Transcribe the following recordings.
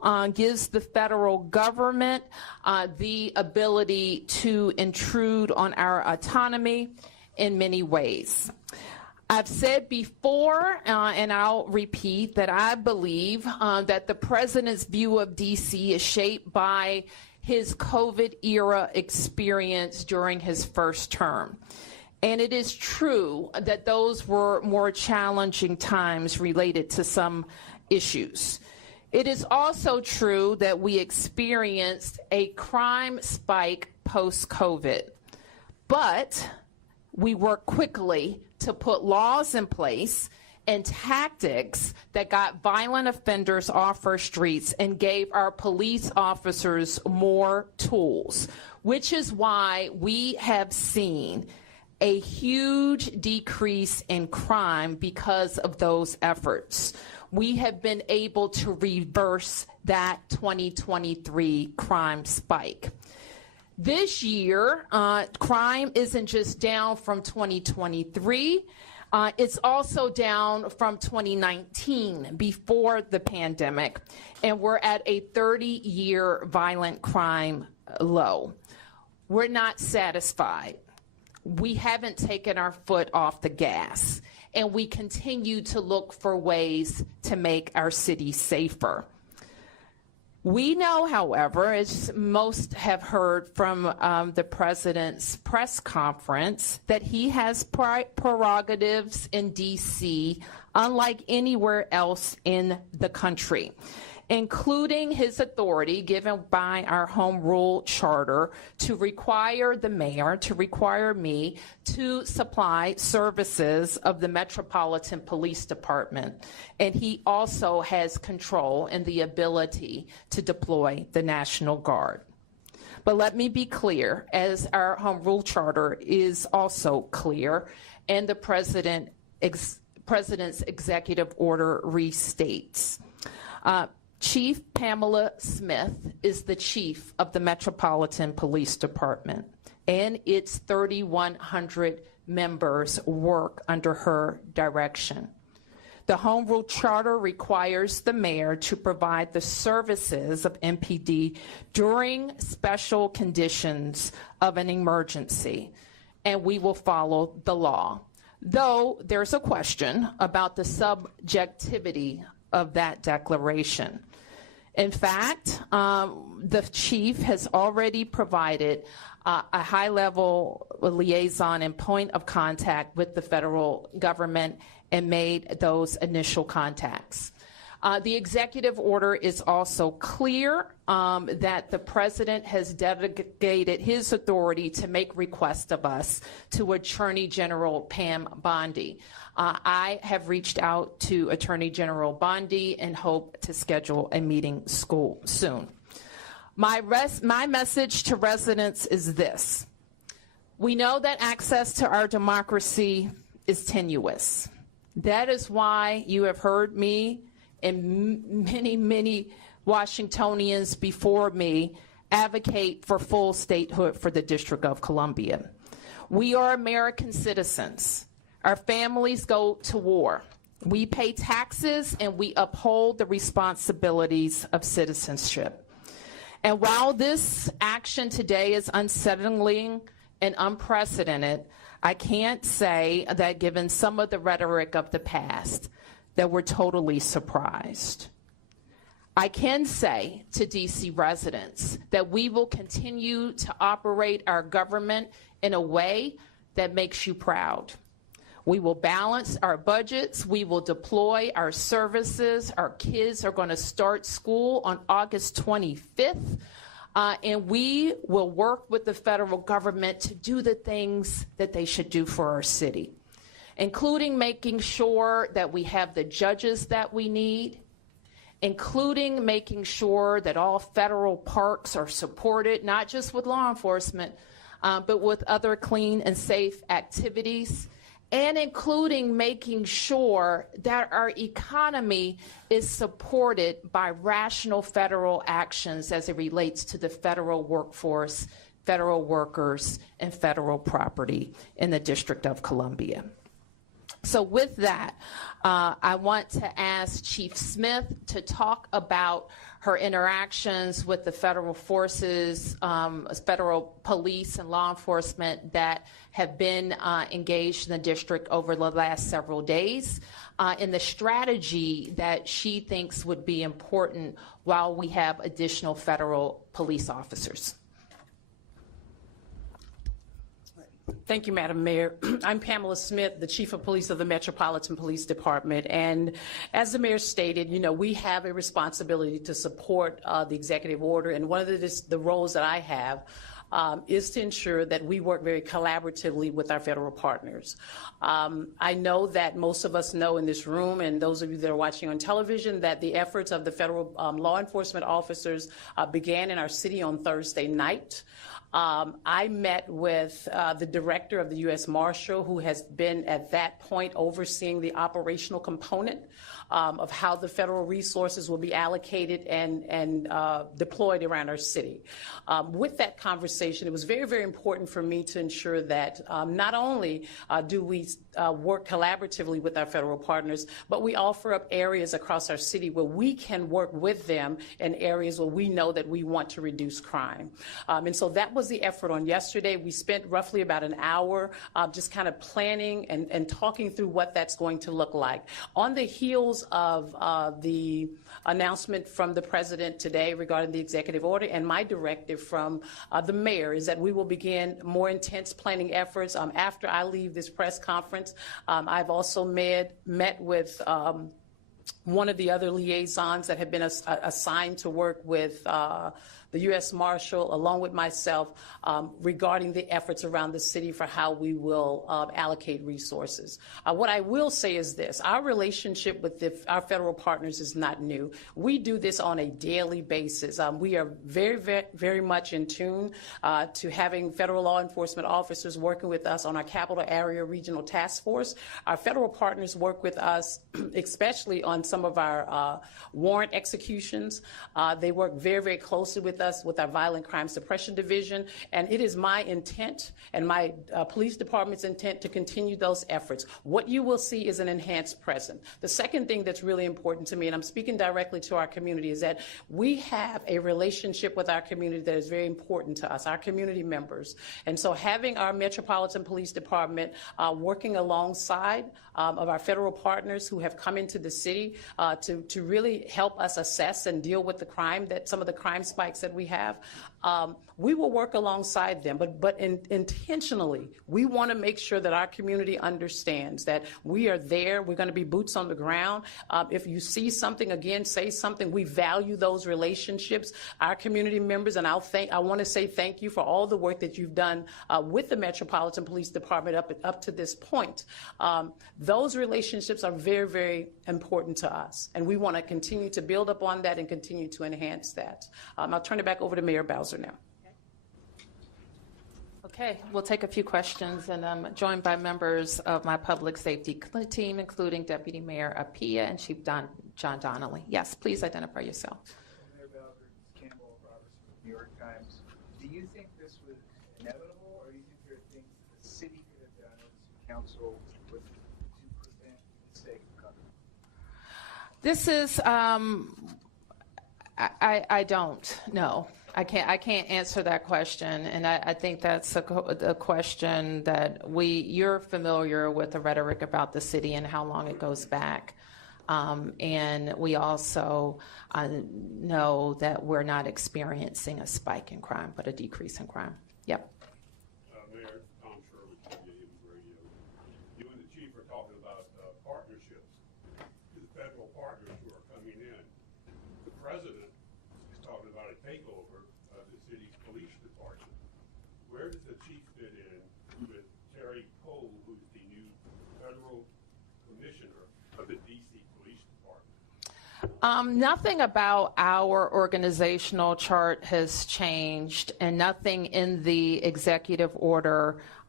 gives the federal government the ability to intrude on our autonomy in many ways. I've said before, and I'll repeat, that I believe that the president's view of D.C. is shaped by his COVID-era experience during his first term. And it is true that those were more challenging times related to some issues. It is also true that we experienced a crime spike post-COVID, but we worked quickly to put laws in place and tactics that got violent offenders off our streets and gave our police officers more tools, which is why we have seen a huge decrease in crime because of those efforts. We have been able to reverse that 2023 crime spike. This year, crime isn't just down from 2023, it's also down from 2019, before the pandemic, and we're at a 30-year violent crime low. We're not satisfied. We haven't taken our foot off the gas, and we continue to look for ways to make our city safer. We know, however, as most have heard from the president's press conference, that he has prerogatives in D.C. unlike anywhere else in the country, including his authority given by our home rule charter to require the mayor, to require me, to supply services of the Metropolitan Police Department. And he also has control and the ability to deploy the National Guard. But let me be clear, as our home rule charter is also clear, and the president's executive order restates. Chief Pamela Smith is the chief of the Metropolitan Police Department, and its 3,100 members work under her direction. The Home Rule Charter requires the mayor to provide the services of MPD during special conditions of an emergency, and we will follow the law. Though there's a question about the subjectivity of that declaration. In fact, the chief has already provided a high-level liaison and point of contact with the federal government and made those initial contacts. The executive order is also clear that the president has delegated his authority to make requests of us to Attorney General Pam Bondi. I have reached out to Attorney General Bondi and hope to schedule a meeting soon. My message to residents is this. We know that access to our democracy is tenuous. That is why you have heard me and many Washingtonians before me advocate for full statehood for the District of Columbia. We are American citizens. Our families go to war. We pay taxes and we uphold the responsibilities of citizenship. And while this action today is unsettling and unprecedented, I can't say that given some of the rhetoric of the past, that we're totally surprised. I can say to DC residents that we will continue to operate our government in a way that makes you proud. We will balance our budgets. We will deploy our services. Our kids are going to start school on August 25th. And we will work with the federal government to do the things that they should do for our city, including making sure that we have the judges that we need, including making sure that all federal parks are supported, not just with law enforcement, but with other clean and safe activities, and including making sure that our economy is supported by rational federal actions as it relates to the federal workforce, federal workers, and federal property in the District of Columbia. So with that, I want to ask Chief Smith to talk about her interactions with the federal forces, federal police and law enforcement that have been engaged in the district over the last several days, and the strategy that she thinks would be important while we have additional federal police officers. Thank you, Madam Mayor. I'm Pamela Smith, the Chief of Police of the Metropolitan Police Department. And as the Mayor stated, we have a responsibility to support the executive order. And one of the roles that I have is to ensure that we work very collaboratively with our federal partners. I know that most of us know in this room, and those of you that are watching on television, that the efforts of the federal law enforcement officers began in our city on Thursday night. I met with the director of the U.S. Marshal, who has been at that point overseeing the operational component of how the federal resources will be allocated and deployed around our city. With that conversation, it was very, very important for me to ensure that not only do we work collaboratively with our federal partners, but we offer up areas across our city where we can work with them in areas where we know that we want to reduce crime. And so that was the effort on yesterday. We spent roughly about an hour just kind of planning and talking through what that's going to look like. On the heels of the announcement from the President today regarding the executive order and my directive from the Mayor is that we will begin more intense planning efforts after I leave this press conference. I've also met with one of the other liaisons that have been assigned to work with the U.S. Marshal, along with myself, regarding the efforts around the city for how we will allocate resources. What I will say is this: our relationship with our federal partners is not new. We do this on a daily basis. We are very, very, very much in tune to having federal law enforcement officers working with us on our Capital Area Regional Task Force. Our federal partners work with us, especially on some of our warrant executions. They work very, very closely with us with our Violent Crime Suppression Division, and it is my intent and my police department's intent to continue those efforts. What you will see is an enhanced presence. The second thing that's really important to me, and I'm speaking directly to our community, is that we have a relationship with our community that is very important to us, our community members. And so having our Metropolitan Police Department working alongside of our federal partners who have come into the city to really help us assess and deal with the crime, that some of the crime spikes that we have, we will work alongside them, but intentionally, we want to make sure that our community understands that we are there. We're going to be boots on the ground. If you see something, again, say something. We value those relationships. Our community members, and I want to say thank you for all the work that you've done with the Metropolitan Police Department up to this point. Those relationships are very, very important to us, and we want to continue to build upon that and continue to enhance that. I'll turn it back over to Mayor Bowser now. Okay, we'll take a few questions, and I'm joined by members of my public safety team, including Deputy Mayor Appiah and Chief John Donnelly. Yes, please identify yourself. Mayor Bowser, Campbell Roberts from the New York Times. Do you think this was inevitable, or do you think there are things the city could have done or the city council to prevent the mistake from coming? This is, I don't know. I can't answer that question, and I think that's a question that you're familiar with the rhetoric about the city and how long it goes back, and we also know that we're not experiencing a spike in crime, but a decrease in crime. Yep. Mayor Tom Sherwood, WJLA Radio. You and the chief are talking about partnerships with federal partners who are coming in. The president is talking about a takeover of the city's police department. Where does the chief fit in with Terry Cole, who's the new federal commissioner of the D.C. Police Department? Nothing about our organizational chart has changed, and nothing in the executive order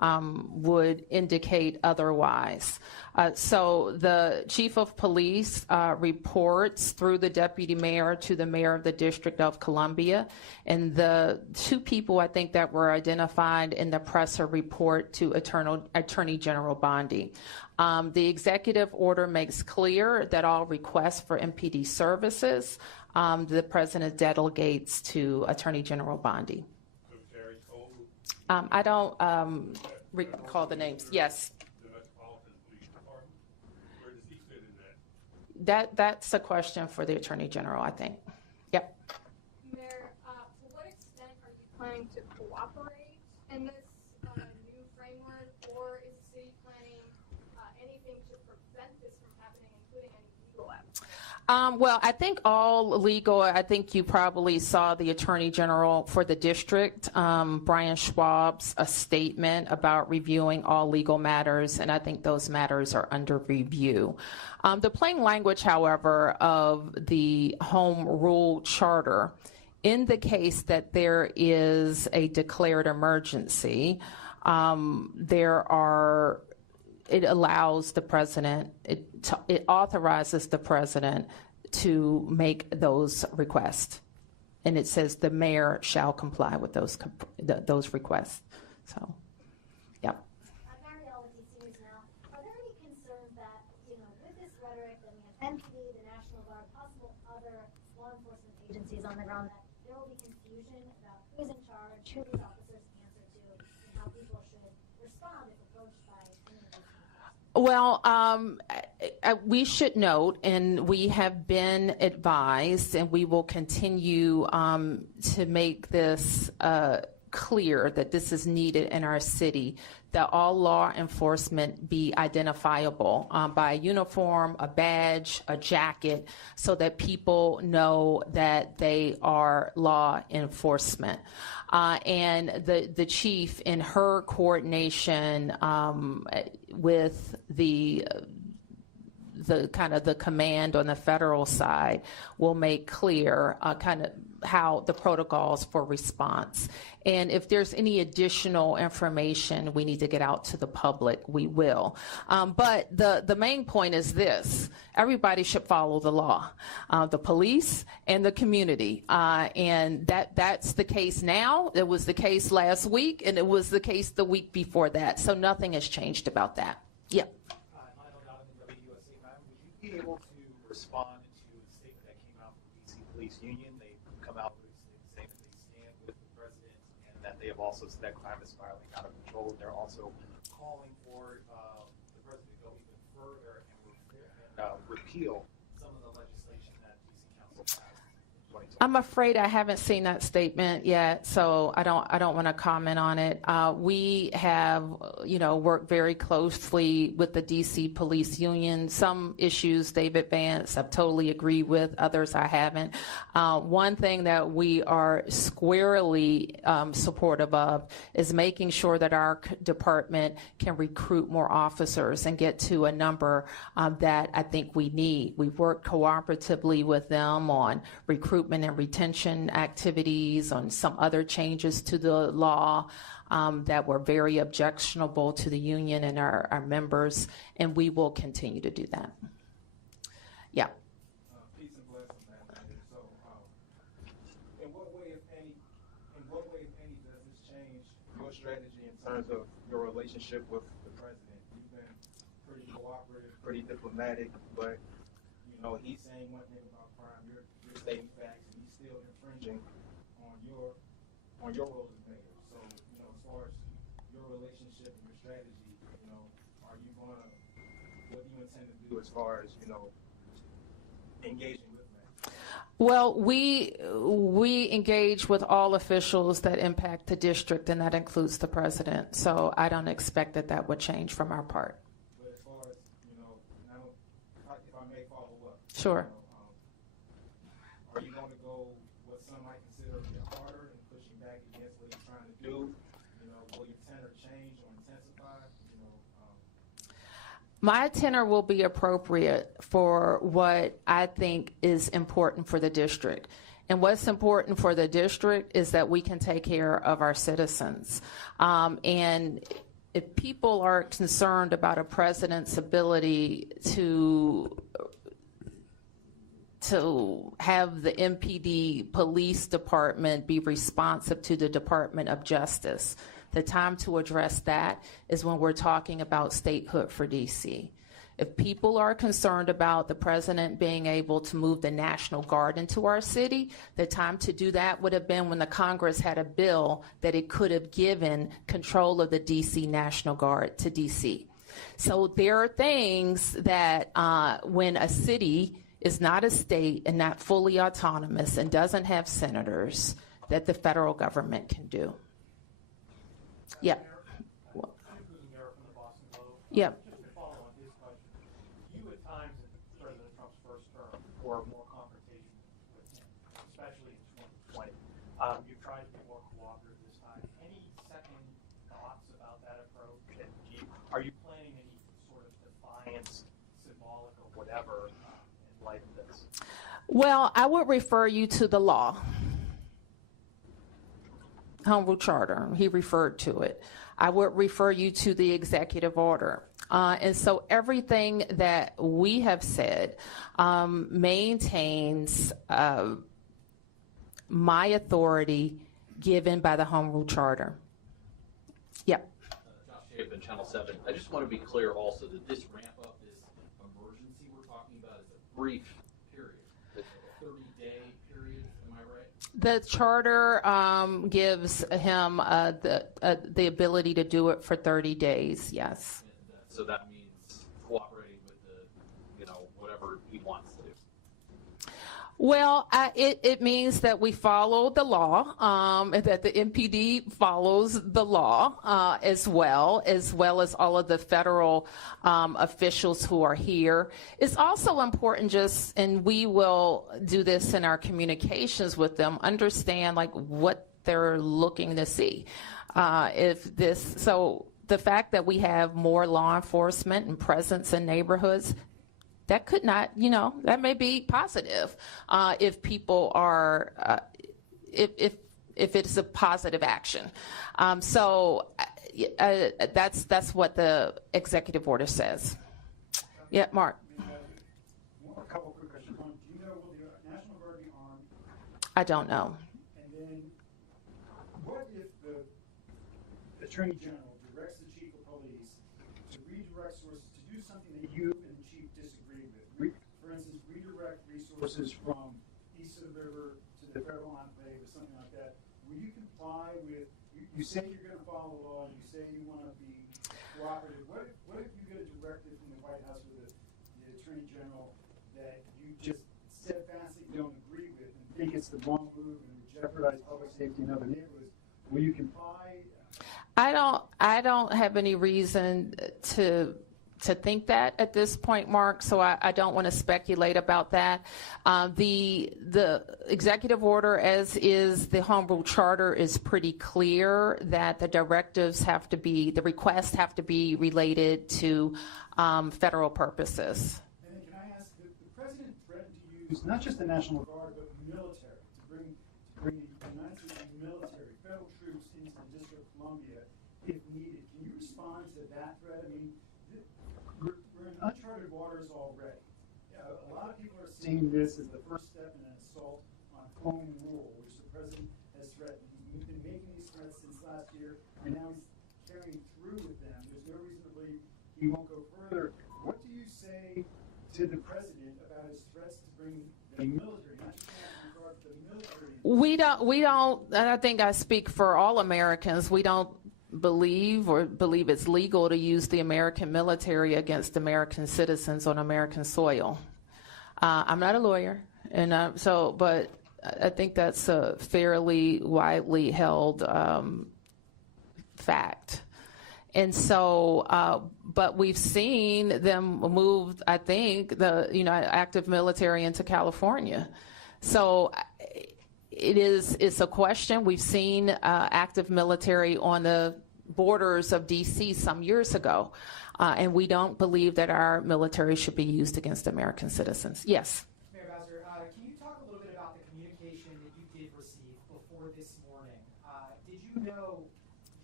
would indicate otherwise. So the chief of police reports through the deputy mayor to the mayor of the District of Columbia, and the two people I think that were identified in the presser report to Attorney General Bondi. The executive order makes clear that all requests for MPD services, the president delegates to Attorney General Bondi. I don't recall the names. Yes. That's a question for the Attorney General, I think. Yep. Mayor, to what extent are you planning to cooperate in this new framework, or is the city planning anything to prevent this from happening, including any legal action? Well, I think all legal, I think you probably saw the Attorney General for the district, Brian Schwab's a statement about reviewing all legal matters, and I think those matters are under review. The plain language, however, of the Home Rule Charter indicates that there is a declared emergency. It allows the president, it authorizes the president to make those requests. And it says the mayor shall comply with those requests. So, yeah. Marielle with DC's now. Are there any concerns that, with this rhetoric that we have MPD, the National Guard, possible other law enforcement agencies on the ground, that there will be confusion about who's in charge, who these officers answer to, and how people should respond if approached by any of these? Well, we should note, and we have been advised, and we will continue to make this clear that this is needed in our city, that all law enforcement be identifiable by a uniform, a badge, a jacket, so that people know that they are law enforcement. And the chief, in her coordination with the kind of the command on the federal side, will make clear kind of how the protocols for response. And if there's any additional information we need to get out to the public, we will. But the main point is this: everybody should follow the law, the police and the community. And that's the case now. It was the case last week, and it was the case the week before that. So nothing has changed about that. Yeah. Would you be able to respond to the statement that came out from the DC Police Union? They come out with a statement they stand with the president, and that they have also said that crime is spiraling out of control. They're also calling for the president to go even further and repeal some of the legislation that DC Council passed in 2020. I'm afraid I haven't seen that statement yet, so I don't want to comment on it. We have, worked very closely with the DC Police Union. Some issues they've advanced, I've totally agreed with. Others I haven't. One thing that we are squarely supportive of is making sure that our department can recruit more officers and get to a number that I think we need. We've worked cooperatively with them on recruitment and retention activities, on some other changes to the law that were very objectionable to the union and our members, and we will continue to do that. Yeah. Peace and blessings, man. So, in what way, if any, does this change your strategy in terms of your relationship with the president? You've been pretty cooperative, pretty diplomatic, but he's saying one thing about crime, you're stating facts, and he's still infringing on your role as mayor. So, as far as your relationship and your strategy, are you what do you intend to do as far as, engaging with me? Well, we engage with all officials that impact the district, and that includes the president. So I don't expect that would change from our part. But as far as, now, if I may follow up. Sure. Are you going to go what some might consider a bit harder and pushing back against what he's trying to do? Will your tenor change or intensify? My tenor will be appropriate for what I think is important for the district. And what's important for the district is that we can take care of our citizens. And if people are concerned about a president's ability to have the MPD police department be responsive to the Department of Justice, the time to address that is when we're talking about statehood for DC. If people are concerned about the president being able to move the National Guard into our city, the time to do that would have been when the Congress had a bill that it could have given control of the DC National Guard to DC. So there are things that when a city is not a state and not fully autonomous and doesn't have senators, that the federal government can do. Yeah. Yep. Or more confrontation with him, especially in 2020. You've tried to be more cooperative this time. Any second thoughts about that approach? And are you planning any sort of defiance, symbolic or whatever, in light of this? Well, I would refer you to the law. Home Rule Charter, he referred to it. I would refer you to the executive order. And so everything that we have said maintains my authority given by the Home Rule Charter. Yep. Josh Chapin, Channel 7. I just want to be clear also that this ramp up, this emergency we're talking about is a brief period. It's a 30-day period, am I right? The charter gives him the ability to do it for 30 days, yes. So that means cooperating with the, whatever he wants to do. Well, it means that we follow the law, that the MPD follows the law as well as all of the federal officials who are here. It's also important and we will do this in our communications with them, understand what they're looking to see. The fact that we have more law enforcement and presence in neighborhoods, that could not, that may be positive if people are, if it's a positive action. That's what the executive order says. Yeah, Mark. A couple quick questions. One, do you know, will the National Guard be armed? I don't know. And then, what if the Attorney General directs the Chief of Police to redirect sources to do something that you and the Chief disagree with? For instance, redirect resources from east of the river to the federal enclave or something like that. Will you comply with, you say you're going to follow the law, you say you want to be cooperative. What if you get a directive from the White House or the Attorney General that you just steadfastly don't agree with and think it's the wrong move and would jeopardize public safety in other neighborhoods? Will you comply? I don't have any reason to think that at this point, Mark, so I don't want to speculate about that. The executive order, as is the Home Rule Charter, is pretty clear that the directives have to be, the requests have to be related to federal purposes. And then can I ask, the President threatened to use not just the National Guard, but military, to bring the United States military, federal troops into the District of Columbia if needed. Can you respond to that threat? I mean, we're in uncharted waters already. A lot of people are seeing this as the first step in an assault on home rule, which the President has threatened. He's been making these threats since last year, and now he's carrying through with them. There's no reason to believe he won't go further. What do you say to the President about his threats to bring the military, not just the National Guard, but the military? We don't, and I think I speak for all Americans, we don't believe it's legal to use the American military against American citizens on American soil. I'm not a lawyer, but I think that's a fairly widely held fact. And so, but we've seen them move, I think, the active military into California. So it's a question. We've seen active military on the borders of D.C. some years ago, and we don't believe that our military should be used against American citizens. Yes? Mayor Bowser, can you talk a little bit about the communication that you did receive before this morning? Did you know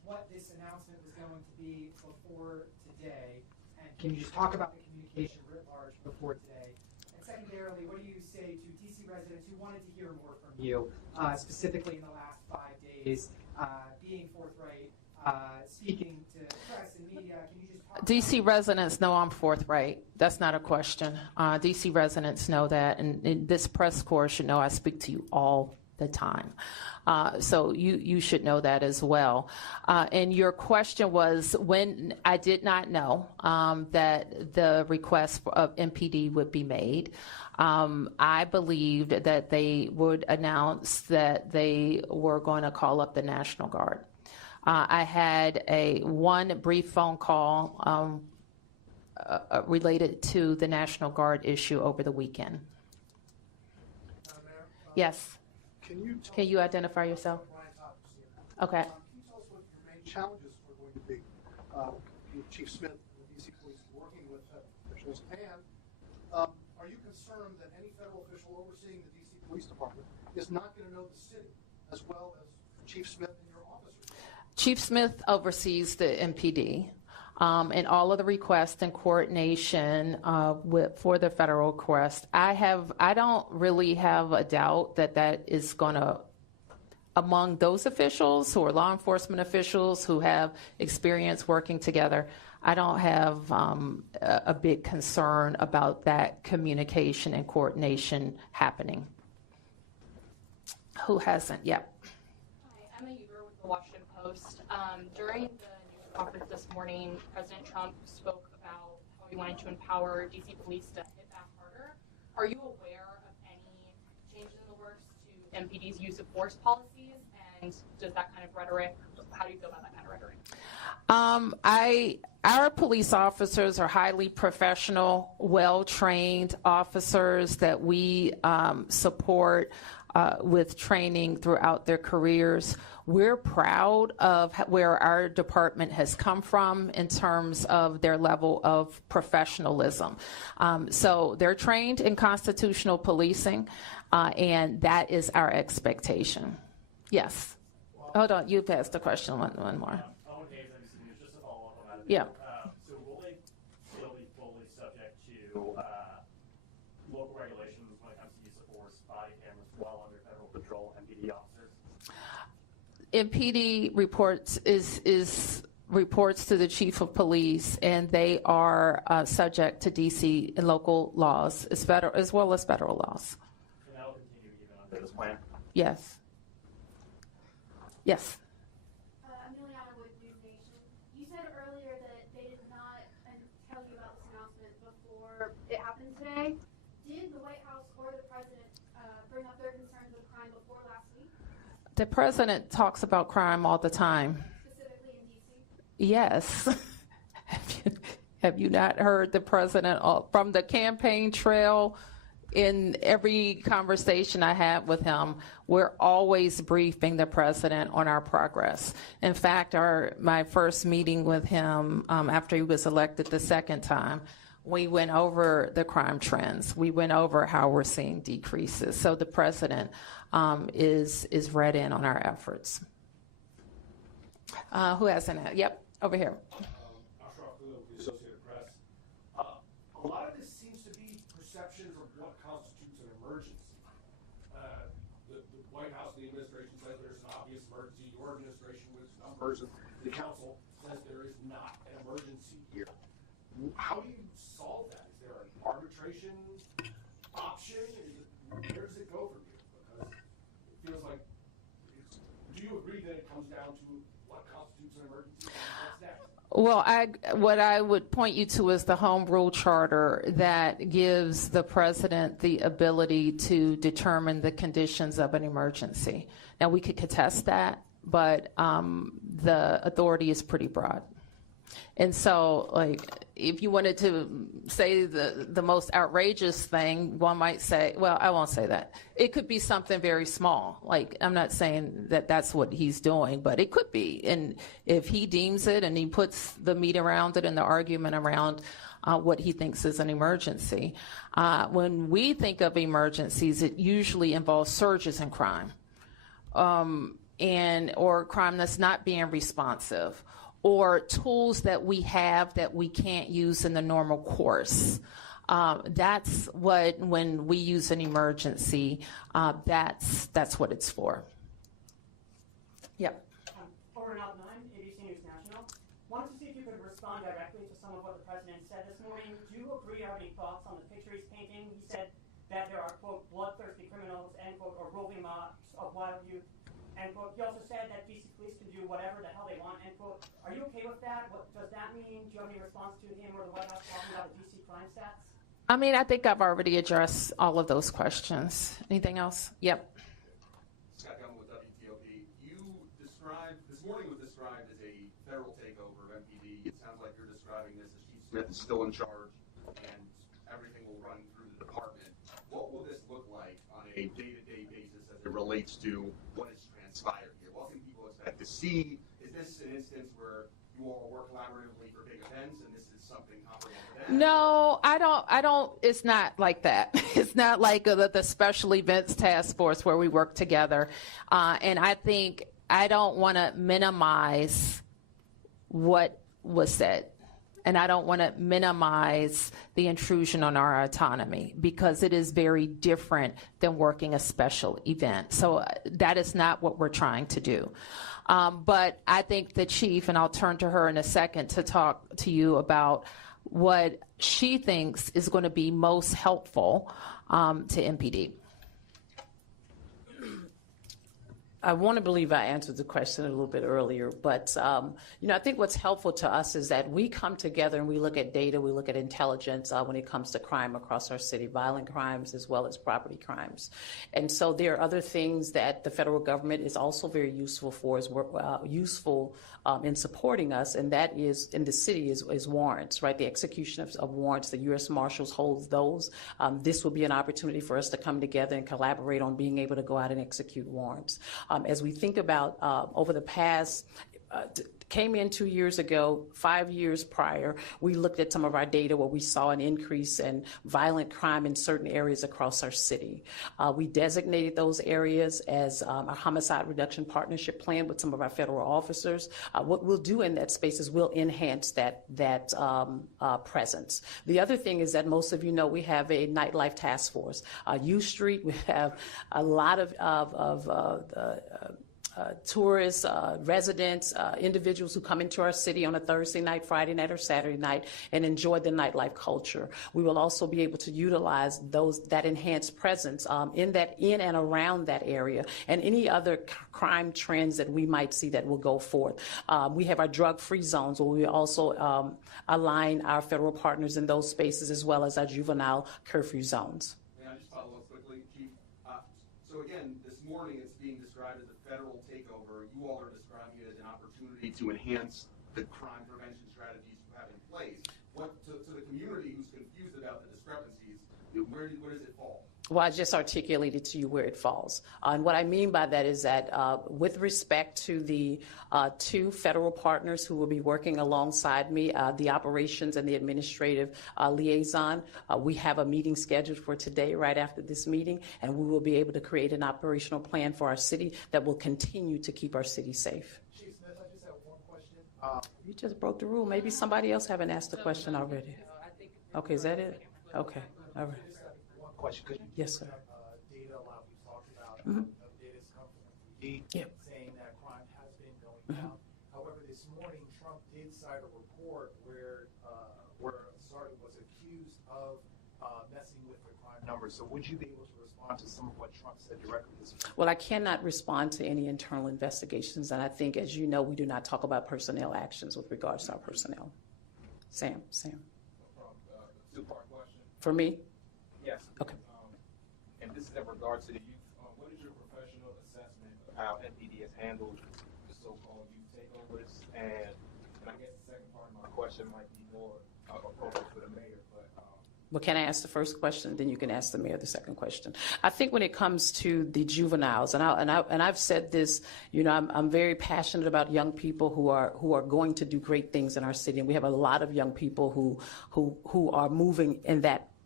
what this announcement was going to be before today? And can you just talk about the communication writ large before today? And secondarily, what do you say to DC residents who wanted to hear more from you, specifically in the last 5 days, being forthright, speaking to press and media? Can you just talk DC residents know I'm forthright. That's not a question. DC residents know that, and this press corps should know I speak to you all the time. So you should know that as well. And your question was, when I did not know that the request of MPD would be made. I believed that they would announce that they were going to call up the National Guard. I had one brief phone call related to the National Guard issue over the weekend. Yes. Can you identify yourself? Okay. Can you tell us what your main challenges are going to be? Chief Smith, the DC Police, working with officials, and are you concerned that any federal official overseeing the DC Police Department is not going to know the city as well as Chief Smith and your officers? Chief Smith oversees the MPD. And all of the requests and coordination for the federal request. I don't really have a doubt that is going to, among those officials who are law enforcement officials who have experience working together, I don't have a big concern about that communication and coordination happening. Who hasn't? Yep. Hi, Emma Huber with the Washington Post. During the conference this morning, President Trump spoke about how he wanted to empower DC police to hit back harder. Are you aware of any changes in the works to MPD's use of force policies? And does that kind of rhetoric, how do you feel about that kind of rhetoric? Our police officers are highly professional, well-trained officers that we support with training throughout their careers. We're proud of where our department has come from in terms of their level of professionalism. So they're trained in constitutional policing, and that is our expectation. Yes. Hold on, you asked the question one more. Just to follow up on that. Yeah. So will they still be fully subject to local regulations when it comes to use of force, body cameras while under federal patrol, MPD officers? MPD reports to the chief of police, and they are subject to DC and local laws as well as federal laws. And that will continue even under this plan? Yes. Yes. Emiliana with News Nation. You said earlier that they did not tell you about this announcement before it happened today. Did the White House or the president bring up their concerns with crime before last week? The president talks about crime all the time. Specifically in D.C.? Yes. Have you not heard the president from the campaign trail? In every conversation I had with him, we're always briefing the president on our progress. In fact, my first meeting with him after he was elected the second time, we went over the crime trends. We went over how we're seeing decreases. So the president is read in on our efforts. Who hasn't? Yep, over here. The Associated Press. A lot of this seems to be perceptions of what constitutes an emergency. The White House, the administration says there's an obvious emergency. Your administration with numbers, and the council says there is not an emergency here. How do you solve that? Is there an arbitration option? Where does it go from here? Because it feels like, do you agree that it comes down to what constitutes an emergency? What's next? Well, what I would point you to is the Home Rule Charter that gives the president the ability to determine the conditions of an emergency. Now, we could contest that, but the authority is pretty broad. And so, like, if you wanted to say the most outrageous thing, one might say, well, I won't say that. It could be something very small. Like, I'm not saying that that's what he's doing, but it could be. And if he deems it and he puts the meat around it and the argument around what he thinks is an emergency. When we think of emergencies, it usually involves surges in crime. or crime that's not being responsive, or tools that we have that we can't use in the normal course. That's what, when we use an emergency, that's what it's for. Yep. Over and out 9, ABC News National. Wanted to see if you could respond directly to some of what the president said this morning. Do you agree or have any thoughts on the picture he's painting? He said that there are, quote, bloodthirsty criminals, end quote, or roving mobs of wild youth, end quote. He also said that DC police can do whatever the hell they want, end quote. Are you okay with that? What does that mean? Do you have any response to him or the White House talking about the DC crime stats? I mean, I think I've already addressed all of those questions. Anything else? Yep. Scott Gumman with WJLA. You described, this morning was described as a federal takeover of MPD. It sounds like you're describing this as Chief Smith is still in charge and everything will run through the department. What will this look like on a day-to-day basis as it relates to what has transpired here? What can people expect to see? Is this an instance where you all work collaboratively for big events and this is something comparable to that? No, I don't, it's not like that. It's not like the special events task force where we work together. And I think I don't want to minimize what was said. And I don't want to minimize the intrusion on our autonomy, because it is very different than working a special event. So that is not what we're trying to do. But I think the chief, and I'll turn to her in a second to talk to you about what she thinks is going to be most helpful to MPD. I want to believe I answered the question a little bit earlier, but I think what's helpful to us is that we come together and we look at data, we look at intelligence when it comes to crime across our city, violent crimes as well as property crimes. And so there are other things that the federal government is also very useful for, in supporting us, and that is in the city is warrants, right? The execution of warrants, the U.S. Marshals holds those. This will be an opportunity for us to come together and collaborate on being able to go out and execute warrants. As we think about over the past, came in 2 years ago, 5 years prior, we looked at some of our data where we saw an increase in violent crime in certain areas across our city. We designated those areas as a homicide reduction partnership plan with some of our federal officers. What we'll do in that space is we'll enhance that presence. The other thing is that most of you know we have a nightlife task force. U Street, we have a lot of tourists, residents, individuals who come into our city on a Thursday night, Friday night, or Saturday night and enjoy the nightlife culture. We will also be able to utilize that enhanced presence in and around that area, and any other crime trends that we might see that will go forth. We have our drug-free zones where we also align our federal partners in those spaces, as well as our juvenile curfew zones. May I just follow up quickly, Chief? So again, this morning it's being described as a federal takeover. You all are describing it as an opportunity to enhance the crime prevention strategies you have in place. To the community who's confused about the discrepancies, where does it fall? Well, I just articulated to you where it falls. And what I mean by that is that with respect to the 2 federal partners who will be working alongside me, the operations and the administrative liaison, we have a meeting scheduled for today right after this meeting, and we will be able to create an operational plan for our city that will continue to keep our city safe. Chief Smith, I just have one question. You just broke the rule. Maybe somebody else haven't asked the question already. Okay, is that it? Okay, all right. Question. Could you yes, sir. Data a lot we've talked about, data has come from MPD saying that crime has been going down. However, this morning Trump did cite a report where a sergeant was accused of messing with the crime numbers. So would you be able to respond to some of what Trump said directly this morning? Well, I cannot respond to any internal investigations, and I think, as you know, we do not talk about personnel actions with regards to our personnel. Sam. Two-part question. For me? Yes. Okay. And this is in regards to the youth. What is your professional assessment of how MPD has handled the so-called youth takeovers? And I guess the second part of my question might be more appropriate for the mayor. Well, can I ask the first question? Then you can ask the mayor the second question. I think when it comes to the juveniles, and I've said this, I'm very passionate about young people who are going to do great things in our city, and we have a lot of young people who are moving in that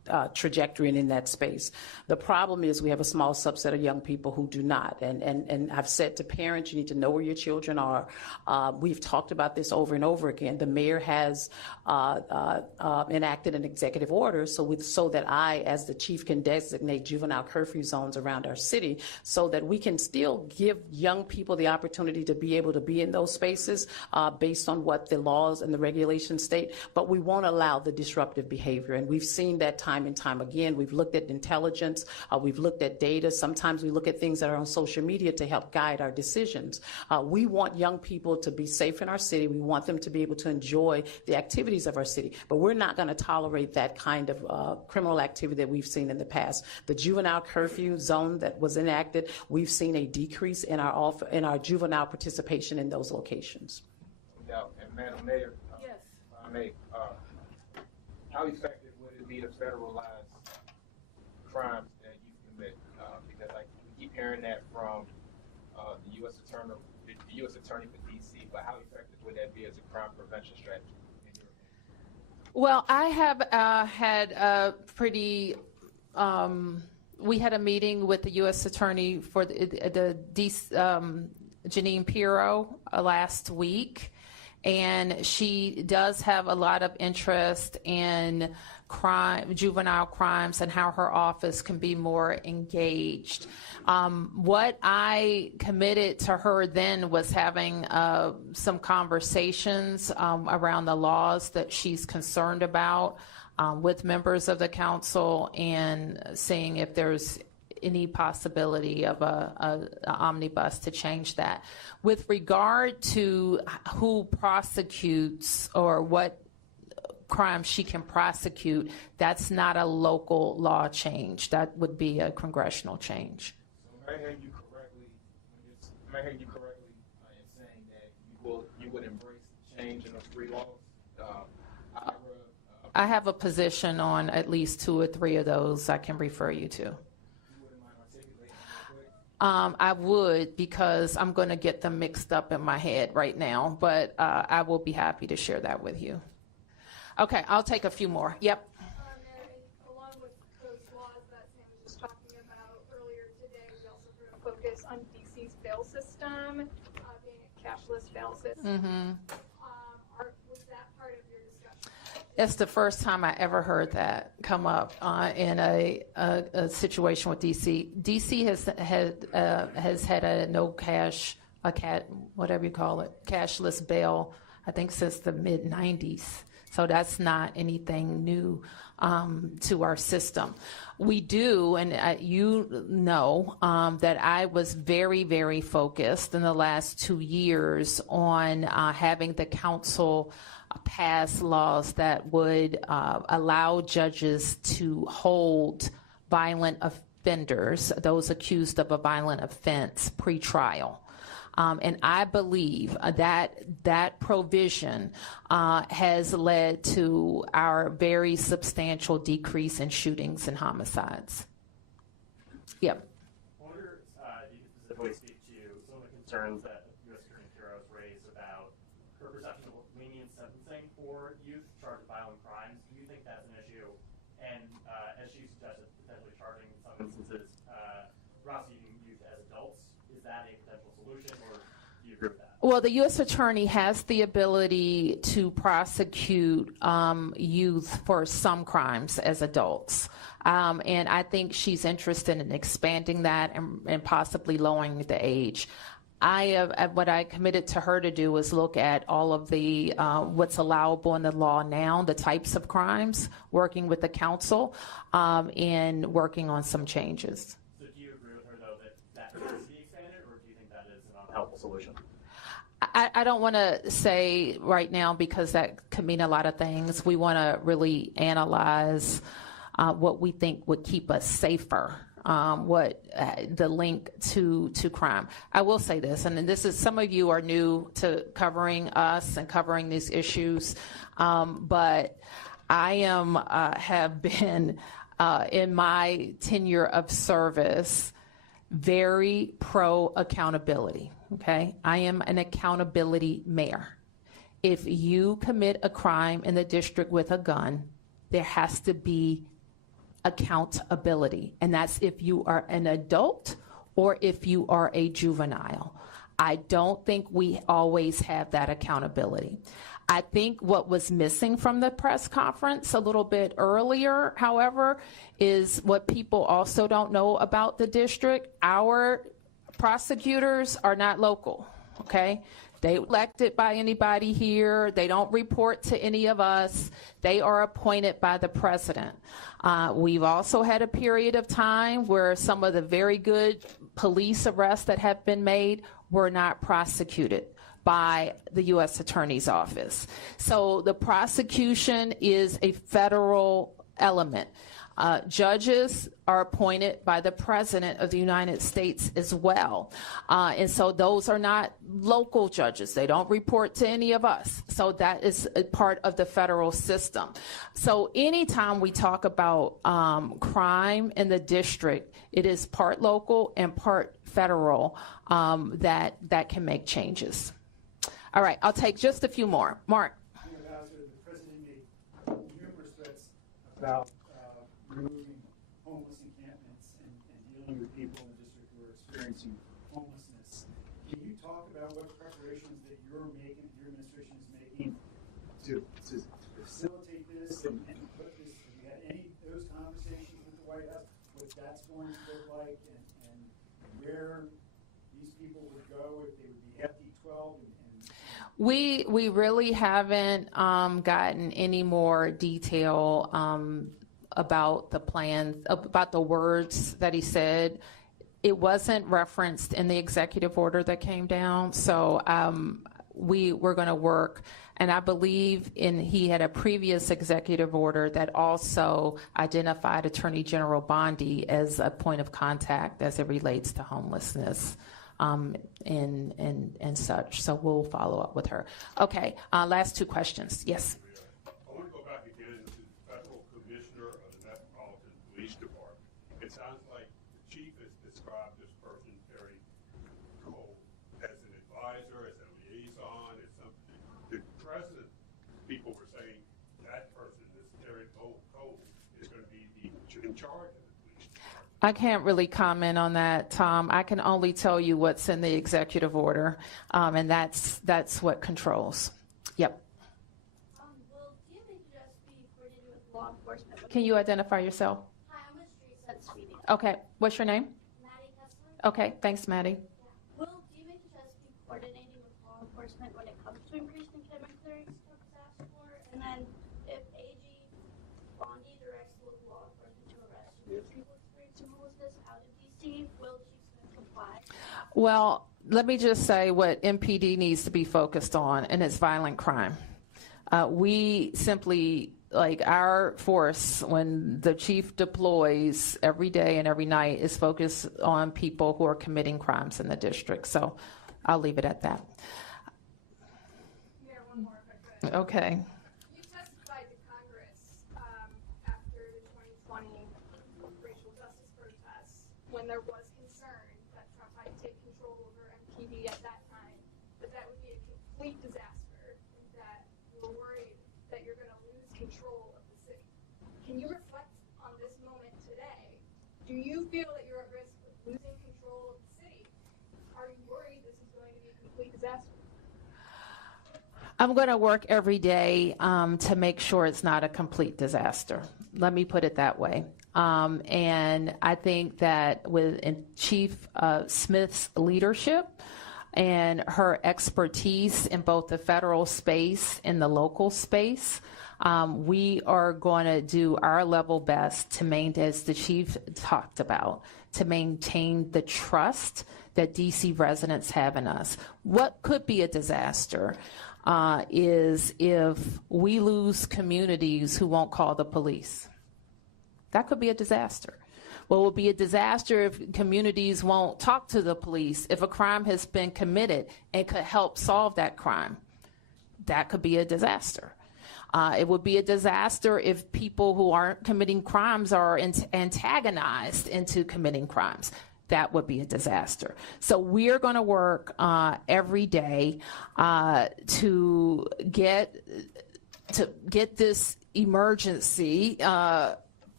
trajectory and in that space. The problem is we have a small subset of young people who do not. And I've said to parents, you need to know where your children are. We've talked about this over and over again. The mayor has enacted an executive order so that I, as the chief, can designate juvenile curfew zones around our city so that we can still give young people the opportunity to be able to be in those spaces based on what the laws and the regulations state, but we won't allow the disruptive behavior. And we've seen that time and time again. We've looked at intelligence, we've looked at data. Sometimes we look at things that are on social media to help guide our decisions. We want young people to be safe in our city. We want them to be able to enjoy the activities of our city, but we're not going to tolerate that kind of criminal activity that we've seen in the past. The juvenile curfew zone that was enacted, we've seen a decrease in our juvenile participation in those locations. Yeah, and Madam Mayor, yes. if I may, how effective would it be to federalize crimes that you commit? Because we keep hearing that from the U.S. Attorney for D.C., but how effective would that be as a crime prevention strategy? Well, I have had a pretty. We had a meeting with the U.S. Attorney for the Janine Pirro last week. And she does have a lot of interest in juvenile crimes and how her office can be more engaged. What I committed to her then was having some conversations around the laws that she's concerned about with members of the council and seeing if there's any possibility of an omnibus to change that. With regard to who prosecutes or what crimes she can prosecute, that's not a local law change. That would be a congressional change. So I heard you correctly in saying that you would embrace change in those three laws? I have a position on at least 2 or 3 of those I can refer you to. I would, because I'm going to get them mixed up in my head right now, but I will be happy to share that with you. Okay, I'll take a few more. Yep. Mary, along with those laws that Sam was just talking about earlier today, we also heard a focus on DC's bail system, being a cashless bail system. Mm-hmm. Was that part of your discussion? It's the first time I ever heard that come up in a situation with DC. DC has had a no cash, whatever you call it, cashless bail, I think since the mid-90s. So that's not anything new to our system. We do, and you know, that I was very, very focused in the last 2 years on having the council pass laws that would allow judges to hold violent offenders, those accused of a violent offense, pre-trial. And I believe that provision has led to our very substantial decrease in shootings and homicides. Yep. I wonder if you could specifically speak to some of the concerns that U.S. Attorney Pirro has raised about her perception of lenient sentencing for youth charged with violent crimes. Do you think that's an issue? And as she suggested, potentially charging in some instances prosecuting youth as adults, is that a potential solution, or do you agree with that? Well, the U.S. Attorney has the ability to prosecute youth for some crimes as adults. And I think she's interested in expanding that and possibly lowering the age. What I committed to her to do is look at all of the what's allowable in the law now, the types of crimes, working with the council, and working on some changes. So do you agree with her, though, that needs to be expanded, or do you think that is an unhelpful solution? I don't want to say right now, because that could mean a lot of things. We want to really analyze what we think would keep us safer, what the link to crime. I will say this, and this is, some of you are new to covering us and covering these issues, but I have been in my tenure of service very pro accountability. Okay, I am an accountability mayor. If you commit a crime in the district with a gun, there has to be accountability, and that's if you are an adult or if you are a juvenile. I don't think we always have that accountability. I think what was missing from the press conference a little bit earlier, however, is what people also don't know about the district. Our prosecutors are not local, okay? They elected by anybody here. They don't report to any of us. They are appointed by the president. We've also had a period of time where some of the very good police arrests that have been made were not prosecuted by the U.S. Attorney's Office. So the prosecution is a federal element. Judges are appointed by the President of the United States as well. And so those are not local judges. They don't report to any of us. So that is a part of the federal system. So anytime we talk about crime in the district, it is part local and part federal that can make changes. All right, I'll take just a few more. Mark. Mayor Bowser, the president made numerous threats about removing homeless encampments and dealing with people in the district who are experiencing homelessness. Can you talk about what preparations that you're making, your administration is making to facilitate this and put this, have you had any of those conversations with the White House, what that's going to look like and where these people would go if they would be FD12 We really haven't gotten any more detail about the plan, about the words that he said. It wasn't referenced in the executive order that came down. So we're going to work. And I believe he had a previous executive order that also identified Attorney General Bondi as a point of contact as it relates to homelessness. And such. So we'll follow up with her. Okay, last two questions. Yes. I want to go back again to the federal commissioner of the Metropolitan Police Department. It sounds like the chief has described this person, Terry Cole, as an advisor, as a liaison, as something. The president, people were saying that person, this Terry Cole, is going to be in charge. I can't really comment on that, Tom. I can only tell you what's in the executive order, and that's what controls. Yep. Will DMH just be coordinated with law enforcement? Can you identify yourself? Hi, I'm with Streets at Sweden. Okay. What's your name? Maddie Kessler. Okay. Thanks, Maddie. Yeah. Will DMH just be coordinating with law enforcement when it comes to increasing commitment clearance to disaster for? And then if AG Bondi directs local law enforcement to arrest people experiencing homelessness out of DC, will Chief Smith comply? Well, let me just say what MPD needs to be focused on, and it's violent crime. We simply, like our force, when the chief deploys every day and every night, is focused on people who are committing crimes in the district. So I'll leave it at that. Mayor, one more if I could. Okay. You testified to Congress after the 2020 racial justice protests when there was concern that Trump might take control over MPD at that time, but that would be a complete disaster, that you were worried that you're going to lose control of the city. Can you reflect on this moment today? Do you feel that you're at risk of losing control of the city? Are you worried this is going to be a complete disaster? I'm going to work every day to make sure it's not a complete disaster. Let me put it that way. And I think that with Chief Smith's leadership and her expertise in both the federal space and the local space, we are going to do our level best to maintain, as the chief talked about, to maintain the trust that DC residents have in us. What could be a disaster is if we lose communities who won't call the police. That could be a disaster. Well, it will be a disaster if communities won't talk to the police, if a crime has been committed and could help solve that crime. That could be a disaster. It would be a disaster if people who aren't committing crimes are antagonized into committing crimes. That would be a disaster. So we're going to work every day to get this emergency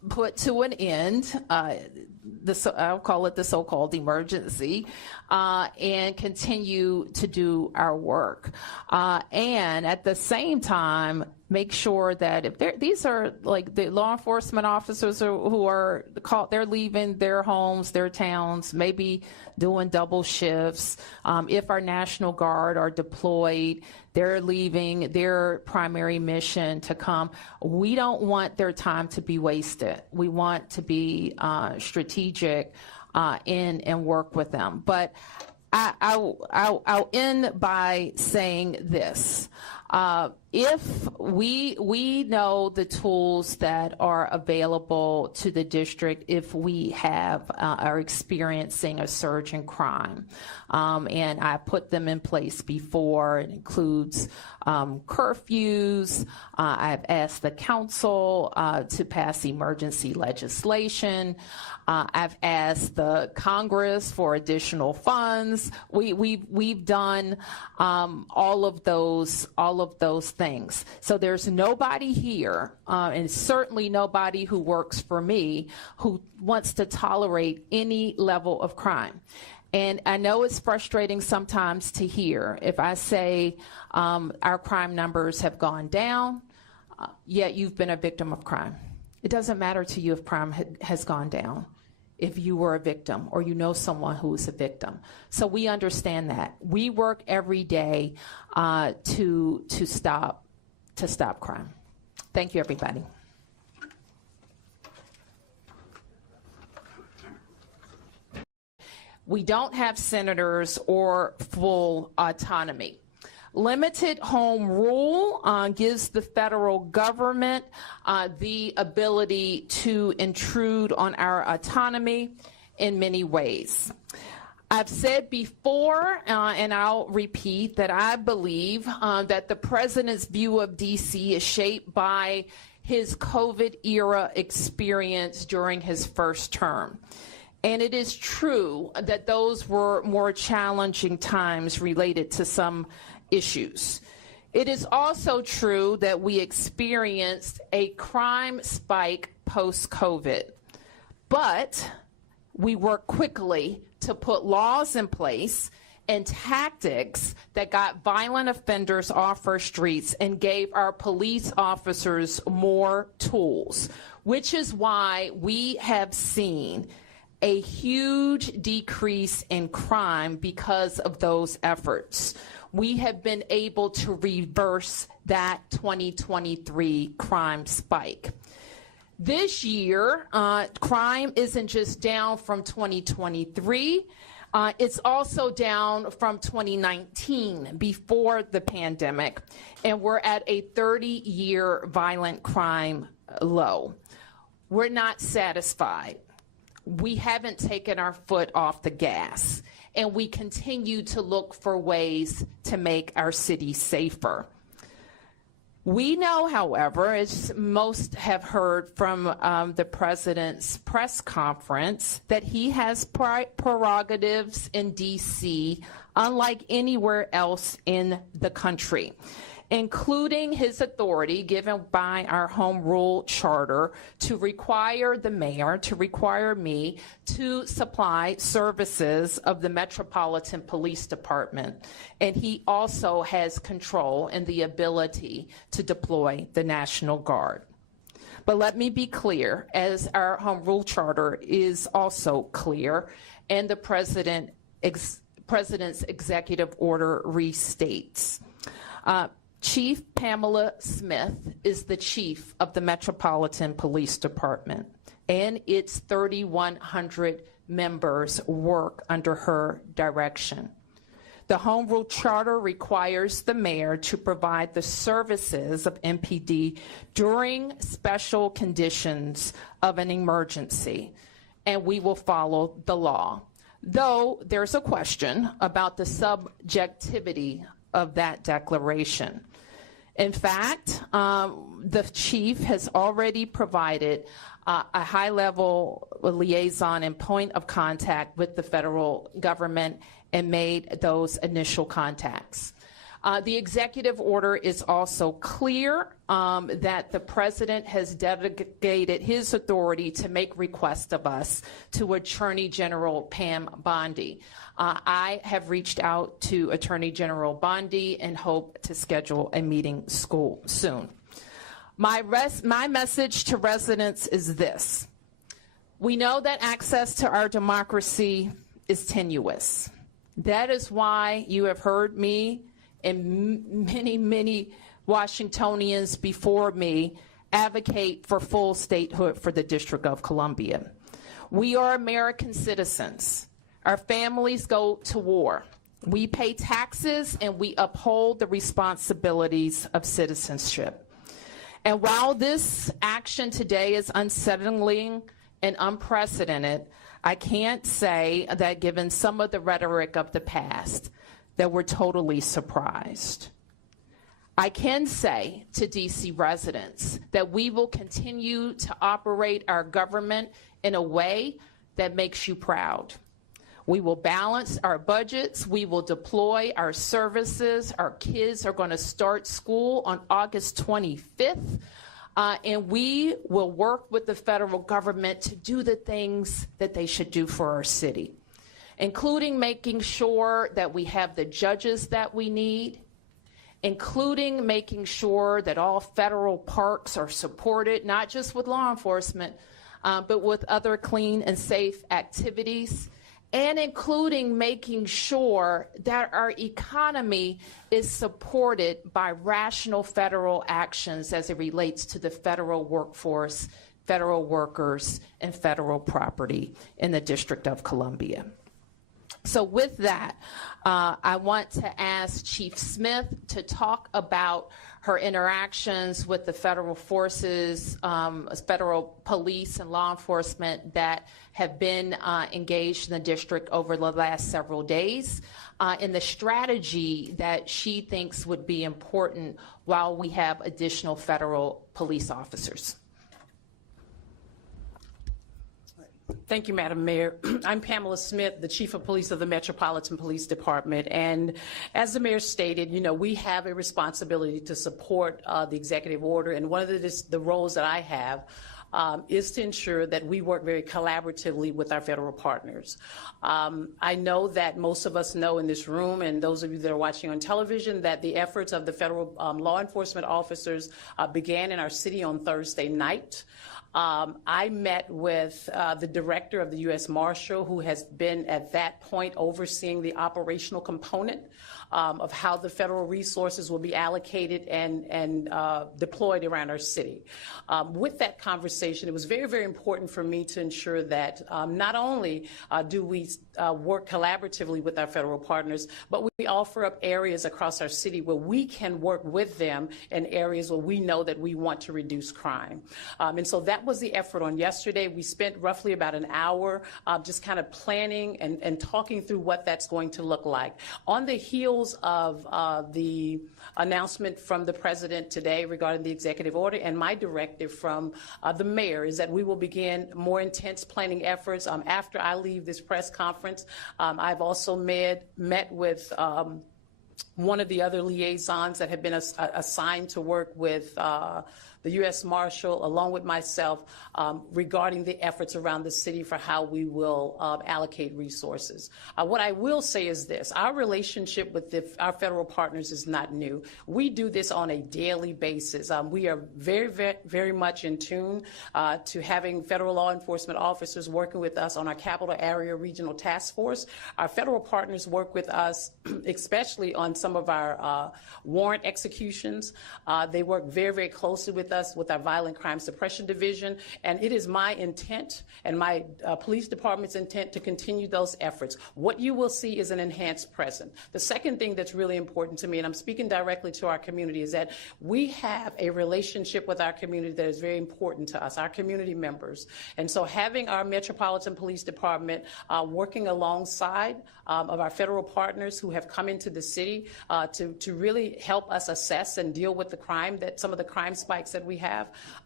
put to an end, I'll call it the so-called emergency, and continue to do our work. And at the same time, make sure that if these are like the law enforcement officers who are called, they're leaving their homes, their towns, maybe doing double shifts. If our National Guard are deployed, they're leaving their primary mission to come. We don't want their time to be wasted. We want to be strategic and work with them. But I'll end by saying this. If we know the tools that are available to the district if we are experiencing a surge in crime, and I put them in place before. It includes curfews. I've asked the council to pass emergency legislation. I've asked the Congress for additional funds. We've done all of those things. So there's nobody here, and certainly nobody who works for me, who wants to tolerate any level of crime. And I know it's frustrating sometimes to hear if I say our crime numbers have gone down, yet you've been a victim of crime. It doesn't matter to you if crime has gone down, if you were a victim or you know someone who is a victim. So we understand that. We work every day to stop crime. Thank you, everybody. We don't have senators or full autonomy. Limited home rule gives the federal government the ability to intrude on our autonomy in many ways. I've said before, and I'll repeat, that I believe that the president's view of DC is shaped by his COVID era experience during his first term. And it is true that those were more challenging times related to some issues. It is also true that we experienced a crime spike post-COVID, but we worked quickly to put laws in place and tactics that got violent offenders off our streets and gave our police officers more tools, which is why we have seen a huge decrease in crime because of those efforts. We have been able to reverse that 2023 crime spike. This year, crime isn't just down from 2023, it's also down from 2019, before the pandemic, and we're at a 30-year violent crime low. We're not satisfied. We haven't taken our foot off the gas, and we continue to look for ways to make our city safer. We know, however, as most have heard from the president's press conference, that he has prerogatives in DC unlike anywhere else in the country, including his authority given by our home rule charter to require the mayor, to require me to supply services of the Metropolitan Police Department. And he also has control and the ability to deploy the National Guard. But let me be clear, as our home rule charter is also clear, and the president's executive order restates. Chief Pamela Smith is the chief of the Metropolitan Police Department, and its 3,100 members work under her direction. The Home Rule Charter requires the mayor to provide the services of MPD during special conditions of an emergency, and we will follow the law. Though there's a question about the subjectivity of that declaration. In fact, the chief has already provided a high-level liaison and point of contact with the federal government and made those initial contacts. The executive order is also clear that the president has delegated his authority to make requests of us to Attorney General Pam Bondi. I have reached out to Attorney General Bondi and hope to schedule a meeting soon. My message to residents is this. We know that access to our democracy is tenuous. That is why you have heard me and many Washingtonians before me advocate for full statehood for the District of Columbia. We are American citizens. Our families go to war. We pay taxes and we uphold the responsibilities of citizenship. And while this action today is unsettling and unprecedented, I can't say that given some of the rhetoric of the past, that we're totally surprised. I can say to DC residents that we will continue to operate our government in a way that makes you proud. We will balance our budgets. We will deploy our services. Our kids are going to start school on August 25th. And we will work with the federal government to do the things that they should do for our city, including making sure that we have the judges that we need, including making sure that all federal parks are supported, not just with law enforcement, but with other clean and safe activities, and including making sure that our economy is supported by rational federal actions as it relates to the federal workforce, federal workers, and federal property in the District of Columbia. So with that, I want to ask Chief Smith to talk about her interactions with the federal forces, federal police and law enforcement that have been engaged in the district over the last several days, and the strategy that she thinks would be important while we have additional federal police officers. Thank you, Madam Mayor. I'm Pamela Smith, the Chief of Police of the Metropolitan Police Department. And as the Mayor stated, we have a responsibility to support the executive order. And one of the roles that I have is to ensure that we work very collaboratively with our federal partners. I know that most of us know in this room, and those of you that are watching on television, that the efforts of the federal law enforcement officers began in our city on Thursday night. I met with the director of the U.S. Marshal, who has been at that point overseeing the operational component of how the federal resources will be allocated and deployed around our city. With that conversation, it was very, very important for me to ensure that not only do we work collaboratively with our federal partners, but we offer up areas across our city where we can work with them in areas where we know that we want to reduce crime. And so that was the effort on yesterday. We spent roughly about an hour just kind of planning and talking through what that's going to look like. On the heels of the announcement from the president today regarding the executive order and my directive from the mayor is that we will begin more intense planning efforts after I leave this press conference. I've also met with one of the other liaisons that have been assigned to work with the U.S. Marshal, along with myself, regarding the efforts around the city for how we will allocate resources. What I will say is this. Our relationship with our federal partners is not new. We do this on a daily basis. We are very, very, very much in tune to having federal law enforcement officers working with us on our Capital Area Regional Task Force. Our federal partners work with us, especially on some of our warrant executions. They work very, very closely with us with our Violent Crime Suppression Division, and it is my intent and my police department's intent to continue those efforts. What you will see is an enhanced presence. The second thing that's really important to me, and I'm speaking directly to our community, is that we have a relationship with our community that is very important to us, our community members. And so having our Metropolitan Police Department working alongside of our federal partners who have come into the city to really help us assess and deal with the crime, that some of the crime spikes that we have,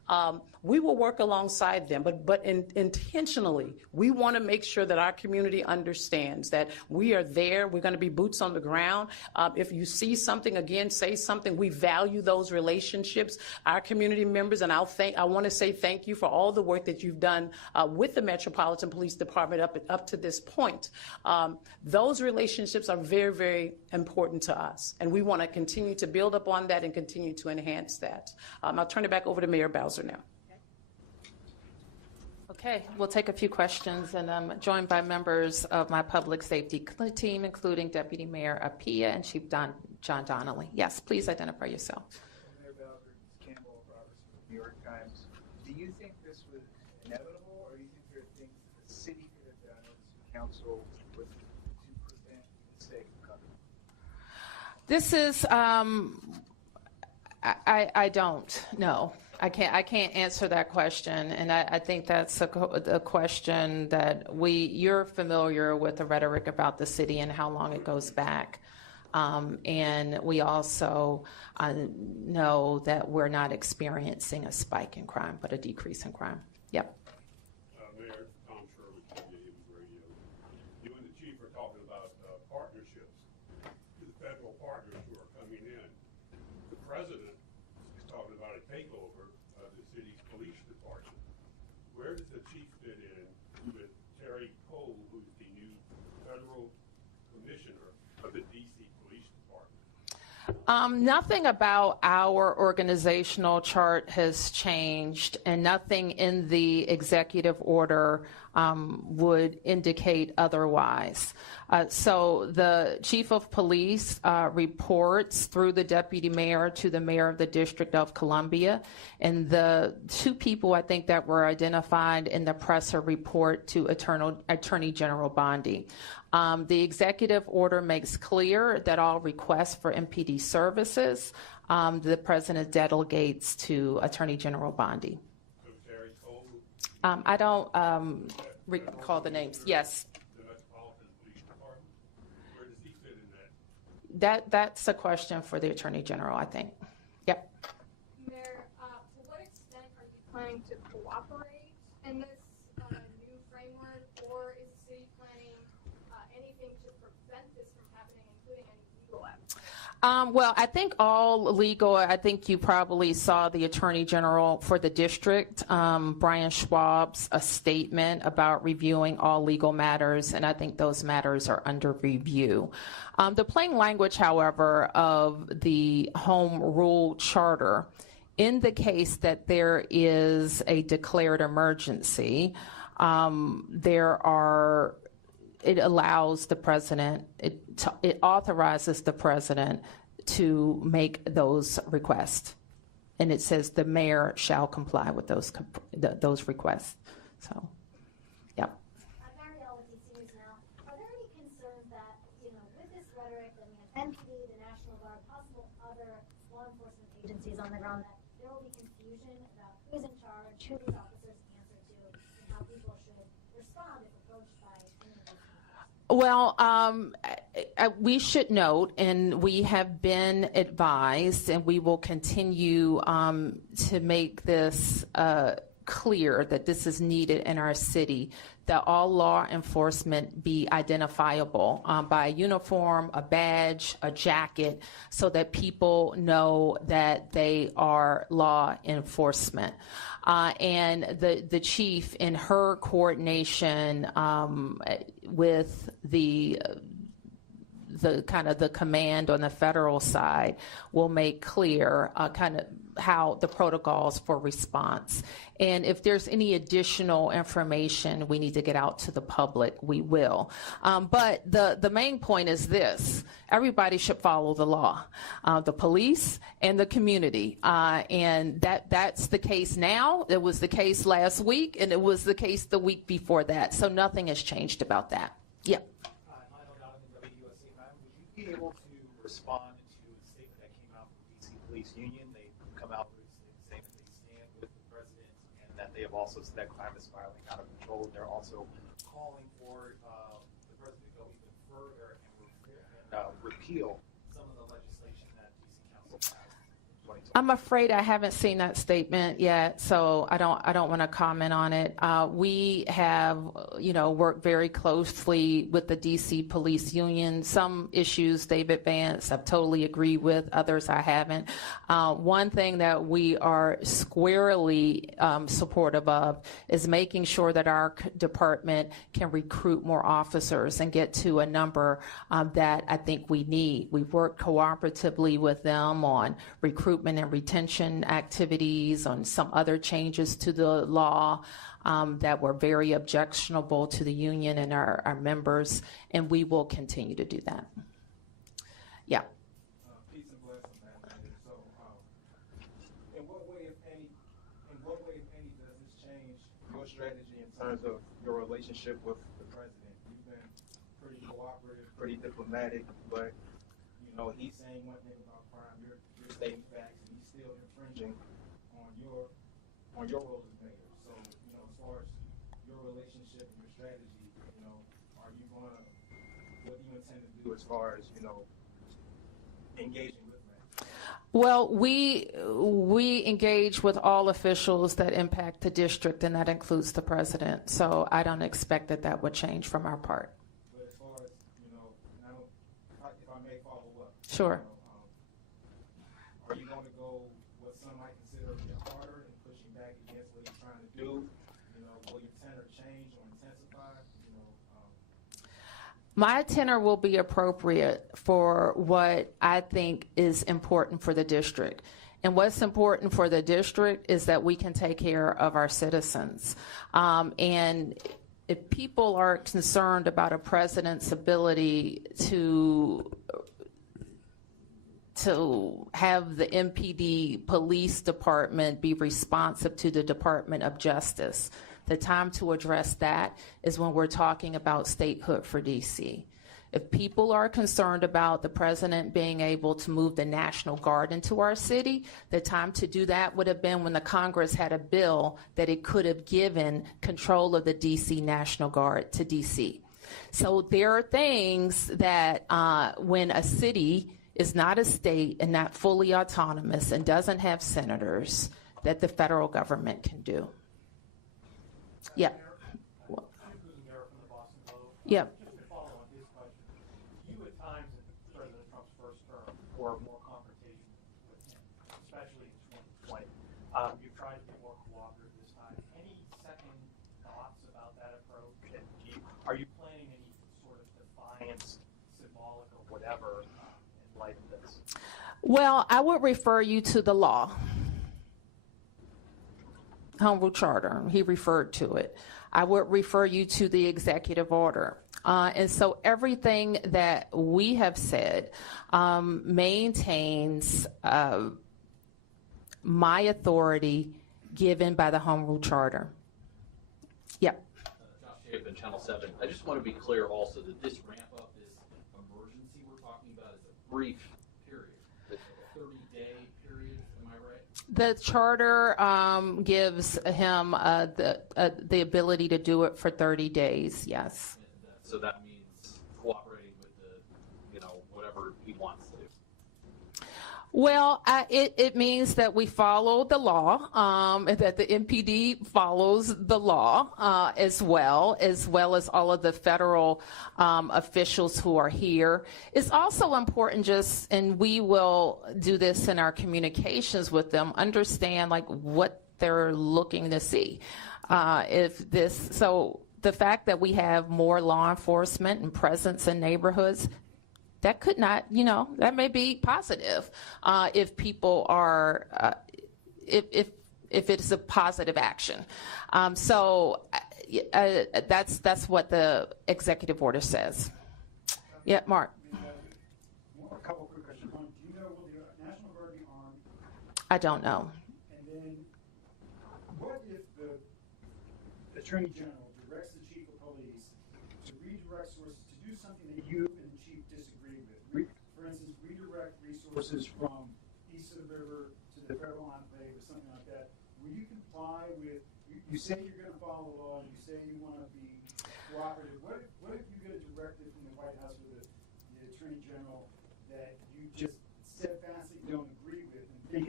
we will work alongside them, but intentionally, we want to make sure that our community understands that we are there. We're going to be boots on the ground. If you see something, again, say something. We value those relationships, our community members, and I want to say thank you for all the work that you've done with the Metropolitan Police Department up to this point. Those relationships are very, very important to us, and we want to continue to build upon that and continue to enhance that. I'll turn it back over to Mayor Bowser now. Okay, we'll take a few questions, and I'm joined by members of my public safety team, including Deputy Mayor Appiah and Chief John Donnelly. Yes, please identify yourself. Mayor Bowser, Campbell Roberts from the New York Times. Do you think this was inevitable, or do you think there are things that the city could have done or the city council to prevent the mistake from coming? This is, I don't know. I can't answer that question, and I think that's a question that you're familiar with the rhetoric about the city and how long it goes back. And we also know that we're not experiencing a spike in crime, but a decrease in crime. Yep. Mayor Tom Shirley, WJLA Radio. You and the chief are talking about partnerships with federal partners who are coming in. The president is talking about a takeover of the city's police department. Where does the chief fit in with Terry Cole, who's the new federal commissioner of the D.C. Police Department? Nothing about our organizational chart has changed, and nothing in the executive order would indicate otherwise. So the chief of police reports through the deputy mayor to the mayor of the District of Columbia, and the two people I think that were identified in the presser report to Attorney General Bondi. The executive order makes clear that all requests for MPD services, the president delegates to Attorney General Bondi. I don't recall the names. Yes. The Metropolitan Police Department? Where does he fit in that? That's a question for the Attorney General, I think. Yep. Mayor, to what extent are you planning to cooperate in this new framework, or is the city planning anything to prevent this from happening, including any legal action? Well, I think all legal, I think you probably saw the Attorney General for the district, Brian Schwab's a statement about reviewing all legal matters, and I think those matters are under review. The plain language, however, of the Home Rule Charter indicates that there is a declared emergency. It allows the president, it authorizes the president to make those requests. And it says the mayor shall comply with those requests. So, yeah. Marielle with DC News Now. Are there any concerns that, with this rhetoric that we have MPD, the National Guard, possible other law enforcement agencies on the ground, that there will be confusion about who's in charge, who these officers answer to, and how people should respond if approached by any of these people? Well, we should note, and we have been advised, and we will continue to make this clear that this is needed in our city, that all law enforcement be identifiable by a uniform, a badge, a jacket, so that people know that they are law enforcement. And the chief, in her coordination with the kind of the command on the federal side, will make clear kind of how the protocols for response. And if there's any additional information we need to get out to the public, we will. But the main point is this: everybody should follow the law, the police and the community. And that's the case now. It was the case last week, and it was the case the week before that. So nothing has changed about that. Yeah. Would you be able to respond to the statement that came out from the D.C. Police Union? They come out saying that they stand with the president, and that they have also said that crime is spiraling out of control. They're also calling for the president to go even further and repeal some of the legislation that D.C. Council passed. 2020? I'm afraid I haven't seen that statement yet, so I don't want to comment on it. We have, worked very closely with the DC Police Union. Some issues they've advanced, I've totally agreed with. Others I haven't. One thing that we are squarely supportive of is making sure that our department can recruit more officers and get to a number that I think we need. We've worked cooperatively with them on recruitment and retention activities, on some other changes to the law that were very objectionable to the union and our members, and we will continue to do that. Yeah. Peace and blessings, Madam Mayor. So, in what way, if any, does this change your strategy in terms of your relationship with the president? You've been pretty cooperative, pretty diplomatic, but he's saying one thing about crime, you're stating facts, and he's still infringing on your role as mayor. So, as far as your relationship and your strategy, are you what do you intend to do as far as, engaging with them? Well, we engage with all officials that impact the district, and that includes the president. So I don't expect that would change from our part. But as far as, now, if I may follow up. Sure. Are you going to go what some might consider a bit harder in pushing back against what he's trying to do? Will your tenor change or intensify? My tenor will be appropriate for what I think is important for the district. And what's important for the district is that we can take care of our citizens. And if people are concerned about a president's ability to have the MPD police department be responsive to the Department of Justice, the time to address that is when we're talking about statehood for DC. If people are concerned about the president being able to move the National Guard into our city, the time to do that would have been when the Congress had a bill that it could have given control of the DC National Guard to DC. So there are things that when a city is not a state and not fully autonomous and doesn't have senators, that the federal government can do. Yeah. Yeah. Just to follow on his question, you at times in President Trump's first term were more confrontational with him, especially in 2020. You've tried to be more cooperative this time. Any second thoughts about that approach? And are you planning any sort of defiance, symbolic or whatever, in light of this? Well, I would refer you to the law. Home Rule Charter, he referred to it. I would refer you to the executive order. And so everything that we have said maintains my authority given by the Home Rule Charter. Yeah. Josh Chapin, Channel 7. I just want to be clear also that this ramp up, this emergency we're talking about is a brief period. It's a 30-day period, am I right? The charter gives him the ability to do it for 30 days, yes. So that means cooperating with the, whatever he wants to do. Well, it means that we follow the law, that the MPD follows the law as well as all of the federal officials who are here. It's also important and we will do this in our communications with them, understand what they're looking to see. So the fact that we have more law enforcement and presence in neighborhoods, that could not, that may be positive if people are, if it's a positive action. So that's what the executive order says. Yeah, Mark. A couple quick questions. One, do you know, will the National Guard be armed? I don't know. And then, what if the Attorney General directs the Chief of Police to redirect sources to do something that you and the Chief disagree with? For instance, redirect resources from east of the river to the federal enclave or something like that. Will you comply with, you say you're going to follow the law, you say you want to be cooperative. What if you get a directive from the White House or the Attorney General that you just steadfastly don't agree with and think is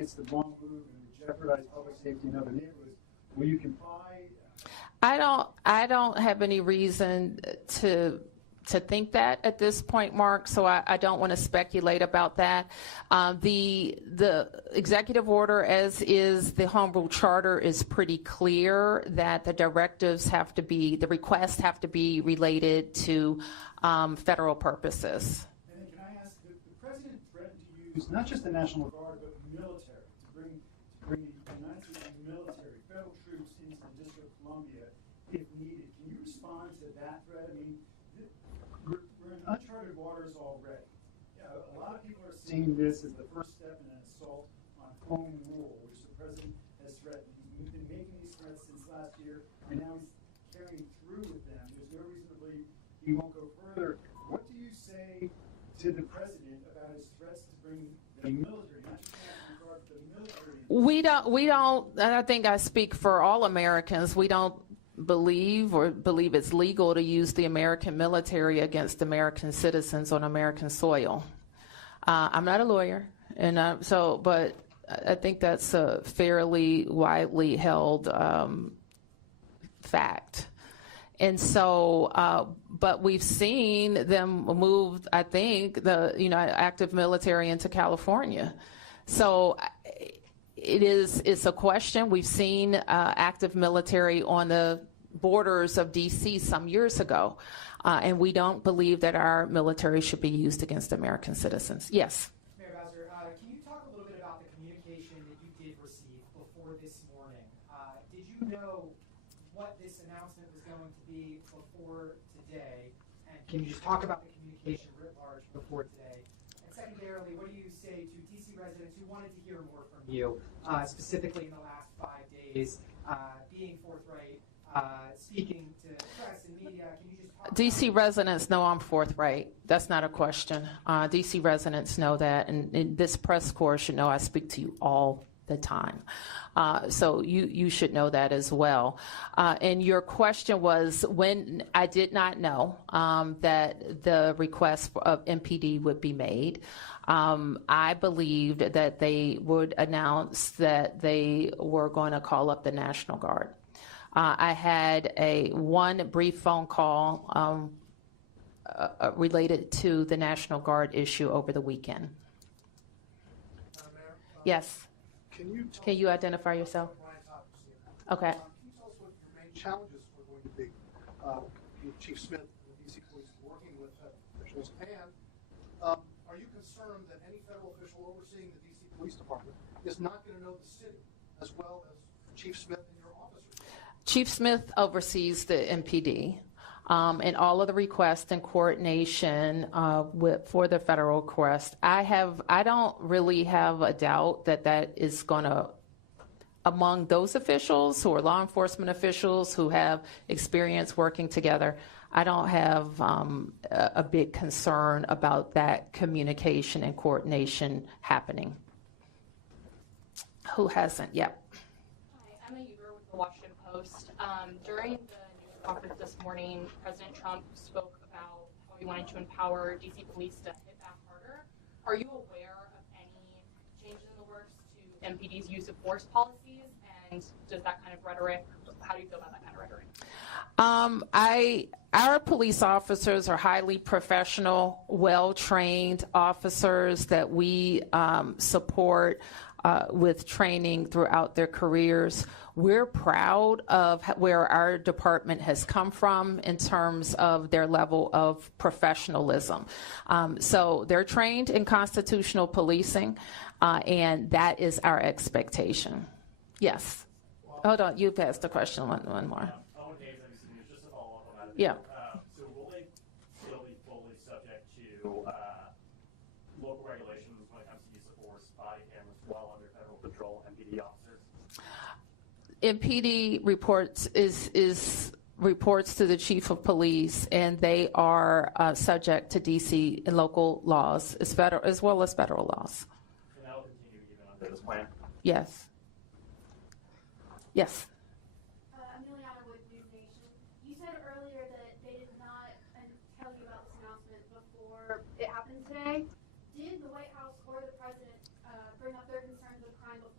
it's the wrong move and would jeopardize public safety in other neighborhoods, will you comply? I don't have any reason to think that at this point, Mark, so I don't want to speculate about that. The executive order, as is the Home Rule Charter, is pretty clear that the directives have to be, the requests have to be related to federal purposes. And then can I ask, the president threatened to use not just the National Guard, but the military, to bring the United States military, federal troops into the District of Columbia if needed. Can you respond to that threat? I mean, we're in uncharted waters already. A lot of people are seeing this as the first step in an assault on home rule, which the president has threatened. He's been making these threats since last year, and now he's carrying through with them. There's no reason to believe he won't go further. What do you say to the president about his threats to bring the military, not just the National Guard, but the military? We don't, and I think I speak for all Americans, we don't believe it's legal to use the American military against American citizens on American soil. I'm not a lawyer, and but I think that's a fairly widely held fact. And so, but we've seen them move, I think, active military into California. So it's a question. We've seen active military on the borders of D.C. some years ago, and we don't believe that our military should be used against American citizens. Yes? Mayor Bowser, can you talk a little bit about the communication that you did receive before this morning? Did you know what this announcement was going to be before today? And can you just talk about the communication writ large before today? And secondarily, what do you say to D.C. residents who wanted to hear more from you, specifically in the last 5 days, being forthright, speaking to press and media? Can you just talk D.C. residents know I'm forthright. That's not a question. D.C. residents know that, and this press corps should know I speak to you all the time. So you should know that as well. And your question was, when I did not know that the request of MPD would be made. I believed that they would announce that they were going to call up the National Guard. I had one brief phone call related to the National Guard issue over the weekend. Yes. Can you identify yourself? Okay. Can you tell us what your main challenges are going to be? Chief Smith and the D.C. Police working with officials, and are you concerned that any federal official overseeing the D.C. Police Department is not going to know the city as well as Chief Smith and your officers? Chief Smith oversees the MPD. And all of the requests and coordination for the federal request. I don't really have a doubt that is going to, among those officials who are law enforcement officials who have experience working together, I don't have a big concern about that communication and coordination happening. Who hasn't? Yep. Hi, Emma Uber with the Washington Post. During the news conference this morning, President Trump spoke about how he wanted to empower D.C. police to hit back harder. Are you aware of any changes in the works to MPD's use of force policies? And does that kind of rhetoric, how do you feel about that kind of rhetoric? Our police officers are highly professional, well-trained officers that we support with training throughout their careers. We're proud of where our department has come from in terms of their level of professionalism. So they're trained in constitutional policing, and that is our expectation. Yes. Hold on, you passed the question one more. Just to follow up on that. Yeah. So will they still be fully subject to local regulations when it comes to use of force, body cameras, while under federal patrol, MPD officers? MPD reports to the chief of police, and they are subject to D.C. and local laws, as well as federal laws. So that will continue even under this plan? Yes. Yes. Emiliana with News Nation. You said earlier that they did not tell you about this announcement before it happened today. Did the White House or the president bring up their concerns of crime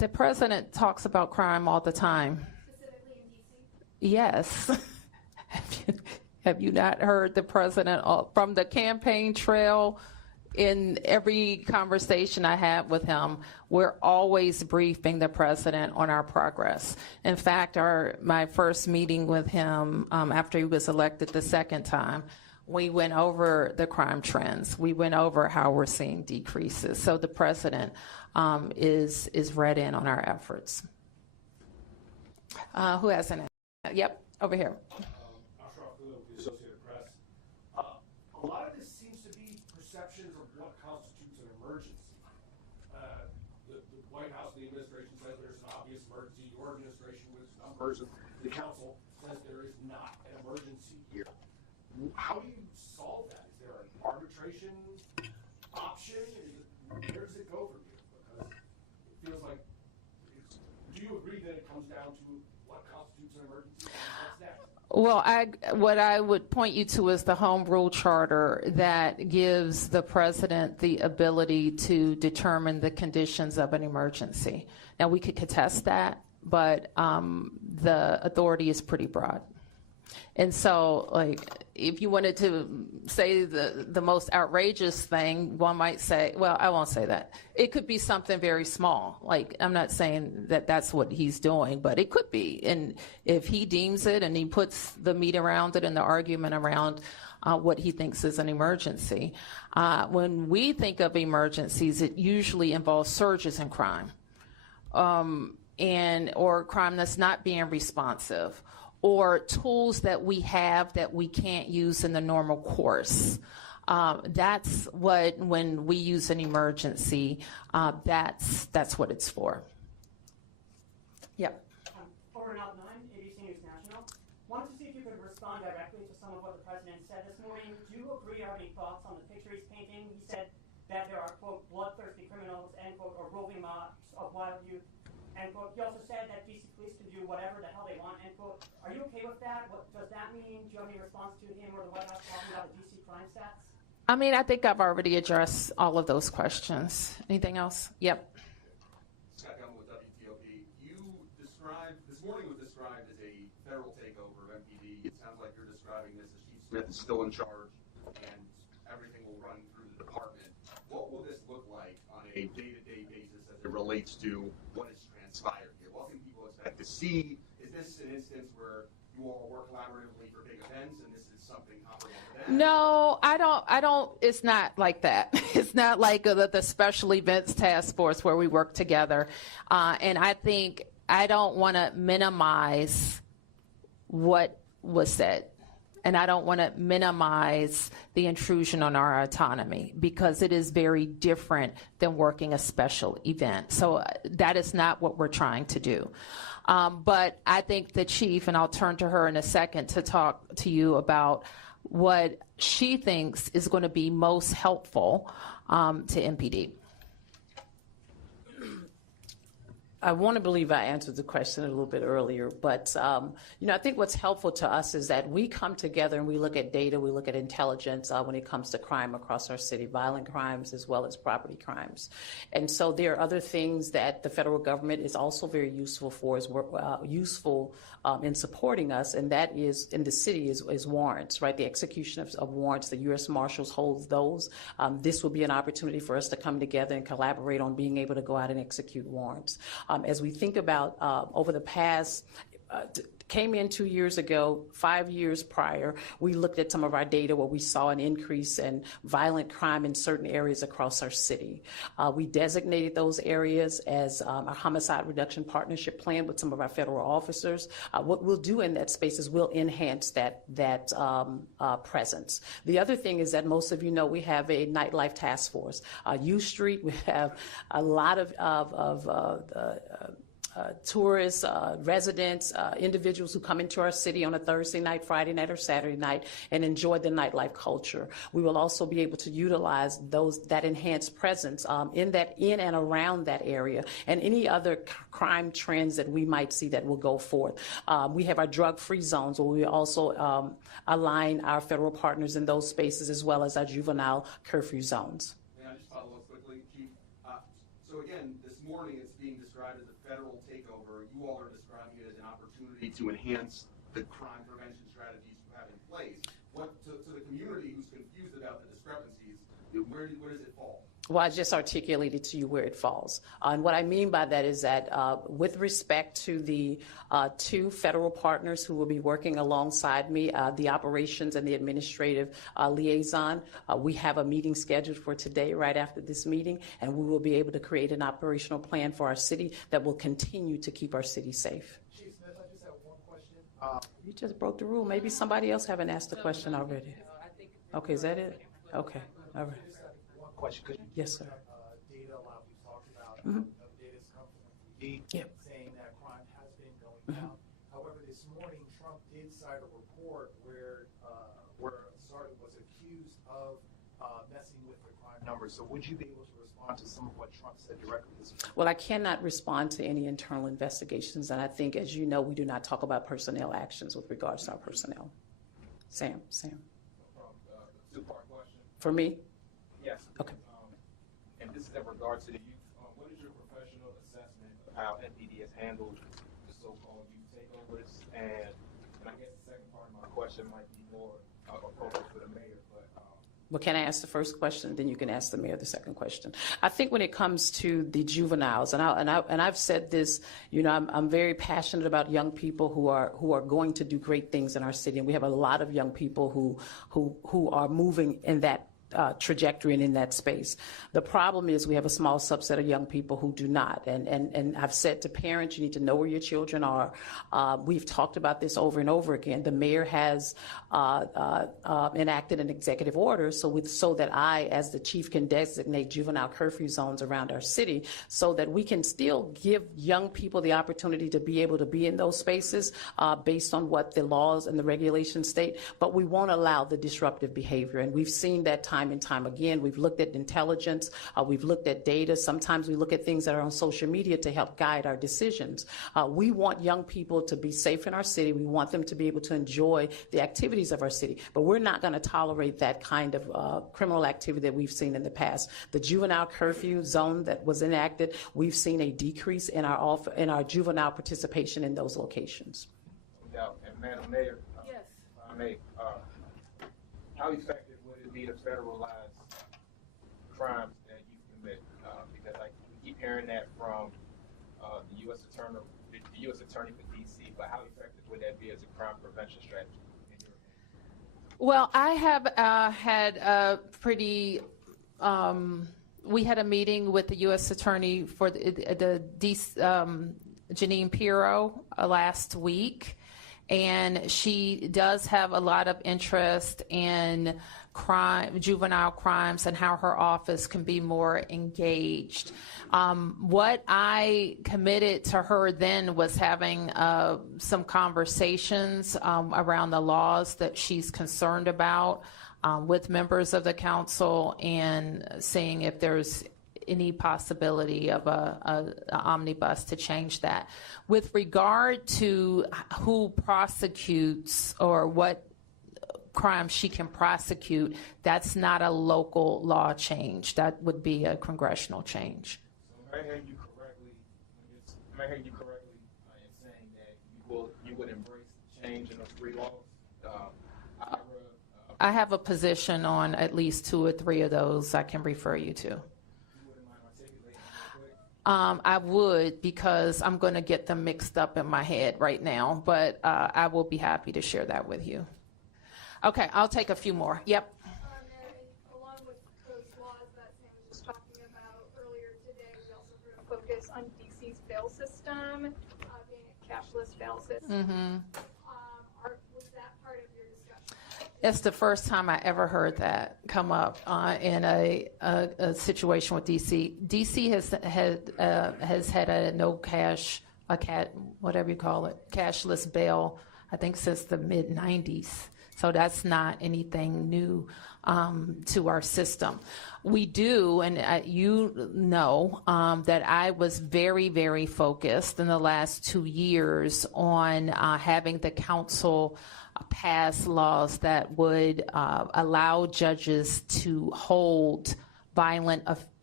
The president talks about crime all the time. Specifically in DC? Yes. Have you not heard the president from the campaign trail? In every conversation I have with him, we're always briefing the president on our progress. In fact, my first meeting with him after he was elected the second time, we went over the crime trends. We went over how we're seeing decreases. So the president is read in on our efforts. Who has an? Yep, over here. A lot of this seems to be perceptions of what constitutes an emergency. The White House, the administration says there's an obvious emergency. Your administration, with numbers, the council says there is not an emergency here. How do you solve that? Is there an arbitration option? Where does it go from here? Because it feels like, do you agree that it comes down to what constitutes an emergency? What's next? Well, what I would point you to is the Home Rule Charter that gives the president the ability to determine the conditions of an emergency. Now, we could contest that, but the authority is pretty broad. And so, like, if you wanted to say the most outrageous thing, one might say, well, I won't say that. It could be something very small. Like, I'm not saying that that's what he's doing, but it could be. And if he deems it and he puts the meat around it and the argument around what he thinks is an emergency. When we think of emergencies, it usually involves surges in crime or crime that's not being responsive, or tools that we have that we can't use in the normal course. That's what, when we use an emergency, that's what it's for. Yep. Over and out 9, ABC News National. Wanted to see if you could respond directly to some of what the president said this morning. Do you agree or have any thoughts on the picture he's painting? He said that there are, quote, bloodthirsty criminals, end quote, or roving mobs of wild youth, end quote. He also said that DC police can do whatever the hell they want, end quote. Are you okay with that? What does that mean? Do you have any response to him or the White House talking about the DC crime stats? I mean, I think I've already addressed all of those questions. Anything else? Yep. Scott Gumman with WJLA. You described, this morning was described as a federal takeover of MPD. It sounds like you're describing this as Chief Smith is still in charge and everything will run through the department. What will this look like on a day-to-day basis as it relates to what has transpired here? What can people expect to see? Is this an instance where you all work collaboratively for big events and this is something comparable to that? No, I don't, it's not like that. It's not like the special events task force where we work together. And I think I don't want to minimize what was said. And I don't want to minimize the intrusion on our autonomy because it is very different than working a special event. So that is not what we're trying to do. But I think the chief, and I'll turn to her in a second to talk to you about what she thinks is going to be most helpful to MPD. I want to believe I answered the question a little bit earlier, but I think what's helpful to us is that we come together and we look at data, we look at intelligence when it comes to crime across our city, violent crimes as well as property crimes. And so there are other things that the federal government is also very useful for, useful in supporting us, and that is in the city is warrants, right? The execution of warrants, the U.S. Marshals holds those. This will be an opportunity for us to come together and collaborate on being able to go out and execute warrants. As we think about over the past, came in 2 years ago, 5 years prior, we looked at some of our data where we saw an increase in violent crime in certain areas across our city. We designated those areas as a homicide reduction partnership plan with some of our federal officers. What we'll do in that space is we'll enhance that presence. The other thing is that most of you know we have a nightlife task force. U Street, we have a lot of tourists, residents, individuals who come into our city on a Thursday night, Friday night, or Saturday night and enjoy the nightlife culture. We will also be able to utilize that enhanced presence in and around that area and any other crime trends that we might see that will go forth. We have our drug-free zones where we also align our federal partners in those spaces as well as our juvenile curfew zones. May I just follow up quickly, Chief? So again, this morning it's being described as a federal takeover. You all are describing it as an opportunity to enhance the crime prevention strategies you have in place. What to the community who's confused about the discrepancies, where does it fall? Well, I just articulated to you where it falls. And what I mean by that is that with respect to the two federal partners who will be working alongside me, the operations and the administrative liaison, we have a meeting scheduled for today right after this meeting, and we will be able to create an operational plan for our city that will continue to keep our city safe. Chief Smith, I just have one question. You just broke the rule. Maybe somebody else haven't asked the question already. Okay, is that it? Okay, all right. Question. Could you Yes, sir. Data a lot we've talked about. Mhm. Data has come from MPD saying that crime has been going down. However, this morning Trump did cite a report where a sergeant was accused of messing with the crime numbers. So would you be able to respond to some of what Trump said directly this morning? Well, I cannot respond to any internal investigations, and I think, as you know, we do not talk about personnel actions with regards to our personnel. Sam. Two-part question. For me? Yes. Okay. And this is in regards to the youth. What is your professional assessment of how MPD has handled the so-called youth takeovers? And I guess the second part of my question might be more appropriate for the mayor, but. Well, can I ask the first question? Then you can ask the mayor the second question. I think when it comes to the juveniles, and I've said this, you know, I'm very passionate about young people who are going to do great things in our city, and we have a lot of young people who are moving in that trajectory and in that space. The problem is we have a small subset of young people who do not. And I've said to parents, you need to know where your children are. We've talked about this over and over again. The mayor has enacted an executive order so that I, as the chief, can designate juvenile curfew zones around our city so that we can still give young people the opportunity to be able to be in those spaces based on what the laws and the regulations state, but we won't allow the disruptive behavior. And we've seen that time and time again. We've looked at intelligence, we've looked at data. Sometimes we look at things that are on social media to help guide our decisions. We want young people to be safe in our city. We want them to be able to enjoy the activities of our city, but we're not going to tolerate that kind of criminal activity that we've seen in the past. The juvenile curfew zone that was enacted, we've seen a decrease in our juvenile participation in those locations. And Madam Mayor, yes. I may, how effective would it be to federalize crimes that you commit? Because I keep hearing that from the U.S. Attorney for D.C., but how effective would that be as a crime prevention strategy? Well, I have had a pretty. We had a meeting with the U.S. Attorney for the Janine Pirro last week, and she does have a lot of interest in juvenile crimes and how her office can be more engaged. What I committed to her then was having some conversations around the laws that she's concerned about with members of the council and seeing if there's any possibility of an omnibus to change that. With regard to who prosecutes or what crimes she can prosecute, that's not a local law change. That would be a congressional change. So if I heard you correctly, in saying that you would embrace the change in those three laws? I have a position on at least 2 or 3 of those I can refer you to. I would, because I'm going to get them mixed up in my head right now, but I will be happy to share that with you. Okay, I'll take a few more. Yep. Along with those laws that Sam was just talking about earlier today, we also heard a focus on DC's bail system, being a cashless bail system. Was that part of your discussion? It's the first time I ever heard that come up in a situation with DC. DC has had a no cash, whatever you call it, cashless bail, I think since the mid-90s. So that's not anything new to our system. We do, and you know, that I was very, very focused in the last 2 years on having the council pass laws that would allow judges to hold violent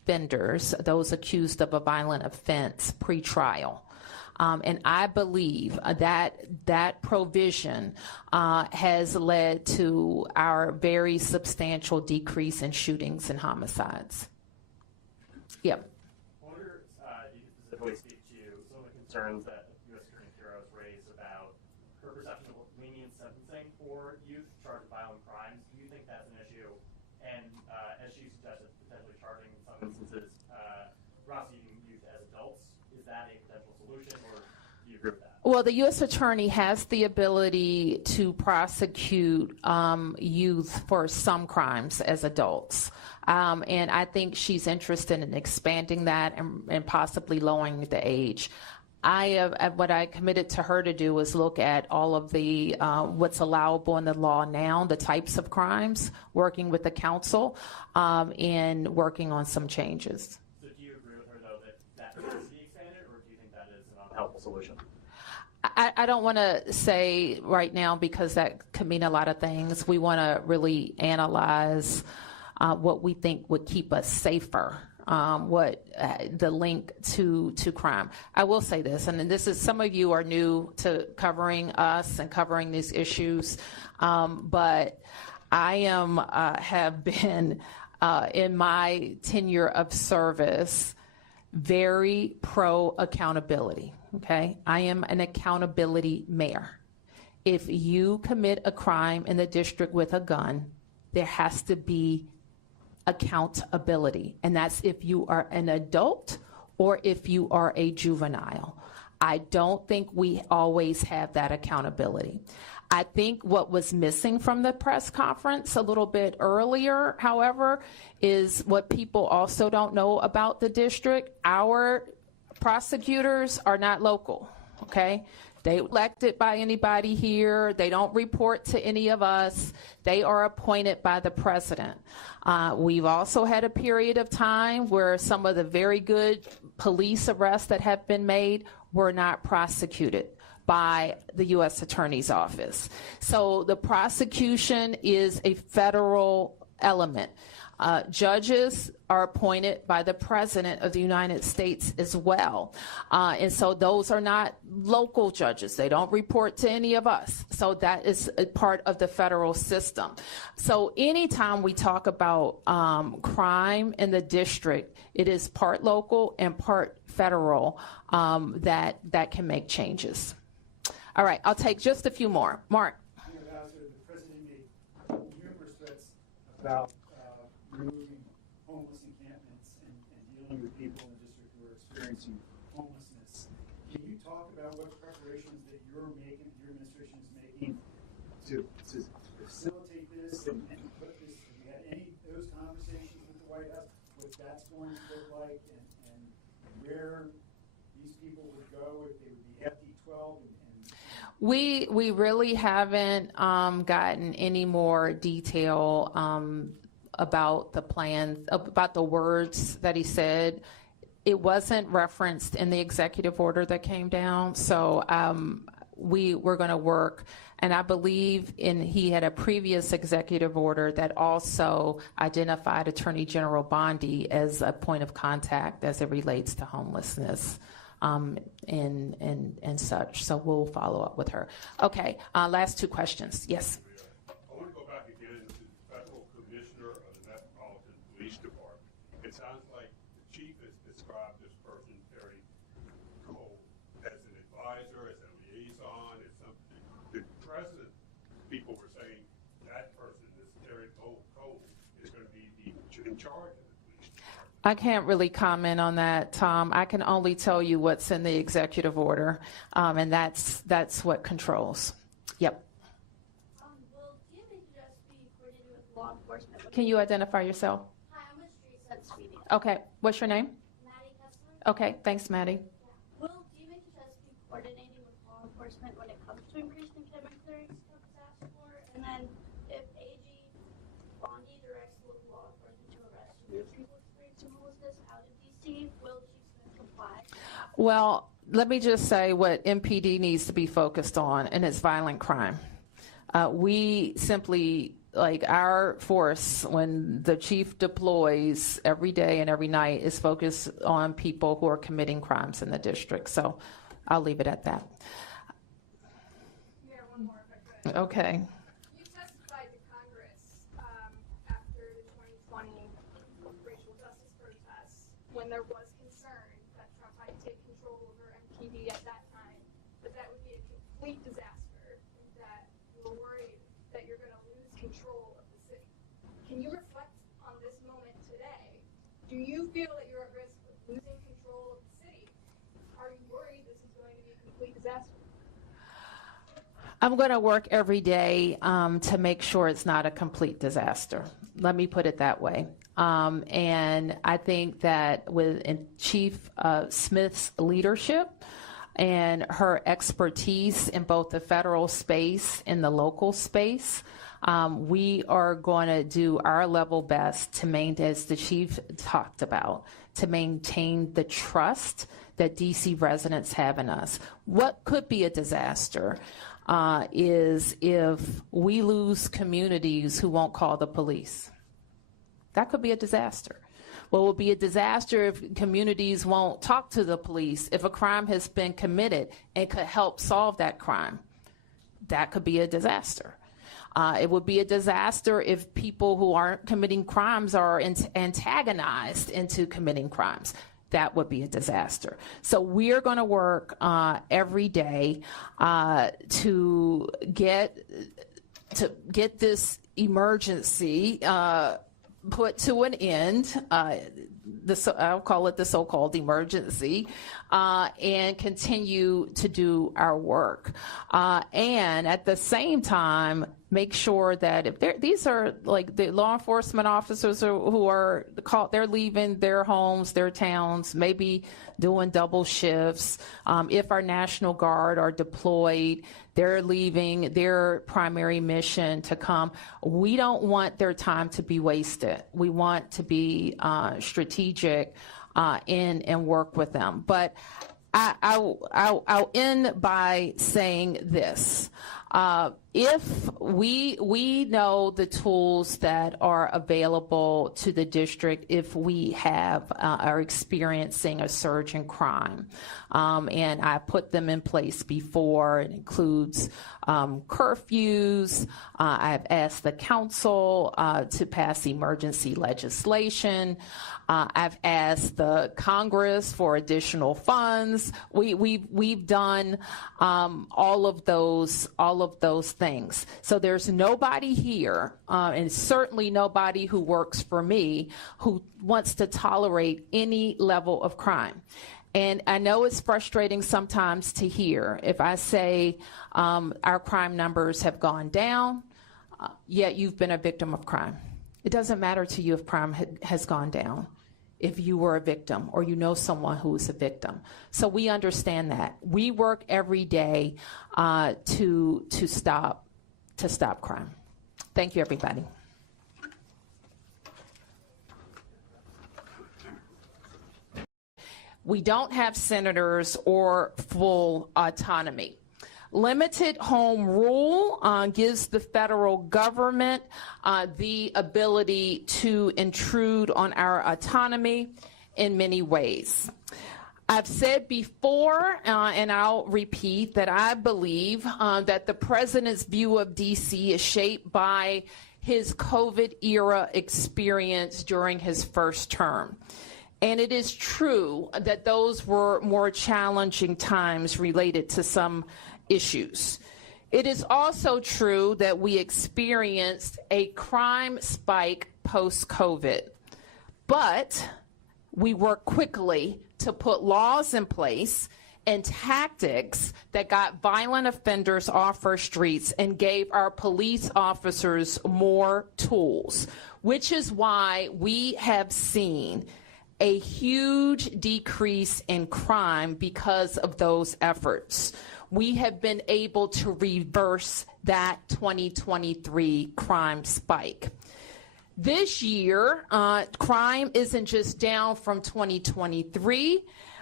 offenders, those accused of a violent offense, pre-trial. And I believe that provision has led to our very substantial decrease in shootings and homicides. Yep. I wonder if you could specifically speak to some of the concerns that U.S. Attorney Quiroz raised about her perception of lenient sentencing for youth charged with violent crimes. Do you think that's an issue? And as she suggested, potentially charging in some instances prosecuting youth as adults, is that a potential solution, or do you agree with that? Well, the U.S. Attorney has the ability to prosecute youth for some crimes as adults. And I think she's interested in expanding that and possibly lowering the age. What I committed to her to do is look at all of the what's allowable in the law now, the types of crimes, working with the council, and working on some changes. So do you agree with her, though, that needs to be expanded, or do you think that is an unhelpful solution? I don't want to say right now, because that could mean a lot of things. We want to really analyze what we think would keep us safer, what the link to crime. I will say this, and this is, some of you are new to covering us and covering these issues, but I have been in my tenure of service very pro accountability. Okay, I am an accountability mayor. If you commit a crime in the district with a gun, there has to be accountability, and that's if you are an adult or if you are a juvenile. I don't think we always have that accountability. I think what was missing from the press conference a little bit earlier, however, is what people also don't know about the district. Our prosecutors are not local, okay? They elected by anybody here. They don't report to any of us. They are appointed by the president. We've also had a period of time where some of the very good police arrests that have been made were not prosecuted by the U.S. Attorney's Office. So the prosecution is a federal element. Judges are appointed by the President of the United States as well. And so those are not local judges. They don't report to any of us. So that is a part of the federal system. So anytime we talk about crime in the district, it is part local and part federal that can make changes. All right, I'll take just a few more. Mark. Mayor Bowser, the president made numerous threats about removing homeless encampments and dealing with people in the district who are experiencing homelessness. Can you talk about what preparations that you're making, your administration is making to facilitate this and put this, have you had any of those conversations with the White House, what that's going to look like and where these people would go if they would be FD12 We really haven't gotten any more detail about the plan, about the words that he said. It wasn't referenced in the executive order that came down, so we're going to work. And I believe he had a previous executive order that also identified Attorney General Bondi as a point of contact as it relates to homelessness. And such. So we'll follow up with her. Okay, last two questions. Yes. I want to go back again to the federal commissioner of the Metropolitan Police Department. It sounds like the chief has described this person, Terry Cole, as an advisor, as a liaison, as something. The president, people were saying that person, this Terry Cole, is going to be in charge of it. I can't really comment on that, Tom. I can only tell you what's in the executive order, and that's what controls. Yep. Will DMH be coordinated with law enforcement? Can you identify yourself? Hi, I'm with Street Sense Media. Okay. What's your name? Maddie Kessler. Okay. Thanks, Maddie. Will DMH be coordinating with law enforcement when it comes to increasing encampment clearance that was asked for? And then if AG Bondi directs local law enforcement to arrest people experiencing homelessness out of DC, will Chief Smith comply? Well, let me just say what MPD needs to be focused on, and it's violent crime. We simply like our force, when the chief deploys every day and every night, is focused on people who are committing crimes in the district. So I'll leave it at that. Yeah, one more if I could. Okay. You testified to Congress after the 2020 racial justice protests when there was concern that Trump might take control over MPD at that time, but that would be a complete disaster, and that you were worried that you're going to lose control of the city. Can you reflect on this moment today? Do you feel that you're at risk of losing control of the city? Are you worried this is going to be a complete disaster? I'm going to work every day to make sure it's not a complete disaster. Let me put it that way. And I think that with Chief Smith's leadership and her expertise in both the federal space and the local space, we are going to do our level best to maintain, as the chief talked about, to maintain the trust that DC residents have in us. What could be a disaster is if we lose communities who won't call the police. That could be a disaster. Well, it will be a disaster if communities won't talk to the police if a crime has been committed and could help solve that crime. That could be a disaster. It would be a disaster if people who aren't committing crimes are antagonized into committing crimes. That would be a disaster. So we're going to work every day to get this emergency put to an end. I'll call it the so-called emergency, and continue to do our work. And at the same time, make sure that if these are like the law enforcement officers who are called, they're leaving their homes, their towns, maybe doing double shifts. If our National Guard are deployed, they're leaving their primary mission to come. We don't want their time to be wasted. We want to be strategic and work with them. But I'll end by saying this. If we know the tools that are available to the district if we are experiencing a surge in crime, and I put them in place before. It includes curfews. I've asked the council to pass emergency legislation. I've asked the Congress for additional funds. We've done all of those things. So there's nobody here, and certainly nobody who works for me, who wants to tolerate any level of crime. And I know it's frustrating sometimes to hear if I say our crime numbers have gone down, yet you've been a victim of crime. It doesn't matter to you if crime has gone down, if you were a victim or you know someone who is a victim. So we understand that. We work every day to stop crime. Thank you, everybody. We don't have senators or full autonomy. Limited home rule gives the federal government the ability to intrude on our autonomy in many ways. I've said before, and I'll repeat, that I believe that the president's view of DC is shaped by his COVID-era experience during his first term. And it is true that those were more challenging times related to some issues. It is also true that we experienced a crime spike post-COVID, but we worked quickly to put laws in place and tactics that got violent offenders off our streets and gave our police officers more tools, which is why we have seen a huge decrease in crime because of those efforts. We have been able to reverse that 2023 crime spike. This year, crime isn't just down from 2023.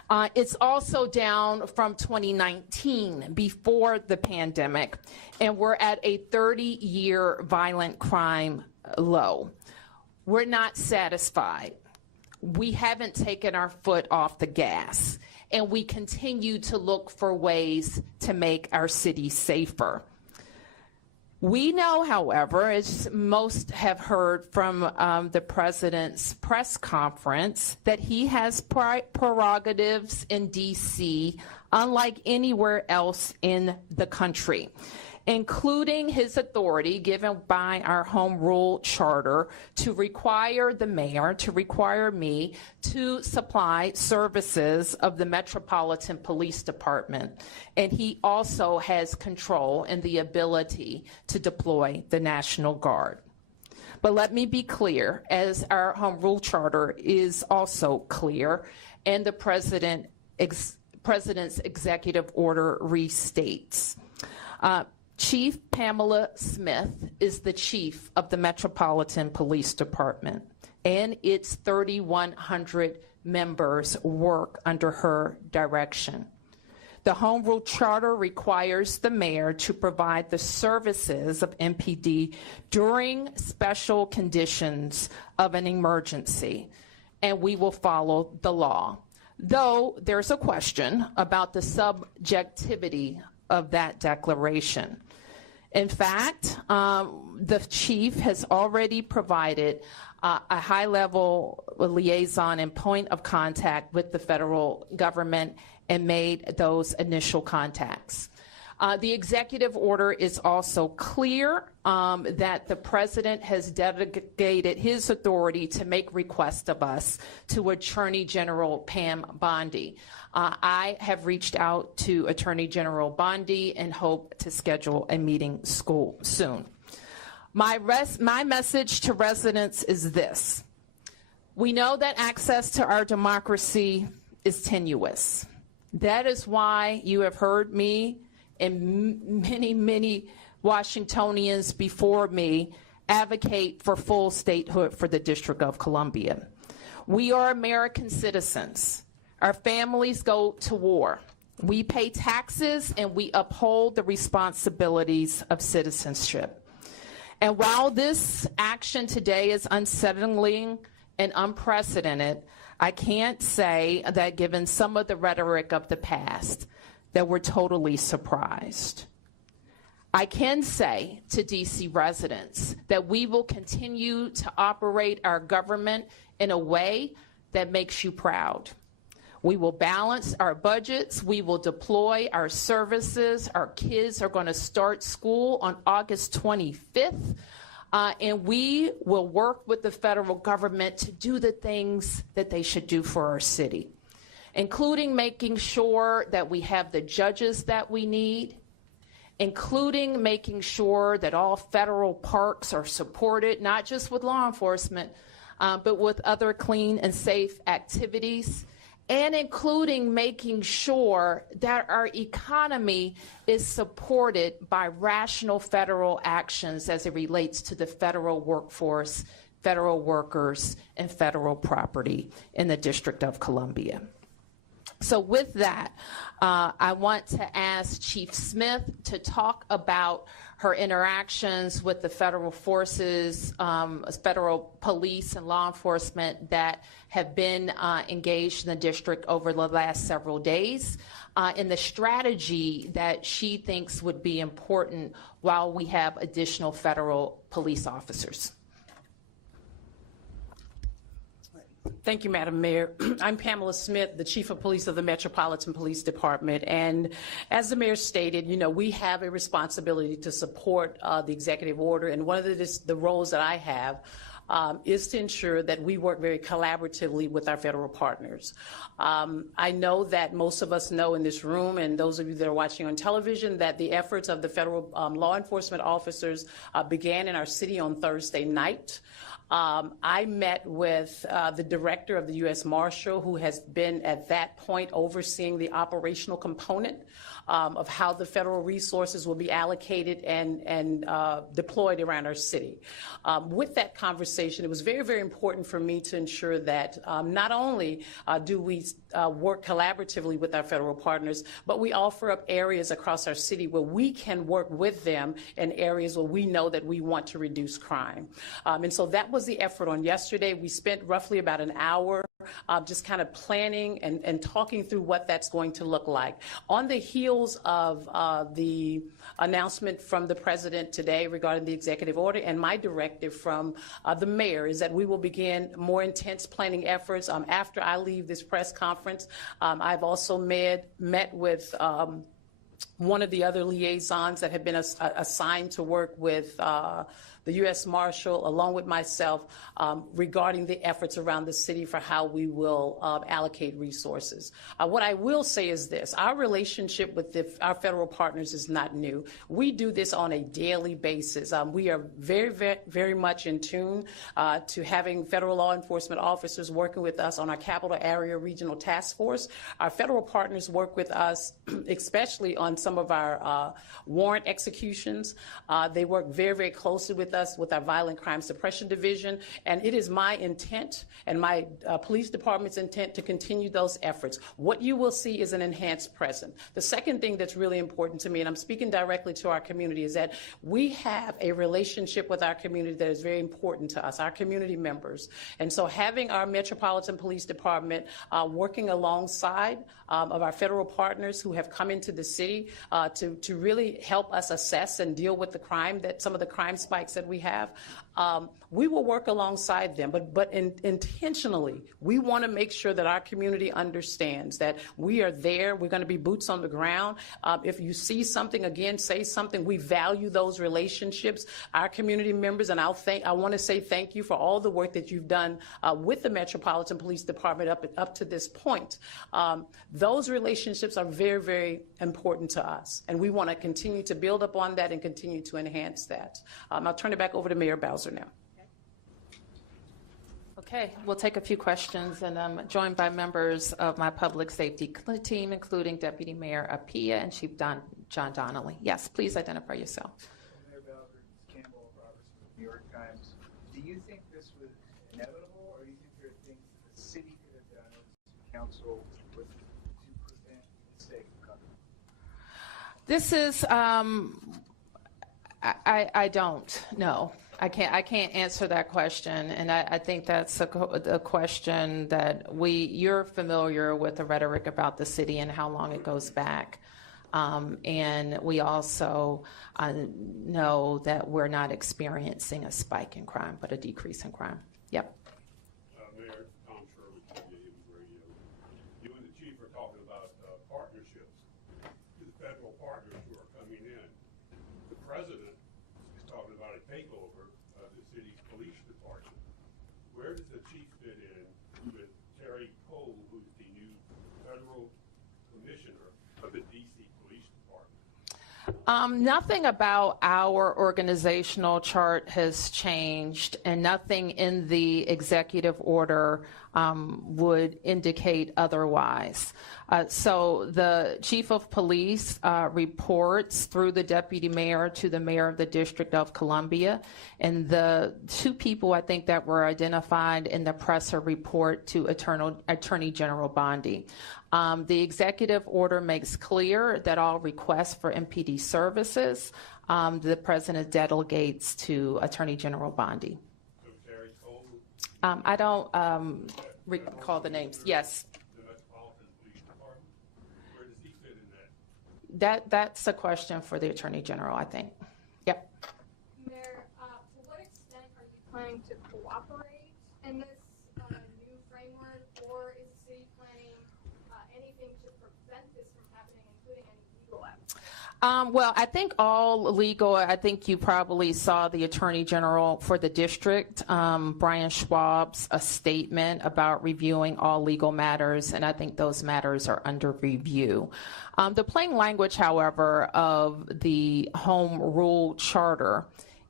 It's also down from 2019, before the pandemic, and we're at a 30-year violent crime low. We're not satisfied. We haven't taken our foot off the gas, and we continue to look for ways to make our city safer. We know, however, as most have heard from the president's press conference, that he has prerogatives in D.C. unlike anywhere else in the country, including his authority given by our home rule charter to require the mayor, to require me, to supply services of the Metropolitan Police Department. And he also has control and the ability to deploy the National Guard. But let me be clear, as our home rule charter is also clear, and the president's executive order restates. Chief Pamela Smith is the chief of the Metropolitan Police Department, and its 3,100 members work under her direction. The Home Rule Charter requires the mayor to provide the services of MPD during special conditions of an emergency, and we will follow the law. Though there's a question about the subjectivity of that declaration. In fact, the chief has already provided a high-level liaison and point of contact with the federal government and made those initial contacts. The executive order is also clear that the president has delegated his authority to make requests of us to Attorney General Pam Bondi. I have reached out to Attorney General Bondi and hope to schedule a meeting soon. My message to residents is this. We know that access to our democracy is tenuous. That is why you have heard me and many Washingtonians before me advocate for full statehood for the District of Columbia. We are American citizens. Our families go to war. We pay taxes and we uphold the responsibilities of citizenship. And while this action today is unsettling and unprecedented, I can't say that given some of the rhetoric of the past, that we're totally surprised. I can say to DC residents that we will continue to operate our government in a way that makes you proud. We will balance our budgets. We will deploy our services. Our kids are going to start school on August 25th. And we will work with the federal government to do the things that they should do for our city, including making sure that we have the judges that we need, including making sure that all federal parks are supported, not just with law enforcement, but with other clean and safe activities, and including making sure that our economy is supported by rational federal actions as it relates to the federal workforce, federal workers, and federal property in the District of Columbia. So with that, I want to ask Chief Smith to talk about her interactions with the federal forces, federal police and law enforcement that have been engaged in the district over the last several days, and the strategy that she thinks would be important while we have additional federal police officers. Thank you, Madam Mayor. I'm Pamela Smith, the Chief of Police of the Metropolitan Police Department. And as the Mayor stated, we have a responsibility to support the executive order. And one of the roles that I have is to ensure that we work very collaboratively with our federal partners. I know that most of us know in this room, and those of you that are watching on television, that the efforts of the federal law enforcement officers began in our city on Thursday night. I met with the director of the U.S. Marshal, who has been at that point overseeing the operational component of how the federal resources will be allocated and deployed around our city. With that conversation, it was very, very important for me to ensure that not only do we work collaboratively with our federal partners, but we offer up areas across our city where we can work with them in areas where we know that we want to reduce crime. And so that was the effort on yesterday. We spent roughly about an hour just kind of planning and talking through what that's going to look like. On the heels of the announcement from the president today regarding the executive order and my directive from the mayor is that we will begin more intense planning efforts. After I leave this press conference, I've also met with one of the other liaisons that have been assigned to work with the U.S. Marshal, along with myself, regarding the efforts around the city for how we will allocate resources. What I will say is this: our relationship with our federal partners is not new. We do this on a daily basis. We are very, very, very much in tune to having federal law enforcement officers working with us on our Capital Area Regional Task Force. Our federal partners work with us, especially on some of our warrant executions. They work very, very closely with us with our Violent Crime Suppression Division, and it is my intent and my police department's intent to continue those efforts. What you will see is an enhanced presence. The second thing that's really important to me, and I'm speaking directly to our community, is that we have a relationship with our community that is very important to us, our community members. And so having our Metropolitan Police Department working alongside of our federal partners who have come into the city to really help us assess and deal with the crime, that some of the crime spikes that we have, we will work alongside them, but intentionally, we want to make sure that our community understands that we are there. We're going to be boots on the ground. If you see something, again, say something. We value those relationships. Our community members, and I want to say thank you for all the work that you've done with the Metropolitan Police Department up to this point. Those relationships are very, very important to us, and we want to continue to build upon that and continue to enhance that. I'll turn it back over to Mayor Bowser now. Okay, we'll take a few questions, and I'm joined by members of my public safety team, including Deputy Mayor Appiah and Chief John Donnelly. Yes, please identify yourself. Mayor Bowser, Campbell Roberts from the New York Times. Do you think this was inevitable, or do you think there are things that the city could have done or the council to prevent the mistake from coming? This is, I don't know. I can't answer that question, and I think that's a question that you're familiar with the rhetoric about the city and how long it goes back. And we also know that we're not experiencing a spike in crime, but a decrease in crime. Yep. Mayor Tom Shirley, WJLA Radio. You and the chief are talking about partnerships with federal partners who are coming in. The president is talking about a takeover of the city's police department. Where does the chief fit in with Terry Cole, who's the new federal commissioner of the D.C. Police Department? Nothing about our organizational chart has changed, and nothing in the executive order would indicate otherwise. So the chief of police reports through the deputy mayor to the mayor of the District of Columbia, and the two people I think that were identified in the presser report to Attorney General Bondi. The executive order makes clear that all requests for MPD services, the president delegates to Attorney General Bondi. So Terry Cole? I don't recall the names. Yes. The Metropolitan Police Department? Where does he fit in that? That's a question for the Attorney General, I think. Yep. Mayor, to what extent are you planning to cooperate in this new framework, or is the city planning anything to prevent this from happening, including any legal action? Well, I think all legal, I think you probably saw the Attorney General for the district, Brian Schwab's statement about reviewing all legal matters, and I think those matters are under review. The plain language, however, of the Home Rule Charter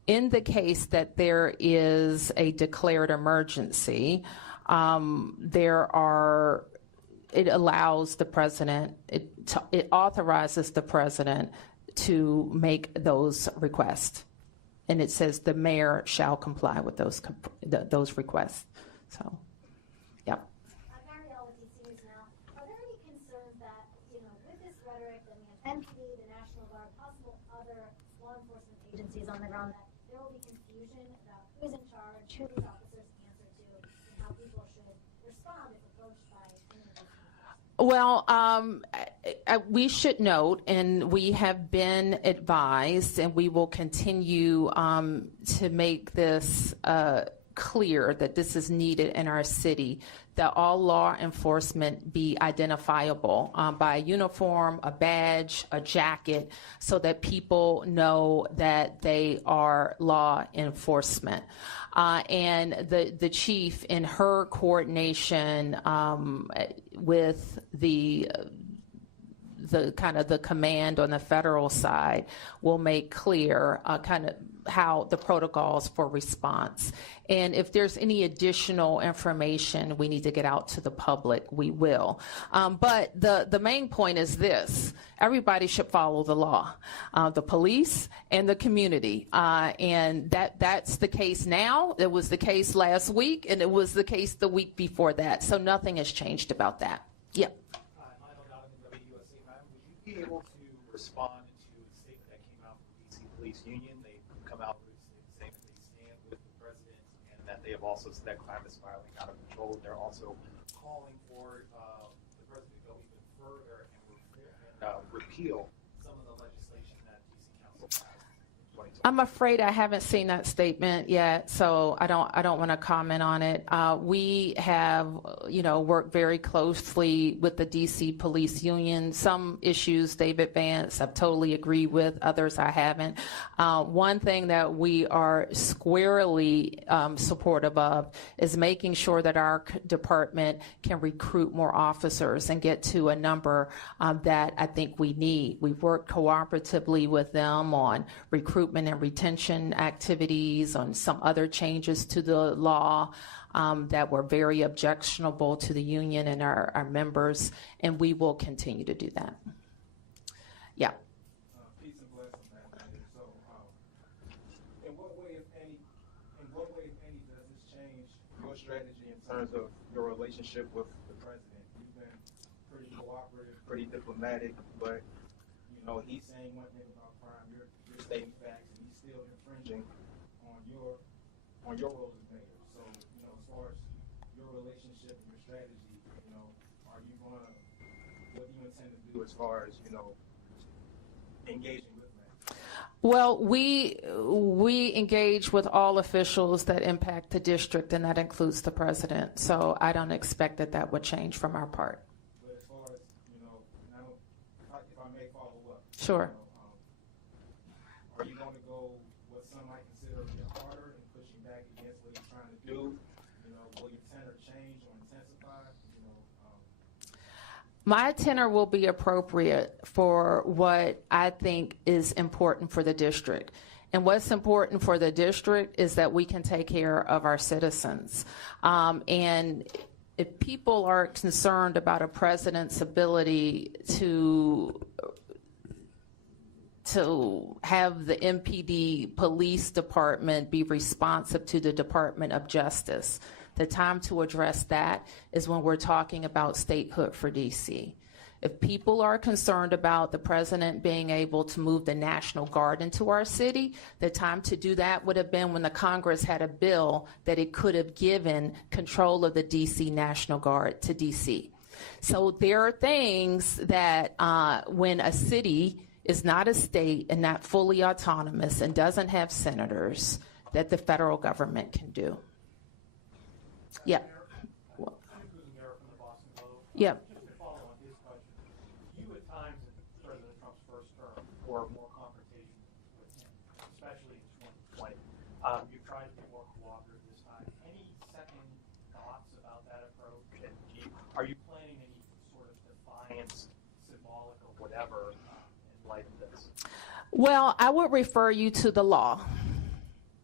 in the case that there is a declared emergency, it allows the president, it authorizes the president to make those requests. And it says the mayor shall comply with those requests. So, yeah. Muriel with DC News Now. Are there any concerns that, with this rhetoric that we have MPD, the National Guard, possible other law enforcement agencies on the ground, that there will be confusion about who's in charge, who these officers answer to, and how people should respond if approached by any of these people? Well, we should note, and we have been advised, and we will continue to make this clear that this is needed in our city, that all law enforcement be identifiable by a uniform, a badge, a jacket, so that people know that they are law enforcement. And the chief, in her coordination with the kind of the command on the federal side, will make clear kind of how the protocols for response. And if there's any additional information we need to get out to the public, we will. But the main point is this: everybody should follow the law, the police and the community. And that's the case now. It was the case last week, and it was the case the week before that. So nothing has changed about that. Yep. Would you be able to respond to the statement that came out from the DC Police Union? They come out saying that they stand with the president, and that they have also said that crime is spiraling out of control. They're also calling for the president to go even further and repeal some of the legislation that DC Council passed. I'm afraid I haven't seen that statement yet, so I don't want to comment on it. We have, worked very closely with the DC Police Union. Some issues they've advanced, I've totally agreed with. Others I haven't. One thing that we are squarely supportive of is making sure that our department can recruit more officers and get to a number that I think we need. We've worked cooperatively with them on recruitment and retention activities, on some other changes to the law that were very objectionable to the union and our members, and we will continue to do that. Yeah. Peace and blessings, man. So, in what way, if any, does this change your strategy in terms of your relationship with the president? You've been pretty cooperative, pretty diplomatic, but he's saying one thing about crime, you're stating facts, and he's still infringing on your role as mayor. So, as far as your relationship and your strategy, are you what do you intend to do as far as, engaging with me? Well, we engage with all officials that impact the district, and that includes the president. So I don't expect that would change from our part. But as far as, now, if I may follow up. Sure. Are you going to go what some might consider a bit harder in pushing back against what he's trying to do? Will your tenor change or intensify? My tenor will be appropriate for what I think is important for the district. And what's important for the district is that we can take care of our citizens. And if people are concerned about a president's ability to have the MPD police department be responsive to the Department of Justice, the time to address that is when we're talking about statehood for DC. If people are concerned about the president being able to move the National Guard into our city, the time to do that would have been when the Congress had a bill that it could have given control of the DC National Guard to DC. So there are things that when a city is not a state and not fully autonomous and doesn't have senators, that the federal government can do. Yeah. Yeah. Just to follow on his question, you at times in President Trump's first term were more confrontational with him, especially in 2020. You've tried to be more cooperative this time. Any second thoughts about that approach? And are you planning any sort of defiance, symbolic or whatever, in light of this? Well, I would refer you to the law.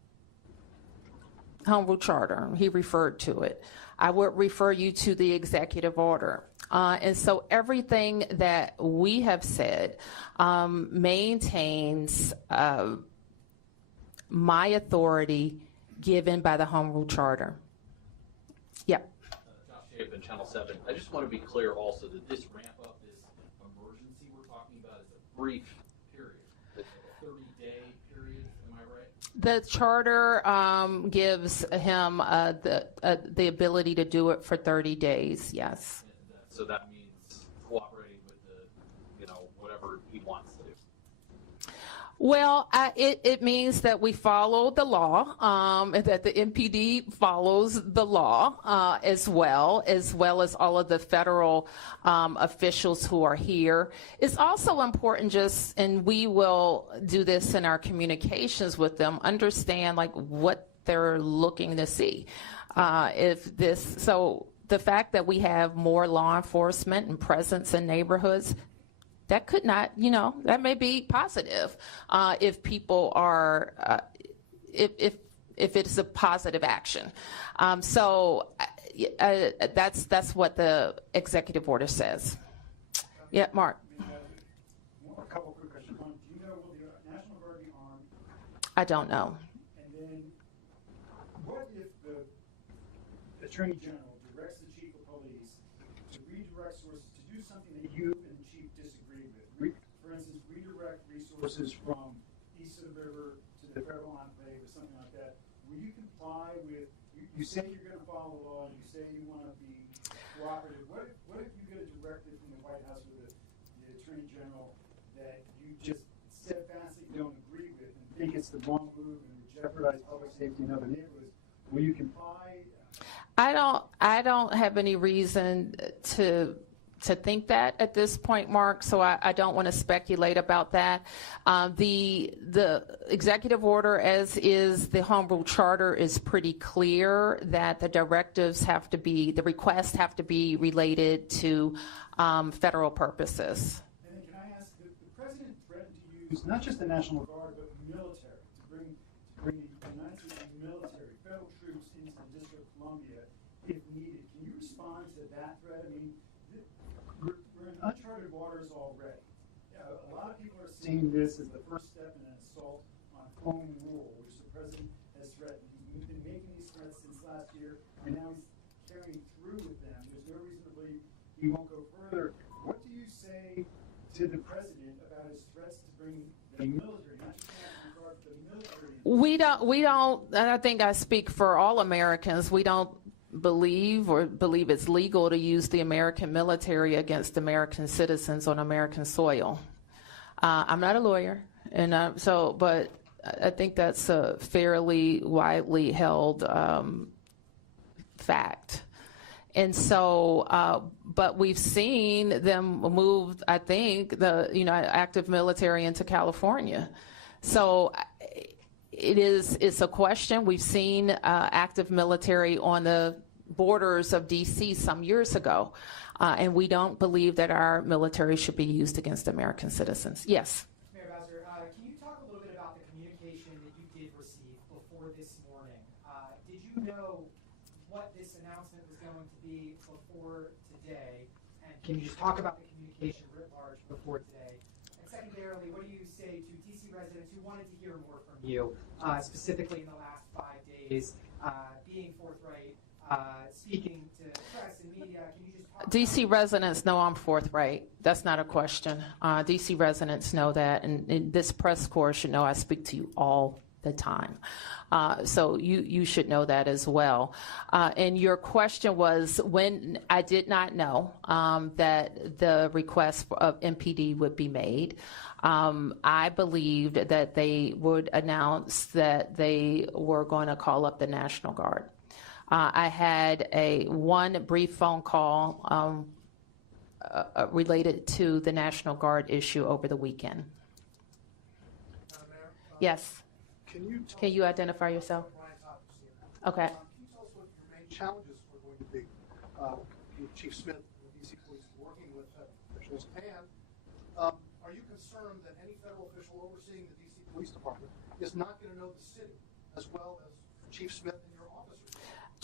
Home Rule Charter. He referred to it. I would refer you to the executive order. And so everything that we have said maintains my authority given by the Home Rule Charter. Yep. Josh Chapin, Channel 7. I just want to be clear also that this ramp up, this emergency we're talking about, is a brief period. It's a 30-day period, am I right? The charter gives him the ability to do it for 30 days, yes. So that means cooperating with the, whatever he wants to do. Well, it means that we follow the law, that the MPD follows the law as well as all of the federal officials who are here. It's also important and we will do this in our communications with them, understand what they're looking to see. So the fact that we have more law enforcement and presence in neighborhoods, that could not, that may be positive if people are, if it's a positive action. So that's what the executive order says. Yeah, Mark. A couple quick questions. One, do you know, will the National Guard be armed? I don't know. And then, what if the Attorney General directs the Chief of Police to redirect sources to do something that you and the Chief disagree with? For instance, redirect resources from east of the river to the federal enclave or something like that. Will you comply with, you say you're going to follow the law, you say you want to be cooperative. What if you get a directive from the White House or the Attorney General that you just steadfastly don't agree with and think it's the wrong move and would jeopardize public safety in other neighborhoods? Will you comply? I don't have any reason to think that at this point, Mark, so I don't want to speculate about that. The executive order, as is the Home Rule Charter, is pretty clear that the directives have to be, the requests have to be related to federal purposes. And then can I ask, the President threatened to use not just the National Guard, but the military, to bring the United States military, federal troops into the District of Columbia if needed. Can you respond to that threat? I mean, we're in uncharted waters already. A lot of people are seeing this as the first step in an assault on home rule, which the President has threatened. He's been making these threats since last year, and now he's carrying through with them. There's no reason to believe he won't go further. What do you say to the President about his threats to bring the military, not just the National Guard, but the military? We don't, and I think I speak for all Americans, we don't believe it's legal to use the American military against American citizens on American soil. I'm not a lawyer, and but I think that's a fairly widely held fact. And so, but we've seen them move, I think, the active military into California. So it's a question. We've seen active military on the borders of D.C. some years ago, and we don't believe that our military should be used against American citizens. Yes? Mayor Bowser, can you talk a little bit about the communication that you did receive before this morning? Did you know what this announcement was going to be before today? And can you just talk about the communication writ large before today? And secondarily, what do you say to D.C. residents who wanted to hear more from you, specifically in the last 5 days, being forthright, speaking to press and media? Can you just talk D.C. residents know I'm forthright. That's not a question. D.C. residents know that, and this press corps should know I speak to you all the time. So you should know that as well. And your question was, when I did not know that the request of MPD would be made. I believed that they would announce that they were going to call up the National Guard. I had one brief phone call related to the National Guard issue over the weekend. Yes. Can you identify yourself? Okay. Can you tell us what your main challenges are going to be? Chief Smith and the D.C. Police working with officials, and are you concerned that any federal official overseeing the D.C. Police Department is not going to know the city as well as Chief Smith in your office?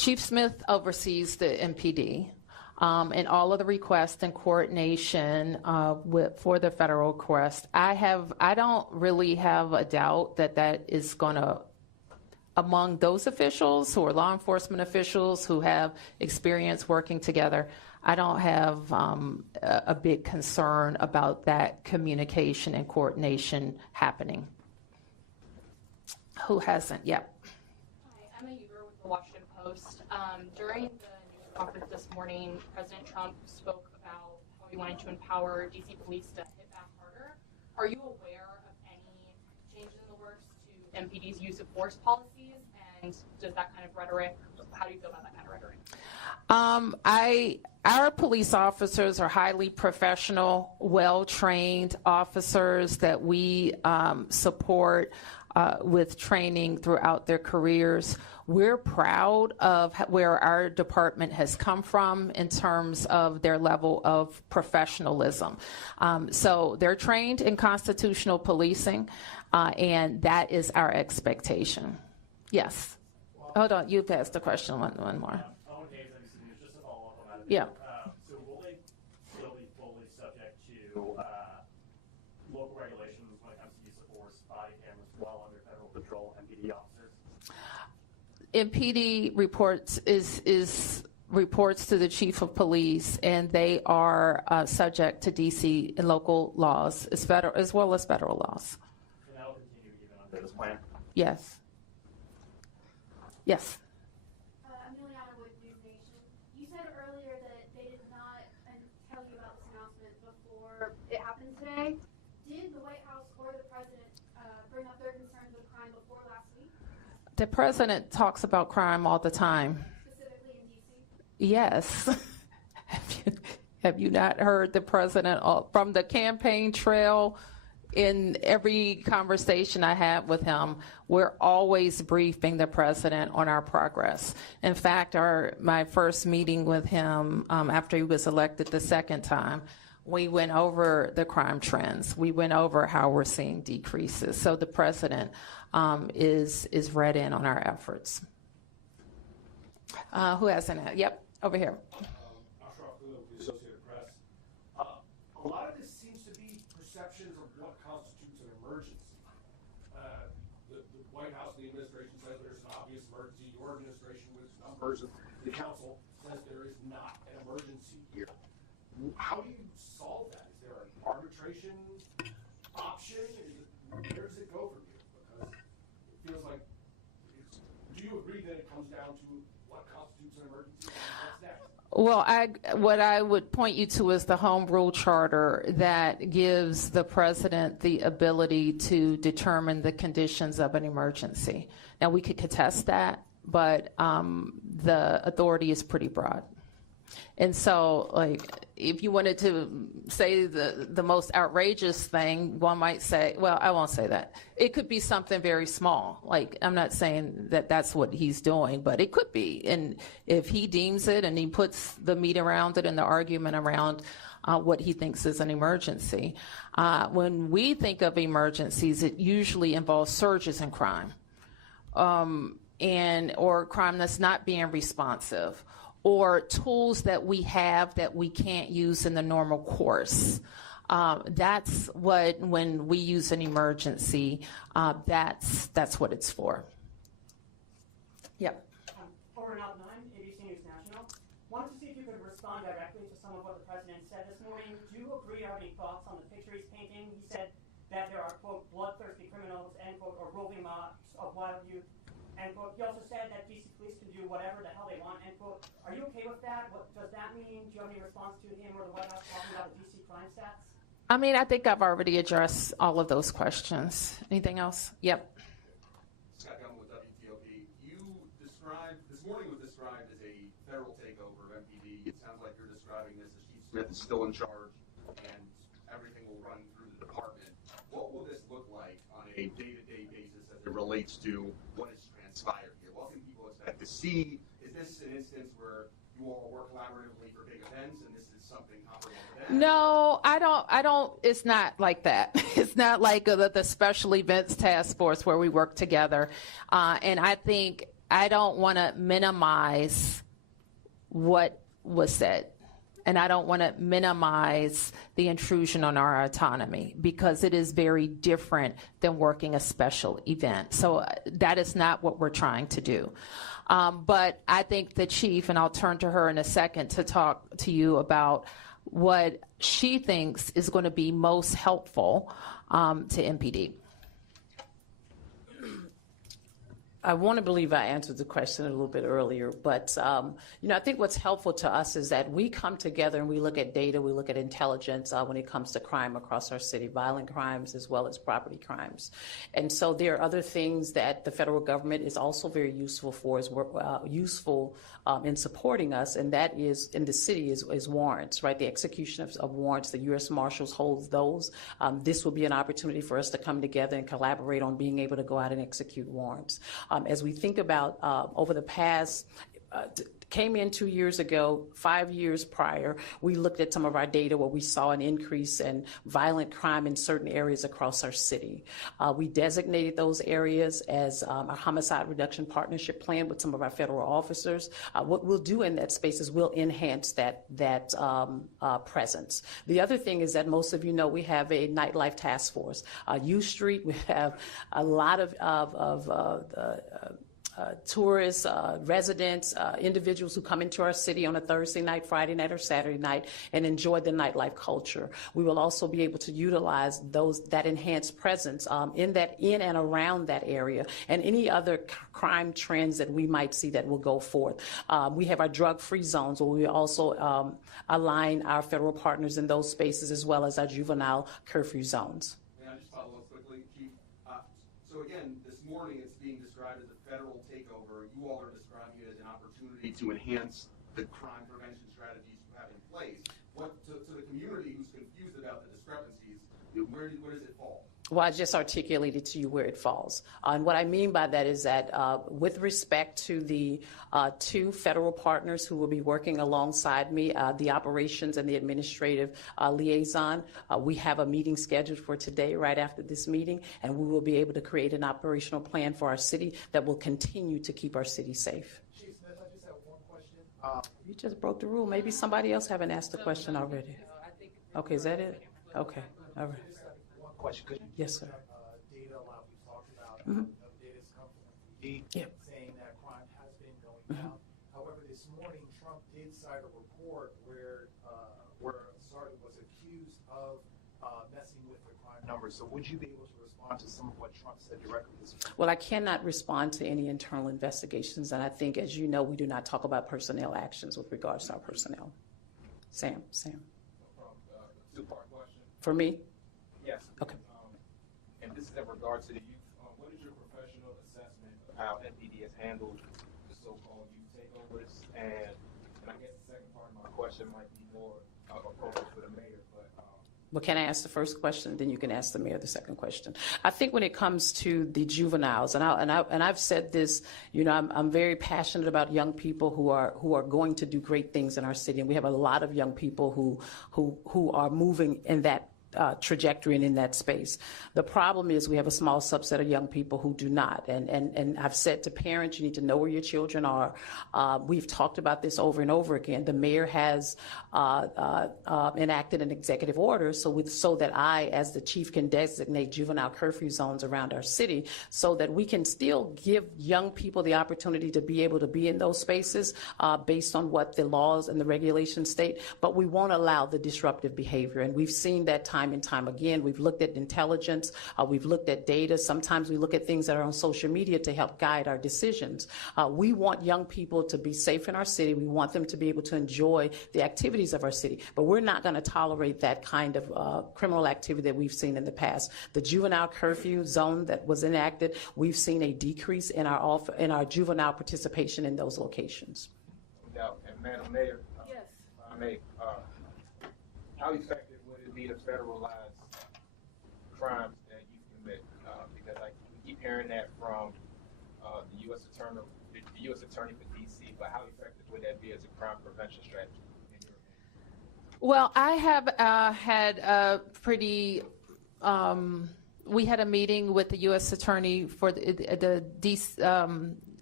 Chief Smith oversees the MPD. And all of the requests and coordination for the federal request. I don't really have a doubt that is going to, among those officials who are law enforcement officials who have experience working together, I don't have a big concern about that communication and coordination happening. Who hasn't? Yep. Hi, Emma Uber with the Washington Post. During the news conference this morning, President Trump spoke about how he wanted to empower DC police to hit back harder. Are you aware of any changes in the works to MPD's use of force policies? And does that kind of rhetoric, how do you feel about that kind of rhetoric? Our police officers are highly professional, well-trained officers that we support with training throughout their careers. We're proud of where our department has come from in terms of their level of professionalism. So they're trained in constitutional policing, and that is our expectation. Yes. Hold on, you passed the question one more. Just to follow up on that. Yeah. So will they still be fully subject to local regulations when it comes to use of force, body cameras, while under federal patrol, MPD officers? MPD reports to the chief of police, and they are subject to DC and local laws as well as federal laws. And that will continue even under this plan? Yes. Yes. Emiliana with News Nation. You said earlier that they did not tell you about this announcement before it happened today. Did the White House or the president bring up their concerns with crime before last week? The president talks about crime all the time. Specifically in D.C.? Yes. Have you not heard the president from the campaign trail? In every conversation I have with him, we're always briefing the president on our progress. In fact, my first meeting with him after he was elected the second time, we went over the crime trends. We went over how we're seeing decreases. So the president is read in on our efforts. Who hasn't? Yep, over here. A lot of this seems to be perceptions of what constitutes an emergency. The White House, the administration says there's an obvious emergency. Your administration, with numbers, the council says there is not an emergency here. How do you solve that? Is there an arbitration option? Where does it go from here? Because it feels like, do you agree that it comes down to what constitutes an emergency? What's next? Well, what I would point you to is the Home Rule Charter that gives the president the ability to determine the conditions of an emergency. Now, we could contest that, but the authority is pretty broad. And so, like, if you wanted to say the most outrageous thing, one might say, well, I won't say that. It could be something very small. Like, I'm not saying that that's what he's doing, but it could be. And if he deems it and he puts the meat around it and the argument around what he thinks is an emergency. When we think of emergencies, it usually involves surges in crime or crime that's not being responsive, or tools that we have that we can't use in the normal course. That's what, when we use an emergency, that's what it's for. Yep. Over and out 9, ABC News National. Wanted to see if you could respond directly to some of what the president said this morning. Do you agree or have any thoughts on the picture he's painting? He said that there are, quote, bloodthirsty criminals, end quote, or roving mobs of wild youth, end quote. He also said that DC police can do whatever the hell they want, end quote. Are you okay with that? What does that mean? Do you have any response to him or the White House talking about the DC crime stats? I mean, I think I've already addressed all of those questions. Anything else? Yep. Scott Gumman with WJLA. You described, this morning was described as a federal takeover of MPD. It sounds like you're describing this as Chief Smith is still in charge and everything will run through the department. What will this look like on a day-to-day basis as it relates to what has transpired here? What can people expect to see? Is this an instance where you all work collaboratively for big events and this is something comparable to that? No, I don't, it's not like that. It's not like the special events task force where we work together. And I think I don't want to minimize what was said. And I don't want to minimize the intrusion on our autonomy, because it is very different than working a special event. So that is not what we're trying to do. But I think the chief, and I'll turn to her in a second to talk to you about what she thinks is going to be most helpful to MPD. I want to believe I answered the question a little bit earlier, but I think what's helpful to us is that we come together and we look at data, we look at intelligence when it comes to crime across our city, violent crimes as well as property crimes. And so there are other things that the federal government is also very useful for, in supporting us, and that is in the city is warrants, right? The execution of warrants, the U.S. Marshals holds those. This will be an opportunity for us to come together and collaborate on being able to go out and execute warrants. As we think about over the past, came in 2 years ago, 5 years prior, we looked at some of our data where we saw an increase in violent crime in certain areas across our city. We designated those areas as a homicide reduction partnership plan with some of our federal officers. What we'll do in that space is we'll enhance that presence. The other thing is that most of you know we have a nightlife task force. U Street, we have a lot of tourists, residents, individuals who come into our city on a Thursday night, Friday night, or Saturday night and enjoy the nightlife culture. We will also be able to utilize that enhanced presence in and around that area, and any other crime trends that we might see that will go forth. We have our drug-free zones, where we also align our federal partners in those spaces, as well as our juvenile curfew zones. May I just follow up quickly, Chief? So again, this morning it's being described as a federal takeover. You all are describing it as an opportunity to enhance the crime prevention strategies you have in place. To the community who's confused about the discrepancies, where does it fall? Well, I just articulated to you where it falls. And what I mean by that is that with respect to the two federal partners who will be working alongside me, the operations and the administrative liaison, we have a meeting scheduled for today, right after this meeting, and we will be able to create an operational plan for our city that will continue to keep our city safe. Chief Smith, I just have one question. You just broke the rule. Maybe somebody else haven't asked the question already. Okay, is that it? Okay, all right. Question. Yes, sir. Data a lot we've talked about. Data has come from MPD saying that crime has been going down. However, this morning Trump did cite a report where a sergeant was accused of messing with the crime numbers. So would you be able to respond to some of what Trump said directly this morning? Well, I cannot respond to any internal investigations, and I think, as you know, we do not talk about personnel actions with regards to our personnel. Sam. Two-part question. For me? Yes. Okay. And this is in regard to the youth. What is your professional assessment of how MPD has handled the so-called youth takeovers? And I guess the second part of my question might be more appropriate for the mayor, but. Well, can I ask the first question? Then you can ask the mayor the second question. I think when it comes to the juveniles, and I've said this, I'm very passionate about young people who are going to do great things in our city, and we have a lot of young people who are moving in that trajectory and in that space. The problem is we have a small subset of young people who do not. And I've said to parents, you need to know where your children are. We've talked about this over and over again. The mayor has enacted an executive order so that I, as the chief, can designate juvenile curfew zones around our city so that we can still give young people the opportunity to be able to be in those spaces based on what the laws and the regulations state, but we won't allow the disruptive behavior. And we've seen that time and time again. We've looked at intelligence. We've looked at data. Sometimes we look at things that are on social media to help guide our decisions. We want young people to be safe in our city. We want them to be able to enjoy the activities of our city, but we're not going to tolerate that kind of criminal activity that we've seen in the past. The juvenile curfew zone that was enacted, we've seen a decrease in our juvenile participation in those locations. And Madam Mayor, yes. If I may, how effective would it be to federalize crimes that you commit? Because we keep hearing that from the U.S. Attorney for D.C., but how effective would that be as a crime prevention strategy? Well, I have had a pretty. We had a meeting with the U.S. Attorney for the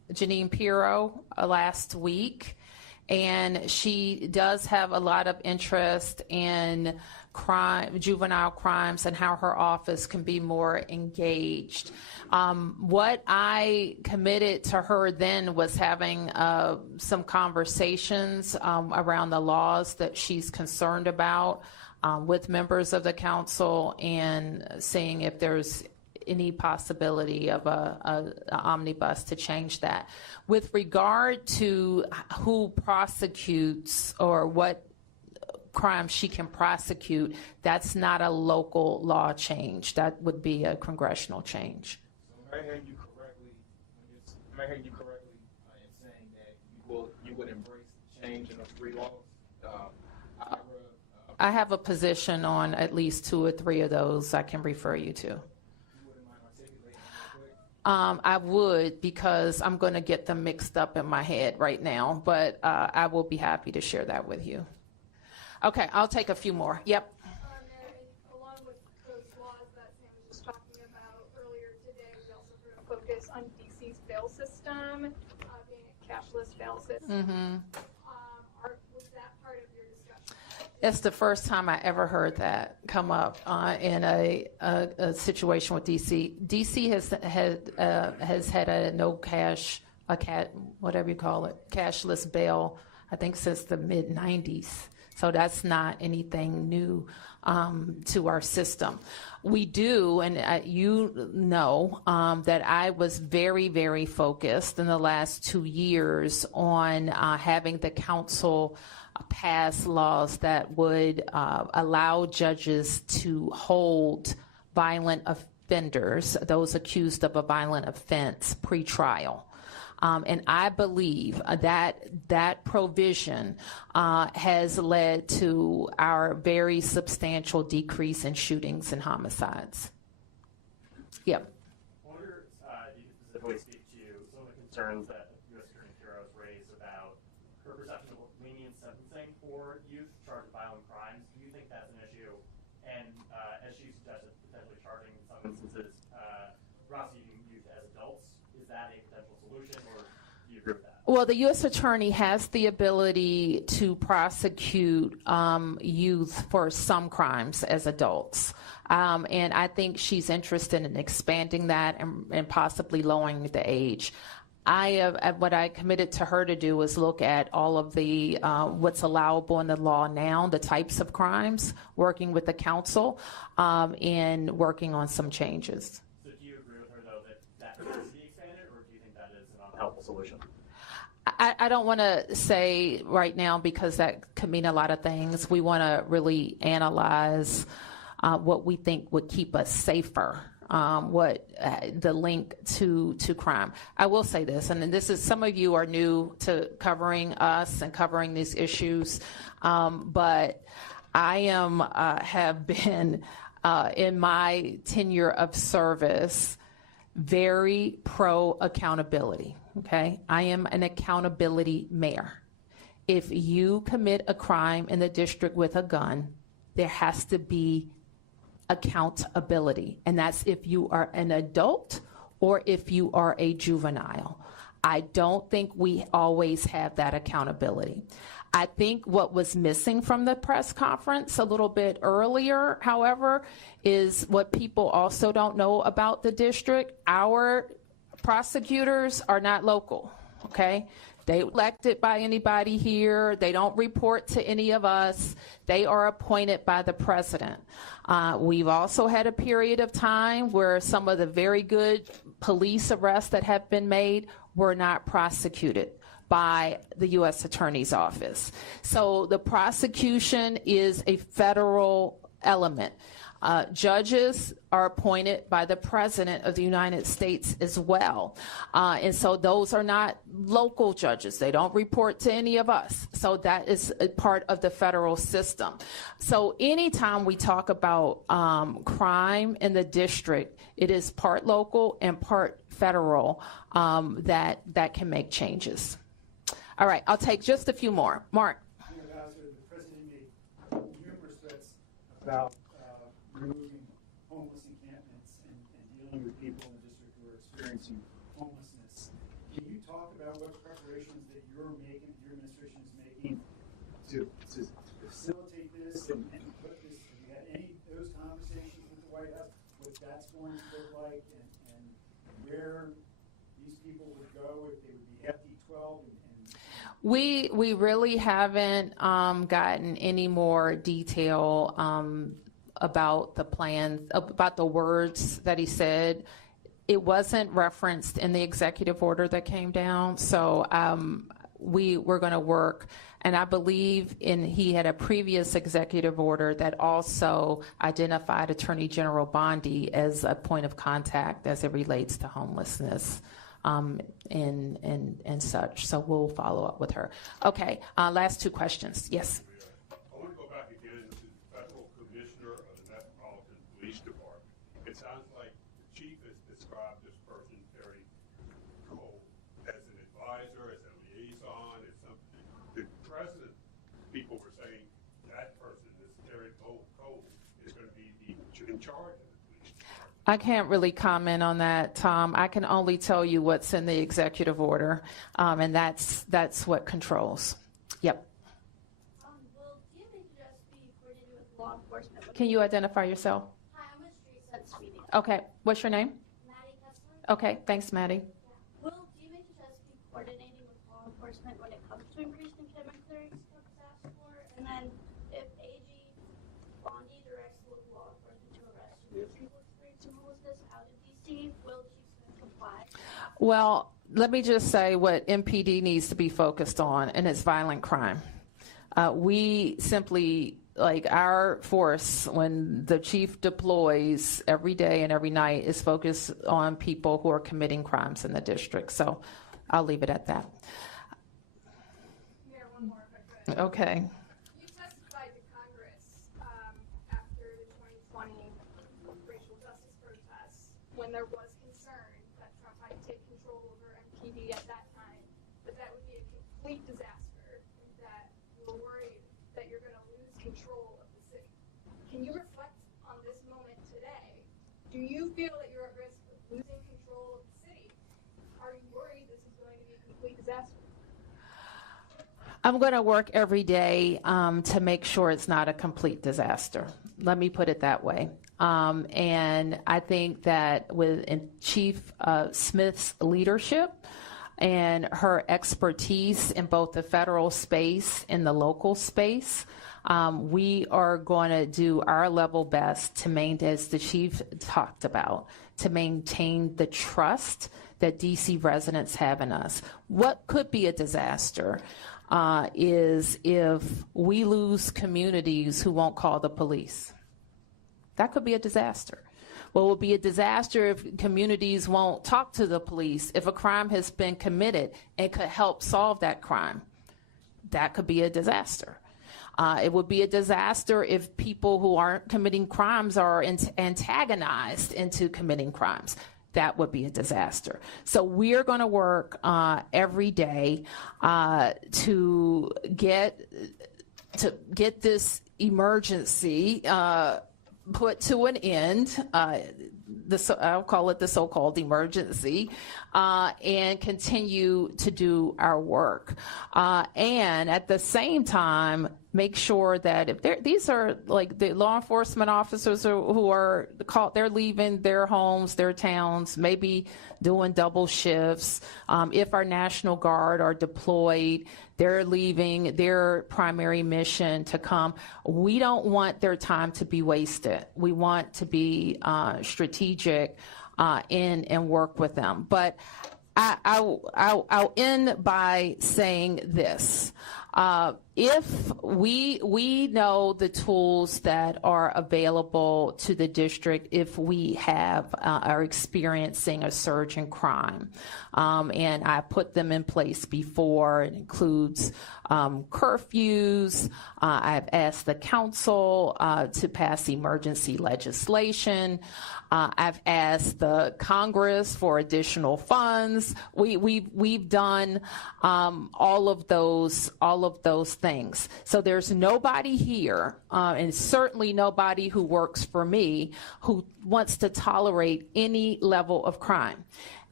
Janine Pirro last week, and she does have a lot of interest in juvenile crimes and how her office can be more engaged. What I committed to her then was having some conversations around the laws that she's concerned about with members of the council and seeing if there's any possibility of an omnibus to change that. With regard to who prosecutes or what crime she can prosecute, that's not a local law change. That would be a congressional change. So am I hearing you correctly? Am I hearing you correctly in saying that you would embrace the change in those three laws? I have a position on at least 2 or 3 of those I can refer you to. I would, because I'm going to get them mixed up in my head right now, but I will be happy to share that with you. Okay, I'll take a few more. Yep. Along with those laws that Sam was just talking about earlier today, we also heard a focus on DC's bail system, being a cashless bail system. Was that part of your discussion? It's the first time I ever heard that come up in a situation with DC. DC has had a no cash, whatever you call it, cashless bail, I think since the mid-90s. So that's not anything new to our system. We do, and you know, that I was very, very focused in the last 2 years on having the council pass laws that would allow judges to hold violent offenders, those accused of a violent offense, pre-trial. And I believe that provision has led to our very substantial decrease in shootings and homicides. Yep. I wonder if you could specifically speak to some of the concerns that U.S. Attorney Pirro has raised about her perception of lenient sentencing for youth charged with violent crimes. Do you think that's an issue? And as she suggested, potentially charging in some instances prosecuting youth as adults, is that a potential solution, or do you agree with that? Well, the U.S. Attorney has the ability to prosecute youth for some crimes as adults. And I think she's interested in expanding that and possibly lowering the age. What I committed to her to do is look at all of the what's allowable in the law now, the types of crimes, working with the council, and working on some changes. So do you agree with her, though, that has to be expanded, or do you think that is an unhelpful solution? I don't want to say right now, because that could mean a lot of things. We want to really analyze what we think would keep us safer, what the link to crime. I will say this, and this is, some of you are new to covering us and covering these issues, but I have been in my tenure of service very pro accountability. Okay, I am an accountability mayor. If you commit a crime in the district with a gun, there has to be accountability, and that's if you are an adult or if you are a juvenile. I don't think we always have that accountability. I think what was missing from the press conference a little bit earlier, however, is what people also don't know about the district. Our prosecutors are not local, okay? They elected by anybody here. They don't report to any of us. They are appointed by the president. We've also had a period of time where some of the very good police arrests that have been made were not prosecuted by the U.S. Attorney's Office. So the prosecution is a federal element. Judges are appointed by the President of the United States as well. And so those are not local judges. They don't report to any of us. So that is a part of the federal system. So anytime we talk about crime in the district, it is part local and part federal that can make changes. All right, I'll take just a few more. Mark. The president made numerous threats about removing homeless encampments and dealing with people in the district who are experiencing homelessness. Can you talk about what preparations that you're making, your administration is making to facilitate this and put this, have you had any of those conversations with the White House, what that's going to look like and where these people would go if they would be FD12 We really haven't gotten any more detail about the plan, about the words that he said. It wasn't referenced in the executive order that came down, so we're going to work. And I believe he had a previous executive order that also identified Attorney General Bondi as a point of contact as it relates to homelessness. And such. So we'll follow up with her. Okay, last two questions. Yes. I want to go back again to the federal commissioner of the Metropolitan Police Department. It sounds like the chief has described this person, Terry Cole, as an advisor, as a liaison, as something. The president, people were saying that person, this Terry Cole, is going to be in charge. I can't really comment on that, Tom. I can only tell you what's in the executive order, and that's what controls. Yep. Will DMA just be coordinated with law enforcement? Can you identify yourself? Hi, I'm with Street Sense Media. Okay. What's your name? Maddie Kessler. Okay. Thanks, Maddie. Yeah. Will DMA just be coordinating with law enforcement when it comes to increasing commitment clearance for disaster for? And then if AG Bondi directs local law enforcement to arrest you if people experiencing homelessness out in DC, will Chief Smith comply? Well, let me just say what MPD needs to be focused on, and it's violent crime. We simply, like our force, when the chief deploys every day and every night, is focused on people who are committing crimes in the district. So I'll leave it at that. Mayor, one more if I could. Okay. You testified to Congress after the 2020 racial justice protests when there was concern that Trump might take control over MPD at that time, but that would be a complete disaster, that you were worried that you're going to lose control of the city. Can you reflect on this moment today? Do you feel that you're at risk of losing control of the city? Are you worried this is going to be a complete disaster? I'm going to work every day to make sure it's not a complete disaster. Let me put it that way. And I think that with Chief Smith's leadership and her expertise in both the federal space and the local space, we are going to do our level best to maintain, as the chief talked about, to maintain the trust that DC residents have in us. What could be a disaster is if we lose communities who won't call the police. That could be a disaster. Well, it will be a disaster if communities won't talk to the police, if a crime has been committed and could help solve that crime. That could be a disaster. It would be a disaster if people who aren't committing crimes are antagonized into committing crimes. That would be a disaster. So we're going to work every day to get this emergency put to an end. I'll call it the so-called emergency, and continue to do our work. And at the same time, make sure that if these are like the law enforcement officers who are caught, they're leaving their homes, their towns, maybe doing double shifts. If our National Guard are deployed, they're leaving their primary mission to come. We don't want their time to be wasted. We want to be strategic and work with them. But I'll end by saying this. If we know the tools that are available to the district if we are experiencing a surge in crime, and I put them in place before. It includes curfews. I've asked the council to pass emergency legislation. I've asked the Congress for additional funds. We've done all of those things. So there's nobody here, and certainly nobody who works for me, who wants to tolerate any level of crime.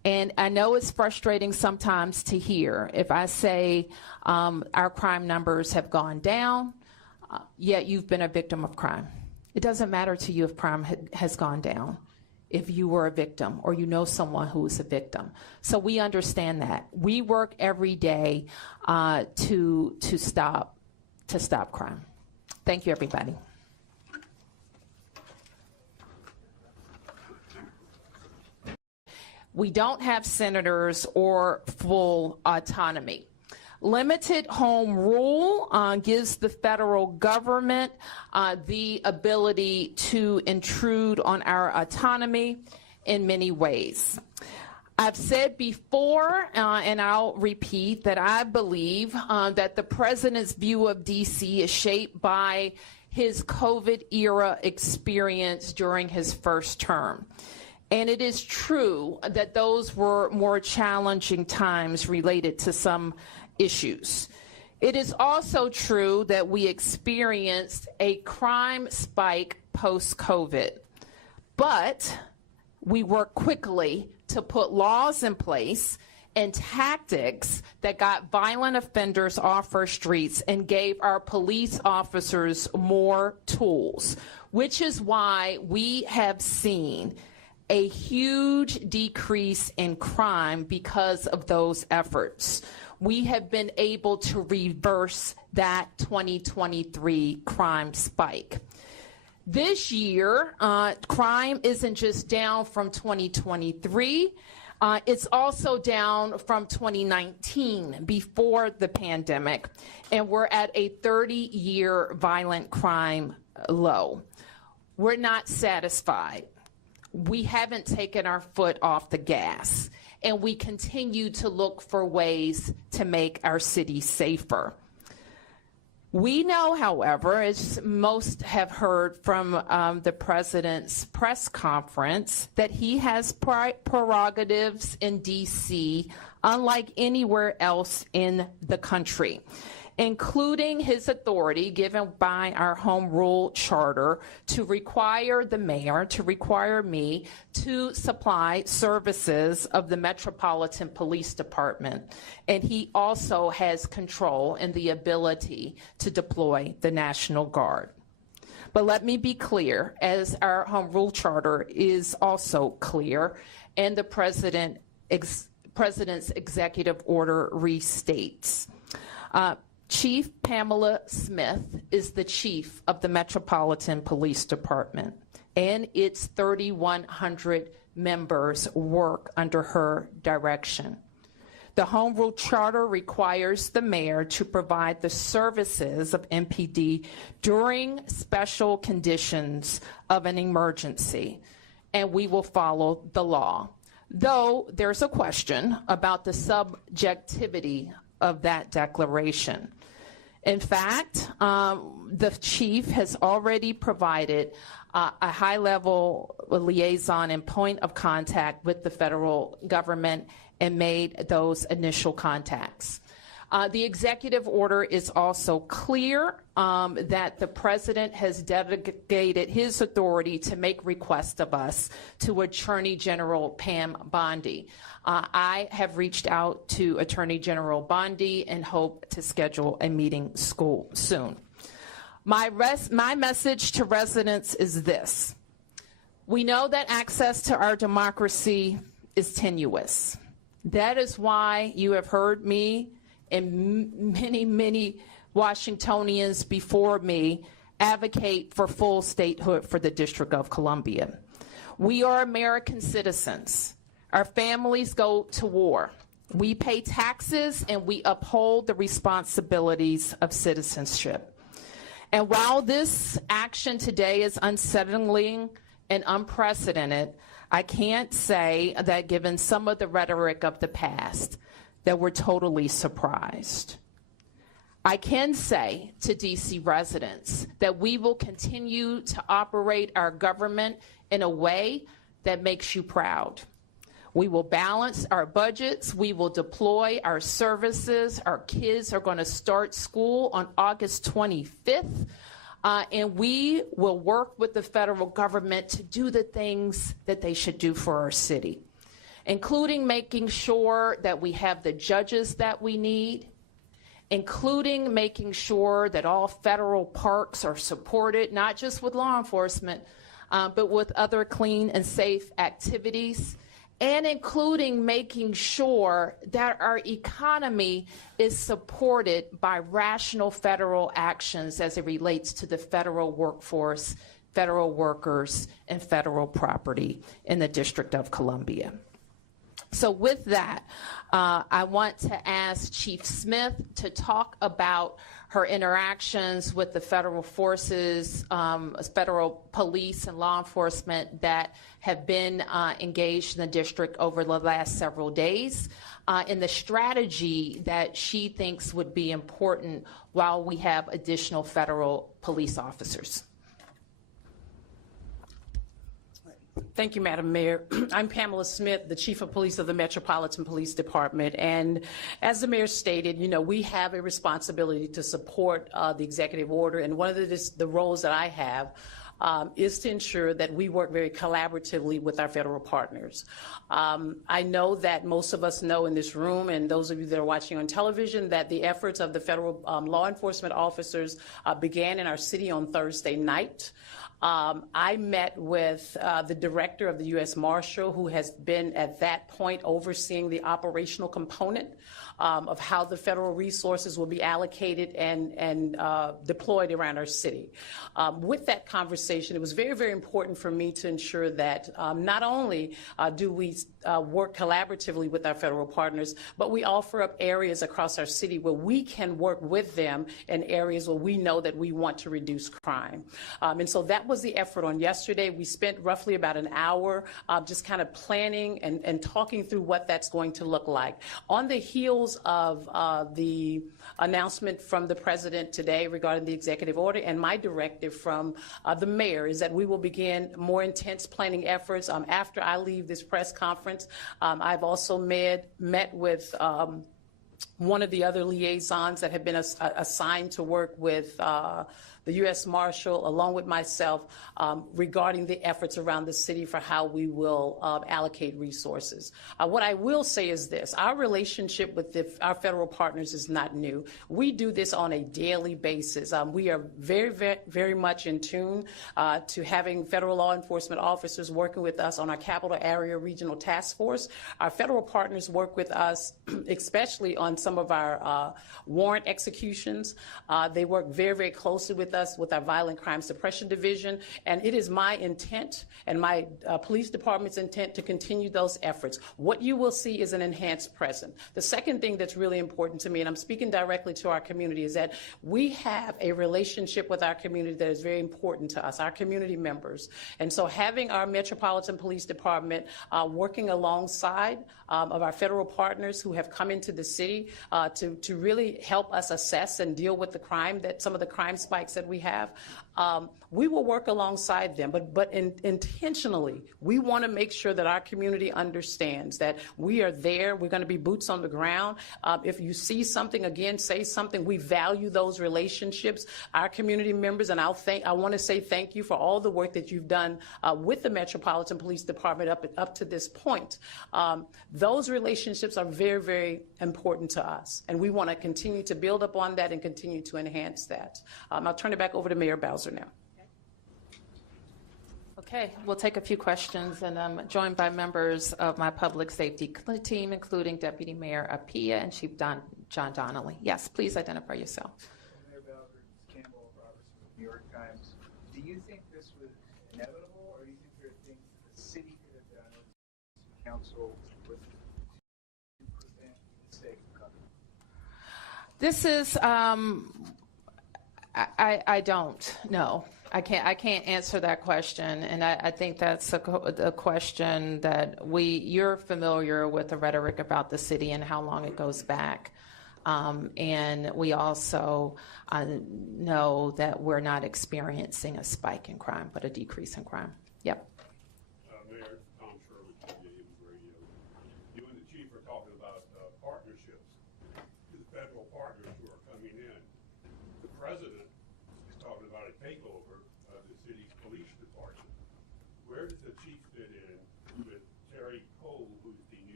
And I know it's frustrating sometimes to hear if I say our crime numbers have gone down, yet you've been a victim of crime. It doesn't matter to you if crime has gone down, if you were a victim or you know someone who is a victim. So we understand that. We work every day to stop crime. Thank you, everybody. We don't have senators or full autonomy. Limited home rule gives the federal government the ability to intrude on our autonomy in many ways. I've said before, and I'll repeat, that I believe that the president's view of DC is shaped by his COVID-era experience during his first term. And it is true that those were more challenging times related to some issues. It is also true that we experienced a crime spike post-COVID, but we worked quickly to put laws in place and tactics that got violent offenders off our streets and gave our police officers more tools, which is why we have seen a huge decrease in crime because of those efforts. We have been able to reverse that 2023 crime spike. This year, crime isn't just down from 2023, it's also down from 2019, before the pandemic, and we're at a 30-year violent crime low. We're not satisfied. We haven't taken our foot off the gas, and we continue to look for ways to make our city safer. We know, however, as most have heard from the president's press conference, that he has prerogatives in DC unlike anywhere else in the country, including his authority given by our home rule charter to require the mayor, to require me, to supply services of the Metropolitan Police Department. And he also has control and the ability to deploy the National Guard. But let me be clear, as our home rule charter is also clear, and the president's executive order restates. Chief Pamela Smith is the chief of the Metropolitan Police Department, and its 3,100 members work under her direction. The Home Rule Charter requires the mayor to provide the services of MPD during special conditions of an emergency, and we will follow the law. Though there's a question about the subjectivity of that declaration. In fact, the chief has already provided a high-level liaison and point of contact with the federal government and made those initial contacts. The executive order is also clear that the president has delegated his authority to make requests of us to Attorney General Pam Bondi. I have reached out to Attorney General Bondi and hope to schedule a meeting soon. My message to residents is this. We know that access to our democracy is tenuous. That is why you have heard me and many Washingtonians before me advocate for full statehood for the District of Columbia. We are American citizens. Our families go to war. We pay taxes and we uphold the responsibilities of citizenship. And while this action today is unsettling and unprecedented, I can't say that given some of the rhetoric of the past, that we're totally surprised. I can say to DC residents that we will continue to operate our government in a way that makes you proud. We will balance our budgets. We will deploy our services. Our kids are going to start school on August 25th. And we will work with the federal government to do the things that they should do for our city. including making sure that we have the judges that we need, including making sure that all federal parks are supported, not just with law enforcement, but with other clean and safe activities, and including making sure that our economy is supported by rational federal actions as it relates to the federal workforce, federal workers, and federal property in the District of Columbia. So with that, I want to ask Chief Smith to talk about her interactions with the federal forces, federal police and law enforcement that have been engaged in the district over the last several days, and the strategy that she thinks would be important while we have additional federal police officers. Thank you, Madam Mayor. I'm Pamela Smith, the Chief of Police of the Metropolitan Police Department. And as the Mayor stated, we have a responsibility to support the executive order. And one of the roles that I have is to ensure that we work very collaboratively with our federal partners. I know that most of us know in this room, and those of you that are watching on television, that the efforts of the federal law enforcement officers began in our city on Thursday night. I met with the director of the U.S. Marshal, who has been at that point overseeing the operational component of how the federal resources will be allocated and deployed around our city. With that conversation, it was very, very important for me to ensure that not only do we work collaboratively with our federal partners, but we offer up areas across our city where we can work with them in areas where we know that we want to reduce crime. And so that was the effort on yesterday. We spent roughly about an hour just kind of planning and talking through what that's going to look like. On the heels of the announcement from the President today regarding the executive order and my directive from the Mayor is that we will begin more intense planning efforts after I leave this press conference. I've also met with one of the other liaisons that have been assigned to work with the U.S. Marshal, along with myself, regarding the efforts around the city for how we will allocate resources. What I will say is this: our relationship with our federal partners is not new. We do this on a daily basis. We are very, very, very much in tune to having federal law enforcement officers working with us on our Capital Area Regional Task Force. Our federal partners work with us, especially on some of our warrant executions. They work very, very closely with us with our Violent Crime Suppression Division, and it is my intent and my police department's intent to continue those efforts. What you will see is an enhanced presence. The second thing that's really important to me, and I'm speaking directly to our community, is that we have a relationship with our community that is very important to us, our community members. And so having our Metropolitan Police Department working alongside of our federal partners who have come into the city to really help us assess and deal with the crime, that some of the crime spikes that we have, we will work alongside them, but intentionally, we want to make sure that our community understands that we are there. We're going to be boots on the ground. If you see something, again, say something. We value those relationships. Our community members, and I want to say thank you for all the work that you've done with the Metropolitan Police Department up to this point. Those relationships are very, very important to us, and we want to continue to build upon that and continue to enhance that. I'll turn it back over to Mayor Bowser now. Okay, we'll take a few questions, and I'm joined by members of my public safety team, including Deputy Mayor Appiah and Chief John Donnelly. Yes, please identify yourself. Mayor Bowser, Campbell Roberts from the New York Times. Do you think this was inevitable, or do you think there are things that the city could have done or council with to prevent the mistake from coming? This is, I don't know. I can't answer that question, and I think that's a question that you're familiar with the rhetoric about the city and how long it goes back. And we also know that we're not experiencing a spike in crime, but a decrease in crime. Yep. Mayor, Tom Shirley, WJLA Radio. You and the chief are talking about partnerships with federal partners who are coming in. The president is talking about a takeover of the city's police department. Where does the chief fit in with Terry Cole, who's the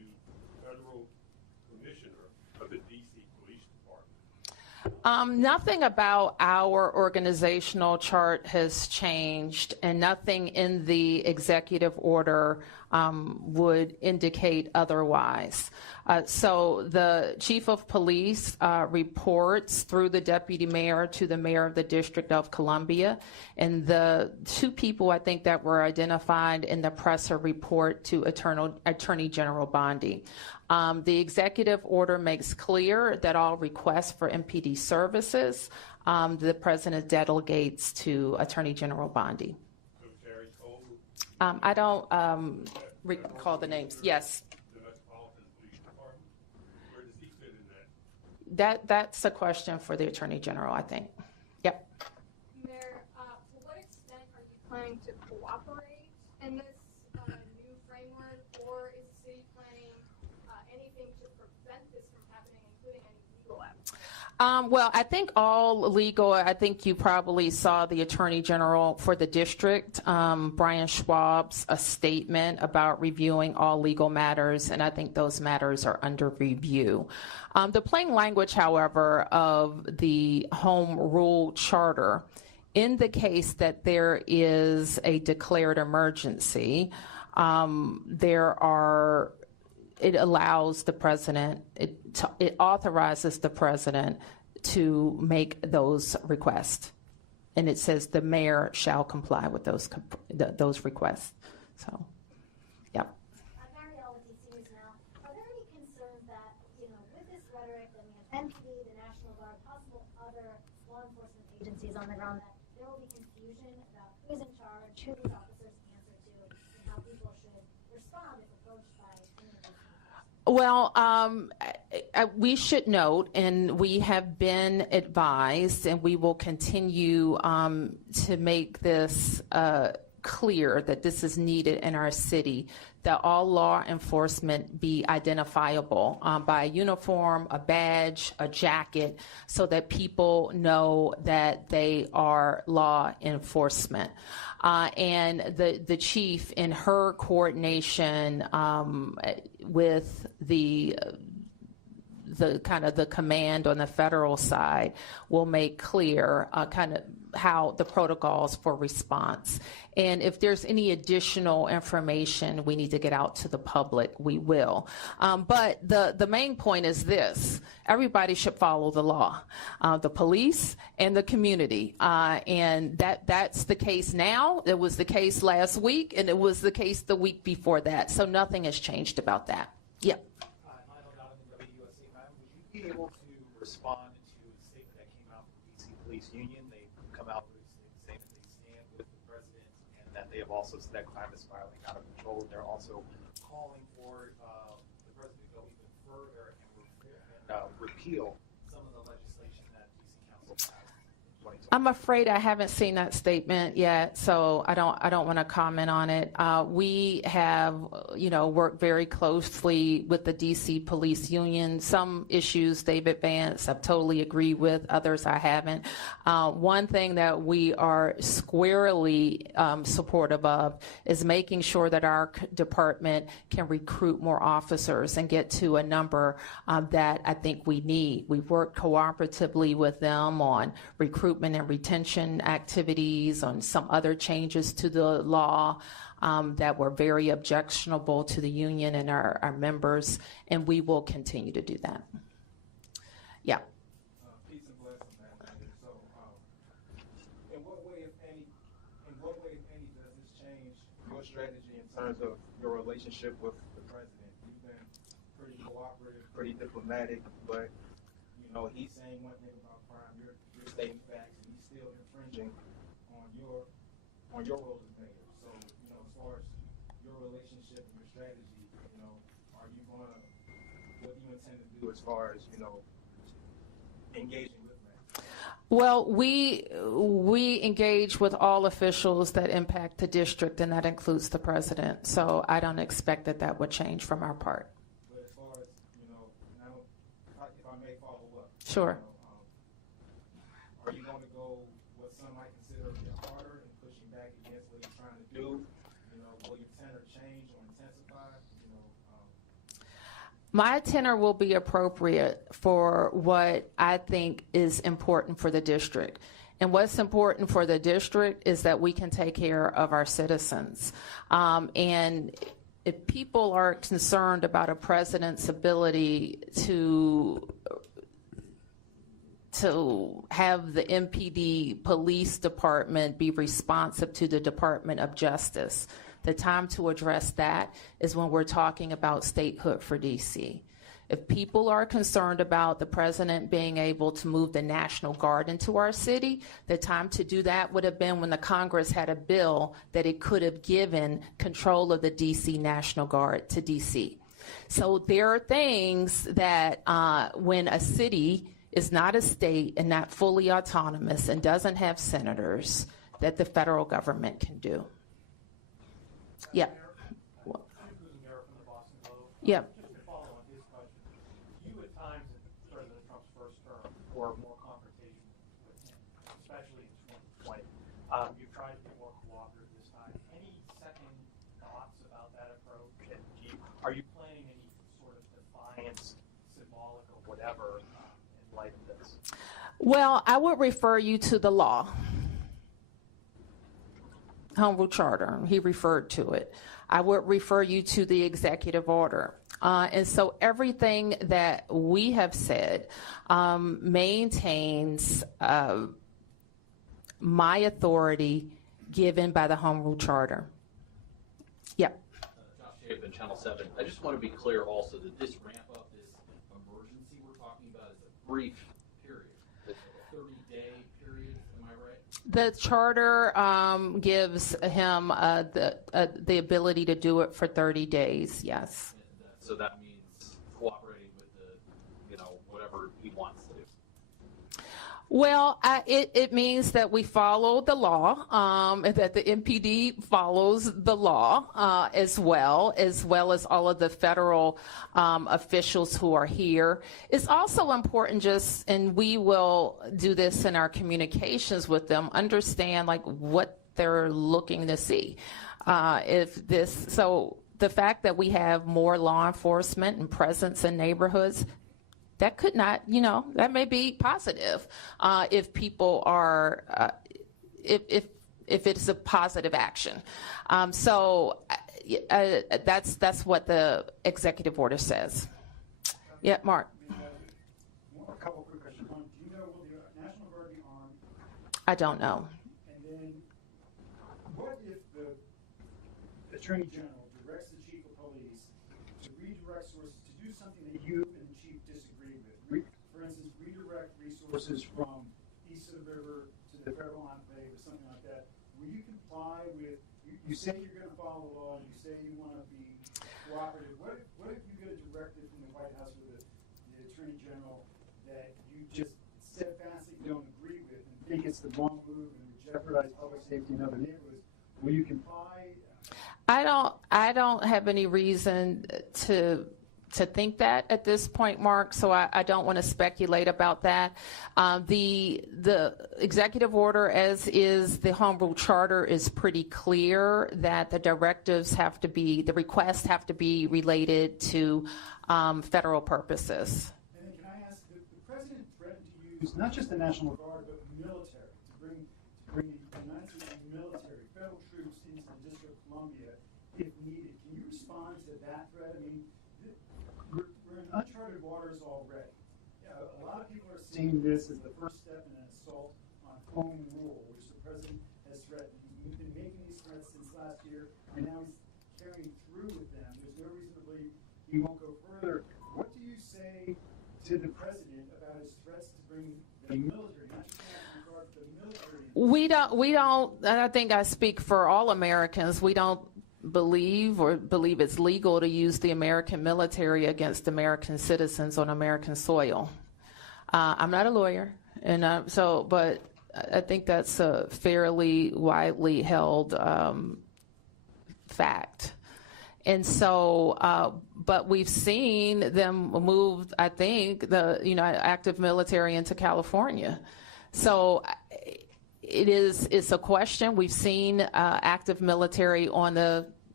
Nothing about our organizational chart has changed, and nothing in the executive order would indicate otherwise. So the chief of police reports through the deputy mayor to the mayor of the District of Columbia, and the two people I think that were identified in the presser report to Attorney General Bondi. The executive order makes clear that all requests for MPD services, the president delegates to Attorney General Bondi. I don't recall the names. Yes. That's a question for the Attorney General, I think. Yep. Mayor, to what extent are you planning to cooperate in this new framework, or is the city planning anything to prevent this from happening, including any legal efforts? Well, I think all legal, I think you probably saw the Attorney General for the district, Brian Schwab's a statement about reviewing all legal matters, and I think those matters are under review. The plain language, however, of the Home Rule Charter indicates that there is a declared emergency. It allows the president, it authorizes the president to make those requests. And it says the mayor shall comply with those requests. So, yeah. Muriel with DC News Now. Are there any concerns that, with this rhetoric, that we have MPD, the National Guard, possible other law enforcement agencies on the ground, that there will be confusion about who's in charge, who these officers answer to, and how people should respond if approached by communities? Well, we should note, and we have been advised, and we will continue to make this clear that this is needed in our city, that all law enforcement be identifiable by a uniform, a badge, a jacket, so that people know that they are law enforcement. And the chief, in her coordination with the kind of the command on the federal side, will make clear kind of how the protocols for response. And if there's any additional information we need to get out to the public, we will. But the main point is this: everybody should follow the law, the police and the community. And that's the case now. It was the case last week, and it was the case the week before that. So nothing has changed about that. Yep. Would you be able to respond to the statement that came out from the DC Police Union? They come out with a statement they stand with the president, and that they have also said that crime is spiraling out of control. They're also calling for the president to go even further and repeal some of the legislation that DC Council passed in 2020. I'm afraid I haven't seen that statement yet, so I don't want to comment on it. We have, worked very closely with the DC Police Union. Some issues they've advanced, I've totally agreed with. Others I haven't. One thing that we are squarely supportive of is making sure that our department can recruit more officers and get to a number that I think we need. We've worked cooperatively with them on recruitment and retention activities, on some other changes to the law that were very objectionable to the union and our members, and we will continue to do that. Yeah. Peace and blessings, man. So, in what way, if any, does this change your strategy in terms of your relationship with the president? You've been pretty cooperative, pretty diplomatic, but he's saying one thing about crime, you're stating facts, and he's still infringing on your role as mayor. So, as far as your relationship and your strategy, are you what do you intend to do as far as, engaging with me? Well, we engage with all officials that impact the district, and that includes the president. So I don't expect that would change from our part. But as far as, now, if I may follow up. Sure. Are you going to go what some might consider a bit harder and pushing back against what you're trying to do? Will your tenor change or intensify? My tenor will be appropriate for what I think is important for the district. And what's important for the district is that we can take care of our citizens. And if people are concerned about a president's ability to have the MPD police department be responsive to the Department of Justice, the time to address that is when we're talking about statehood for DC. If people are concerned about the president being able to move the National Guard into our city, the time to do that would have been when the Congress had a bill that it could have given control of the DC National Guard to DC. So there are things that when a city is not a state and not fully autonomous and doesn't have senators, that the federal government can do. Yeah. Yeah. Just to follow on his question, you at times in President Trump's first term were more confrontational with him, especially in 2020. You've tried to be more cooperative this time. Any second thoughts about that approach? And are you planning any sort of defiance, symbolic or whatever, in light of this? Well, I would refer you to the law. Home Rule Charter, he referred to it. I would refer you to the executive order. And so everything that we have said maintains my authority given by the Home Rule Charter. Yep. Josh Chapin, Channel 7. I just want to be clear also that this ramp up, this emergency we're talking about is a brief period. It's a 30-day period, am I right? The charter gives him the ability to do it for 30 days, yes. So that means cooperating with the, whatever he wants to do. Well, it means that we follow the law, and that the MPD follows the law as well as all of the federal officials who are here. It's also important and we will do this in our communications with them, understand what they're looking to see. So the fact that we have more law enforcement and presence in neighborhoods, that could not, that may be positive if people are, if it's a positive action. So that's what the executive order says. Yeah, Mark. A couple quick questions. One, do you know will the National Guard be armed? I don't know. And then, what if the Attorney General directs the Chief of Police to redirect sources to do something that you and the Chief disagree with? For instance, redirect resources from east of the river to the federal enclave or something like that. Will you comply with? You say you're going to follow the law, and you say you want to be cooperative. What if you get a directive from the White House or the Attorney General that you just steadfastly don't agree with and think it's the wrong move and would jeopardize public safety in other neighborhoods? Will you comply? I don't have any reason to think that at this point, Mark, so I don't want to speculate about that. The executive order, as is the Home Rule Charter, is pretty clear that the directives the requests have to be related to federal purposes. And then can I ask, the president threatened to use not just the National Guard, but military, to bring the United States military, federal troops into the District of Columbia if needed. Can you respond to that threat? I mean, we're in uncharted waters already. A lot of people are seeing this as the first step in an assault on home rule, which the president has threatened. He's been making these threats since last year, and now he's carrying through with them. There's no reason to believe he won't go further. What do you say to the president about his threats to bring the military, not just the National Guard, but the military? We don't, and I think I speak for all Americans, we don't believe it's legal to use the American military against American citizens on American soil. I'm not a lawyer, and but I think that's a fairly widely held fact. And so, but we've seen them move, I think, the active military into California. So it's a question. We've seen active military on the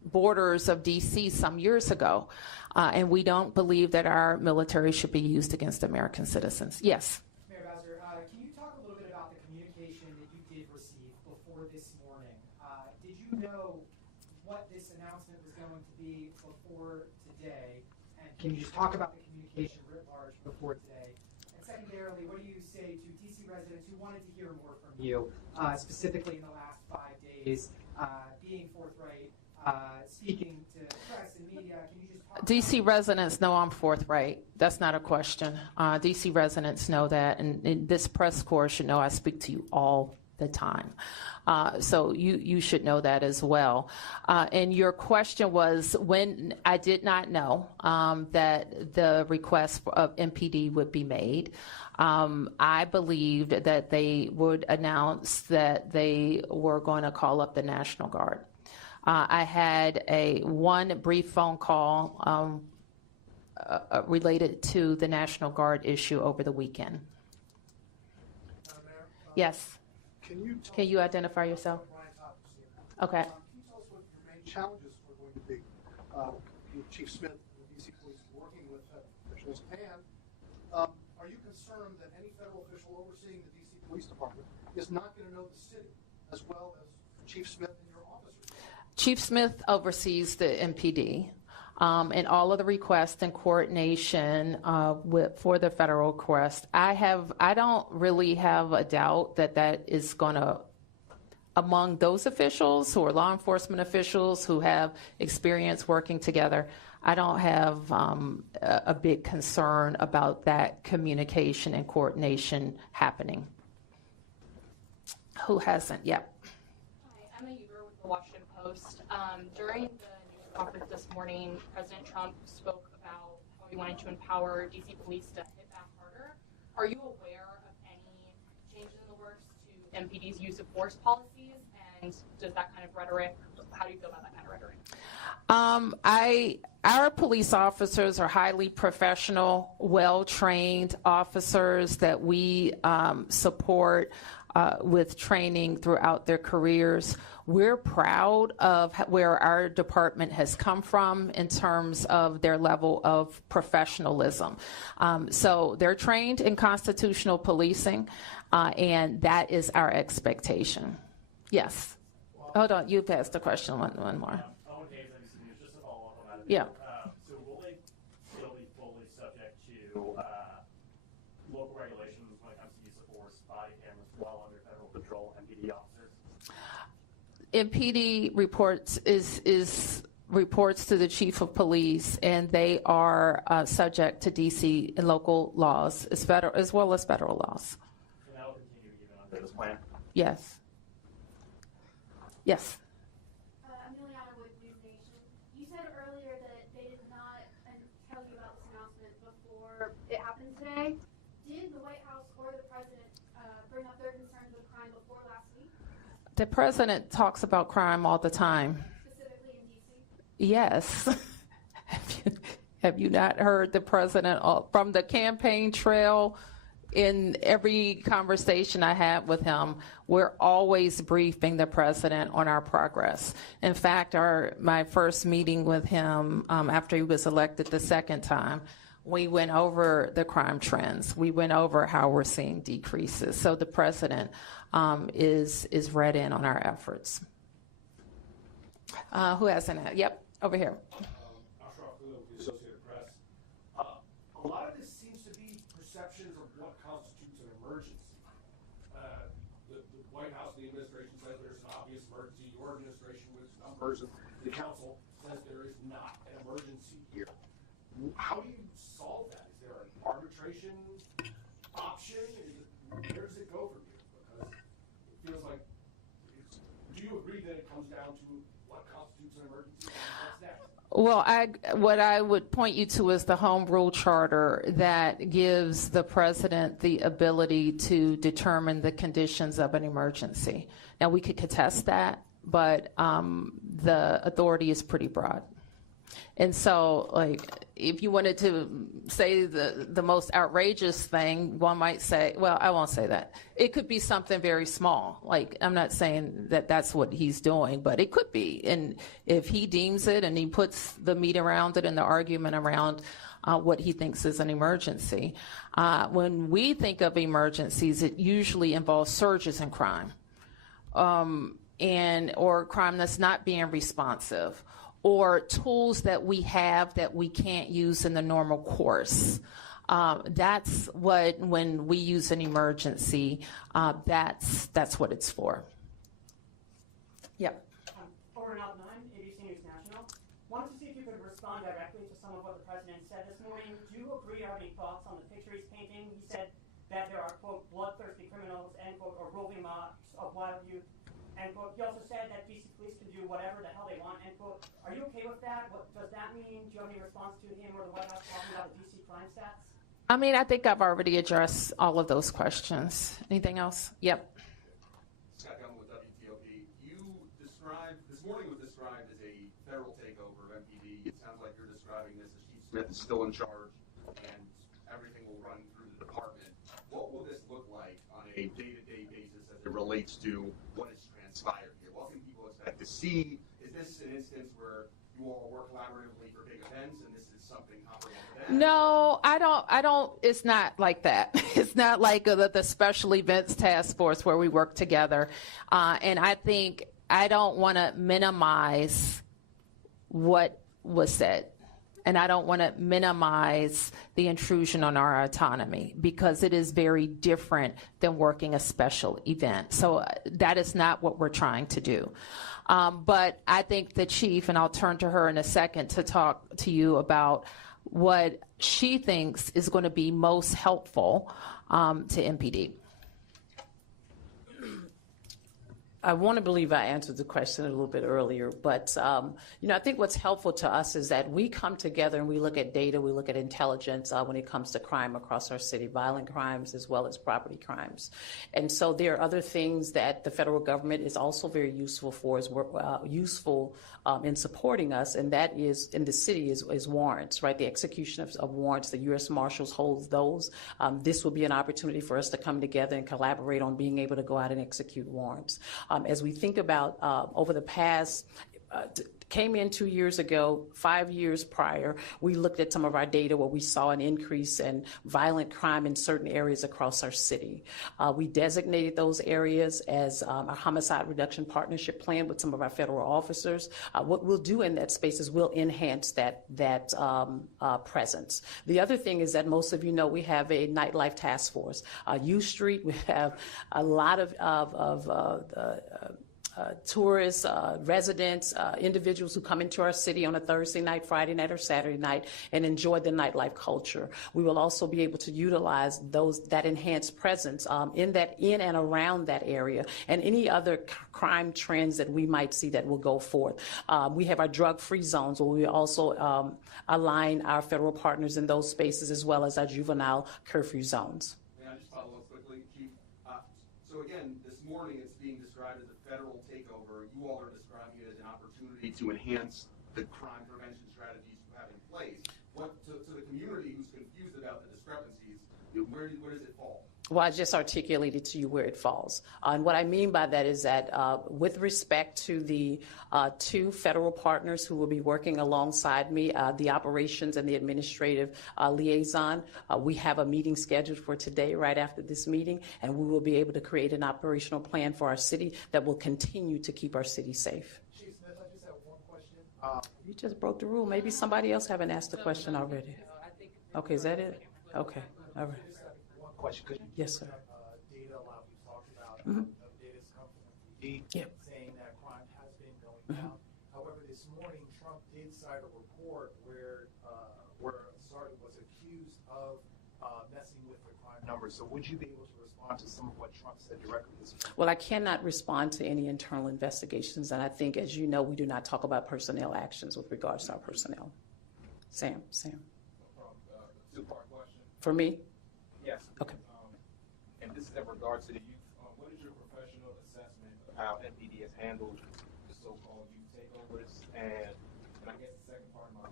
borders of D.C. some years ago, and we don't believe that our military should be used against American citizens. Yes? Mayor Bowser, can you talk a little bit about the communication that you did receive before this morning? Did you know what this announcement was going to be before today? And can you just talk about the communication writ large before today? And secondarily, what do you say to D.C. residents who wanted to hear more from you, specifically in the last 5 days, being forthright, speaking to press and media? Can you just talk D.C. residents know I'm forthright. That's not a question. D.C. residents know that, and this press corps should know I speak to you all the time. So you should know that as well. And your question was when I did not know that the request of MPD would be made. I believed that they would announce that they were going to call up the National Guard. I had one brief phone call related to the National Guard issue over the weekend. Yes. Can you identify yourself? Okay. Can you tell us what your main challenges are going to be? Chief Smith and the D.C. Police working with officials, and are you concerned that any federal official overseeing the D.C. Police Department is not going to know the city as well as Chief Smith and your officers? Chief Smith oversees the MPD. And all of the requests and coordination for the federal request. I don't really have a doubt that is going to, among those officials who are law enforcement officials who have experience working together, I don't have a big concern about that communication and coordination happening. Who hasn't? Yep. Hi, Emma Uber with the Washington Post. During the conference this morning, President Trump spoke about how he wanted to empower D.C. police to hit back harder. Are you aware of any changes in the works to MPD's use of force policies? And does that kind of rhetoric, how do you feel about that kind of rhetoric? Our police officers are highly professional, well-trained officers that we support with training throughout their careers. We're proud of where our department has come from in terms of their level of professionalism. So they're trained in constitutional policing, and that is our expectation. Yes. Hold on, you passed the question one more. Just to follow up on that. Yeah. So will they still be fully subject to local regulations when it comes to use of force, body cameras while under federal patrol, MPD officers? MPD reports to the chief of police, and they are subject to D.C. and local laws as well as federal laws. And that will continue even under this plan? Yes. Yes. Emiliana with News Nation. You said earlier that they did not tell you about this announcement before it happened today. Did the White House or the president bring up their concerns with crime before last week? The president talks about crime all the time. Specifically in D.C.? Yes. Have you not heard the president from the campaign trail? In every conversation I had with him, we're always briefing the president on our progress. In fact, my first meeting with him after he was elected the second time, we went over the crime trends. We went over how we're seeing decreases. So the president is read in on our efforts. Who hasn't? Yep, over here. A lot of this seems to be perceptions of what constitutes an emergency. The White House and the administration says there's an obvious emergency. Your administration, with numbers, the council says there is not an emergency here. How do you solve that? Is there an arbitration option? Where does it go from here? Because it feels like, do you agree that it comes down to what constitutes an emergency? What's next? Well, what I would point you to is the Home Rule Charter that gives the president the ability to determine the conditions of an emergency. Now, we could contest that, but the authority is pretty broad. And so, like, if you wanted to say the most outrageous thing, one might say, well, I won't say that. It could be something very small. Like, I'm not saying that that's what he's doing, but it could be. And if he deems it and he puts the meat around it and the argument around what he thinks is an emergency. When we think of emergencies, it usually involves surges in crime, or crime that's not being responsive, or tools that we have that we can't use in the normal course. That's what, when we use an emergency, that's what it's for. Yep. Over and out 9, ABC News National. Wanted to see if you could respond directly to some of what the president said this morning. Do you agree or have any thoughts on the picture he's painting? He said that there are, quote, bloodthirsty criminals, end quote, or roving mobs of wild youth, end quote. He also said that DC police can do whatever the hell they want, end quote. Are you okay with that? What does that mean? Do you have any response to him or the White House talking about the DC crime stats? I mean, I think I've already addressed all of those questions. Anything else? Yep. Scott Gellman with WJLA. You described, this morning was described as a federal takeover of MPD. It sounds like you're describing this as Chief Smith is still in charge and everything will run through the department. What will this look like on a day-to-day basis as it relates to what has transpired here? What can people expect to see? Is this an instance where you all work collaboratively for big events and this is something comparable to that? No, I don't, it's not like that. It's not like the special events task force where we work together. And I think I don't want to minimize what was said. And I don't want to minimize the intrusion on our autonomy because it is very different than working a special event. So that is not what we're trying to do. But I think the chief, and I'll turn to her in a second to talk to you about what she thinks is going to be most helpful to MPD. I want to believe I answered the question a little bit earlier, but I think what's helpful to us is that we come together and we look at data, we look at intelligence when it comes to crime across our city, violent crimes as well as property crimes. And so there are other things that the federal government is also very useful for, in supporting us, and that is in the city is warrants, right? The execution of warrants, the U.S. Marshals holds those. This will be an opportunity for us to come together and collaborate on being able to go out and execute warrants. As we think about over the past, came in 2 years ago, 5 years prior, we looked at some of our data where we saw an increase in violent crime in certain areas across our city. We designated those areas as a homicide reduction partnership plan with some of our federal officers. What we'll do in that space is we'll enhance that presence. The other thing is that most of you know we have a nightlife task force. U Street, we have a lot of tourists, residents, individuals who come into our city on a Thursday night, Friday night, or Saturday night and enjoy the nightlife culture. We will also be able to utilize that enhanced presence in and around that area and any other crime trends that we might see that will go forth. We have our drug-free zones where we also align our federal partners in those spaces as well as our juvenile curfew zones. May I just follow up quickly, Chief? So again, this morning it's being described as a federal takeover. You all are describing it as an opportunity to enhance the crime prevention strategies you have in place. To the community who's confused about the discrepancies, where does it fall? Well, I just articulated to you where it falls. And what I mean by that is that with respect to the two federal partners who will be working alongside me, the operations and the administrative liaison, we have a meeting scheduled for today right after this meeting, and we will be able to create an operational plan for our city that will continue to keep our city safe. Chief Smith, I just have one question. You just broke the rule. Maybe somebody else haven't asked the question already. Okay, is that it? Okay, all right. Question. Yes, sir. Data, a lot of people talked about data's come from MPD, saying that crime has been going down. However, this morning Trump did cite a report where a sergeant was accused of messing with the crime numbers. So would you be able to respond to some of what Trump said directly this morning? Well, I cannot respond to any internal investigations, and I think, as you know, we do not talk about personnel actions with regards to our personnel. Sam. Two-part question. For me? Yes. Okay. And this is in regards to the youth. What is your professional assessment of how MPD has handled the so-called youth takeovers? And I guess the second part of my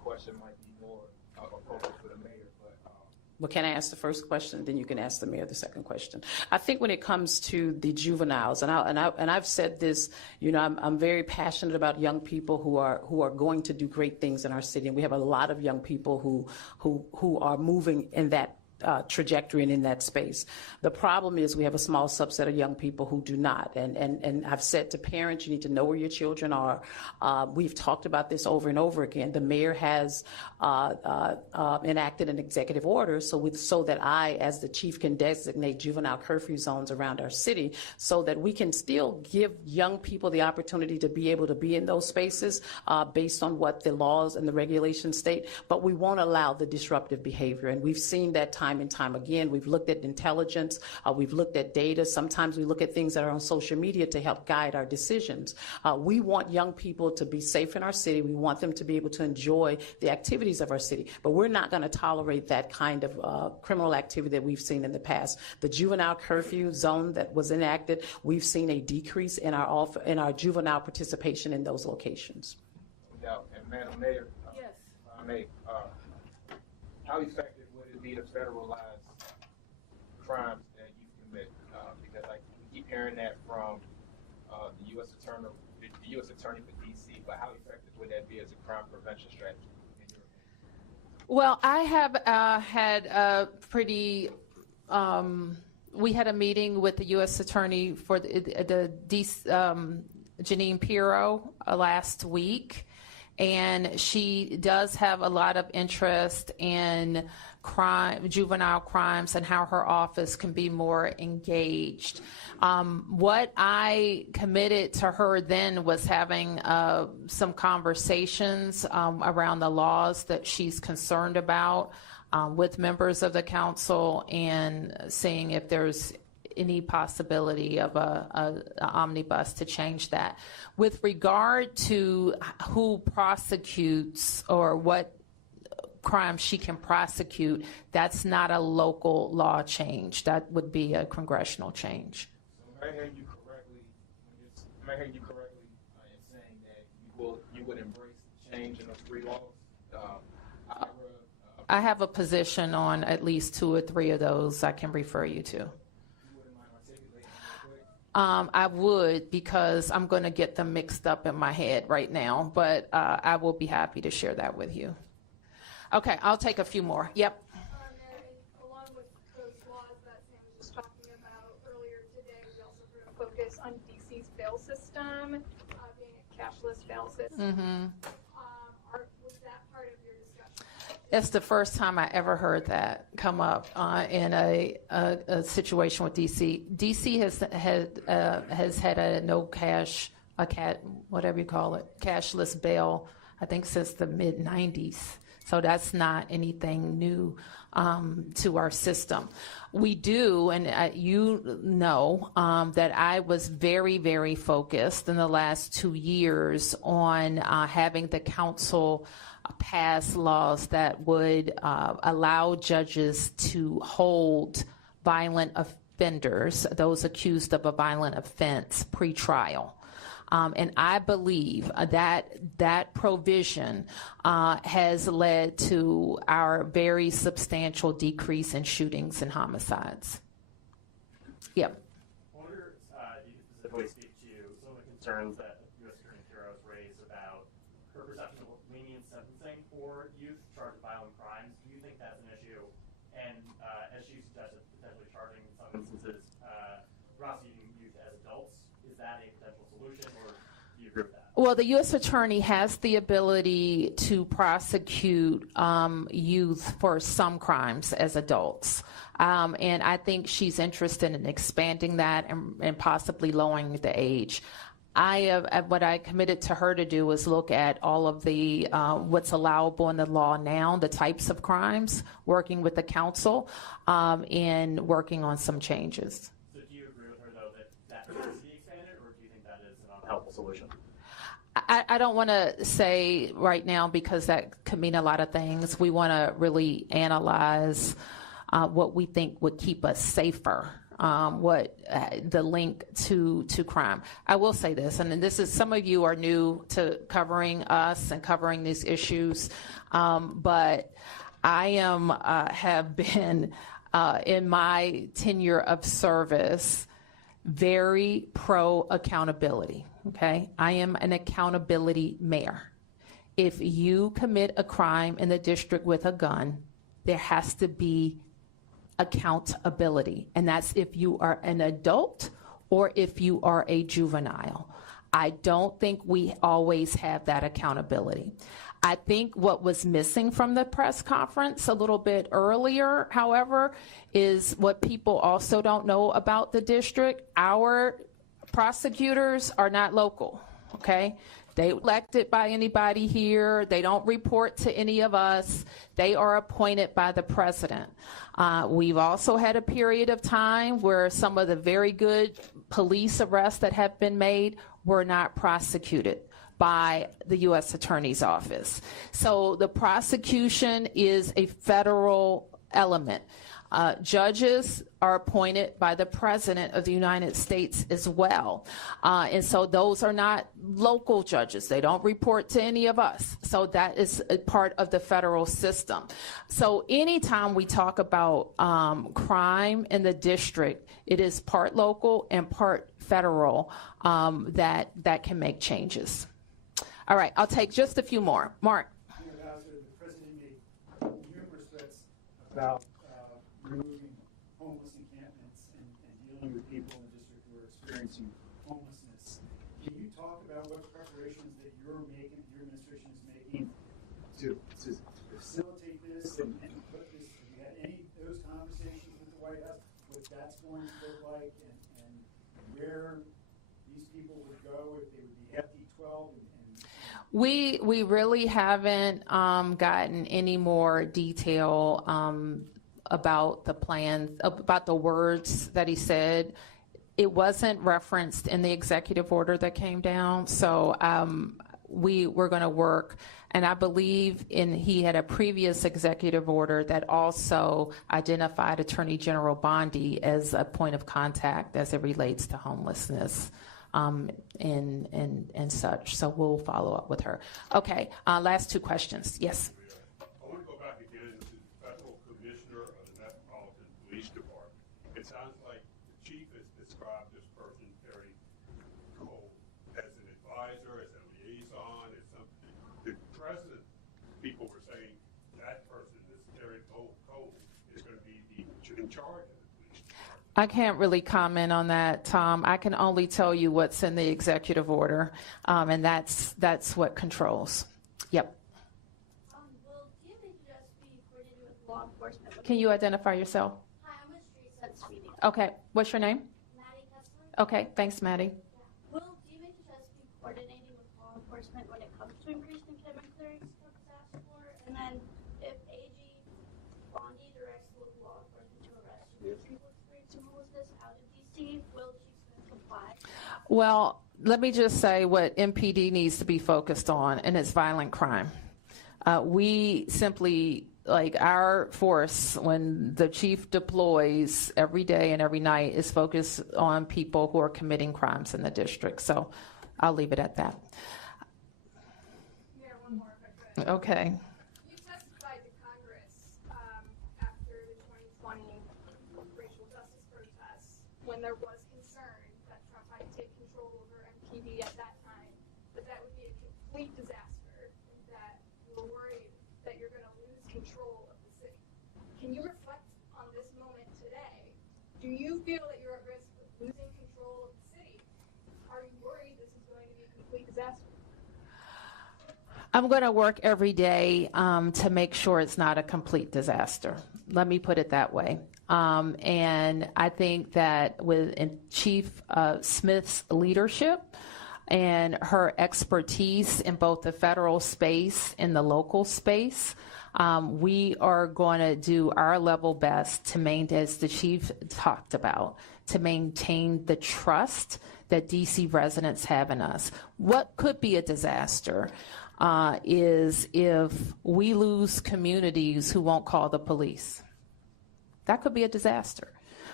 question might be more appropriate for the mayor, but. Well, can I ask the first question? Then you can ask the mayor the second question. I think when it comes to the juveniles, and I've said this, I'm very passionate about young people who are going to do great things in our city, and we have a lot of young people who are moving in that trajectory and in that space. The problem is we have a small subset of young people who do not. And I've said to parents, you need to know where your children are. We've talked about this over and over again. The mayor has enacted an executive order so that I, as the chief, can designate juvenile curfew zones around our city so that we can still give young people the opportunity to be able to be in those spaces based on what the laws and the regulations state, but we won't allow the disruptive behavior. And we've seen that time and time again. We've looked at intelligence, we've looked at data. Sometimes we look at things that are on social media to help guide our decisions. We want young people to be safe in our city. We want them to be able to enjoy the activities of our city, but we're not going to tolerate that kind of criminal activity that we've seen in the past. The juvenile curfew zone that was enacted, we've seen a decrease in our juvenile participation in those locations. No doubt. And Madam Mayor, how effective would it be to federalize crimes that you commit? Because we keep hearing that from the U.S. Attorney for D.C., but how effective would that be as a crime prevention strategy? Well, I have had a pretty, we had a meeting with the U.S. Attorney for the Janine Pirro last week, and she does have a lot of interest in juvenile crimes and how her office can be more engaged. What I committed to her then was having some conversations around the laws that she's concerned about with members of the council and seeing if there's any possibility of an omnibus to change that. With regard to who prosecutes or what crimes she can prosecute, that's not a local law change. That would be a congressional change. So am I hearing you correctly in saying that you would embrace the change in those three laws? I have a position on at least 2 or 3 of those I can refer you to. I would, because I'm going to get them mixed up in my head right now, but I will be happy to share that with you. Okay, I'll take a few more. Yep. Along with those laws that Sam was just talking about earlier today, we also heard a focus on DC's bail system, being a cashless bail system. Mm-hmm. Was that part of your discussion? It's the first time I ever heard that come up in a situation with DC. DC has had a no cash, whatever you call it, cashless bail, I think since the mid-90s. So that's not anything new to our system. We do, and you know, that I was very, very focused in the last 2 years on having the council pass laws that would allow judges to hold violent offenders, those accused of a violent offense, pre-trial. And I believe that provision has led to our very substantial decrease in shootings and homicides. Yep. I wonder if you could specifically speak to some of the concerns that U.S. Attorney Pirro has raised about her perception of lenient sentencing for youth charged with violent crimes. Do you think that's an issue? And as she suggested, potentially charging in some instances prosecuting youth as adults, is that a potential solution, or do you agree with that? Well, the U.S. Attorney has the ability to prosecute youth for some crimes as adults. And I think she's interested in expanding that and possibly lowering the age. What I committed to her to do is look at all of the what's allowable in the law now, the types of crimes, working with the council, and working on some changes. So do you agree with her, though, that needs to be expanded, or do you think that is an unhelpful solution? I don't want to say right now, because that could mean a lot of things. We want to really analyze what we think would keep us safer the link to crime. I will say this, and this is, some of you are new to covering us and covering these issues, but I have been in my tenure of service very pro accountability. Okay, I am an accountability mayor. If you commit a crime in the district with a gun, there has to be accountability, and that's if you are an adult or if you are a juvenile. I don't think we always have that accountability. I think what was missing from the press conference a little bit earlier, however, is what people also don't know about the district. Our prosecutors are not local, okay? They elected by anybody here. They don't report to any of us. They are appointed by the president. We've also had a period of time where some of the very good police arrests that have been made were not prosecuted by the U.S. Attorney's Office. So the prosecution is a federal element. Judges are appointed by the President of the United States as well. And so those are not local judges. They don't report to any of us. So that is a part of the federal system. So anytime we talk about crime in the district, it is part local and part federal that can make changes. All right, I'll take just a few more. Mark. Mayor Bowser, the president made numerous threats about removing homeless encampments and dealing with people in the district who are experiencing homelessness. Can you talk about what preparations that you're making, your administration is making to facilitate this and put this, have you had any of those conversations with the White House, what that's going to look like and where these people would go if they would be FD12 We really haven't gotten any more detail about the plan, about the words that he said. It wasn't referenced in the executive order that came down, so we're going to work. And I believe he had a previous executive order that also identified Attorney General Bondi as a point of contact as it relates to homelessness. And such. So we'll follow up with her. Okay, last two questions. Yes. I want to go back again to the federal commissioner of the Metropolitan Police Department. It sounds like the chief has described this person very cold as an advisor, as a liaison, as something. The president, people were saying that person, this Terry Cole, is going to be in charge of it. I can't really comment on that, Tom. I can only tell you what's in the executive order, and that's what controls. Yep. Will DMH just be coordinated with law enforcement? Can you identify yourself? Hi, I'm with Street Sense Speeding. Okay. What's your name? Maddie Kessler. Okay. Thanks, Maddie. Will DMH just be coordinating with law enforcement when it comes to increased encampment clearance for disaster floor? And then if AG Bondi directs local law enforcement to arrest people experiencing homelessness out of DC, will Chief Smith comply? Well, let me just say what MPD needs to be focused on, and it's violent crime. We simply, like our force, when the chief deploys every day and every night, is focused on people who are committing crimes in the district. So I'll leave it at that. Mayor, one more if I could. Okay. You testified to Congress after the 2020 racial justice protests when there was concern that Trump might take control over MPD at that time, but that would be a complete disaster, and that you were worried that you're going to lose control of the city. Can you reflect on this moment today? Do you feel that you're at risk of losing control of the city? Are you worried this is going to be a complete disaster? I'm going to work every day to make sure it's not a complete disaster. Let me put it that way. And I think that with Chief Smith's leadership and her expertise in both the federal space and the local space, we are going to do our level best to maintain, as the chief talked about, to maintain the trust that DC residents have in us. What could be a disaster is if we lose communities who won't call the police. That could be a disaster.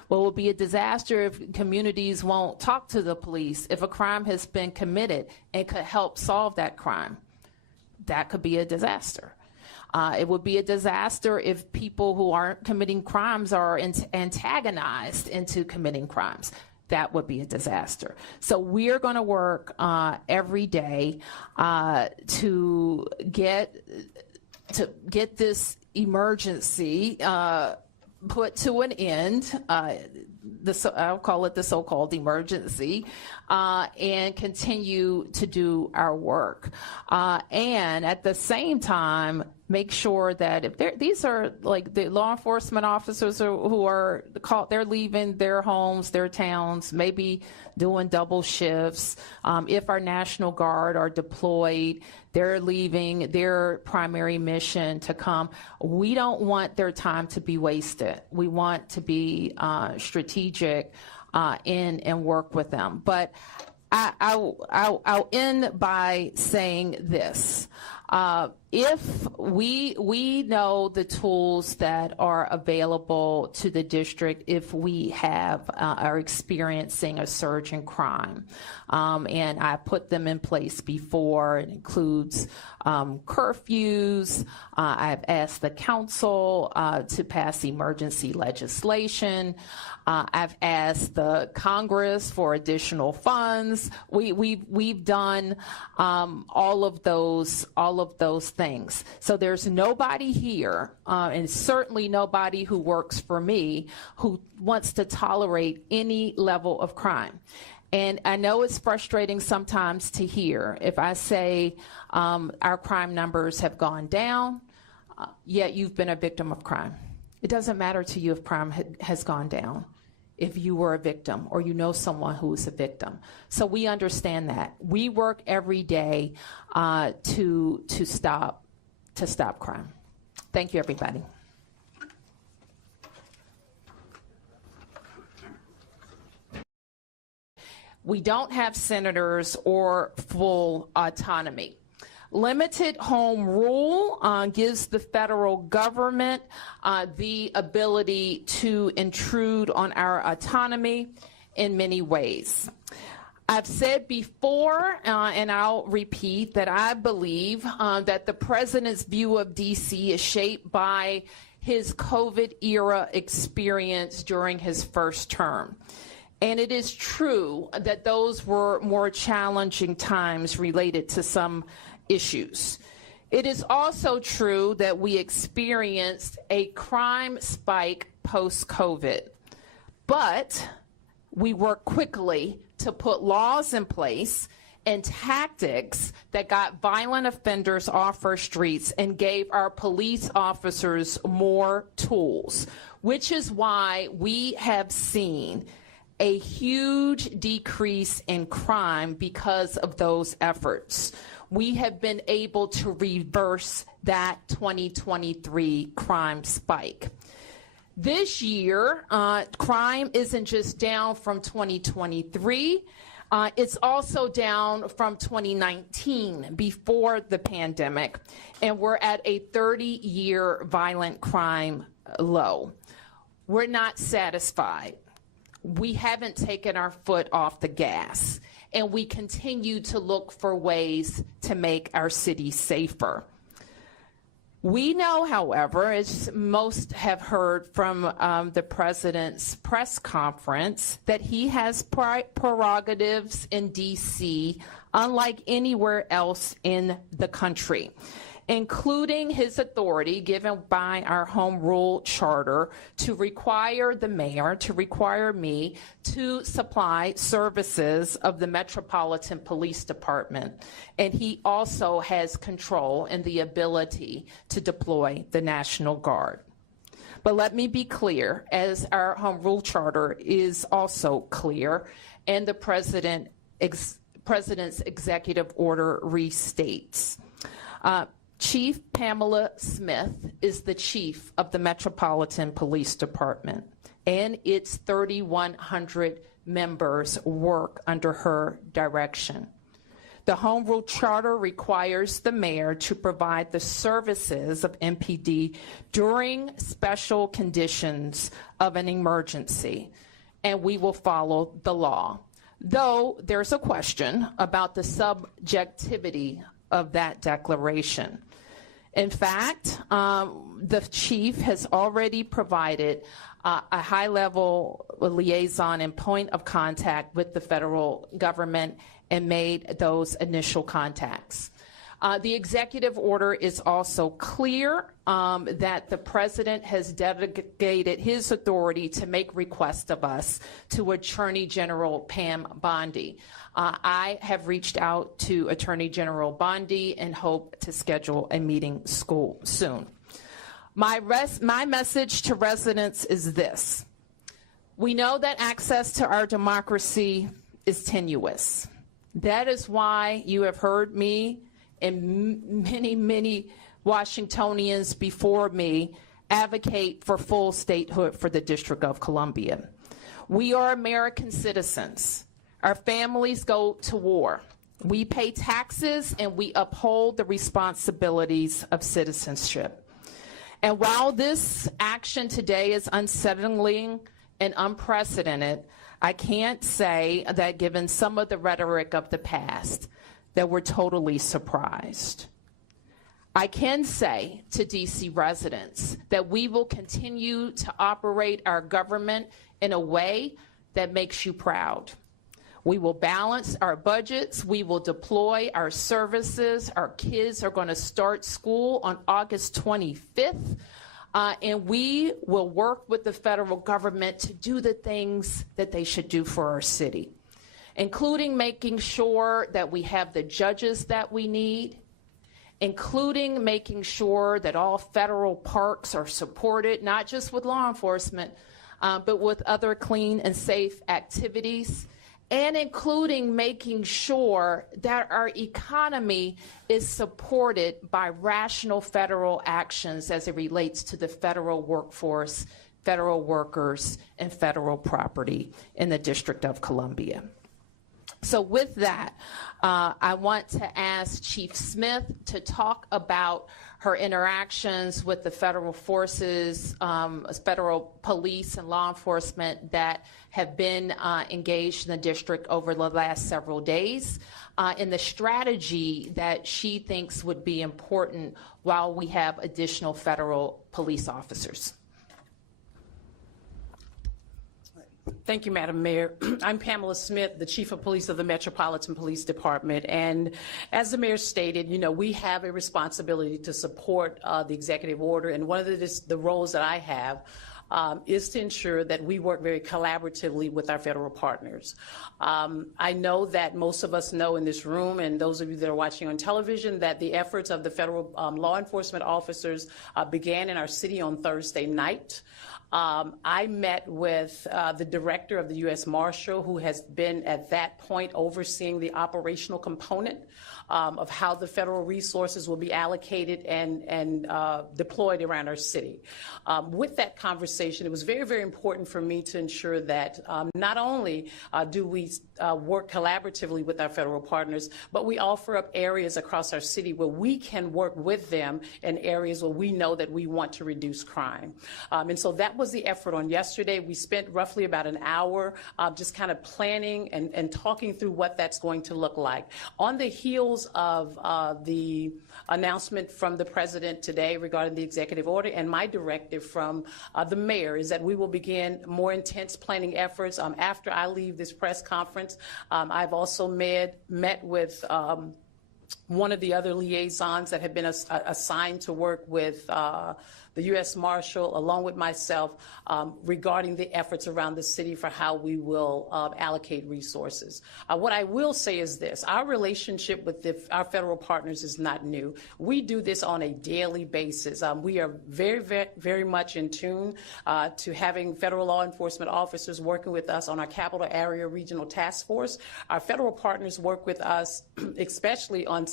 Well, it will be a disaster if communities won't talk to the police if a crime has been committed and could help solve that crime. That could be a disaster. It would be a disaster if people who aren't committing crimes are antagonized into committing crimes. That would be a disaster. So we're going to work every day to get this emergency put to an end. I'll call it the so-called emergency, and continue to do our work. And at the same time, make sure that if these are like the law enforcement officers who are called, they're leaving their homes, their towns, maybe doing double shifts. If our National Guard are deployed, they're leaving their primary mission to come. We don't want their time to be wasted. We want to be strategic and work with them. But I'll end by saying this. If we know the tools that are available to the district if we are experiencing a surge in crime, and I put them in place before. It includes curfews. I've asked the council to pass emergency legislation. I've asked the Congress for additional funds. We've done all of those things. So there's nobody here, and certainly nobody who works for me, who wants to tolerate any level of crime. And I know it's frustrating sometimes to hear if I say our crime numbers have gone down, yet you've been a victim of crime. It doesn't matter to you if crime has gone down, if you were a victim or you know someone who is a victim. So we understand that. We work every day to stop crime. Thank you, everybody. We don't have senators or full autonomy. Limited home rule gives the federal government the ability to intrude on our autonomy in many ways. I've said before, and I'll repeat, that I believe that the president's view of DC is shaped by his COVID-era experience during his first term. And it is true that those were more challenging times related to some issues. It is also true that we experienced a crime spike post-COVID, but we worked quickly to put laws in place and tactics that got violent offenders off our streets and gave our police officers more tools, which is why we have seen a huge decrease in crime because of those efforts. We have been able to reverse that 2023 crime spike. This year, crime isn't just down from 2023, it's also down from 2019, before the pandemic, and we're at a 30-year violent crime low. We're not satisfied. We haven't taken our foot off the gas, and we continue to look for ways to make our city safer. We know, however, as most have heard from the president's press conference, that he has prerogatives in DC unlike anywhere else in the country, including his authority given by our home rule charter to require the mayor, to require me to supply services of the Metropolitan Police Department. And he also has control and the ability to deploy the National Guard. But let me be clear, as our home rule charter is also clear, and the president's executive order restates. Chief Pamela Smith is the chief of the Metropolitan Police Department, and its 3,100 members work under her direction. The Home Rule Charter requires the mayor to provide the services of MPD during special conditions of an emergency, and we will follow the law. Though there's a question about the subjectivity of that declaration. In fact, the chief has already provided a high-level liaison and point of contact with the federal government and made those initial contacts. The executive order is also clear that the president has delegated his authority to make requests of us to Attorney General Pam Bondi. I have reached out to Attorney General Bondi and hope to schedule a meeting soon. My message to residents is this. We know that access to our democracy is tenuous. That is why you have heard me and many Washingtonians before me advocate for full statehood for the District of Columbia. We are American citizens. Our families go to war. We pay taxes and we uphold the responsibilities of citizenship. And while this action today is unsettling and unprecedented, I can't say that given some of the rhetoric of the past, that we're totally surprised. I can say to DC residents that we will continue to operate our government in a way that makes you proud. We will balance our budgets. We will deploy our services. Our kids are going to start school on August 25th. And we will work with the federal government to do the things that they should do for our city, including making sure that we have the judges that we need, including making sure that all federal parks are supported, not just with law enforcement, but with other clean and safe activities, and including making sure that our economy is supported by rational federal actions as it relates to the federal workforce, federal workers, and federal property in the District of Columbia. So with that, I want to ask Chief Smith to talk about her interactions with the federal forces, federal police and law enforcement that have been engaged in the district over the last several days, and the strategy that she thinks would be important while we have additional federal police officers. Thank you, Madam Mayor. I'm Pamela Smith, the Chief of Police of the Metropolitan Police Department. And as the Mayor stated, you know, we have a responsibility to support the executive order. And one of the roles that I have is to ensure that we work very collaboratively with our federal partners. I know that most of us know in this room, and those of you that are watching on television, that the efforts of the federal law enforcement officers began in our city on Thursday night. I met with the director of the U.S. Marshal, who has been at that point overseeing the operational component of how the federal resources will be allocated and deployed around our city. With that conversation, it was very, very important for me to ensure that not only do we work collaboratively with our federal partners, but we offer up areas across our city where we can work with them in areas where we know that we want to reduce crime. And so that was the effort on yesterday. We spent roughly about an hour just kind of planning and talking through what that's going to look like. On the heels of the announcement from the president today regarding the executive order and my directive from the mayor is that we will begin more intense planning efforts after I leave this press conference. I've also met with one of the other liaisons that have been assigned to work with the U.S. Marshal, along with myself, regarding the efforts around the city for how we will allocate resources. What I will say is this: our relationship with our federal partners is not new. We do this on a daily basis. We are very, very, very much in tune to having federal law enforcement officers working with us on our Capital Area Regional Task Force. Our federal partners work with us, especially on some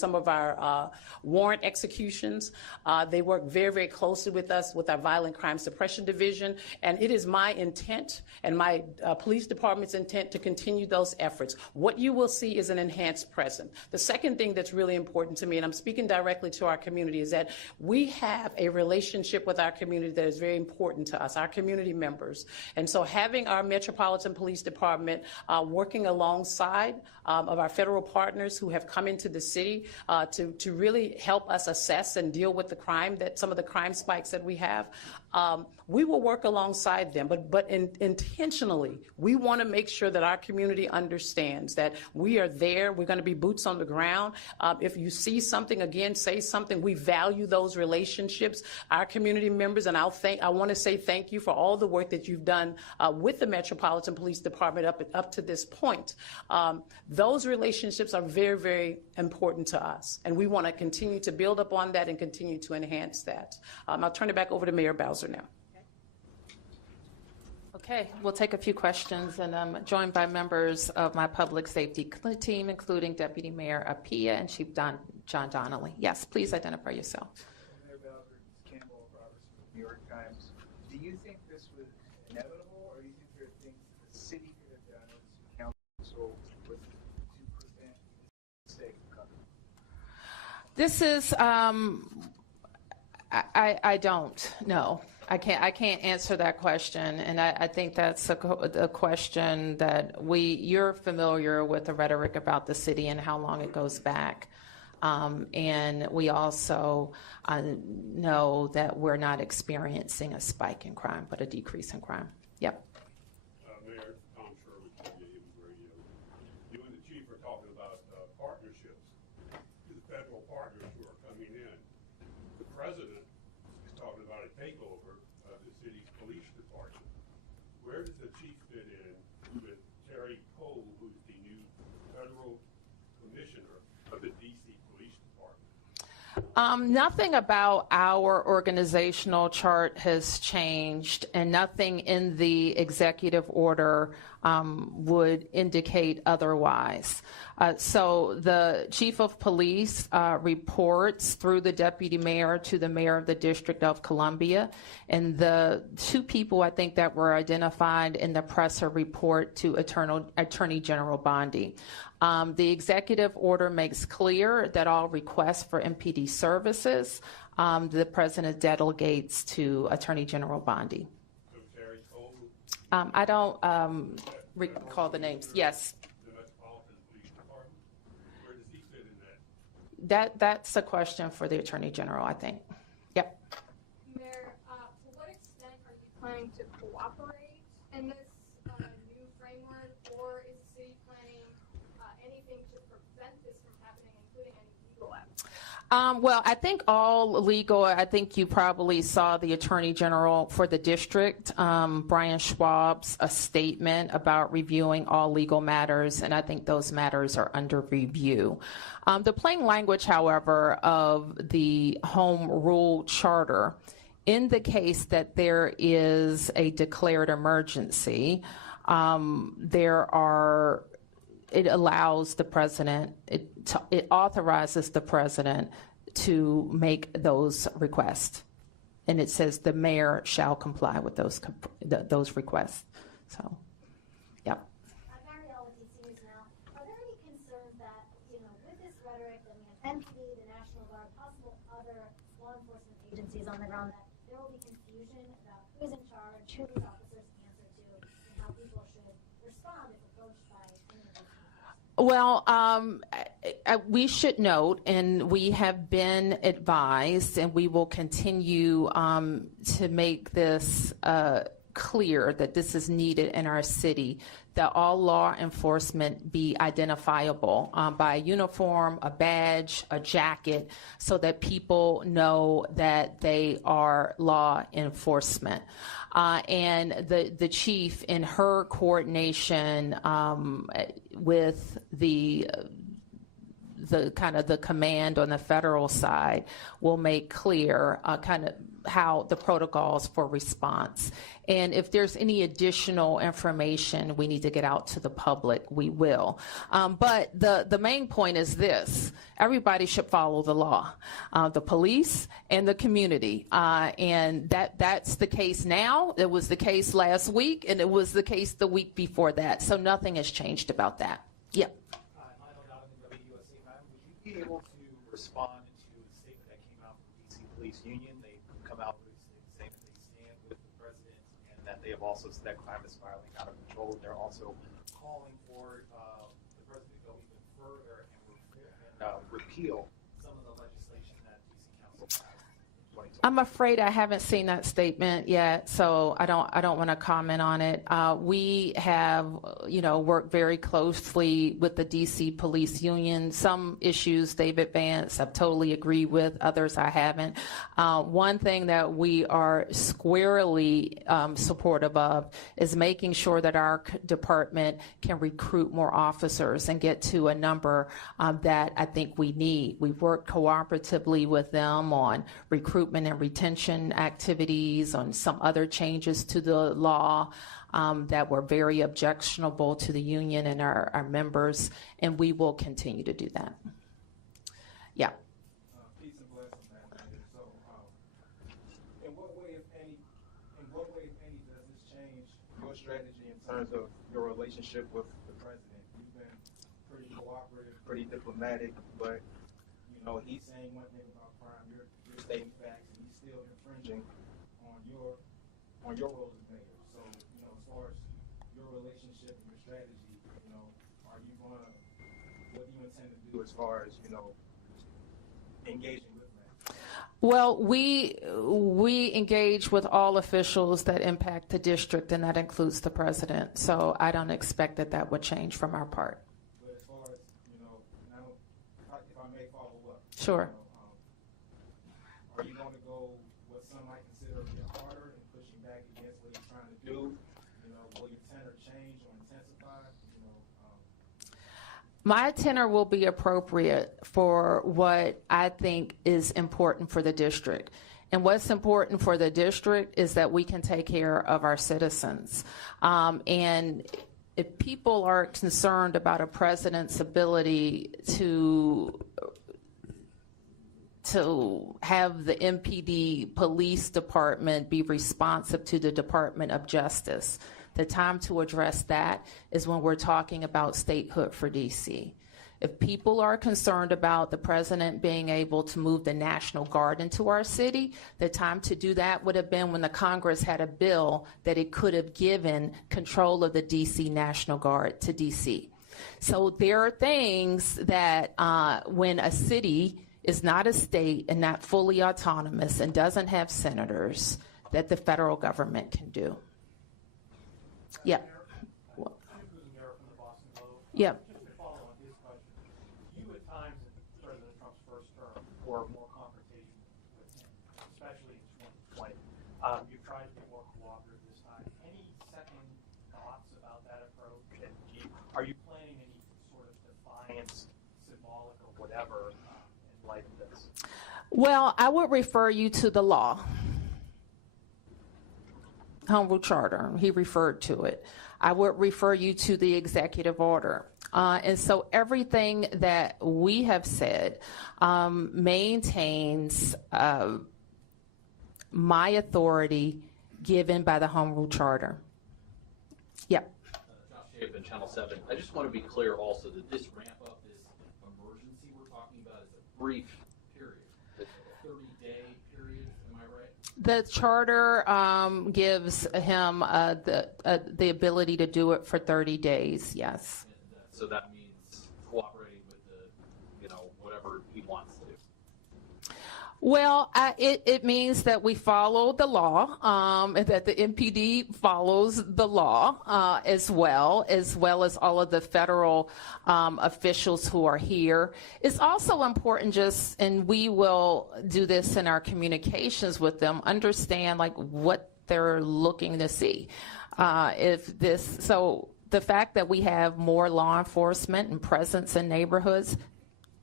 some of our warrant executions. They work very, very closely with us with our Violent Crime Suppression Division, and it is my intent and my police department's intent to continue those efforts. What you will see is an enhanced presence. The second thing that's really important to me, and I'm speaking directly to our community, is that we have a relationship with our community that is very important to us, our community members. And so having our Metropolitan Police Department working alongside of our federal partners who have come into the city to really help us assess and deal with the crime, that some of the crime spikes that we have, we will work alongside them, but intentionally, we want to make sure that our community understands that we are there. We're going to be boots on the ground. If you see something, again, say something. We value those relationships, our community members, and I want to say thank you for all the work that you've done with the Metropolitan Police Department up to this point. Those relationships are very, very important to us, and we want to continue to build upon that and continue to enhance that. I'll turn it back over to Mayor Bowser now. Okay, we'll take a few questions, and I'm joined by members of my public safety team, including Deputy Mayor Apia and Chief John Donnelly. Yes, please identify yourself. Mayor Bowser, Campbell Robertson from the New York Times. Do you think this was inevitable, or do you think there are things that the city could have done or the city council to prevent this mistake from coming? This is, I don't know. I can't answer that question, and I think that's a question that you're familiar with the rhetoric about the city and how long it goes back. And we also know that we're not experiencing a spike in crime, but a decrease in crime. Yep. Mayor Tom Sherwood, WJLA Radio. You and the chief are talking about partnerships with federal partners who are coming in. The president is talking about a takeover of the city's police department. Where does the chief fit in with Terry Cole, who's the new federal commissioner of the D.C. Police Department? Nothing about our organizational chart has changed, and nothing in the executive order would indicate otherwise. So the chief of police reports through the deputy mayor to the mayor of the District of Columbia, and the two people I think that were identified in the presser report to Attorney General Bondi. The executive order makes clear that all requests for MPD services, the president delegates to Attorney General Bondi. So Terry Cole? I don't recall the names. Yes. The Metropolitan Police Department? Where does he fit in that? That's a question for the Attorney General, I think. Yep. Mayor, to what extent are you planning to cooperate in this new framework, or is the city planning anything to prevent this from happening, including any legal action? Well, I think all legal, I think you probably saw the Attorney General for the district, Brian Schwab's statement about reviewing all legal matters, and I think those matters are under review. The plain language, however, of the Home Rule Charter indicates that there is a declared emergency. It allows the president, it authorizes the president to make those requests. And it says the mayor shall comply with those requests. So, yep. Marielle with DC News Now. Are there any concerns that, with this rhetoric that we have MPD, the National Guard, possible other law enforcement agencies on the ground, that there will be confusion about who's in charge, who these officers answer to, and how people should respond if approached by any of these people? Well, we should note, and we have been advised, and we will continue to make this clear that this is needed in our city, that all law enforcement be identifiable by a uniform, a badge, a jacket, so that people know that they are law enforcement. And the chief, in her coordination with the the kind of the command on the federal side will make clear kind of how the protocols for response. And if there's any additional information we need to get out to the public, we will. But the main point is this: everybody should follow the law, the police and the community. And that's the case now. It was the case last week, and it was the case the week before that. So nothing has changed about that. Yeah. Would you be able to respond to the statement that came out from the DC Police Union? They come out saying that they stand with the president and that they have also said that crime is spiraling out of control. They're also calling for the president to go even further and repeal some of the legislation that DC Council passed. I'm afraid I haven't seen that statement yet, so I don't want to comment on it. We have, worked very closely with the DC Police Union. Some issues they've advanced, I've totally agreed with. Others I haven't. One thing that we are squarely supportive of is making sure that our department can recruit more officers and get to a number that I think we need. We've worked cooperatively with them on recruitment and retention activities, on some other changes to the law that were very objectionable to the union and our members, and we will continue to do that. Yeah. Peace and blessings, man. So, in what way, if any, does this change your strategy in terms of your relationship with the president? You've been pretty cooperative, pretty diplomatic, but he's saying one thing about crime, you're stating facts, and he's still infringing on your role as mayor. So, as far as your relationship and your strategy, are you what do you intend to do as far as, engaging with that? Well, we engage with all officials that impact the district, and that includes the president. So I don't expect that would change from our part. But as far as, now, if I may follow up. Sure. Are you going to go what some might consider a bit harder and pushing back against what he's trying to do? Will your tenor change or intensify? My tenor will be appropriate for what I think is important for the district. And what's important for the district is that we can take care of our citizens. And if people are concerned about a president's ability to have the MPD police department be responsive to the Department of Justice, the time to address that is when we're talking about statehood for DC. If people are concerned about the president being able to move the National Guard into our city, the time to do that would have been when the Congress had a bill that it could have given control of the DC National Guard to DC. So there are things that when a city is not a state and not fully autonomous and doesn't have senators, that the federal government can do. Yeah. Yeah. Just to follow on his question, you at times in President Trump's first term were more confrontational with him, especially in 2020. You've tried to be more cooperative this time. Any second thoughts about that approach? And are you planning any sort of defiance, symbolic or whatever, in light of this? Well, I would refer you to the law. Home Rule Charter, he referred to it. I would refer you to the executive order. And so everything that we have said maintains my authority given by the Home Rule Charter. Yeah. Josh Chapin, Channel 7. I just want to be clear also that this ramp up, this emergency we're talking about is a brief period. It's a 30-day period, am I right? The charter gives him the ability to do it for 30 days, yes. So that means cooperating with the, whatever he wants to do. Well, it means that we follow the law, that the MPD follows the law as well as all of the federal officials who are here. It's also important and we will do this in our communications with them, understand what they're looking to see. So the fact that we have more law enforcement and presence in neighborhoods,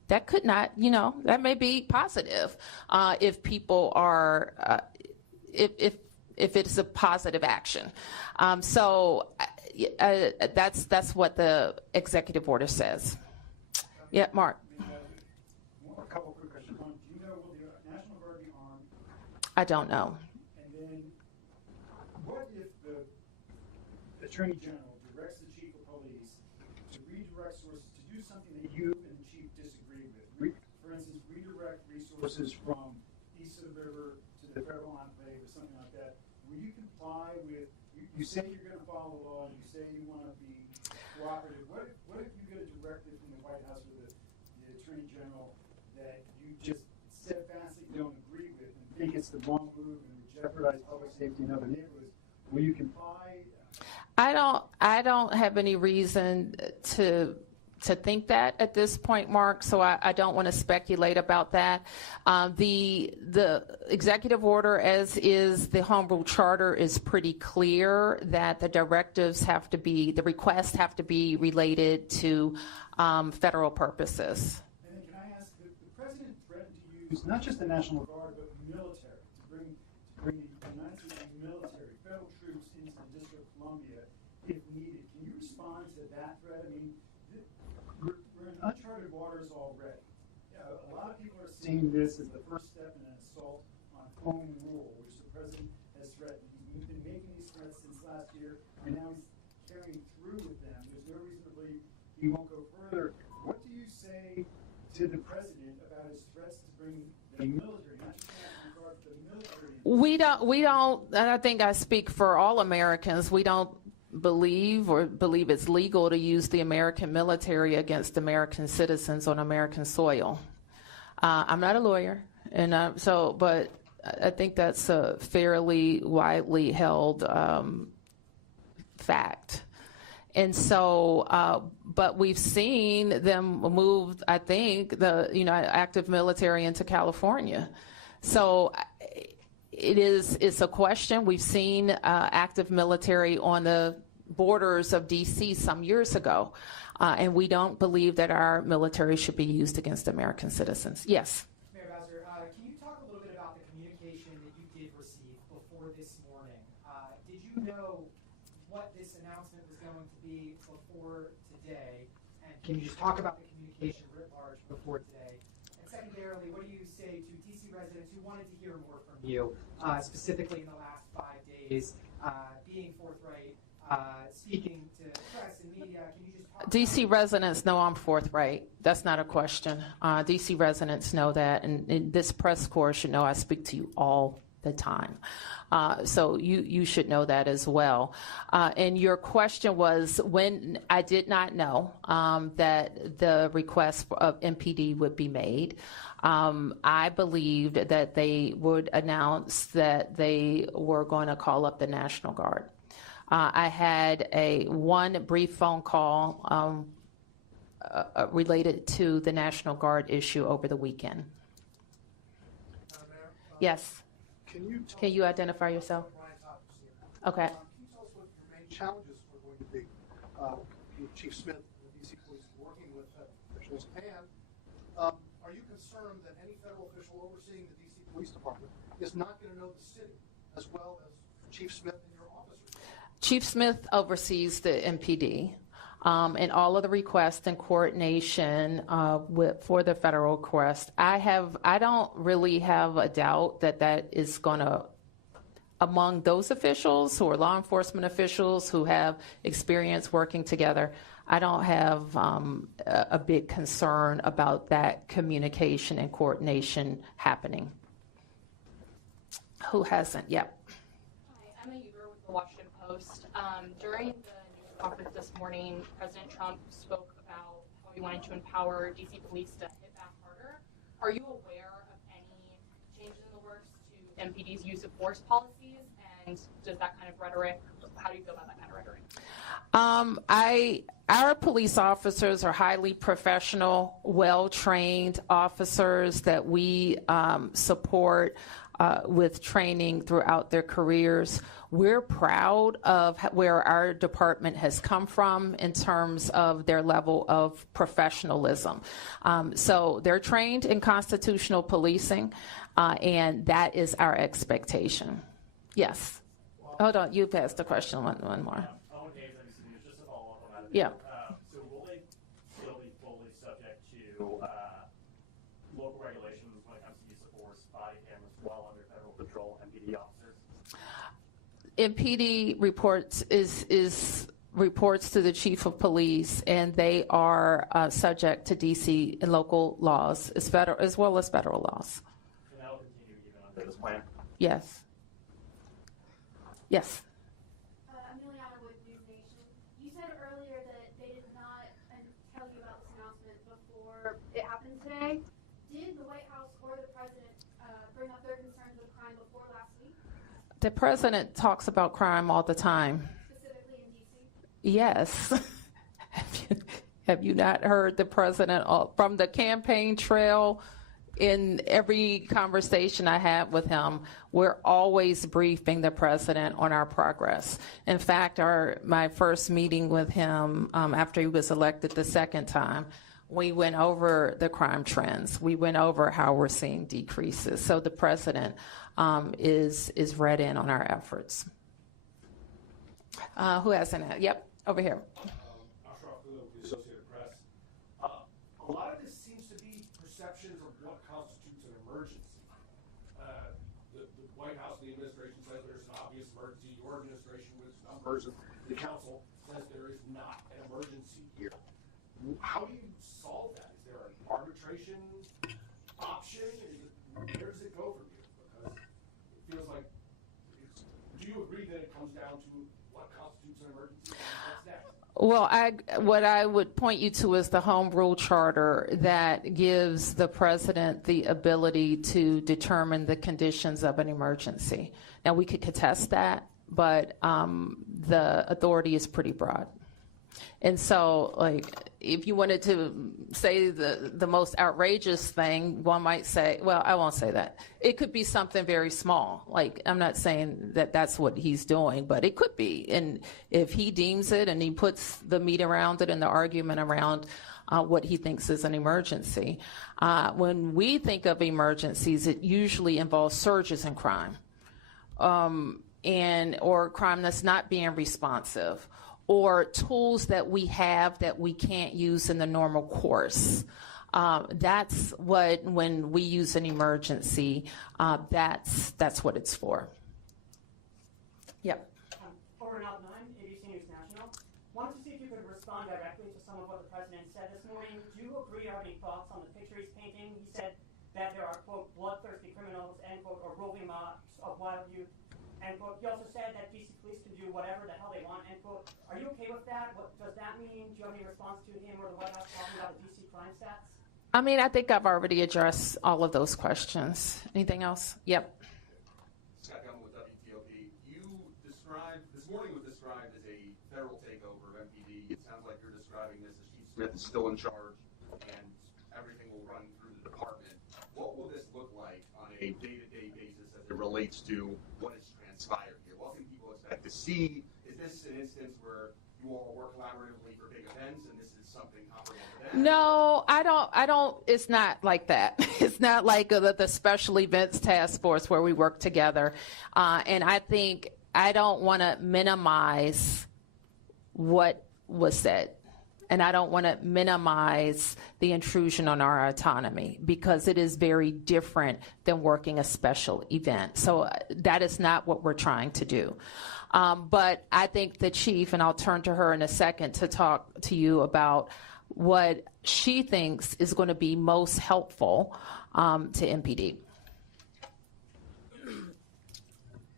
that could not, that may be positive if people are, if it's a positive action. So that's what the executive order says. Yeah, Mark. A couple quick questions. One, do you know, will the National Guard be armed? I don't know. And then, what if the Attorney General directs the Chief of Police to redirect sources to do something that you and the Chief disagree with? For instance, redirect resources from east of the river to the federal enclave or something like that. Will you comply with, you say you're going to follow the law, and you say you want to be cooperative. What if you get a directive from the White House or the Attorney General that you just steadfastly don't agree with and think it's the wrong move and would jeopardize public safety in other neighborhoods? Will you comply? I don't have any reason to think that at this point, Mark, so I don't want to speculate about that. The executive order, as is the Home Rule Charter, is pretty clear that the directives have to be, the requests have to be related to federal purposes. And then can I ask, the President threatened to use not just the National Guard, but the military, to bring the United States military, federal troops into the District of Columbia if needed. Can you respond to that threat? I mean, we're in uncharted waters already. A lot of people are seeing this as the first step in an assault on home rule, which the President has threatened. He's been making these threats since last year, and now he's carrying through with them. There's no reason to believe he won't go further. What do you say to the President about his threats to bring the military, not just the National Guard, but the military? We don't, and I think I speak for all Americans, we don't believe it's legal to use the American military against American citizens on American soil. I'm not a lawyer, and but I think that's a fairly widely held fact. And so, but we've seen them move, I think, active military into California. So it's a question. We've seen active military on the borders of D.C. some years ago, and we don't believe that our military should be used against American citizens. Yes? Mayor Bowser, can you talk a little bit about the communication that you did receive before this morning? Did you know what this announcement was going to be before today? And can you just talk about the communication writ large before today? And secondarily, what do you say to D.C. residents who wanted to hear more from you, specifically in the last 5 days, being forthright, speaking to press and media? Can you just talk D.C. residents know I'm forthright. That's not a question. D.C. residents know that, and this press corps should know I speak to you all the time. So you should know that as well. And your question was, when I did not know that the request of MPD would be made. I believed that they would announce that they were going to call up the National Guard. I had one brief phone call related to the National Guard issue over the weekend. Yes. Can you identify yourself? Okay. Can you tell us what your main challenges are going to be with Chief Smith and the D.C. Police working with officials? And are you concerned that any federal official overseeing the D.C. Police Department is not going to know the city as well as Chief Smith and your officers? Chief Smith oversees the MPD. And all of the requests and coordination for the federal request. I don't really have a doubt that is going to, among those officials who are law enforcement officials who have experience working together, I don't have a big concern about that communication and coordination happening. Who hasn't? Yep. Hi, Emma Uber with the Washington Post. During the news conference this morning, President Trump spoke about how he wanted to empower D.C. police to hit back harder. Are you aware of any changes in the works to MPD's use of force policies? And And does that kind of rhetoric, how do you feel about that kind of rhetoric? Our police officers are highly professional, well-trained officers that we support with training throughout their careers. We're proud of where our department has come from in terms of their level of professionalism. So they're trained in constitutional policing, and that is our expectation. Yes. Hold on, you passed the question one more. Just to follow up on that. Yeah. So will they still be fully subject to local regulations when it comes to use of force, body cameras, while under federal patrol, MPD officers? MPD reports to the chief of police, and they are subject to DC and local laws as well as federal laws. And that will continue even under this plan? Yes. Yes. Emiliana with News Nation. You said earlier that they did not tell you about this announcement before it happened today. Did the White House or the president bring up their concerns with crime before last week? The president talks about crime all the time. Specifically in D.C.? Yes. Have you not heard the president from the campaign trail? In every conversation I have with him, we're always briefing the president on our progress. In fact, my first meeting with him after he was elected the second time, we went over the crime trends. We went over how we're seeing decreases. So the president is read in on our efforts. Who has an ad? Yep, over here. A lot of this seems to be perceptions of what constitutes an emergency. The White House and the administration says there's an obvious emergency. Your administration with numbers, and the council says there is not an emergency here. How do you solve that? Is there an arbitration option? Where does it go from here? Because it feels like, do you agree that it comes down to what constitutes an emergency? What's next? Well, what I would point you to is the Home Rule Charter that gives the president the ability to determine the conditions of an emergency. Now, we could contest that, but the authority is pretty broad. And so, like, if you wanted to say the most outrageous thing, one might say, well, I won't say that. It could be something very small. Like, I'm not saying that that's what he's doing, but it could be. And if he deems it and he puts the meat around it and the argument around what he thinks is an emergency. When we think of emergencies, it usually involves surges in crime or crime that's not being responsive, or tools that we have that we can't use in the normal course. That's what, when we use an emergency, that's what it's for. Yep. Over and out 9, ABC News National. Wanted to see if you could respond directly to some of what the president said this morning. Do you agree or have any thoughts on the picture he's painting? He said that there are, quote, bloodthirsty criminals, end quote, or roving mobs of wild youth, end quote. He also said that DC police can do whatever the hell they want, end quote. Are you okay with that? What does that mean? Do you have any response to him or the White House talking about the DC crime stats? I mean, I think I've already addressed all of those questions. Anything else? Yep. Scott Gumman with WJLA. You described, this morning was described as a federal takeover of MPD. It sounds like you're describing this as Chief Smith is still in charge and everything will run through the department. What will this look like on a day-to-day basis as it relates to what has transpired here? What can people expect to see? Is this an instance where you all work collaboratively for big events and this is something comparable to that? No, I don't, it's not like that. It's not like the special events task force where we work together. And I think I don't want to minimize what was said. And I don't want to minimize the intrusion on our autonomy because it is very different than working a special event. So that is not what we're trying to do. But I think the chief, and I'll turn to her in a second to talk to you about what she thinks is going to be most helpful to MPD.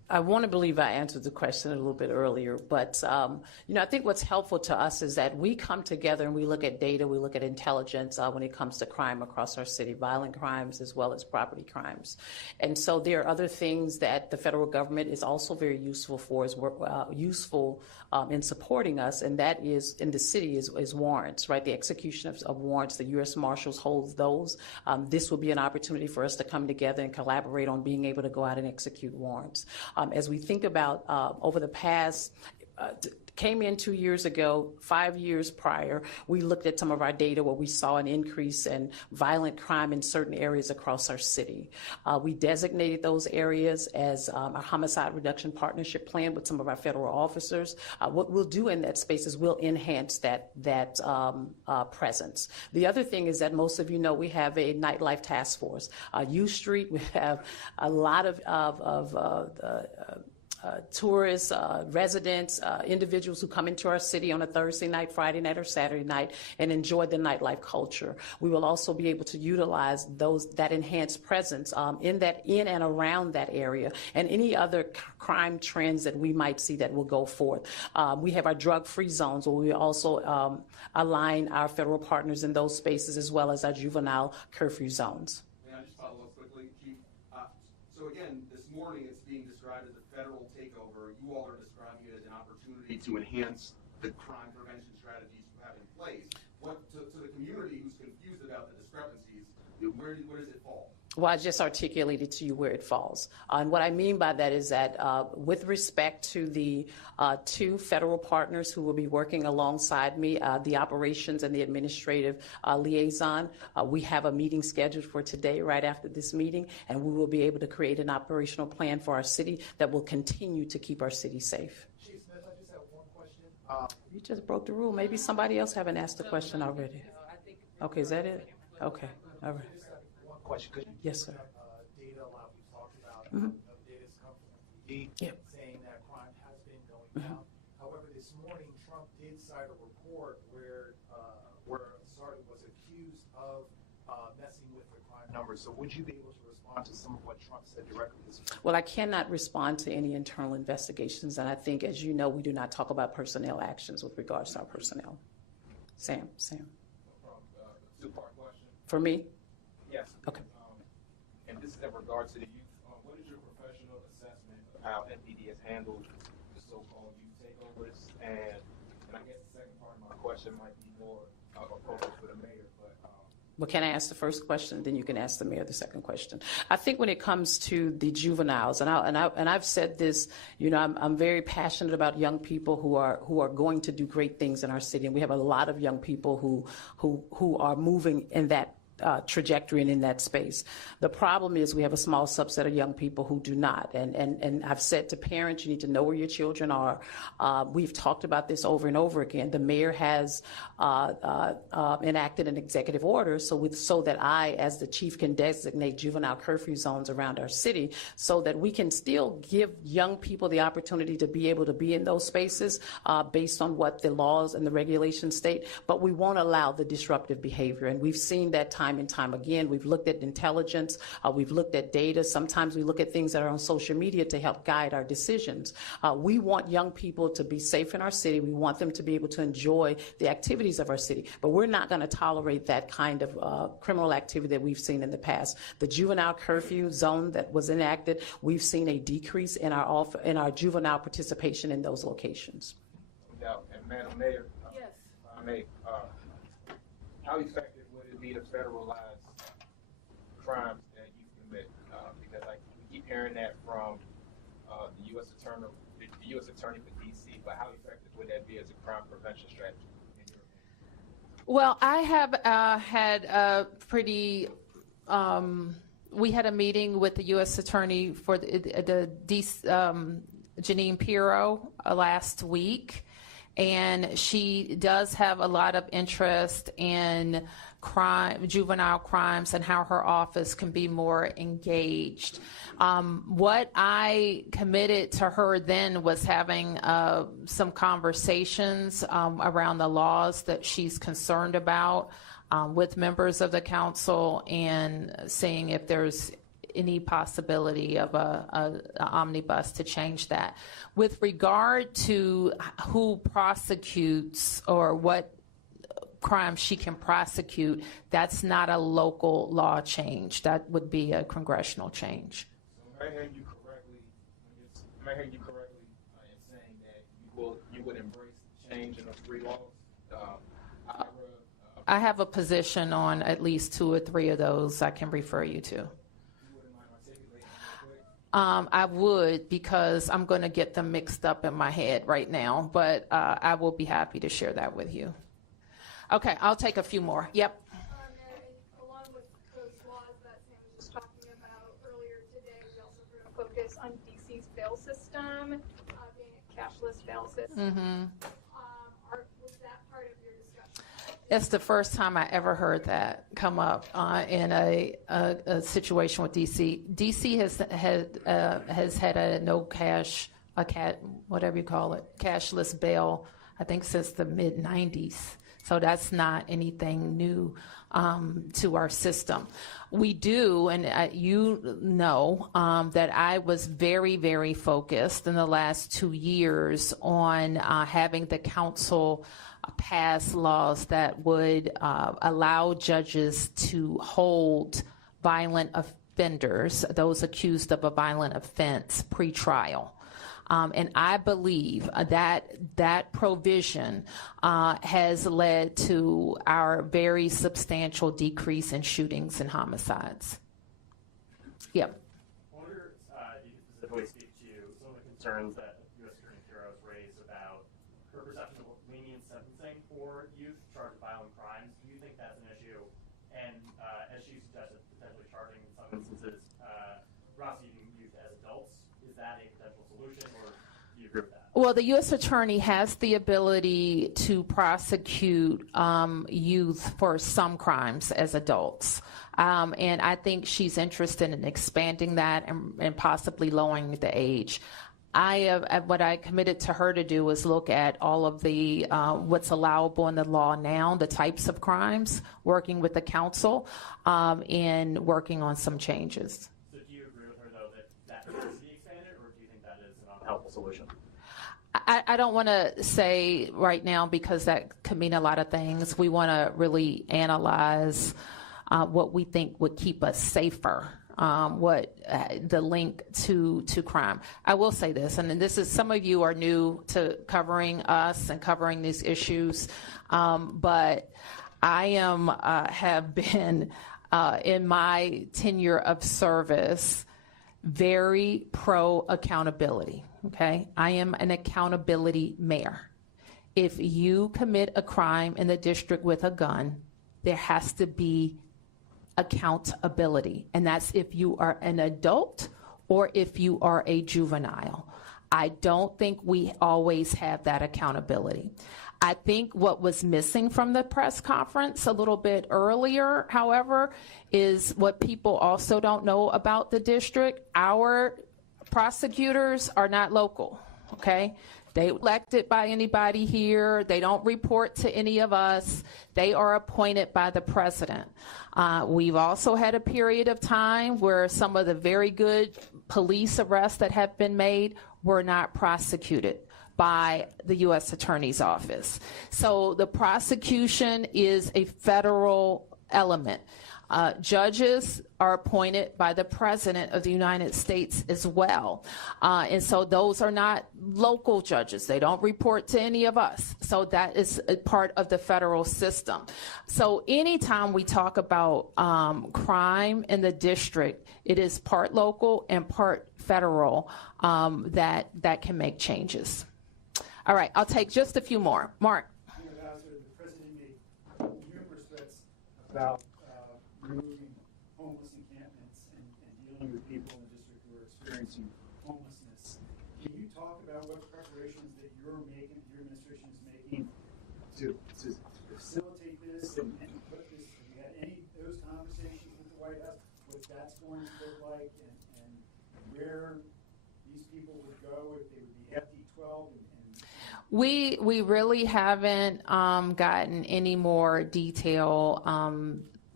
I want to believe I answered the question a little bit earlier, but I think what's helpful to us is that we come together and we look at data, we look at intelligence when it comes to crime across our city, violent crimes as well as property crimes. And so there are other things that the federal government is also very useful for, in supporting us, and that is in the city is warrants, right? The execution of warrants, the U.S. Marshals holds those. This will be an opportunity for us to come together and collaborate on being able to go out and execute warrants. As we think about over the past, came in 2 years ago, 5 years prior, we looked at some of our data where we saw an increase in violent crime in certain areas across our city. We designated those areas as a homicide reduction partnership plan with some of our federal officers. What we'll do in that space is we'll enhance that presence. The other thing is that most of you know we have a nightlife task force. U Street, we have a lot of tourists, residents, individuals who come into our city on a Thursday night, Friday night, or Saturday night and enjoy the nightlife culture. We will also be able to utilize that enhanced presence in and around that area and any other crime trends that we might see that will go forth. We have our drug-free zones where we also align our federal partners in those spaces as well as our juvenile curfew zones. May I just follow up quickly, Chief? So again, this morning it's being described as a federal takeover. You all are describing it as an opportunity to enhance the crime prevention strategies you have in place. To the community who's confused about the discrepancies, where does it fall? Well, I just articulated to you where it falls. And what I mean by that is that with respect to the two federal partners who will be working alongside me, the operations and the administrative liaison, we have a meeting scheduled for today right after this meeting, and we will be able to create an operational plan for our city that will continue to keep our city safe. Chief Smith, I just have one question. You just broke the rule. Maybe somebody else haven't asked the question already. Okay, is that it? Okay, all right. Question. Could you yes, sir. Data a lot we've talked about, data has come from MPD saying that crime has been going down. However, this morning Trump did cite a report where a sergeant was accused of messing with the crime numbers. So would you be able to respond to some of what Trump said directly this morning? Well, I cannot respond to any internal investigations, and I think, as you know, we do not talk about personnel actions with regards to our personnel. Sam. Two-part question. For me? Yes. Okay. And this is in regards to the youth. What is your professional assessment of how MPD has handled the so-called youth takeovers? And I guess the second part of my question might be more appropriate for the mayor. Well, can I ask the first question? Then you can ask the mayor the second question. I think when it comes to the juveniles, and I've said this, I'm very passionate about young people who are going to do great things in our city, and we have a lot of young people who are moving in that trajectory and in that space. The problem is we have a small subset of young people who do not. And I've said to parents, you need to know where your children are. We've talked about this over and over again. The mayor has enacted an executive order so that I, as the chief, can designate juvenile curfew zones around our city so that we can still give young people the opportunity to be able to be in those spaces based on what the laws and the regulations state, but we won't allow the disruptive behavior. And we've seen that time and time again. We've looked at intelligence. We've looked at data. Sometimes we look at things that are on social media to help guide our decisions. We want young people to be safe in our city. We want them to be able to enjoy the activities of our city, but we're not going to tolerate that kind of criminal activity that we've seen in the past. The juvenile curfew zone that was enacted, we've seen a decrease in our juvenile participation in those locations. And Madam Mayor, how effective would it be to federalize crimes that you commit? Because we keep hearing that from the U.S. Attorney for D.C., but how effective would that be as a crime prevention strategy? Well, I have had a pretty. We had a meeting with the U.S. Attorney for the Janine Pirro last week. And she does have a lot of interest in juvenile crimes and how her office can be more engaged. What I committed to her then was having some conversations around the laws that she's concerned about with members of the council and seeing if there's any possibility of a omnibus to change that. With regard to who prosecutes or what crime she can prosecute, that's not a local law change. That would be a congressional change. So am I hearing you correctly? Am I hearing you correctly in saying that you would embrace the change in those three laws? I have a position on at least 2 or 3 of those I can refer you to. I would, because I'm going to get them mixed up in my head right now, but I will be happy to share that with you. Okay, I'll take a few more. Yep. Along with those laws that Sam was just talking about earlier today, we also heard a focus on DC's bail system, being a cashless bail system. Mm-hmm. Was that part of your discussion? It's the first time I ever heard that come up in a situation with DC. DC has had a no cash, whatever you call it, cashless bail, I think since the mid-90s. So that's not anything new to our system. We do, and you know, that I was very, very focused in the last 2 years on having the council pass laws that would allow judges to hold violent offenders, those accused of a violent offense, pre-trial. And I believe that provision has led to our very substantial decrease in shootings and homicides. Yep. I wonder if you could specifically speak to some of the concerns that U.S. Attorney Quiroz raised about her perception of lenient sentencing for youth charged with violent crimes. Do you think that's an issue? And as she suggested, potentially charging in some instances prosecuting youth as adults, is that a potential solution, or do you agree with that? Well, the U.S. Attorney has the ability to prosecute youth for some crimes as adults. And I think she's interested in expanding that and possibly lowering the age. What I committed to her to do is look at all of the what's allowable in the law now, the types of crimes, working with the council, and working on some changes. So do you agree with her, though, that has to be expanded, or do you think that is an unhelpful solution? I don't want to say right now, because that could mean a lot of things. We want to really analyze what we think would keep us safer, what the link to crime. I will say this, and this is, some of you are new to covering us and covering these issues, but I have been in my tenure of service very pro accountability. Okay, I am an accountability mayor. If you commit a crime in the district with a gun, there has to be accountability, and that's if you are an adult or if you are a juvenile. I don't think we always have that accountability. I think what was missing from the press conference a little bit earlier, however, is what people also don't know about the district. Our prosecutors are not local, okay? They elected by anybody here. They don't report to any of us. They are appointed by the president. We've also had a period of time where some of the very good police arrests that have been made were not prosecuted by the U.S. Attorney's Office. So the prosecution is a federal element. Judges are appointed by the President of the United States as well. And so those are not local judges. They don't report to any of us. So that is a part of the federal system. So anytime we talk about crime in the district, it is part local and part federal that can make changes. All right, I'll take just a few more. Mark. The president made numerous threats about removing homeless encampments and dealing with people in the district who are experiencing homelessness. Can you talk about what preparations that you're making, your administration is making to facilitate this and put this? Have you had any of those conversations with the White House? What that's going to look like and where these people would go if they would be FD12 and We really haven't gotten any more detail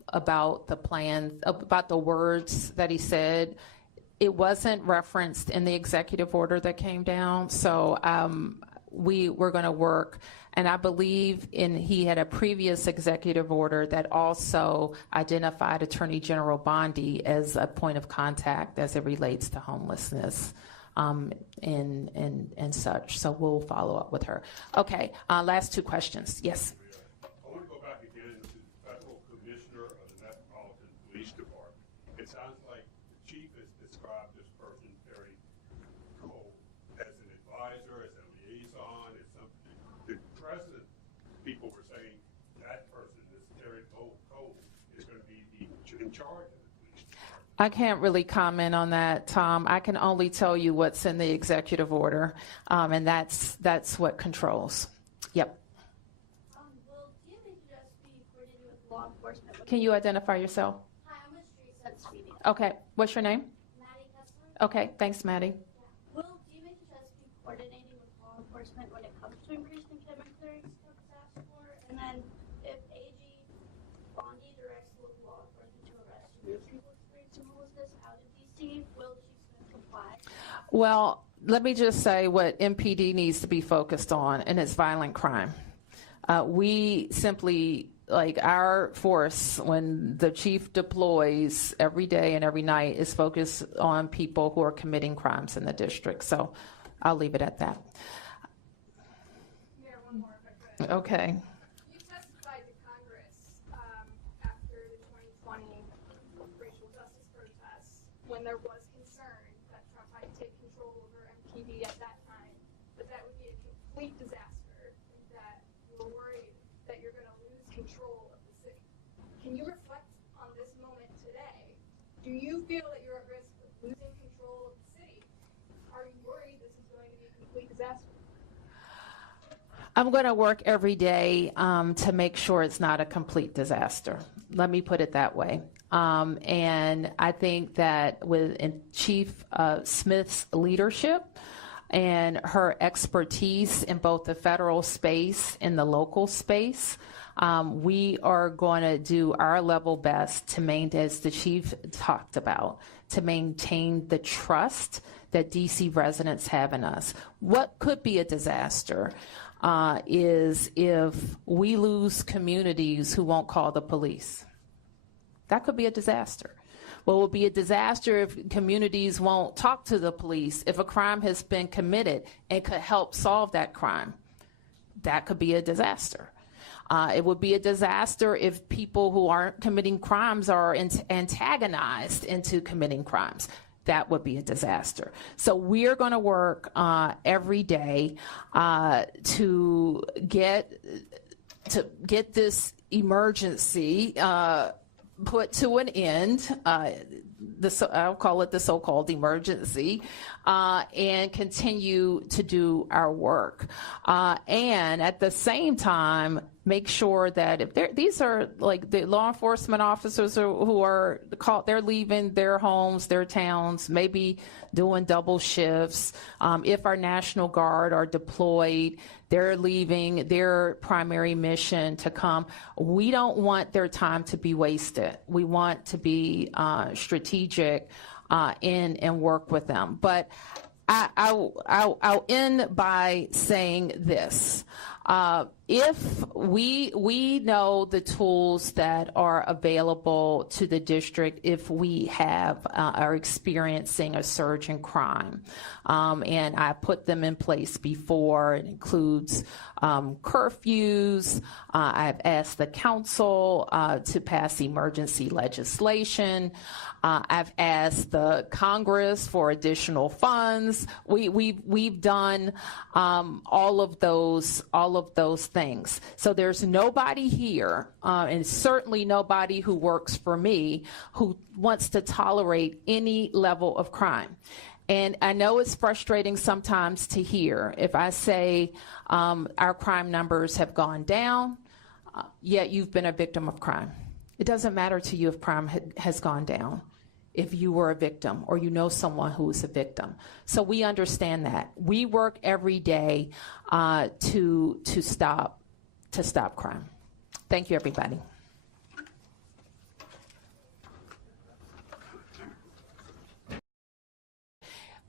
about the plan, about the words that he said. It wasn't referenced in the executive order that came down, so we're going to work. And I believe he had a previous executive order that also identified Attorney General Bondi as a point of contact as it relates to homelessness and such. So we'll follow up with her. Okay, last two questions. Yes. I want to go back again to the federal commissioner of the Metropolitan Police Department. It sounds like the chief has described this person very cold as an advisor, as a liaison, as something. The president, people were saying that person, this Terry Cole, is going to be in charge of the police department. I can't really comment on that, Tom. I can only tell you what's in the executive order, and that's what controls. Yep. Will DMHS be coordinating with law enforcement? Can you identify yourself? Hi, I'm a street sense media. Okay. What's your name? Maddie Kessler. Okay. Thanks, Maddie. Will DMHS be coordinating with law enforcement when it comes to increasing commitment clearance to disaster for? And then if AG Bondi directs local law enforcement to arrest real people experiencing homelessness out in DC, will Chief Smith comply? Well, let me just say what MPD needs to be focused on, and it's violent crime. We simply, like our force, when the chief deploys every day and every night, is focused on people who are committing crimes in the district. So I'll leave it at that. Mayor, one more if I could. Okay. You testified to Congress after the 2020 racial justice protests when there was concern that Trump might take control over MPD at that time, but that would be a complete disaster, and that you were worried that you're going to lose control of the city. Can you reflect on this moment today? Do you feel that you're at risk of losing control of the city? Are you worried this is going to be a complete disaster? I'm going to work every day to make sure it's not a complete disaster. Let me put it that way. And I think that with Chief Smith's leadership and her expertise in both the federal space and the local space, we are going to do our level best to maintain, as the chief talked about, to maintain the trust that DC residents have in us. What could be a disaster is if we lose communities who won't call the police. That could be a disaster. Well, it will be a disaster if communities won't talk to the police, if a crime has been committed and could help solve that crime. That could be a disaster. It would be a disaster if people who aren't committing crimes are antagonized into committing crimes. That would be a disaster. So we're going to work every day to get this emergency put to an end. I'll call it the so-called emergency, and continue to do our work. And at the same time, make sure that if these are like the law enforcement officers who are called, they're leaving their homes, their towns, maybe doing double shifts. If our National Guard are deployed, they're leaving their primary mission to come. We don't want their time to be wasted. We want to be strategic and work with them. But I'll end by saying this. If we know the tools that are available to the district if we are experiencing a surge in crime, and I put them in place before. It includes curfews. I've asked the council to pass emergency legislation. I've asked the Congress for additional funds. We've done all of those things. So there's nobody here, and certainly nobody who works for me, who wants to tolerate any level of crime. And I know it's frustrating sometimes to hear if I say our crime numbers have gone down, yet you've been a victim of crime. It doesn't matter to you if crime has gone down, if you were a victim or you know someone who is a victim. So we understand that. We work every day to stop crime. Thank you, everybody.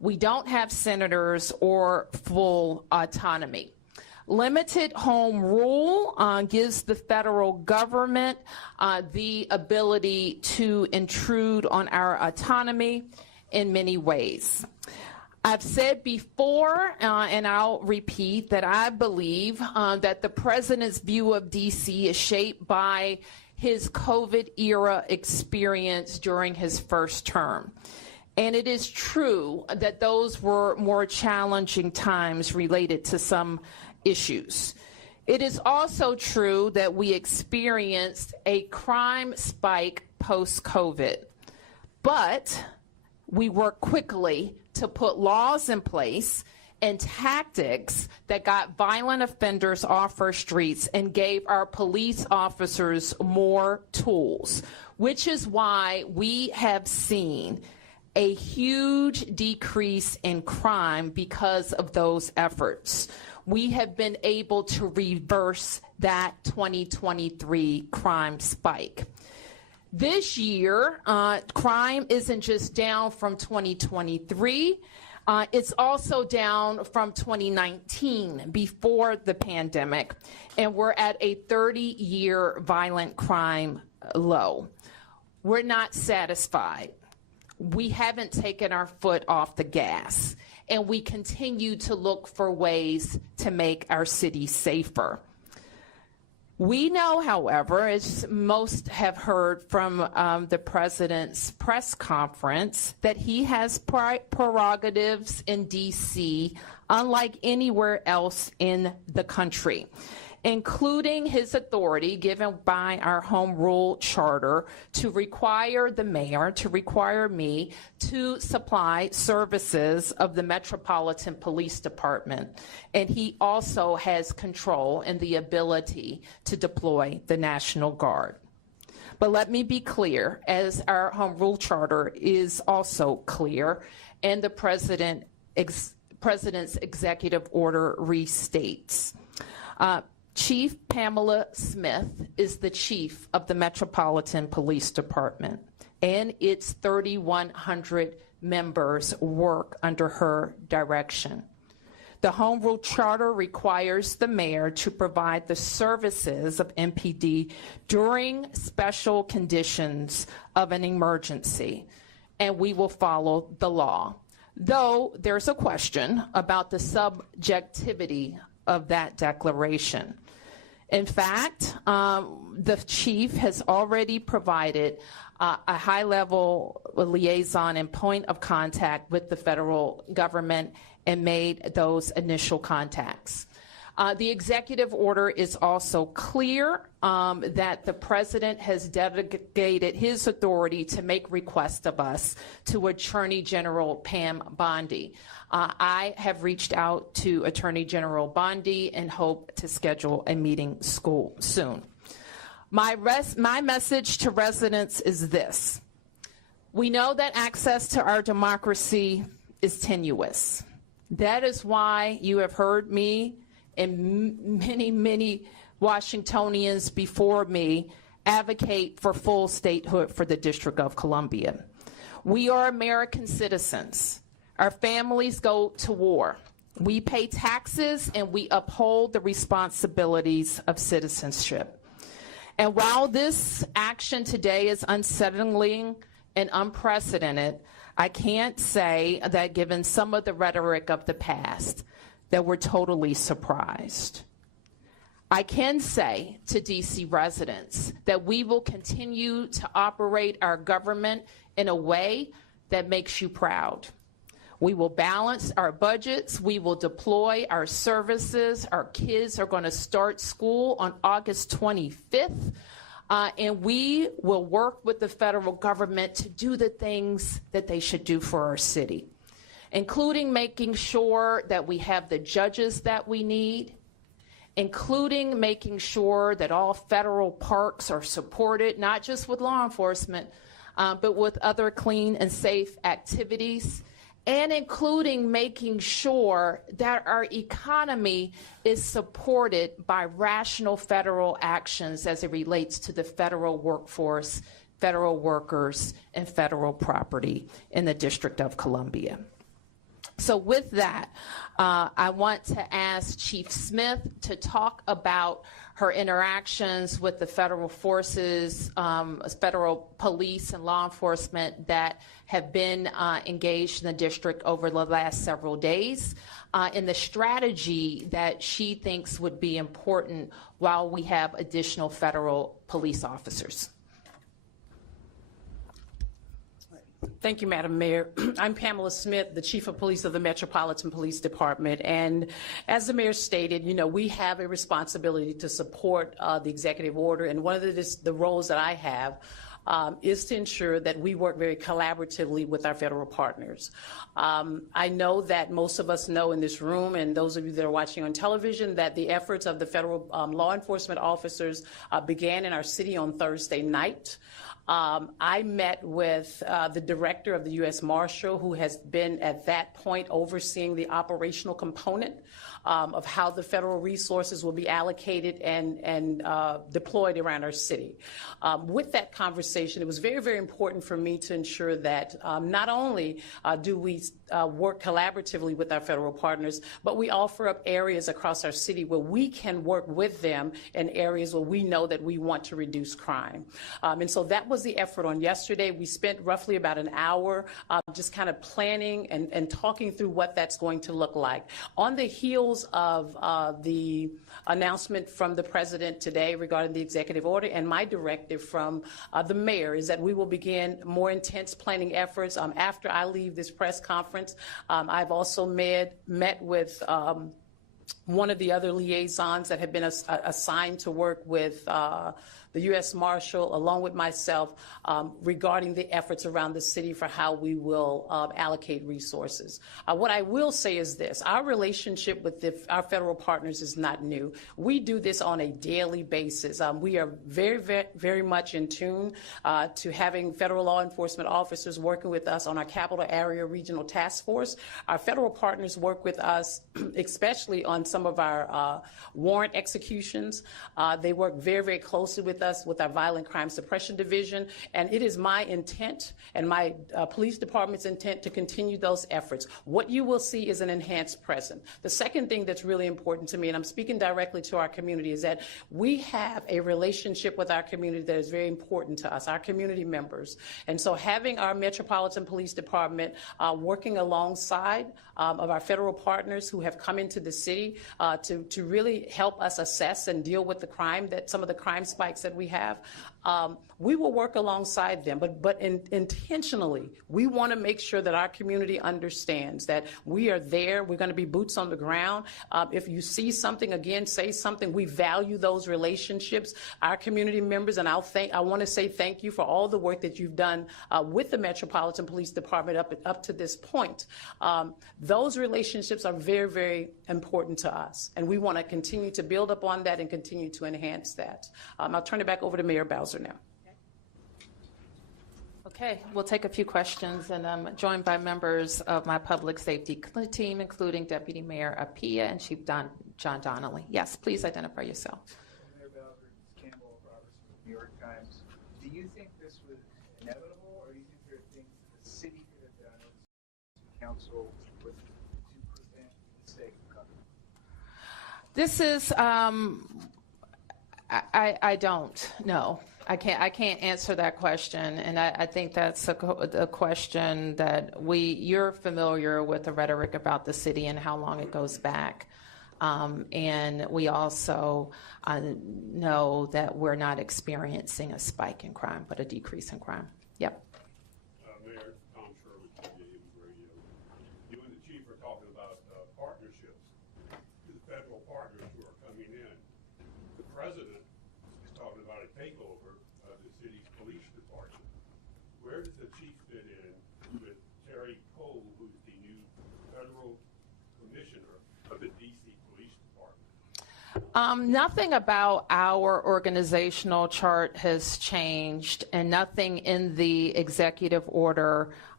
We don't have senators or full autonomy. Limited home rule gives the federal government the ability to intrude on our autonomy in many ways. I've said before, and I'll repeat, that I believe that the president's view of D.C. is shaped by his COVID-era experience during his first term. And it is true that those were more challenging times related to some issues. It is also true that we experienced a crime spike post-COVID, but we worked quickly to put laws in place and tactics that got violent offenders off our streets and gave our police officers more tools, which is why we have seen a huge decrease in crime because of those efforts. We have been able to reverse that 2023 crime spike. This year, crime isn't just down from 2023, it's also down from 2019, before the pandemic, and we're at a 30-year violent crime low. We're not satisfied. We haven't taken our foot off the gas, and we continue to look for ways to make our city safer. We know, however, as most have heard from the president's press conference, that he has prerogatives in D.C. unlike anywhere else in the country, including his authority given by our home rule charter to require the mayor, to require me, to supply services of the Metropolitan Police Department. And he also has control and the ability to deploy the National Guard. But let me be clear, as our home rule charter is also clear, and the president's executive order restates. Chief Pamela Smith is the chief of the Metropolitan Police Department, and its 3,100 members work under her direction. The Home Rule Charter requires the mayor to provide the services of MPD during special conditions of an emergency, and we will follow the law. Though there's a question about the subjectivity of that declaration. In fact, the chief has already provided a high-level liaison and point of contact with the federal government and made those initial contacts. The executive order is also clear that the president has delegated his authority to make requests of us to Attorney General Pam Bondi. I have reached out to Attorney General Bondi and hope to schedule a meeting soon. My message to residents is this. We know that access to our democracy is tenuous. That is why you have heard me and many Washingtonians before me advocate for full statehood for the District of Columbia. We are American citizens. Our families go to war. We pay taxes and we uphold the responsibilities of citizenship. And while this action today is unsettling and unprecedented, I can't say that given some of the rhetoric of the past, that we're totally surprised. I can say to DC residents that we will continue to operate our government in a way that makes you proud. We will balance our budgets. We will deploy our services. Our kids are going to start school on August 25th. And we will work with the federal government to do the things that they should do for our city, including making sure that we have the judges that we need, including making sure that all federal parks are supported, not just with law enforcement, but with other clean and safe activities, and including making sure that our economy is supported by rational federal actions as it relates to the federal workforce, federal workers, and federal property in the District of Columbia. So with that, I want to ask Chief Smith to talk about her interactions with the federal forces, federal police and law enforcement that have been engaged in the district over the last several days, and the strategy that she thinks would be important while we have additional federal police officers. Thank you, Madam Mayor. I'm Pamela Smith, the Chief of Police of the Metropolitan Police Department. And as the Mayor stated, we have a responsibility to support the executive order. And one of the roles that I have is to ensure that we work very collaboratively with our federal partners. I know that most of us know in this room, and those of you that are watching on television, that the efforts of the federal law enforcement officers began in our city on Thursday night. I met with the director of the U.S. Marshal, who has been at that point overseeing the operational component of how the federal resources will be allocated and deployed around our city. With that conversation, it was very, very important for me to ensure that not only do we work collaboratively with our federal partners, but we offer up areas across our city where we can work with them in areas where we know that we want to reduce crime. And so that was the effort on yesterday. We spent roughly about an hour just kind of planning and talking through what that's going to look like. On the heels of the announcement from the President today regarding the executive order and my directive from the Mayor is that we will begin more intense planning efforts after I leave this press conference. I've also met with one of the other liaisons that have been assigned to work with the U.S. Marshal, along with myself, regarding the efforts around the city for how we will allocate resources. What I will say is this: our relationship with our federal partners is not new. We do this on a daily basis. We are very, very, very much in tune to having federal law enforcement officers working with us on our Capital Area Regional Task Force. Our federal partners work with us, especially on some of our warrant executions. They work very, very closely with us with our Violent Crime Suppression Division, and it is my intent and my police department's intent to continue those efforts. What you will see is an enhanced presence. The second thing that's really important to me, and I'm speaking directly to our community, is that we have a relationship with our community that is very important to us, our community members. And so having our Metropolitan Police Department working alongside of our federal partners who have come into the city to really help us assess and deal with the crime, that some of the crime spikes that we have, we will work alongside them, but intentionally, we want to make sure that our community understands that we are there. We're going to be boots on the ground. If you see something, again, say something. We value those relationships. Our community members, and I want to say thank you for all the work that you've done with the Metropolitan Police Department up to this point. Those relationships are very, very important to us, and we want to continue to build upon that and continue to enhance that. I'll turn it back over to Mayor Bowser now. Okay, we'll take a few questions, and I'm joined by members of my public safety team, including Deputy Mayor Appiah and Chief John Donnelly. Yes, please identify yourself. Mayor Bowser, Campbell Roberts with the New York Times. Do you think this was inevitable, or do you think there are things the city could have done as council to prevent the mistake of coming? This is, I don't know. I can't answer that question, and I think that's a question that you're familiar with the rhetoric about the city and how long it goes back. And we also know that we're not experiencing a spike in crime, but a decrease in crime. Yep. Mayor, Tom Shirley, WJLA Radio. You and the chief are talking about partnerships with federal partners who are coming in. The president is talking about a takeover of the city's police department. Where does the chief fit in with Terry Cole, who's the new federal commissioner of the D.C. Police Department? Nothing about our organizational chart has changed, and nothing in the executive order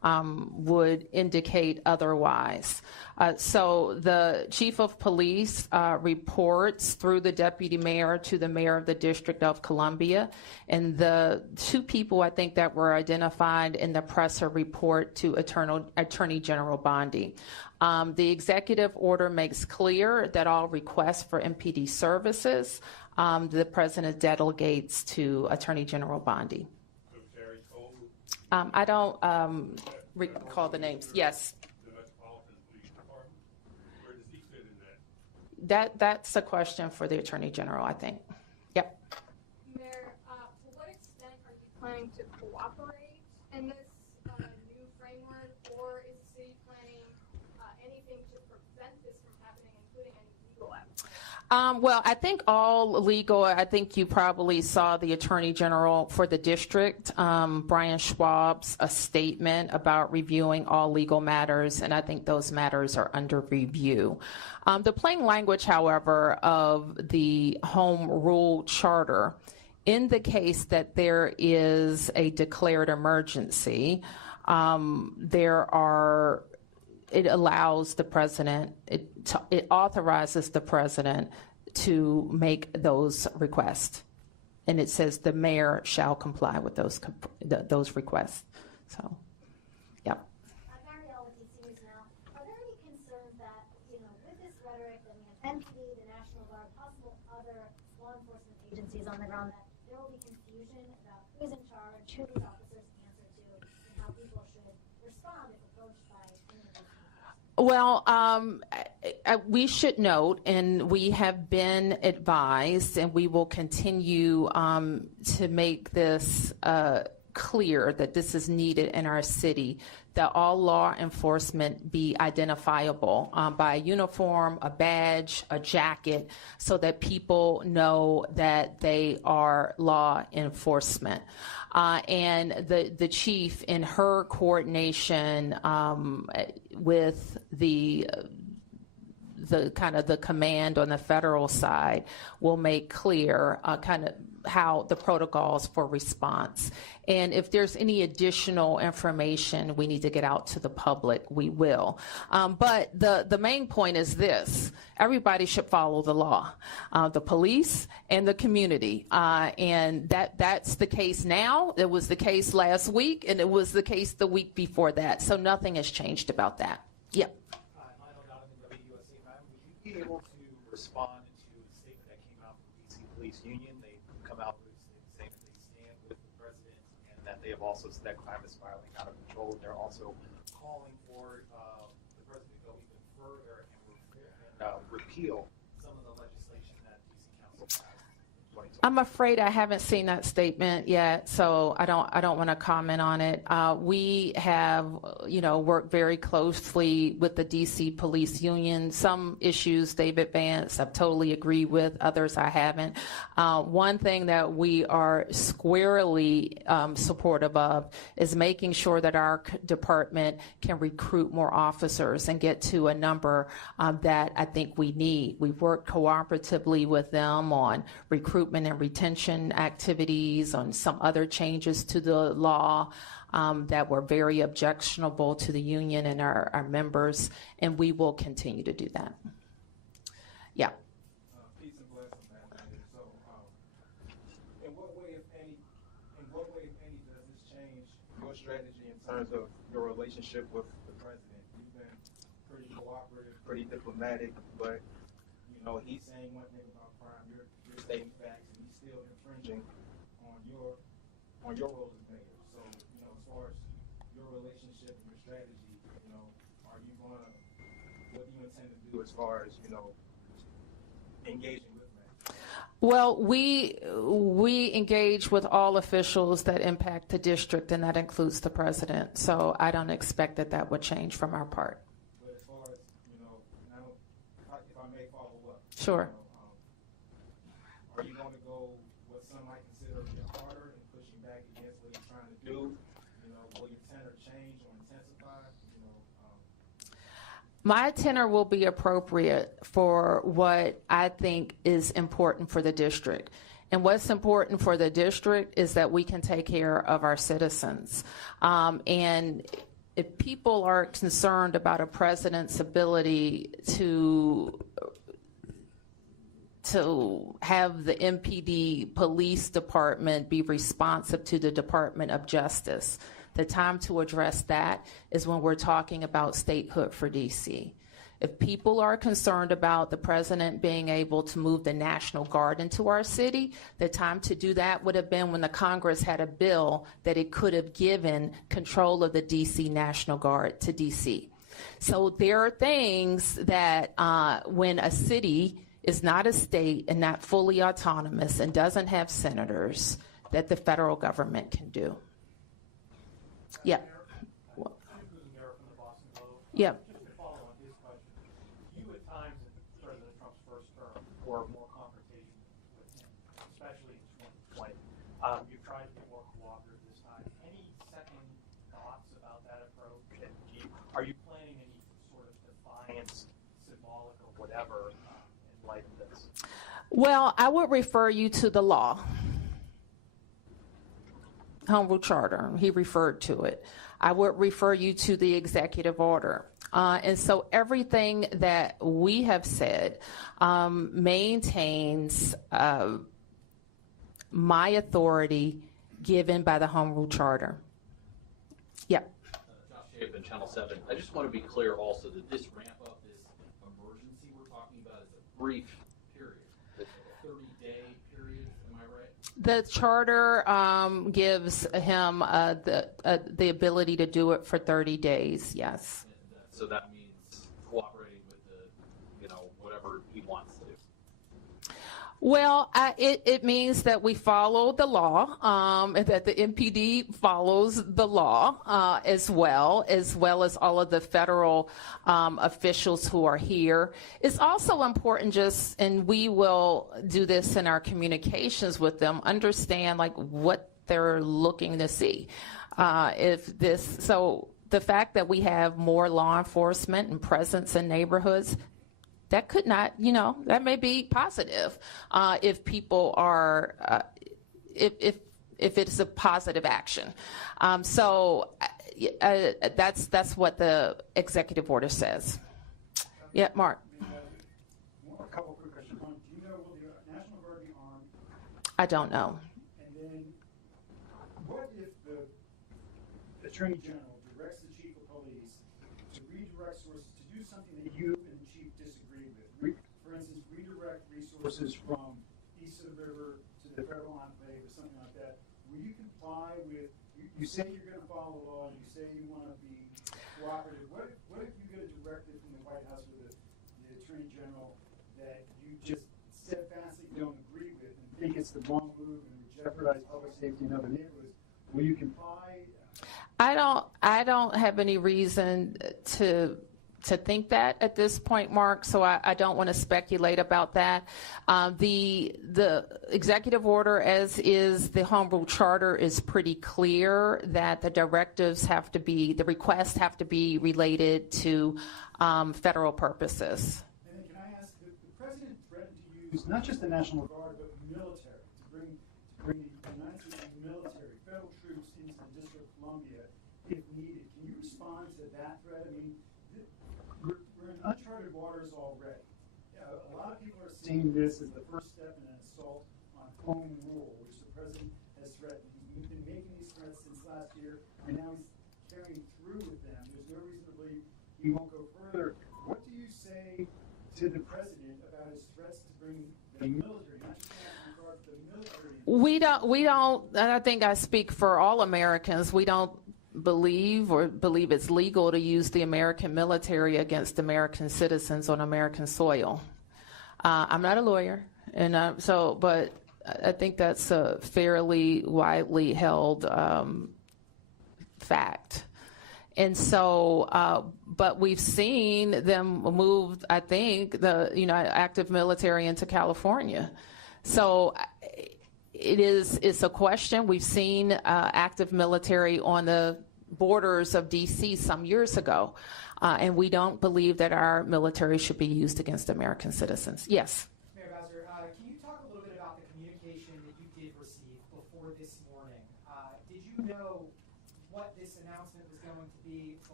would indicate otherwise. So the chief of police reports through the deputy mayor to the mayor of the District of Columbia, and the two people I think that were identified in the presser report to Attorney General Bondi. The executive order makes clear that all requests for MPD services, the president delegates to Attorney General Bondi. I don't recall the names. Yes. That's a question for the Attorney General, I think. Yep. Mayor, to what extent are you planning to cooperate in this new framework, or is the city planning anything to prevent this from happening, including any legal efforts? Well, I think all legal, I think you probably saw the Attorney General for the district, Brian Schwab's a statement about reviewing all legal matters, and I think those matters are under review. The plain language, however, of the Home Rule Charter indicates that there is a declared emergency. It allows the president, it authorizes the president to make those requests. And it says the mayor shall comply with those requests. So, yeah. Muriel with DC News Now. Are there any concerns that, with this rhetoric that we have MPD, the National Guard, possible other law enforcement agencies on the ground, that there will be confusion about who's in charge, who these officers answer to, and how people should respond if approached by criminals? Well, we should note, and we have been advised, and we will continue to make this clear that this is needed in our city, that all law enforcement be identifiable by a uniform, a badge, a jacket, so that people know that they are law enforcement. And the chief, in her coordination with the kind of the command on the federal side, will make clear kind of how the protocols for response. And if there's any additional information we need to get out to the public, we will. But the main point is this: everybody should follow the law, the police and the community. And that's the case now. It was the case last week, and it was the case the week before that. So nothing has changed about that. Yep. Would you be able to respond to the statement that came out from the DC Police Union? They come out with a statement they stand with the president, and that they have also said that crime is spiraling out of control. They're also calling for the president to go even further and repeal some of the legislation that DC Council passed. I'm afraid I haven't seen that statement yet, so I don't want to comment on it. We have, worked very closely with the DC Police Union. Some issues they've advanced, I've totally agreed with. Others I haven't. One thing that we are squarely supportive of is making sure that our department can recruit more officers and get to a number that I think we need. We've worked cooperatively with them on recruitment and retention activities, on some other changes to the law that were very objectionable to the union and our members, and we will continue to do that. Yeah. Peace and blessings, man. So, in what way, if any, does this change your strategy in terms of your relationship with the president? You've been pretty cooperative, pretty diplomatic, but he's saying one thing about crime, you're stating facts, and he's still infringing on your role as mayor. So, as far as your relationship and your strategy, are you what do you intend to do as far as, engaging with me? Well, we engage with all officials that impact the district, and that includes the president. So I don't expect that would change from our part. But as far as, if I may follow up. Sure. Are you going to go what some might consider a bit harder and pushing back against what he's trying to do? Will your tenor change or intensify? My tenor will be appropriate for what I think is important for the district. And what's important for the district is that we can take care of our citizens. And if people are concerned about a president's ability to have the MPD police department be responsive to the Department of Justice, the time to address that is when we're talking about statehood for DC. If people are concerned about the president being able to move the National Guard into our city, the time to do that would have been when the Congress had a bill that it could have given control of the DC National Guard to DC. So there are things that when a city is not a state and not fully autonomous and doesn't have senators, that the federal government can do. Yeah. Yeah. Or more confrontation with him, especially in 2020. You've tried to be more cooperative this time. Any second thoughts about that approach? And are you planning any sort of defiance, symbolic or whatever, in light of this? Well, I would refer you to the law, Home Rule Charter. He referred to it. I would refer you to the executive order. And so everything that we have said maintains my authority given by the Home Rule Charter. Yep. Josh Chapin, Channel 7. I just want to be clear also that this ramp up, this emergency we're talking about, is a brief period. It's a 30-day period, am I right? The charter gives him the ability to do it for 30 days, yes. So that means cooperating with the, whatever he wants to do. Well, it means that we follow the law, and that the MPD follows the law as well as all of the federal officials who are here. It's also important and we will do this in our communications with them, understand what they're looking to see. The fact that we have more law enforcement and presence in neighborhoods, that could not, that may be positive if people are, if it's a positive action. That's what the executive order says. Yeah, Mark. A couple quick questions. Do you know, will the National Guard be armed? I don't know. And then, what if the Attorney General directs the Chief of Police to redirect sources to do something that you and the Chief disagree with? For instance, redirect resources from east of the river to the federal enclave or something like that. Will you comply with, you say you're going to follow the law, and you say you want to be cooperative. What if you get a directive from the White House or the Attorney General that you just steadfastly don't agree with and think it's the wrong move and would jeopardize public safety in other neighborhoods? Will you comply? I don't have any reason to think that at this point, Mark, so I don't want to speculate about that. The executive order, as is the Home Rule Charter, is pretty clear that the directives have to be, the requests have to be related to federal purposes. And then can I ask, the president threatened to use not just the National Guard, but military, to bring the United States military, federal troops into the District of Columbia if needed. Can you respond to that threat? I mean, we're in uncharted waters already. A lot of people are seeing this as the first step in an assault on home rule, which the president has threatened. He's been making these threats since last year, and now he's carrying through with them. There's no reason to believe he won't go further. What do you say to the president about his threats to bring the military, not just the National Guard, but the military? We don't, and I think I speak for all Americans, we don't believe it's legal to use the American military against American citizens on American soil. I'm not a lawyer, and but I think that's a fairly widely held fact. And so, but we've seen them move, I think, the active military into California. So it's a question. We've seen active military on the borders of D.C. some years ago, and we don't believe that our military should be used against American citizens. Yes? Mayor Bowser, can you talk a little bit about the communication that you did receive before this morning? Did you know what this announcement was going to be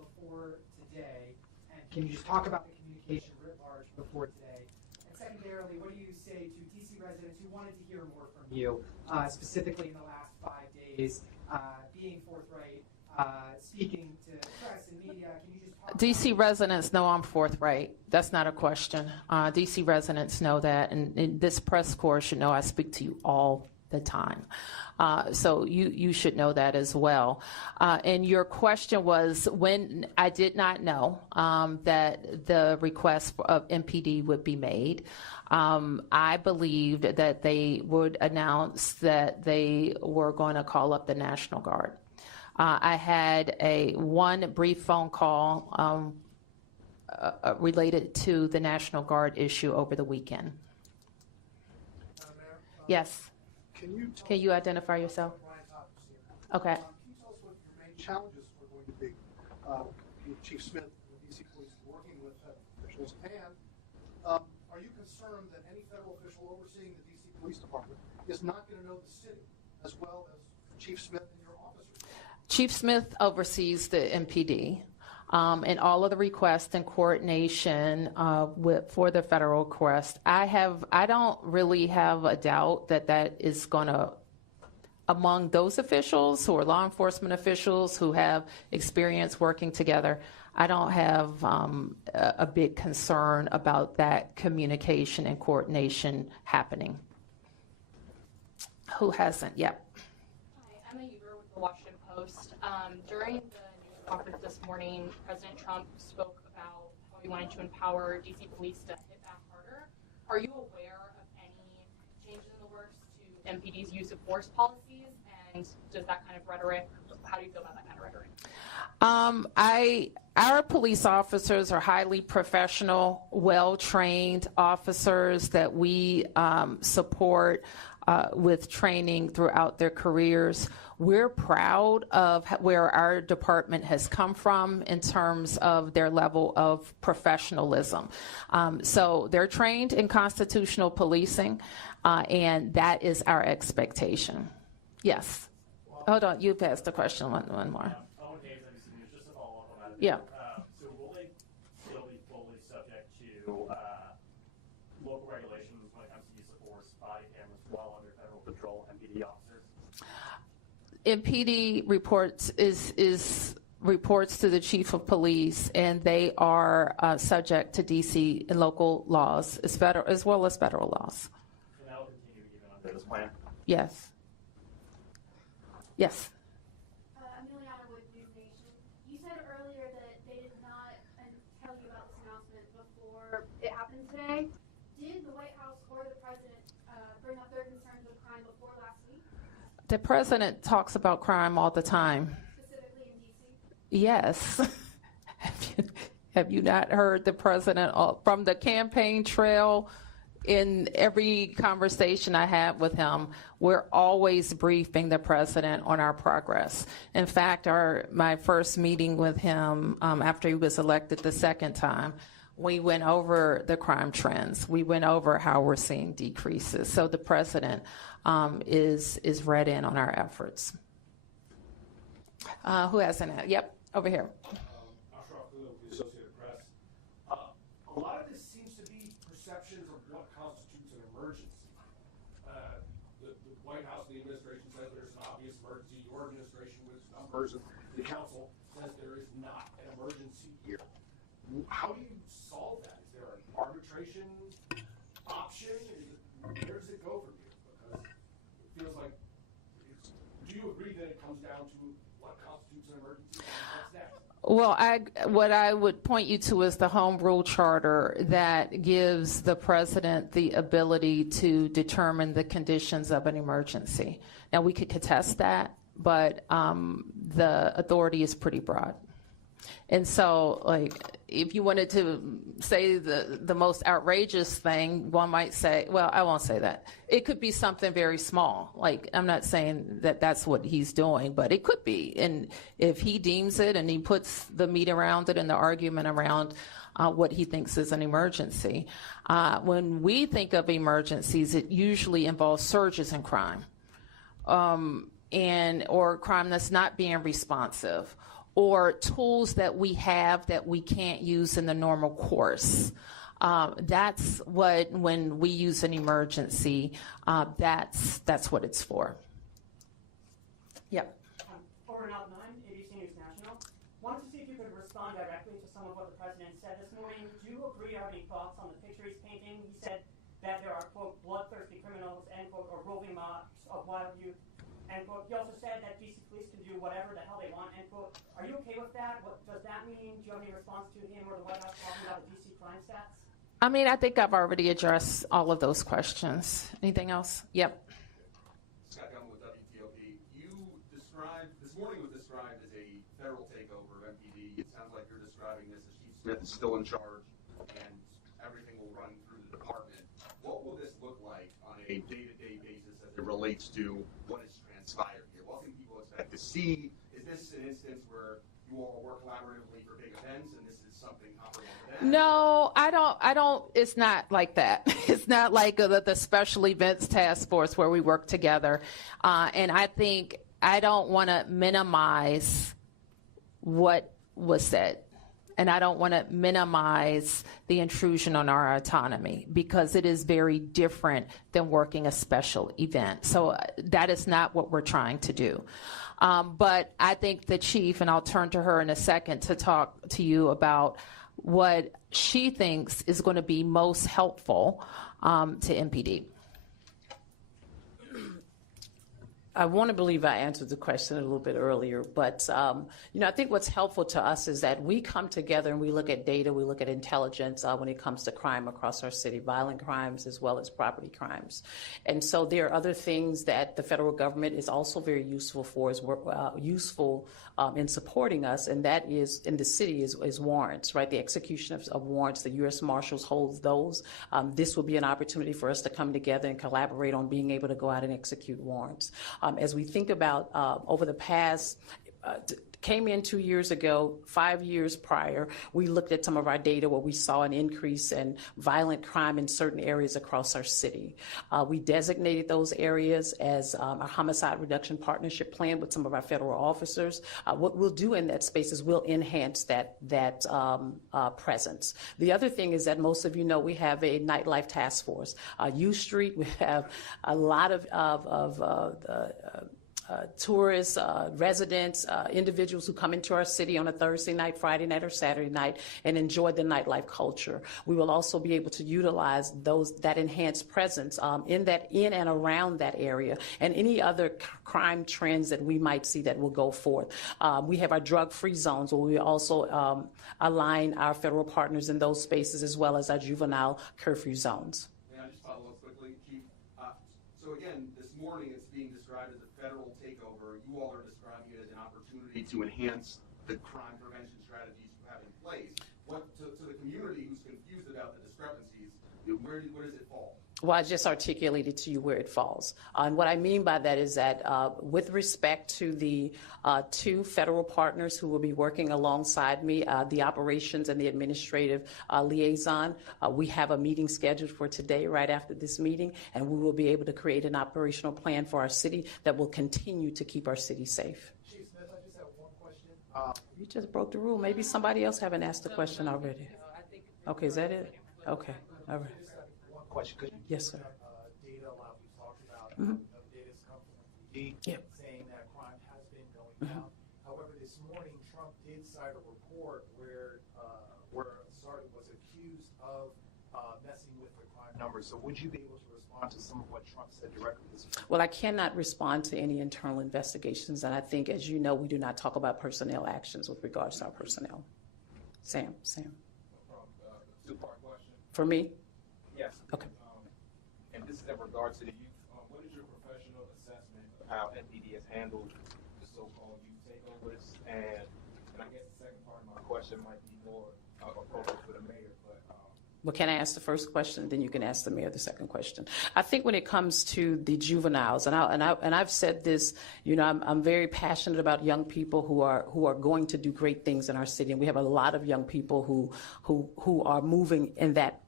can you just talk about the communication writ large before today? And secondarily, what do you say to DC residents who wanted to hear more from you, specifically in the last 5 days, being forthright, speaking to press and media? Can you just talk DC residents know I'm forthright. That's not a question. DC residents know that, and this press corps should know I speak to you all the time. So you should know that as well. And your question was when I did not know that the request of MPD would be made. I believed that they would announce that they were going to call up the National Guard. I had one brief phone call related to the National Guard issue over the weekend. Yes. Can you identify yourself? Okay. Can you tell us what your main challenges are going to be? Chief Smith and the DC Police working with officials, and are you concerned that any federal official overseeing the DC Police Department is not going to know the city as well as Chief Smith and your officers? Chief Smith oversees the MPD. And all of the requests and coordination for the federal request. I don't really have a doubt that is going to, among those officials who are law enforcement officials who have experience working together, I don't have a big concern about that communication and coordination happening. Who hasn't? Yep. Hi, Emma Uber with the Washington Post. During the conference this morning, President Trump spoke about how he wanted to empower DC police to hit back harder. Are you aware of any changes in the works to MPD's use of force policies? And does that kind of rhetoric, how do you feel about that kind of rhetoric? Our police officers are highly professional, well-trained officers that we support with training throughout their careers. We're proud of where our department has come from in terms of their level of professionalism. So they're trained in constitutional policing, and that is our expectation. Yes. Hold on, you passed the question one more. Just to follow up on that. Yeah. So will they still be fully subject to local regulations when it comes to use of force, body cameras while under federal patrol, MPD officers? MPD reports to the chief of police, and they are subject to DC and local laws as well as federal laws. And that will continue even under this plan? Yes. Yes. Emiliana with News Nation. You said earlier that they did not tell you about this announcement before it happened today. Did the White House or the president bring up their concerns with crime before last week? The president talks about crime all the time. Specifically in D.C.? Yes. Have you not heard the president from the campaign trail? In every conversation I have with him, we're always briefing the president on our progress. In fact, my first meeting with him after he was elected the second time, we went over the crime trends. We went over how we're seeing decreases. So the president is read in on our efforts. Who has an ad? Yep, over here. A lot of this seems to be perceptions of what constitutes an emergency. The White House and the administration says there's an obvious emergency. Your administration, with numbers, and the council says there is not an emergency here. How do you solve that? Is there an arbitration option? Where does it go from here? Because it feels like, do you agree that it comes down to what constitutes an emergency? What's next? Well, what I would point you to is the Home Rule Charter that gives the president the ability to determine the conditions of an emergency. Now, we could contest that, but the authority is pretty broad. And so, if you wanted to say the most outrageous thing, one might say, well, I won't say that. It could be something very small. I'm not saying that that's what he's doing, but it could be. And if he deems it and he puts the meat around it and the argument around what he thinks is an emergency. When we think of emergencies, it usually involves surges in crime or crime that's not being responsive, or tools that we have that we can't use in the normal course. That's what, when we use an emergency, that's what it's for. Yep. Over and out 9, ABC News National. Wanted to see if you could respond directly to some of what the president said this morning. Do you agree or have any thoughts on the picture he's painting? He said that there are, quote, bloodthirsty criminals, end quote, or roving mobs of wild youth, end quote. He also said that DC police can do whatever the hell they want, end quote. Are you okay with that? What does that mean? Do you have any response to him or the White House talking about the DC crime stats? I mean, I think I've already addressed all of those questions. Anything else? Yep. Scott Gellman with WJLA. You described, this morning was described as a federal takeover of MPD. It sounds like you're describing this as Chief Smith is still in charge and everything will run through the department. What will this look like on a day-to-day basis as it relates to what has transpired here? What can people expect to see? Is this an instance where you all work collaboratively for big events and this is something comparable to that? No, I don't, it's not like that. It's not like the special events task force where we work together. And I think I don't want to minimize what was said. And I don't want to minimize the intrusion on our autonomy because it is very different than working a special event. So that is not what we're trying to do. But I think the chief, and I'll turn to her in a second to talk to you about what she thinks is going to be most helpful to MPD. I want to believe I answered the question a little bit earlier, but I think what's helpful to us is that we come together and we look at data, we look at intelligence when it comes to crime across our city, violent crimes as well as property crimes. And so there are other things that the federal government is also very useful for, in supporting us, and that is in the city is warrants, right? The execution of warrants, the U.S. Marshals holds those. This will be an opportunity for us to come together and collaborate on being able to go out and execute warrants. As we think about over the past, came in 2 years ago, 5 years prior, we looked at some of our data where we saw an increase in violent crime in certain areas across our city. We designated those areas as a homicide reduction partnership plan with some of our federal officers. What we'll do in that space is we'll enhance that presence. The other thing is that most of you know we have a nightlife task force. U Street, we have a lot of tourists, residents, individuals who come into our city on a Thursday night, Friday night, or Saturday night and enjoy the nightlife culture. We will also be able to utilize that enhanced presence in and around that area and any other crime trends that we might see that will go forth. We have our drug-free zones where we also align our federal partners in those spaces as well as our juvenile curfew zones. May I just follow up quickly, Chief? So again, this morning it's being described as a federal takeover. You all are describing it as an opportunity to enhance the crime prevention strategies you have in place. To the community who's confused about the discrepancies, where does it fall? Well, I just articulated to you where it falls. And what I mean by that is that with respect to the two federal partners who will be working alongside me, the operations and the administrative liaison, we have a meeting scheduled for today right after this meeting, and we will be able to create an operational plan for our city that will continue to keep our city safe. Chief Smith, I just have one question. You just broke the rule. Maybe somebody else haven't asked the question already. Okay, is that it? Okay, all right. Question. Could you yes, sir. Data a lot we've talked about data has come from MPD saying that crime has been going down. However, this morning Trump did cite a report where Sardi was accused of messing with the crime numbers. So would you be able to respond to some of what Trump said directly this morning? Well, I cannot respond to any internal investigations, and I think, as you know, we do not talk about personnel actions with regards to our personnel. Sam. Two-part question. For me? Yes. Okay. And this is in regards to the youth. What is your professional assessment of how MPD has handled the so-called youth takeovers? And I guess the second part of my question might be more appropriate for the mayor. Well, can I ask the first question? Then you can ask the mayor the second question. I think when it comes to the juveniles, and I've said this, I'm very passionate about young people who are going to do great things in our city, and we have a lot of young people who are moving in that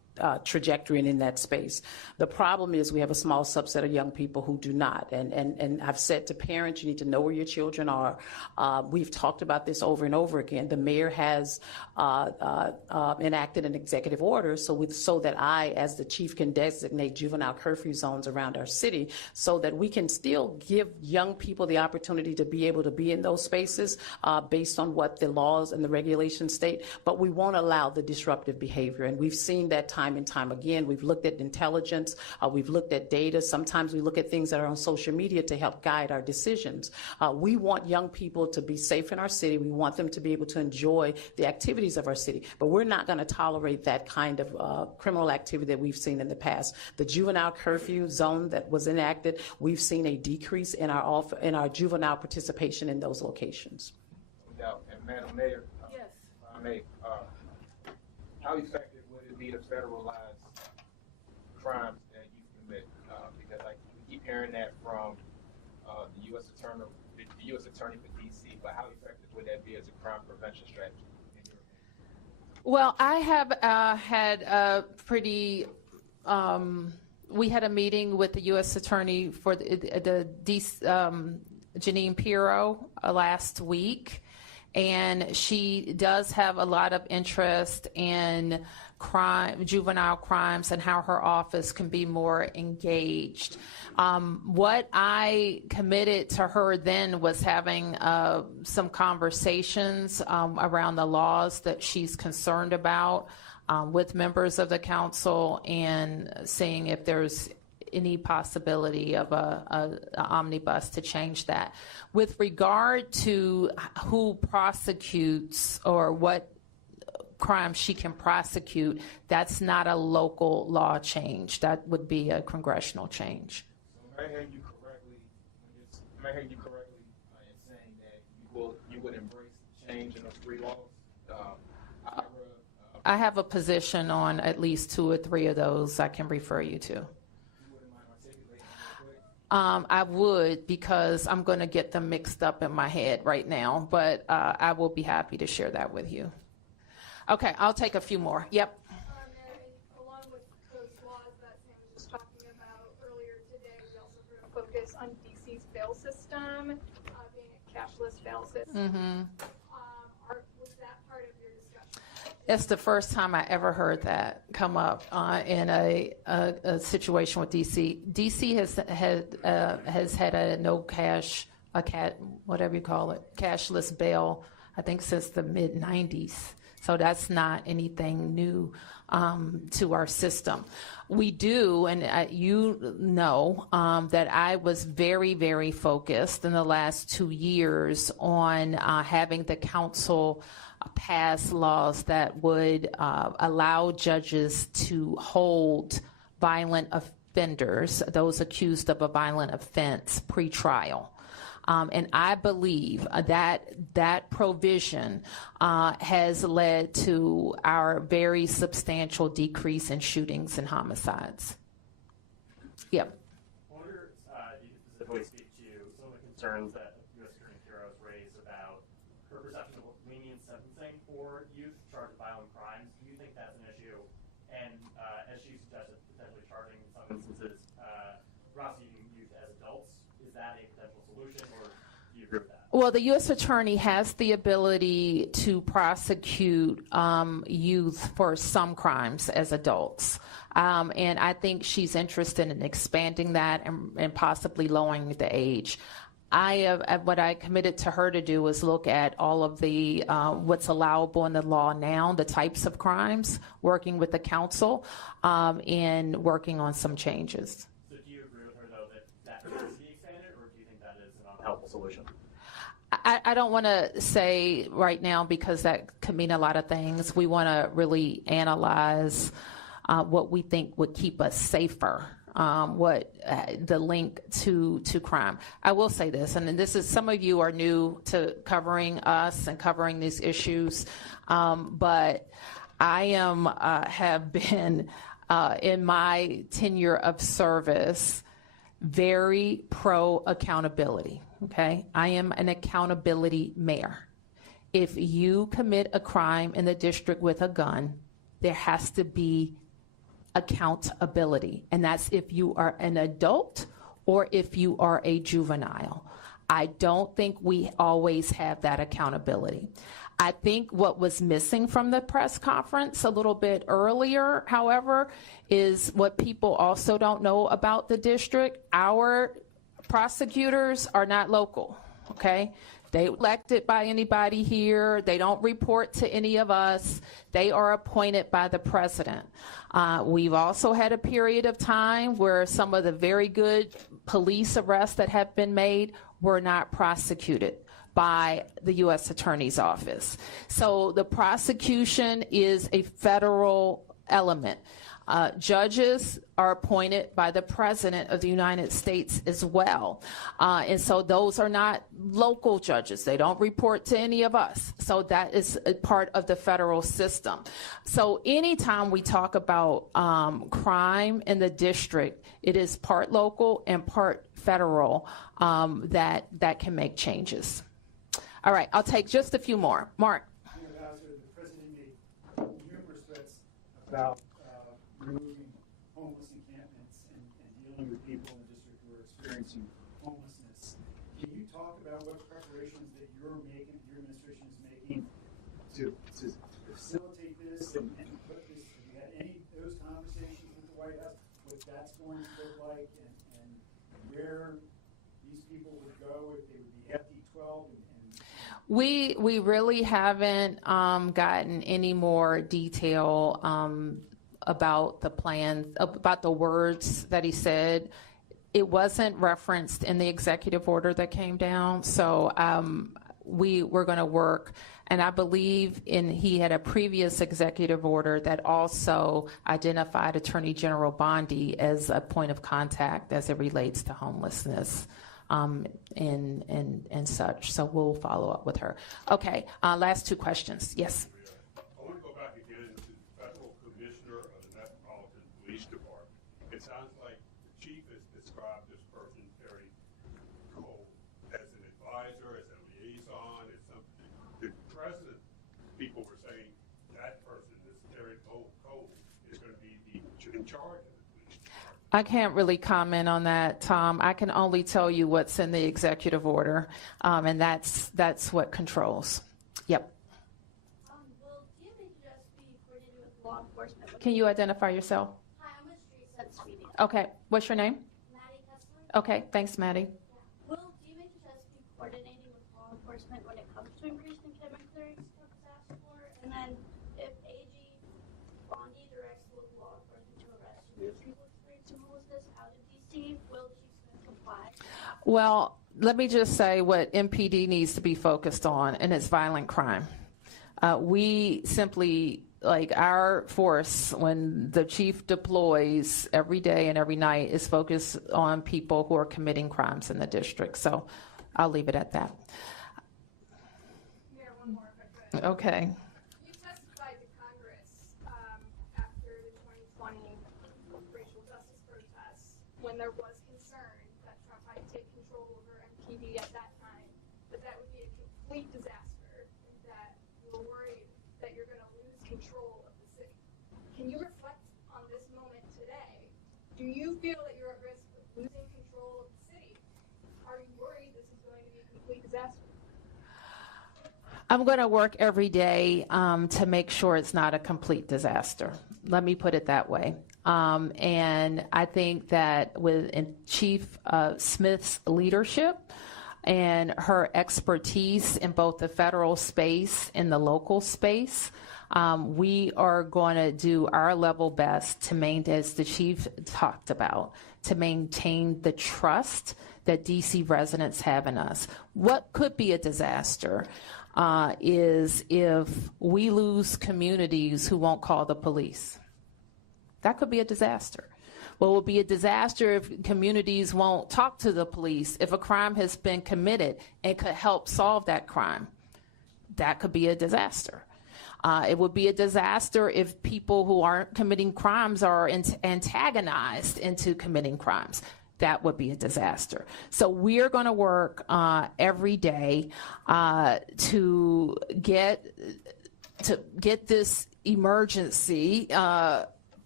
trajectory and in that space. The problem is we have a small subset of young people who do not. And I've said to parents, you need to know where your children are. We've talked about this over and over again. The mayor has enacted an executive order so that I, as the chief, can designate juvenile curfew zones around our city so that we can still give young people the opportunity to be able to be in those spaces based on what the laws and the regulations state, but we won't allow the disruptive behavior. And we've seen that time and time again. We've looked at intelligence, we've looked at data. Sometimes we look at things that are on social media to help guide our decisions. We want young people to be safe in our city. We want them to be able to enjoy the activities of our city, but we're not going to tolerate that kind of criminal activity that we've seen in the past. The juvenile curfew zone that was enacted, we've seen a decrease in our juvenile participation in those locations. No doubt. And Madam Mayor, yes. How effective would it be to federalize crimes that you commit? Because we keep hearing that from the U.S. Attorney for D.C., but how effective would that be as a crime prevention strategy? Well, I have had a pretty, we had a meeting with the U.S. Attorney for the Jeanine Pirro last week, and she does have a lot of interest in juvenile crimes and how her office can be more engaged. What I committed to her then was having some conversations around the laws that she's concerned about with members of the council and seeing if there's any possibility of an omnibus to change that. With regard to who prosecutes or what crimes she can prosecute, that's not a local law change. That would be a congressional change. So am I hearing you correctly in saying that you would embrace the change in those three laws? I have a position on at least 2 or 3 of those I can refer you to. I would, because I'm going to get them mixed up in my head right now, but I will be happy to share that with you. Okay, I'll take a few more. Yep. Along with those laws that Sam was just talking about earlier today, we also heard a focus on DC's bail system, being a cashless bail system. Mm-hmm. Was that part of your discussion? It's the first time I ever heard that come up in a situation with DC. DC has had a no cash, whatever you call it, cashless bail, I think since the mid-90s. So that's not anything new to our system. We do, and you know, that I was very, very focused in the last 2 years on having the council pass laws that would allow judges to hold violent offenders, those accused of a violent offense, pre-trial. And I believe that provision has led to our very substantial decrease in shootings and homicides. Yep. I wonder if you could specifically speak to some of the concerns that U.S. Attorney Pirro has raised about her perception of lenient sentencing for youth charged with violent crimes. Do you think that's an issue? And as she suggested, potentially charging in some instances prosecuting youth as adults, is that a potential solution, or do you agree with that? Well, the U.S. Attorney has the ability to prosecute youth for some crimes as adults. And I think she's interested in expanding that and possibly lowering the age. What I committed to her to do was look at all of the what's allowable in the law now, the types of crimes, working with the council, and working on some changes. So do you agree with her, though, that needs to be expanded, or do you think that is an unhelpful solution? I don't want to say right now, because that could mean a lot of things. We want to really analyze what we think would keep us safer, what the link to crime. I will say this, and this is, some of you are new to covering us and covering these issues, but I have been in my tenure of service very pro accountability. Okay, I am an accountability mayor. If you commit a crime in the district with a gun, there has to be accountability, and that's if you are an adult or if you are a juvenile. I don't think we always have that accountability. I think what was missing from the press conference a little bit earlier, however, is what people also don't know about the district. Our prosecutors are not local, okay? They elected by anybody here. They don't report to any of us. They are appointed by the president. We've also had a period of time where some of the very good police arrests that have been made were not prosecuted by the U.S. Attorney's Office. So the prosecution is a federal element. Judges are appointed by the President of the United States as well. And so those are not local judges. They don't report to any of us. So that is a part of the federal system. So anytime we talk about crime in the district, it is part local and part federal that can make changes. All right, I'll take just a few more. Mark. Mayor Bowser, the president made numerous threats about removing homeless encampments and dealing with people in the district who are experiencing homelessness. Can you talk about what preparations that you're making, your administration is making to facilitate this and put this, have you had any of those conversations with the White House, what that's going to look like and where these people would go if they would be FD12 We really haven't gotten any more detail about the plan, about the words that he said. It wasn't referenced in the executive order that came down, so we're going to work. And I believe he had a previous executive order that also identified Attorney General Bondi as a point of contact as it relates to homelessness. And such. So we'll follow up with her. Okay, last two questions. Yes. I want to go back again to the federal commissioner of the Metropolitan Police Department. It sounds like the chief has described this person very cold as an advisor, as a liaison, as something. The president, people were saying that person, this Terry Cole, is going to be in charge of it. I can't really comment on that, Tom. I can only tell you what's in the executive order, and that's what controls. Yep. Will DMH just be coordinated with law enforcement? Can you identify yourself? Hi, I'm with Street Sense Speeding. Okay. What's your name? Maddie Kessler. Okay. Thanks, Maddie. Yeah. Will DMH just be coordinating with law enforcement when it comes to increasing commitment clearance for disaster floor? And then if AG Bondi directs local law enforcement to arrest you, people experiencing homelessness out of DC, will Chief Smith comply? Well, let me just say what MPD needs to be focused on, and it's violent crime. We simply, like our force, when the chief deploys every day and every night, is focused on people who are committing crimes in the district. So I'll leave it at that. Mayor, one more if I could. Okay. You testified to Congress after the 2020 racial justice protests when there was concern that Trump might take control over MPD at that time, but that would be a complete disaster, and that you were worried that you're going to lose control of the city. Can you reflect on this moment today? Do you feel that you're at risk of losing control of the city? Are you worried this is going to be a complete disaster? I'm going to work every day to make sure it's not a complete disaster. Let me put it that way. And I think that with Chief Smith's leadership and her expertise in both the federal space and the local space, we are going to do our level best to maintain, as the chief talked about, to maintain the trust that DC residents have in us. What could be a disaster is if we lose communities who won't call the police. That could be a disaster. Well, it will be a disaster if communities won't talk to the police, if a crime has been committed and could help solve that crime. That could be a disaster. It would be a disaster if people who aren't committing crimes are antagonized into committing crimes. That would be a disaster. So we're going to work every day to get this emergency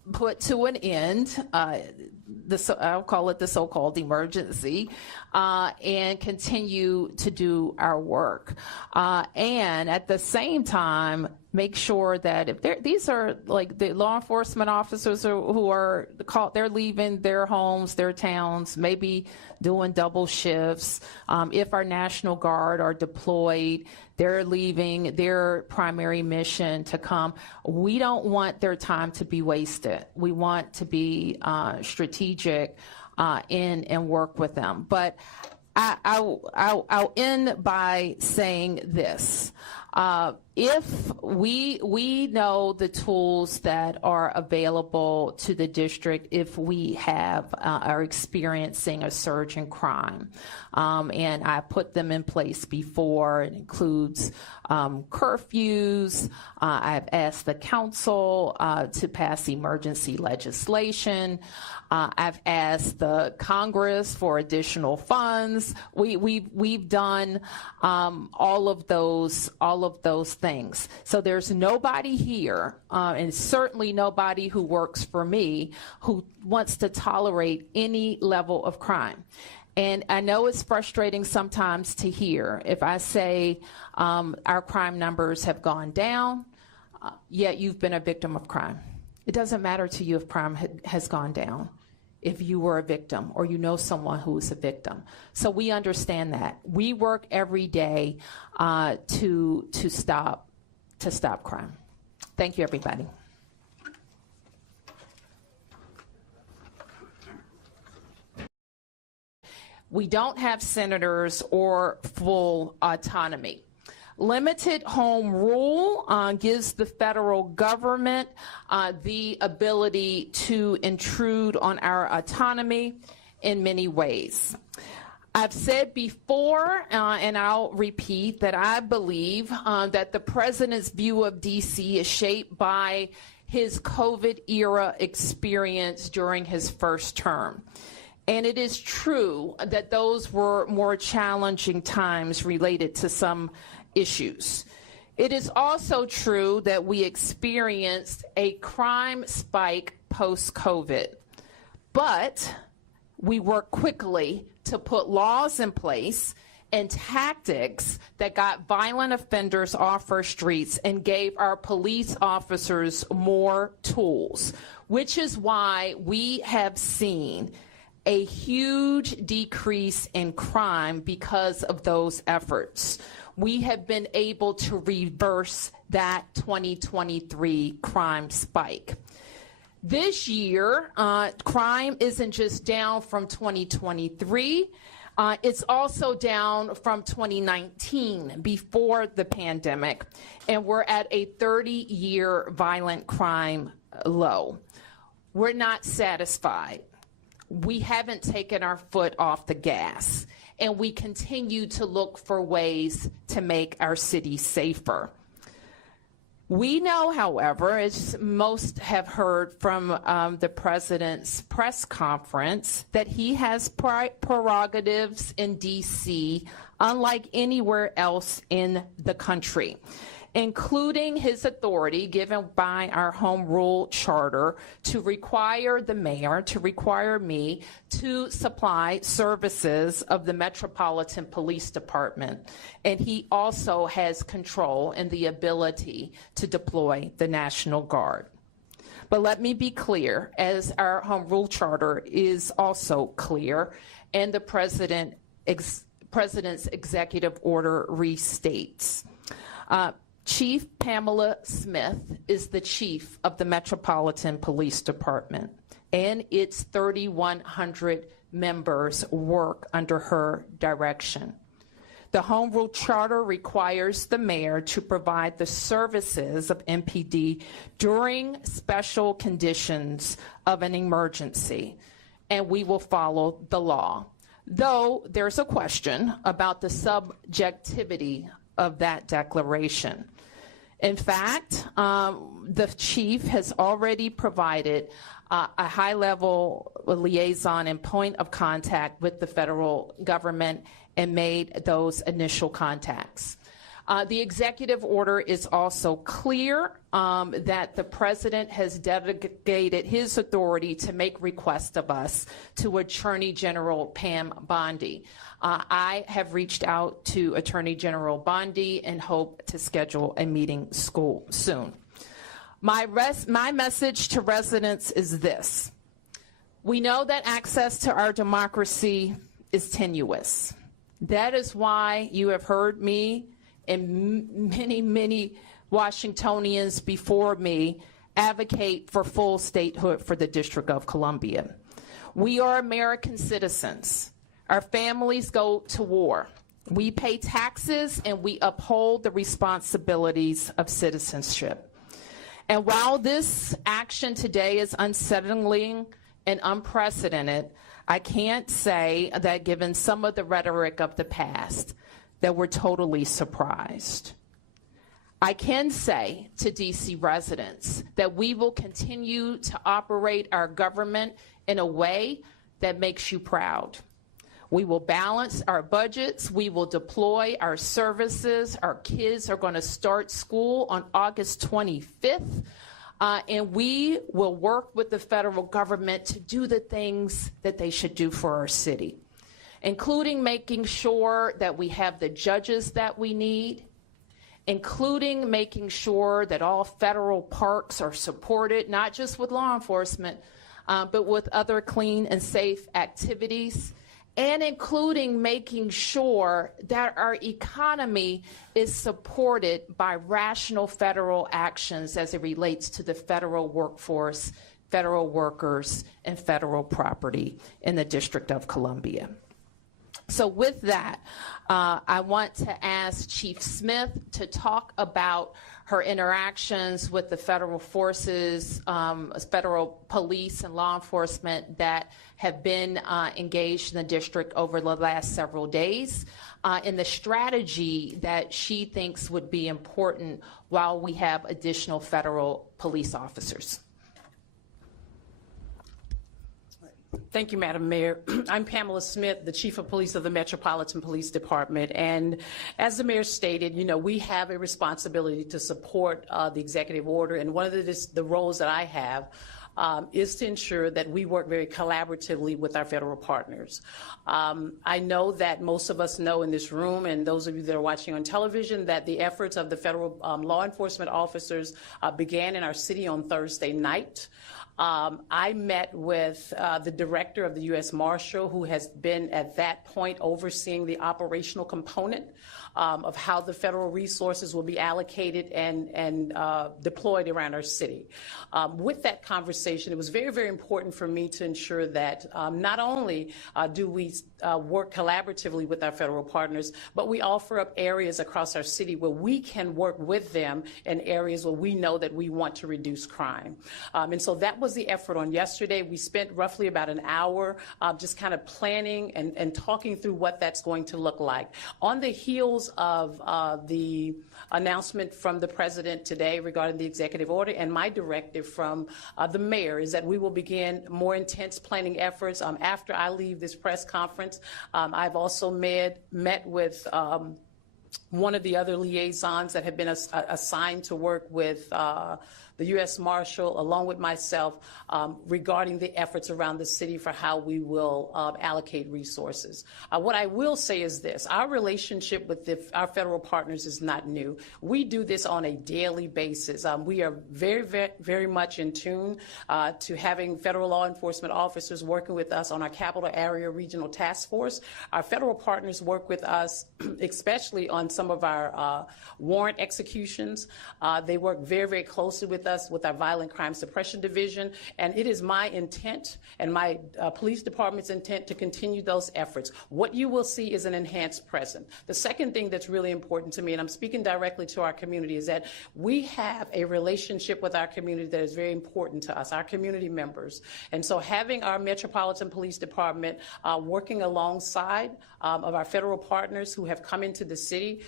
put to an end, I'll call it the so-called emergency, and continue to do our work. And at the same time, make sure that if these are like the law enforcement officers who are called, they're leaving their homes, their towns, maybe doing double shifts. If our National Guard are deployed, they're leaving their primary mission to come. We don't want their time to be wasted. We want to be strategic and work with them. But I'll end by saying this. If we know the tools that are available to the district if we are experiencing a surge in crime, and I put them in place before. It includes curfews. I've asked the council to pass emergency legislation. I've asked the Congress for additional funds. We've done all of those things. So there's nobody here, and certainly nobody who works for me, who wants to tolerate any level of crime. And I know it's frustrating sometimes to hear if I say our crime numbers have gone down, yet you've been a victim of crime. It doesn't matter to you if crime has gone down, if you were a victim or you know someone who is a victim. So we understand that. We work every day to stop crime. Thank you, everybody. We don't have senators or full autonomy. Limited home rule gives the federal government the ability to intrude on our autonomy in many ways. I've said before, and I'll repeat, that I believe that the president's view of DC is shaped by his COVID-era experience during his first term. And it is true that those were more challenging times related to some issues. It is also true that we experienced a crime spike post-COVID, but we worked quickly to put laws in place and tactics that got violent offenders off our streets and gave our police officers more tools, which is why we have seen a huge decrease in crime because of those efforts. We have been able to reverse that 2023 crime spike. This year, crime isn't just down from 2023, it's also down from 2019, before the pandemic, and we're at a 30-year violent crime low. We're not satisfied. We haven't taken our foot off the gas, and we continue to look for ways to make our city safer. We know, however, as most have heard from the president's press conference, that he has prerogatives in DC unlike anywhere else in the country, including his authority given by our home rule charter to require the mayor, to require me to supply services of the Metropolitan Police Department. And he also has control and the ability to deploy the National Guard. But let me be clear, as our home rule charter is also clear, and the president's executive order restates. Chief Pamela Smith is the chief of the Metropolitan Police Department, and its 3,100 members work under her direction. The Home Rule Charter requires the mayor to provide the services of MPD during special conditions of an emergency, and we will follow the law. Though there's a question about the subjectivity of that declaration. In fact, the chief has already provided a high-level liaison and point of contact with the federal government and made those initial contacts. The executive order is also clear that the president has delegated his authority to make requests of us to Attorney General Pam Bondi. I have reached out to Attorney General Bondi and hope to schedule a meeting soon. My message to residents is this. We know that access to our democracy is tenuous. That is why you have heard me and many Washingtonians before me advocate for full statehood for the District of Columbia. We are American citizens. Our families go to war. We pay taxes and we uphold the responsibilities of citizenship. And while this action today is unsettling and unprecedented, I can't say that given some of the rhetoric of the past, that we're totally surprised. I can say to DC residents that we will continue to operate our government in a way that makes you proud. We will balance our budgets. We will deploy our services. Our kids are going to start school on August 25th. And we will work with the federal government to do the things that they should do for our city, including making sure that we have the judges that we need, including making sure that all federal parks are supported, not just with law enforcement, but with other clean and safe activities, and including making sure that our economy is supported by rational federal actions as it relates to the federal workforce, federal workers, and federal property in the District of Columbia. So with that, I want to ask Chief Smith to talk about her interactions with the federal forces, federal police and law enforcement that have been engaged in the district over the last several days, and the strategy that she thinks would be important while we have additional federal police officers. Thank you, Madam Mayor. I'm Pamela Smith, the Chief of Police of the Metropolitan Police Department. And as the Mayor stated, we have a responsibility to support the executive order. And one of the roles that I have is to ensure that we work very collaboratively with our federal partners. I know that most of us know in this room, and those of you that are watching on television, that the efforts of the federal law enforcement officers began in our city on Thursday night. I met with the director of the U.S. Marshal, who has been at that point overseeing the operational component of how the federal resources will be allocated and deployed around our city. With that conversation, it was very, very important for me to ensure that not only do we work collaboratively with our federal partners, but we offer up areas across our city where we can work with them in areas where we know that we want to reduce crime. And so that was the effort on yesterday. We spent roughly about an hour just kind of planning and talking through what that's going to look like. On the heels of the announcement from the president today regarding the executive order, and my directive from the mayor is that we will begin more intense planning efforts after I leave this press conference. I've also met with one of the other liaisons that have been assigned to work with the U.S. Marshal, along with myself, regarding the efforts around the city for how we will allocate resources. What I will say is this: our relationship with our federal partners is not new. We do this on a daily basis. We are very, very, very much in tune to having federal law enforcement officers working with us on our Capital Area Regional Task Force. Our federal partners work with us, especially on some of our warrant executions. They work very, very closely with us with our Violent Crime Suppression Division, and it is my intent and my police department's intent to continue those efforts. What you will see is an enhanced presence. The second thing that's really important to me, and I'm speaking directly to our community, is that we have a relationship with our community that is very important to us, our community members. And so having our Metropolitan Police Department working alongside of our federal partners who have come into the city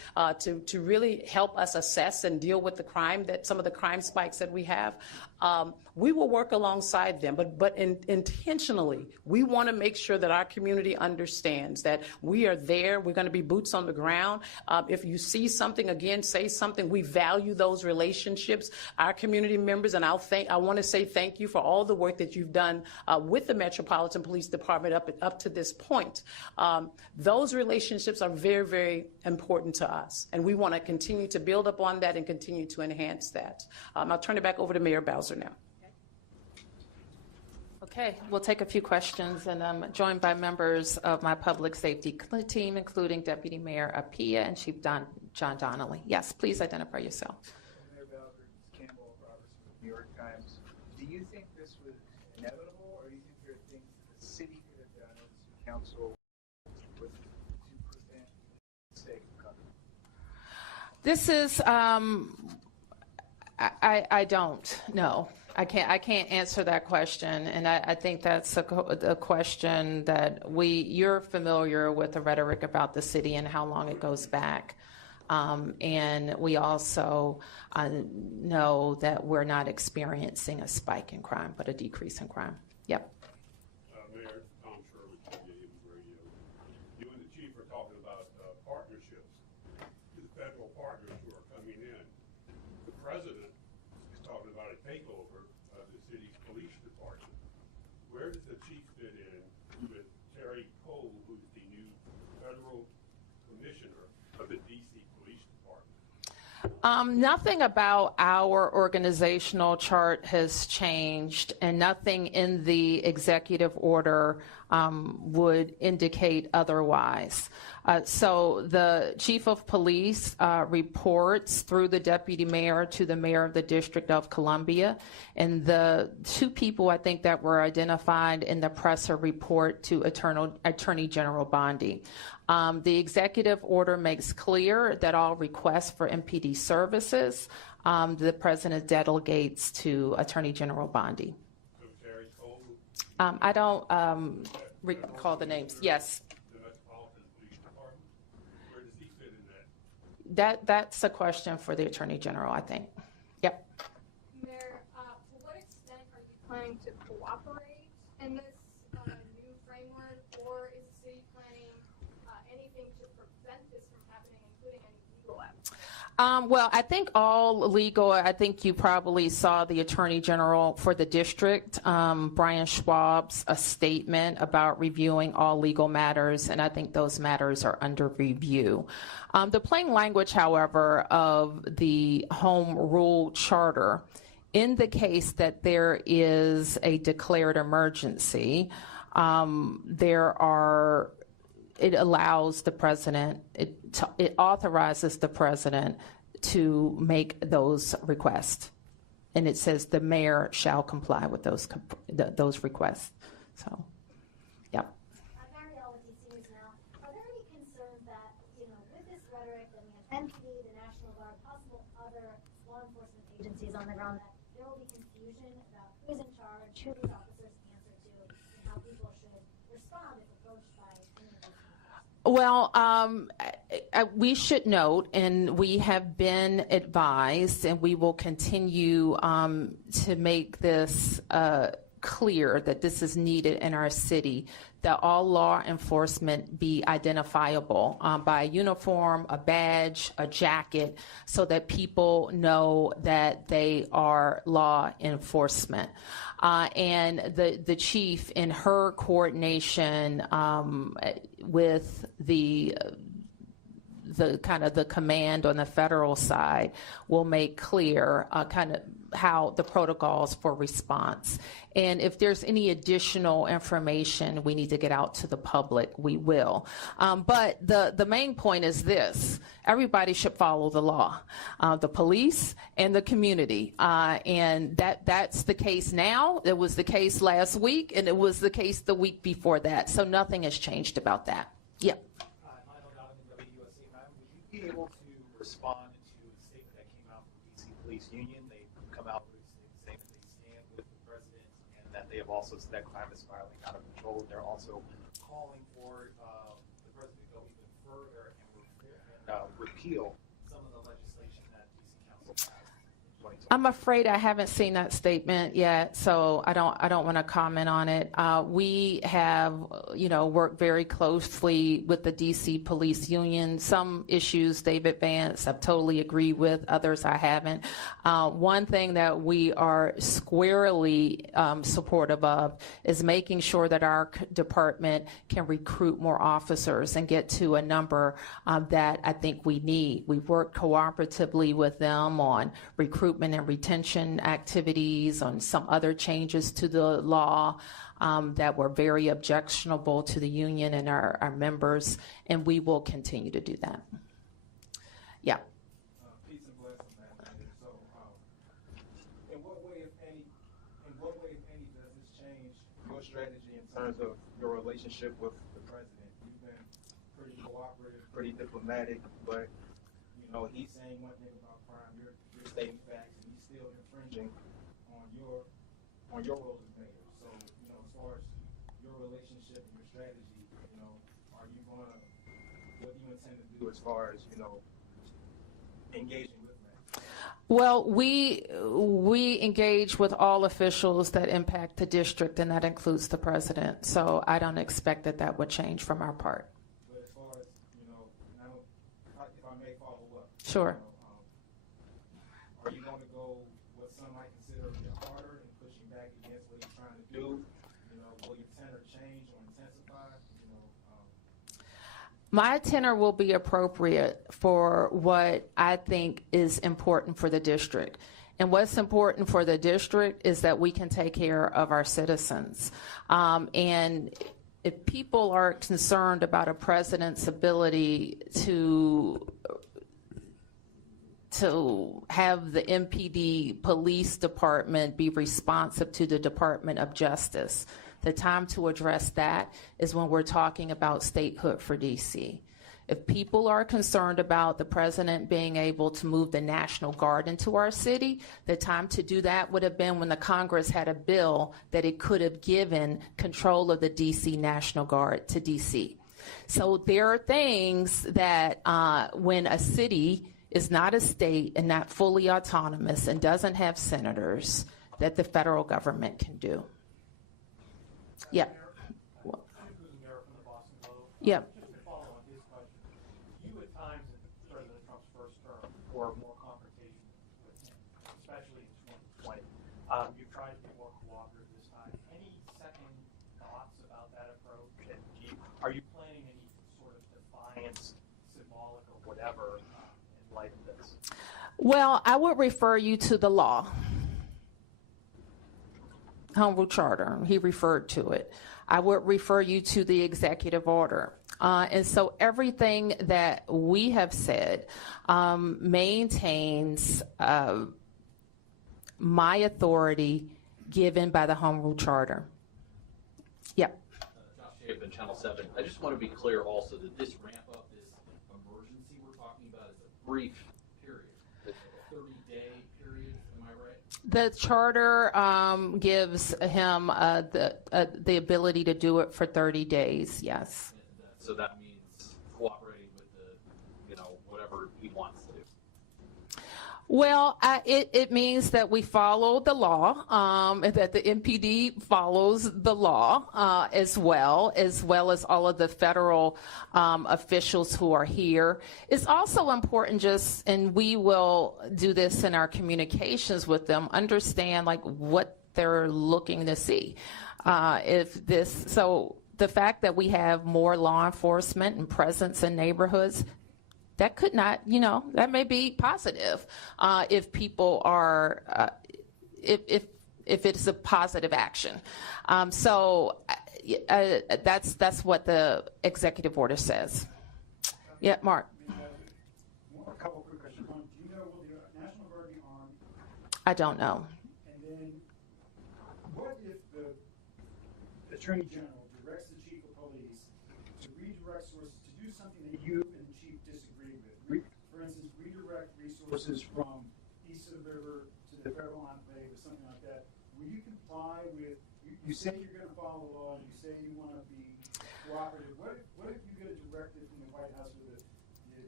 to really help us assess and deal with the crime, that some of the crime spikes that we have. We will work alongside them, but intentionally, we want to make sure that our community understands that we are there. We're going to be boots on the ground. If you see something, again, say something. We value those relationships, our community members, and I want to say thank you for all the work that you've done with the Metropolitan Police Department up to this point. Those relationships are very, very important to us, and we want to continue to build upon that and continue to enhance that. I'll turn it back over to Mayor Bowser now. Okay, we'll take a few questions, and I'm joined by members of my public safety team, including Deputy Mayor Apia and Chief John Donnelly. Yes, please identify yourself. Mayor Bowser, Campbell Robertson with New York Times. Do you think this was inevitable, or do you think there are things the city could have done, or the city council, to prevent the mistake coming? This is, I don't know. I can't answer that question, and I think that's a question that you're familiar with the rhetoric about the city and how long it goes back. And we also know that we're not experiencing a spike in crime, but a decrease in crime. Yep. Mayor, Tom Shirley, WJLA Radio. You and the chief are talking about partnerships with federal partners who are coming in. The president is talking about a takeover of the city's police department. Where does the chief fit in with Terry Cole, who's the new federal commissioner of the D.C. Police Department? Nothing about our organizational chart has changed, and nothing in the executive order would indicate otherwise. So the chief of police reports through the deputy mayor to the mayor of the District of Columbia, and the two people I think that were identified in the presser report to Attorney General Bondi. The executive order makes clear that all requests for MPD services, the president delegates to Attorney General Bondi. So Terry Cole? I don't recall the names. Yes. The Metropolitan Police Department? Where does he fit in that? That's a question for the Attorney General, I think. Yep. Mayor, to what extent are you planning to cooperate in this new framework, or is the city planning anything to prevent this from happening, including any legal actions? Well, I think all legal, I think you probably saw the Attorney General for the district, Brian Schwab's a statement about reviewing all legal matters, and I think those matters are under review. The plain language, however, of the Home Rule Charter indicates that there is a declared emergency. It allows the president, it authorizes the president to make those requests. And it says the mayor shall comply with those requests. So, yeah. Marielle with DC News Now. Are there any concerns that, with this rhetoric that we have MPD, the National Guard, possible other law enforcement agencies on the ground, that there will be confusion about who's in charge, who these officers answer to, and how people should respond if approached by any of those people? Well, we should note, and we have been advised, and we will continue to make this clear that this is needed in our city, that all law enforcement be identifiable by a uniform, a badge, a jacket, so that people know that they are law enforcement. And the chief, in her coordination with the kind of the command on the federal side, will make clear kind of how the protocols for response. And if there's any additional information we need to get out to the public, we will. But the main point is this: everybody should follow the law, the police and the community. And that's the case now. It was the case last week, and it was the case the week before that. So nothing has changed about that. Yep. Would you be able to respond to the statement that came out from the D.C. Police Union? They come out with a statement saying that they stand with the president and that they have also said that crime is spiraling out of control. They're also calling for the president to go even further and repeal some of the legislation that DC Council passed in 2020? I'm afraid I haven't seen that statement yet, so I don't want to comment on it. We have, worked very closely with the DC Police Union. Some issues they've advanced, I've totally agreed with. Others I haven't. One thing that we are squarely supportive of is making sure that our department can recruit more officers and get to a number that I think we need. We've worked cooperatively with them on recruitment and retention activities, on some other changes to the law that were very objectionable to the union and our members, and we will continue to do that. Yeah. Peace and blessings, man. So, in what way, if any, does this change your strategy in terms of your relationship with the president? You've been pretty cooperative, pretty diplomatic, but he's saying one thing about crime, you're stating facts, and he's still infringing on your role as mayor. So, as far as your relationship and your strategy, are you what do you intend to do as far as, engaging with that? Well, we engage with all officials that impact the district, and that includes the president. So I don't expect that would change from our part. But as far as, if I may follow up. Sure. Are you going to go what some might consider a bit harder in pushing back against what he's trying to do? Will your tenor change or intensify? My tenor will be appropriate for what I think is important for the district. And what's important for the district is that we can take care of our citizens. And if people are concerned about a president's ability to have the MPD police department be responsive to the Department of Justice, the time to address that is when we're talking about statehood for DC. If people are concerned about the president being able to move the National Guard into our city, the time to do that would have been when the Congress had a bill that it could have given control of the DC National Guard to DC. So there are things that when a city is not a state and not fully autonomous and doesn't have senators, that the federal government can do. Yeah. Yeah. Just to follow on his question, you at times in President Trump's first term were more confrontational with him, especially in 2020. You've tried to be more cooperative this time. Any second thoughts about that approach? And are you planning any sort of defiance, symbolic or whatever, in light of this? Well, I would refer you to the law. Home Rule Charter, he referred to it. I would refer you to the executive order. And so everything that we have said maintains my authority given by the Home Rule Charter. Yep. Josh Chapin, Channel 7. I just want to be clear also that this ramp up, this emergency we're talking about is a brief period. It's a 30-day period, am I right? The charter gives him the ability to do it for 30 days, yes. So that means cooperating with the, whatever he wants to do. Well, it means that we follow the law, that the MPD follows the law as well as all of the federal officials who are here. It's also important and we will do this in our communications with them, understand what they're looking to see. So the fact that we have more law enforcement and presence in neighborhoods, that could not, that may be positive if people are, if it's a positive action. So that's what the executive order says. Yeah, Mark. A couple quick questions. Do you know, will the National Guard be armed? I don't know. And then, what if the Attorney General directs the Chief of Police to redirect sources to do something that you and the Chief disagree with? For instance, redirect resources from east of the river to the federal enclave or something like that. Will you comply with, you say you're going to follow the law, and you say you want to be cooperative. What if you get a directive from the White House or the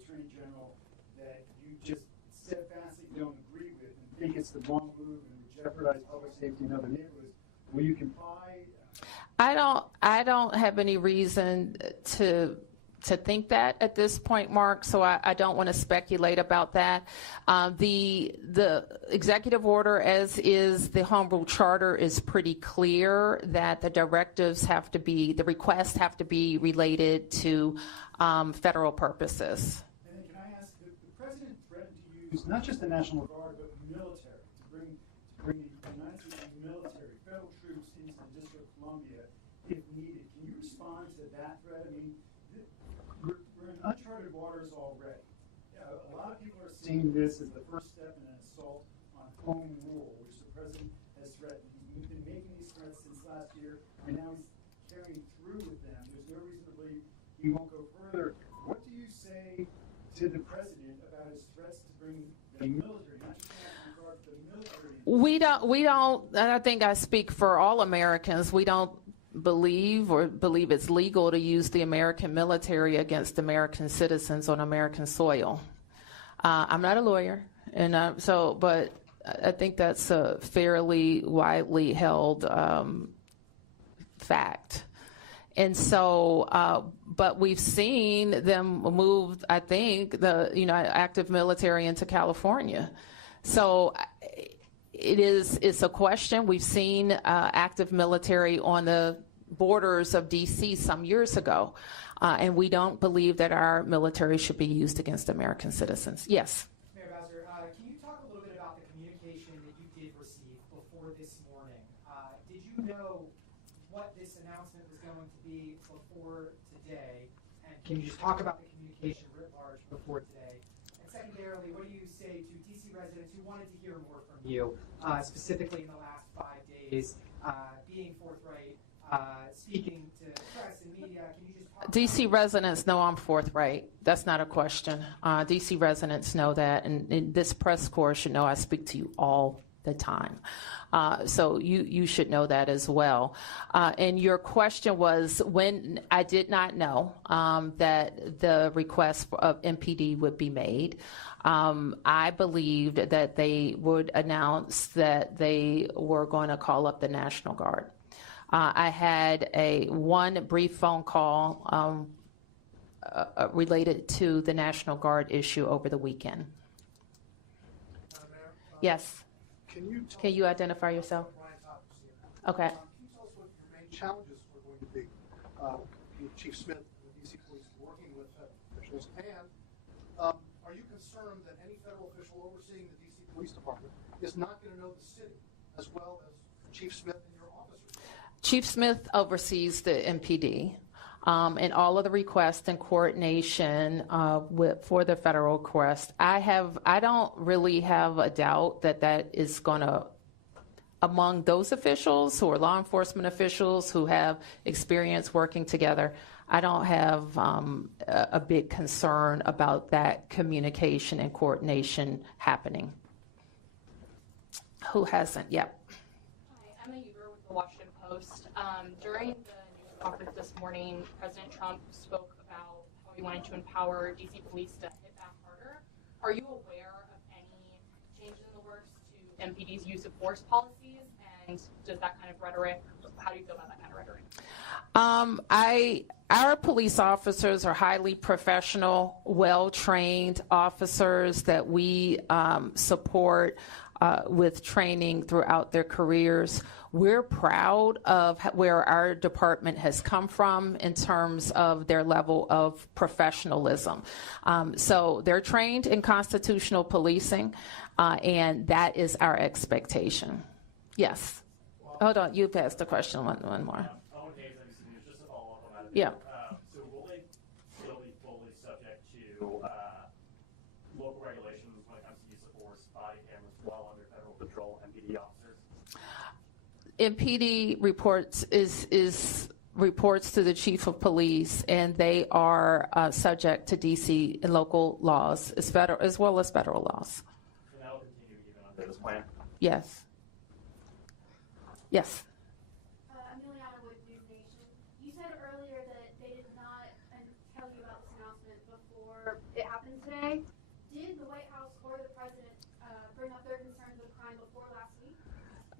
Attorney General that you just steadfastly don't agree with and think it's the wrong move and would jeopardize public safety in other neighborhoods, will you comply? I don't have any reason to think that at this point, Mark, so I don't want to speculate about that. The executive order, as is the Home Rule Charter, is pretty clear that the directives have to be, the requests have to be related to federal purposes. And then can I ask, the president threatened to use not just the National Guard, but military, to bring the United States military, federal troops into the District of Columbia if needed. Can you respond to that threat? I mean, we're in uncharted waters already. A lot of people are seeing this as the first step in an assault on home rule, which the president has threatened. He's been making these threats since last year, and now he's carrying through with them. There's no reason to believe he won't go further. What do you say to the president about his threats to bring the military, not just the National Guard, but the military? We don't, and I think I speak for all Americans, we don't believe it's legal to use the American military against American citizens on American soil. I'm not a lawyer, and but I think that's a fairly widely held fact. And so, but we've seen them move, I think, the active military into California. So it's a question. We've seen active military on the borders of D.C. some years ago, and we don't believe that our military should be used against American citizens. Yes? Mayor Bowser, can you talk a little bit about the communication that you did receive before this morning? Did you know what this announcement was going to be before today? And can you just talk about the communication writ large before today? And secondarily, what do you say to D.C. residents who wanted to hear more from you, specifically in the last 5 days, being forthright, speaking to press and media? Can you just talk D.C. residents know I'm forthright. That's not a question. D.C. residents know that, and this press corps should know I speak to you all the time. So you should know that as well. And your question was, when I did not know that the request of MPD would be made. I believed that they would announce that they were going to call up the National Guard. I had one brief phone call related to the National Guard issue over the weekend. Yes. Can you identify yourself? Okay. Can you tell us what your main challenges are going to be? Chief Smith and the D.C. Police working with officials, and are you concerned that any federal official overseeing the D.C. Police Department is not going to know the city as well as Chief Smith and your officers? Chief Smith oversees the MPD. And all of the requests and coordination for the federal request. I don't really have a doubt that is going to, among those officials who are law enforcement officials who have experience working together, I don't have a big concern about that communication and coordination happening. Who hasn't? Yep. Hi, Emma Huber with the Washington Post. During the news conference this morning, President Trump spoke about how he wanted to empower D.C. police to hit back harder. Are you aware of any changes in the works to MPD's use of force policies? And does that kind of rhetoric, how do you feel about that kind of rhetoric? Our police officers are highly professional, well-trained officers that we support with training throughout their careers. We're proud of where our department has come from in terms of their level of professionalism. So they're trained in constitutional policing, and that is our expectation. Yes. Hold on, you passed the question one more. Just to follow up on that. Yeah. So will they still be fully subject to local regulations when it comes to use of force, body cameras while under federal patrol, MPD officers? MPD reports to the chief of police, and they are subject to D.C. and local laws as well as federal laws. And that will continue even under this plan? Yes. Yes. Emiliana with News Nation. You said earlier that they did not tell you about this announcement before it happened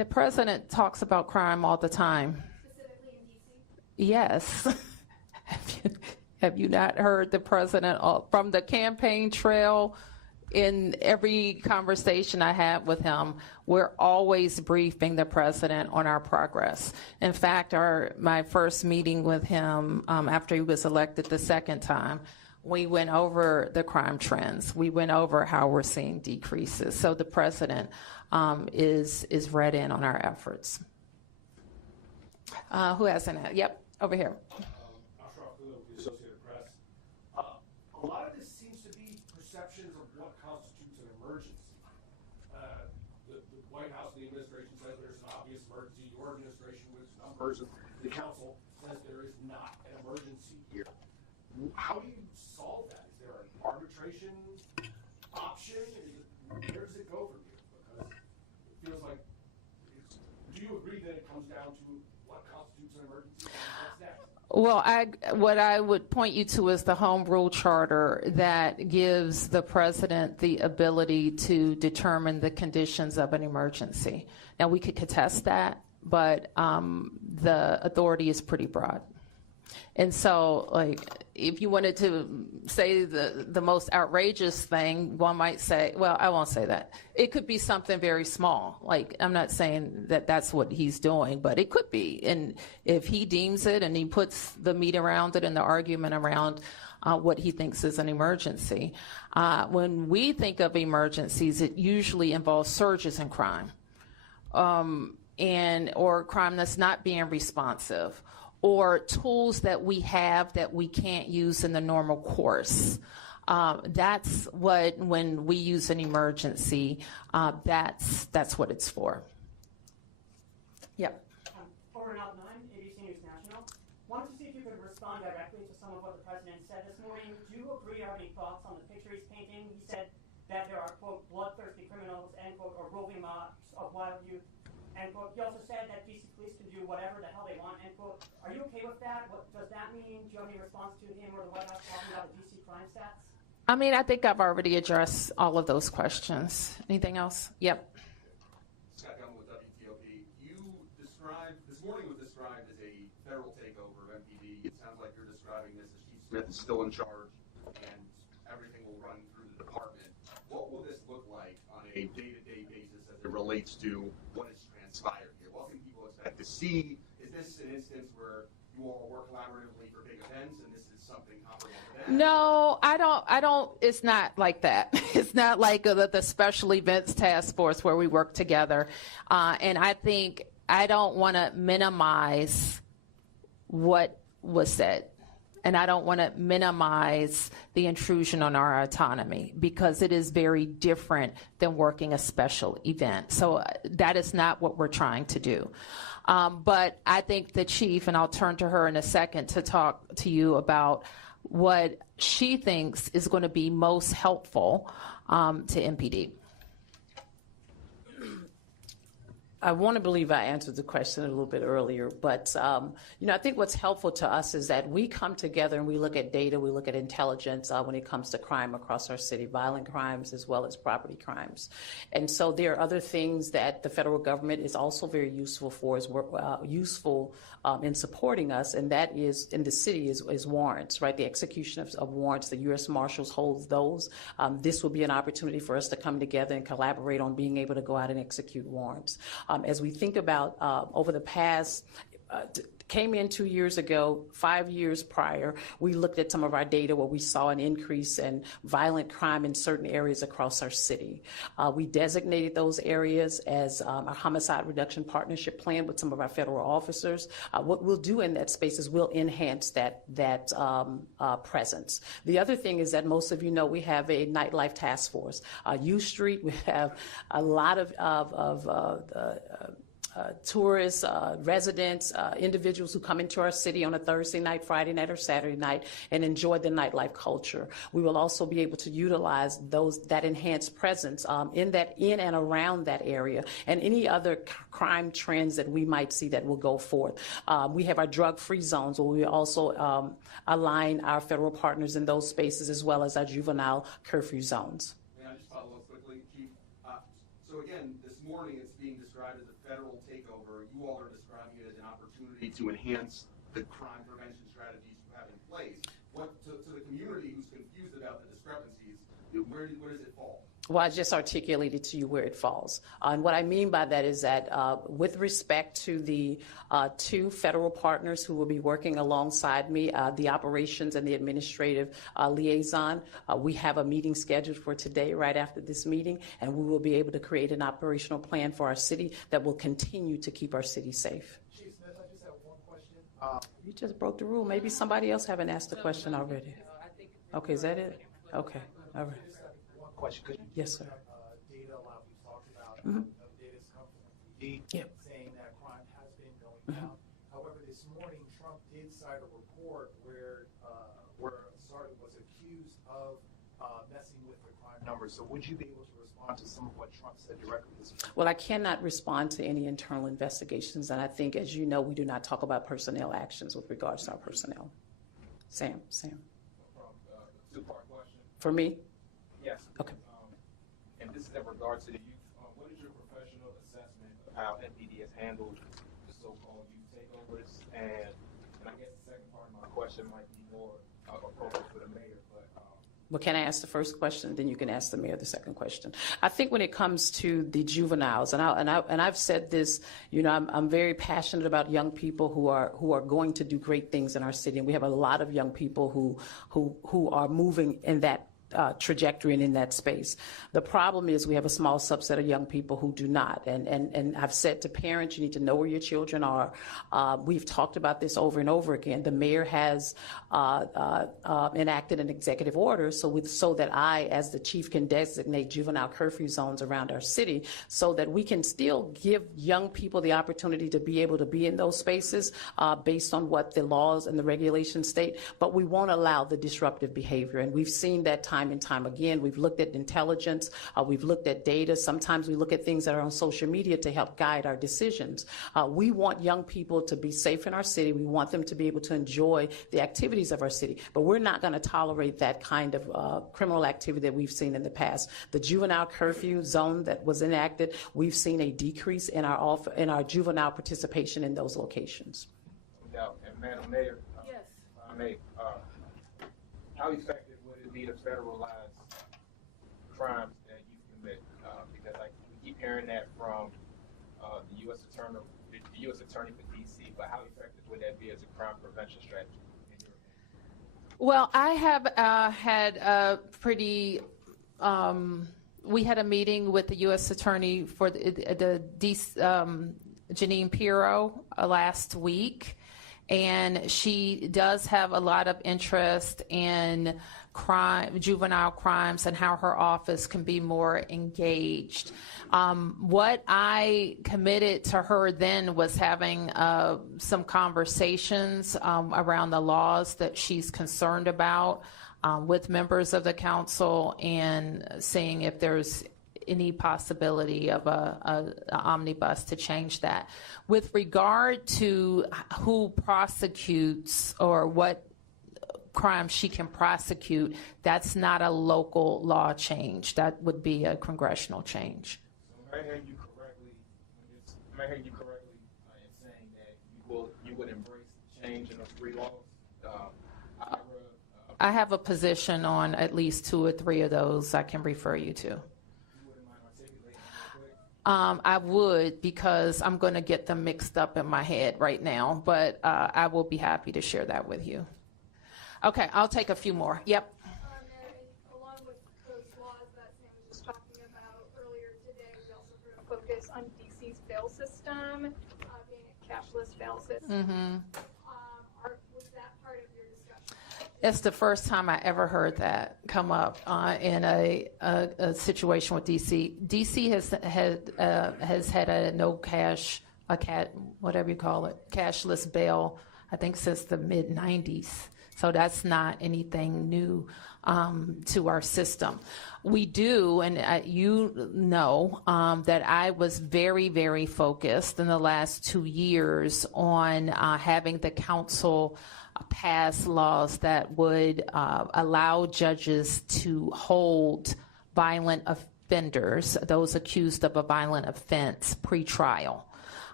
The president talks about crime all the time. Specifically in D.C.? Yes. Have you not heard the president from the campaign trail? In every conversation I have with him, we're always briefing the president on our progress. In fact, my first meeting with him after he was elected the second time, we went over the crime trends. We went over how we're seeing decreases. So the president is read in on our efforts. Who has an ad? Yep, over here. A lot of this seems to be perceptions of what constitutes an emergency. The White House, the administration says there's an obvious emergency. Your administration, with numbers, the council says there is not an emergency here. How do you solve that? Is there an arbitration option? Where does it go from here? Because it feels like, do you agree that it comes down to what constitutes an emergency? What's next? Well, what I would point you to is the Home Rule Charter that gives the president the ability to determine the conditions of an emergency. Now, we could contest that, but the authority is pretty broad. And so, like, if you wanted to say the most outrageous thing, one might say, well, I won't say that. It could be something very small. Like, I'm not saying that that's what he's doing, but it could be. And if he deems it and he puts the meat around it and the argument around what he thinks is an emergency. When we think of emergencies, it usually involves surges in crime or crime that's not being responsive, or tools that we have that we can't use in the normal course. That's what, when we use an emergency, that's what it's for. Yep. Over and out 9, ABC News National. Wanted to see if you could respond directly to some of what the president said this morning. Do you agree or have any thoughts on the picture he's painting? He said that there are, quote, bloodthirsty criminals, end quote, or roving mobs of wild youth, end quote. He also said that DC police can do whatever the hell they want, end quote. Are you okay with that? What does that mean? Do you have any response to him or the White House talking about the DC crime stats? I mean, I think I've already addressed all of those questions. Anything else? Yep. Scott Gellman with WJLA. You described, this morning was described as a federal takeover of MPD. It sounds like you're describing this as Chief Smith is still in charge and everything will run through the department. What will this look like on a day-to-day basis as it relates to what has transpired here? What can people expect to see? Is this an instance where you all work collaboratively for big events and this is something comparable to that? No, I don't, it's not like that. It's not like the special events task force where we work together. And I think I don't want to minimize what was said. And I don't want to minimize the intrusion on our autonomy because it is very different than working a special event. So that is not what we're trying to do. But I think the chief, and I'll turn to her in a second to talk to you about what she thinks is going to be most helpful to MPD. I want to believe I answered the question a little bit earlier, but I think what's helpful to us is that we come together and we look at data, we look at intelligence when it comes to crime across our city, violent crimes as well as property crimes. And so there are other things that the federal government is also very useful for, useful in supporting us, and that is in the city is warrants, right? The execution of warrants, the U.S. Marshals holds those. This will be an opportunity for us to come together and collaborate on being able to go out and execute warrants. As we think about over the past, came in 2 years ago, 5 years prior, we looked at some of our data where we saw an increase in violent crime in certain areas across our city. We designated those areas as a homicide reduction partnership plan with some of our federal officers. What we'll do in that space is we'll enhance that presence. The other thing is that most of you know we have a nightlife task force. U Street, we have a lot of tourists, residents, individuals who come into our city on a Thursday night, Friday night, or Saturday night and enjoy the nightlife culture. We will also be able to utilize that enhanced presence in and around that area and any other crime trends that we might see that will go forth. We have our drug-free zones where we also align our federal partners in those spaces as well as our juvenile curfew zones. May I just follow up quickly, Chief? So again, this morning it's being described as a federal takeover, you all are describing it as an opportunity to enhance the crime prevention strategies you have in place. What to the community who's confused about the discrepancies, where does it fall? Well, I just articulated to you where it falls. And what I mean by that is that with respect to the two federal partners who will be working alongside me, the operations and the administrative liaison, we have a meeting scheduled for today right after this meeting, and we will be able to create an operational plan for our city that will continue to keep our city safe. Chief Smith, I just have one question. You just broke the rule. Maybe somebody else haven't asked the question already. Okay, is that it? Okay, all right. Question. Could you yes, sir. Data a lot we've talked about. Data's come from MPD saying that crime has been going down. However, this morning Trump did cite a report where a sergeant was accused of messing with the crime numbers. So would you be able to respond to some of what Trump said directly this morning? Well, I cannot respond to any internal investigations, and I think, as you know, we do not talk about personnel actions with regards to our personnel. Sam. Two-part question. For me? Yes. Okay. And this is in regards to the youth. What is your professional assessment of how MPD has handled the so-called youth takeovers? And I guess the second part of my question might be more appropriate for the mayor. Well, can I ask the first question, then you can ask the mayor the second question. I think when it comes to the juveniles, and I've said this, you know, I'm very passionate about young people who are going to do great things in our city, and we have a lot of young people who are moving in that trajectory and in that space. The problem is we have a small subset of young people who do not. And I've said to parents, you need to know where your children are. We've talked about this over and over again. The mayor has enacted an executive order so that I, as the chief, can designate juvenile curfew zones around our city so that we can still give young people the opportunity to be able to be in those spaces based on what the laws and the regulations state, but we won't allow the disruptive behavior. And we've seen that time and time again. We've looked at intelligence, we've looked at data. Sometimes we look at things that are on social media to help guide our decisions. We want young people to be safe in our city. We want them to be able to enjoy the activities of our city, but we're not going to tolerate that kind of criminal activity that we've seen in the past. The juvenile curfew zone that was enacted, we've seen a decrease in our juvenile participation in those locations. No, and Madam Mayor, yes. I may, how effective would it be to federalize crimes that you commit? Because we keep hearing that from the U.S. Attorney for D.C., but how effective would that be as a crime prevention strategy? Well, I have had a pretty. We had a meeting with the U.S. Attorney for the Janine Pirro last week, and she does have a lot of interest in juvenile crimes and how her office can be more engaged. What I committed to her then was having some conversations around the laws that she's concerned about with members of the council and seeing if there's any possibility of an omnibus to change that. With regard to who prosecutes or what crimes she can prosecute, that's not a local law change. That would be a congressional change. So am I hearing you correctly in saying that you would embrace the change in those three laws? I have a position on at least 2 or 3 of those I can refer you to. I would, because I'm going to get them mixed up in my head right now, but I will be happy to share that with you. Okay, I'll take a few more. Yep. Along with those laws that Sam was just talking about earlier today, we also heard a focus on DC's bail system, being a cashless bail system. Was that part of your discussion? It's the first time I ever heard that come up in a situation with DC. DC has had a no cash, whatever you call it, cashless bail, I think since the mid-90s. So that's not anything new to our system. We do, and you know, that I was very, very focused in the last 2 years on having the council pass laws that would allow judges to hold violent offenders, those accused of a violent offense, pre-trial.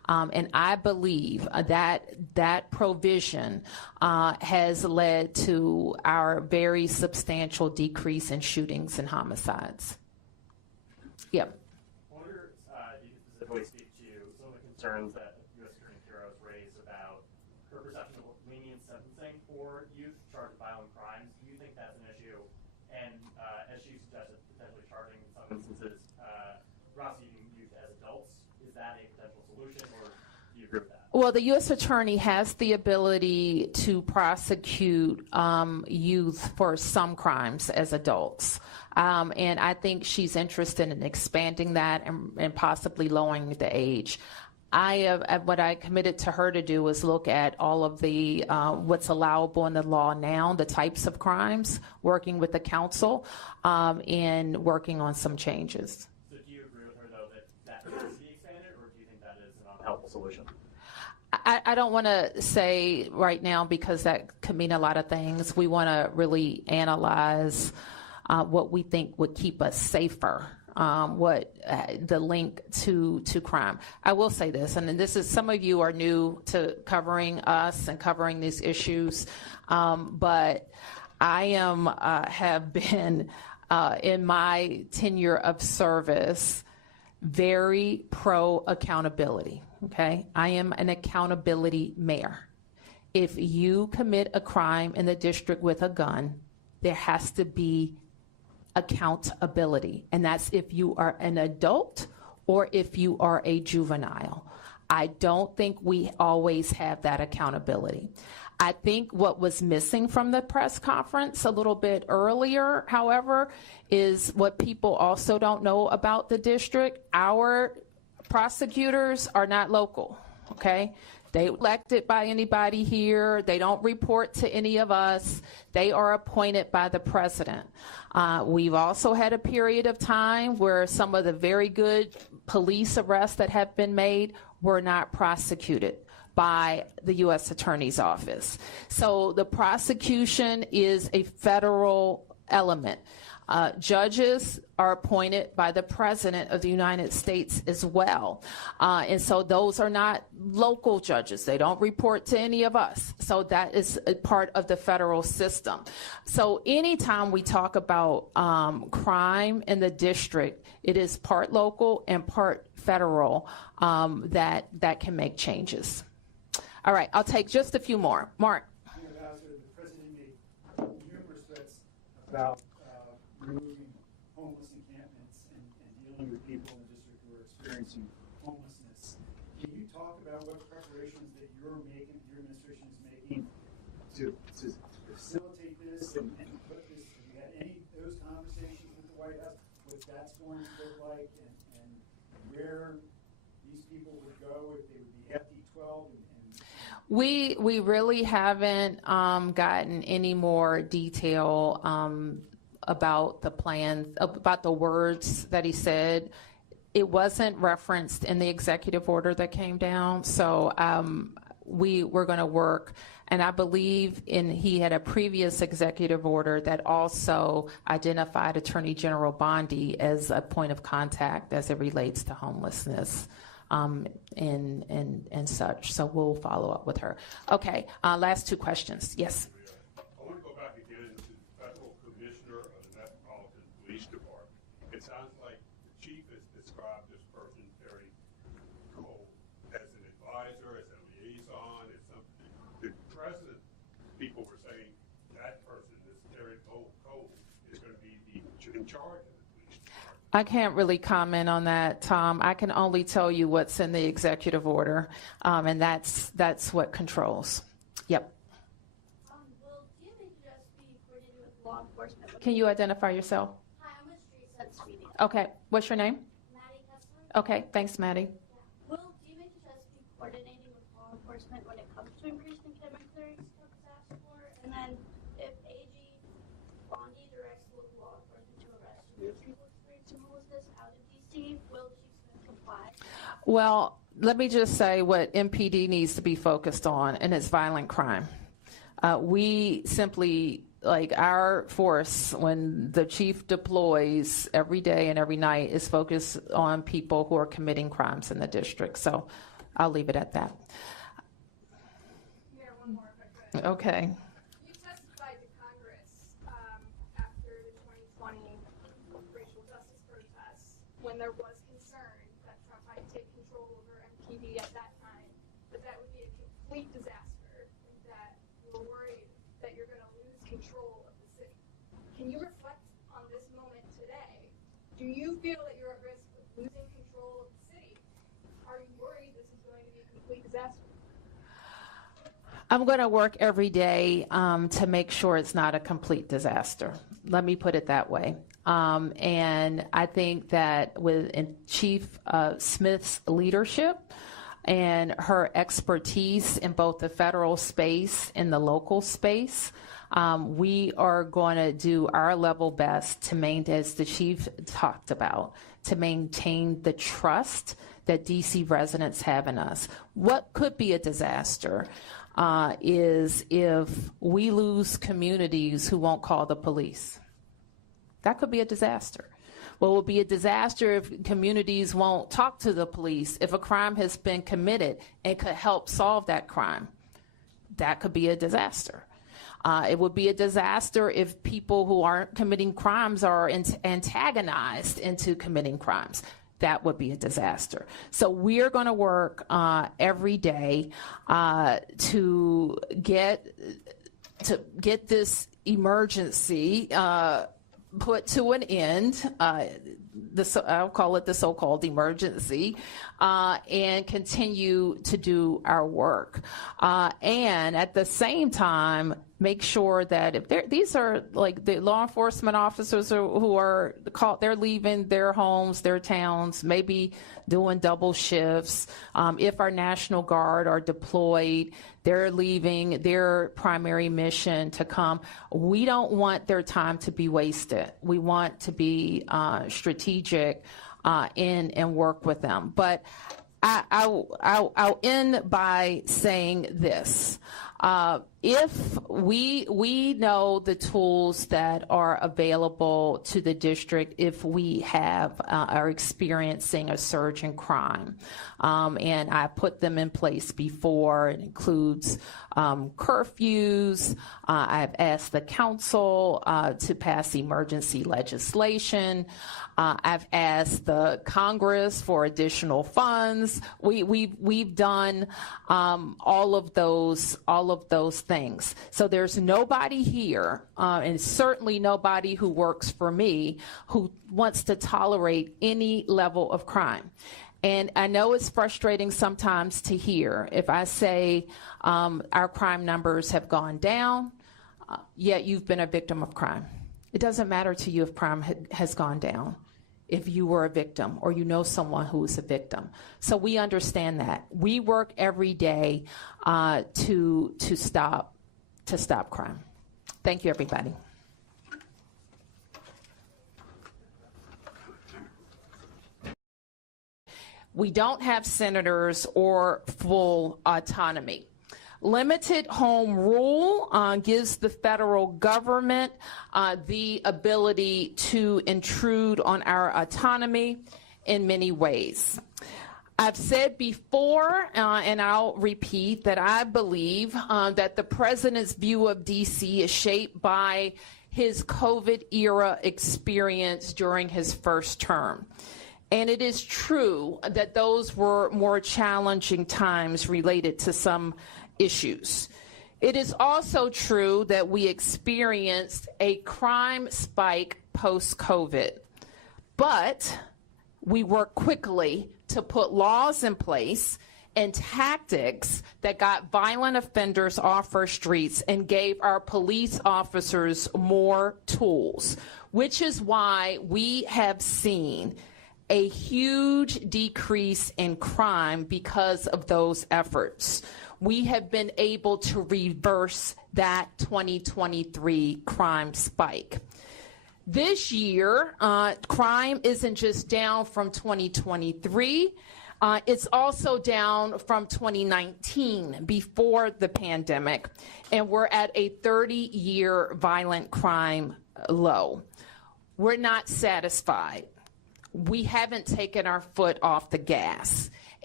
And I believe that provision has led to our very substantial decrease in shootings and homicides. Yep. I wonder if you could specifically speak to some of the concerns that U.S. Attorney Quiroz raised about her perception of lenient sentencing for youth charged with violent crimes. Do you think that's an issue? And as she suggested, potentially charging in some instances prosecuting youth as adults, is that a potential solution, or do you agree with that? Well, the U.S. Attorney has the ability to prosecute youth for some crimes as adults. And I think she's interested in expanding that and possibly lowering the age. What I committed to her to do is look at all of the what's allowable in the law now, the types of crimes, working with the council, and working on some changes. So do you agree with her, though, that needs to be expanded, or do you think that is an unhelpful solution? I don't want to say right now, because that could mean a lot of things. We want to really analyze what we think would keep us safer, what the link to crime. I will say this, and this is, some of you are new to covering us and covering these issues, but I have been in my tenure of service very pro accountability. Okay, I am an accountability mayor. If you commit a crime in the district with a gun, there has to be accountability, and that's if you are an adult or if you are a juvenile. I don't think we always have that accountability. I think what was missing from the press conference a little bit earlier, however, is what people also don't know about the district. Our prosecutors are not local, okay? They elected by anybody here. They don't report to any of us. They are appointed by the president. We've also had a period of time where some of the very good police arrests that have been made were not prosecuted by the U.S. Attorney's Office. So the prosecution is a federal element. Judges are appointed by the President of the United States as well. And so those are not local judges. They don't report to any of us. So that is a part of the federal system. So anytime we talk about crime in the district, it is part local and part federal that can make changes. All right, I'll take just a few more. Mark. Mayor Bowser, the president made numerous threats about removing homeless encampments and dealing with people in the district who are experiencing homelessness. Can you talk about what preparations that your administration is making to facilitate this and put this? Have you had any of those conversations with the White House? What that's going to look like and where these people would go if they would be FD12 We really haven't gotten any more detail about the plan, about the words that he said. It wasn't referenced in the executive order that came down, so we're going to work. And I believe he had a previous executive order that also identified Attorney General Bondi as a point of contact as it relates to homelessness. And such. So we'll follow up with her. Okay, last two questions. Yes. I want to go back again to the Federal Commissioner of the Metropolitan Police Department. It sounds like the chief has described this person very cold as an advisor, as a liaison, as something. The president, people were saying that person, this very cold, is going to be in charge of it. I can't really comment on that, Tom. I can only tell you what's in the executive order, and that's what controls. Yep. Will DMH just be coordinated with law enforcement? Can you identify yourself? Hi, I'm with Street Sense Media. Okay. What's your name? Maddie Kessler. Okay. Thanks, Maddie. Will DMH just be coordinating with law enforcement when it comes to increasing encampment clearance that was asked for? And then if AG Bondi directs local law enforcement to arrest people experiencing homelessness out of DC, will Chief Smith comply? Well, let me just say what MPD needs to be focused on, and it's violent crime. We simply, like our force, when the chief deploys every day and every night, is focused on people who are committing crimes in the district. So I'll leave it at that. Mayor, one more if I could. Okay. You testified to Congress after the 2020 racial justice protests when there was concern that Trump might take control over MPD at that time, but that would be a complete disaster, and that you were worried that you're going to lose control of the city. Can you reflect on this moment today? Do you feel that you're at risk of losing control of the city? Are you worried this is going to be a complete disaster? I'm going to work every day to make sure it's not a complete disaster. Let me put it that way. And I think that with Chief Smith's leadership and her expertise in both the federal space and the local space, we are going to do our level best to maintain, as the chief talked about, to maintain the trust that DC residents have in us. What could be a disaster is if we lose communities who won't call the police. That could be a disaster. Well, it will be a disaster if communities won't talk to the police if a crime has been committed and could help solve that crime. That could be a disaster. It would be a disaster if people who aren't committing crimes are antagonized into committing crimes. That would be a disaster. So we're going to work every day to get this emergency put to an end. I'll call it the so-called emergency, and continue to do our work. And at the same time, make sure that if these are like the law enforcement officers who are called, they're leaving their homes, their towns, maybe doing double shifts. If our National Guard are deployed, they're leaving their primary mission to come. We don't want their time to be wasted. We want to be strategic and work with them. But I'll end by saying this. If we know the tools that are available to the district if we are experiencing a surge in crime, and I put them in place before. It includes curfews. I've asked the council to pass emergency legislation. I've asked the Congress for additional funds. We've done all of those things. So there's nobody here, and certainly nobody who works for me, who wants to tolerate any level of crime. And I know it's frustrating sometimes to hear if I say our crime numbers have gone down, yet you've been a victim of crime. It doesn't matter to you if crime has gone down, if you were a victim or you know someone who is a victim. So we understand that. We work every day to stop crime. Thank you, everybody. We don't have senators or full autonomy. Limited home rule gives the federal government the ability to intrude on our autonomy in many ways. I've said before, and I'll repeat, that I believe that the president's view of DC is shaped by his COVID-era experience during his first term. And it is true that those were more challenging times related to some issues. It is also true that we experienced a crime spike post-COVID, but we worked quickly to put laws in place and tactics that got violent offenders off our streets and gave our police officers more tools, which is why we have seen a huge decrease in crime because of those efforts. We have been able to reverse that 2023 crime spike. This year, crime isn't just down from 2023, it's also down from 2019, before the pandemic, and we're at a 30-year violent crime low. We're not satisfied. We haven't taken our foot off the gas.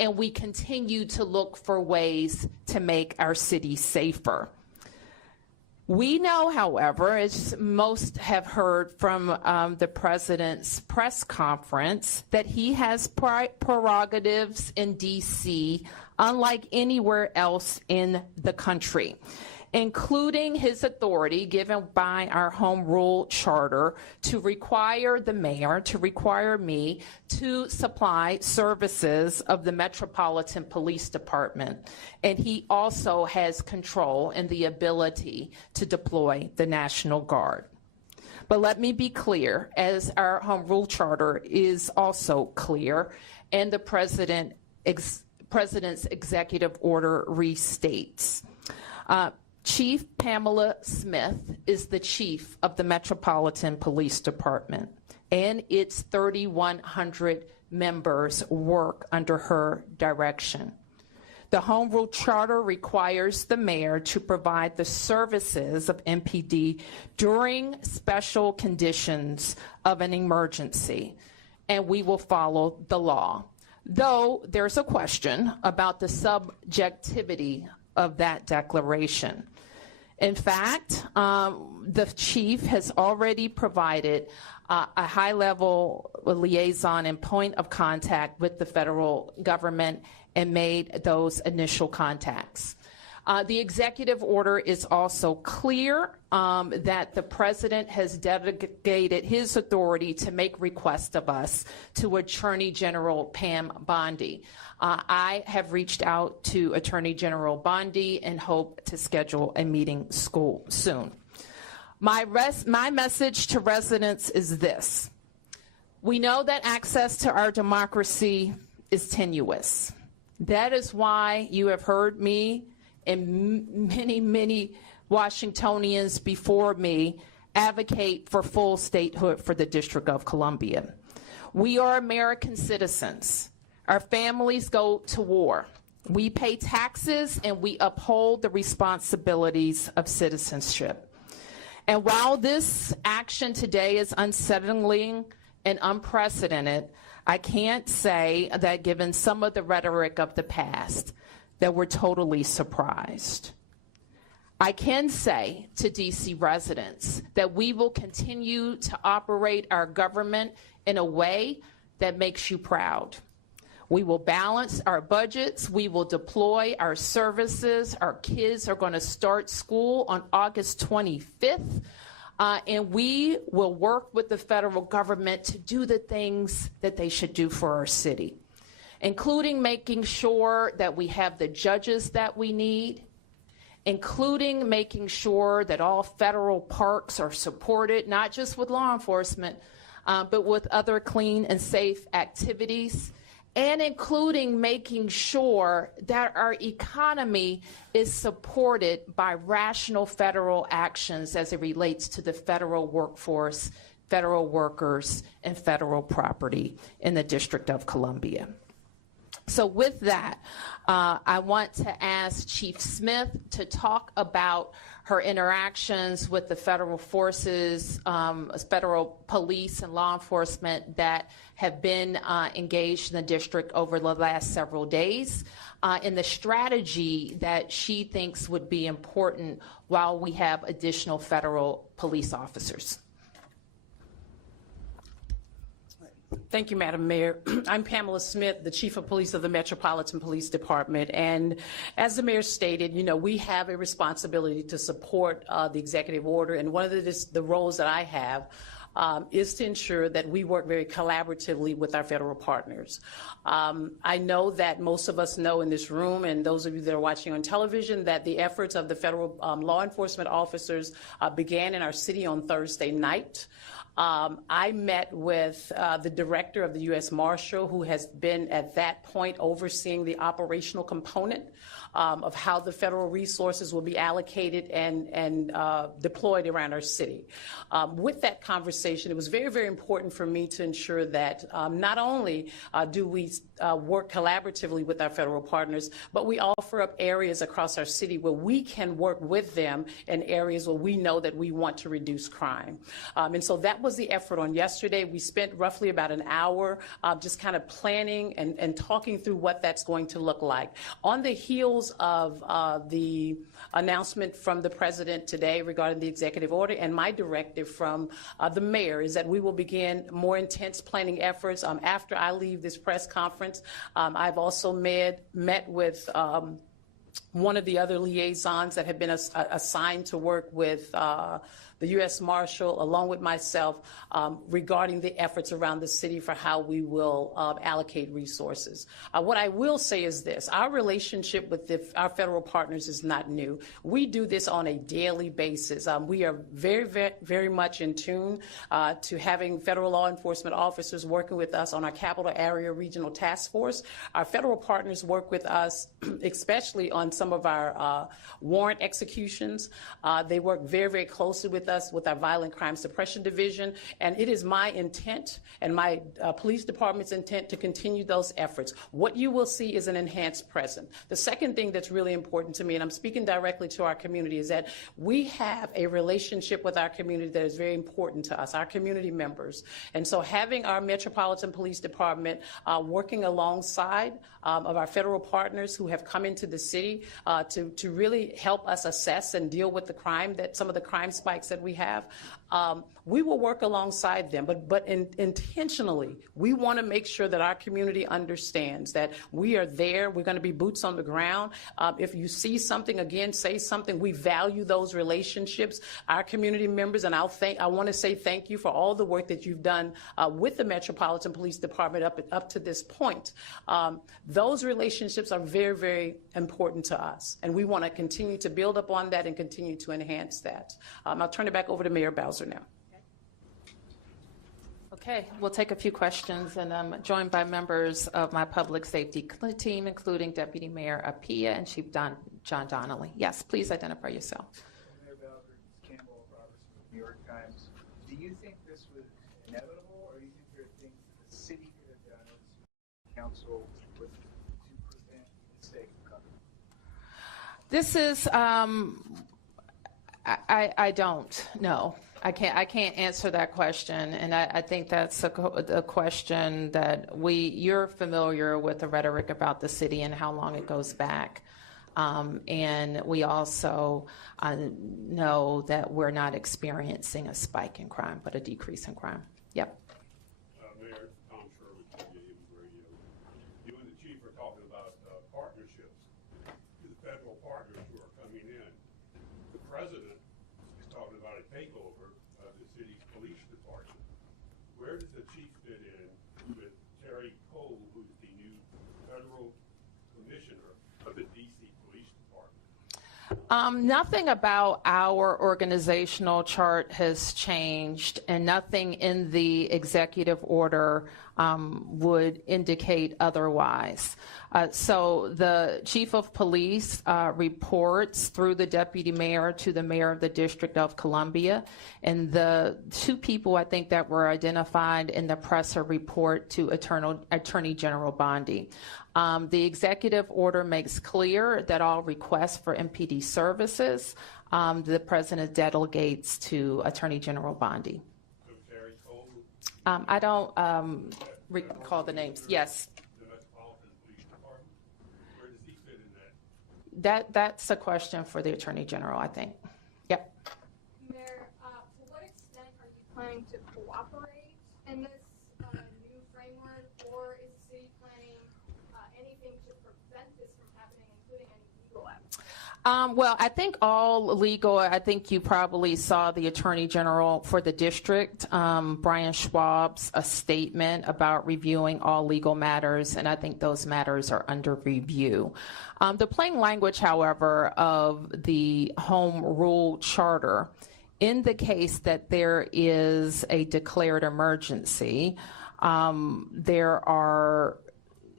and we continue to look for ways to make our city safer. We know, however, as most have heard from the president's press conference, that he has prerogatives in D.C. unlike anywhere else in the country, including his authority given by our home rule charter to require the mayor, to require me to supply services of the Metropolitan Police Department. And he also has control and the ability to deploy the National Guard. But let me be clear, as our home rule charter is also clear, and the president's executive order restates. Chief Pamela Smith is the chief of the Metropolitan Police Department, and its 3,100 members work under her direction. The Home Rule Charter requires the mayor to provide the services of MPD during special conditions of an emergency, and we will follow the law. Though there's a question about the subjectivity of that declaration. In fact, the chief has already provided a high-level liaison and point of contact with the federal government and made those initial contacts. The executive order is also clear that the president has delegated his authority to make requests of us to Attorney General Pam Bondi. I have reached out to Attorney General Bondi and hope to schedule a meeting soon. My message to residents is this. We know that access to our democracy is tenuous. That is why you have heard me and many Washingtonians before me advocate for full statehood for the District of Columbia. We are American citizens. Our families go to war. We pay taxes and we uphold the responsibilities of citizenship. And while this action today is unsettling and unprecedented, I can't say that given some of the rhetoric of the past, that we're totally surprised. I can say to DC residents that we will continue to operate our government in a way that makes you proud. We will balance our budgets. We will deploy our services. Our kids are going to start school on August 25th. And we will work with the federal government to do the things that they should do for our city, including making sure that we have the judges that we need, including making sure that all federal parks are supported, not just with law enforcement, but with other clean and safe activities, and including making sure that our economy is supported by rational federal actions as it relates to the federal workforce, federal workers, and federal property in the District of Columbia. So with that, I want to ask Chief Smith to talk about her interactions with the federal forces, federal police and law enforcement that have been engaged in the district over the last several days, and the strategy that she thinks would be important while we have additional federal police officers. Thank you, Madam Mayor. I'm Pamela Smith, the Chief of Police of the Metropolitan Police Department. And as the Mayor stated, you know, we have a responsibility to support the executive order. And one of the roles that I have is to ensure that we work very collaboratively with our federal partners. I know that most of us know in this room, and those of you that are watching on television, that the efforts of the federal law enforcement officers began in our city on Thursday night. I met with the director of the U.S. Marshal, who has been at that point overseeing the operational component of how the federal resources will be allocated and deployed around our city. With that conversation, it was very, very important for me to ensure that not only do we work collaboratively with our federal partners, but we offer up areas across our city where we can work with them in areas where we know that we want to reduce crime. And so that was the effort on yesterday. We spent roughly about an hour just kind of planning and talking through what that's going to look like. On the heels of the announcement from the president today regarding the executive order and my directive from the mayor is that we will begin more intense planning efforts after I leave this press conference. I've also met with one of the other liaisons that have been assigned to work with the U.S. Marshal, along with myself, regarding the efforts around the city for how we will allocate resources. What I will say is this: our relationship with our federal partners is not new. We do this on a daily basis. We are very, very, very much in tune to having federal law enforcement officers working with us on our Capital Area Regional Task Force. Our federal partners work with us, especially on some of our warrant executions. They work very, very closely with us with our Violent Crime Suppression Division, and it is my intent and my police department's intent to continue those efforts. What you will see is an enhanced presence. The second thing that's really important to me, and I'm speaking directly to our community, is that we have a relationship with our community that is very important to us, our community members. And so having our Metropolitan Police Department working alongside of our federal partners who have come into the city to really help us assess and deal with the crime, that some of the crime spikes that we have, we will work alongside them, but intentionally, we want to make sure that our community understands that we are there. We're going to be boots on the ground. If you see something, again, say something. We value those relationships. Our community members, and I want to say thank you for all the work that you've done with the Metropolitan Police Department up to this point. Those relationships are very, very important to us, and we want to continue to build upon that and continue to enhance that. I'll turn it back over to Mayor Bowser now. Okay, we'll take a few questions, and I'm joined by members of my public safety team, including Deputy Mayor Appiah and Chief John Donnelly. Yes, please identify yourself. Mayor Bowser, Campbell Roberts from the New York Times. Do you think this was inevitable, or do you think there are things that the city could have done or the council to prevent the mistake from coming? This is, I don't know. I can't answer that question, and I think that's a question that you're familiar with the rhetoric about the city and how long it goes back. And we also know that we're not experiencing a spike in crime, but a decrease in crime. Yep. Mayor Tom Shirley, WJLA Radio. You and the chief are talking about partnerships with federal partners who are coming in. The president is talking about a takeover of the city's police department. Where does the chief fit in with Terry Cole, who's the new federal commissioner of the D.C. Police Department? Nothing about our organizational chart has changed, and nothing in the executive order would indicate otherwise. So the chief of police reports through the deputy mayor to the mayor of the District of Columbia, and the two people I think that were identified in the presser report to Attorney General Bondi. The executive order makes clear that all requests for MPD services, the president delegates to Attorney General Bondi. So Terry Cole? I don't recall the names. Yes. The Metropolitan Police Department? Where does he fit in that? That's a question for the Attorney General, I think. Yep. Mayor, to what extent are you planning to cooperate in this new framework, or is the city planning anything to prevent this from happening, including any legal action? Well, I think all legal, I think you probably saw the Attorney General for the district, Brian Schwab's a statement about reviewing all legal matters, and I think those matters are under review. The plain language, however, of the Home Rule Charter indicates that there is a declared emergency. There are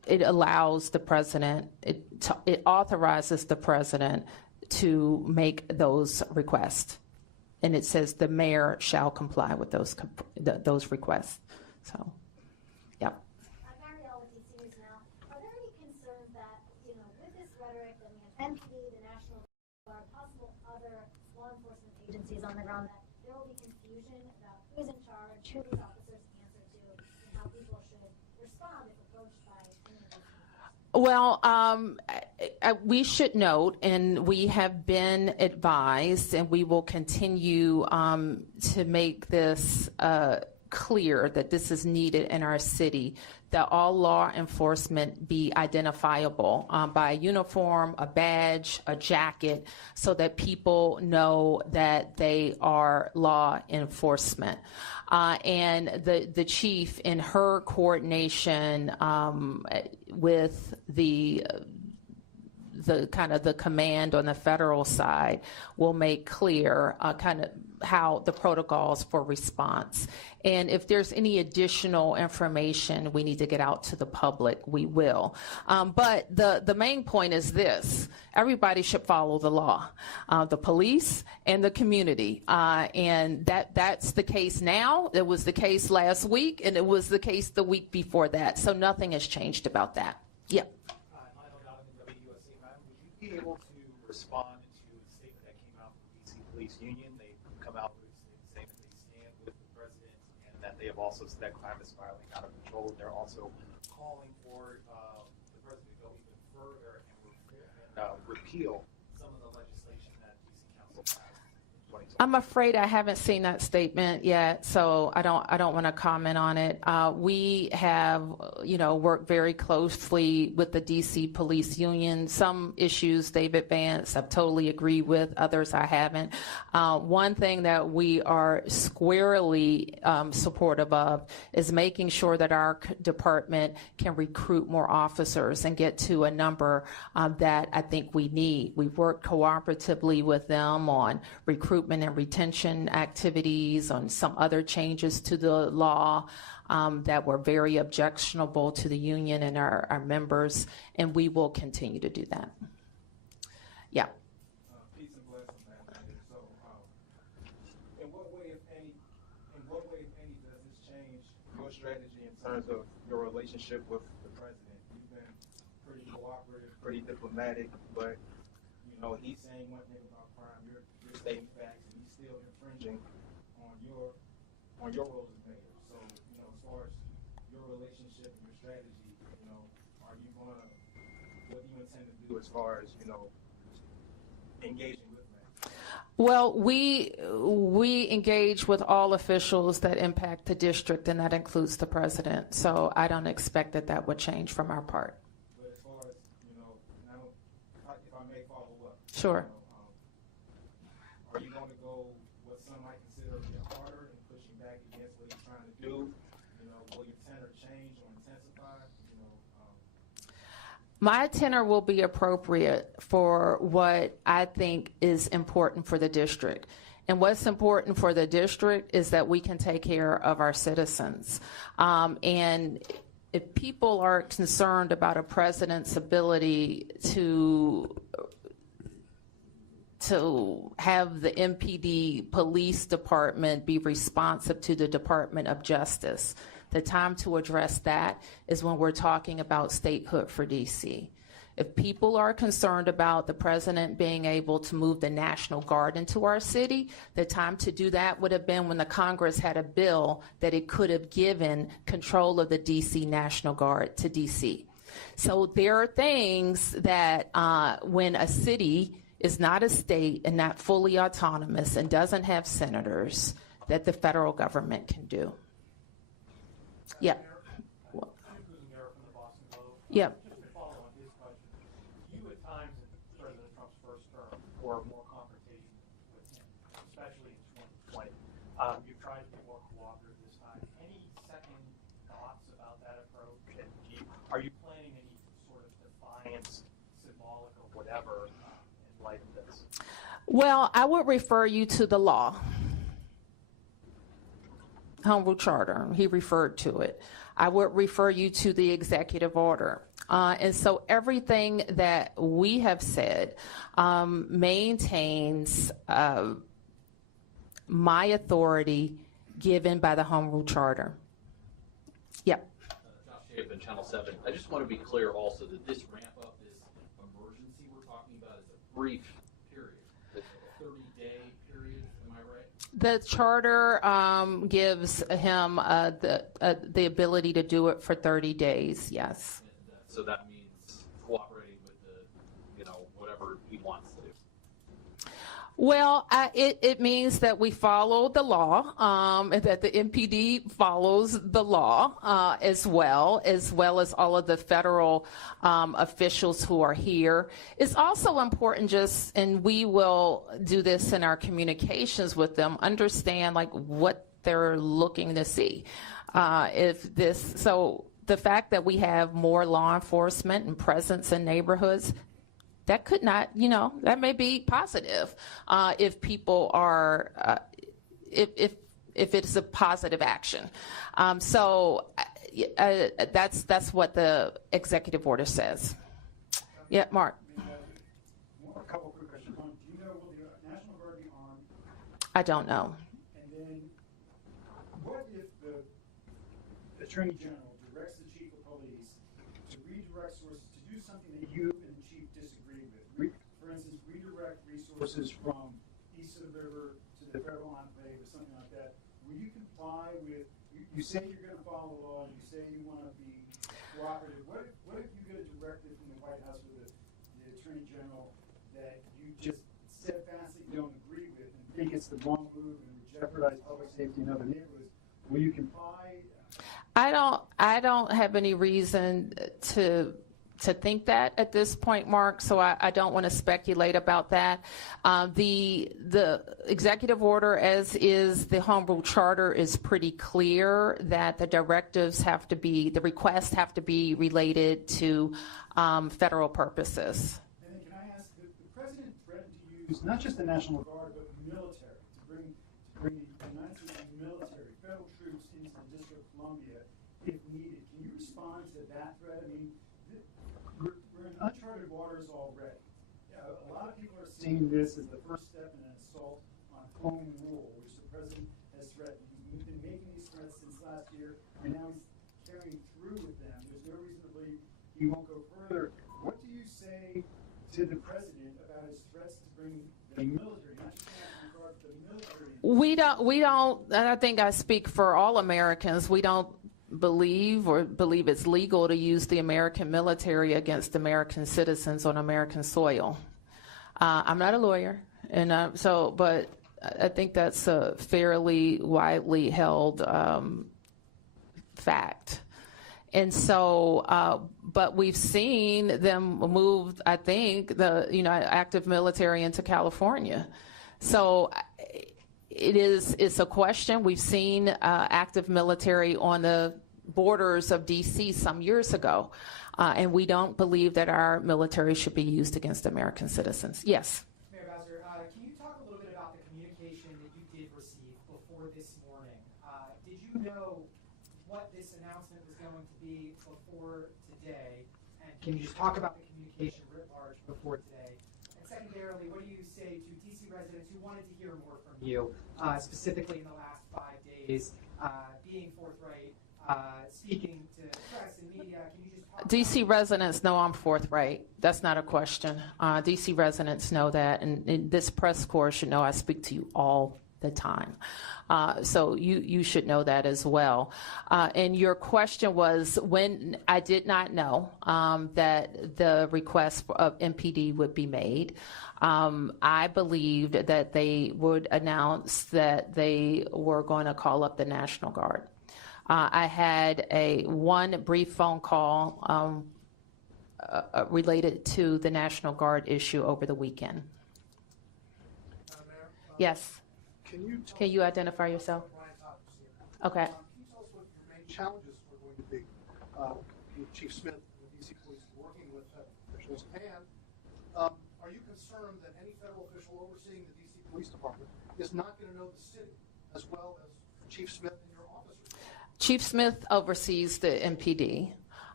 it allows the president, it authorizes the president to make those requests. And it says the mayor shall comply with those requests. So, yeah. Muriel with DC News Now. Are there any concerns that, with this rhetoric that we have MPD, the National Guard, possible other law enforcement agencies on the ground, that there will be confusion about who's in charge, who these officers answer to, and how people should respond if approached by any of these people? Well, we should note, and we have been advised, and we will continue to make this clear that this is needed in our city, that all law enforcement be identifiable by a uniform, a badge, a jacket, so that people know that they are law enforcement. And the chief, in her coordination with the kind of the command on the federal side, will make clear kind of how the protocols for response. And if there's any additional information we need to get out to the public, we will. But the main point is this: everybody should follow the law, the police and the community. And that's the case now. It was the case last week, and it was the case the week before that. So nothing has changed about that. Yeah. Would you be able to respond to the statement that came out from the DC Police Union? They come out saying that they stand with the president and that they have also said that crime is spiraling out of control. They're also calling for the president to go even further and repeal some of the legislation that DC Council passed in 2020. I'm afraid I haven't seen that statement yet, so I don't want to comment on it. We have, worked very closely with the DC Police Union. Some issues they've advanced, I've totally agreed with. Others I haven't. One thing that we are squarely supportive of is making sure that our department can recruit more officers and get to a number that I think we need. We've worked cooperatively with them on recruitment and retention activities, on some other changes to the law that were very objectionable to the union and our members, and we will continue to do that. Yeah. Peace and blessings, man. So, in what way, if any, does this change your strategy in terms of your relationship with the president? You've been pretty cooperative, pretty diplomatic, but he's saying one thing about crime, you're stating facts, and he's still infringing on your role as mayor. So, as far as your relationship and your strategy, are you what do you intend to do as far as, engaging with me? Well, we engage with all officials that impact the district, and that includes the president. So I don't expect that would change from our part. But as far as, now, if I may follow up. Sure. Are you going to go what some might consider a bit harder in pushing back against what he's trying to do? Will your tenor change or intensify? My tenor will be appropriate for what I think is important for the district. And what's important for the district is that we can take care of our citizens. And if people are concerned about a president's ability to have the MPD police department be responsive to the Department of Justice, the time to address that is when we're talking about statehood for DC. If people are concerned about the president being able to move the National Guard into our city, the time to do that would have been when the Congress had a bill that it could have given control of the DC National Guard to DC. So there are things that when a city is not a state and not fully autonomous and doesn't have senators, that the federal government can do. Yeah. Yeah. Just to follow on his question, you at times in President Trump's first term were more confrontational with him, especially in 2020. You've tried to be more cooperative this time. Any second thoughts about that approach? And are you planning any sort of defiance, symbolic or whatever, in light of this? Well, I would refer you to the law. Home Rule Charter, he referred to it. I would refer you to the executive order. And so everything that we have said maintains my authority given by the Home Rule Charter. Yep. Josh Chapin, Channel 7. I just want to be clear also that this ramp up, this emergency we're talking about, is a brief period. It's a 30-day period, am I right? The charter gives him the ability to do it for 30 days, yes. So that means cooperating with the, whatever he wants to do. Well, it means that we follow the law, that the MPD follows the law as well as all of the federal officials who are here. It's also important and we will do this in our communications with them, understand what they're looking to see. So the fact that we have more law enforcement and presence in neighborhoods, that could not, that may be positive if people are, if it's a positive action. So that's what the executive order says. Yeah, Mark. A couple quick questions. Do you know, will the National Guard be armed? I don't know. And then, what if the Attorney General directs the Chief of Police to redirect sources to do something that you and the Chief disagree with? For instance, redirect resources from east of the river to the federal enclave or something like that. Will you comply with, you say you're going to follow the law, and you say you want to be cooperative. What if you get a directive from the White House or the Attorney General that you just steadfastly don't agree with and think it's the wrong move and would jeopardize public safety in other neighborhoods? Will you comply? I don't have any reason to think that at this point, Mark, so I don't want to speculate about that. The executive order, as is the Home Rule Charter, is pretty clear that the directives have to be, the requests have to be related to federal purposes. And then can I ask, the President threatened to use not just the National Guard, but military, to bring the United States military, federal troops into the District of Columbia if needed. Can you respond to that threat? I mean, we're in uncharted waters already. A lot of people are seeing this as the first step in an assault on home rule, which the President has threatened. He's been making these threats since last year, and now he's carrying through with them. There's no reason to believe he won't go further. What do you say to the President about his threats to bring the military, not just the National Guard, but the military? We don't, and I think I speak for all Americans, we don't believe it's legal to use the American military against American citizens on American soil. I'm not a lawyer, but I think that's a fairly widely held fact. And so, but we've seen them move, I think, active military into California. So it's a question. We've seen active military on the borders of D.C. some years ago, and we don't believe that our military should be used against American citizens. Yes? Mayor Bowser, can you talk a little bit about the communication that you did receive before this morning? Did you know what this announcement was going to be before today? And can you just talk about the communication writ large before today? And secondarily, what do you say to D.C. residents who wanted to hear more from you, specifically in the last 5 days, being forthright, speaking to press and media? Can you just talk D.C. residents know I'm forthright. That's not a question. D.C. residents know that, and this press corps should know I speak to you all the time. So you should know that as well. And your question was, when I did not know that the request of MPD would be made. I believed that they would announce that they were going to call up the National Guard. I had one brief phone call related to the National Guard issue over the weekend. Yes. Can you identify yourself? Okay. Can you tell us what your main challenges are going to be with Chief Smith and the D.C. Police working with officials? And are you concerned that any federal official overseeing the D.C. Police Department is not going to know the city as well as Chief Smith and your officers? Chief Smith oversees the MPD.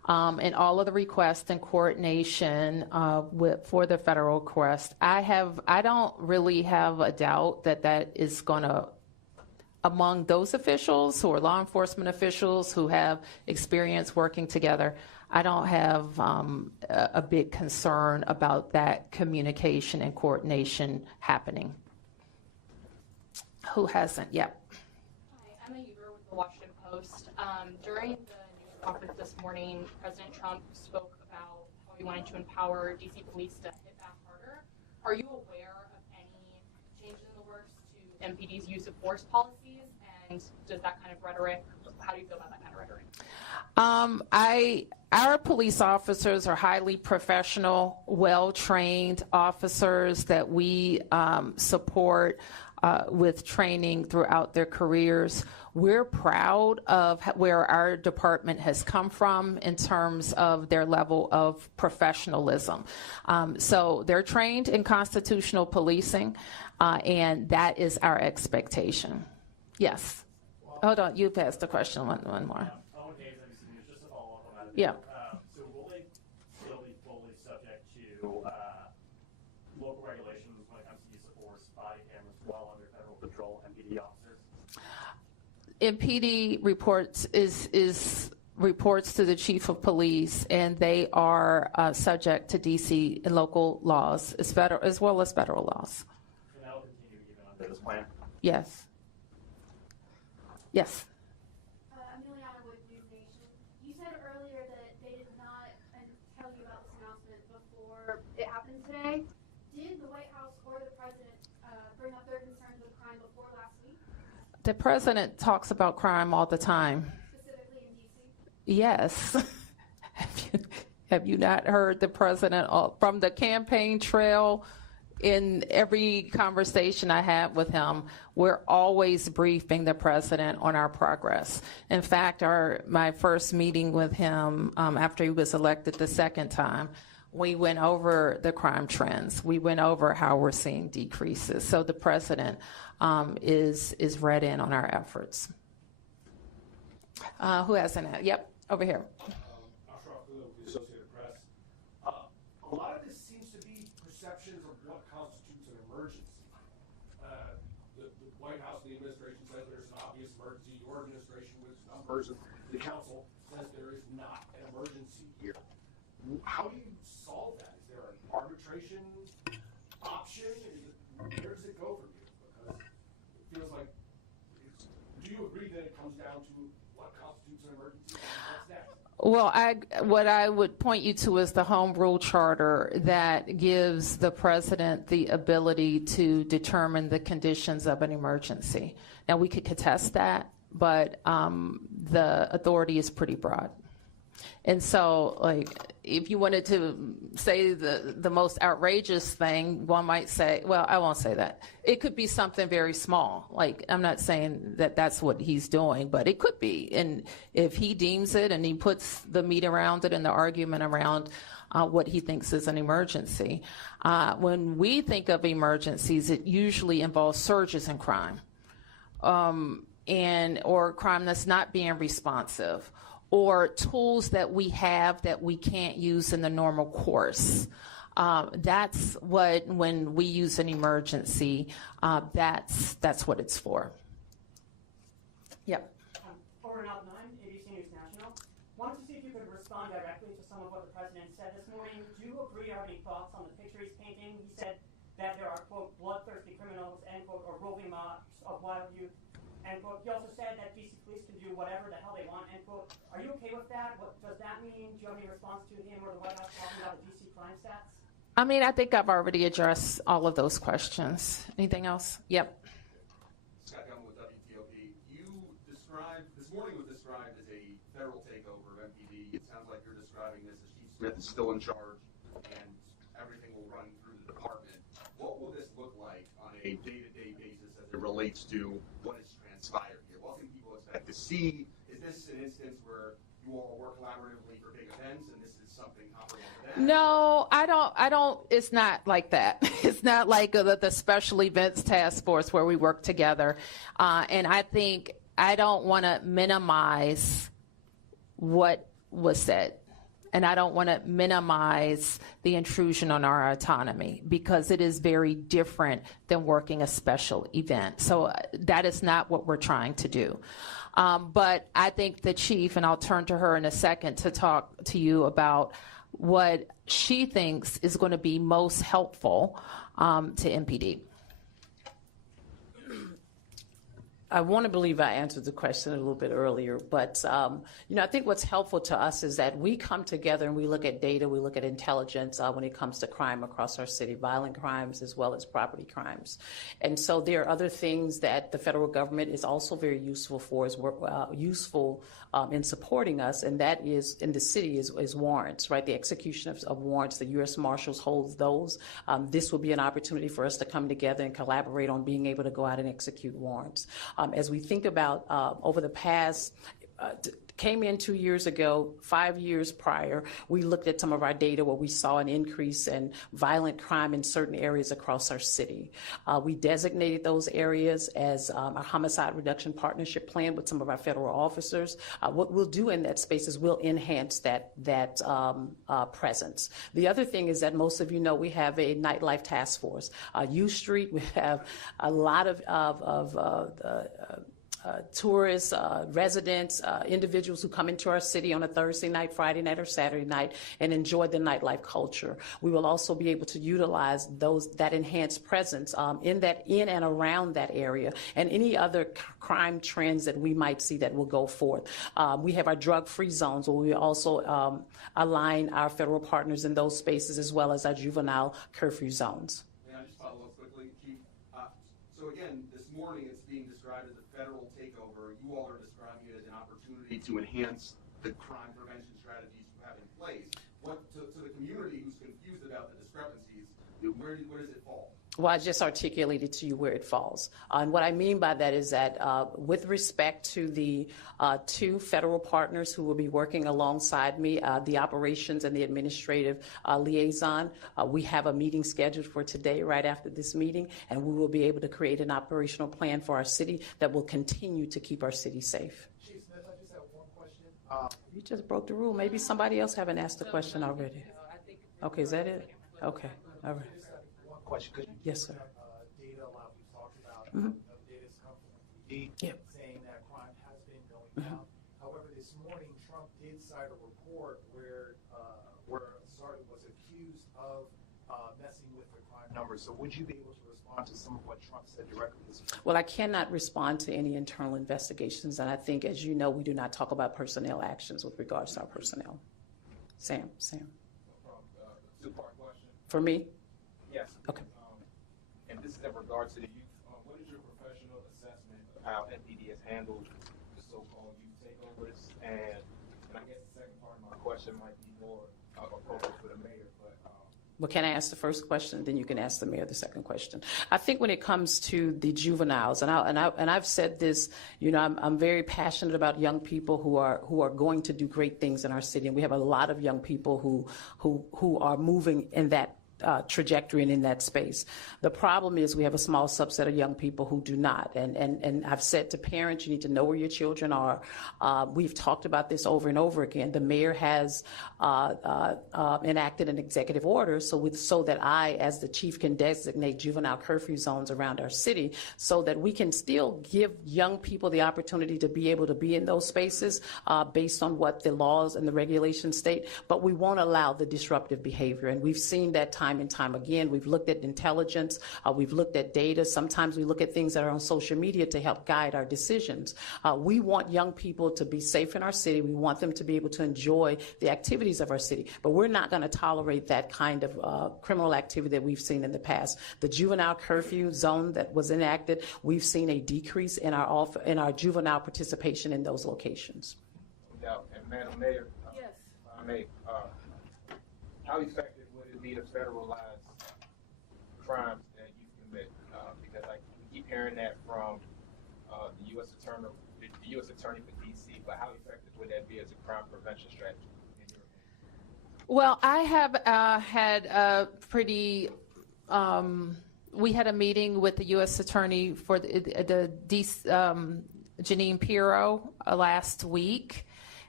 and all of the requests and coordination for the federal request. I don't really have a doubt that that is going to, among those officials who are law enforcement officials who have experience working together, I don't have a big concern about that communication and coordination happening. Who hasn't? Yep. Hi, Emma Uber with the Washington Post. During the news conference this morning, President Trump spoke about how he wanted to empower DC police to hit back harder. Are you aware of any changes in the works to MPD's use of force policies? And does that kind of rhetoric, how do you feel about that kind of rhetoric? Our police officers are highly professional, well-trained officers that we support with training throughout their careers. We're proud of where our department has come from in terms of their level of professionalism. So they're trained in constitutional policing, and that is our expectation. Yes. Hold on, you've asked the question one more. Just to follow up on that. Yeah. So will they still be fully subject to local regulations when it comes to use of force, body cameras, while under federal patrol, MPD officers? MPD reports to the chief of police, and they are subject to DC and local laws, as well as federal laws. And that will continue even under this plan? Yes. Yes. Emiliana with News Nation. You said earlier that they did not tell you about this announcement before it happened today. Did the White House or the president bring up their concerns with crime before last week? The president talks about crime all the time. Specifically in D.C.? Yes. Have you not heard the president from the campaign trail? In every conversation I have with him, we're always briefing the president on our progress. In fact, my first meeting with him after he was elected the second time, we went over the crime trends. We went over how we're seeing decreases. So the president is read in on our efforts. Who hasn't? Yep, over here. A lot of this seems to be perceptions of what constitutes an emergency. The White House, the administration says there's an obvious emergency. Your administration with numbers, the council says there is not an emergency here. How do you solve that? Is there an arbitration option? Where does it go from here? Because it feels like, do you agree that it comes down to what constitutes an emergency? What's next? Well, what I would point you to is the Home Rule Charter that gives the president the ability to determine the conditions of an emergency. Now, we could contest that, but the authority is pretty broad. And so, like, if you wanted to say the most outrageous thing, one might say, well, I won't say that. It could be something very small. Like, I'm not saying that that's what he's doing, but it could be. And if he deems it and he puts the meat around it and the argument around what he thinks is an emergency. When we think of emergencies, it usually involves surges in crime or crime that's not being responsive, or tools that we have that we can't use in the normal course. That's what, when we use an emergency, that's what it's for. Yep. Over and out 9, ABC News National. Wanted to see if you could respond directly to some of what the president said this morning. Do you agree or have any thoughts on the picture he's painting? He said that there are, quote, bloodthirsty criminals, end quote, or roving mobs of wild youth, end quote. He also said that DC police can do whatever the hell they want, end quote. Are you okay with that? What does that mean? Do you have any response to him or the White House talking about the DC crime stats? I mean, I think I've already addressed all of those questions. Anything else? Yep. Scott Gumman with WJLA. You described, this morning was described as a federal takeover of MPD. It sounds like you're describing this as Chief Smith is still in charge and everything will run through the department. What will this look like on a day-to-day basis as it relates to what has transpired here? What can people expect to see? Is this an instance where you all work collaboratively for big events and this is something comparable to that? No, I don't, it's not like that. It's not like the special events task force where we work together. And I think I don't want to minimize what was said. and I don't want to minimize the intrusion on our autonomy, because it is very different than working a special event. So that is not what we're trying to do. But I think the chief, and I'll turn to her in a second to talk to you about what she thinks is going to be most helpful to MPD. I want to believe I answered the question a little bit earlier, but I think what's helpful to us is that we come together and we look at data, we look at intelligence when it comes to crime across our city, violent crimes as well as property crimes. And so there are other things that the federal government is also very useful for, in supporting us, and that is in the city is warrants, right? The execution of warrants, the U.S. Marshals holds those. This will be an opportunity for us to come together and collaborate on being able to go out and execute warrants. As we think about over the past, came in 2 years ago, 5 years prior, we looked at some of our data where we saw an increase in violent crime in certain areas across our city. We designated those areas as a homicide reduction partnership plan with some of our federal officers. What we'll do in that space is we'll enhance that presence. The other thing is that most of you know we have a nightlife task force. U Street, we have a lot of tourists, residents, individuals who come into our city on a Thursday night, Friday night, or Saturday night and enjoy the nightlife culture. We will also be able to utilize that enhanced presence in and around that area, and any other crime trends that we might see that will go forth. We have our drug-free zones where we also align our federal partners in those spaces, as well as our juvenile curfew zones. May I just follow up quickly, Chief? So again, this morning it's being described as a federal takeover. You all are describing it as an opportunity to enhance the crime prevention strategies you have in place. To the community who's confused about the discrepancies, where does it fall? Well, I just articulated to you where it falls. And what I mean by that is that with respect to the two federal partners who will be working alongside me, the operations and the administrative liaison, we have a meeting scheduled for today right after this meeting, and we will be able to create an operational plan for our city that will continue to keep our city safe. Chief Smith, I just have one question. You just broke the rule. Maybe somebody else haven't asked the question already. Okay, is that it? Okay, all right. Question. Could you yes, sir. Data a lot we've talked about. Data has come from MPD saying that crime has been going down. However, this morning Trump did cite a report where a sergeant was accused of messing with the crime numbers. So would you be able to respond to some of what Trump said directly this morning? Well, I cannot respond to any internal investigations, and I think, as you know, we do not talk about personnel actions with regards to our personnel. Sam. Two-part question. For me? Yes. Okay. And this is in regards to the youth. What is your professional assessment of how MPD has handled the so-called youth takeovers? And I guess the second part of my question might be more appropriate for the mayor. Well, can I ask the first question? Then you can ask the mayor the second question. I think when it comes to the juveniles, and I've said this, I'm very passionate about young people who are going to do great things in our city, and we have a lot of young people who are moving in that trajectory and in that space. The problem is we have a small subset of young people who do not. And I've said to parents, you need to know where your children are. We've talked about this over and over again. The mayor has enacted an executive order so that I, as the chief, can designate juvenile curfew zones around our city so that we can still give young people the opportunity to be able to be in those spaces based on what the laws and the regulations state, but we won't allow the disruptive behavior. And we've seen that time and time again. We've looked at intelligence. We've looked at data. Sometimes we look at things that are on social media to help guide our decisions. We want young people to be safe in our city. We want them to be able to enjoy the activities of our city, but we're not going to tolerate that kind of criminal activity that we've seen in the past. The juvenile curfew zone that was enacted, we've seen a decrease in our juvenile participation in those locations. No doubt. And Madam Mayor, yes. I may, how effective would it be to federalize crimes that you commit? Because we keep hearing that from the U.S. Attorney for D.C., but how effective would that be as a crime prevention strategy? Well, I have had a pretty, we had a meeting with the U.S. Attorney for the Janine Pirro last week,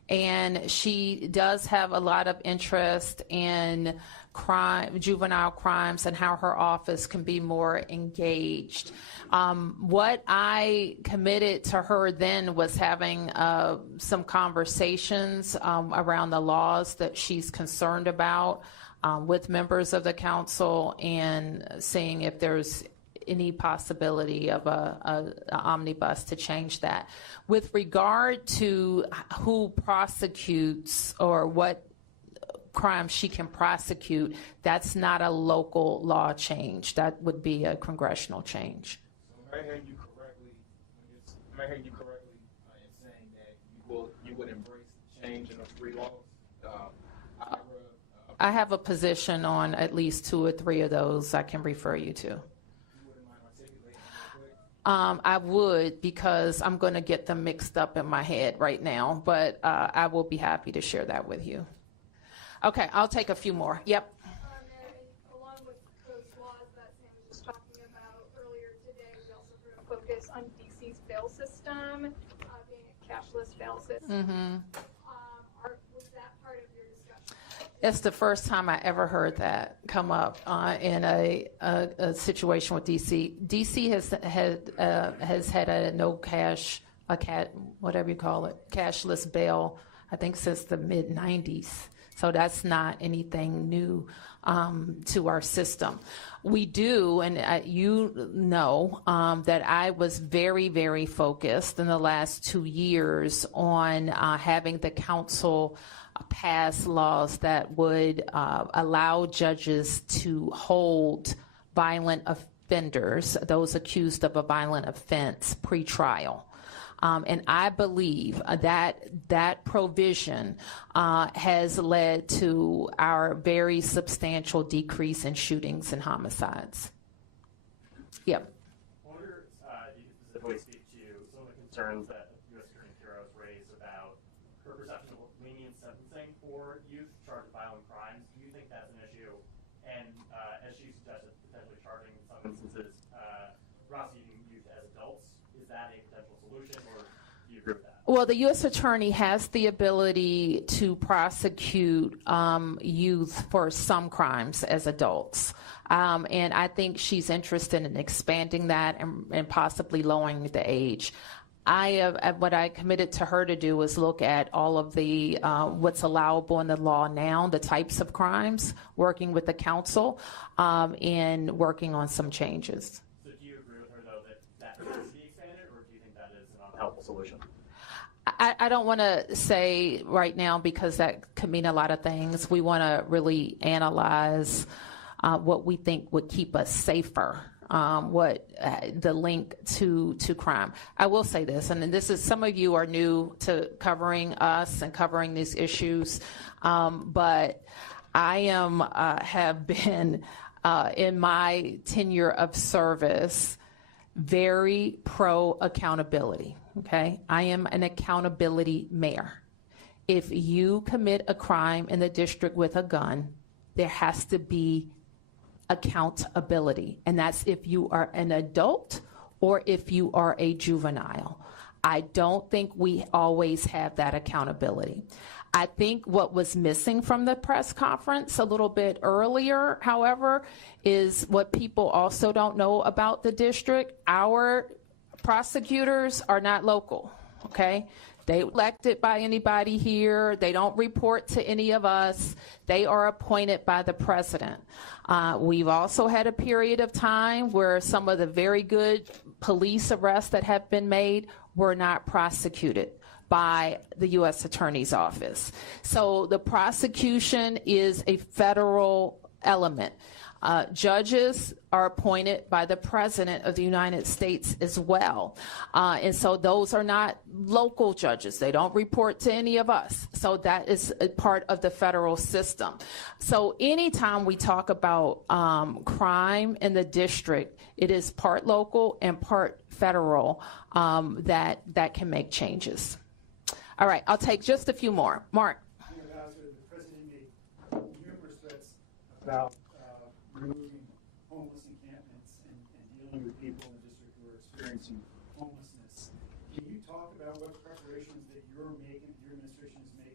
and she does have a lot of interest in juvenile crimes and how her office can be more engaged. What I committed to her then was having some conversations around the laws that she's concerned about with members of the council, and seeing if there's any possibility of an omnibus to change that. With regard to who prosecutes or what crimes she can prosecute, that's not a local law change. That would be a congressional change. So am I hearing you correctly? Am I hearing you correctly in saying that you would embrace change in those three laws? I have a position on at least 2 or 3 of those I can refer you to. I would, because I'm going to get them mixed up in my head right now, but I will be happy to share that with you. Okay, I'll take a few more. Yep. Along with those laws that Sam was just talking about earlier today, we also heard a focus on DC's bail system, being a cashless bail system. Mm-hmm. Was that part of your discussion? It's the first time I ever heard that come up in a situation with DC. DC has had a no cash, whatever you call it, cashless bail, I think since the mid-90s. So that's not anything new to our system. We do, and you know, that I was very, very focused in the last 2 years on having the council pass laws that would allow judges to hold violent offenders, those accused of a violent offense, pre-trial. And I believe that provision has led to our very substantial decrease in shootings and homicides. Yep. I wonder if you could specifically speak to some of the concerns that U.S. Attorney Quiroz raised about her perception of lenient sentencing for youth charged with violent crimes. Do you think that's an issue? And as she suggested, potentially charging in some instances prosecuting youth as adults, is that a potential solution, or do you agree with that? Well, the U.S. Attorney has the ability to prosecute youth for some crimes as adults. And I think she's interested in expanding that and possibly lowering the age. What I committed to her to do is look at all of the what's allowable in the law now, the types of crimes, working with the council, and working on some changes. So do you agree with her, though, that has to be expanded, or do you think that is an unhelpful solution? I don't want to say right now, because that could mean a lot of things. We want to really analyze what we think would keep us safer, what the link to crime. I will say this, and this is, some of you are new to covering us and covering these issues, but I have been in my tenure of service very pro accountability. Okay, I am an accountability mayor. If you commit a crime in the district with a gun, there has to be accountability, and that's if you are an adult or if you are a juvenile. I don't think we always have that accountability. I think what was missing from the press conference a little bit earlier, however, is what people also don't know about the district. Our prosecutors are not local, okay? They elected by anybody here. They don't report to any of us. They are appointed by the president. We've also had a period of time where some of the very good police arrests that have been made were not prosecuted by the U.S. Attorney's Office. So the prosecution is a federal element. Judges are appointed by the President of the United States as well. And so those are not local judges. They don't report to any of us. So that is a part of the federal system. So anytime we talk about crime in the district, it is part local and part federal that can make changes. All right, I'll take just a few more. Mark. Mayor Bowser, the president made numerous threats about removing homeless encampments and dealing with people in the district who are experiencing homelessness. Can you talk about what preparations that you're making, your administration is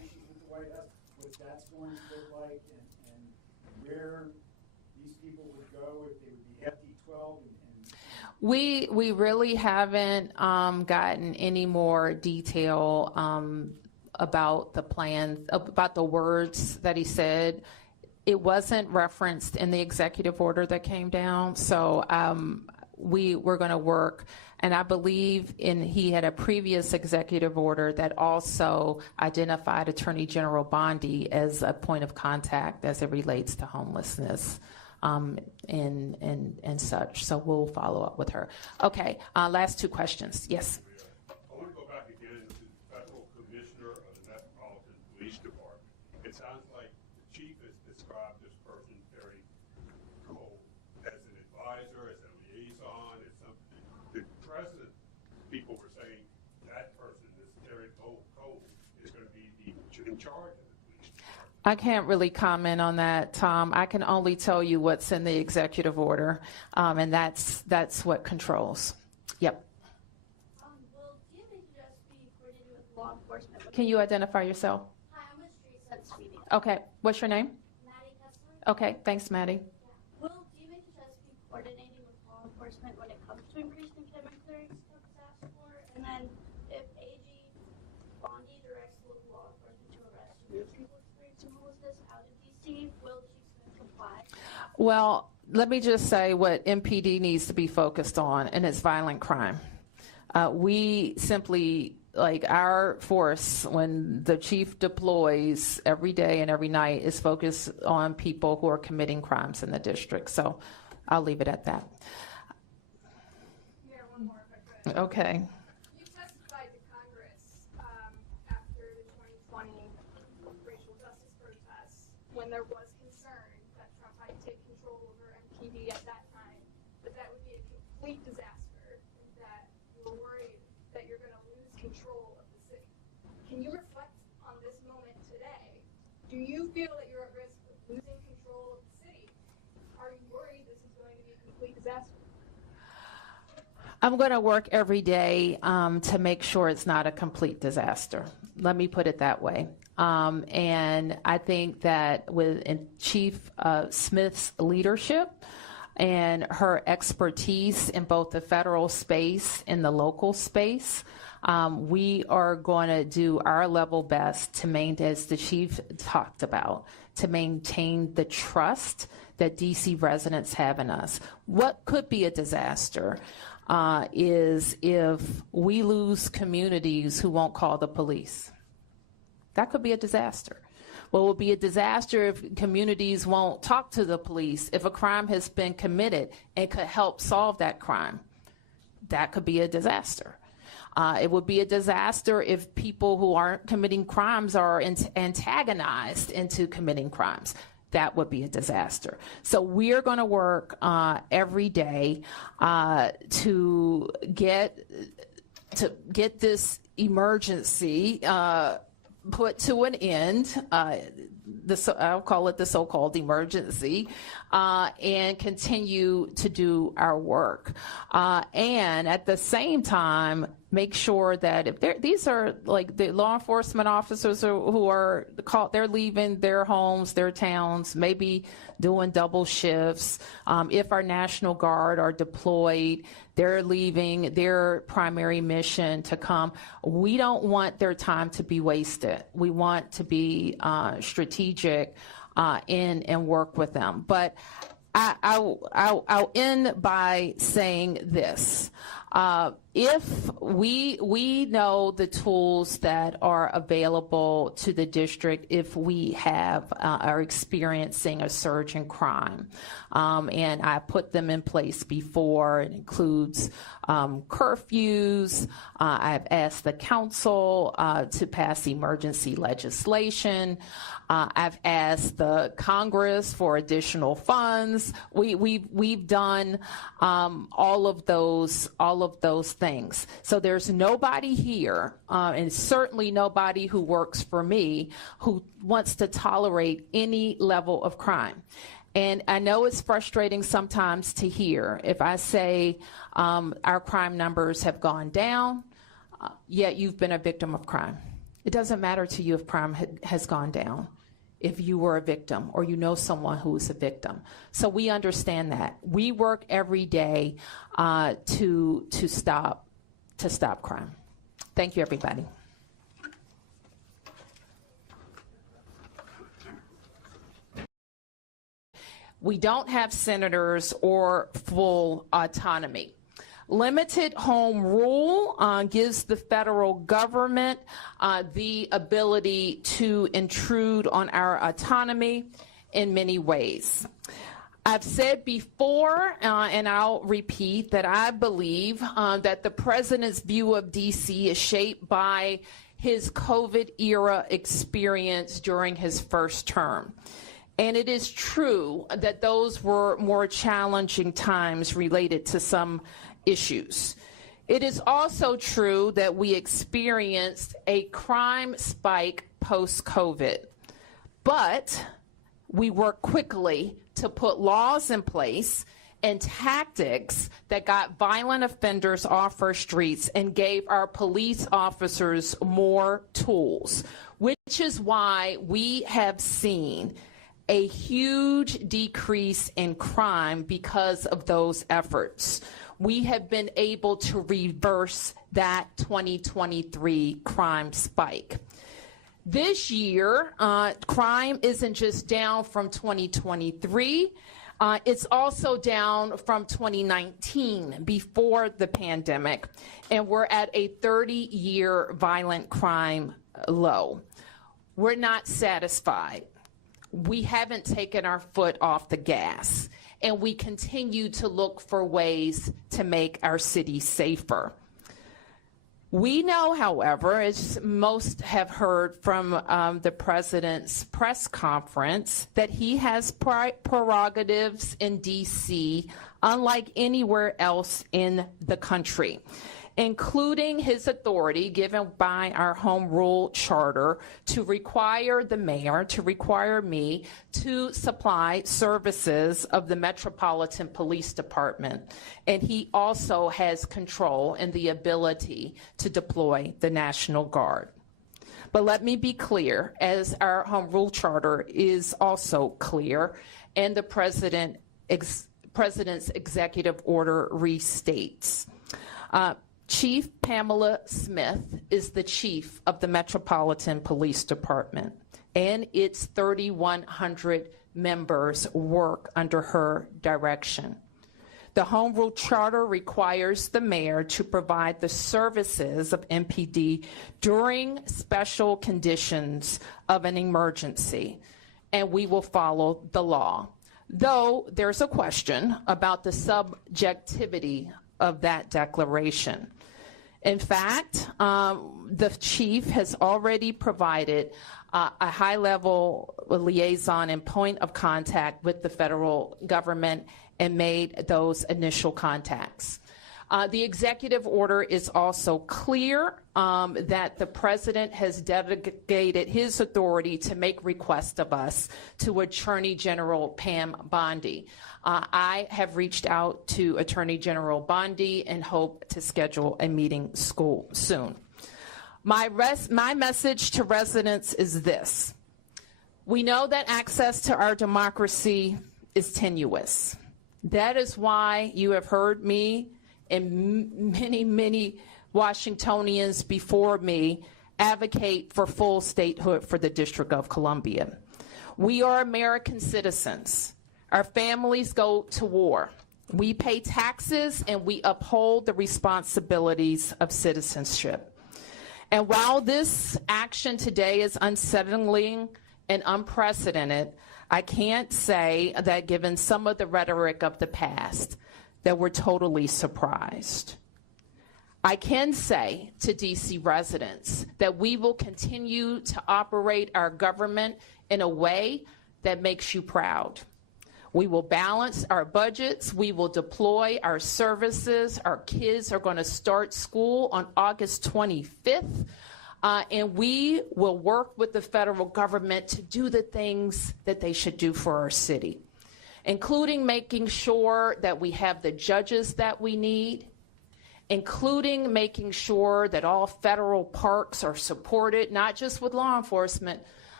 going to look like, and where these people would go, if they would be FD12 We really haven't gotten any more detail about the plan, about the words that he said. It wasn't referenced in the executive order that came down, so we're going to work. And I believe he had a previous executive order that also identified Attorney General Bondi as a point of contact as it relates to homelessness. And such. So we'll follow up with her. Okay, last two questions. Yes. I want to go back again to the Federal Commissioner of the Metropolitan Police Department. It sounds like the chief has described this person very cold as an advisor, as a liaison, as something. The president, people were saying that person, this very cold, is going to be in charge of it. I can't really comment on that, Tom. I can only tell you what's in the executive order, and that's what controls. Yep. Will DMH just be coordinated with law enforcement? Can you identify yourself? Hi, I'm with Street Sense Media. Okay. What's your name? Maddie Kessler. Okay. Thanks, Maddie. Yeah. Will DMH just be coordinating with law enforcement when it comes to increasing commitment clearance that was asked for? And then if AG Bondi directs local law enforcement to arrest new people experiencing homelessness out in DC, will Chief Smith comply? Well, let me just say what MPD needs to be focused on, and it's violent crime. We simply, like our force, when the chief deploys every day and every night, is focused on people who are committing crimes in the district. So I'll leave it at that. Yeah, one more if I could. Okay. You testified to Congress after the 2020 racial justice protests when there was concern that Trump might take control over MPD at that time, but that would be a complete disaster, and that you were worried that you're going to lose control of the city. Can you reflect on this moment today? Do you feel that you're at risk of losing control of the city? Are you worried this is going to be a complete disaster? I'm going to work every day to make sure it's not a complete disaster. Let me put it that way. And I think that with Chief Smith's leadership and her expertise in both the federal space and the local space, we are going to do our level best to maintain, as the chief talked about, to maintain the trust that DC residents have in us. What could be a disaster is if we lose communities who won't call the police. That could be a disaster. Well, it will be a disaster if communities won't talk to the police, if a crime has been committed and could help solve that crime. That could be a disaster. It would be a disaster if people who aren't committing crimes are antagonized into committing crimes. That would be a disaster. So we're going to work every day to get this emergency put to an end. I'll call it the so-called emergency, and continue to do our work. And at the same time, make sure that if these are like the law enforcement officers who are called, they're leaving their homes, their towns, maybe doing double shifts. If our National Guard are deployed, they're leaving their primary mission to come. We don't want their time to be wasted. We want to be strategic and work with them. But I'll end by saying this. If we know the tools that are available to the district if we are experiencing a surge in crime, and I put them in place before. It includes curfews. I've asked the council to pass emergency legislation. I've asked the Congress for additional funds. We've done all of those things. So there's nobody here, and certainly nobody who works for me, who wants to tolerate any level of crime. And I know it's frustrating sometimes to hear if I say our crime numbers have gone down, yet you've been a victim of crime. It doesn't matter to you if crime has gone down. if you were a victim or you know someone who is a victim. So we understand that. We work every day to stop crime. Thank you, everybody. We don't have senators or full autonomy. Limited home rule gives the federal government the ability to intrude on our autonomy in many ways. I've said before, and I'll repeat, that I believe that the president's view of DC is shaped by his COVID era experience during his first term. And it is true that those were more challenging times related to some issues. It is also true that we experienced a crime spike post-COVID, but we worked quickly to put laws in place and tactics that got violent offenders off our streets and gave our police officers more tools, which is why we have seen a huge decrease in crime because of those efforts. We have been able to reverse that 2023 crime spike. This year, crime isn't just down from 2023, it's also down from 2019, before the pandemic, and we're at a 30-year violent crime low. We're not satisfied. We haven't taken our foot off the gas, and we continue to look for ways to make our city safer. We know, however, as most have heard from the president's press conference, that he has prerogatives in DC unlike anywhere else in the country, including his authority given by our home rule charter to require the mayor, to require me, to supply services of the Metropolitan Police Department. And he also has control and the ability to deploy the National Guard. But let me be clear, as our home rule charter is also clear, and the president's executive order restates. Chief Pamela Smith is the chief of the Metropolitan Police Department, and its 3,100 members work under her direction. The Home Rule Charter requires the mayor to provide the services of MPD during special conditions of an emergency, and we will follow the law. Though there's a question about the subjectivity of that declaration. In fact, the chief has already provided a high-level liaison and point of contact with the federal government and made those initial contacts. The executive order is also clear that the president has delegated his authority to make requests of us to Attorney General Pam Bondi. I have reached out to Attorney General Bondi and hope to schedule a meeting soon. My message to residents is this. We know that access to our democracy is tenuous. That is why you have heard me and many Washingtonians before me advocate for full statehood for the District of Columbia. We are American citizens. Our families go to war. We pay taxes and we uphold the responsibilities of citizenship. And while this action today is unsettling and unprecedented, I can't say that given some of the rhetoric of the past, that we're totally surprised. I can say to DC residents that we will continue to operate our government in a way that makes you proud. We will balance our budgets. We will deploy our services. Our kids are going to start school on August 25th. And we will work with the federal government to do the things that they should do for our city, including making sure that we have the judges that we need, including making sure that all federal parks are supported, not just with law enforcement,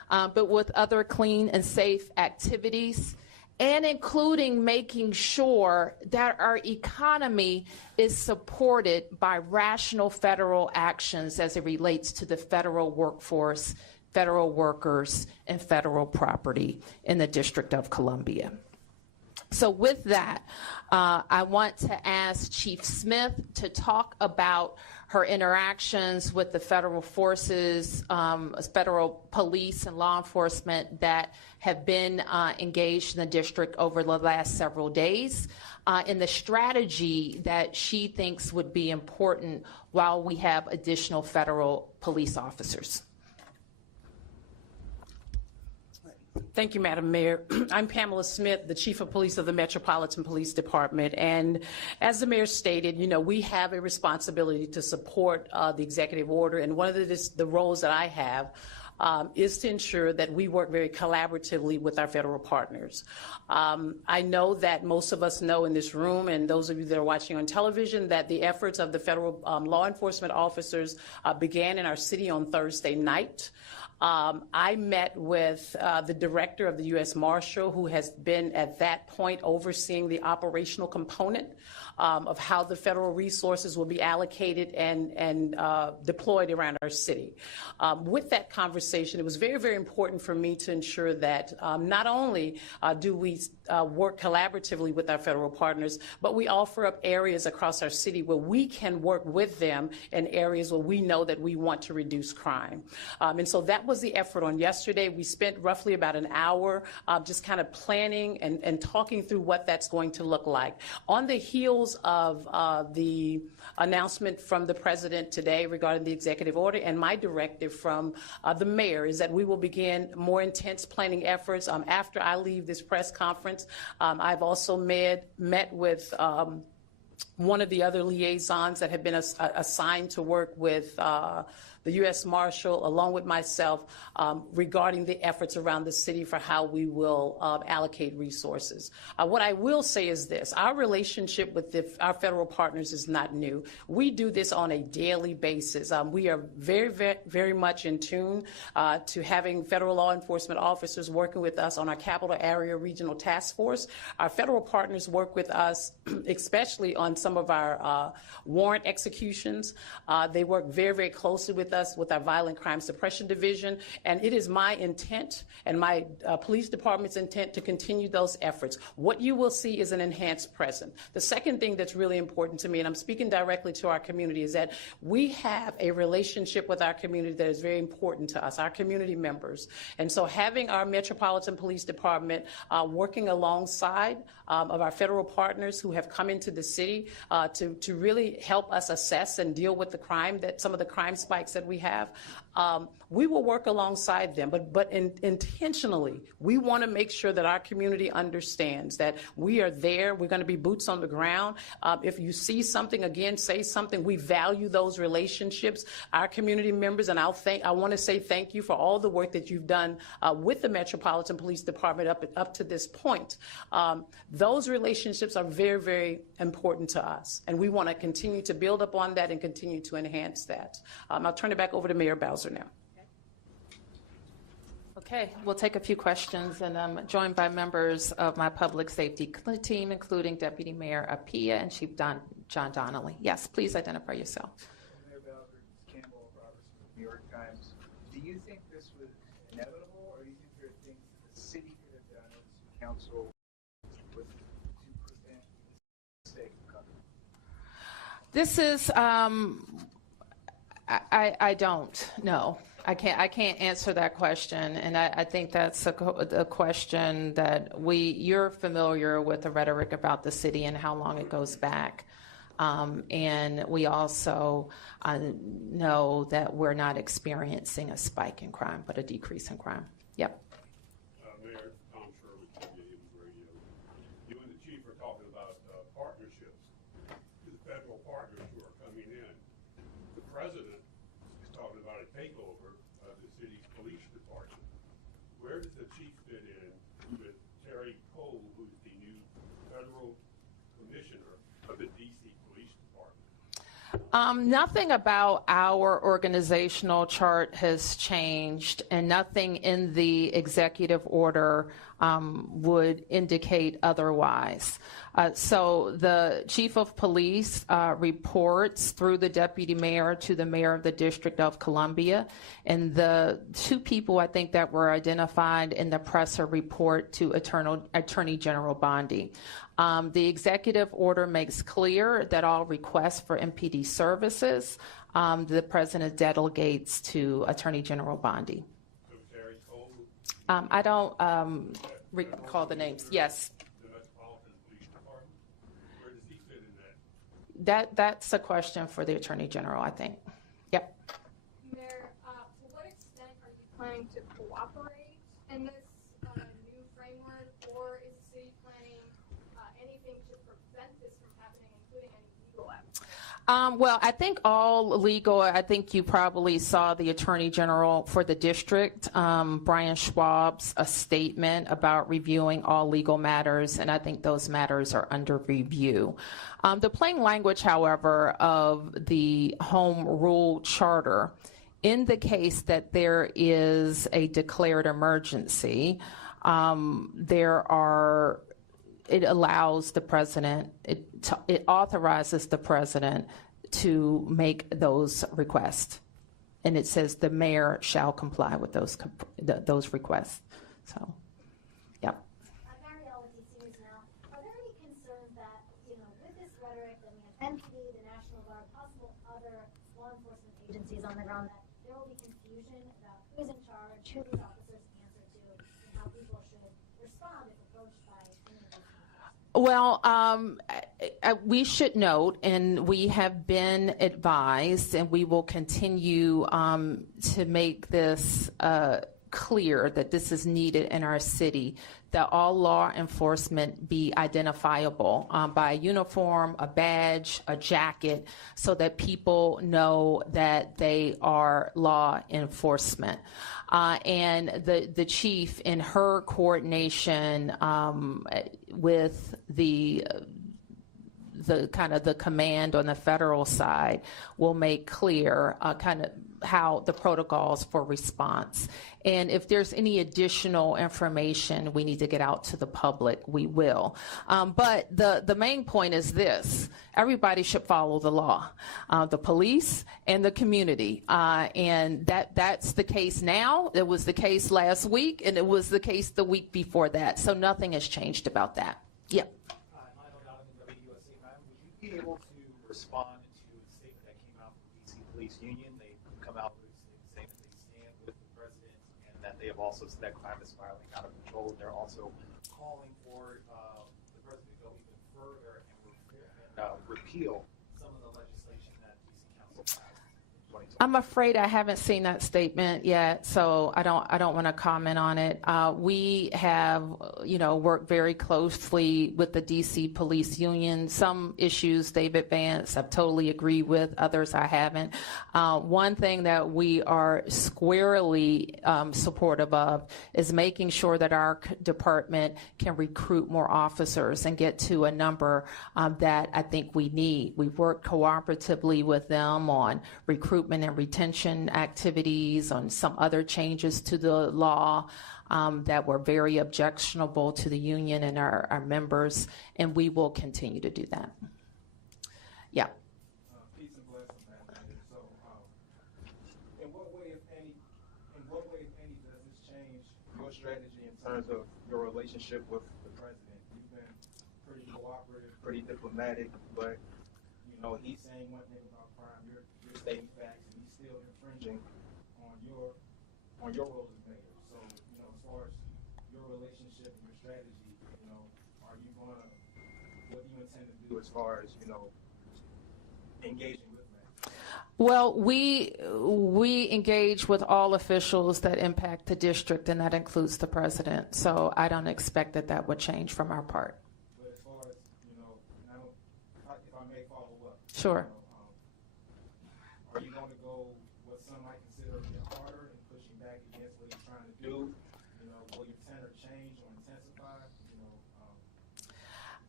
but with other clean and safe activities, and including making sure that our economy is supported by rational federal actions as it relates to the federal workforce, federal workers, and federal property in the District of Columbia. So with that, I want to ask Chief Smith to talk about her interactions with the federal forces, federal police and law enforcement that have been engaged in the district over the last several days, and the strategy that she thinks would be important while we have additional federal police officers. Thank you, Madam Mayor. I'm Pamela Smith, the Chief of Police of the Metropolitan Police Department. And as the Mayor stated, we have a responsibility to support the executive order. And one of the roles that I have is to ensure that we work very collaboratively with our federal partners. I know that most of us know in this room, and those of you that are watching on television, that the efforts of the federal law enforcement officers began in our city on Thursday night. I met with the director of the U.S. Marshal, who has been at that point overseeing the operational component of how the federal resources will be allocated and deployed around our city. With that conversation, it was very, very important for me to ensure that not only do we work collaboratively with our federal partners, but we offer up areas across our city where we can work with them in areas where we know that we want to reduce crime. And so that was the effort on yesterday. We spent roughly about an hour just kind of planning and talking through what that's going to look like. On the heels of the announcement from the President today regarding the executive order, and my directive from the Mayor is that we will begin more intense planning efforts after I leave this press conference. I've also met with one of the other liaisons that have been assigned to work with the U.S. Marshal, along with myself, regarding the efforts around the city for how we will allocate resources. What I will say is this: our relationship with our federal partners is not new. We do this on a daily basis. We are very, very, very much in tune to having federal law enforcement officers working with us on our Capital Area Regional Task Force. Our federal partners work with us, especially on some of our warrant executions. They work very, very closely with us with our Violent Crime Suppression Division, and it is my intent and my police department's intent to continue those efforts. What you will see is an enhanced presence. The second thing that's really important to me, and I'm speaking directly to our community, is that we have a relationship with our community that is very important to us, our community members. And so having our Metropolitan Police Department working alongside of our federal partners who have come into the city to really help us assess and deal with the crime, that some of the crime spikes that we have, we will work alongside them, but intentionally, we want to make sure that our community understands that we are there. We're going to be boots on the ground. If you see something, again, say something. We value those relationships. Our community members, and I want to say thank you for all the work that you've done with the Metropolitan Police Department up to this point. Those relationships are very, very important to us, and we want to continue to build upon that and continue to enhance that. I'll turn it back over to Mayor Bowser now. Okay, we'll take a few questions, and I'm joined by members of my public safety team, including Deputy Mayor Appiah and Chief John Donnelly. Yes, please identify yourself. Mayor Bowser, Campbell Roberts from the New York Times. Do you think this was inevitable, or do you think there are things that the city could have done or the city council to prevent this mistake from coming? This is, I don't know. I can't answer that question, and I think that's a question that you're familiar with the rhetoric about the city and how long it goes back. And we also know that we're not experiencing a spike in crime, but a decrease in crime. Yep. Mayor, Tom Shirley, WJLA Radio. You and the chief are talking about partnerships with the federal partners who are coming in. The president is talking about a takeover of the city's police department. Where does the chief fit in with Terry Cole, who's the new federal commissioner of the D.C. Police Department? Nothing about our organizational chart has changed, and nothing in the executive order would indicate otherwise. So the chief of police reports through the deputy mayor to the mayor of the District of Columbia, and the two people I think that were identified in the presser report to Attorney General Bondi. The executive order makes clear that all requests for MPD services, the president delegates to Attorney General Bondi. I don't recall the names. Yes. That's a question for the Attorney General, I think. Yep. Mayor, to what extent are you planning to cooperate in this new framework, or is the city planning anything to prevent this from happening, including any legal efforts? Well, I think all legal, I think you probably saw the Attorney General for the district, Brian Schwab's a statement about reviewing all legal matters, and I think those matters are under review. The plain language, however, of the Home Rule Charter indicates that there is a declared emergency. It allows the president, it authorizes the president to make those requests. And it says the mayor shall comply with those requests. So, yeah. Muriel with DC News Now. Are there any concerns that, with this rhetoric that we have MPD, the National Guard, possible other law enforcement agencies on the ground, that there will be confusion about who's in charge, who these officers answer to, and how people should respond if approached by any of those people? Well, we should note, and we have been advised, and we will continue to make this clear that this is needed in our city, that all law enforcement be identifiable by a uniform, a badge, a jacket, so that people know that they are law enforcement. And the chief, in her coordination with the kind of the command on the federal side, will make clear kind of how the protocols for response. And if there's any additional information we need to get out to the public, we will. But the main point is this: everybody should follow the law, the police and the community. And that's the case now. It was the case last week, and it was the case the week before that. So nothing has changed about that. Yep. Would you be able to respond to the statement that came out from the DC Police Union? They come out with a statement saying that they stand with the president, and that they have also said that crime is spiraling out of control. They're also calling for the president to go even further and repeal some of the legislation that DC Council passed in 2020. I'm afraid I haven't seen that statement yet, so I don't want to comment on it. We have, worked very closely with the DC Police Union. Some issues they've advanced, I've totally agreed with. Others I haven't. One thing that we are squarely supportive of is making sure that our department can recruit more officers and get to a number that I think we need. We've worked cooperatively with them on recruitment and retention activities, on some other changes to the law that were very objectionable to the union and our members, and we will continue to do that. Yeah. Peace and blessings, man. So, in what way, if any, does this change your strategy in terms of your relationship with the president? You've been pretty cooperative, pretty diplomatic, but he's saying one thing about crime, you're stating facts, and he's still infringing on your role as mayor. So, as far as your relationship and your strategy, what do you intend to do as far as, engaging with me? Well, we engage with all officials that impact the district, and that includes the president. So I don't expect that would change from our part. But as far as, if I may follow up. Sure. Are you going to go what some might consider harder and pushing back against what he's trying to do? Will your tenor change or intensify?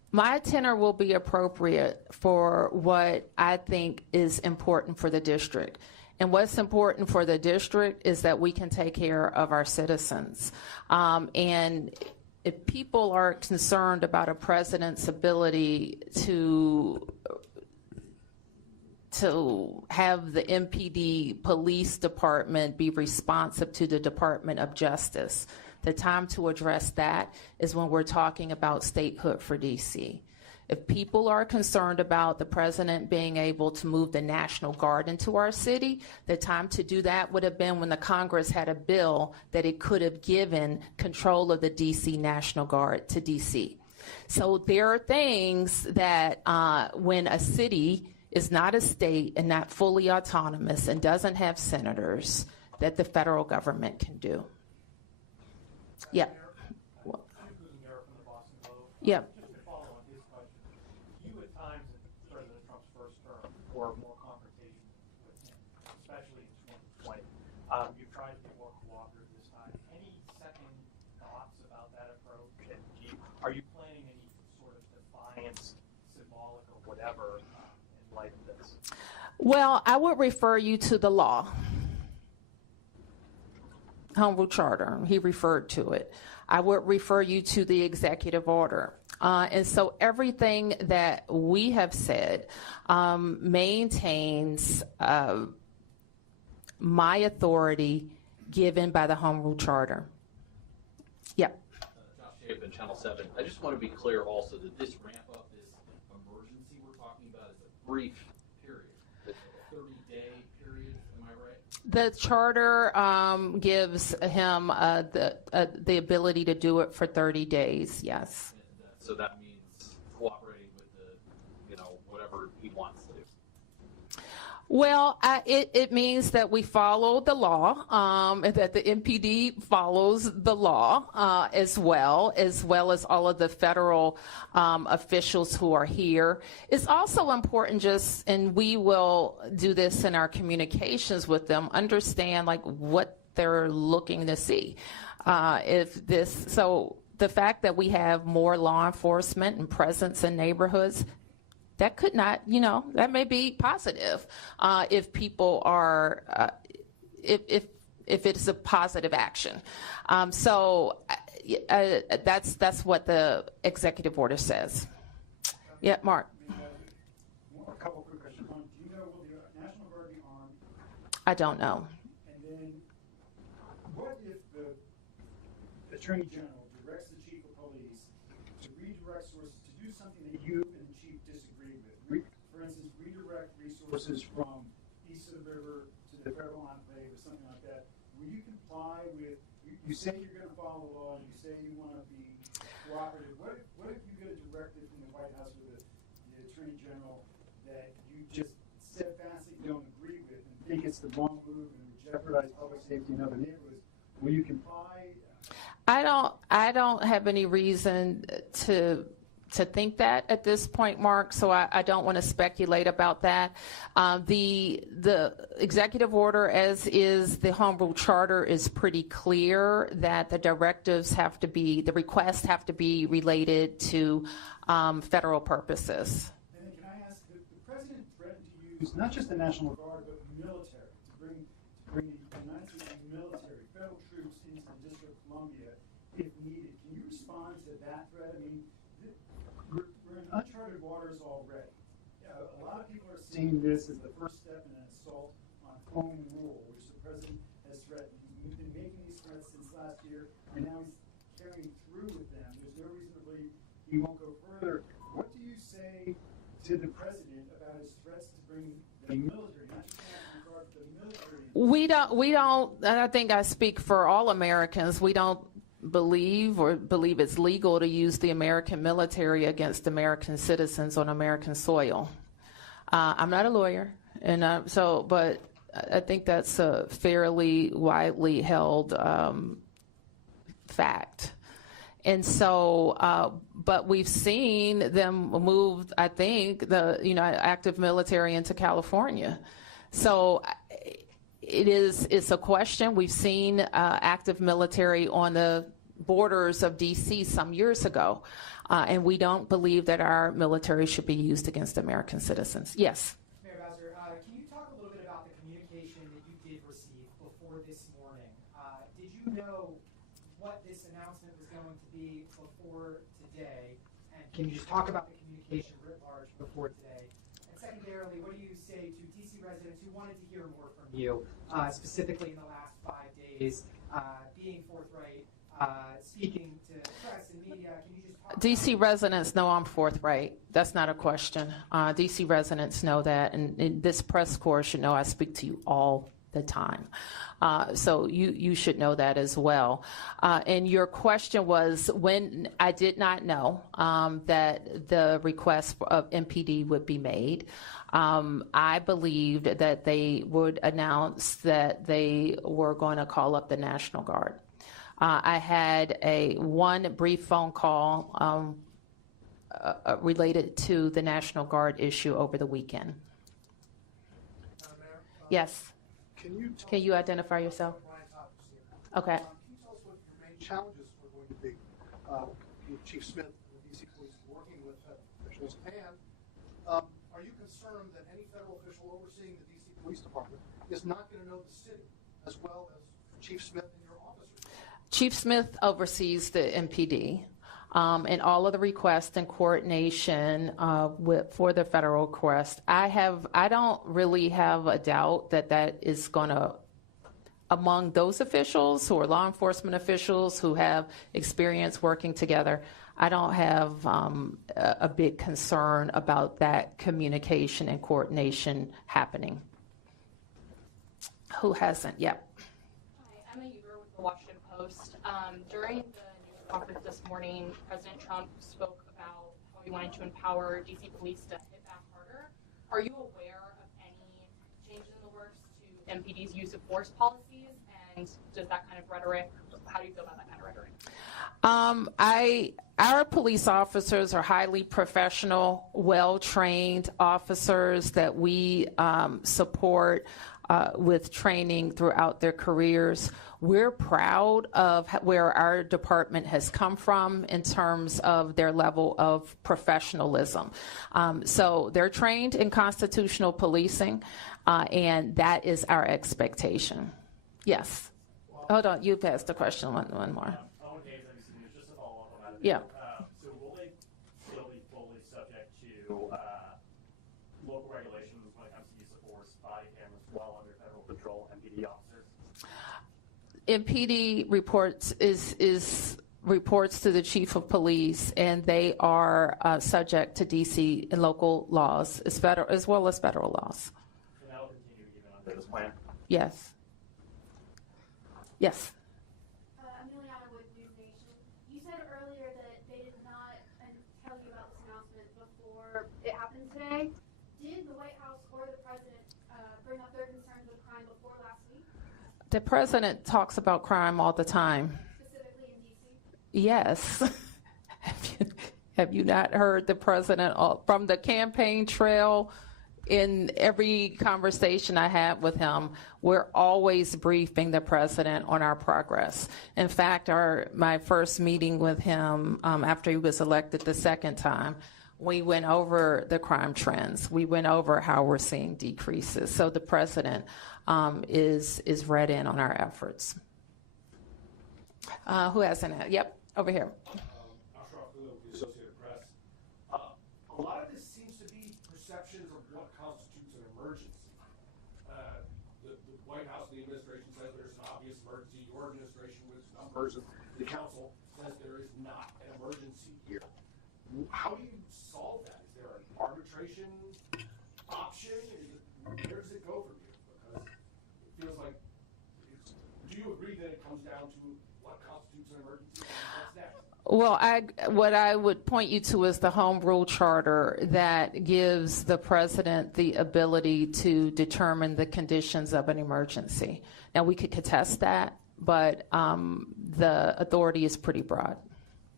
My tenor will be appropriate for what I think is important for the district. And what's important for the district is that we can take care of our citizens. And if people are concerned about a president's ability to have the MPD police department be responsive to the Department of Justice, the time to address that is when we're talking about statehood for DC. If people are concerned about the president being able to move the National Guard into our city, the time to do that would have been when the Congress had a bill that it could have given control of the DC National Guard to DC. So there are things that when a city is not a state and not fully autonomous and doesn't have senators, that the federal government can do. Yeah. Yeah. Just to follow on his question, you at times in President Trump's first term were more confrontational with him, especially in 2020. You've tried to be more cooperative this time. Any second thoughts about that approach? And are you planning any sort of defiance, symbolic or whatever, in light of this? Well, I would refer you to the law. Home Rule Charter, he referred to it. I would refer you to the executive order. And so everything that we have said maintains my authority given by the Home Rule Charter. Yeah. Josh Chapin, Channel 7. I just want to be clear also that this ramp up, this emergency we're talking about is a brief period. It's a 30-day period, am I right? The charter gives him the ability to do it for 30 days, yes. So that means cooperating with the, whatever he wants to do. Well, it means that we follow the law, and that the MPD follows the law as well as all of the federal officials who are here. It's also important and we will do this in our communications with them, understand what they're looking to see. So the fact that we have more law enforcement and presence in neighborhoods, that could not, that may be positive if people are, if it's a positive action. So that's what the executive order says. Yeah, Mark. A couple quick questions. Do you know, will the National Guard be armed? I don't know. And then, what if the Attorney General directs the Chief of Police to redirect sources to do something that you and the Chief disagree with? For instance, redirect resources from east of the river to the federal enclave or something like that. Will you comply with, you say you're going to follow the law, you say you want to be cooperative. What if you get a directive from the White House with the Attorney General that you just steadfastly don't agree with and think it's the wrong move and would jeopardize public safety in other neighborhoods? Will you comply? I don't have any reason to think that at this point, Mark, so I don't want to speculate about that. The executive order, as is the Home Rule Charter, is pretty clear that the directives the requests have to be related to federal purposes. And then can I ask, the president threatened to use not just the National Guard, but military, to bring the United States military, federal troops into the District of Columbia if needed. Can you respond to that threat? I mean, we're in uncharted waters already. A lot of people are seeing this as the first step in an assault on home rule, which the president has threatened. He's been making these threats since last year, and now he's carrying through with them. There's no reason to believe he won't go further. What do you say to the president about his threats to bring the military, not just the National Guard, but the military? We don't, and I think I speak for all Americans, we don't believe it's legal to use the American military against American citizens on American soil. I'm not a lawyer, and but I think that's a fairly widely held fact. And so, but we've seen them move, I think, the active military into California. So it's a question. We've seen active military on the borders of D.C. some years ago, and we don't believe that our military should be used against American citizens. Yes? Mayor Bowser, can you talk a little bit about the communication that you did receive before this morning? Did you know what this announcement was going to be before today? And can you just talk about the communication writ large before today? And secondarily, what do you say to D.C. residents who wanted to hear more from you, specifically in the last 5 days, being forthright, speaking to press and media? Can you just talk D.C. residents know I'm forthright. That's not a question. D.C. residents know that, and this press corps should know I speak to you all the time. So you should know that as well. And your question was, when I did not know that the request of MPD would be made. I believed that they would announce that they were going to call up the National Guard. I had one brief phone call related to the National Guard issue over the weekend. Yes. Can you identify yourself? Okay. Can you tell us what your main challenges are going to be? Chief Smith and the D.C. Police working with officials, and are you concerned that any federal official overseeing the D.C. Police Department is not going to know the city as well as Chief Smith and your officers? Chief Smith oversees the MPD. And all of the requests and coordination for the federal request. I don't really have a doubt that is going to, among those officials who are law enforcement officials who have experience working together, I don't have a big concern about that communication and coordination happening. Who hasn't? Yep. Hi, Emma Uber with the Washington Post. During the conference this morning, President Trump spoke about how he wanted to empower D.C. police to hit back harder. Are you aware of any changes in the works to MPD's use of force policies? And does that kind of rhetoric, how do you feel about that kind of rhetoric? Our police officers are highly professional, well-trained officers that we support with training throughout their careers. We're proud of where our department has come from in terms of their level of professionalism. So they're trained in constitutional policing, and that is our expectation. Yes. Hold on, you passed the question one more. Just to follow up on that. Yeah. So will they still be fully subject to local regulations when it comes to use of force, body cameras, while under federal patrol, MPD officers? MPD reports to the chief of police, and they are subject to D.C. and local laws, as well as federal laws. And that will continue even under this plan? Yes. Yes. Emiliana with News Nation. You said earlier that they did not tell you about this announcement before it happened today. Did the White House or the president bring up their concerns with crime before last week? The president talks about crime all the time. Specifically in D.C.? Yes. Have you not heard the president from the campaign trail? In every conversation I had with him, we're always briefing the president on our progress. In fact, my first meeting with him after he was elected the second time, we went over the crime trends. We went over how we're seeing decreases. So the president is read in on our efforts. Who hasn't? Yep, over here. A lot of this seems to be perceptions of what constitutes an emergency. The White House and the administration says there's an obvious emergency. Your administration, with numbers, the council says there is not an emergency here. How do you solve that? Is there an arbitration option? Where does it go from here? Because it feels like, do you agree that it comes down to what constitutes an emergency? What's next? Well, what I would point you to is the Home Rule Charter that gives the president the ability to determine the conditions of an emergency. Now, we could contest that, but the authority is pretty broad.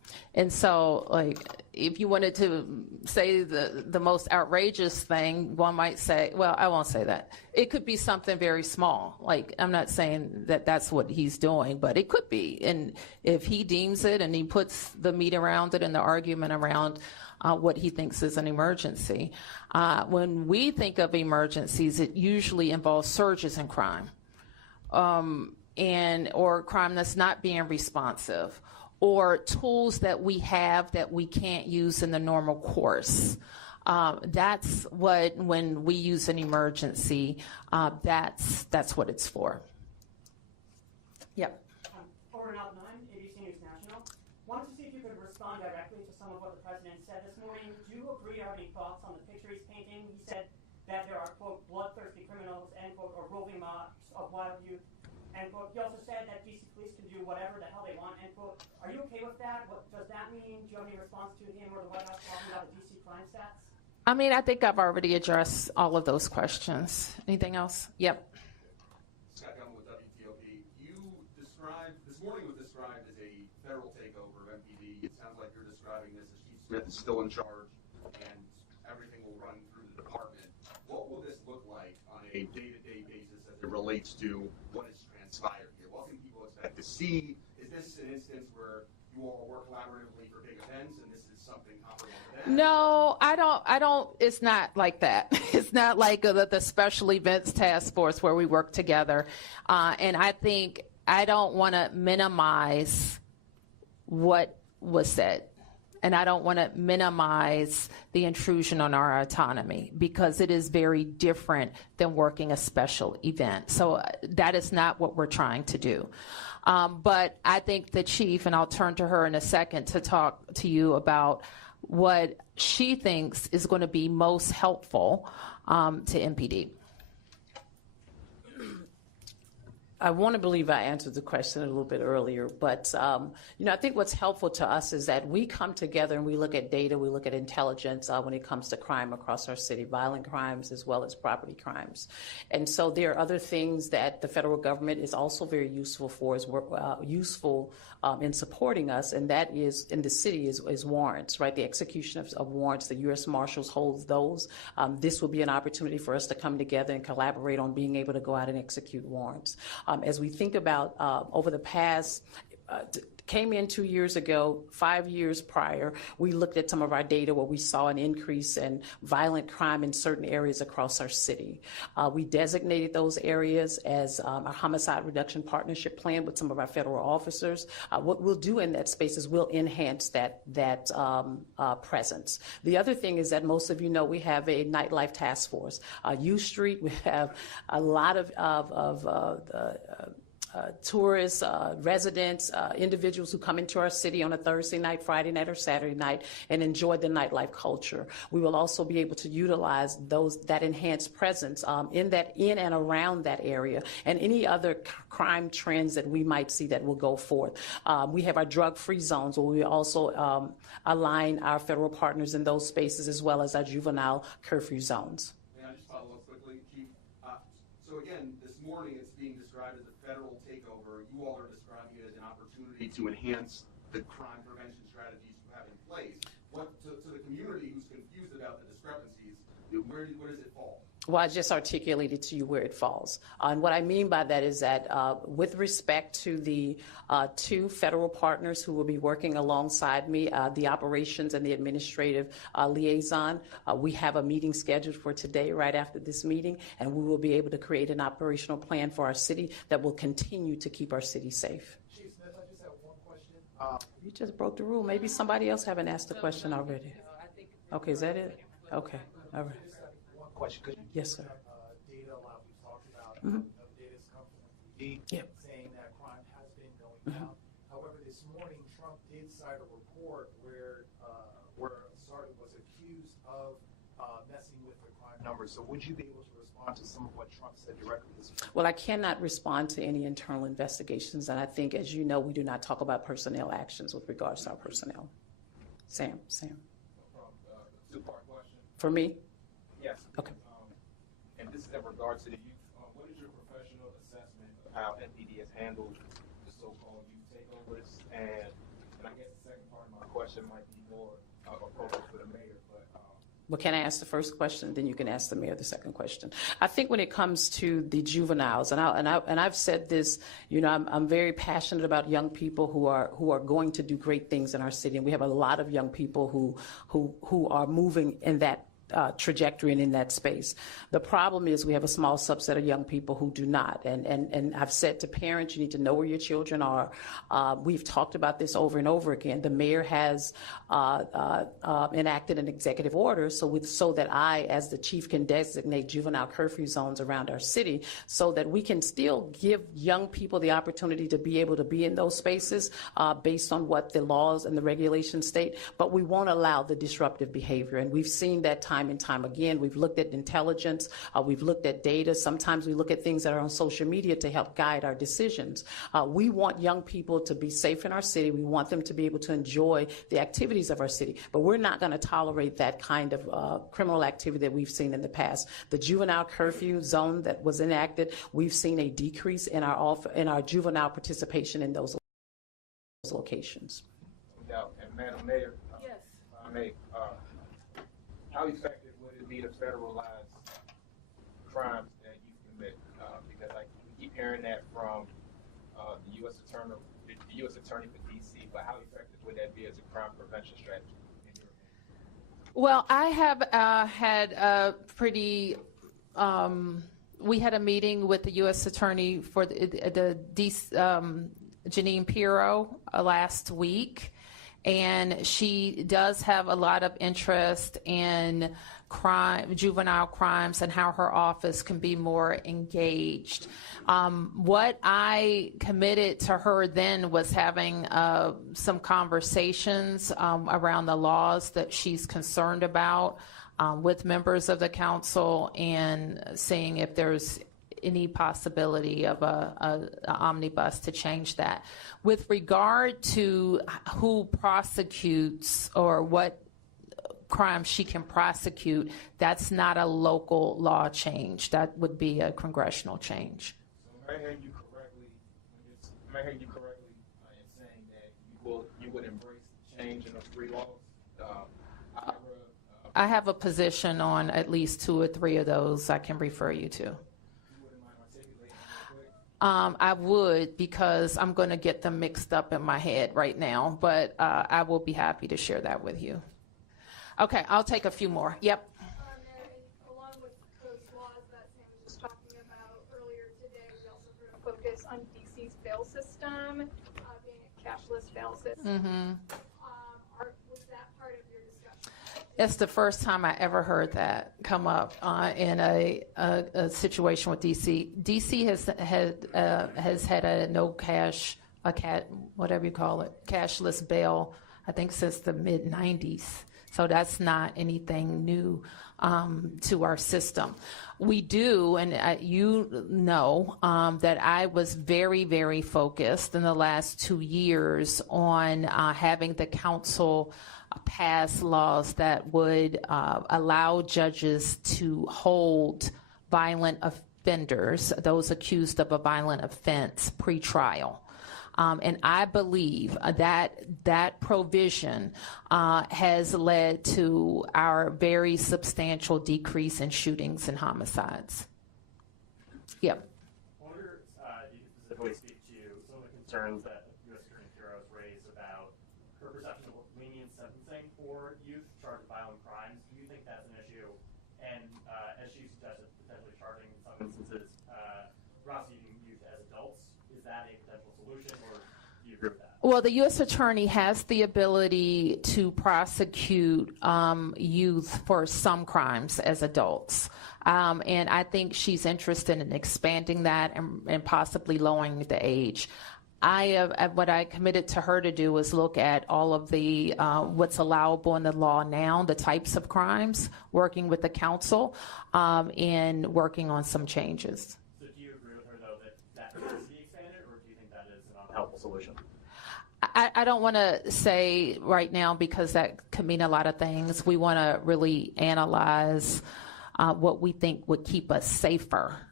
And so, like, if you wanted to say the most outrageous thing, one might say, well, I won't say that. It could be something very small. Like, I'm not saying that that's what he's doing, but it could be. And if he deems it and he puts the meat around it and the argument around what he thinks is an emergency. When we think of emergencies, it usually involves surges in crime, or crime that's not being responsive, or tools that we have that we can't use in the normal course. That's what, when we use an emergency, that's what it's for. Yep. Over and out 9, ABC News National. Wanted to see if you could respond directly to some of what the president said this morning. Do you agree or have any thoughts on the picture he's painting? He said that there are, quote, bloodthirsty criminals, end quote, or roving mobs of wild youth, end quote. He also said that DC police can do whatever the hell they want, end quote. Are you okay with that? What does that mean? Do you have any response to him or the White House talking about the DC crime stats? I mean, I think I've already addressed all of those questions. Anything else? Yep. Scott Gellman with WJLA. You described, this morning was described as a federal takeover of MPD. It sounds like you're describing this as Chief Smith is still in charge and everything will run through the department. What will this look like on a day-to-day basis as it relates to what has transpired here? What can people expect to see? Is this an instance where you all work collaboratively for big events and this is something comparable to that? No, I don't, it's not like that. It's not like the Special Events Task Force where we work together. And I think I don't want to minimize what was said. And I don't want to minimize the intrusion on our autonomy because it is very different than working a special event. So that is not what we're trying to do. But I think the chief, and I'll turn to her in a second to talk to you about what she thinks is going to be most helpful to MPD. I want to believe I answered the question a little bit earlier, but I think what's helpful to us is that we come together and we look at data, we look at intelligence when it comes to crime across our city, violent crimes as well as property crimes. And so there are other things that the federal government is also very useful for, useful in supporting us, and that is in the city is warrants, right? The execution of warrants, the U.S. Marshals holds those. This will be an opportunity for us to come together and collaborate on being able to go out and execute warrants. As we think about over the past, came in 2 years ago, 5 years prior, we looked at some of our data where we saw an increase in violent crime in certain areas across our city. We designated those areas as a homicide reduction partnership plan with some of our federal officers. What we'll do in that space is we'll enhance that presence. The other thing is that most of you know we have a nightlife task force. U Street, we have a lot of tourists, residents, individuals who come into our city on a Thursday night, Friday night, or Saturday night and enjoy the nightlife culture. We will also be able to utilize that enhanced presence in and around that area and any other crime trends that we might see that will go forth. We have our drug-free zones where we also align our federal partners in those spaces as well as our juvenile curfew zones. May I just follow up quickly, Chief? So again, this morning it's being described as a federal takeover. You all are describing it as an opportunity to enhance the crime prevention strategies you have in place. What to the community who's confused about the discrepancies, where does it fall? Well, I just articulated to you where it falls. And what I mean by that is that with respect to the two federal partners who will be working alongside me, the operations and the administrative liaison, we have a meeting scheduled for today right after this meeting, and we will be able to create an operational plan for our city that will continue to keep our city safe. Chief Smith, I just have one question. You just broke the rule. Maybe somebody else haven't asked the question already. Okay, is that it? Okay, all right. Question. Could you yes, sir. Data a lot we've talked about. Mm-hmm. Data has come from MPD saying that crime has been going down. However, this morning Trump did cite a report where Sergeant was accused of messing with the crime numbers. So would you be able to respond to some of what Trump said directly this morning? Well, I cannot respond to any internal investigations, and I think, as you know, we do not talk about personnel actions with regards to our personnel. Sam. Two-part question. For me? Yes. Okay. And this is in regards to the youth. What is your professional assessment of how MPD has handled the so-called youth takeovers? And And I guess the second part of my question might be more appropriate for the mayor, but. Well, can I ask the first question, then you can ask the mayor the second question. I think when it comes to the juveniles, and I've said this, you know, I'm very passionate about young people who are going to do great things in our city, and we have a lot of young people who are moving in that trajectory and in that space. The problem is we have a small subset of young people who do not. And I've said to parents, you need to know where your children are. We've talked about this over and over again. The mayor has enacted an executive order so that I, as the chief, can designate juvenile curfew zones around our city so that we can still give young people the opportunity to be able to be in those spaces based on what the laws and the regulations state, but we won't allow the disruptive behavior. And we've seen that time and time again. We've looked at intelligence, we've looked at data. Sometimes we look at things that are on social media to help guide our decisions. We want young people to be safe in our city. We want them to be able to enjoy the activities of our city, but we're not going to tolerate that kind of criminal activity that we've seen in the past. The juvenile curfew zone that was enacted, we've seen a decrease in our juvenile participation in those locations. And Madam Mayor, yes. How effective would it be to federalize crimes that you commit? Because we keep hearing that from the U.S. Attorney for D.C., but how effective would that be as a crime prevention strategy? Well, I have had a pretty, we had a meeting with the U.S. Attorney for the Jeanine Pirro last week. And she does have a lot of interest in juvenile crimes and how her office can be more engaged. What I committed to her then was having some conversations around the laws that she's concerned about with members of the council and seeing if there's any possibility of an omnibus to change that. With regard to who prosecutes or what crimes she can prosecute, that's not a local law change. That would be a congressional change. So am I hearing you correctly in saying that you would embrace change in those three laws? I have a position on at least 2 or 3 of those I can refer you to. I would, because I'm going to get them mixed up in my head right now, but I will be happy to share that with you. Okay, I'll take a few more. Yep. Along with those laws that Sam was just talking about earlier today, we also heard a focus on DC's bail system, being a cashless bail system. Mm-hmm. Was that part of your discussion? It's the first time I ever heard that come up in a situation with DC. DC has had a no cash, whatever you call it, cashless bail, I think since the mid-90s. So that's not anything new to our system. We do, and you know, that I was very, very focused in the last 2 years on having the council pass laws that would allow judges to hold violent offenders, those accused of a violent offense, pre-trial. And I believe that provision has led to our very substantial decrease in shootings and homicides. Yep. I wonder if you could specifically speak to some of the concerns that U.S. Attorney Pirro has raised about her perception of lenient sentencing for youth charged with violent crimes. Do you think that's an issue? And as she suggested, potentially charging in some instances prosecuting youth as adults, is that a potential solution, or do you agree with that? Well, the U.S. Attorney has the ability to prosecute youth for some crimes as adults. And I think she's interested in expanding that and possibly lowering the age. What I committed to her to do is look at all of the what's allowable in the law now, the types of crimes, working with the council, and working on some changes. So do you agree with her, though, that needs to be expanded, or do you think that is an unhelpful solution? I don't want to say right now, because that could mean a lot of things. We want to really analyze what we think would keep us safer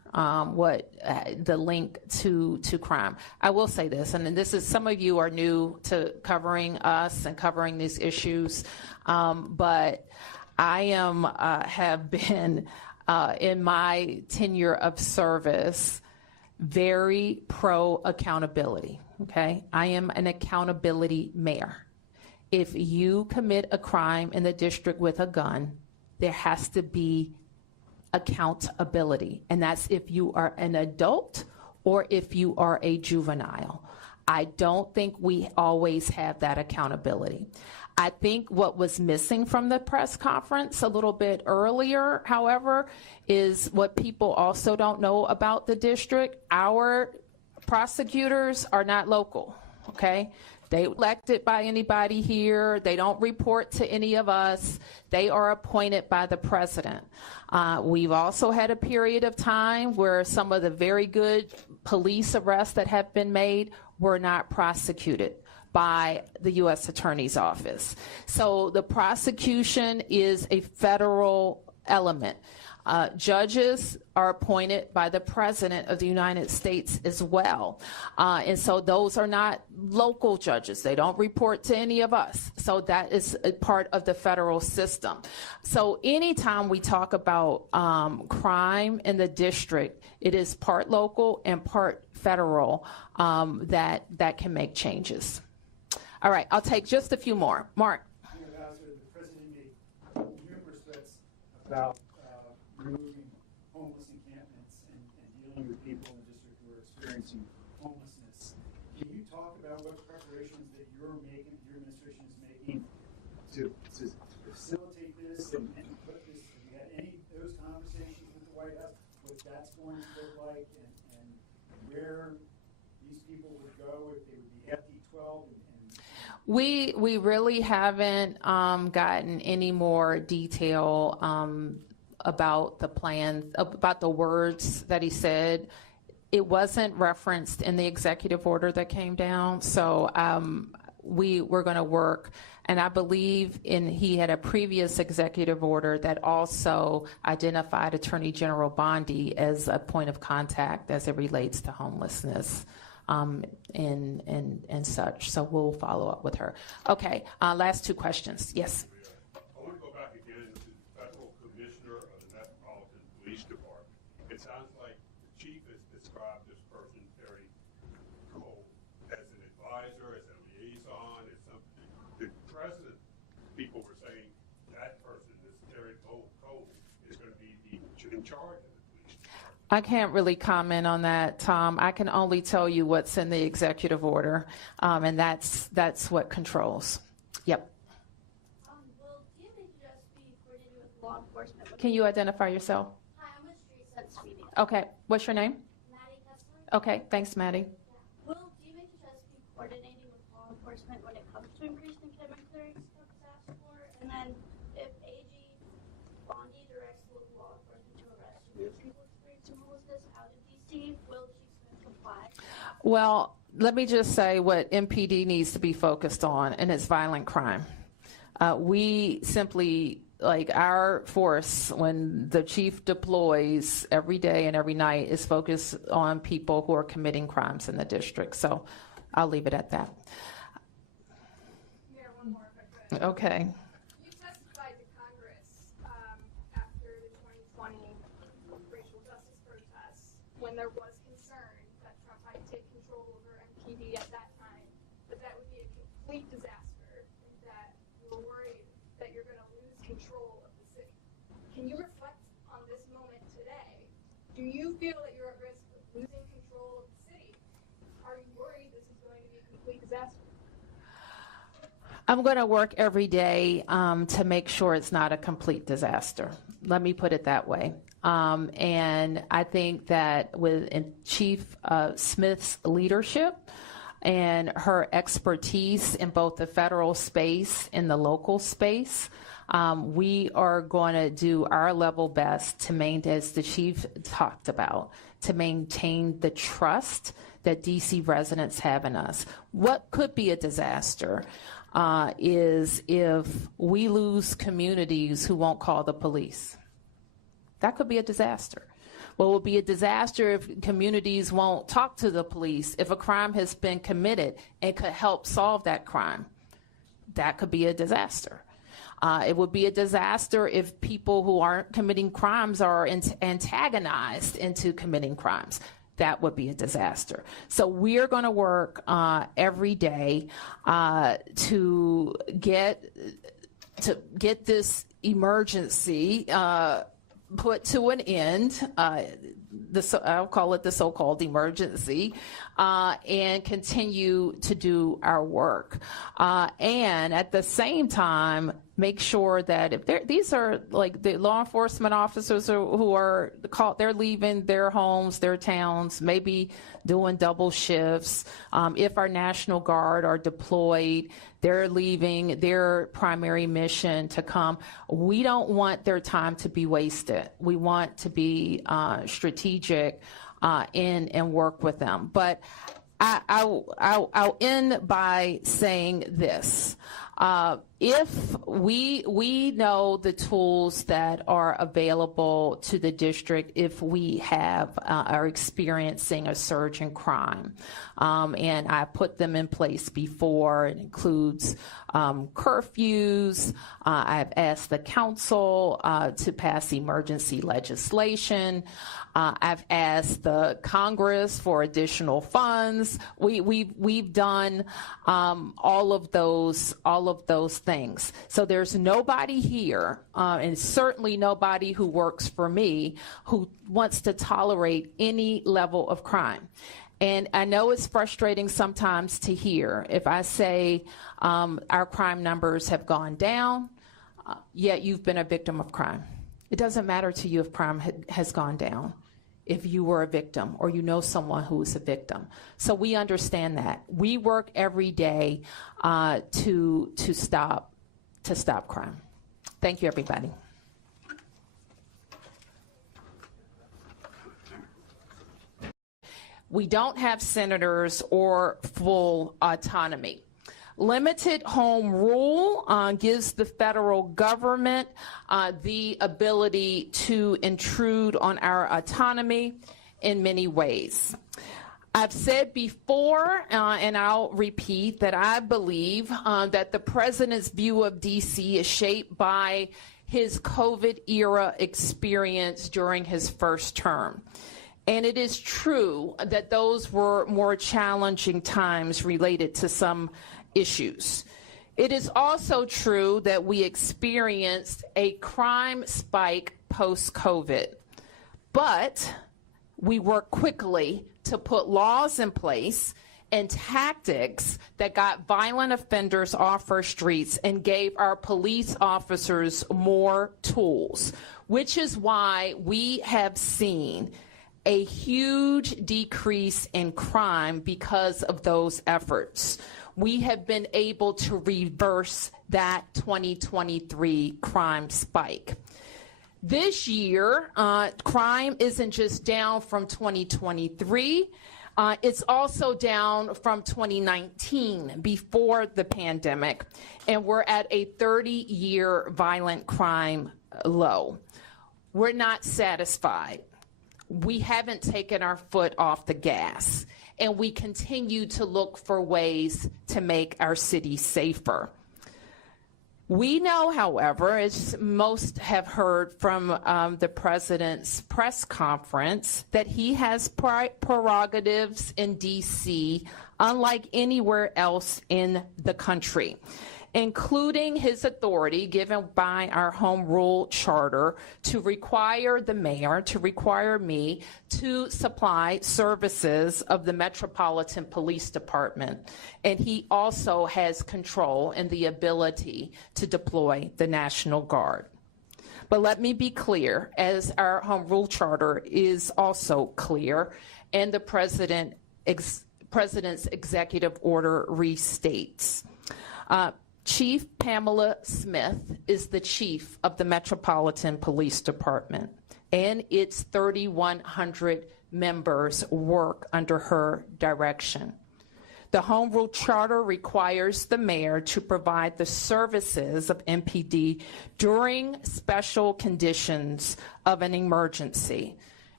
the link to crime. I will say this, and this is, some of you are new to covering us and covering these issues, but I have been in my tenure of service very pro accountability. Okay, I am an accountability mayor. If you commit a crime in the district with a gun, there has to be accountability, and that's if you are an adult or if you are a juvenile. I don't think we always have that accountability. I think what was missing from the press conference a little bit earlier, however, is what people also don't know about the district. Our prosecutors are not local, okay? They elected by anybody here. They don't report to any of us. They are appointed by the president. We've also had a period of time where some of the very good police arrests that have been made were not prosecuted by the U.S. Attorney's Office. So the prosecution is a federal element. Judges are appointed by the President of the United States as well. And so those are not local judges. They don't report to any of us. So that is a part of the federal system. So anytime we talk about crime in the district, it is part local and part federal that can make changes. All right, I'll take just a few more. Mark. Mayor Bowser, the president made numerous threats about removing homeless encampments and dealing with people in the district who are experiencing homelessness. Can you talk about what preparations that you're making, your administration is making to facilitate this and put this, have you had any of those conversations with the White House, what that's going to look like and where these people would go if they would be FD12 We really haven't gotten any more detail about the plan, about the words that he said. It wasn't referenced in the executive order that came down, so we're going to work. And I believe he had a previous executive order that also identified Attorney General Bondi as a point of contact as it relates to homelessness. And such. So we'll follow up with her. Okay, last two questions. Yes. I want to go back again to the federal commissioner of the Metropolitan Police Department. It sounds like the chief has described this person, Terry Cole, as an advisor, as a liaison, as something. The president, people were saying that person, this Terry Cole, is going to be in charge of it. I can't really comment on that, Tom. I can only tell you what's in the executive order, and that's what controls. Yep. Will DMH just be coordinated with law enforcement? Can you identify yourself? Hi, I'm a street sense speeding. Okay. What's your name? Maddie Kessler. Okay. Thanks, Maddie. Yeah. Will DMH just be coordinating with law enforcement when it comes to increasing commitment clearance for disaster floor? And then if AG Bondi directs local law enforcement to arrest people homelessness out of DC, will Chief Smith comply? Well, let me just say what MPD needs to be focused on, and it's violent crime. We simply, like our force, when the chief deploys every day and every night, is focused on people who are committing crimes in the district. So I'll leave it at that. Mayor, one more if I could. Okay. You testified to Congress after the 2020 racial justice protests when there was concern that Trump might take control over MPD at that time, but that would be a complete disaster, and that you were worried that you're going to lose control of the city. Can you reflect on this moment today? Do you feel that you're at risk of losing control of the city? Are you worried this is going to be a complete disaster? I'm going to work every day to make sure it's not a complete disaster. Let me put it that way. And I think that with Chief Smith's leadership and her expertise in both the federal space and the local space, we are going to do our level best to maintain, as the chief talked about, to maintain the trust that DC residents have in us. What could be a disaster is if we lose communities who won't call the police. That could be a disaster. Well, it will be a disaster if communities won't talk to the police, if a crime has been committed and could help solve that crime. That could be a disaster. It would be a disaster if people who aren't committing crimes are antagonized into committing crimes. That would be a disaster. So we're going to work every day to get this emergency put to an end. I'll call it the so-called emergency, and continue to do our work. And at the same time, make sure that if these are like the law enforcement officers who are caught, they're leaving their homes, their towns, maybe doing double shifts. If our National Guard are deployed, they're leaving their primary mission to come. We don't want their time to be wasted. We want to be strategic and work with them. But I'll end by saying this. If we know the tools that are available to the district if we are experiencing a surge in crime, and I put them in place before. It includes curfews. I've asked the council to pass emergency legislation. I've asked the Congress for additional funds. We've done all of those things. So there's nobody here, and certainly nobody who works for me, who wants to tolerate any level of crime. And I know it's frustrating sometimes to hear if I say our crime numbers have gone down, yet you've been a victim of crime. It doesn't matter to you if crime has gone down, if you were a victim or you know someone who is a victim. So we understand that. We work every day to stop crime. Thank you, everybody. We don't have senators or full autonomy. Limited home rule gives the federal government the ability to intrude on our autonomy in many ways. I've said before, and I'll repeat, that I believe that the president's view of DC is shaped by his COVID era experience during his first term. And it is true that those were more challenging times related to some issues. It is also true that we experienced a crime spike post-COVID, but we worked quickly to put laws in place and tactics that got violent offenders off our streets and gave our police officers more tools, which is why we have seen a huge decrease in crime because of those efforts. We have been able to reverse that 2023 crime spike. This year, crime isn't just down from 2023, it's also down from 2019, before the pandemic, and we're at a 30-year violent crime low. We're not satisfied. We haven't taken our foot off the gas, and we continue to look for ways to make our city safer. We know, however, as most have heard from the president's press conference, that he has prerogatives in DC unlike anywhere else in the country, including his authority given by our home rule charter to require the mayor, to require me to supply services of the Metropolitan Police Department. And he also has control and the ability to deploy the National Guard. But let me be clear, as our home rule charter is also clear, and the president's executive order restates. Chief Pamela Smith is the chief of the Metropolitan Police Department, and its 3,100 members work under her direction. The Home Rule Charter requires the mayor to provide the services of MPD during special conditions of an emergency.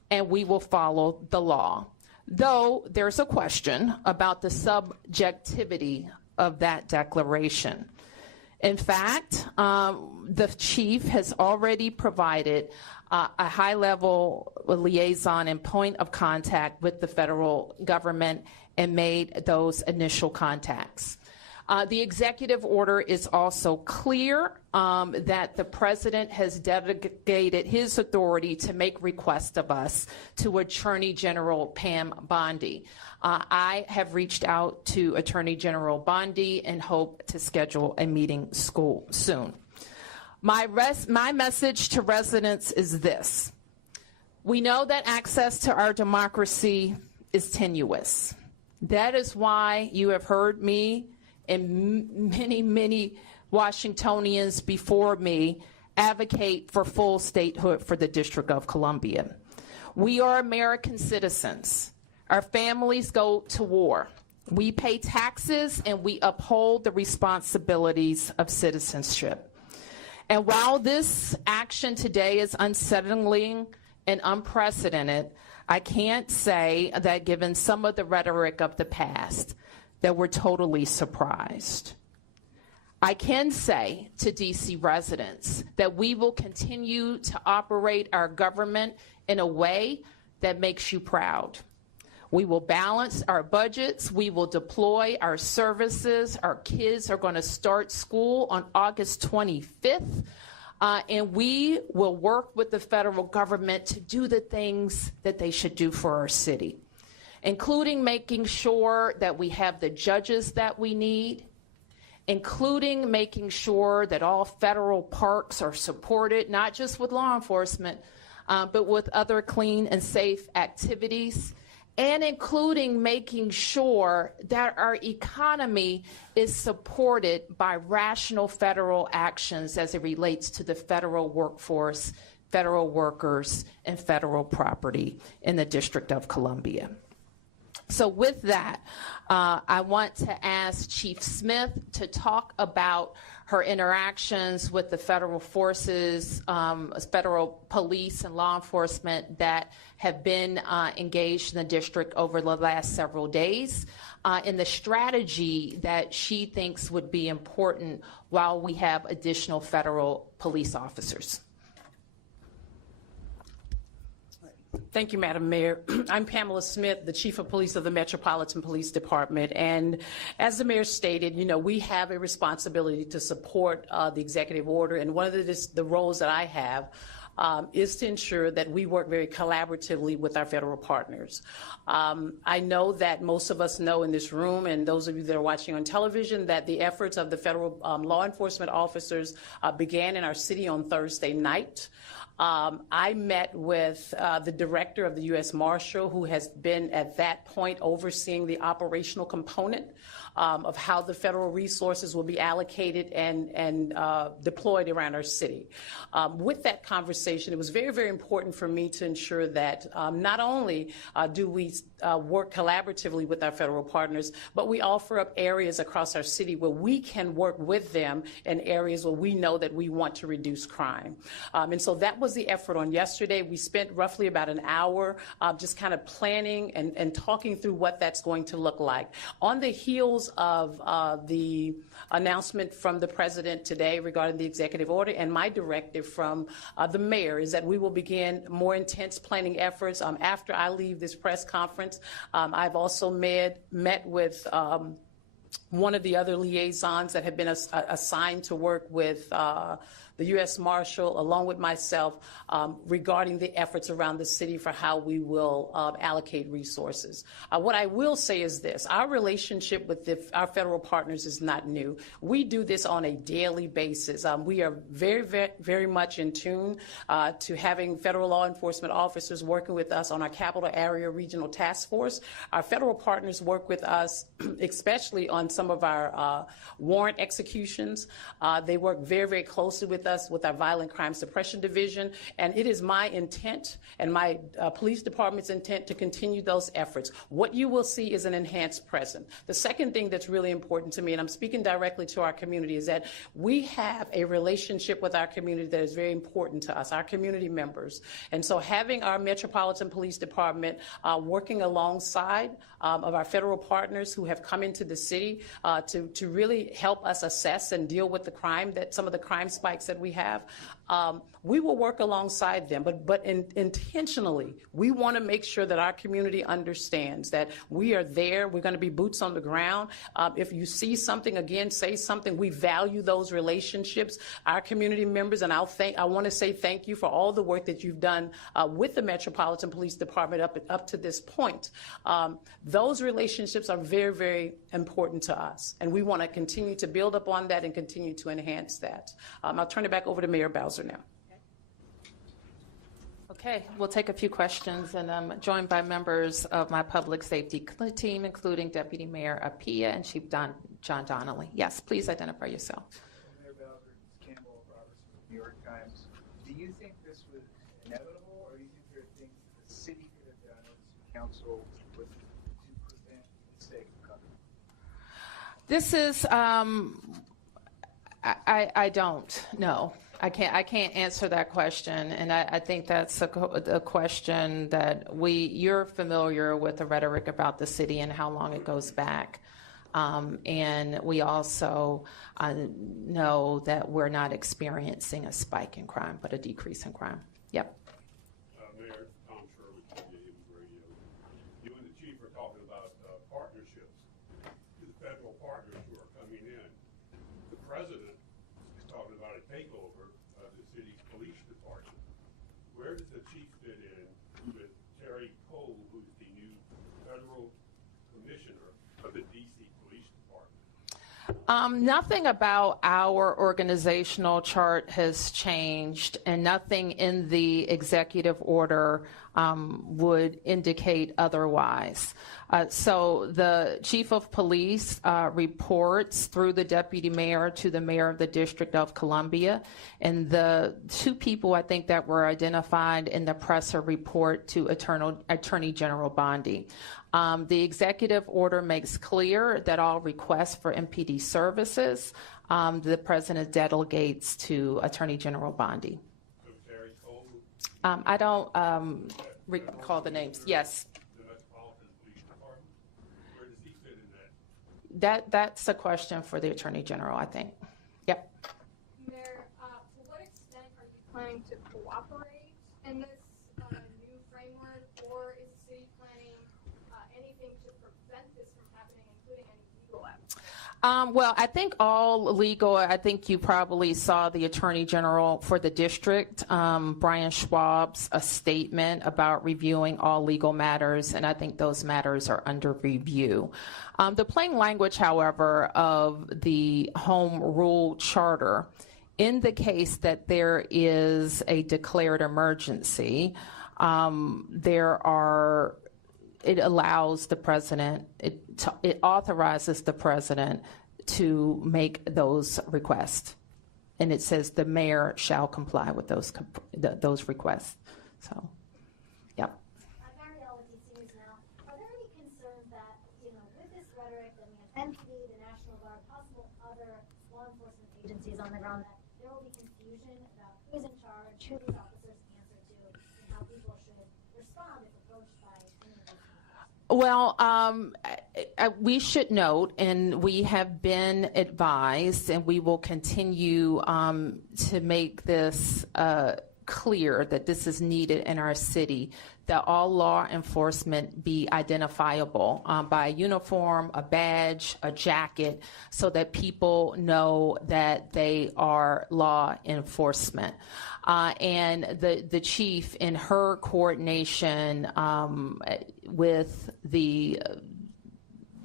and we will follow the law. Though there's a question about the subjectivity of that declaration. In fact, the chief has already provided a high-level liaison and point of contact with the federal government and made those initial contacts. The executive order is also clear that the president has delegated his authority to make requests of us to Attorney General Pam Bondi. I have reached out to Attorney General Bondi and hope to schedule a meeting soon. My message to residents is this. We know that access to our democracy is tenuous. That is why you have heard me and many Washingtonians before me advocate for full statehood for the District of Columbia. We are American citizens. Our families go to war. We pay taxes and we uphold the responsibilities of citizenship. And while this action today is unsettling and unprecedented, I can't say that given some of the rhetoric of the past, that we're totally surprised. I can say to DC residents that we will continue to operate our government in a way that makes you proud. We will balance our budgets. We will deploy our services. Our kids are going to start school on August 25th. And we will work with the federal government to do the things that they should do for our city, including making sure that we have the judges that we need, including making sure that all federal parks are supported, not just with law enforcement, but with other clean and safe activities, and including making sure that our economy is supported by rational federal actions as it relates to the federal workforce, federal workers, and federal property in the District of Columbia. So with that, I want to ask Chief Smith to talk about her interactions with the federal forces, federal police and law enforcement that have been engaged in the district over the last several days, and the strategy that she thinks would be important while we have additional federal police officers. Thank you, Madam Mayor. I'm Pamela Smith, the Chief of Police of the Metropolitan Police Department. And as the Mayor stated, we have a responsibility to support the executive order. And one of the roles that I have is to ensure that we work very collaboratively with our federal partners. I know that most of us know in this room, and those of you that are watching on television, that the efforts of the federal law enforcement officers began in our city on Thursday night. I met with the director of the U.S. Marshal, who has been at that point overseeing the operational component of how the federal resources will be allocated and deployed around our city. With that conversation, it was very, very important for me to ensure that not only do we work collaboratively with our federal partners, but we offer up areas across our city where we can work with them in areas where we know that we want to reduce crime. And so that was the effort on yesterday. We spent roughly about an hour just kind of planning and talking through what that's going to look like. On the heels of the announcement from the president today regarding the executive order and my directive from the mayor is that we will begin more intense planning efforts after I leave this press conference. I've also met with one of the other liaisons that have been assigned to work with the U.S. Marshal, along with myself, regarding the efforts around the city for how we will allocate resources. What I will say is this: our relationship with our federal partners is not new. We do this on a daily basis. We are very, very, very much in tune to having federal law enforcement officers working with us on our Capital Area Regional Task Force. Our federal partners work with us, especially on some of our warrant executions. They work very, very closely with us with our Violent Crime Suppression Division, and it is my intent and my police department's intent to continue those efforts. What you will see is an enhanced presence. The second thing that's really important to me, and I'm speaking directly to our community, is that we have a relationship with our community that is very important to us, our community members. And so having our Metropolitan Police Department working alongside of our federal partners who have come into the city to really help us assess and deal with the crime, that some of the crime spikes that we have, we will work alongside them, but intentionally, we want to make sure that our community understands that we are there. We're going to be boots on the ground. If you see something, again, say something. We value those relationships, our community members, and I want to say thank you for all the work that you've done with the Metropolitan Police Department up to this point. Those relationships are very, very important to us, and we want to continue to build upon that and continue to enhance that. I'll turn it back over to Mayor Bowser now. Okay, we'll take a few questions, and I'm joined by members of my public safety team, including Deputy Mayor Appiah and Chief John Donnelly. Yes, please identify yourself. Mayor Bowser, Campbell Roberts from the New York Times. Do you think this was inevitable, or do you think there are things that the city could have done or the city council to prevent the mistake from coming? This is, I don't know. I can't answer that question, and I think that's a question that you're familiar with the rhetoric about the city and how long it goes back. And we also know that we're not experiencing a spike in crime, but a decrease in crime. Yep. Mayor Tom Shirley, WJLA Radio. You and the chief are talking about partnerships with federal partners who are coming in. The president is talking about a takeover of the city's police department. Where does the chief fit in with Terry Cole, who's the new federal commissioner of the D.C. Police Department? Nothing about our organizational chart has changed, and nothing in the executive order would indicate otherwise. So the chief of police reports through the deputy mayor to the mayor of the District of Columbia, and the two people I think that were identified in the presser report to Attorney General Bondi. The executive order makes clear that all requests for MPD services, the president delegates to Attorney General Bondi. I don't recall the names. Yes. The Metropolitan Police Department? Where does he fit in that? That's a question for the Attorney General, I think. Yep. Mayor, to what extent are you planning to cooperate in this new framework, or is the city planning anything to prevent this from happening, including any legal actions? Well, I think all legal, I think you probably saw the Attorney General for the district, Brian Schwab's a statement about reviewing all legal matters, and I think those matters are under review. The plain language, however, of the Home Rule Charter indicates that there is a declared emergency. It allows the president, it authorizes the president to make those requests. And it says the mayor shall comply with those requests. So, yeah. Mariel with DC News Now. Are there any concerns that, with this rhetoric that we have MPD, the National Guard, possible other law enforcement agencies on the ground, that there will be confusion about who's in charge, who these officers answer to, and how people should respond if approached by Well, we should note, and we have been advised, and we will continue to make this clear that this is needed in our city, that all law enforcement be identifiable by a uniform, a badge, a jacket, so that people know that they are law enforcement. And the chief, in her coordination with the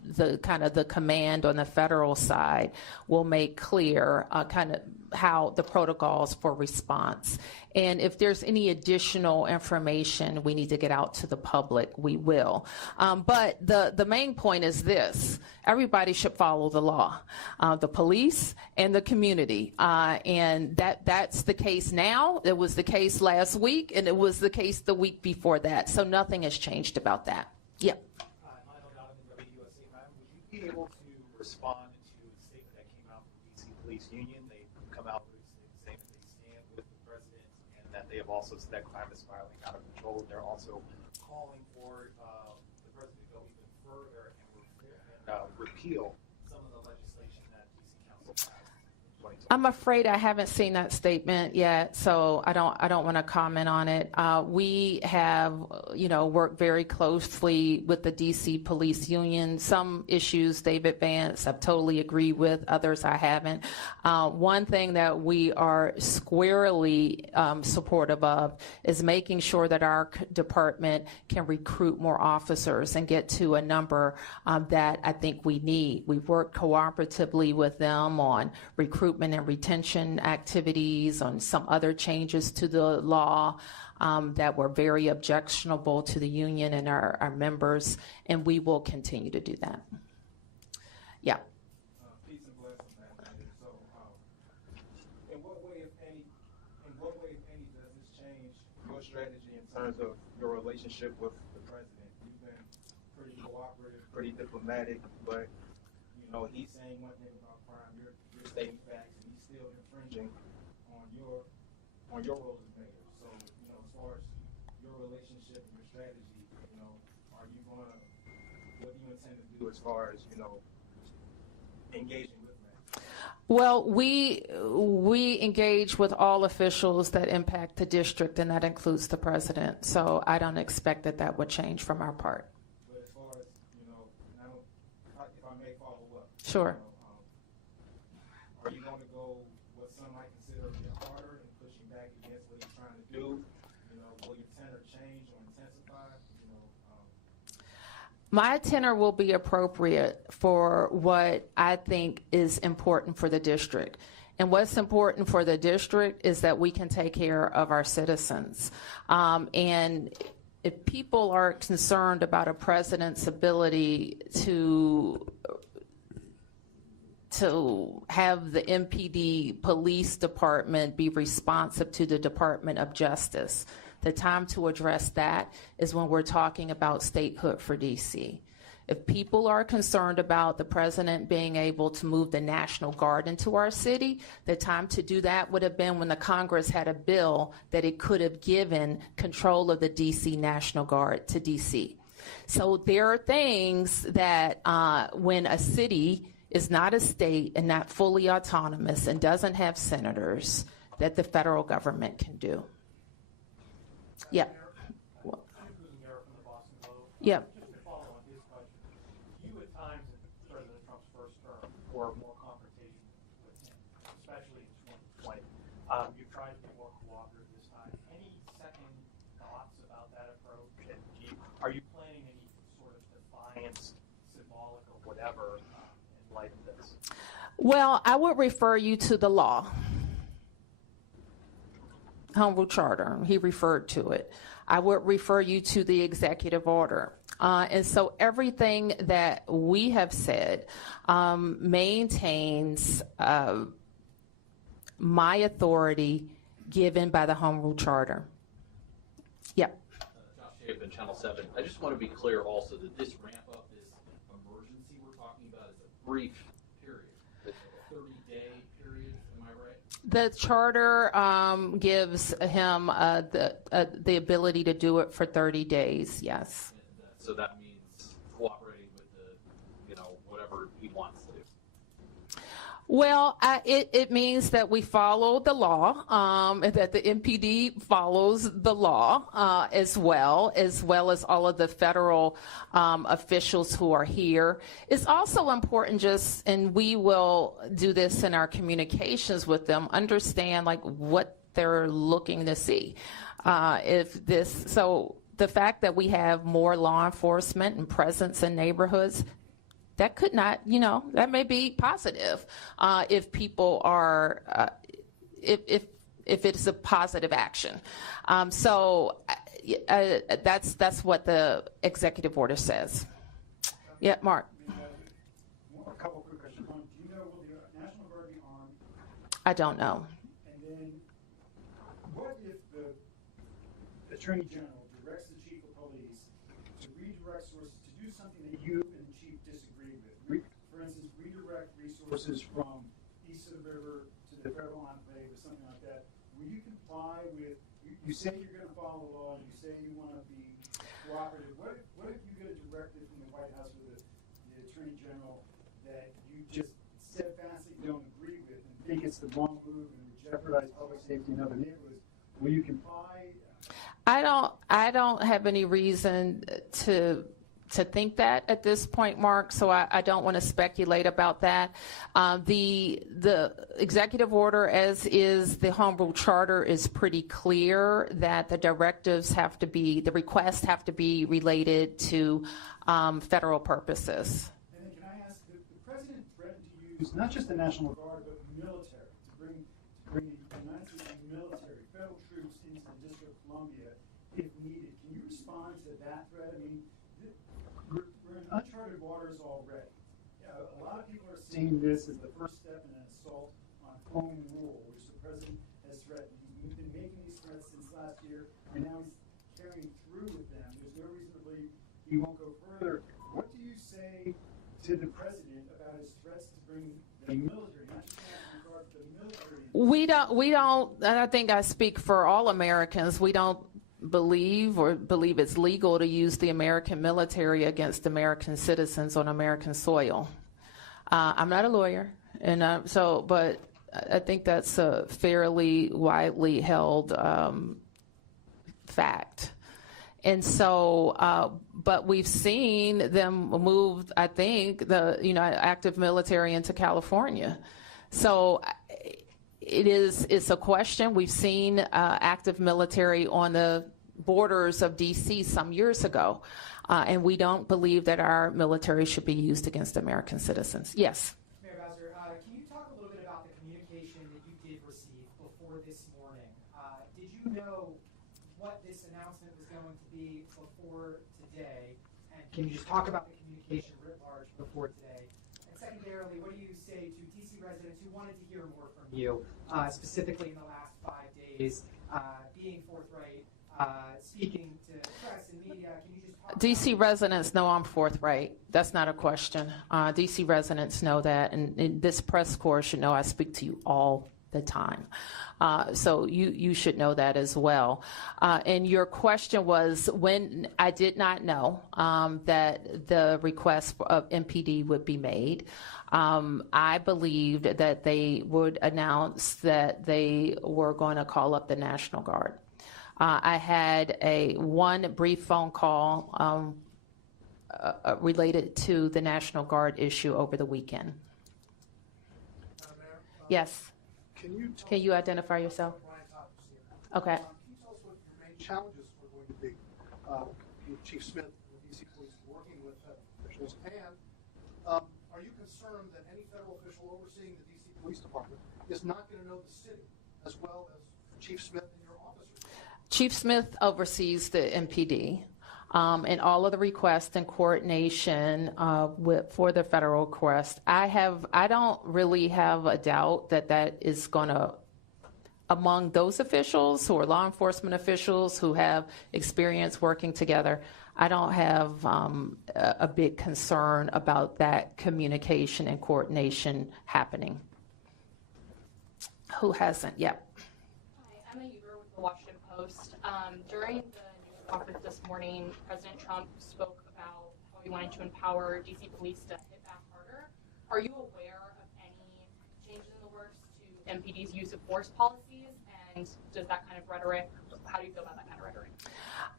the kind of the command on the federal side will make clear kind of how the protocols for response. And if there's any additional information we need to get out to the public, we will. But the main point is this: everybody should follow the law, the police and the community. And that's the case now. It was the case last week, and it was the case the week before that. So nothing has changed about that. Yeah. Would you be able to respond to the statement that came out from the DC Police Union? They come out with a statement saying that they stand with the president and that they have also said that crime is spiraling out of control. They're also calling for the president to go even further and repeal some of the legislation that DC Council passed. I'm afraid I haven't seen that statement yet, so I don't want to comment on it. We have, worked very closely with the DC Police Union. Some issues they've advanced, I've totally agreed with. Others I haven't. One thing that we are squarely supportive of is making sure that our department can recruit more officers and get to a number that I think we need. We've worked cooperatively with them on recruitment and retention activities, on some other changes to the law that were very objectionable to the union and our members, and we will continue to do that. Yeah. Peace and blessings, man. So, in what way, if any, does this change your strategy in terms of your relationship with the president? You've been pretty cooperative, pretty diplomatic, but he's saying one thing about crime, you're stating facts, and he's still infringing on your role as mayor. So, as far as your relationship and your strategy, are you what do you intend to do as far as, engaging with him? Well, we engage with all officials that impact the district, and that includes the president. So I don't expect that would change from our part. But as far as, if I may follow up. Sure. Are you going to go what some might consider a bit harder and pushing back against what he's trying to do? Will your tenor change or intensify? My tenor will be appropriate for what I think is important for the district. And what's important for the district is that we can take care of our citizens. And if people are concerned about a president's ability to have the MPD police department be responsive to the Department of Justice, the time to address that is when we're talking about statehood for DC. If people are concerned about the president being able to move the National Guard into our city, the time to do that would have been when the Congress had a bill that it could have given control of the DC National Guard to DC. So there are things that when a city is not a state and not fully autonomous and doesn't have senators, that the federal government can do. Yeah. Yeah. Just to follow on his question, you at times in President Trump's first term were more confrontational with him, especially in 2020. You've tried to be more cooperative this time. Any second thoughts about that approach? And are you planning any sort of defiance, symbolic or whatever, in light of this? Well, I would refer you to the law. Home Rule Charter, he referred to it. I would refer you to the executive order. And so everything that we have said maintains my authority given by the Home Rule Charter. Yeah. Josh Chapin, Channel 7. I just want to be clear also that this ramp up, this emergency we're talking about is a brief period. It's a 30-day period, am I right? The charter gives him the ability to do it for 30 days, yes. So that means cooperating with whatever he wants to do. Well, it means that we follow the law, that the MPD follows the law as well as all of the federal officials who are here. It's also important and we will do this in our communications with them, understand what they're looking to see. So the fact that we have more law enforcement and presence in neighborhoods, that could not, that may be positive if people are, if it's a positive action. So that's what the executive order says. Yeah, Mark. A couple quick questions. One, do you know, will the National Guard be armed? I don't know. And then, what if the Attorney General directs the Chief of Police to redirect sources to do something that you and the Chief disagree with? For instance, redirect resources from east of the river to the federal enclave or something like that. Will you comply with, you say you're going to follow the law, and you say you want to be cooperative. What if you get a directive from the White House with the Attorney General that you just steadfastly don't agree with and think it's the wrong move and would jeopardize public safety in other neighborhoods? Will you comply? I don't have any reason to think that at this point, Mark, so I don't want to speculate about that. The executive order, as is the Home Rule Charter, is pretty clear that the directives have to be, the requests have to be related to federal purposes. And then can I ask, the President threatened to use not just the National Guard, but military, to bring the United States military, federal troops into the District of Columbia if needed. Can you respond to that threat? I mean, we're in uncharted waters already. A lot of people are seeing this as the first step in an assault on home rule, which the President has threatened. He's been making these threats since last year, and now he's carrying through with them. There's no reason to believe he won't go further. What do you say to the President about his threats to bring the military, not just the National Guard, but the military? We don't, and I think I speak for all Americans, we don't believe it's legal to use the American military against American citizens on American soil. I'm not a lawyer, and but I think that's a fairly widely held fact. And so, but we've seen them move, I think, the active military into California. So it's a question. We've seen active military on the borders of D.C. some years ago, and we don't believe that our military should be used against American citizens. Yes? Mayor Bowser, can you talk a little bit about the communication that you did receive before this morning? Did you know what this announcement was going to be before today? And can you just talk about the communication writ large before today? And secondarily, what do you say to D.C. residents who wanted to hear more from you, specifically in the last 5 days, being forthright, speaking to press and media? Can you just talk D.C. residents know I'm forthright. That's not a question. D.C. residents know that, and this press corps should know I speak to you all the time. So you should know that as well. And your question was, when I did not know that the request of MPD would be made. I believed that they would announce that they were going to call up the National Guard. I had one brief phone call related to the National Guard issue over the weekend. Yes. Can you identify yourself? Okay. Can you tell us what your main challenges are going to be? Chief Smith, the D.C. Police, working with officials, and are you concerned that any federal official overseeing the D.C. Police Department is not going to know the city as well as Chief Smith and your officers? Chief Smith oversees the MPD. And all of the requests and coordination for the federal request. I don't really have a doubt that is going to, among those officials who are law enforcement officials who have experience working together, I don't have a big concern about that communication and coordination happening. Who hasn't? Yep. Hi, Emma Huber with the Washington Post. During the news conference this morning, President Trump spoke about how he wanted to empower D.C. police to hit back harder. Are you aware of any changes in the works to MPD's use of force policies? And does that kind of rhetoric, how do you feel about that kind of rhetoric?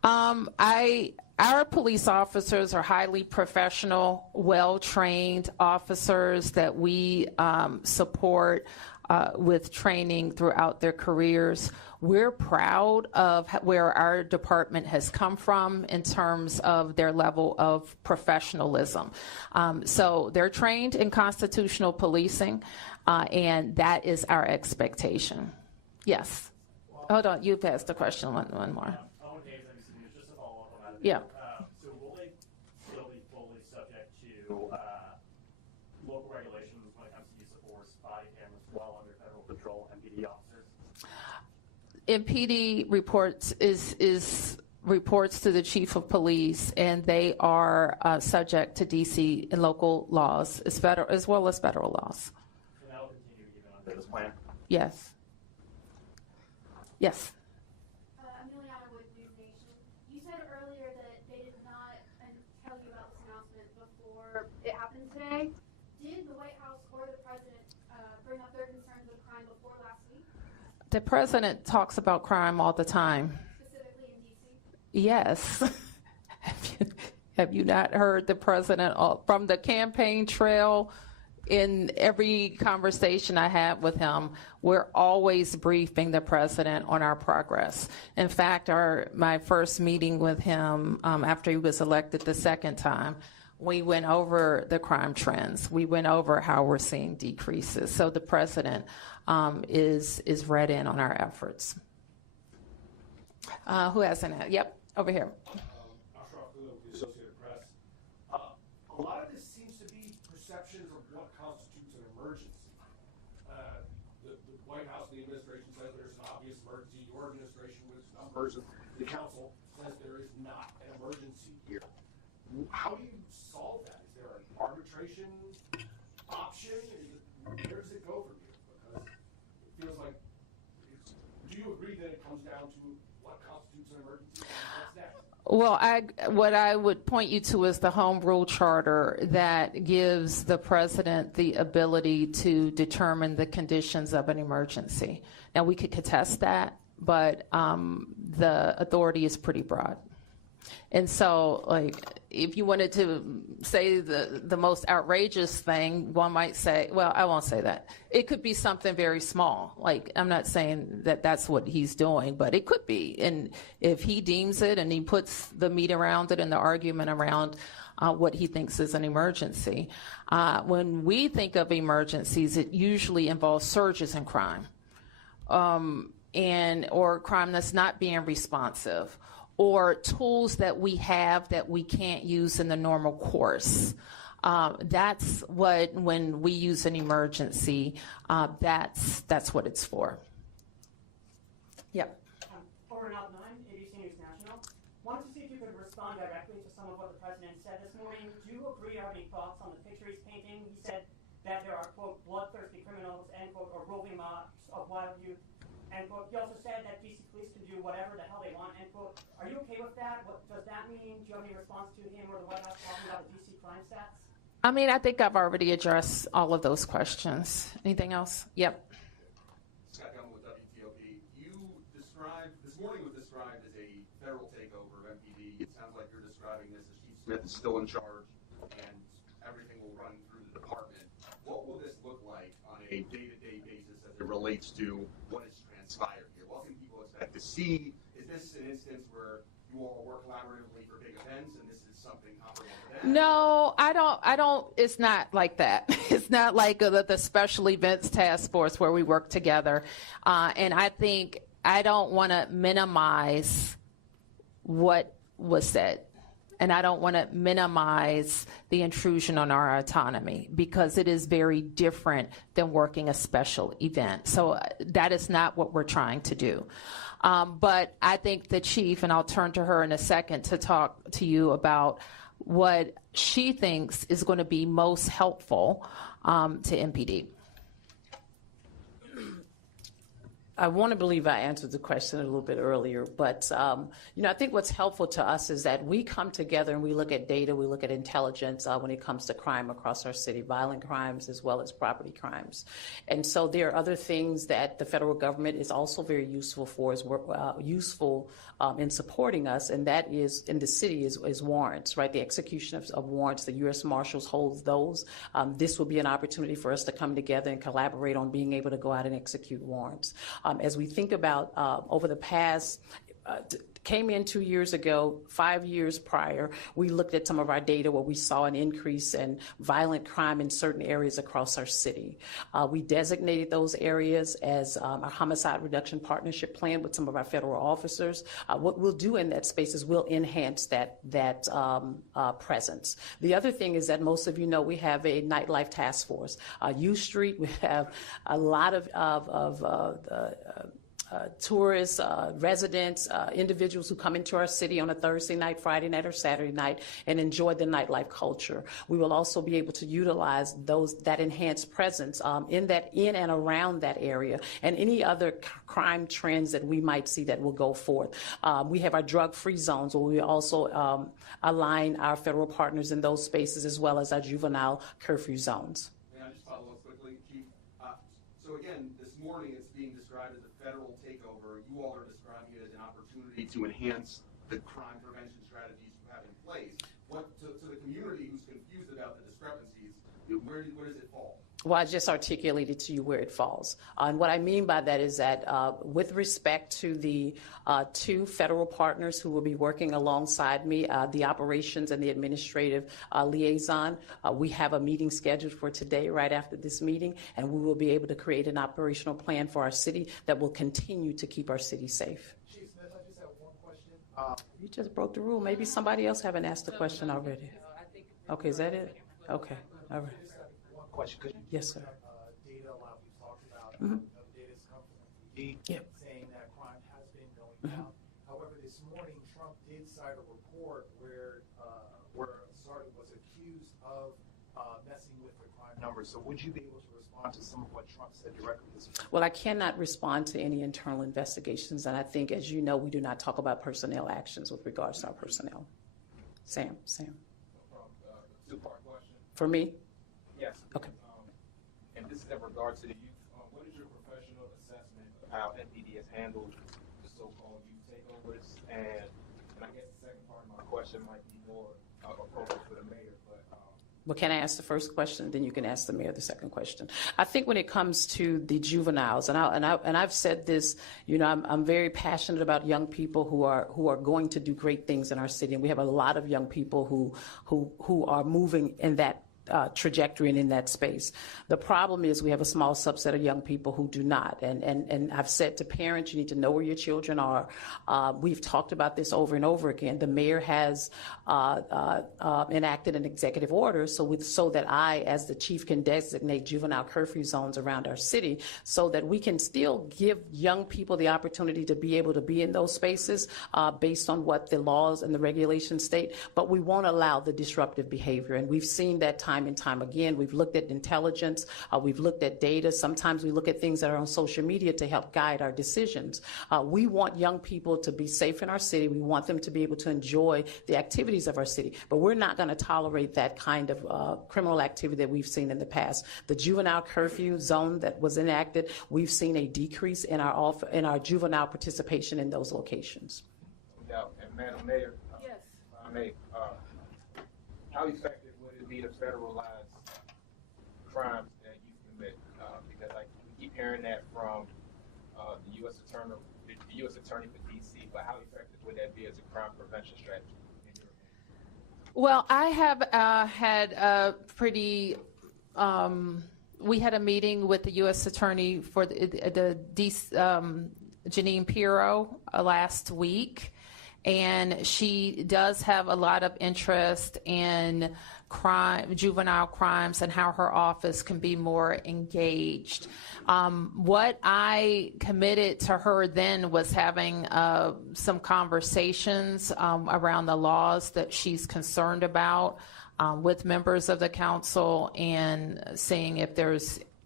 Our police officers are highly professional, well-trained officers that we support with training throughout their careers. We're proud of where our department has come from in terms of their level of professionalism. So they're trained in constitutional policing, and that is our expectation. Yes. Hold on, you've asked a question, one more. Yeah. So will they still be fully subject to local regulations when it comes to use of force, body cameras, while under federal patrol, MPD officers? MPD reports to the chief of police, and they are subject to DC and local laws, as well as federal laws. And that will continue even under this plan? Yes. Yes. It happened today. Did the White House or the president bring up their concerns with crime before last week? The president talks about crime all the time. Specifically in D.C.? Yes. Have you not heard the president from the campaign trail? In every conversation I have with him, we're always briefing the president on our progress. In fact, my first meeting with him after he was elected the second time, we went over the crime trends. We went over how we're seeing decreases. So the president is read in on our efforts. Who has an ad? Yep, over here. The Associated Press. A lot of this seems to be perceptions of what constitutes an emergency. The White House, the administration says there's an obvious emergency. Your administration, with numbers, the council says there is not an emergency here. How do you solve that? Is there an arbitration option? Where does it go from here? Because it feels like, do you agree that it comes down to what constitutes an emergency? What's next? Well, what I would point you to is the Home Rule Charter that gives the president the ability to determine the conditions of an emergency. Now, we could contest that, but the authority is pretty broad. And so, like, if you wanted to say the most outrageous thing, one might say, well, I won't say that. It could be something very small. Like, I'm not saying that that's what he's doing, but it could be. And if he deems it and he puts the meat around it and the argument around what he thinks is an emergency. When we think of emergencies, it usually involves surges in crime or crime that's not being responsive, or tools that we have that we can't use in the normal course. That's what, when we use an emergency, that's what it's for. Yep. Over and out 9, ABC News National. Wanted to see if you could respond directly to some of what the president said this morning. Do you agree or have any thoughts on the picture he's painting? He said that there are, quote, bloodthirsty criminals, end quote, or roving mobs of wild youth. End quote. He also said that DC police can do whatever the hell they want. End quote. Are you okay with that? What does that mean? Do you have any response to him or the White House talking about the DC crime stats? I mean, I think I've already addressed all of those questions. Anything else? Yep. Scott Gellman with WJLA. You described, this morning was described as a federal takeover of MPD. It sounds like you're describing this as Chief Smith is still in charge and everything will run through the department. What will this look like on a day-to-day basis as it relates to what is transpired here? What can people expect to see? Is this an instance where you all work collaboratively for big events and this is something comparable to that? No, I don't, it's not like that. It's not like the special events task force where we work together. And I think I don't want to minimize what was said. And I don't want to minimize the intrusion on our autonomy because it is very different than working a special event. So that is not what we're trying to do. But I think the chief, and I'll turn to her in a second to talk to you about what she thinks is going to be most helpful to MPD. I want to believe I answered the question a little bit earlier, but I think what's helpful to us is that we come together and we look at data, we look at intelligence when it comes to crime across our city, violent crimes as well as property crimes. And so there are other things that the federal government is also very useful for, in supporting us, and that is in the city is warrants, right? The execution of warrants, the U.S. Marshals holds those. This will be an opportunity for us to come together and collaborate on being able to go out and execute warrants. As we think about over the past, came in 2 years ago, 5 years prior, we looked at some of our data where we saw an increase in violent crime in certain areas across our city. We designated those areas as our homicide reduction partnership plan with some of our federal officers. What we'll do in that space is we'll enhance that presence. The other thing is that most of you know we have a nightlife task force. U Street, we have a lot of tourists, residents, individuals who come into our city on a Thursday night, Friday night, or Saturday night and enjoy the nightlife culture. We will also be able to utilize that enhanced presence in and around that area, and any other crime trends that we might see that will go forth. We have our drug-free zones where we also align our federal partners in those spaces, as well as our juvenile curfew zones. May I just follow up quickly, Chief? So again, this morning it's being described as a federal takeover. You all are describing it as an opportunity to enhance the crime prevention strategies you have in place. To the community who's confused about the discrepancies, where does it fall? Well, I just articulated to you where it falls. And what I mean by that is that with respect to the two federal partners who will be working alongside me, the operations and the administrative liaison, we have a meeting scheduled for today right after this meeting, and we will be able to create an operational plan for our city that will continue to keep our city safe. Chief Smith, I just have one question. You just broke the rule. Maybe somebody else haven't asked the question already. Okay, is that it? Okay, all right. Question. Could you yes, sir. Data, a lot of people talked about, Mm-hmm. Data has come from MPD saying that crime has been going down. However, this morning, Trump did cite a report where a sergeant was accused of messing with the crime numbers. So would you be able to respond to some of what Trump said directly this morning? Well, I cannot respond to any internal investigations, and I think, as you know, we do not talk about personnel actions with regards to our personnel. Sam. Two-part question. For me? Yes. Okay. And this is in regards to the youth. What is your professional assessment of how MPD has handled the so-called youth takeovers? And I guess the second part of my question might be more appropriate for the mayor. Well, can I ask the first question, then you can ask the mayor the second question. I think when it comes to the juveniles, and I've said this, I'm very passionate about young people who are going to do great things in our city, and we have a lot of young people who are moving in that trajectory and in that space. The problem is we have a small subset of young people who do not. And I've said to parents, you need to know where your children are. We've talked about this over and over again. The mayor has enacted an executive order so that I, as the chief, can designate juvenile curfew zones around our city so that we can still give young people the opportunity to be able to be in those spaces based on what the laws and the regulations state, but we won't allow the disruptive behavior. And we've seen that time and time again. We've looked at intelligence, we've looked at data. Sometimes we look at things that are on social media to help guide our decisions. We want young people to be safe in our city. We want them to be able to enjoy the activities of our city, but we're not going to tolerate that kind of criminal activity that we've seen in the past. The juvenile curfew zone that was enacted, we've seen a decrease in our juvenile participation in those locations. No doubt. And Madam Mayor, yes. I may, how effective would it be to federalize crimes that you commit? Because we keep hearing that from the U.S. Attorney for D.C., but how effective would that be as a crime prevention strategy? Well, I have had a pretty, we had a meeting with the U.S. Attorney for the Jeanine Pirro last week, and she does have a lot of interest in juvenile crimes and how her office can be more engaged. What I committed to her then was having some conversations around the laws that she's concerned about with members of the council and seeing if there's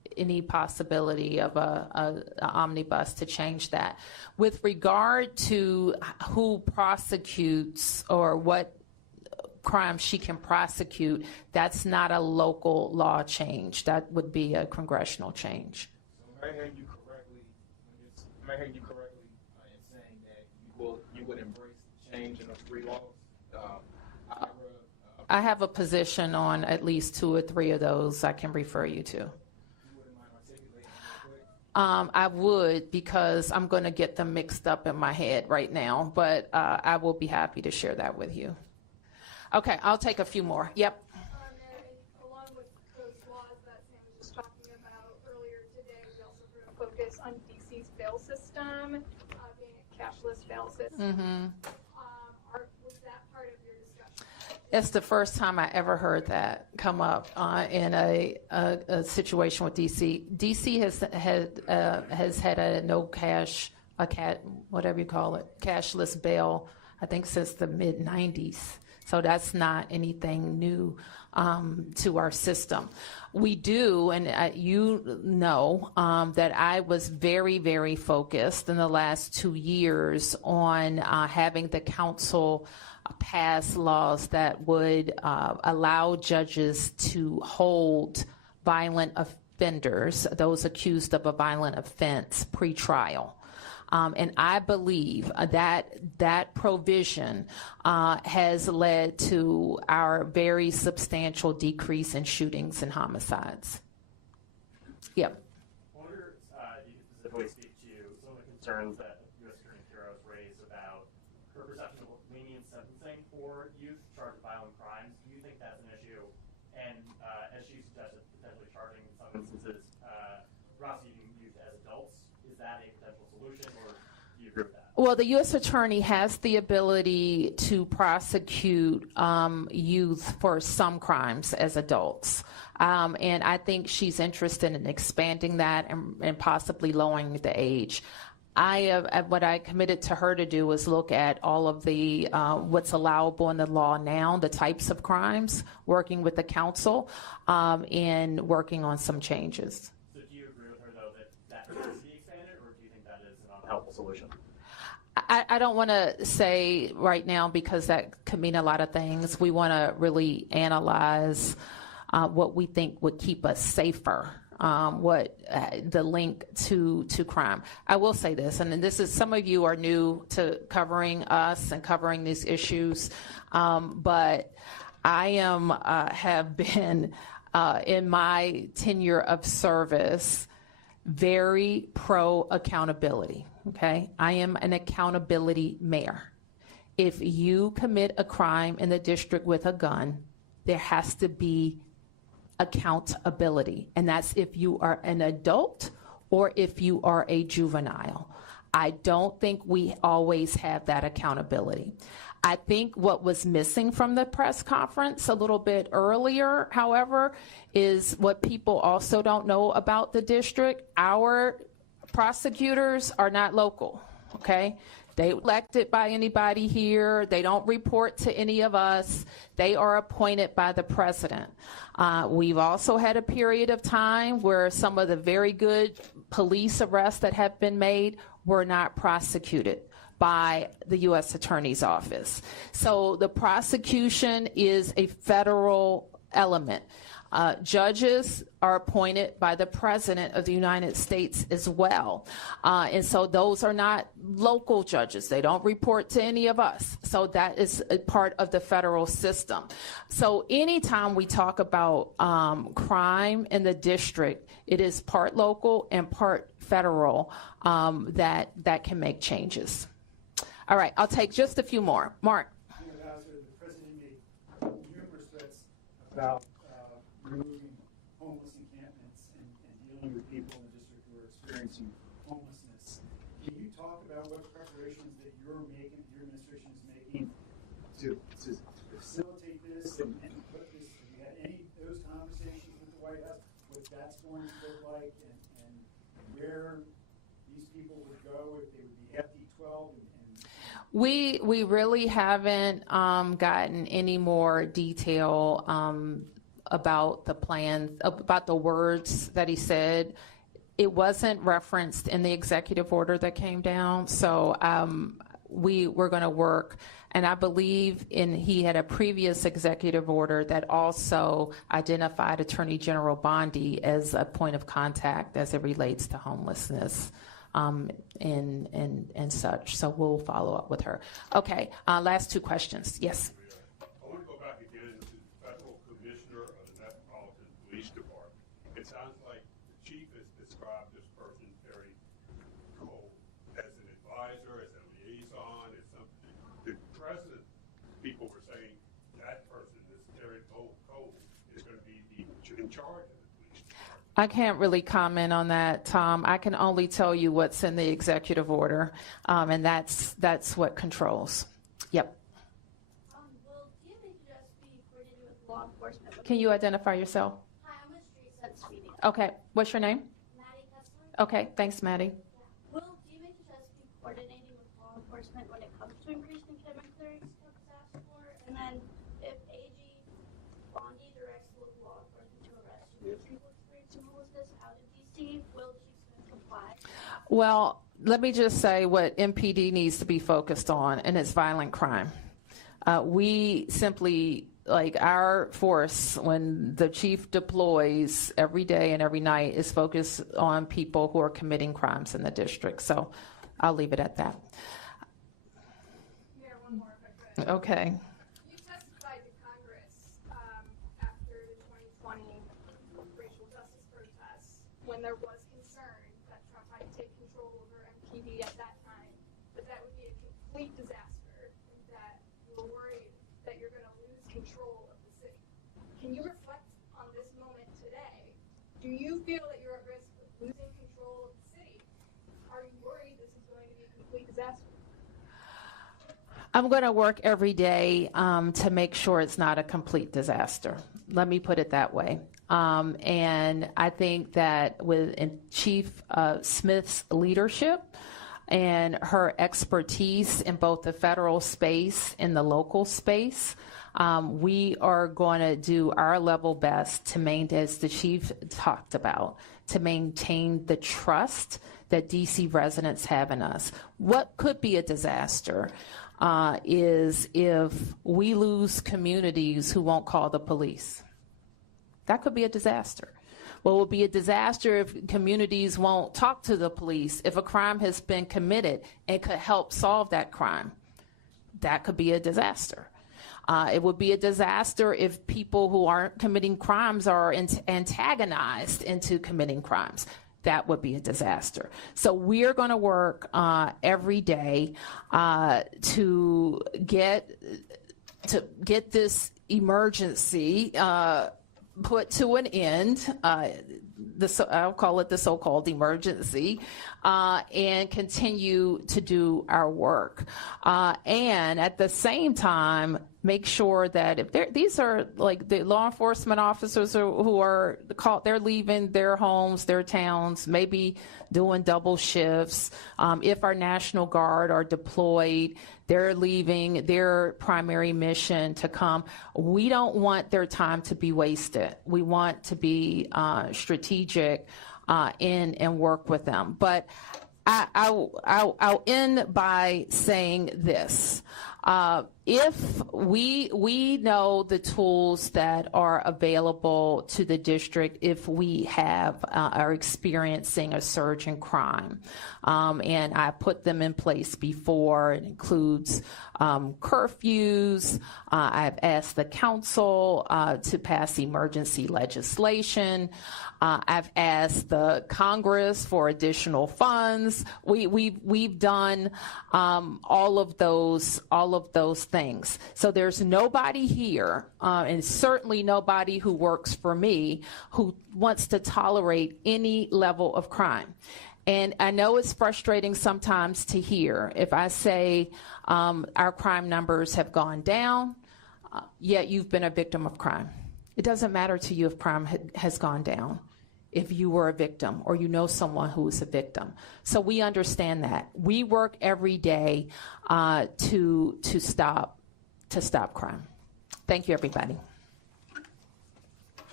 any possibility of a omnibus to change that. With regard to who prosecutes or what crime she can prosecute, that's not a local law change. That would be a congressional change. So am I hearing you correctly? Am I hearing you correctly in saying that you would embrace the change in those three laws? I have a position on at least 2 or 3 of those I can refer you to. I would, because I'm going to get them mixed up in my head right now, but I will be happy to share that with you. Okay, I'll take a few more. Yep. Along with those laws that Sam was just talking about earlier today, we also heard a focus on DC's bail system, being a cashless bail system. Was that part of your discussion? It's the first time I ever heard that come up in a situation with DC. DC has had a no cash, whatever you call it, cashless bail, I think since the mid-90s. So that's not anything new to our system. We do, and you know, that I was very, very focused in the last 2 years on having the council pass laws that would allow judges to hold violent offenders, those accused of a violent offense, pre-trial. And I believe that provision has led to our very substantial decrease in shootings and homicides. Yep. I wonder if you could specifically speak to some of the concerns that U.S. Attorney Quiroz raised about her perception of lenient sentencing for youth charged with violent crimes. Do you think that's an issue? And as she suggested, potentially charging in some instances prosecuting youth as adults, is that a potential solution, or do you agree with that? Well, the U.S. Attorney has the ability to prosecute youth for some crimes as adults. And I think she's interested in expanding that and possibly lowering the age. What I committed to her to do is look at all of the what's allowable in the law now, the types of crimes, working with the council, and working on some changes. So do you agree with her, though, that has to be expanded, or do you think that is an unhelpful solution? I don't want to say right now, because that could mean a lot of things. We want to really analyze what we think would keep us safer, what the link to crime. I will say this, and this is, some of you are new to covering us and covering these issues, but I have been in my tenure of service very pro accountability. Okay, I am an accountability mayor. If you commit a crime in the district with a gun, there has to be accountability, and that's if you are an adult or if you are a juvenile. I don't think we always have that accountability. I think what was missing from the press conference a little bit earlier, however, is what people also don't know about the district. Our prosecutors are not local, okay? They elected by anybody here. They don't report to any of us. They are appointed by the president. We've also had a period of time where some of the very good police arrests that have been made were not prosecuted by the U.S. Attorney's Office. So the prosecution is a federal element. Judges are appointed by the President of the United States as well. And so those are not local judges. They don't report to any of us. So that is a part of the federal system. So anytime we talk about crime in the district, it is part local and part federal that can make changes. All right, I'll take just a few more. Mark. The president made numerous threats about removing homeless encampments and dealing with people in the district who are experiencing homelessness. Can you talk about what preparations that your administration is making to facilitate this and put this? Have you had any of those conversations with the White House? What that's going to look like and where these people would go if they would be FD12 We really haven't gotten any more detail about the plan, about the words that he said. It wasn't referenced in the executive order that came down, so we were going to work. And I believe he had a previous executive order that also identified Attorney General Bondi as a point of contact as it relates to homelessness and such. So we'll follow up with her. Okay, last two questions. Yes. I want to go back again to the Federal Commissioner of the Metropolitan Police Department. It sounds like the chief has described this person very cold as an advisor, as a liaison, as something. The president, people were saying that person, this Terry Cole, is going to be in charge of the police department. I can't really comment on that, Tom. I can only tell you what's in the executive order, and that's what controls. Yep. Will DMHS be coordinated with law enforcement? Can you identify yourself? Hi, I'm with Street Sense Media. Okay. What's your name? Maddie Kessler. Okay. Thanks, Maddie. Will DMHS be coordinating with law enforcement when it comes to increasing commitment clearance that was asked for? And then if AG Bondi directs local law enforcement to arrest people experiencing homelessness out in DC, will Chief Smith comply? Well, let me just say what MPD needs to be focused on, and it's violent crime. We simply, like our force, when the chief deploys every day and every night, is focused on people who are committing crimes in the district. So I'll leave it at that. Mayor, one more if I could. Okay. You testified to Congress after the 2020 racial justice protests when there was concern that Trump might take control over MPD at that time, but that would be a complete disaster, and that you were worried that you're going to lose control of the city. Can you reflect on this moment today? Do you feel that you're at risk of losing control of the city? Are you worried this is going to be a complete disaster? I'm going to work every day to make sure it's not a complete disaster. Let me put it that way. And I think that with Chief Smith's leadership and her expertise in both the federal space and the local space, we are going to do our level best to maintain, as the chief talked about, to maintain the trust that DC residents have in us. What could be a disaster is if we lose communities who won't call the police. That could be a disaster. Well, it will be a disaster if communities won't talk to the police if a crime has been committed and could help solve that crime. That could be a disaster. It would be a disaster if people who aren't committing crimes are antagonized into committing crimes. That would be a disaster. So we're going to work every day to get this emergency put to an end. I'll call it the so-called emergency, and continue to do our work. And at the same time, make sure that if these are like the law enforcement officers who are called, they're leaving their homes, their towns, maybe doing double shifts. If our National Guard are deployed, they're leaving their primary mission to come. We don't want their time to be wasted. We want to be strategic and work with them. But I'll end by saying this. If we know the tools that are available to the district if we are experiencing a surge in crime, and I put them in place before. It includes curfews. I've asked the council to pass emergency legislation. I've asked the Congress for additional funds. We've done all of those things. So there's nobody here, and certainly nobody who works for me, who wants to tolerate any level of crime. And I know it's frustrating sometimes to hear if I say our crime numbers have gone down, yet you've been a victim of crime. It doesn't matter to you if crime has gone down, if you were a victim or you know someone who is a victim. So we understand that. We work every day to stop crime. Thank you, everybody.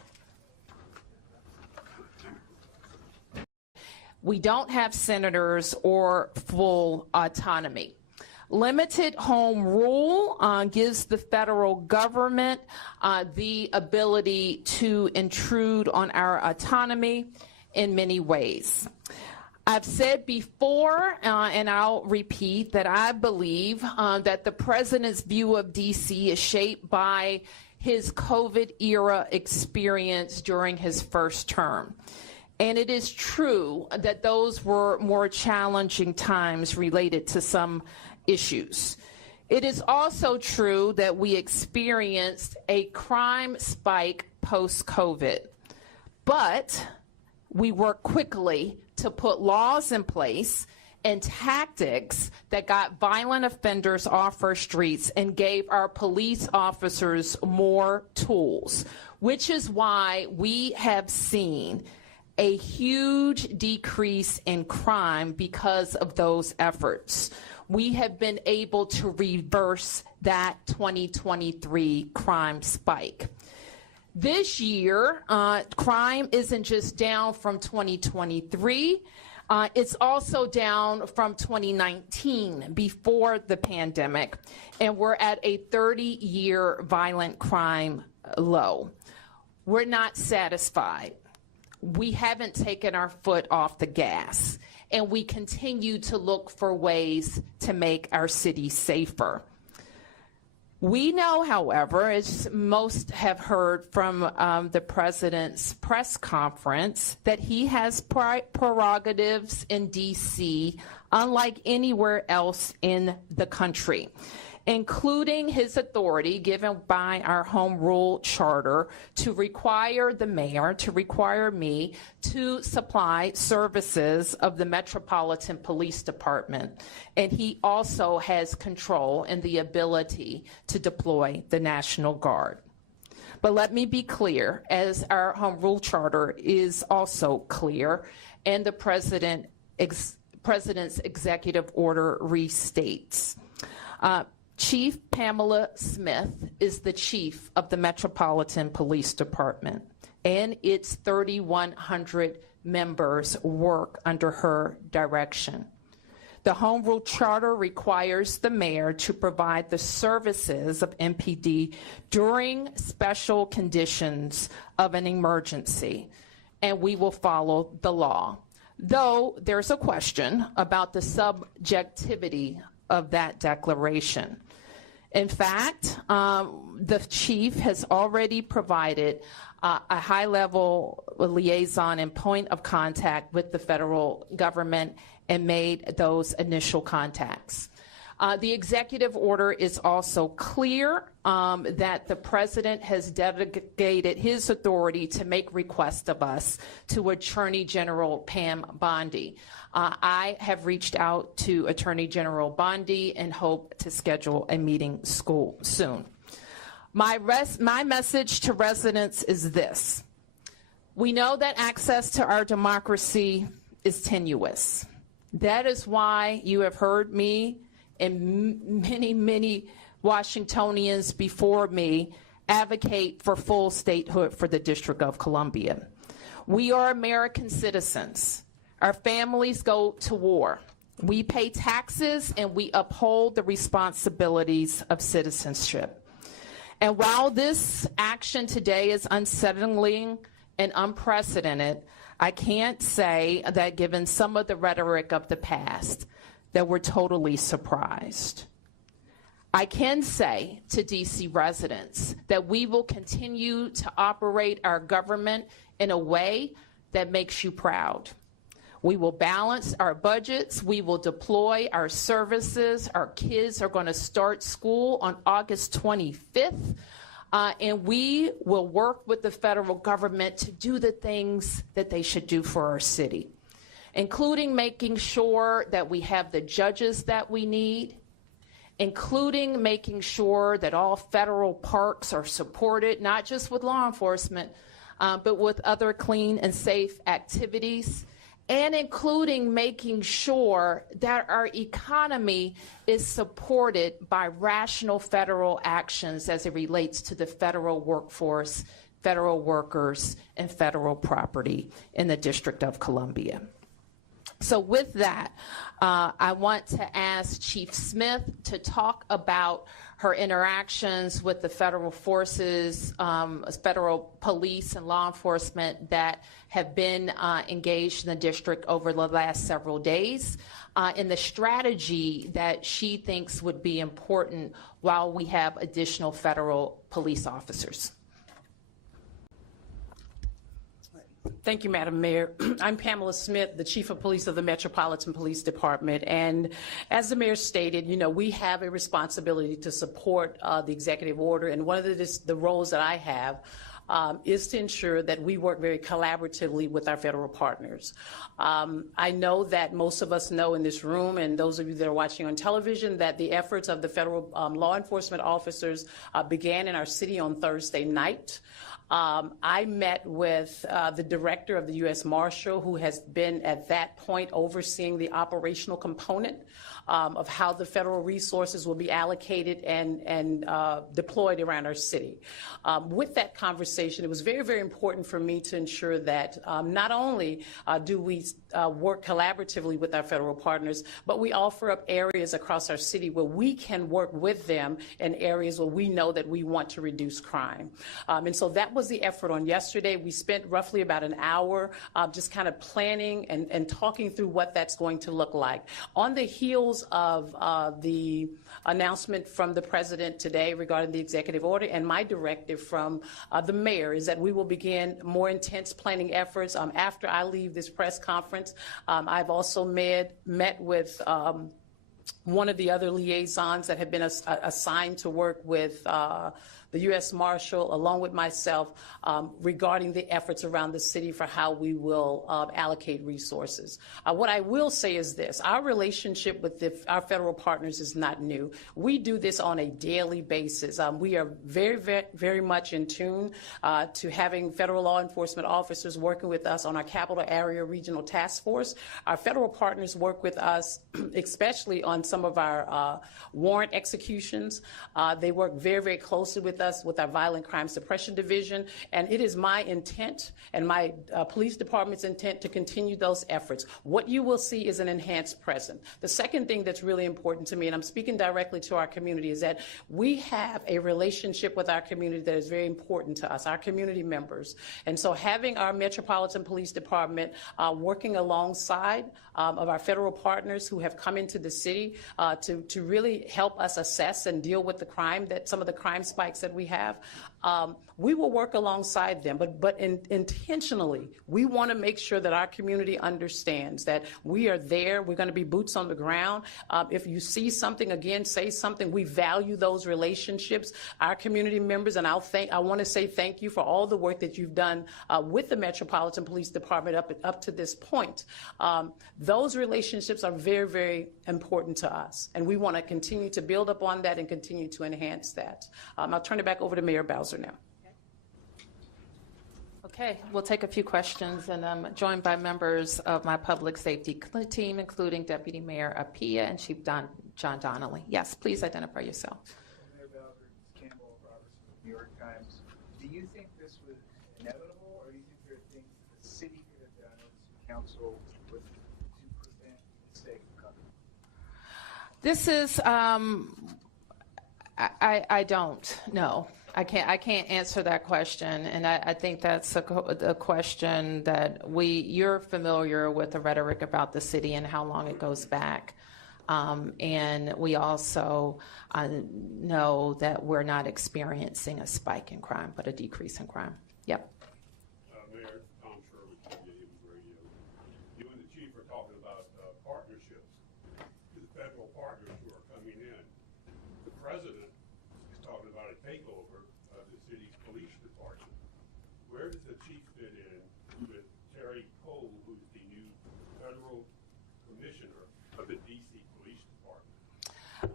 We don't have senators or full autonomy. Limited home rule gives the federal government the ability to intrude on our autonomy in many ways. I've said before, and I'll repeat, that I believe that the president's view of D.C. is shaped by his COVID-era experience during his first term. And it is true that those were more challenging times related to some issues. It is also true that we experienced a crime spike post-COVID, but we worked quickly to put laws in place and tactics that got violent offenders off our streets and gave our police officers more tools, which is why we have seen a huge decrease in crime because of those efforts. We have been able to reverse that 2023 crime spike. This year, crime isn't just down from 2023, it's also down from 2019, before the pandemic, and we're at a 30-year violent crime low. We're not satisfied. We haven't taken our foot off the gas, and we continue to look for ways to make our city safer. We know, however, as most have heard from the president's press conference, that he has prerogatives in D.C. unlike anywhere else in the country, including his authority given by our home rule charter to require the mayor, to require me, to supply services of the Metropolitan Police Department. And he also has control and the ability to deploy the National Guard. But let me be clear, as our home rule charter is also clear, and the president's executive order restates. Chief Pamela Smith is the chief of the Metropolitan Police Department, and its 3,100 members work under her direction. The Home Rule Charter requires the mayor to provide the services of MPD during special conditions of an emergency, and we will follow the law. Though there's a question about the subjectivity of that declaration. In fact, the chief has already provided a high-level liaison and point of contact with the federal government and made those initial contacts. The executive order is also clear that the president has delegated his authority to make requests of us to Attorney General Pam Bondi. I have reached out to Attorney General Bondi and hope to schedule a meeting soon. My message to residents is this. We know that access to our democracy is tenuous. That is why you have heard me and many Washingtonians before me advocate for full statehood for the District of Columbia. We are American citizens. Our families go to war. We pay taxes and we uphold the responsibilities of citizenship. And while this action today is unsettling and unprecedented, I can't say that given some of the rhetoric of the past, that we're totally surprised. I can say to DC residents that we will continue to operate our government in a way that makes you proud. We will balance our budgets. We will deploy our services. Our kids are going to start school on August 25th. And we will work with the federal government to do the things that they should do for our city, including making sure that we have the judges that we need, including making sure that all federal parks are supported, not just with law enforcement, but with other clean and safe activities, and including making sure that our economy is supported by rational federal actions as it relates to the federal workforce, federal workers, and federal property in the District of Columbia. So with that, I want to ask Chief Smith to talk about her interactions with the federal forces, federal police and law enforcement that have been engaged in the district over the last several days, and the strategy that she thinks would be important while we have additional federal police officers. Thank you, Madam Mayor. I'm Pamela Smith, the Chief of Police of the Metropolitan Police Department. And as the Mayor stated, we have a responsibility to support the executive order. And one of the roles that I have is to ensure that we work very collaboratively with our federal partners. I know that most of us know in this room, and those of you that are watching on television, that the efforts of the federal law enforcement officers began in our city on Thursday night. I met with the director of the U.S. Marshal, who has been at that point overseeing the operational component of how the federal resources will be allocated and deployed around our city. With that conversation, it was very, very important for me to ensure that not only do we work collaboratively with our federal partners, but we offer up areas across our city where we can work with them in areas where we know that we want to reduce crime. And so that was the effort on yesterday. We spent roughly about an hour just kind of planning and talking through what that's going to look like. On the heels of the announcement from the president today regarding the executive order, and my directive from the mayor is that we will begin more intense planning efforts after I leave this press conference. I've also met with one of the other liaisons that have been assigned to work with the U.S. Marshal, along with myself, regarding the efforts around the city for how we will allocate resources. What I will say is this: our relationship with our federal partners is not new. We do this on a daily basis. We are very, very, very much in tune to having federal law enforcement officers working with us on our Capital Area Regional Task Force. Our federal partners work with us, especially on some of our warrant executions. They work very, very closely with us with our Violent Crime Suppression Division, and it is my intent and my police department's intent to continue those efforts. What you will see is an enhanced presence. The second thing that's really important to me, and I'm speaking directly to our community, is that we have a relationship with our community that is very important to us, our community members. And so having our Metropolitan Police Department working alongside of our federal partners who have come into the city to really help us assess and deal with the crime, that some of the crime spikes that we have, we will work alongside them, but intentionally, we want to make sure that our community understands that we are there. We're going to be boots on the ground. If you see something, again, say something. We value those relationships. Our community members, and I want to say thank you for all the work that you've done with the Metropolitan Police Department up to this point. Those relationships are very, very important to us, and we want to continue to build upon that and continue to enhance that. I'll turn it back over to Mayor Bowser now. Okay, we'll take a few questions, and I'm joined by members of my public safety team, including Deputy Mayor Apia and Chief John Donnelly. Yes, please identify yourself. Mayor Bowser, Campbell Robertson from New York Times. Do you think this was inevitable, or do you think there are things that the city could have done or the council to prevent the mistake from coming? This is, I don't know. I can't answer that question, and I think that's a question that you're familiar with the rhetoric about the city and how long it goes back. And we also know that we're not experiencing a spike in crime, but a decrease in crime. Yep. Mayor, Tom Shirley, WJLA Radio. You and the chief are talking about partnerships with federal partners who are coming in. The president is talking about a takeover of the city's police department. Where does the chief fit in with Terry Cole, who's the new federal commissioner of the D.C. Police Department?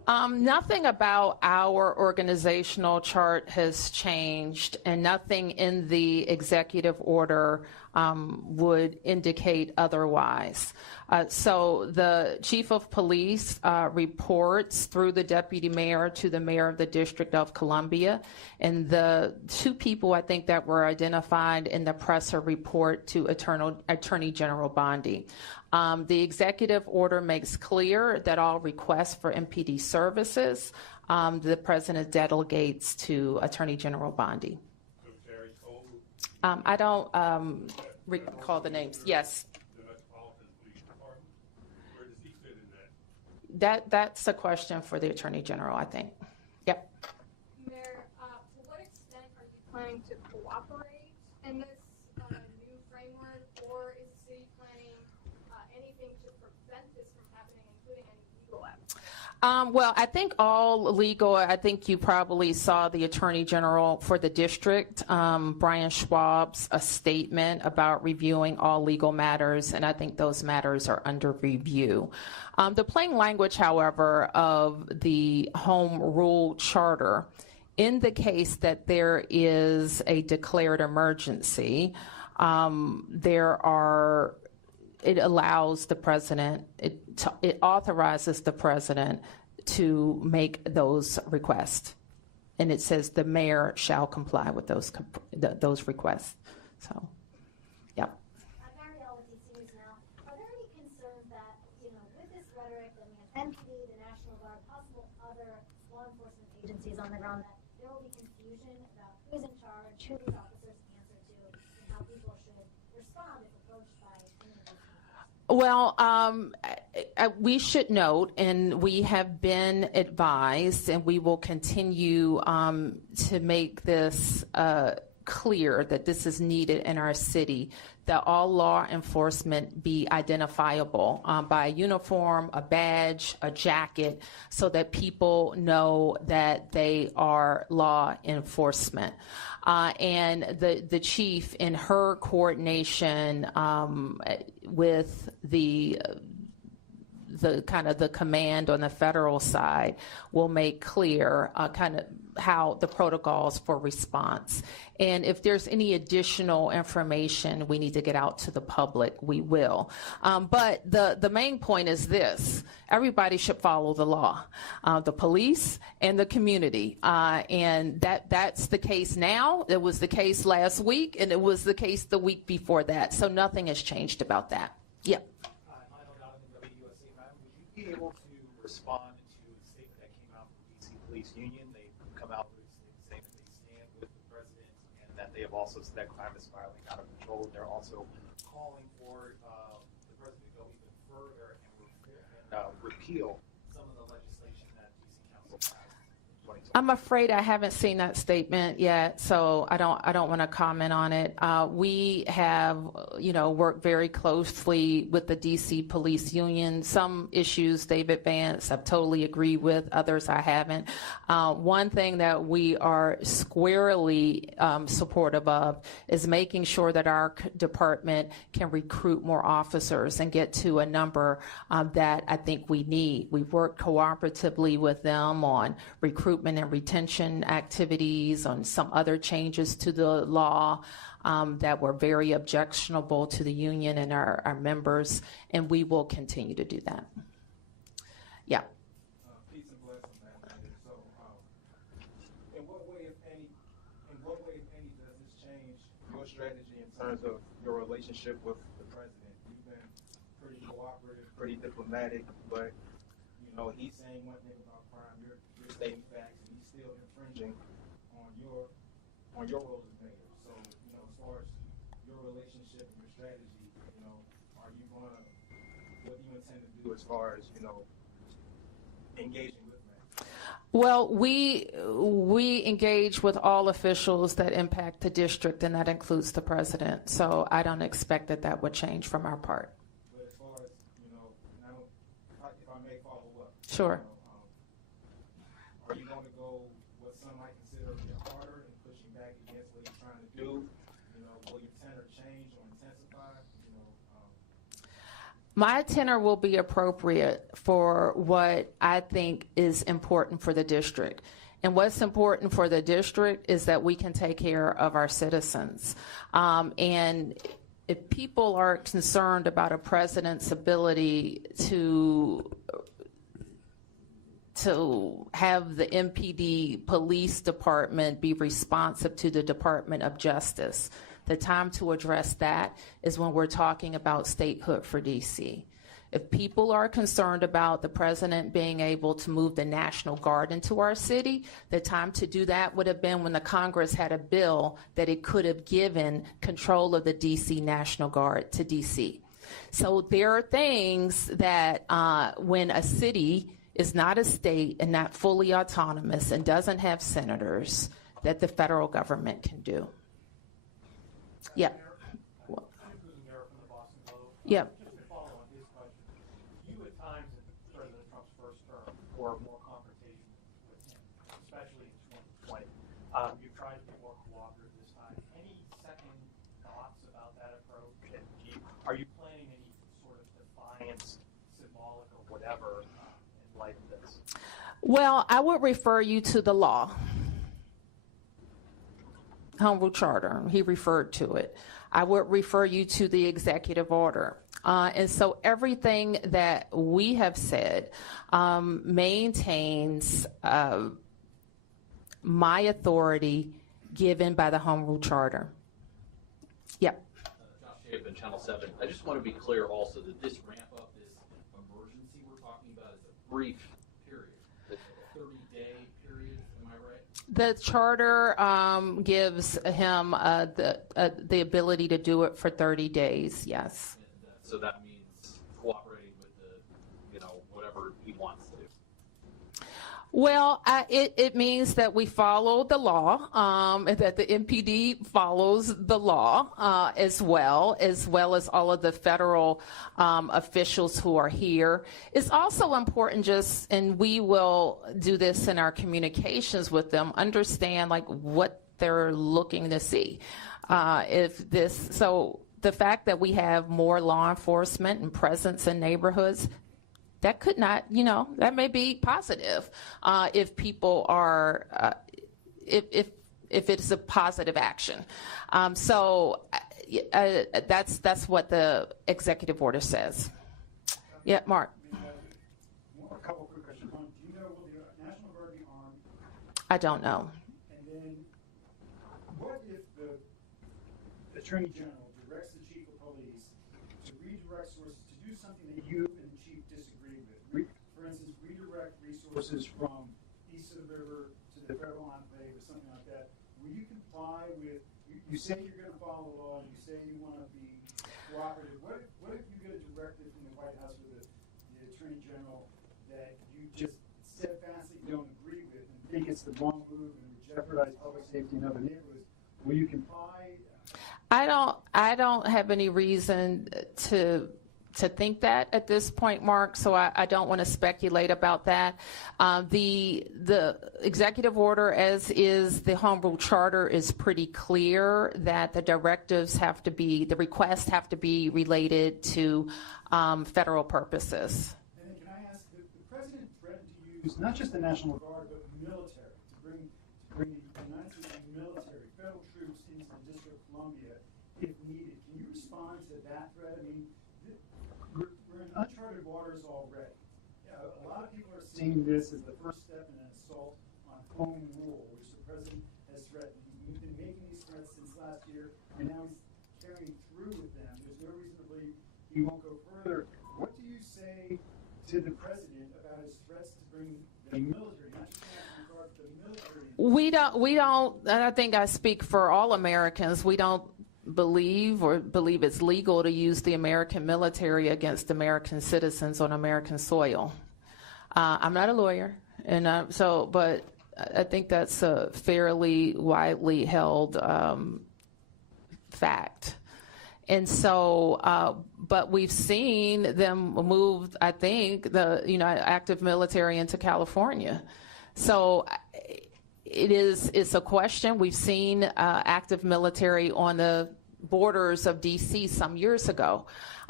Nothing about our organizational chart has changed, and nothing in the executive order would indicate otherwise. So the chief of police reports through the deputy mayor to the mayor of the District of Columbia, and the two people I think that were identified in the presser report to Attorney General Bondi. The executive order makes clear that all requests for MPD services, the president delegates to Attorney General Bondi. I don't recall the names. Yes. That's a question for the Attorney General, I think. Yep. Mayor, to what extent are you planning to cooperate in this new framework, or is the city planning anything to prevent this from happening, including any legal action? Well, I think all legal, I think you probably saw the Attorney General for the district, Brian Schwab's a statement about reviewing all legal matters, and I think those matters are under review. The plain language, however, of the Home Rule Charter indicates that there is a declared emergency. It allows the president, it authorizes the president to make those requests. And it says the mayor shall comply with those requests. So, yeah. Muriel with DC News Now. Are there any concerns that, with this rhetoric, MPD, the National Guard, possible other law enforcement agencies on the ground, that there will be confusion about who's in charge, who these officers answer to, and how people should respond if approached by any of these? Well, we should note, and we have been advised, and we will continue to make this clear that this is needed in our city, that all law enforcement be identifiable by a uniform, a badge, a jacket, so that people know that they are law enforcement. And the chief, in her coordination with the kind of the command on the federal side, will make clear kind of how the protocols for response. And if there's any additional information we need to get out to the public, we will. But the main point is this: everybody should follow the law, the police and the community. And that's the case now. It was the case last week, and it was the case the week before that. So nothing has changed about that. Yep. Would you be able to respond to the statement that came out from the DC Police Union? They've come out with a statement saying that they stand with the president, and that they have also said that crime is spiraling out of control. They're also calling for the president to go even further and repeal some of the legislation that DC Council passed. I'm afraid I haven't seen that statement yet, so I don't want to comment on it. We have, worked very closely with the DC Police Union. Some issues they've advanced, I've totally agreed with. Others I haven't. One thing that we are squarely supportive of is making sure that our department can recruit more officers and get to a number that I think we need. We've worked cooperatively with them on recruitment and retention activities, on some other changes to the law that were very objectionable to the union and our members, and we will continue to do that. Yeah. Peace and blessings, man. So, in what way, if any, does this change your strategy in terms of your relationship with the president? You've been pretty cooperative, pretty diplomatic, but he's saying one thing about crime, you're stating facts, and he's still infringing on your role as mayor. So, as far as your relationship and your strategy, what do you intend to do as far as, engaging with me? Well, we engage with all officials that impact the district, and that includes the president. So I don't expect that would change from our part. But as far as, if I may follow up. Sure. Are you going to go what some might consider a bit harder and pushing back against what he's trying to do? Will your tenor change or intensify? My tenor will be appropriate for what I think is important for the district. And what's important for the district is that we can take care of our citizens. And if people are concerned about a president's ability to have the MPD police department be responsive to the Department of Justice, the time to address that is when we're talking about statehood for DC. If people are concerned about the president being able to move the National Guard into our city, the time to do that would have been when the Congress had a bill that it could have given control of the DC National Guard to DC. So there are things that when a city is not a state and not fully autonomous and doesn't have senators, that the federal government can do. Yeah. Yeah. Just to follow on his question, you at times in President Trump's first term were more confrontational with him, especially in 2020. You've tried to be more cooperative this time. Any second thoughts about that approach? And are you planning any sort of defiance, symbolic or whatever, in light of this? Well, I would refer you to the law. Home Rule Charter, he referred to it. I would refer you to the executive order. And so everything that we have said maintains my authority given by the Home Rule Charter. Yep. Josh Chapin, Channel 7. I just want to be clear also that this ramp up, this emergency we're talking about is a brief period. It's a 30-day period, am I right? The charter gives him the ability to do it for 30 days, yes. So that means cooperating with whatever he wants to. Well, it means that we follow the law, and that the MPD follows the law as well as all of the federal officials who are here. It's also important and we will do this in our communications with them, understand what they're looking to see. So the fact that we have more law enforcement and presence in neighborhoods, that could not, that may be positive if people are, if it's a positive action. So that's what the executive order says. Yeah, Mark. A couple quick questions. Do you know, will the National Guard be armed? I don't know. And then, what if the Attorney General directs the Chief of Police to redirect sources to do something that you and the Chief disagree with? For instance, redirect resources from east of the river to the federal enclave or something like that. Will you comply with, you say you're going to follow the law, you say you want to be cooperative. What if you get a directive from the White House or the Attorney General that you just steadfastly don't agree with and think it's the wrong move and would jeopardize public safety in other neighborhoods? Will you comply? I don't have any reason to think that at this point, Mark, so I don't want to speculate about that. The executive order, as is the Home Rule Charter, is pretty clear that the directives the requests have to be related to federal purposes. And then can I ask, the president threatened to use not just the National Guard, but military, to bring the United States military, federal troops into the District of Columbia if needed. Can you respond to that threat? I mean, we're in uncharted waters already. A lot of people are seeing this as the first step in an assault on home rule, which the president has threatened. He's been making these threats since last year, and now he's carrying through with them. There's no reason to believe he won't go further. What do you say to the president about his threats to bring the military, not just the National Guard, but the military? We don't, and I think I speak for all Americans, we don't believe it's legal to use the American military against American citizens on American soil. I'm not a lawyer, but I think that's a fairly widely held fact. And so, but we've seen them move, I think, the active military into California. So it's a question. We've seen active military on the borders of DC some years ago.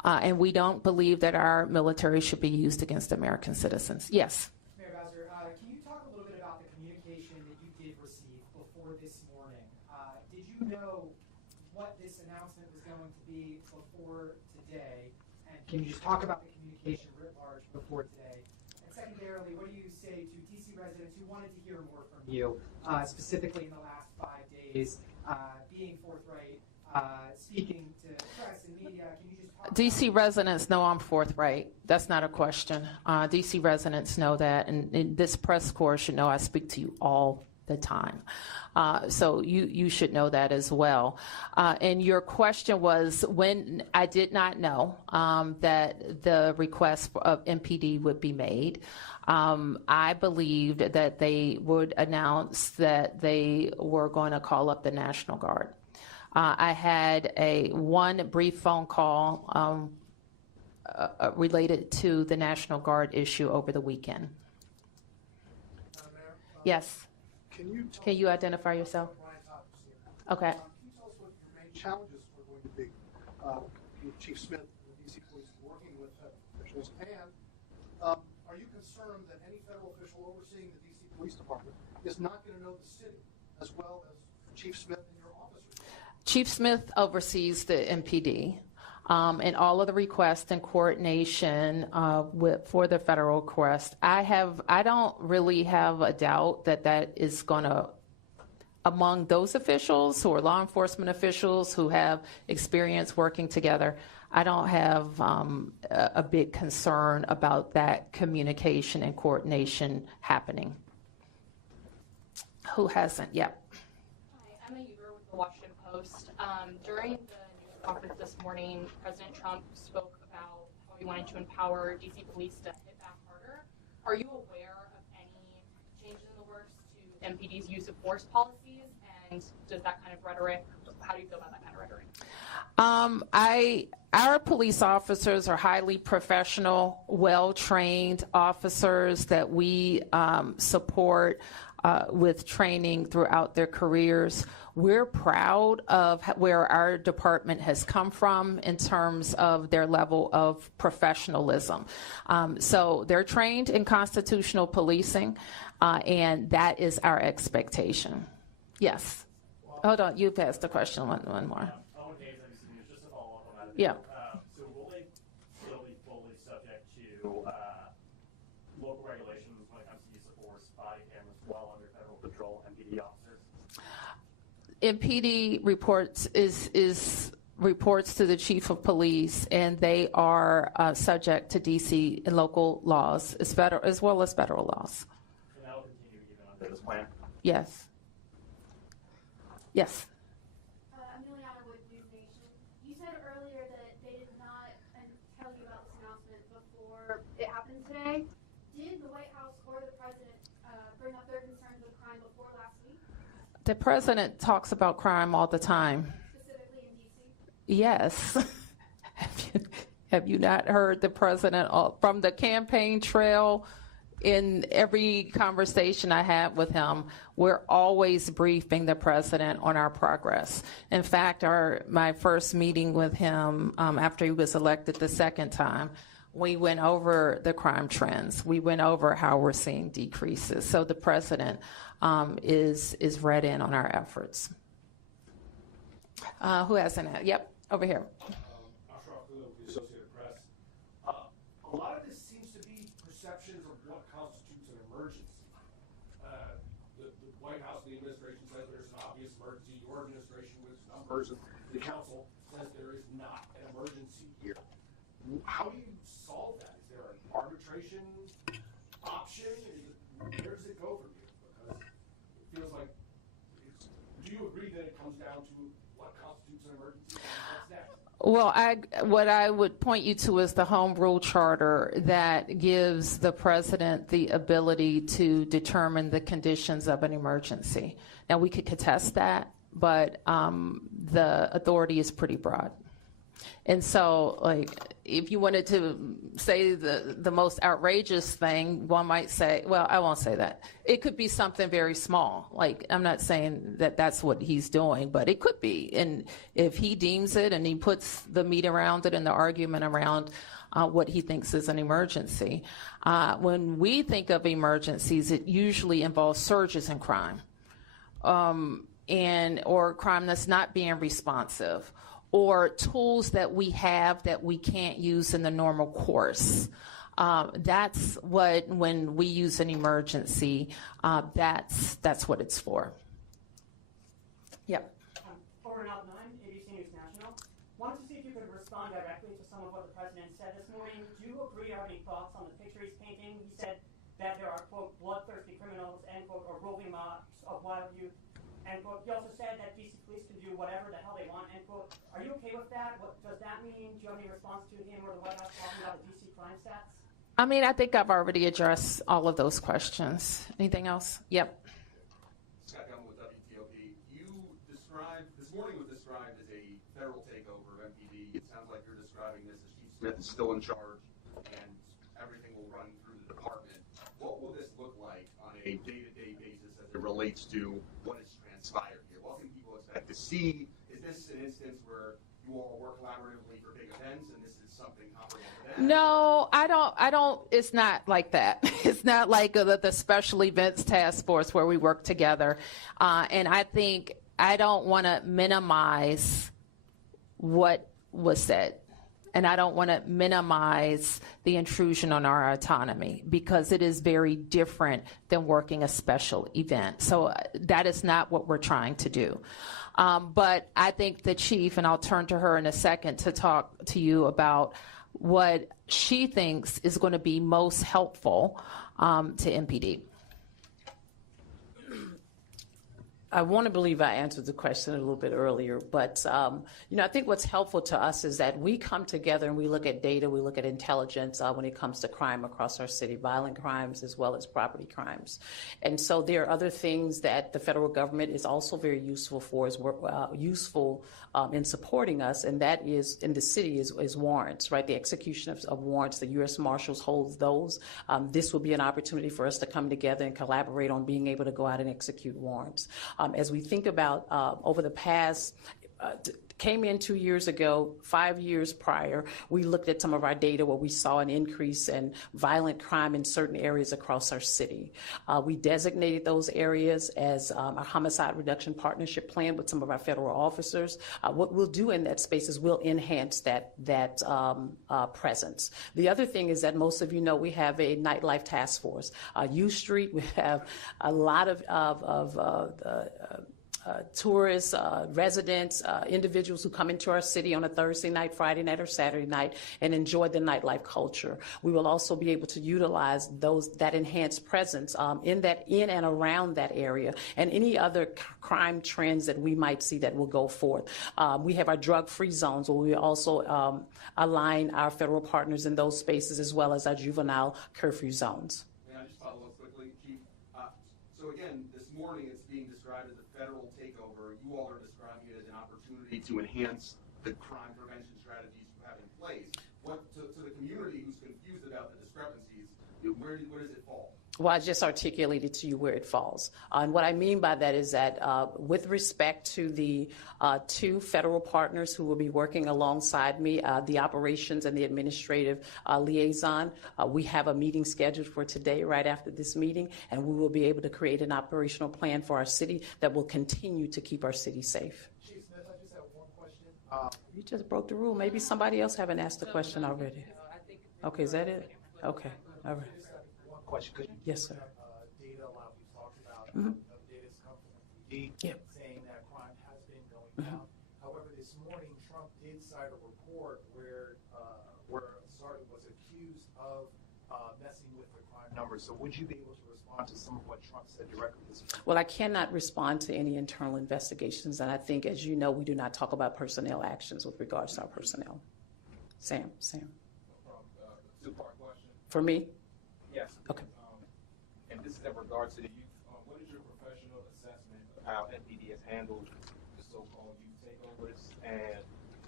And we don't believe that our military should be used against American citizens. Yes? Mayor Bowser, can you talk a little bit about the communication that you did receive before this morning? Did you know what this announcement was going to be before today? And can you just talk about the communication writ large before today? And secondarily, what do you say to DC residents who wanted to hear more from you, specifically in the last 5 days, being forthright, speaking to press and media? Can you just talk DC residents know I'm forthright. That's not a question. DC residents know that, and this press corps should know I speak to you all the time. So you should know that as well. And your question was when I did not know that the request of MPD would be made. I believed that they would announce that they were going to call up the National Guard. I had one brief phone call related to the National Guard issue over the weekend. Yes. Can you identify yourself? Okay. Can you tell us what your main challenges are going to be? Chief Smith and the DC Police working with officials, and are you concerned that any federal official overseeing the DC Police Department is not going to know the city as well as Chief Smith and your officers? Chief Smith oversees the MPD. And all of the requests and coordination for the federal request. I don't really have a doubt that is going to, among those officials who are law enforcement officials who have experience working together, I don't have a big concern about that communication and coordination happening. Who hasn't? Yep. Hi, Emma Uber with the Washington Post. During the conference this morning, President Trump spoke about how he wanted to empower DC police to hit back harder. Are you aware of any changes in the works to MPD's use of force policies? And does that kind of rhetoric, how do you feel about that kind of rhetoric? Our police officers are highly professional, well-trained officers that we support with training throughout their careers. We're proud of where our department has come from in terms of their level of professionalism. So they're trained in constitutional policing, and that is our expectation. Yes. Hold on, you've asked the question one more. Just to follow up on that. Yeah. So will they still be fully subject to local regulations when it comes to use of force, body cameras, while under federal patrol, MPD officers? MPD reports to the chief of police, and they are subject to DC and local laws as well as federal laws. And that will continue even under this plan? Yes. Yes. Emiliana with News Nation. You said earlier that they did not tell you about this announcement before it happened today. Did the White House or the president bring up their concerns with crime before last week? The president talks about crime all the time. Specifically in D.C.? Yes. Have you not heard the president from the campaign trail? In every conversation I had with him, we're always briefing the president on our progress. In fact, my first meeting with him after he was elected the second time, we went over the crime trends. We went over how we're seeing decreases. So the president is read in on our efforts. Who hasn't had? Yep, over here. A lot of this seems to be perceptions of what constitutes an emergency. The White House, the administration says there's an obvious emergency. Your administration, with numbers, the council says there is not an emergency here. How do you solve that? Is there an arbitration option? Where does it go from here? Because it feels like, do you agree that it comes down to what constitutes an emergency? What's next? Well, what I would point you to is the Home Rule Charter that gives the president the ability to determine the conditions of an emergency. Now, we could contest that, but the authority is pretty broad. And so, like, if you wanted to say the most outrageous thing, one might say, well, I won't say that. It could be something very small. Like, I'm not saying that that's what he's doing, but it could be. And if he deems it and he puts the meat around it and the argument around what he thinks is an emergency. When we think of emergencies, it usually involves surges in crime, or crime that's not being responsive, or tools that we have that we can't use in the normal course. That's what, when we use an emergency, that's what it's for. Yep. Over and out 9, ABC News National. Wanted to see if you could respond directly to some of what the president said this morning. Do you agree or have any thoughts on the picture he's painting? He said that there are, quote, bloodthirsty criminals, end quote, or roving mobs of wild youth, end quote. He also said that DC police can do whatever the hell they want, end quote. Are you okay with that? What does that mean? Do you have any response to him or the White House talking about the DC crime stats? I mean, I think I've already addressed all of those questions. Anything else? Yep. Scott Gellman with WJLA. You described, this morning was described as a federal takeover of MPD. It sounds like you're describing this as Chief Smith is still in charge and everything will run through the department. What will this look like on a day-to-day basis as it relates to what has transpired here? What can people expect to see? Is this an instance where you all work collaboratively for big events and this is something comparable to that? No, I don't, it's not like that. It's not like the special events task force where we work together. And I think I don't want to minimize what was said. And I don't want to minimize the intrusion on our autonomy because it is very different than working a special event. So that is not what we're trying to do. But I think the chief, and I'll turn to her in a second to talk to you about what she thinks is going to be most helpful to MPD. I want to believe I answered the question a little bit earlier, but I think what's helpful to us is that we come together and we look at data, we look at intelligence when it comes to crime across our city, violent crimes as well as property crimes. And so there are other things that the federal government is also very useful for, useful in supporting us, and that is in the city is warrants, right? The execution of warrants, the U.S. Marshals holds those. This will be an opportunity for us to come together and collaborate on being able to go out and execute warrants. As we think about over the past, came in 2 years ago, 5 years prior, we looked at some of our data where we saw an increase in violent crime in certain areas across our city. We designated those areas as a homicide reduction partnership plan with some of our federal officers. What we'll do in that space is we'll enhance that presence. The other thing is that most of you know we have a nightlife task force. U Street, we have a lot of tourists, residents, individuals who come into our city on a Thursday night, Friday night, or Saturday night and enjoy the nightlife culture. We will also be able to utilize that enhanced presence in and around that area and any other crime trends that we might see that will go forth. We have our drug-free zones where we also align our federal partners in those spaces as well as our juvenile curfew zones. May I just follow up quickly, Chief? So again, this morning it's being described as a federal takeover. You all are describing it as an opportunity to enhance the crime prevention strategies you have in place. To the community who's confused about the discrepancies, where does it fall? Well, I just articulated to you where it falls. And what I mean by that is that with respect to the two federal partners who will be working alongside me, the operations and the administrative liaison, we have a meeting scheduled for today right after this meeting, and we will be able to create an operational plan for our city that will continue to keep our city safe. Chief Smith, I just have one question. You just broke the rule. Maybe somebody else haven't asked the question already. Okay, is that it? Okay, all right. Question. Yes, sir. Data, a lot of people talked about data has come from MPD saying that crime has been going down. However, this morning Trump did cite a report where a sergeant was accused of messing with the crime numbers. So would you be able to respond to some of what Trump said directly this morning? Well, I cannot respond to any internal investigations, and I think, as you know, we do not talk about personnel actions with regards to our personnel. Sam. Two-part question. For me? Yes. Okay. And this is in regards to the youth. What is your professional assessment of how MPD has handled the so-called youth takeovers? And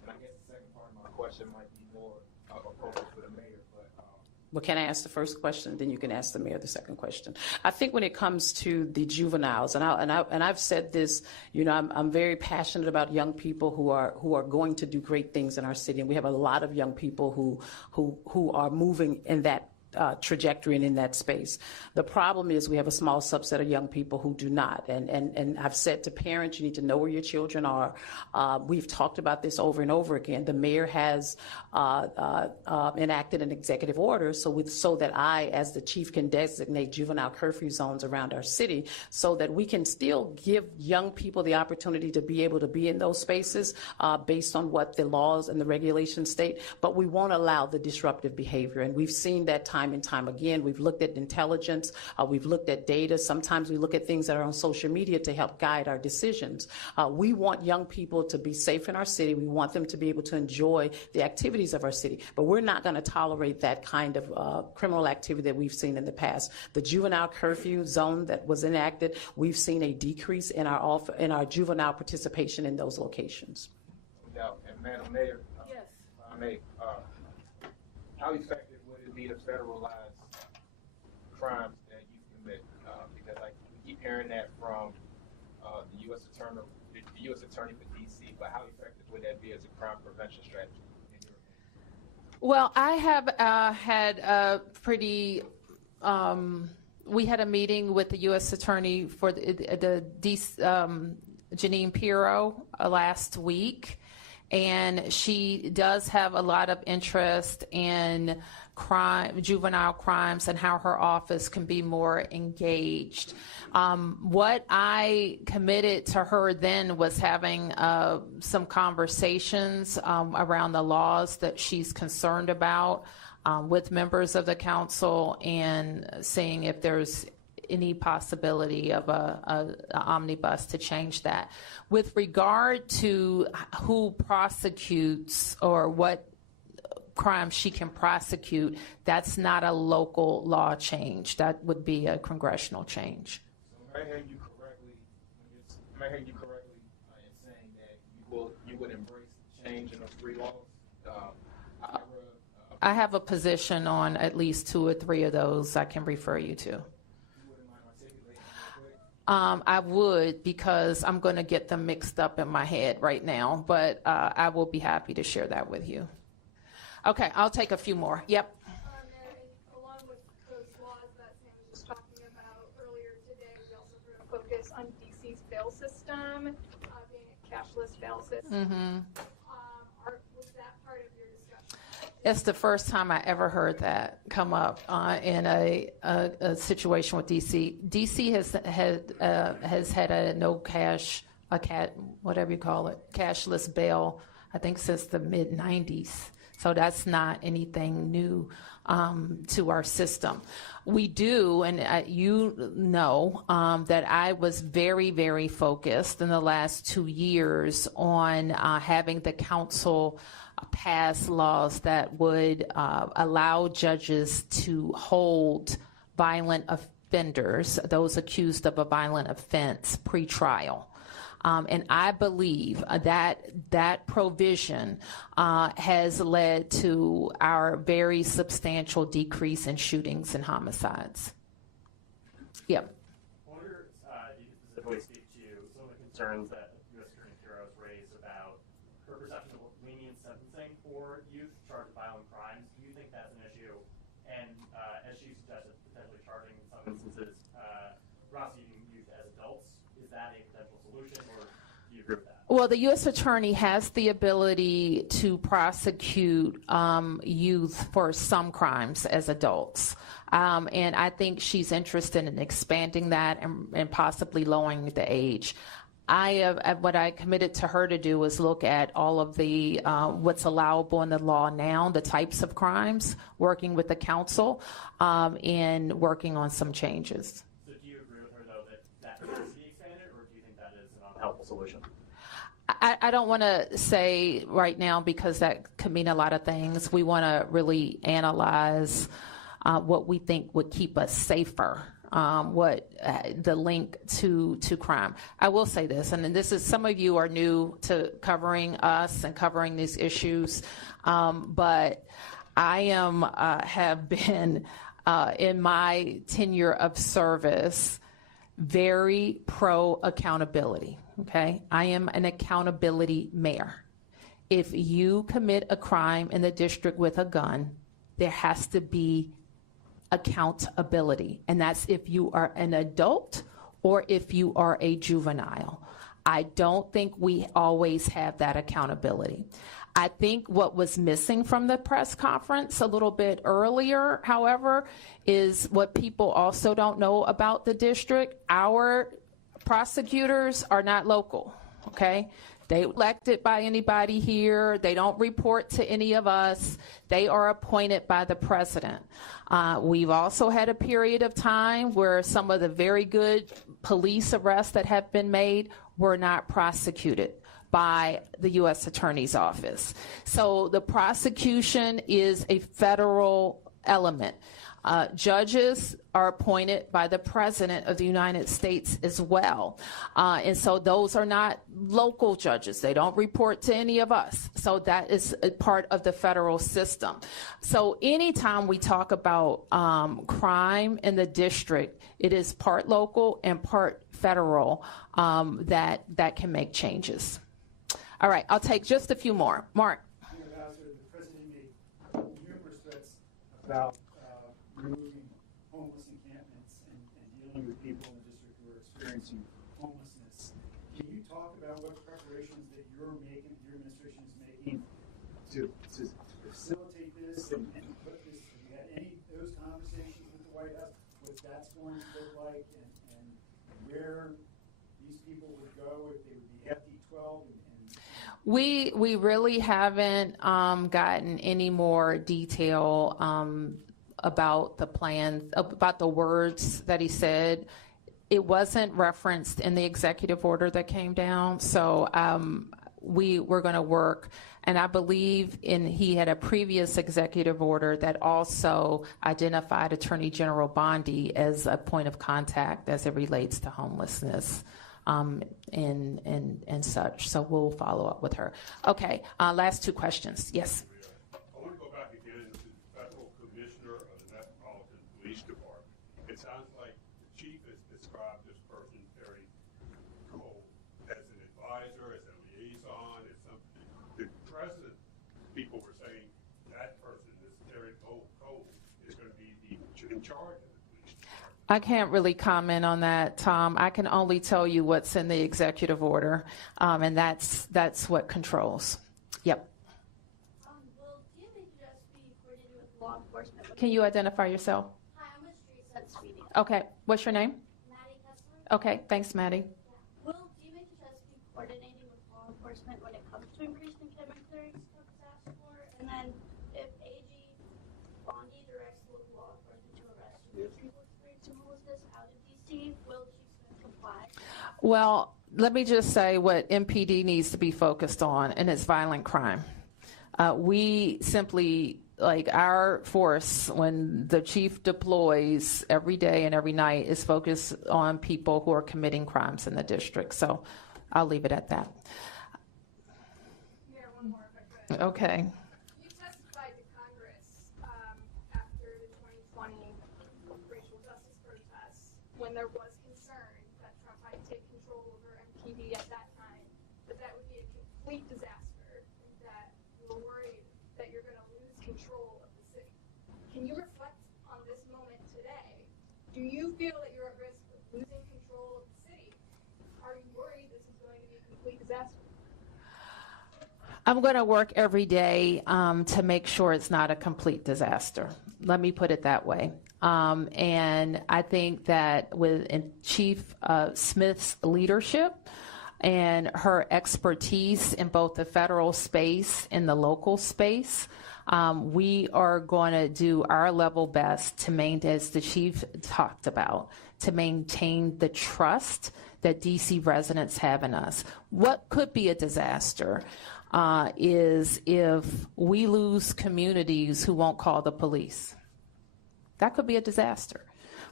And I guess the second part of my question might be more appropriate for the mayor, but Well, can I ask the first question? Then you can ask the mayor the second question. I think when it comes to the juveniles, and I've said this, I'm very passionate about young people who are going to do great things in our city, and we have a lot of young people who are moving in that trajectory and in that space. The problem is we have a small subset of young people who do not. And I've said to parents, you need to know where your children are. We've talked about this over and over again. The mayor has enacted an executive order so that I, as the chief, can designate juvenile curfew zones around our city so that we can still give young people the opportunity to be able to be in those spaces based on what the laws and the regulations state, but we won't allow the disruptive behavior. And we've seen that time and time again. We've looked at intelligence, we've looked at data. Sometimes we look at things that are on social media to help guide our decisions. We want young people to be safe in our city. We want them to be able to enjoy the activities of our city, but we're not going to tolerate that kind of criminal activity that we've seen in the past. The juvenile curfew zone that was enacted, we've seen a decrease in our juvenile participation in those locations. And Madam Mayor, how effective would it be to federalize crimes that you commit? Because we keep hearing that from the U.S. Attorney for D.C., but how effective would that be as a crime prevention strategy? Well, I have had a pretty, we had a meeting with the U.S. Attorney for the Janine Pirro last week, and she does have a lot of interest in juvenile crimes and how her office can be more engaged. What I committed to her then was having some conversations around the laws that she's concerned about with members of the council and seeing if there's any possibility of an omnibus to change that. With regard to who prosecutes or what crimes she can prosecute, that's not a local law change. That would be a congressional change. So am I hearing you correctly in saying that you would embrace the change in those three laws? I have a position on at least 2 or 3 of those I can refer you to. I would, because I'm going to get them mixed up in my head right now, but I will be happy to share that with you. Okay, I'll take a few more. Yep. Along with those laws that Sam was just talking about earlier today, we also heard a focus on DC's bail system, being a cashless bail system. Was that part of your discussion? It's the first time I ever heard that come up in a situation with DC. DC has had a no cash, whatever you call it, cashless bail, I think since the mid-90s. So that's not anything new to our system. We do, and you know, that I was very, very focused in the last 2 years on having the council pass laws that would allow judges to hold violent offenders, those accused of a violent offense, pre-trial. And I believe that provision has led to our very substantial decrease in shootings and homicides. Yep. I wonder if you could specifically speak to some of the concerns that U.S. Attorney Pirro has raised about her perception of lenient sentencing for youth charged with violent crimes. Do you think that's an issue? And as she suggested, potentially charging in some instances prosecuting youth as adults, is that a potential solution, or do you agree with that? Well, the U.S. Attorney has the ability to prosecute youth for some crimes as adults. And I think she's interested in expanding that and possibly lowering the age. What I committed to her to do was look at all of the what's allowable in the law now, the types of crimes, working with the council, and working on some changes. So do you agree with her, though, that needs to be expanded, or do you think that is an unhelpful solution? I don't want to say right now, because that could mean a lot of things. We want to really analyze what we think would keep us safer the link to crime. I will say this, and this is, some of you are new to covering us and covering these issues, but I have been in my tenure of service very pro accountability. Okay, I am an accountability mayor. If you commit a crime in the district with a gun, there has to be accountability, and that's if you are an adult or if you are a juvenile. I don't think we always have that accountability. I think what was missing from the press conference a little bit earlier, however, is what people also don't know about the district. Our prosecutors are not local, okay? They elected by anybody here. They don't report to any of us. They are appointed by the president. We've also had a period of time where some of the very good police arrests that have been made were not prosecuted by the U.S. Attorney's Office. So the prosecution is a federal element. Judges are appointed by the President of the United States as well. And so those are not local judges. They don't report to any of us. So that is a part of the federal system. So anytime we talk about crime in the district, it is part local and part federal that can make changes. All right, I'll take just a few more. Mark. Mayor Bowser, the president made numerous threats about removing homeless encampments and dealing with people in the district who are experiencing homelessness. Can you talk about what preparations that your administration is making to facilitate this and put this? Have you had any of those conversations with the White House? What that's going to look like and where these people would go if they would be FD12 We really haven't gotten any more detail about the plan, about the words that he said. It wasn't referenced in the executive order that came down, so we're going to work. And I believe he had a previous executive order that also identified Attorney General Bondi as a point of contact as it relates to homelessness. And such. So we'll follow up with her. Okay, last two questions. Yes. I want to go back again to the federal commissioner of the Metropolitan Police Department. It sounds like the chief has described this person very cold as an advisor, as a liaison, as something. The president, people were saying that person, this Terry Cole, is going to be in charge of it. I can't really comment on that, Tom. I can only tell you what's in the executive order, and that's what controls. Yep. Will DMHS be coordinated with law enforcement? Can you identify yourself? Hi, I'm with Street Sense Speeding. Okay. What's your name? Maddie Kessler. Okay. Thanks, Maddie. Will DMHS be coordinating with law enforcement when it comes to increased encampment clearings to disaster floor? And then if AG Bondi directs local law enforcement to arrest people experiencing homelessness out of DC, will Chief Smith comply? Well, let me just say what MPD needs to be focused on, and it's violent crime. We simply, like our force, when the chief deploys every day and every night, is focused on people who are committing crimes in the district. So I'll leave it at that. Yeah, one more if I could. Okay. You testified to Congress after the 2020 racial justice protests when there was concern that Trump might take control over MPD at that time, but that would be a complete disaster, and that you were worried that you're going to lose control of the city. Can you reflect on this moment today? Do you feel that you're at risk of losing control of the city? Are you worried this is going to be a complete disaster? I'm going to work every day to make sure it's not a complete disaster. Let me put it that way. And I think that with Chief Smith's leadership and her expertise in both the federal space and the local space, we are going to do our level best to maintain, as the chief talked about, to maintain the trust that DC residents have in us. What could be a disaster is if we lose communities who won't call the police. That could be a disaster.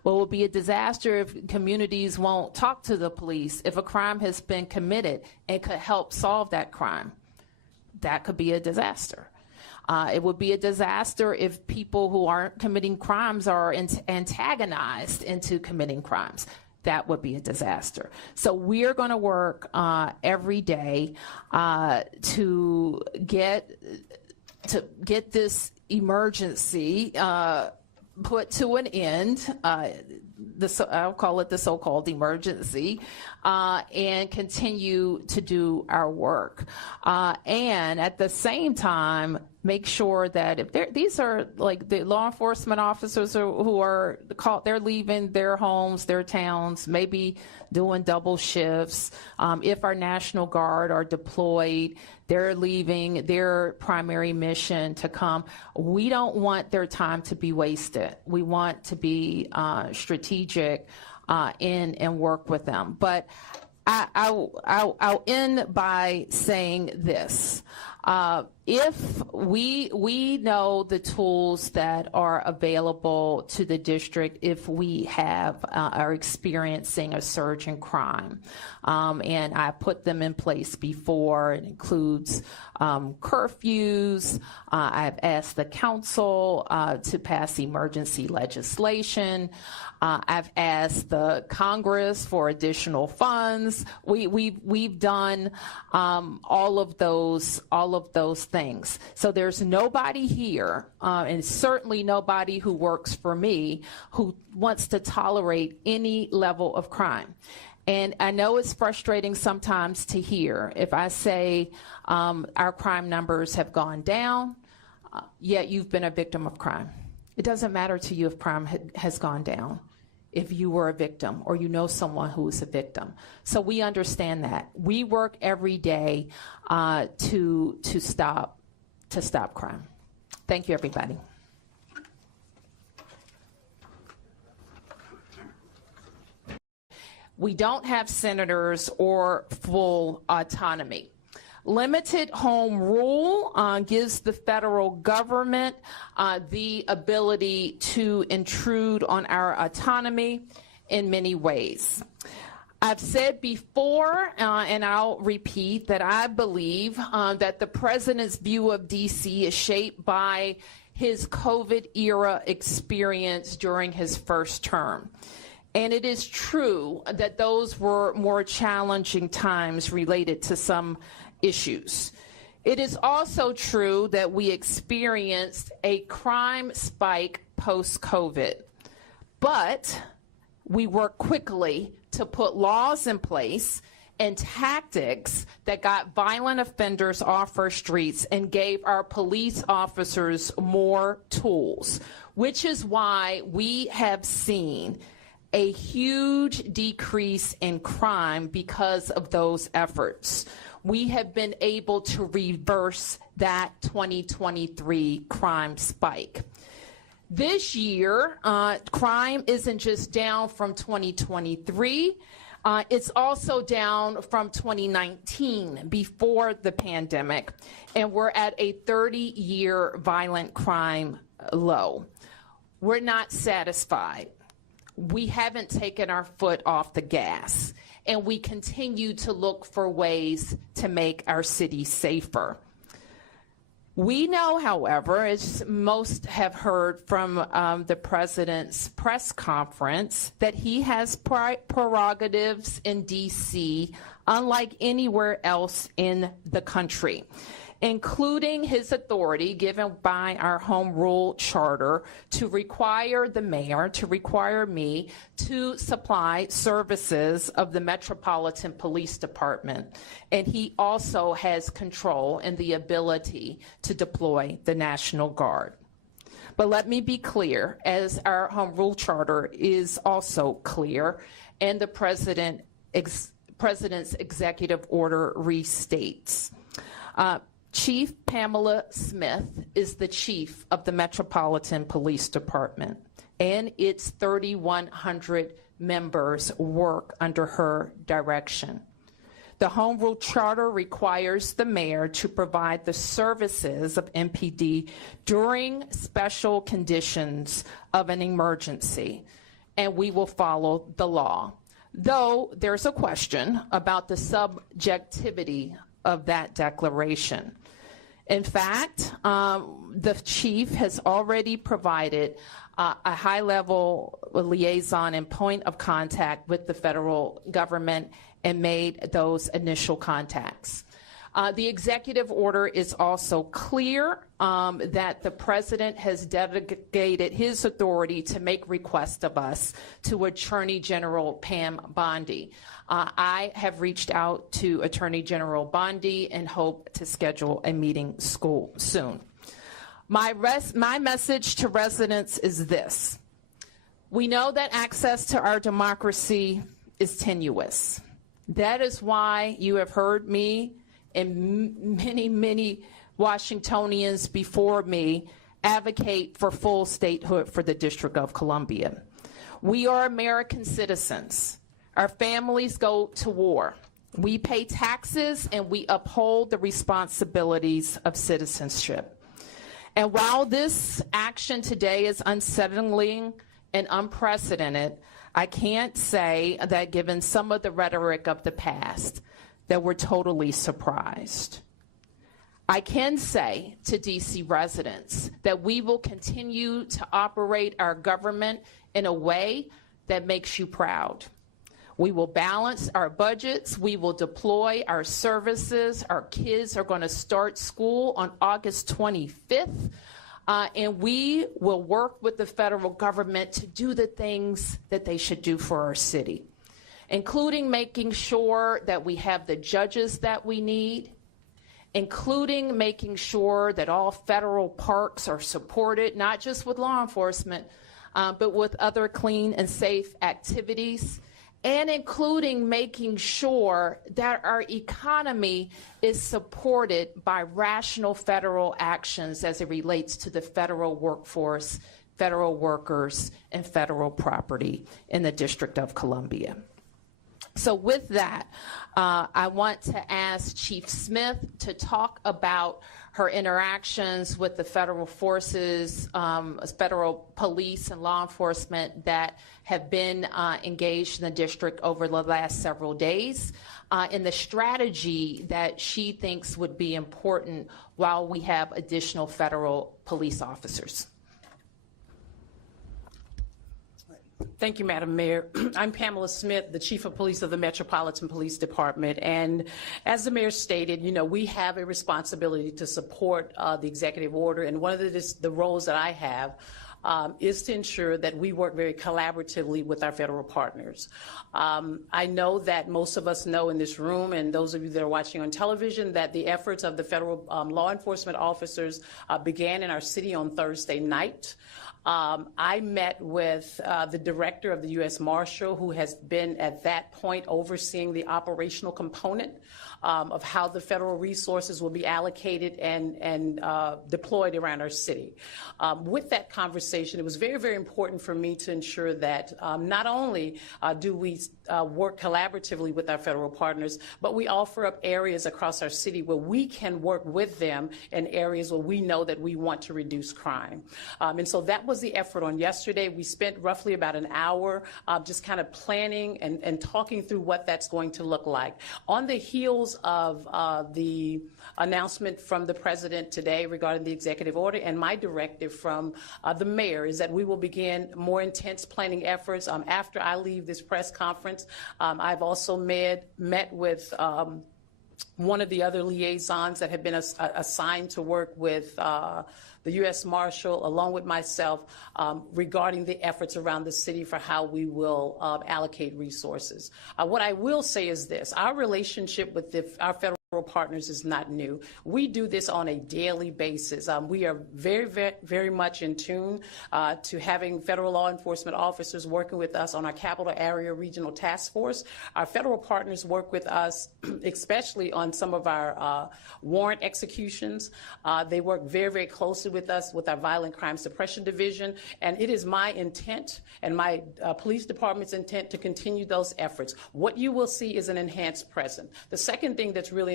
Well, it will be a disaster if communities won't talk to the police, if a crime has been committed and could help solve that crime. That could be a disaster. It would be a disaster if people who aren't committing crimes are antagonized into committing crimes. That would be a disaster. So we're going to work every day to get this emergency put to an end. I'll call it the so-called emergency, and continue to do our work. And at the same time, make sure that if these are like the law enforcement officers who are called, they're leaving their homes, their towns, maybe doing double shifts. If our National Guard are deployed, they're leaving their primary mission to come. We don't want their time to be wasted. We want to be strategic and work with them. But I'll end by saying this. If we know the tools that are available to the district if we are experiencing a surge in crime, and I put them in place before. It includes curfews. I've asked the council to pass emergency legislation. I've asked the Congress for additional funds. We've done all of those things. So there's nobody here, and certainly nobody who works for me, who wants to tolerate any level of crime. And I know it's frustrating sometimes to hear if I say our crime numbers have gone down, yet you've been a victim of crime. It doesn't matter to you if crime has gone down, if you were a victim or you know someone who is a victim. So we understand that. We work every day to stop crime. Thank you, everybody. We don't have senators or full autonomy. Limited home rule gives the federal government the ability to intrude on our autonomy in many ways. I've said before, and I'll repeat, that I believe that the president's view of DC is shaped by his COVID era experience during his first term. And it is true that those were more challenging times related to some issues. It is also true that we experienced a crime spike post-COVID, but we worked quickly to put laws in place and tactics that got violent offenders off our streets and gave our police officers more tools, which is why we have seen a huge decrease in crime because of those efforts. We have been able to reverse that 2023 crime spike. This year, crime isn't just down from 2023, it's also down from 2019, before the pandemic, and we're at a 30-year violent crime low. We're not satisfied. We haven't taken our foot off the gas, and we continue to look for ways to make our city safer. We know, however, as most have heard from the president's press conference, that he has prerogatives in DC unlike anywhere else in the country, including his authority given by our home rule charter to require the mayor, to require me, to supply services of the Metropolitan Police Department. And he also has control and the ability to deploy the National Guard. But let me be clear, as our home rule charter is also clear, and the president's executive order restates. Chief Pamela Smith is the chief of the Metropolitan Police Department, and its 3,100 members work under her direction. The Home Rule Charter requires the mayor to provide the services of MPD during special conditions of an emergency. and we will follow the law. Though there's a question about the subjectivity of that declaration. In fact, the chief has already provided a high-level liaison and point of contact with the federal government and made those initial contacts. The executive order is also clear that the president has delegated his authority to make requests of us to Attorney General Pam Bondi. I have reached out to Attorney General Bondi and hope to schedule a meeting soon. My message to residents is this. We know that access to our democracy is tenuous. That is why you have heard me and many Washingtonians before me advocate for full statehood for the District of Columbia. We are American citizens. Our families go to war. We pay taxes and we uphold the responsibilities of citizenship. And while this action today is unsettling and unprecedented, I can't say that given some of the rhetoric of the past, that we're totally surprised. I can say to DC residents that we will continue to operate our government in a way that makes you proud. We will balance our budgets. We will deploy our services. Our kids are going to start school on August 25th. And we will work with the federal government to do the things that they should do for our city, including making sure that we have the judges that we need, including making sure that all federal parks are supported, not just with law enforcement, but with other clean and safe activities, and including making sure that our economy is supported by rational federal actions as it relates to the federal workforce, federal workers, and federal property in the District of Columbia. So with that, I want to ask Chief Smith to talk about her interactions with the federal forces, federal police and law enforcement that have been engaged in the district over the last several days, and the strategy that she thinks would be important while we have additional federal police officers. Thank you, Madam Mayor. I'm Pamela Smith, the Chief of Police of the Metropolitan Police Department. And as the Mayor stated, you know, we have a responsibility to support the executive order. And one of the roles that I have is to ensure that we work very collaboratively with our federal partners. I know that most of us know in this room, and those of you that are watching on television, that the efforts of the federal law enforcement officers began in our city on Thursday night. I met with the director of the U.S. Marshal, who has been at that point overseeing the operational component of how the federal resources will be allocated and deployed around our city. With that conversation, it was very, very important for me to ensure that not only do we work collaboratively with our federal partners, but we offer up areas across our city where we can work with them in areas where we know that we want to reduce crime. And so that was the effort on yesterday. We spent roughly about an hour just kind of planning and talking through what that's going to look like. On the heels of the announcement from the president today regarding the executive order and my directive from the mayor is that we will begin more intense planning efforts after I leave this press conference. I've also met with one of the other liaisons that have been assigned to work with the U.S. Marshal, along with myself, regarding the efforts around the city for how we will allocate resources. What I will say is this: our relationship with our federal partners is not new. We do this on a daily basis. We are very, very, very much in tune to having federal law enforcement officers working with us on our Capital Area Regional Task Force. Our federal partners work with us, especially on some of our warrant executions. They work very, very closely with us with our Violent Crime Suppression Division, and it is my intent and my police department's intent to continue those efforts. What you will see is an enhanced presence. The second thing that's really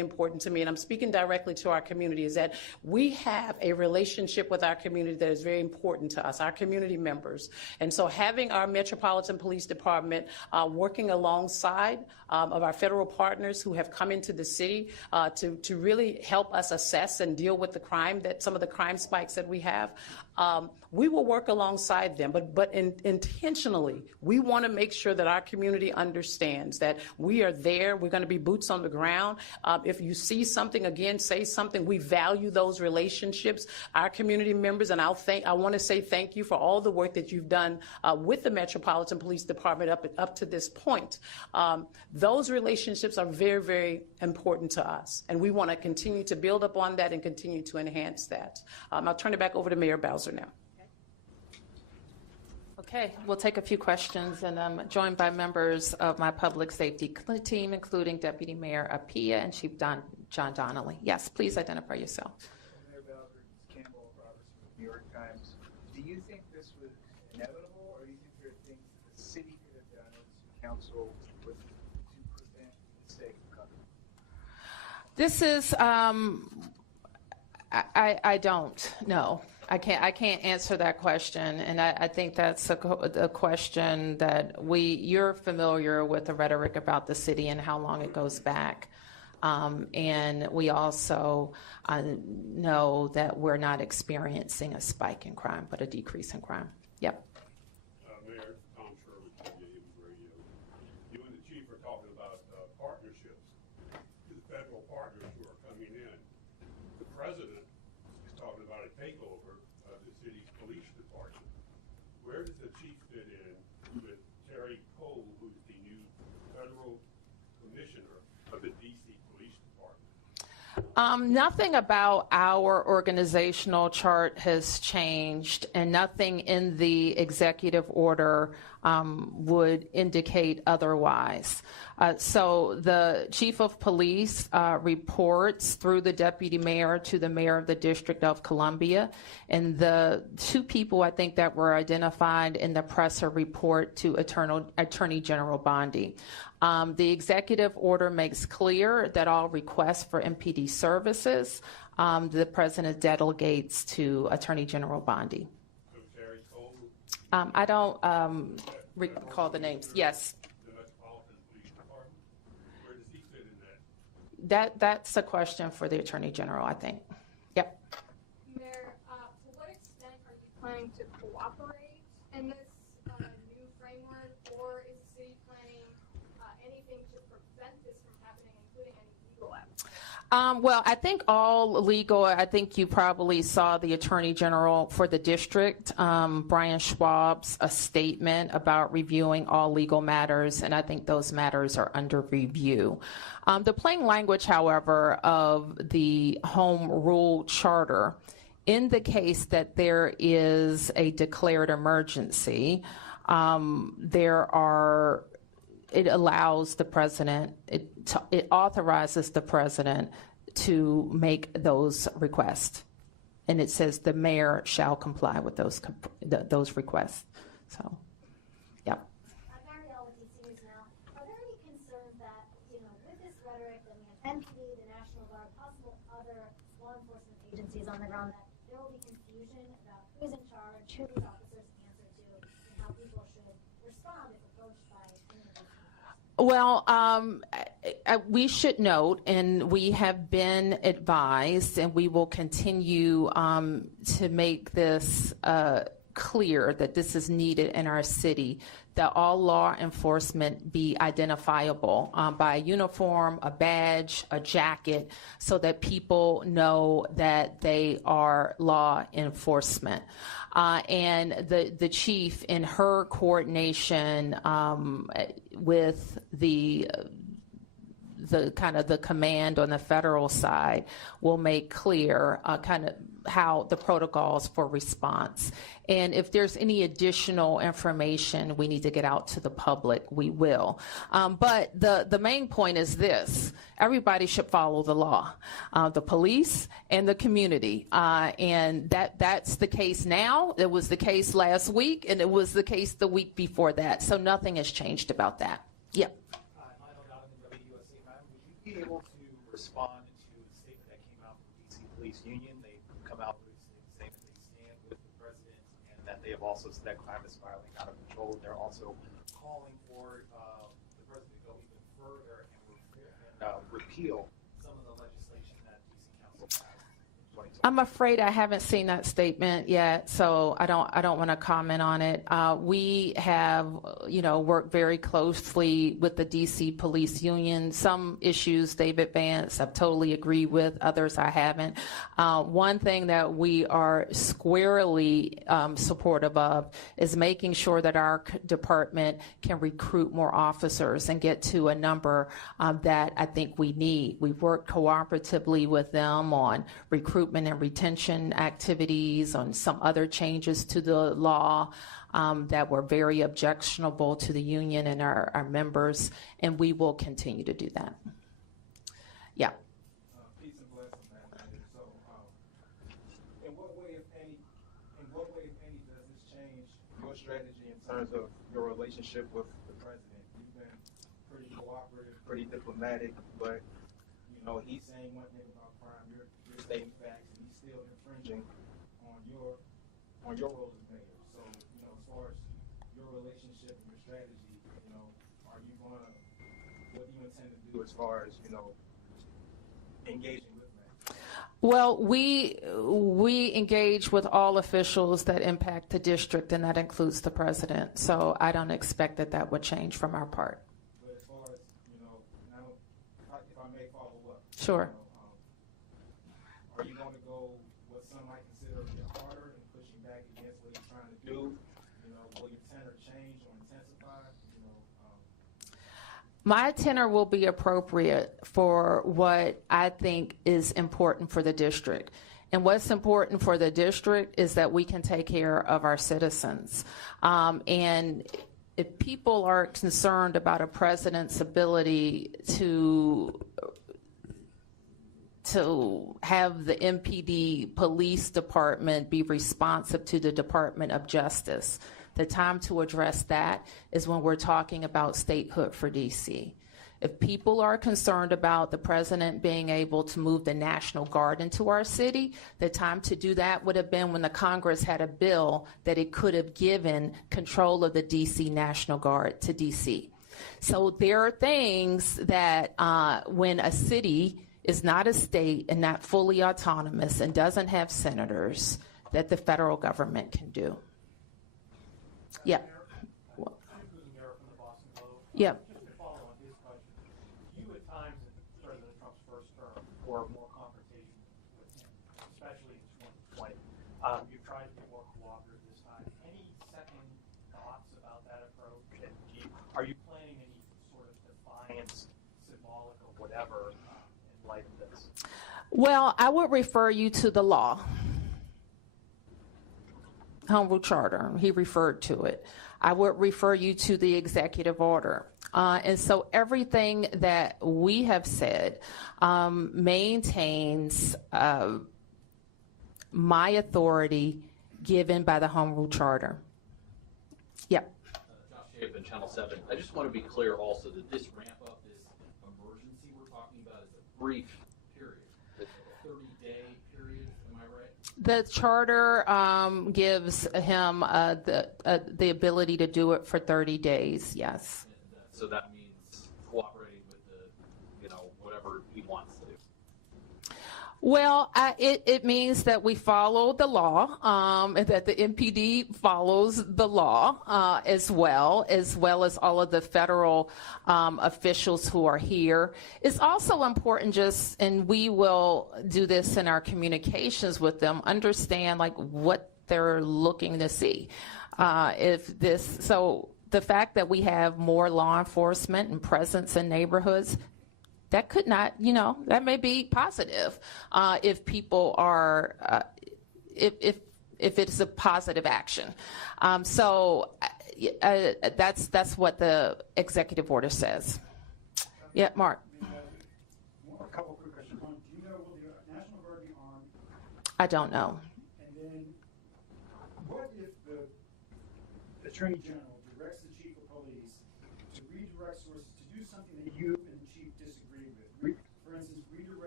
important to me, and I'm speaking directly to our community, is that we have a relationship with our community that is very important to us, our community members. And so having our Metropolitan Police Department working alongside of our federal partners who have come into the city to really help us assess and deal with the crime, that some of the crime spikes that we have, we will work alongside them, but intentionally, we want to make sure that our community understands that we are there. We're going to be boots on the ground. If you see something, again, say something. We value those relationships, our community members, and I want to say thank you for all the work that you've done with the Metropolitan Police Department up to this point. Those relationships are very, very important to us, and we want to continue to build upon that and continue to enhance that. I'll turn it back over to Mayor Bowser now. Okay, we'll take a few questions, and I'm joined by members of my public safety team, including Deputy Mayor Appiah and Chief John Donnelly. Yes, please identify yourself. Mayor Bowser, Campbell Roberts from the New York Times. Do you think this was inevitable, or do you think there are things that the city could have done or the city council to prevent the mistake from coming? This is, I don't know. I can't answer that question, and I think that's a question that you're familiar with the rhetoric about the city and how long it goes back, and we also know that we're not experiencing a spike in crime, but a decrease in crime. Yep. Mayor Tom Shirley, WJLA Radio. You and the chief are talking about partnerships with federal partners who are coming in. The president is talking about a takeover of the city's police department. Where does the chief fit in with Terry Cole, who's the new federal commissioner of the D.C. Police Department? Nothing about our organizational chart has changed, and nothing in the executive order would indicate otherwise. So the chief of police reports through the deputy mayor to the mayor of the District of Columbia, and the two people I think that were identified in the presser report to Attorney General Bondi. The executive order makes clear that all requests for MPD services, the president delegates to Attorney General Bondi. So Terry Cole? I don't recall the names. Yes. The Metropolitan Police Department? Where does he fit in that? That's a question for the Attorney General, I think. Yep. Mayor, to what extent are you planning to cooperate in this new framework, or is the city planning anything to prevent this from happening, including any legal action? Well, I think all legal, I think you probably saw the Attorney General for the district, Brian Schwab's a statement about reviewing all legal matters, and I think those matters are under review. The plain language, however, of the Home Rule Charter indicates that there is a declared emergency. It allows the president, it authorizes the president to make those requests. And it says the mayor shall comply with those requests. So, yeah. Mariel with DC News Now. Are there any concerns that, with this rhetoric that we have MPD, the National Guard, possible other law enforcement agencies on the ground, that there will be confusion about who's in charge, who these officers answer to, and how people should respond if approached by Well, we should note, and we have been advised, and we will continue to make this clear that this is needed in our city, that all law enforcement be identifiable by a uniform, a badge, a jacket, so that people know that they are law enforcement. And the chief, in her coordination with the kind of the command on the federal side, will make clear kind of how the protocols for response. And if there's any additional information we need to get out to the public, we will. But the main point is this: everybody should follow the law, the police and the community. And that's the case now. It was the case last week, and it was the case the week before that. So nothing has changed about that. Yep. Would you be able to respond to the statement that came out from the DC Police Union? They come out with a statement saying that they stand with the president and that they have also said that crime is spiraling out of control. They're also calling for the president to go even further and repeal some of the legislation that DC Council passed in 2020. I'm afraid I haven't seen that statement yet, so I don't want to comment on it. We have, worked very closely with the DC Police Union. Some issues they've advanced, I've totally agreed with. Others I haven't. One thing that we are squarely supportive of is making sure that our department can recruit more officers and get to a number that I think we need. We've worked cooperatively with them on recruitment and retention activities, on some other changes to the law that were very objectionable to the union and our members, and we will continue to do that. Yeah. Peace and blessings, man. So, in what way, if any, does this change your strategy in terms of your relationship with the president? You've been pretty cooperative, pretty diplomatic, but he's saying one thing about crime, you're stating facts, and he's still infringing on your role as mayor. So, as far as your relationship and your strategy, are you what do you intend to do as far as, engaging with that? Well, we engage with all officials that impact the district, and that includes the president. So I don't expect that would change from our part. But as far as, now, if I may follow up. Sure. Are you going to go what some might consider a bit harder and pushing back against what he's trying to do? Will your tenor change or intensify? My tenor will be appropriate for what I think is important for the district. And what's important for the district is that we can take care of our citizens. And if people are concerned about a president's ability to have the MPD police department be responsive to the Department of Justice, the time to address that is when we're talking about statehood for DC. If people are concerned about the president being able to move the National Guard into our city, the time to do that would have been when the Congress had a bill that it could have given control of the DC National Guard to DC. So there are things that when a city is not a state and not fully autonomous and doesn't have senators, that the federal government can do. Yeah. Yeah. Just to follow on his question, you at times in President Trump's first term were more confrontational with him, especially in 2020. You've tried to be more cooperative this time. Any second thoughts about that approach? And are you planning any sort of defiance, symbolic or whatever, in light of this? Well, I would refer you to the law. Home Rule Charter, he referred to it. I would refer you to the executive order. And so everything that we have said maintains my authority given by the Home Rule Charter. Yep. Josh Chapin, Channel 7. I just want to be clear also that this ramp up, this emergency we're talking about is a brief period. It's a 30-day period, am I right? The charter gives him the ability to do it for 30 days, yes. So that means cooperating with the, whatever he wants to do. Well, it means that we follow the law, that the MPD follows the law as well as all of the federal officials who are here. It's also important and we will do this in our communications with them, understand what they're looking to see. The fact that we have more law enforcement and presence in neighborhoods, that could not, that may be positive if people are, if it's a positive action. That's what the executive order says. Yeah, Mark. A couple quick questions. One, do you know, will the National Guard be armed? I don't know. And then, what if the Attorney General directs the Chief of Police to redirect sources to do something that you and the Chief disagree with? For instance, redirect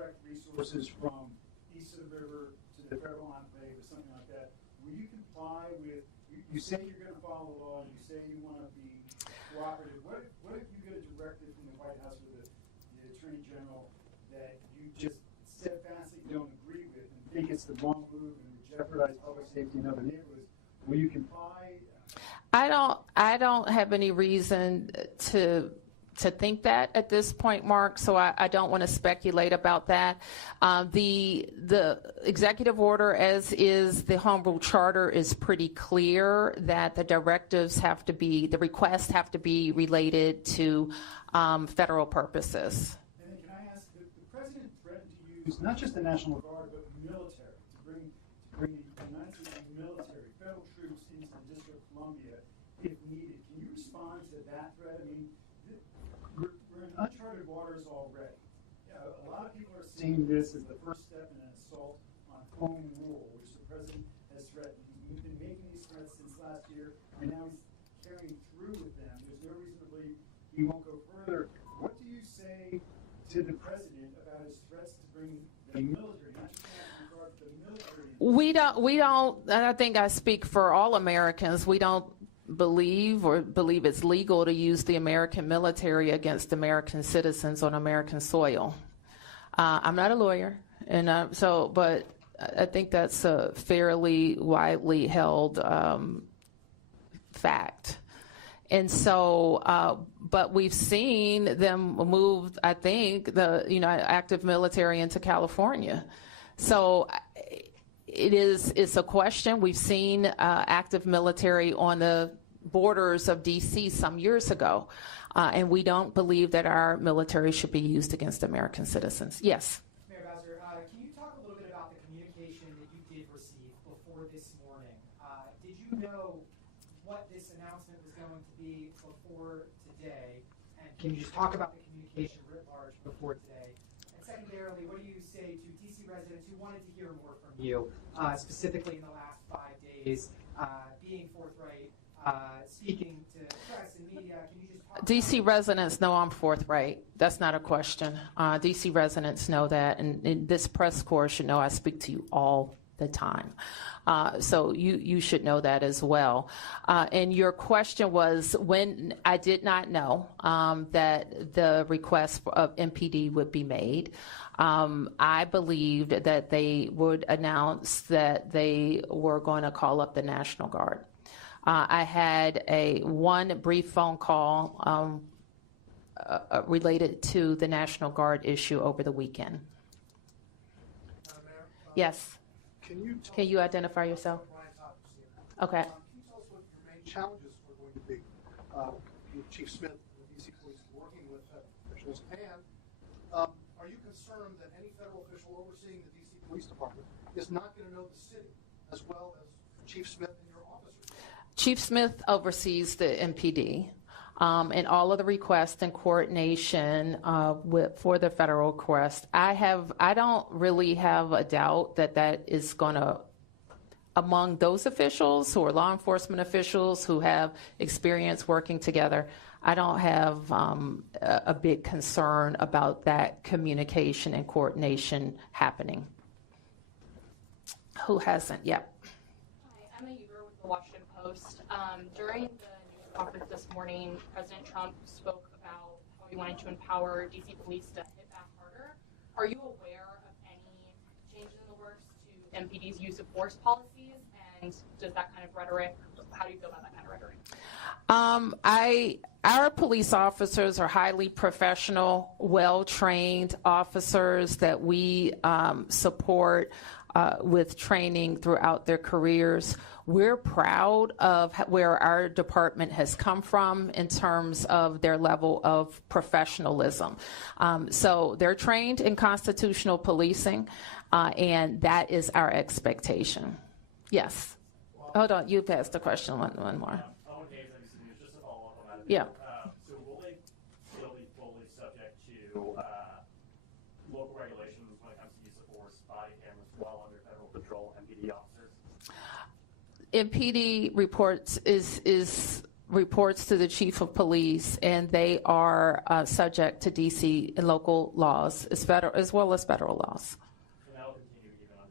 forces from east of the river to the federal enclave or something like that, will you comply with, you say you're going to follow the law, you say you want to be cooperative. What if you get a directive from the White House or the Attorney General that you just steadfastly don't agree with and think it's the wrong move and would jeopardize public safety in other neighborhoods? Will you comply? I don't have any reason to think that at this point, Mark, so I don't want to speculate about that. The executive order, as is the Home Rule Charter, is pretty clear that the directives have to be, the requests have to be related to federal purposes. And then can I ask, the president threatened to use not just the National Guard, but military, to bring the United States military, federal troops into the District of Columbia if needed. Can you respond to that threat? I mean, we're in uncharted waters already. A lot of people are seeing this as the first step in an assault on home rule, which the president has threatened. He's been making these threats since last year, and now he's carrying through with them. There's no reason to believe he won't go further. What do you say to the president about his threats to bring the military, not just the National Guard, but the military? We don't, and I think I speak for all Americans, we don't believe it's legal to use the American military against American citizens on American soil. I'm not a lawyer, and but I think that's a fairly widely held fact. And so, but we've seen them move, I think, active military into California. So it's a question. We've seen active military on the borders of D.C. some years ago, and we don't believe that our military should be used against American citizens. Yes? Mayor Bowser, can you talk a little bit about the communication that you did receive before this morning? Did you know what this announcement was going to be before today? And can you just talk about the communication writ large before today? And secondarily, what do you say to D.C. residents who wanted to hear more from you, specifically in the last 5 days, being forthright, speaking to press and media? Can you just talk D.C. residents know I'm forthright. That's not a question. D.C. residents know that, and this press corps should know I speak to you all the time. So you should know that as well. And your question was, when I did not know that the request of MPD would be made. I believed that they would announce that they were going to call up the National Guard. I had one brief phone call related to the National Guard issue over the weekend. Yes. Can you identify yourself? Okay. Can you tell us what your main challenges are going to be with Chief Smith and the D.C. Police working with officials? And are you concerned that any federal official overseeing the D.C. Police Department is not going to know the city as well as Chief Smith and your officers? Chief Smith oversees the MPD. And all of the requests and coordination for the federal request. I don't really have a doubt that is going to, among those officials who are law enforcement officials who have experience working together, I don't have a big concern about that communication and coordination happening. Who hasn't? Yep. Hi, Emma Uber with the Washington Post. During the news conference this morning, President Trump spoke about how he wanted to empower D.C. police to hit back harder. Are you aware of any changes in the works to MPD's use of force policies? And does that kind of rhetoric, how do you feel about that kind of rhetoric? Our police officers are highly professional, well-trained officers that we support with training throughout their careers. We're proud of where our department has come from in terms of their level of professionalism. So they're trained in constitutional policing, and that is our expectation. Yes. Hold on, you've asked a question, one more. Just to follow up on that. Yeah. So will they still be fully subject to local regulations when it comes to use of force, body cameras, while under federal patrol, MPD officers? MPD reports to the chief of police, and they are subject to DC and local laws as well as federal laws.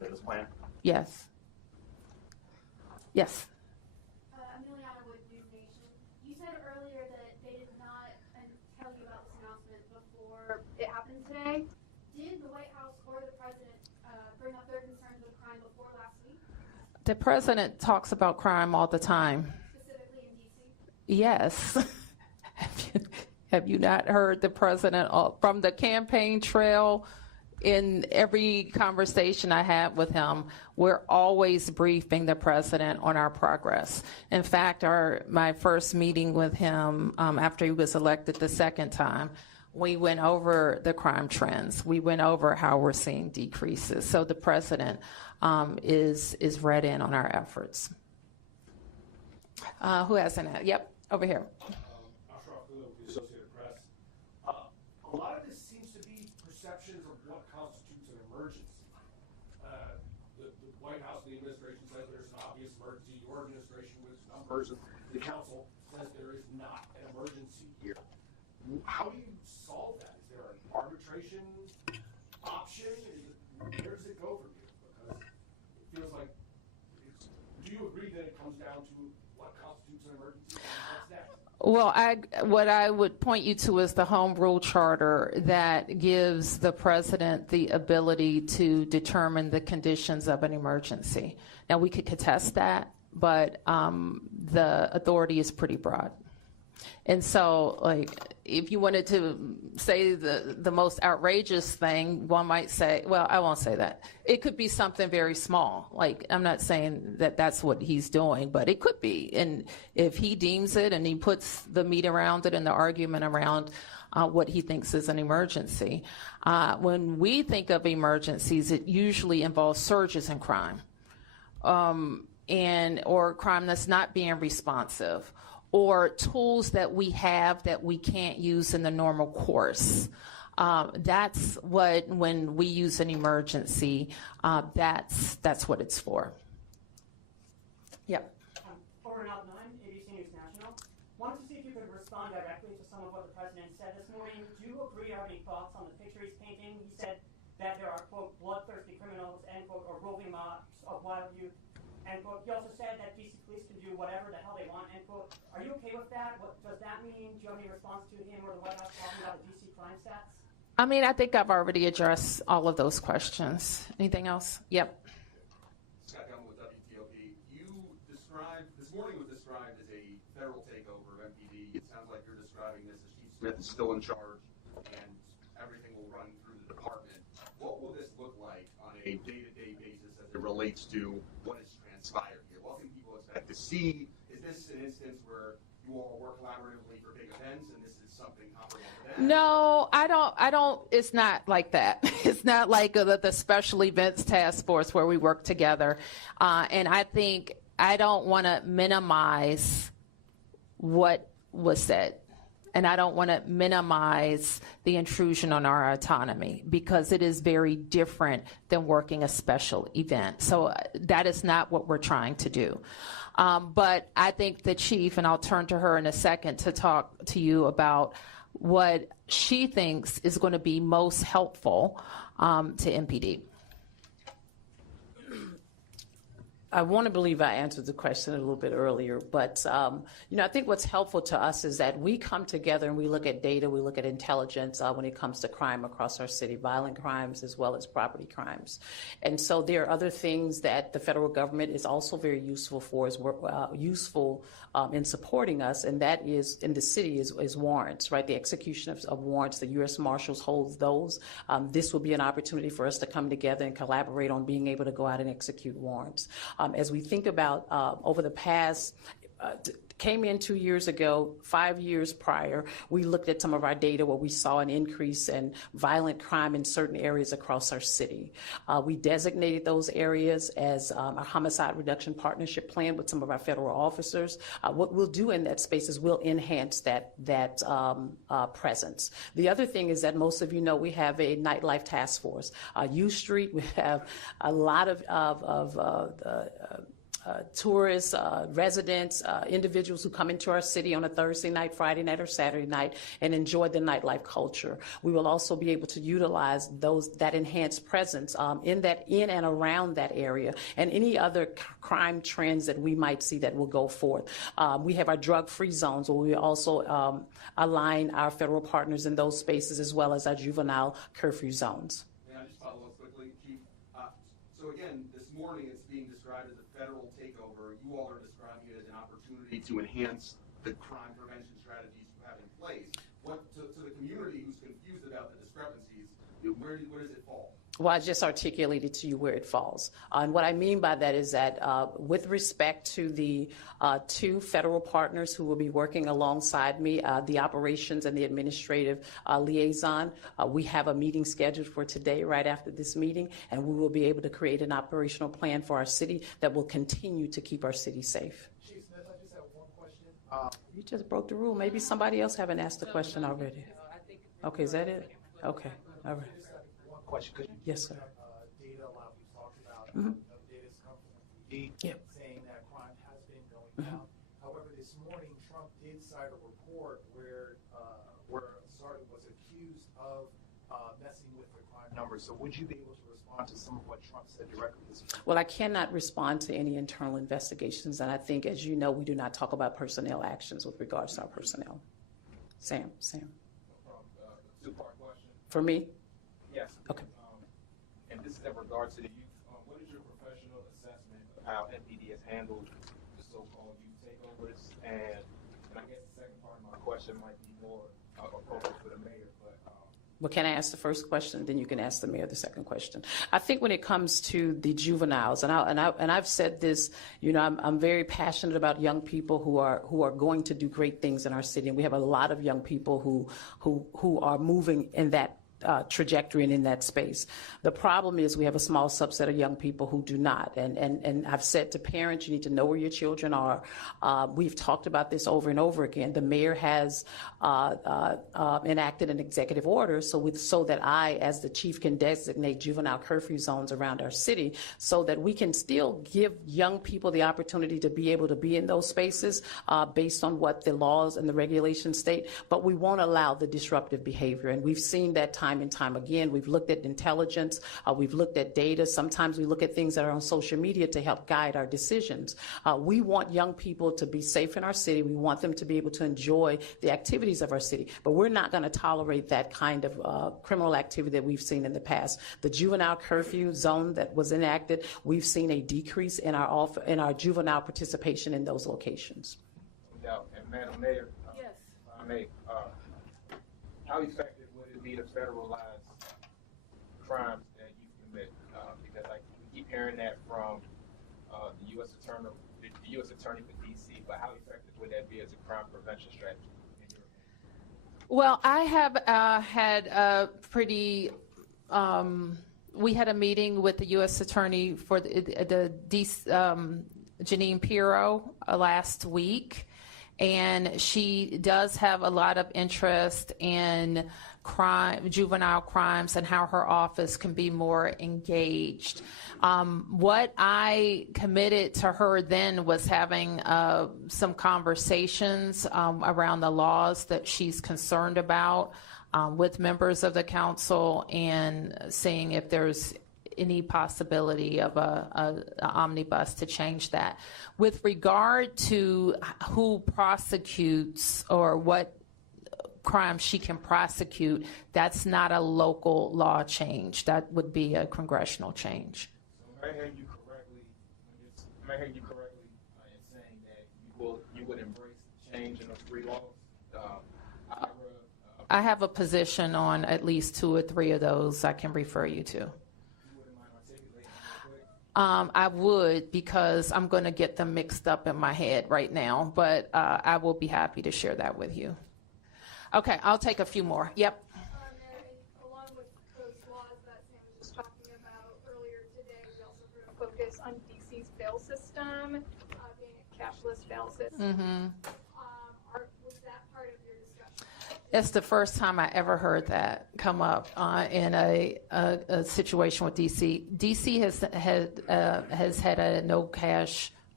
this plan? Yes. Yes. Emiliana with News Nation. You said earlier that they did not tell you about this announcement before it happened today. Did the White House or the president bring up their concerns with crime before last week? The president talks about crime all the time. Specifically in D.C.? Yes. Have you not heard the president from the campaign trail? In every conversation I have with him, we're always briefing the president on our progress. In fact, my first meeting with him after he was elected the second time, we went over the crime trends. We went over how we're seeing decreases. So the president is read in on our efforts. Who has an ad? Yep, over here. A lot of this seems to be perceptions of what constitutes an emergency. The White House, the administration says there's an obvious emergency. Your administration, with numbers, the council says there is not an emergency here. How do you solve that? Is there an arbitration option? Where does it go from here? Because it feels like, do you agree that it comes down to what constitutes an emergency? What's next? Well, what I would point you to is the Home Rule Charter that gives the president the ability to determine the conditions of an emergency. Now, we could contest that, but the authority is pretty broad. And so, like, if you wanted to say the most outrageous thing, one might say, well, I won't say that. It could be something very small. Like, I'm not saying that that's what he's doing, but it could be. And if he deems it and he puts the meat around it and the argument around what he thinks is an emergency. When we think of emergencies, it usually involves surges in crime or crime that's not being responsive, or tools that we have that we can't use in the normal course. That's what, when we use an emergency, that's what it's for. Yep. Over and out 9, ABC News National. Wanted to see if you could respond directly to some of what the president said this morning. Do you agree or have any thoughts on the picture he's painting? He said that there are, quote, bloodthirsty criminals, end quote, or roving mobs of wild youth, end quote. He also said that DC police can do whatever the hell they want, end quote. Are you okay with that? What does that mean? Do you have any response to him or the White House talking about the DC crime stats? I mean, I think I've already addressed all of those questions. Anything else? Yep. Scott Gellman with WJLA. You described, this morning was described as a federal takeover of MPD. It sounds like you're describing this as Chief Smith is still in charge and everything will run through the department. What will this look like on a day-to-day basis as it relates to what has transpired here? What can people expect to see? Is this an instance where you all work collaboratively for big events and this is something comparable to that? No, I don't, it's not like that. It's not like the special events task force where we work together. And I think I don't want to minimize what was said. And I don't want to minimize the intrusion on our autonomy because it is very different than working a special event. So that is not what we're trying to do. But I think the chief, and I'll turn to her in a second to talk to you about what she thinks is going to be most helpful to MPD. I want to believe I answered the question a little bit earlier, but I think what's helpful to us is that we come together and we look at data, we look at intelligence when it comes to crime across our city, violent crimes as well as property crimes. And so there are other things that the federal government is also very useful for, in supporting us, and that is in the city is warrants, right? The execution of warrants, the U.S. Marshals holds those. This will be an opportunity for us to come together and collaborate on being able to go out and execute warrants. As we think about over the past, came in 2 years ago, 5 years prior, we looked at some of our data where we saw an increase in violent crime in certain areas across our city. We designated those areas as a homicide reduction partnership plan with some of our federal officers. What we'll do in that space is we'll enhance that presence. The other thing is that most of you know we have a nightlife task force. U Street, we have a lot of tourists, residents, individuals who come into our city on a Thursday night, Friday night, or Saturday night and enjoy the nightlife culture. We will also be able to utilize that enhanced presence in and around that area, and any other crime trends that we might see that will go forth. We have our drug-free zones where we also align our federal partners in those spaces, as well as our juvenile curfew zones. May I just follow up quickly, Chief? So again, this morning it's being described as a federal takeover. You all are describing it as an opportunity to enhance the crime prevention strategies you have in place. To the community who's confused about the discrepancies, where does it fall? Well, I just articulated to you where it falls. And what I mean by that is that with respect to the two federal partners who will be working alongside me, the operations and the administrative liaison, we have a meeting scheduled for today right after this meeting, and we will be able to create an operational plan for our city that will continue to keep our city safe. Chief Smith, I just have one question. You just broke the rule. Maybe somebody else haven't asked the question already. Okay, is that it? Okay, all right. Question. Could you Yes, sir. Data a lot we've talked about. Data's come from FD saying that crime has been going down. However, this morning Trump did cite a report where a sergeant was accused of messing with the crime numbers. So would you be able to respond to some of what Trump said directly this morning? Well, I cannot respond to any internal investigations, and I think, as you know, we do not talk about personnel actions with regards to our personnel. Sam. Two-part question. For me? Yes. Okay. And this is in regards to the youth. What is your professional assessment of how MPD has handled the so-called youth takeovers? And I guess the second part of my question might be more appropriate for the mayor, but. Well, can I ask the first question, then you can ask the mayor the second question. I think when it comes to the juveniles, and I've said this, I'm very passionate about young people who are going to do great things in our city, and we have a lot of young people who are moving in that trajectory and in that space. The problem is we have a small subset of young people who do not. And I've said to parents, you need to know where your children are. We've talked about this over and over again. The mayor has enacted an executive order so that I, as the chief, can designate juvenile curfew zones around our city so that we can still give young people the opportunity to be able to be in those spaces based on what the laws and the regulations state, but we won't allow the disruptive behavior. And we've seen that time and time again. We've looked at intelligence, we've looked at data. Sometimes we look at things that are on social media to help guide our decisions. We want young people to be safe in our city. We want them to be able to enjoy the activities of our city, but we're not going to tolerate that kind of criminal activity that we've seen in the past. The juvenile curfew zone that was enacted, we've seen a decrease in our juvenile participation in those locations. No, and Madam Mayor, yes. I may, how effective would it be to federalize crimes that you commit? Because we keep hearing that from the U.S. Attorney for D.C., but how effective would that be as a crime prevention strategy? Well, I have had a pretty, we had a meeting with the U.S. Attorney for the Janine Pirro last week, and she does have a lot of interest in juvenile crimes and how her office can be more engaged. What I committed to her then was having some conversations around the laws that she's concerned about with members of the council and seeing if there's any possibility of an omnibus to change that. With regard to who prosecutes or what crime she can prosecute, that's not a local law change. That would be a congressional change. So I heard you correctly in saying that you would embrace the change in those three laws? I have a position on at least 2 or 3 of those I can refer you to. I would, because I'm going to get them mixed up in my head right now, but I will be happy to share that with you. Okay, I'll take a few more. Yep. Along with those laws that Sam was just talking about earlier today, we also heard a focus on DC's bail system, being a cashless bail system. Was that part of your discussion? It's the first time I ever heard that come up in a situation with DC. DC has had a no cash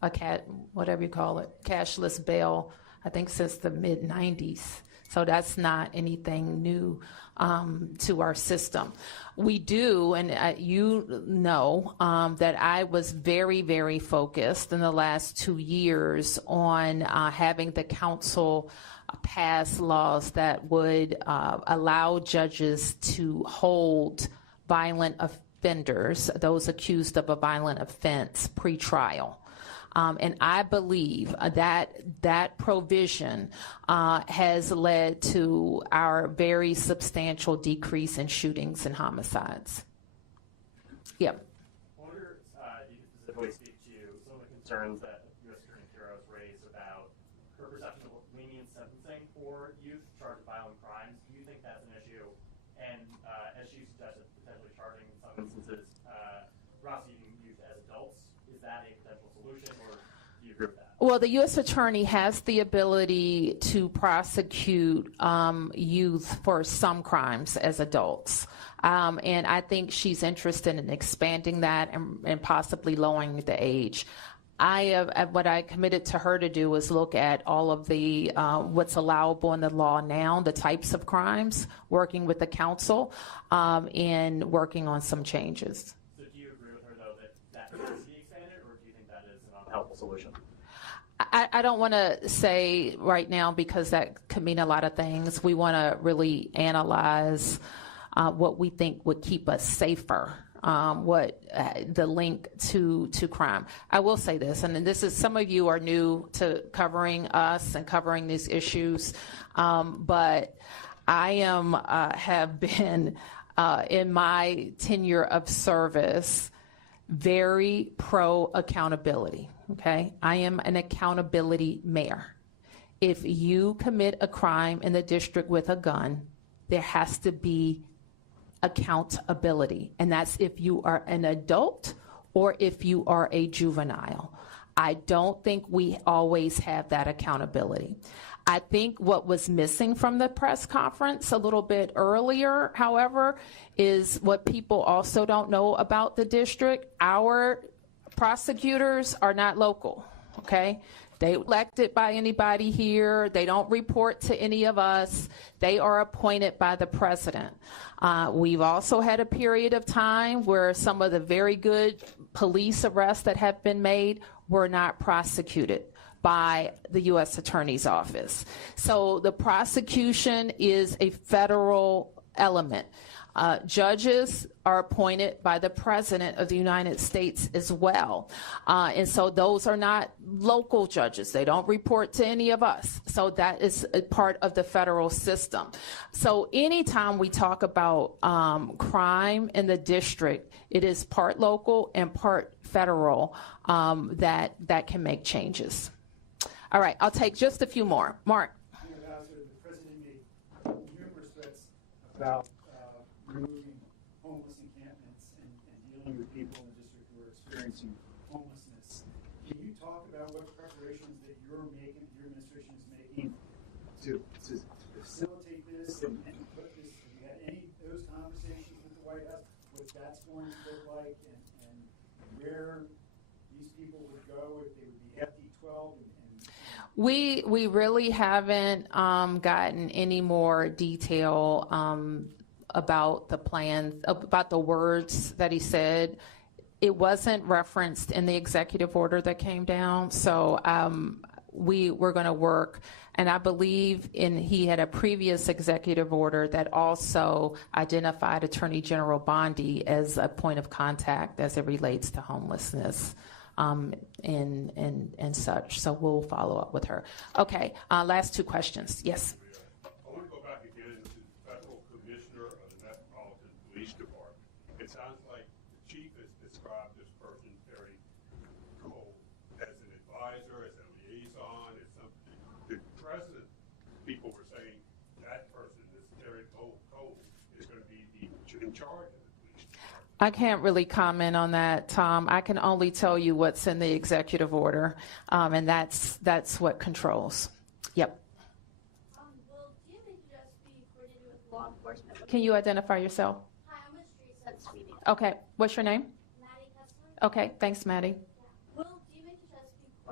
whatever you call it, cashless bail, I think since the mid-90s. So that's not anything new to our system. We do, and you know, that I was very, very focused in the last 2 years on having the council pass laws that would allow judges to hold violent offenders, those accused of a violent offense, pre-trial. And I believe that provision has led to our very substantial decrease in shootings and homicides. Yep. I wonder if you could specifically speak to some of the concerns that U.S. Attorney Quiroz raised about her perception of lenient sentencing for youth charged with violent crimes. Do you think that's an issue? And as she suggested, potentially charging in some instances prosecuting youth as adults, is that a potential solution, or do you agree with that? Well, the U.S. Attorney has the ability to prosecute youth for some crimes as adults. And I think she's interested in expanding that and possibly lowering the age. What I committed to her to do is look at all of the what's allowable in the law now, the types of crimes, working with the council, and working on some changes. So do you agree with her, though, that has to be expanded, or do you think that is an unhelpful solution? I don't want to say right now because that could mean a lot of things. We want to really analyze what we think would keep us safer, what the link to crime. I will say this, and this is, some of you are new to covering us and covering these issues, but I have been in my tenure of service very pro accountability. Okay, I am an accountability mayor. If you commit a crime in the district with a gun, there has to be accountability, and that's if you are an adult or if you are a juvenile. I don't think we always have that accountability. I think what was missing from the press conference a little bit earlier, however, is what people also don't know about the district. Our prosecutors are not local, okay? They elected by anybody here. They don't report to any of us. They are appointed by the president. We've also had a period of time where some of the very good police arrests that have been made were not prosecuted by the U.S. Attorney's Office. So the prosecution is a federal element. Judges are appointed by the President of the United States as well. And so those are not local judges. They don't report to any of us. So that is a part of the federal system. So anytime we talk about crime in the district, it is part local and part federal that can make changes. All right, I'll take just a few more. Mark. Mayor Bowser, the president made numerous threats about removing homeless encampments and dealing with people in the district who are experiencing homelessness. Can you talk about what preparations that you're making, your administration is making to facilitate this and put this, have you had any of those conversations with the White House, what that's going to look like and where these people would go if they would be FD12 We really haven't gotten any more detail about the plan, about the words that he said. It wasn't referenced in the executive order that came down, so we're going to work. And I believe he had a previous executive order that also identified Attorney General Bondi as a point of contact as it relates to homelessness. And such. So we'll follow up with her. Okay, last two questions. Yes. I want to go back again to the federal commissioner of the Metropolitan Police Department. It sounds like the chief has described this person very cold as an advisor, as a liaison, as something. The president, people were saying that person, this very cold, is going to be in charge of it. I can't really comment on that, Tom. I can only tell you what's in the executive order, and that's what controls. Yep. Will DMH just be coordinated with law enforcement? Can you identify yourself? Hi, I'm with Street Sense Media. Okay. What's your name? Maddie Kessler. Okay. Thanks, Maddie. Will DMH just be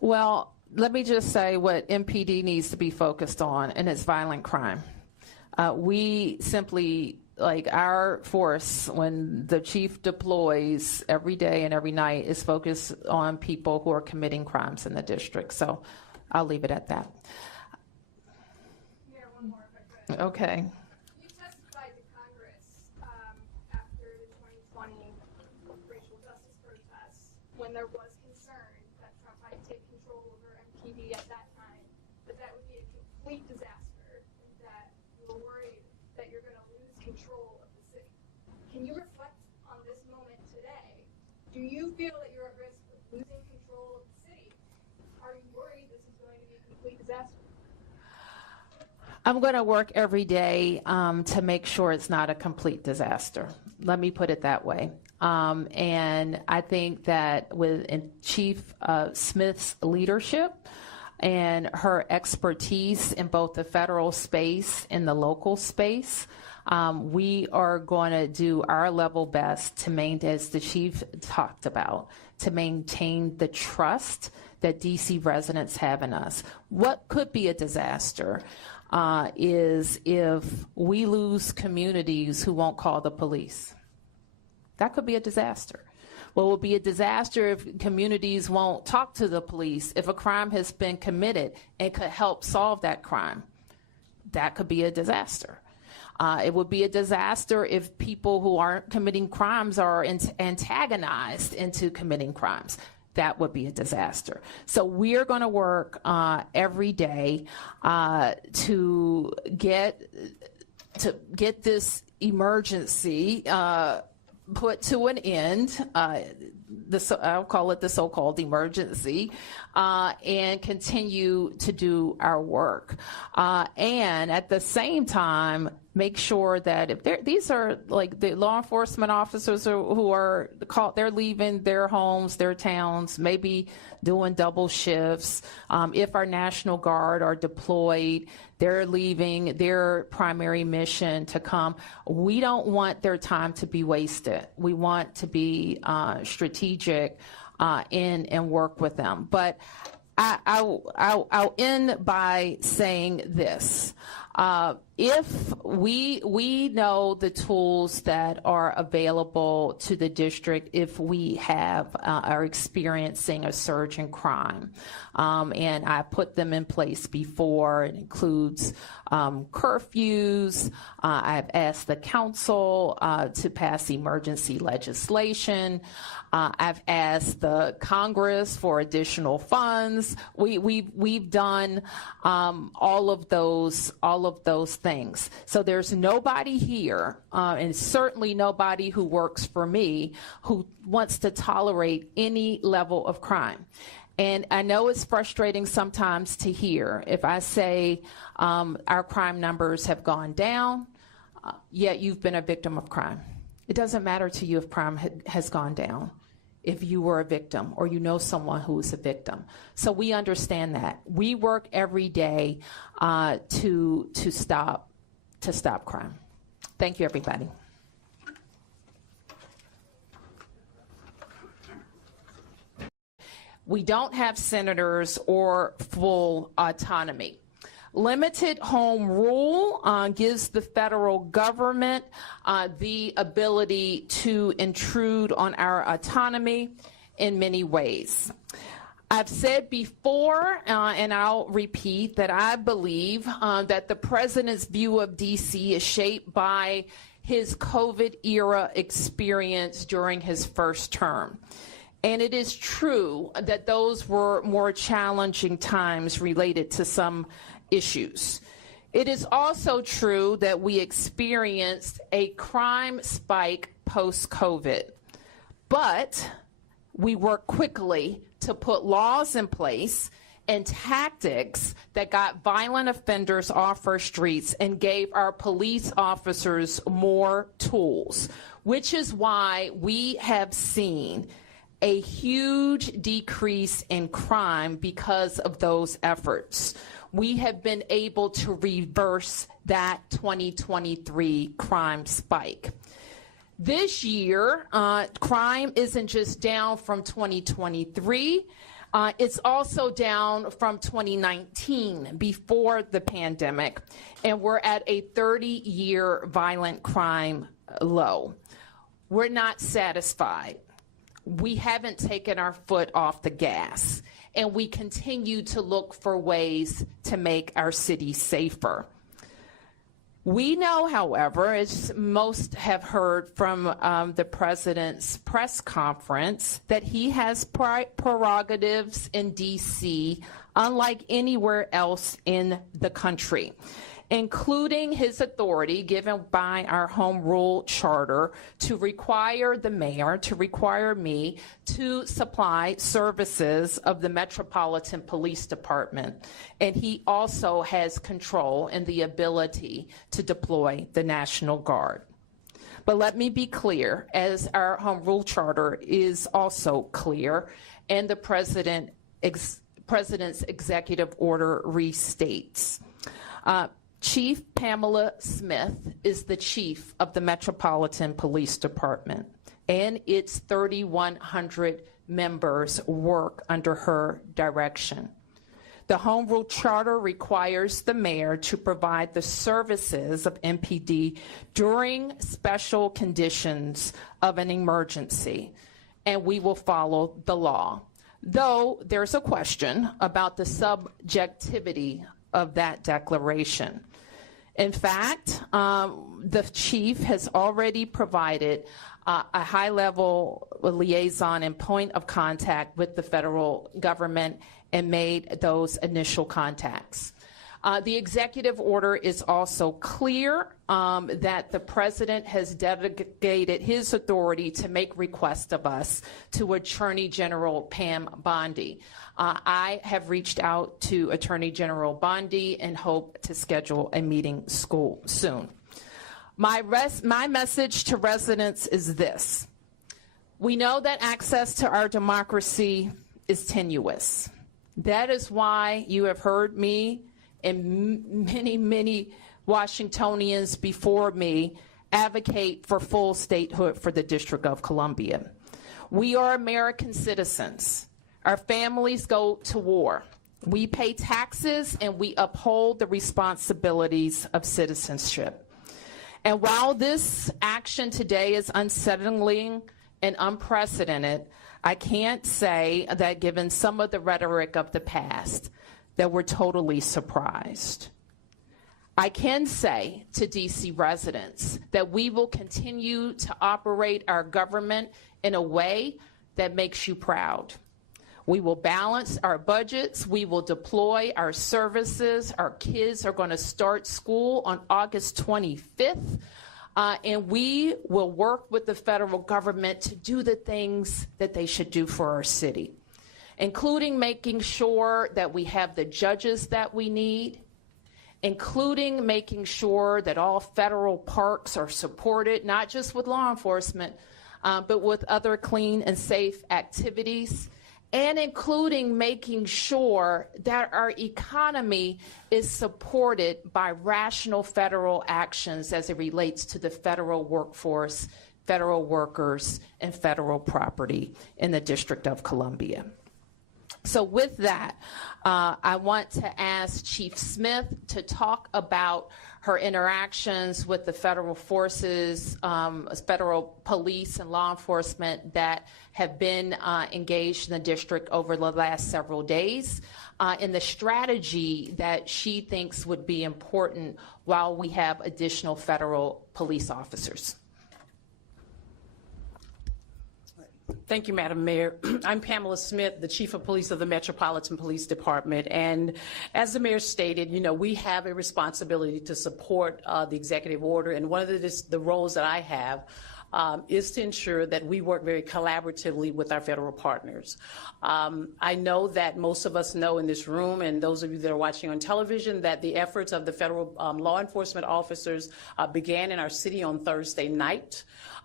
Well, let me just say what MPD needs to be focused on, and it's violent crime. We simply, like our force, when the chief deploys every day and every night, is focused on people who are committing crimes in the district. So I'll leave it at that. Mayor, one more if I could. Okay. You testified to Congress after the 2020 racial justice protests when there was concern that Trump might take control over MPD at that time, but that would be a complete disaster, and that you were worried that you're going to lose control of the city. Can you reflect on this moment today? Do you feel that you're at risk of losing control of the city? Are you worried this is going to be a complete disaster? I'm going to work every day to make sure it's not a complete disaster. Let me put it that way. And I think that with Chief Smith's leadership and her expertise in both the federal space and the local space, we are going to do our level best to maintain, as the chief talked about, to maintain the trust that DC residents have in us. What could be a disaster is if we lose communities who won't call the police. That could be a disaster. Well, it will be a disaster if communities won't talk to the police if a crime has been committed and could help solve that crime. That could be a disaster. It would be a disaster if people who aren't committing crimes are antagonized into committing crimes. That would be a disaster. So we're going to work every day to get this emergency put to an end. I'll call it the so-called emergency, and continue to do our work. And at the same time, make sure that if these are like the law enforcement officers who are called, they're leaving their homes, their towns, maybe doing double shifts. If our National Guard are deployed, they're leaving their primary mission to come. We don't want their time to be wasted. We want to be strategic and work with them. But I'll end by saying this. If we know the tools that are available to the district if we are experiencing a surge in crime, and I put them in place before. It includes curfews. I've asked the council to pass emergency legislation. I've asked the Congress for additional funds. We've done all of those things. So there's nobody here, and certainly nobody who works for me, who wants to tolerate any level of crime. And I know it's frustrating sometimes to hear if I say our crime numbers have gone down, yet you've been a victim of crime. It doesn't matter to you if crime has gone down, if you were a victim or you know someone who is a victim. So we understand that. We work every day to stop crime. Thank you, everybody. We don't have senators or full autonomy. Limited home rule gives the federal government the ability to intrude on our autonomy in many ways. I've said before, and I'll repeat, that I believe that the president's view of DC is shaped by his COVID-era experience during his first term. And it is true that those were more challenging times related to some issues. It is also true that we experienced a crime spike post-COVID, but we worked quickly to put laws in place and tactics that got violent offenders off our streets and gave our police officers more tools, which is why we have seen a huge decrease in crime because of those efforts. We have been able to reverse that 2023 crime spike. This year, crime isn't just down from 2023. It's also down from 2019, before the pandemic, and we're at a 30-year violent crime low. We're not satisfied. We haven't taken our foot off the gas, and we continue to look for ways to make our city safer. We know, however, as most have heard from the president's press conference, that he has prerogatives in D.C. unlike anywhere else in the country, including his authority given by our home rule charter to require the mayor, to require me, to supply services of the Metropolitan Police Department. And he also has control and the ability to deploy the National Guard. But let me be clear, as our home rule charter is also clear, and the president's executive order restates. Chief Pamela Smith is the chief of the Metropolitan Police Department, and its 3,100 members work under her direction. The Home Rule Charter requires the mayor to provide the services of MPD during special conditions of an emergency, and we will follow the law. Though there's a question about the subjectivity of that declaration. In fact, the chief has already provided a high-level liaison and point of contact with the federal government and made those initial contacts. The executive order is also clear that the president has delegated his authority to make requests of us to Attorney General Pam Bondi. I have reached out to Attorney General Bondi and hope to schedule a meeting soon. My message to residents is this. We know that access to our democracy is tenuous. That is why you have heard me and many Washingtonians before me advocate for full statehood for the District of Columbia. We are American citizens. Our families go to war. We pay taxes and we uphold the responsibilities of citizenship. And while this action today is unsettling and unprecedented, I can't say that given some of the rhetoric of the past, that we're totally surprised. I can say to DC residents that we will continue to operate our government in a way that makes you proud. We will balance our budgets. We will deploy our services. Our kids are going to start school on August 25th. And we will work with the federal government to do the things that they should do for our city, including making sure that we have the judges that we need, including making sure that all federal parks are supported, not just with law enforcement, but with other clean and safe activities, and including making sure that our economy is supported by rational federal actions as it relates to the federal workforce, federal workers, and federal property in the District of Columbia. So with that, I want to ask Chief Smith to talk about her interactions with the federal forces, federal police and law enforcement that have been engaged in the district over the last several days, and the strategy that she thinks would be important while we have additional federal police officers. Thank you, Madam Mayor. I'm Pamela Smith, the Chief of Police of the Metropolitan Police Department. And as the Mayor stated, we have a responsibility to support the executive order. And one of the roles that I have is to ensure that we work very collaboratively with our federal partners. I know that most of us know in this room, and those of you that are watching on television, that the efforts of the federal law enforcement officers began in our city on Thursday night.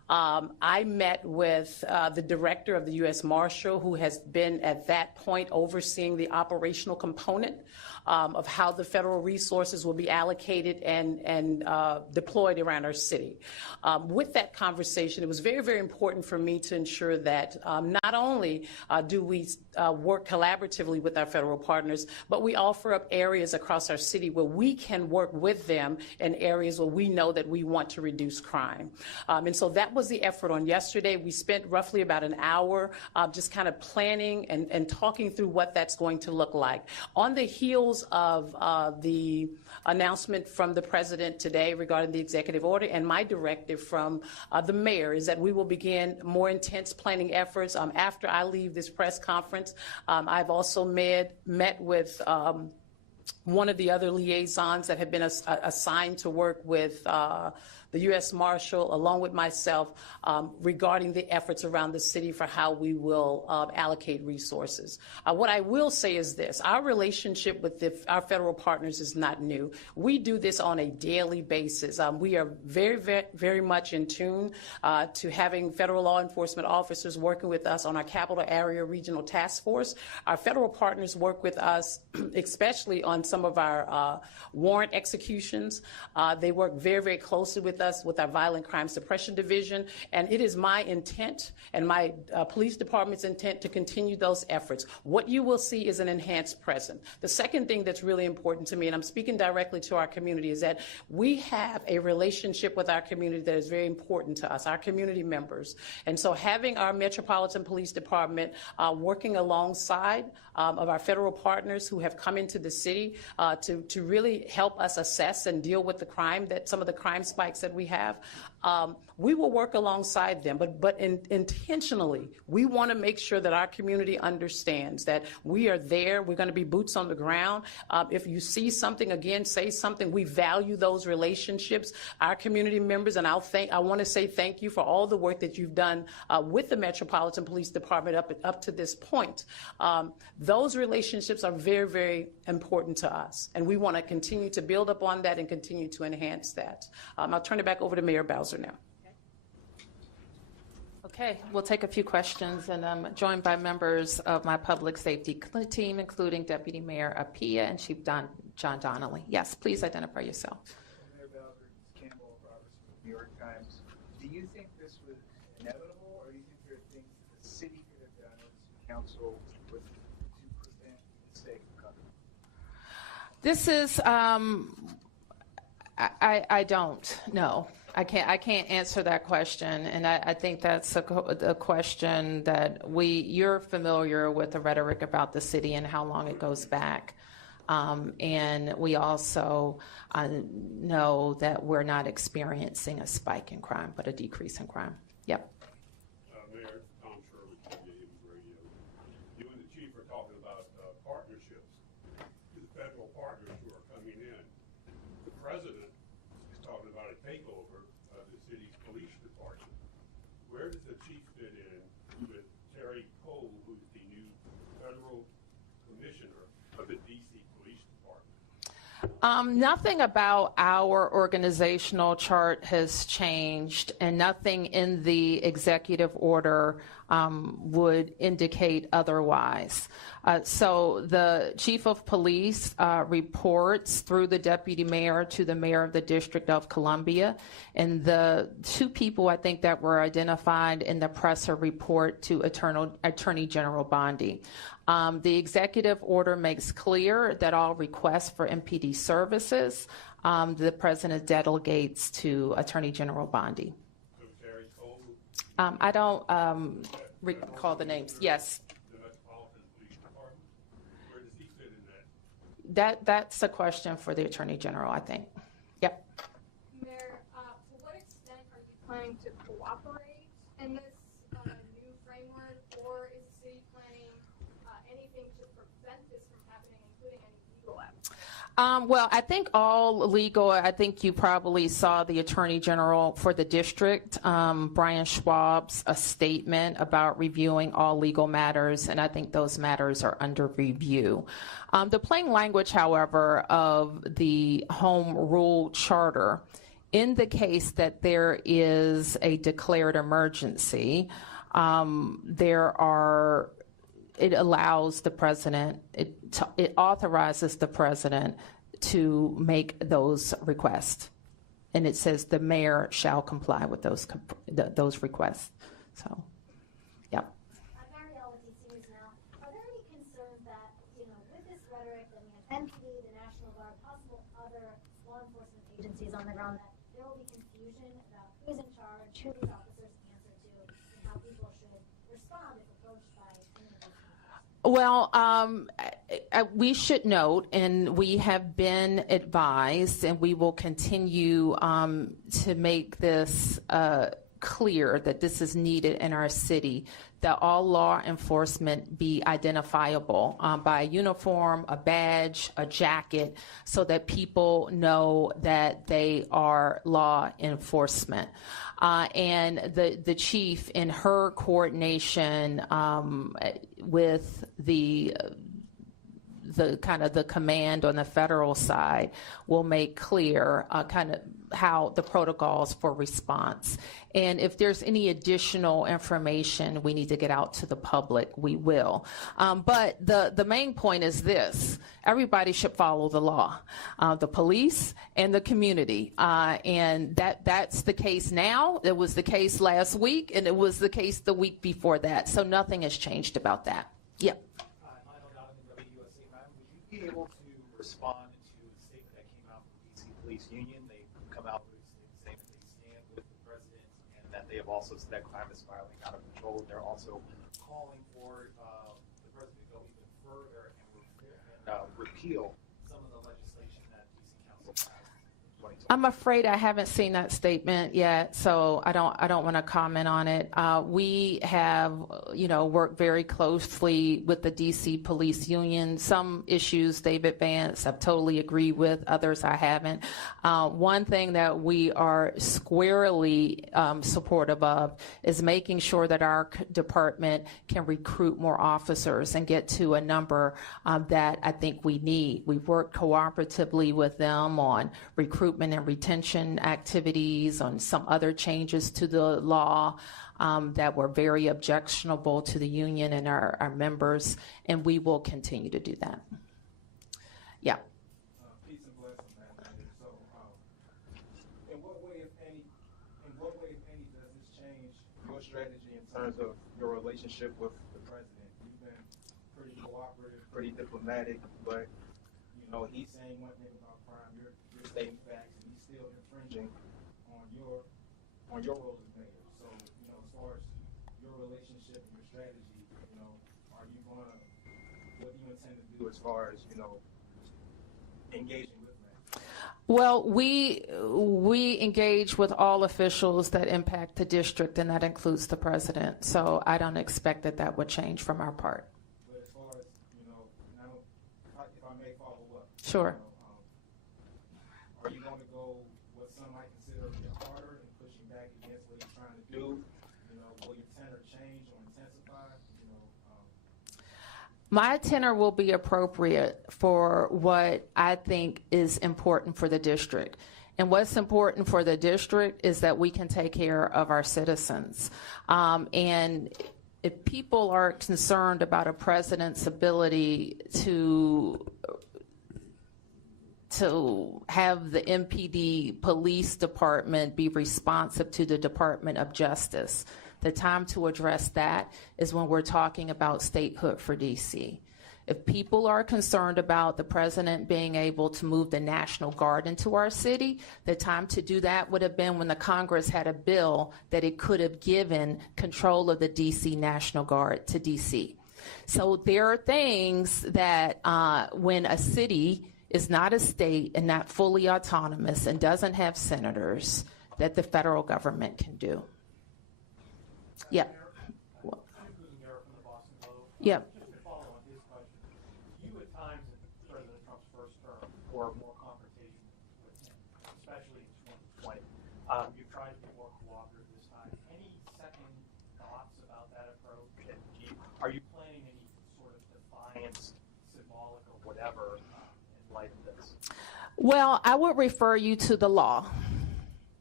I met with the director of the U.S. Marshal, who has been at that point overseeing the operational component of how the federal resources will be allocated and deployed around our city. With that conversation, it was very, very important for me to ensure that not only do we work collaboratively with our federal partners, but we offer up areas across our city where we can work with them in areas where we know that we want to reduce crime. And so that was the effort on yesterday. We spent roughly about an hour just kind of planning and talking through what that's going to look like. On the heels of the announcement from the president today regarding the executive order and my directive from the mayor is that we will begin more intense planning efforts after I leave this press conference. I've also met with one of the other liaisons that have been assigned to work with the U.S. Marshal, along with myself, regarding the efforts around the city for how we will allocate resources. What I will say is this: our relationship with our federal partners is not new. We do this on a daily basis. We are very, very, very much in tune to having federal law enforcement officers working with us on our Capital Area Regional Task Force. Our federal partners work with us, especially on some of our warrant executions. They work very, very closely with us with our Violent Crime Suppression Division, and it is my intent and my police department's intent to continue those efforts. What you will see is an enhanced presence. The second thing that's really important to me, and I'm speaking directly to our community, is that we have a relationship with our community that is very important to us, our community members. And so having our Metropolitan Police Department working alongside of our federal partners who have come into the city to really help us assess and deal with the crime, that some of the crime spikes that we have, we will work alongside them, but intentionally, we want to make sure that our community understands that we are there. We're going to be boots on the ground. If you see something, again, say something. We value those relationships. Our community members, and I want to say thank you for all the work that you've done with the Metropolitan Police Department up to this point. Those relationships are very, very important to us, and we want to continue to build upon that and continue to enhance that. I'll turn it back over to Mayor Bowser now. Okay, we'll take a few questions, and I'm joined by members of my public safety team, including Deputy Mayor Apia and Chief John Donnelly. Yes, please identify yourself. Mayor Bowser, Campbell Roberts from the New York Times. Do you think this was inevitable, or do you think there are things that the city could have done or the city council to prevent the mistake from coming? This is, I don't know. I can't answer that question, and I think that's a question that you're familiar with the rhetoric about the city and how long it goes back. And we also know that we're not experiencing a spike in crime, but a decrease in crime. Yep. Mayor, Tom Shirley, WJLA Radio. You and the chief are talking about partnerships with federal partners who are coming in. The president is talking about a takeover of the city's police department. Where does the chief fit in with Terry Cole, who's the new federal commissioner of the D.C. Police Department? Nothing about our organizational chart has changed, and nothing in the executive order would indicate otherwise. So the chief of police reports through the deputy mayor to the mayor of the District of Columbia, and the two people I think that were identified in the presser report to Attorney General Bondi. The executive order makes clear that all requests for MPD services, the president delegates to Attorney General Bondi. I don't recall the names. Yes. The Metropolitan Police Department? Where does he fit in that? That's a question for the Attorney General, I think. Yep. Mayor, to what extent are you planning to cooperate in this new framework, or is the city planning anything to prevent this from happening, including any legal efforts? Well, I think all legal, I think you probably saw the Attorney General for the district, Brian Schwab's a statement about reviewing all legal matters, and I think those matters are under review. The plain language, however, of the Home Rule Charter in the case that there is a declared emergency, it allows the president, it authorizes the president to make those requests. And it says the mayor shall comply with those requests. So, yeah. Muriel with DC News Now. Are there any concerns that, with this rhetoric that we have MPD, the National Guard, possible other law enforcement agencies on the ground, that there will be confusion about who's in charge, who these officers answer to, and how people should respond if approached by any of those people? Well, we should note, and we have been advised, and we will continue to make this clear that this is needed in our city, that all law enforcement be identifiable by a uniform, a badge, a jacket, so that people know that they are law enforcement. And the chief, in her coordination with the command on the federal side, will make clear how the protocols for response. And if there's any additional information we need to get out to the public, we will. But the main point is this: everybody should follow the law, the police and the community. And that's the case now. It was the case last week, and it was the case the week before that. So nothing has changed about that. Yep. Would you be able to respond to the statement that came out from the DC Police Union? They come out with a statement saying that they stand with the president and that they have also said that crime is spiraling out of control. They're also calling for the president to go even further and repeal some of the legislation that DC Council passed. I'm afraid I haven't seen that statement yet, so I don't want to comment on it. We have, worked very closely with the DC Police Union. Some issues they've advanced, I've totally agreed with. Others I haven't. One thing that we are squarely supportive of is making sure that our department can recruit more officers and get to a number that I think we need. We've worked cooperatively with them on recruitment and retention activities, on some other changes to the law that were very objectionable to the union and our members, and we will continue to do that. Yeah. Peace and blessings, man. So, in what way, if any, does this change your strategy in terms of your relationship with the president? You've been pretty cooperative, pretty diplomatic, but he's saying one thing about crime, you're stating facts, and he's still infringing on your role as mayor. So, as far as your relationship and your strategy, what do you intend to do as far as, engaging with that? Well, we engage with all officials that impact the district, and that includes the president. So I don't expect that would change from our part. But as far as, if I may follow up. Sure. Are you going to go what some might consider harder and pushing back against what he's trying to do? Will your tenor change or intensify? My tenor will be appropriate for what I think is important for the district. And what's important for the district is that we can take care of our citizens. And if people are concerned about a president's ability to have the MPD police department be responsive to the Department of Justice, the time to address that is when we're talking about statehood for DC. If people are concerned about the president being able to move the National Guard into our city, the time to do that would have been when the Congress had a bill that it could have given control of the DC National Guard to DC. So there are things that when a city is not a state and not fully autonomous and doesn't have senators, that the federal government can do. Yeah. Yeah. Just to follow on his question, you at times in President Trump's first term were more confrontational with him, especially in 2020. You've tried to be more cooperative this time. Any second thoughts about that approach? Are you playing any sort of defiance, symbolic or whatever, in light of this? Well, I would refer you to the law.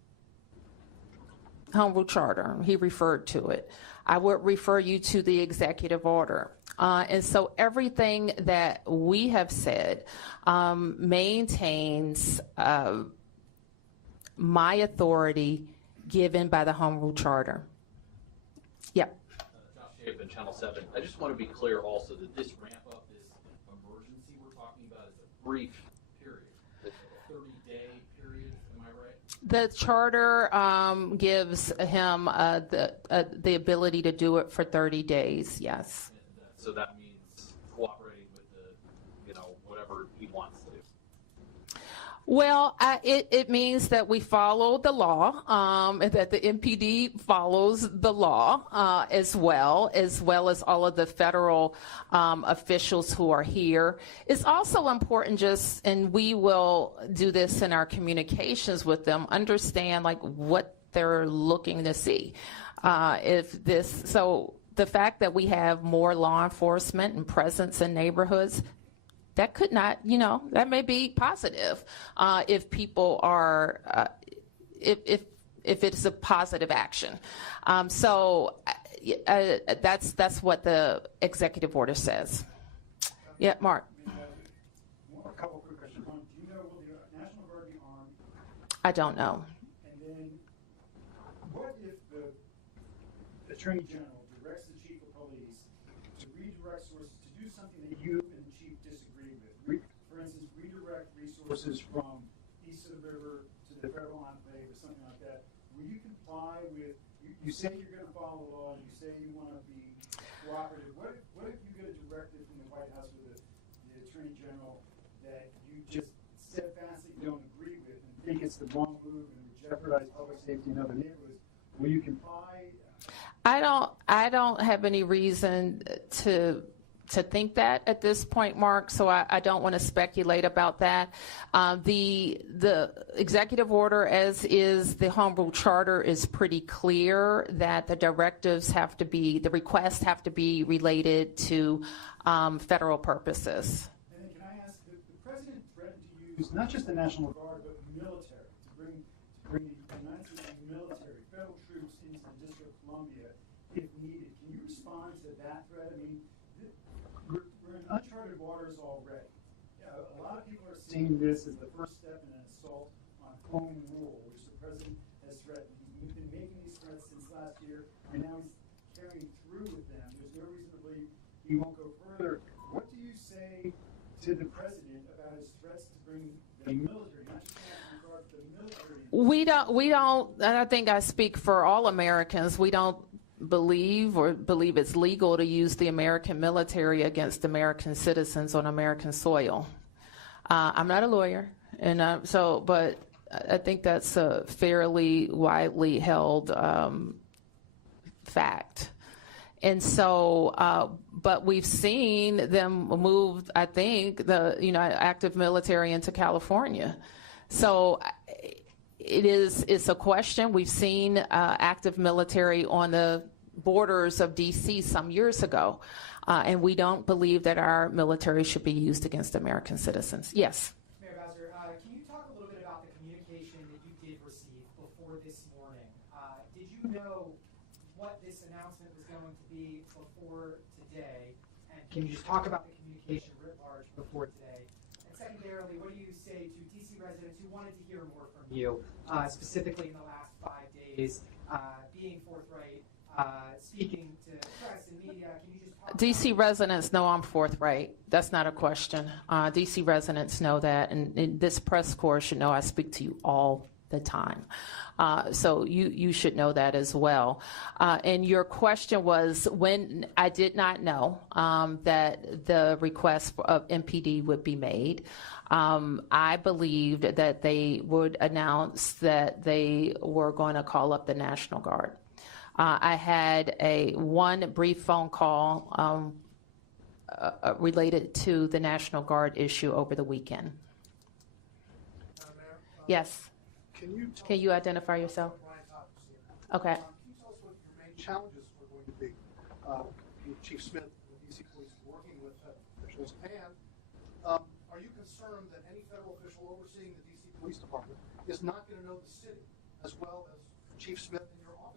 Home Rule Charter. He referred to it. I would refer you to the executive order. And so everything that we have said maintains my authority given by the Home Rule Charter. Yep. Josh Chapin, Channel 7. I just want to be clear also that this ramp up, this emergency we're talking about, is a brief period. It's a 30-day period, am I right? The charter gives him the ability to do it for 30 days, yes. So that means cooperating with the, whatever he wants to. Well, it means that we follow the law, and that the MPD follows the law as well as all of the federal officials who are here. It's also important and we will do this in our communications with them, understand like what they're looking to see. So the fact that we have more law enforcement and presence in neighborhoods, that could not, that may be positive if people are, if it's a positive action. So that's what the executive order says. Yeah, Mark. A couple quick questions. One, do you know, will the National Guard be armed? I don't know. And then, what if the Attorney General directs the Chief of Police to redirect sources to do something that you and the Chief disagree with? For instance, redirect resources from east of the river to the federal enclave or something like that. Will you comply with, you say you're going to follow the law, you say you want to be cooperative. What if you get a directive from the White House with the Attorney General that you just steadfastly don't agree with and think it's the wrong move and would jeopardize public safety in other neighborhoods? Will you comply? I don't have any reason to think that at this point, Mark, so I don't want to speculate about that. The executive order, as is the Home Rule Charter, is pretty clear that the directives the requests have to be related to federal purposes. And then can I ask, the President threatened to use not just the National Guard, but military, to bring the United States military, federal troops into the District of Columbia if needed. Can you respond to that threat? I mean, we're in uncharted waters already. A lot of people are seeing this as the first step in an assault on home rule, which the President has threatened. He's been making these threats since last year, and now he's carrying through with them. There's no reason to believe he won't go further. What do you say to the President about his threats to bring the military, not just the National Guard, but the military? We don't, and I think I speak for all Americans, we don't believe it's legal to use the American military against American citizens on American soil. I'm not a lawyer, and but I think that's a fairly widely held fact. And so, but we've seen them move, I think, the active military into California. So it's a question. We've seen active military on the borders of D.C. some years ago, and we don't believe that our military should be used against American citizens. Yes? Mayor Bowser, can you talk a little bit about the communication that you did receive before this morning? Did you know what this announcement was going to be before today? And can you just talk about the communication writ large before today? And secondarily, what do you say to D.C. residents who wanted to hear more from you, specifically in the last 5 days, being forthright, speaking to press and media? Can you just talk D.C. residents know I'm forthright. That's not a question. D.C. residents know that, and this press corps should know I speak to you all the time. So you should know that as well. And your question was, when I did not know that the request of MPD would be made. I believed that they would announce that they were going to call up the National Guard. I had one brief phone call related to the National Guard issue over the weekend. Yes. Can you identify yourself? Okay. Can you tell us what your main challenges are going to be? Chief Smith and the D.C. Police working with officials, and are you concerned that any federal official overseeing the D.C. Police Department is not going to know the city as well as Chief Smith and your office?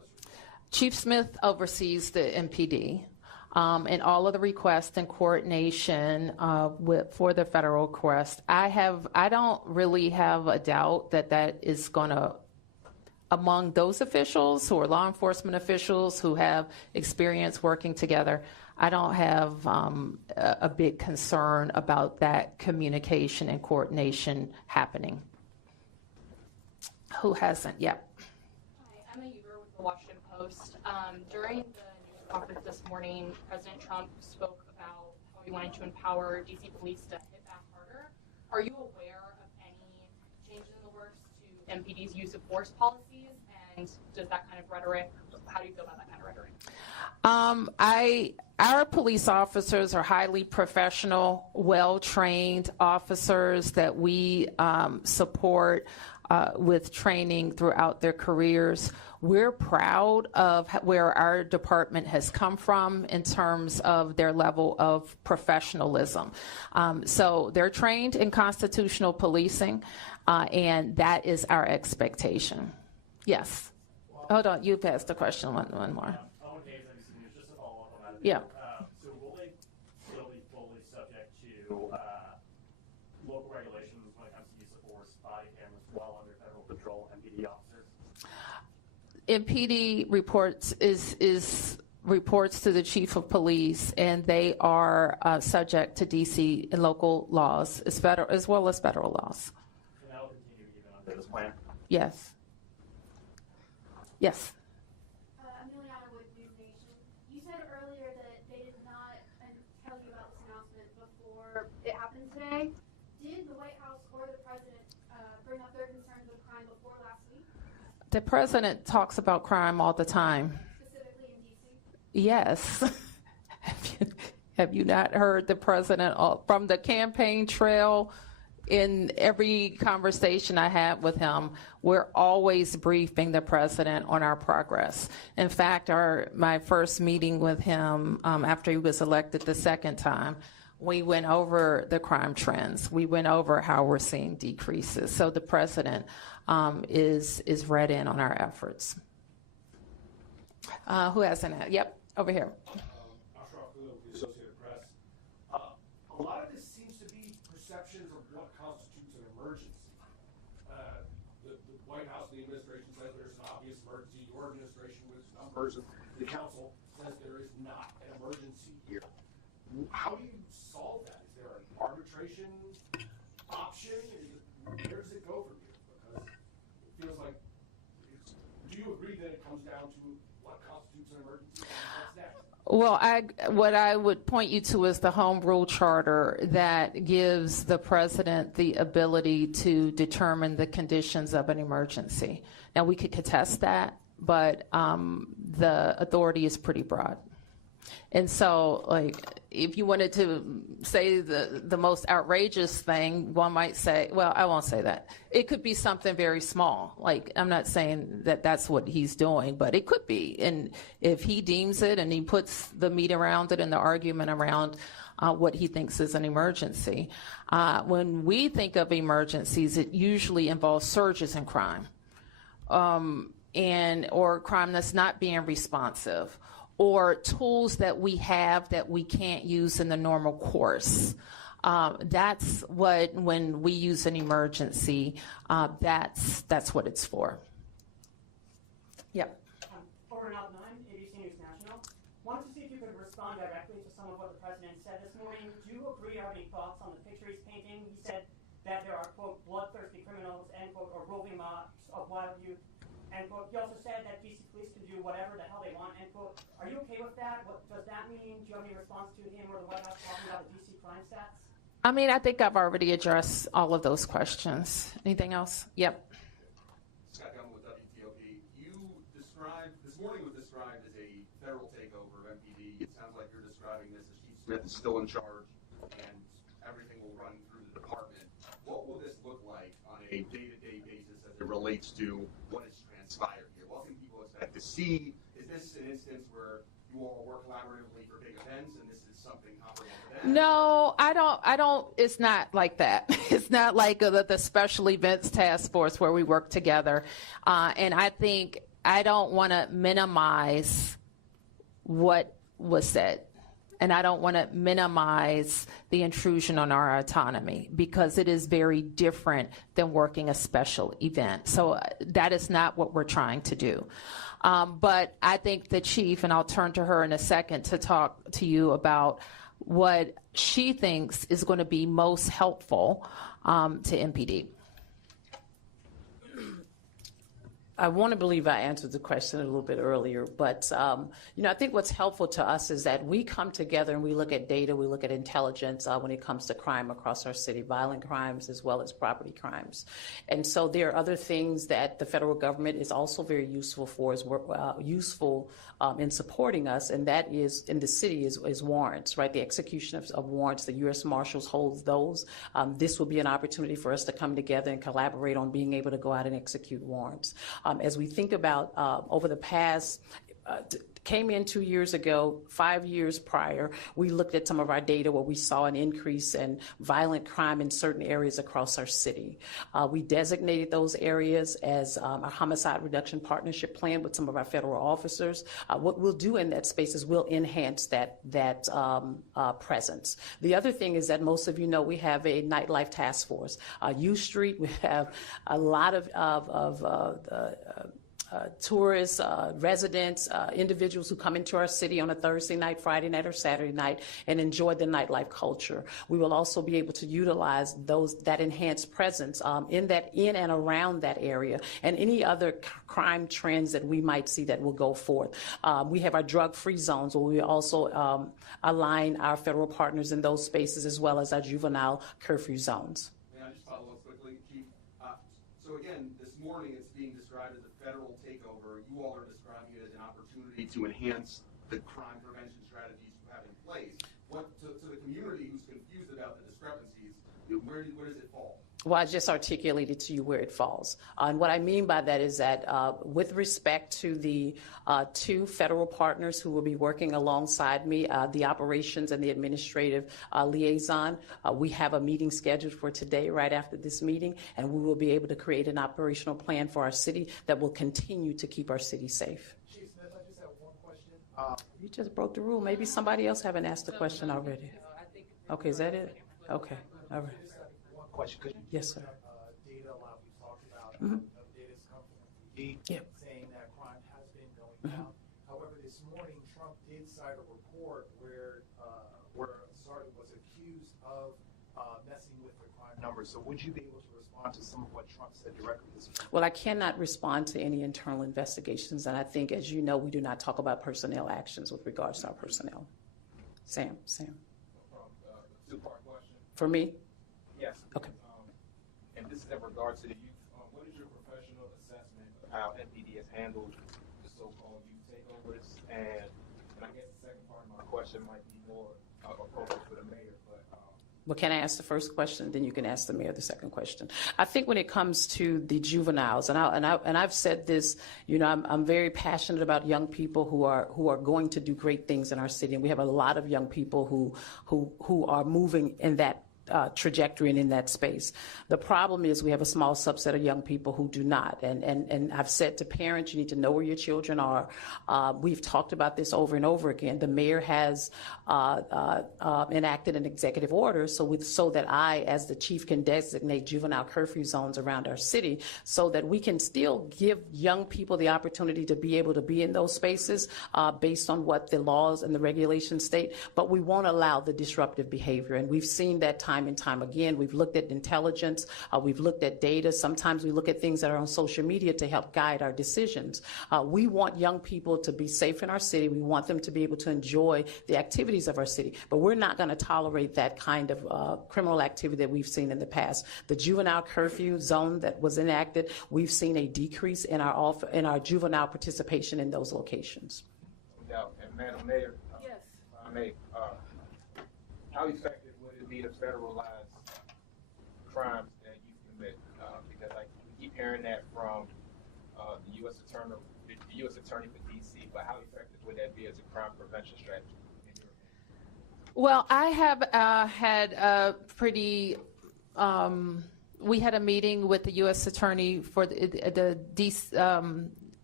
Chief Smith oversees the MPD. And all of the requests and coordination for the federal request. I don't really have a doubt that is going to, among those officials who are law enforcement officials who have experience working together, I don't have a big concern about that communication and coordination happening. Who hasn't? Yep. Hi, Emma Uber with the Washington Post. During the news conference this morning, President Trump spoke about how he wanted to empower DC police to hit back harder. Are you aware of any changes in the works to MPD's use of force policies? And does that kind of rhetoric, how do you feel about that kind of rhetoric? Our police officers are highly professional, well-trained officers that we support with training throughout their careers. We're proud of where our department has come from in terms of their level of professionalism. So they're trained in constitutional policing, and that is our expectation. Yes. Hold on, you passed the question one more. Just to follow up on that. Yeah. So will they still be fully subject to local regulations when it comes to use of force, body cameras while under federal patrol, MPD officers? MPD reports to the chief of police, and they are subject to DC and local laws as well as federal laws. And that will continue even under this plan? Yes. Yes. Emiliana with News Nation. You said earlier that they did not tell you about this announcement before it happened today. Did the White House or the president bring up their concerns with crime before last week? The president talks about crime all the time. Specifically in D.C.? Yes. Have you not heard the president from the campaign trail? In every conversation I had with him, we're always briefing the president on our progress. In fact, my first meeting with him after he was elected the second time, we went over the crime trends. We went over how we're seeing decreases. So the president is read in on our efforts. Who hasn't? Yep, over here. A lot of this seems to be perceptions of what constitutes an emergency. The White House and the administration says there's an obvious emergency. Your administration, with numbers, the council says there is not an emergency here. How do you solve that? Is there an arbitration option? Where does it go from here? Because it feels like, do you agree that it comes down to what constitutes an emergency? What's next? Well, what I would point you to is the Home Rule Charter that gives the president the ability to determine the conditions of an emergency. Now, we could contest that, but the authority is pretty broad. And so, like, if you wanted to say the most outrageous thing, one might say, well, I won't say that. It could be something very small. Like, I'm not saying that that's what he's doing, but it could be. And if he deems it and he puts the meat around it and the argument around what he thinks is an emergency. When we think of emergencies, it usually involves surges in crime or crime that's not being responsive, or tools that we have that we can't use in the normal course. That's what, when we use an emergency, that's what it's for. Yep. Over and out 9, ABC News National. Wanted to see if you could respond directly to some of what the president said this morning. Do you agree or have any thoughts on the picture he's painting? He said that there are, quote, bloodthirsty criminals, end quote, or roving mobs of wild youth, end quote. He also said that DC police can do whatever the hell they want, end quote. Are you okay with that? What does that mean? Do you have any response to him or the White House talking about the DC crime stats? I mean, I think I've already addressed all of those questions. Anything else? Yep. Scott Gumman with WJLA. You described, this morning was described as a federal takeover of MPD. It sounds like you're describing this as Chief Smith is still in charge and everything will run through the department. What will this look like on a day-to-day basis as it relates to what has transpired here? What can people expect to see? Is this an instance where you all work collaboratively for big events and this is something comparable to that? No, I don't, it's not like that. It's not like the special events task force where we work together. And I think I don't want to minimize what was said. And I don't want to minimize the intrusion on our autonomy because it is very different than working a special event. So that is not what we're trying to do. But I think the chief, and I'll turn to her in a second to talk to you about what she thinks is going to be most helpful to MPD. I want to believe I answered the question a little bit earlier, but I think what's helpful to us is that we come together and we look at data, we look at intelligence when it comes to crime across our city, violent crimes as well as property crimes. And so there are other things that the federal government is also very useful for, in supporting us, and that is in the city is warrants, right? The execution of warrants, the U.S. Marshals holds those. This will be an opportunity for us to come together and collaborate on being able to go out and execute warrants. As we think about over the past, came in 2 years ago, 5 years prior, we looked at some of our data where we saw an increase in violent crime in certain areas across our city. We designated those areas as a homicide reduction partnership plan with some of our federal officers. What we'll do in that space is we'll enhance that presence. The other thing is that most of you know we have a nightlife task force. U Street, we have a lot of tourists, residents, individuals who come into our city on a Thursday night, Friday night, or Saturday night and enjoy the nightlife culture. We will also be able to utilize that enhanced presence in and around that area and any other crime trends that we might see that will go forth. We have our drug-free zones where we also align our federal partners in those spaces as well as our juvenile curfew zones. May I just follow up quickly, Chief? So again, this morning it's being described as a federal takeover. You all are describing it as an opportunity to enhance the crime prevention strategies you have in place. To the community who's confused about the discrepancies, where does it fall? Well, I just articulated to you where it falls. And what I mean by that is that with respect to the two federal partners who will be working alongside me, the operations and the administrative liaison, we have a meeting scheduled for today right after this meeting, and we will be able to create an operational plan for our city that will continue to keep our city safe. Chief Smith, I just have one question. You just broke the rule. Maybe somebody else haven't asked the question already. Okay, is that it? Okay, all right. Question. Could you yes, sir. Data a lot we've talked about. Data has come from MPD saying that crime has been going down. However, this morning Trump did cite a report where Sergeant was accused of messing with the crime numbers. So would you be able to respond to some of what Trump said directly this morning? Well, I cannot respond to any internal investigations, and I think, as you know, we do not talk about personnel actions with regards to our personnel. Sam. Two-part question. For me? Yes. Okay. And this is in regards to the youth. What is your professional assessment of how MPD has handled the so-called youth takeovers? And I guess the second part of my question might be more appropriate for the mayor. Well, can I ask the first question, then you can ask the mayor the second question. I think when it comes to the juveniles, and I've said this, I'm very passionate about young people who are going to do great things in our city, and we have a lot of young people who are moving in that trajectory and in that space. The problem is we have a small subset of young people who do not. And I've said to parents, you need to know where your children are. We've talked about this over and over again. The mayor has enacted an executive order so that I, as the chief, can designate juvenile curfew zones around our city so that we can still give young people the opportunity to be able to be in those spaces based on what the laws and the regulations state, but we won't allow the disruptive behavior. And we've seen that time and time again. We've looked at intelligence. We've looked at data. Sometimes we look at things that are on social media to help guide our decisions. We want young people to be safe in our city. We want them to be able to enjoy the activities of our city, but we're not going to tolerate that kind of criminal activity that we've seen in the past. The juvenile curfew zone that was enacted, we've seen a decrease in our juvenile participation in those locations. And Madam Mayor, yes. How effective would it be to federalize crimes that you commit? Because we keep hearing that from the U.S. Attorney for D.C., but how effective would that be as a crime prevention strategy? Well, I have had a pretty, we had a meeting with the U.S. Attorney for the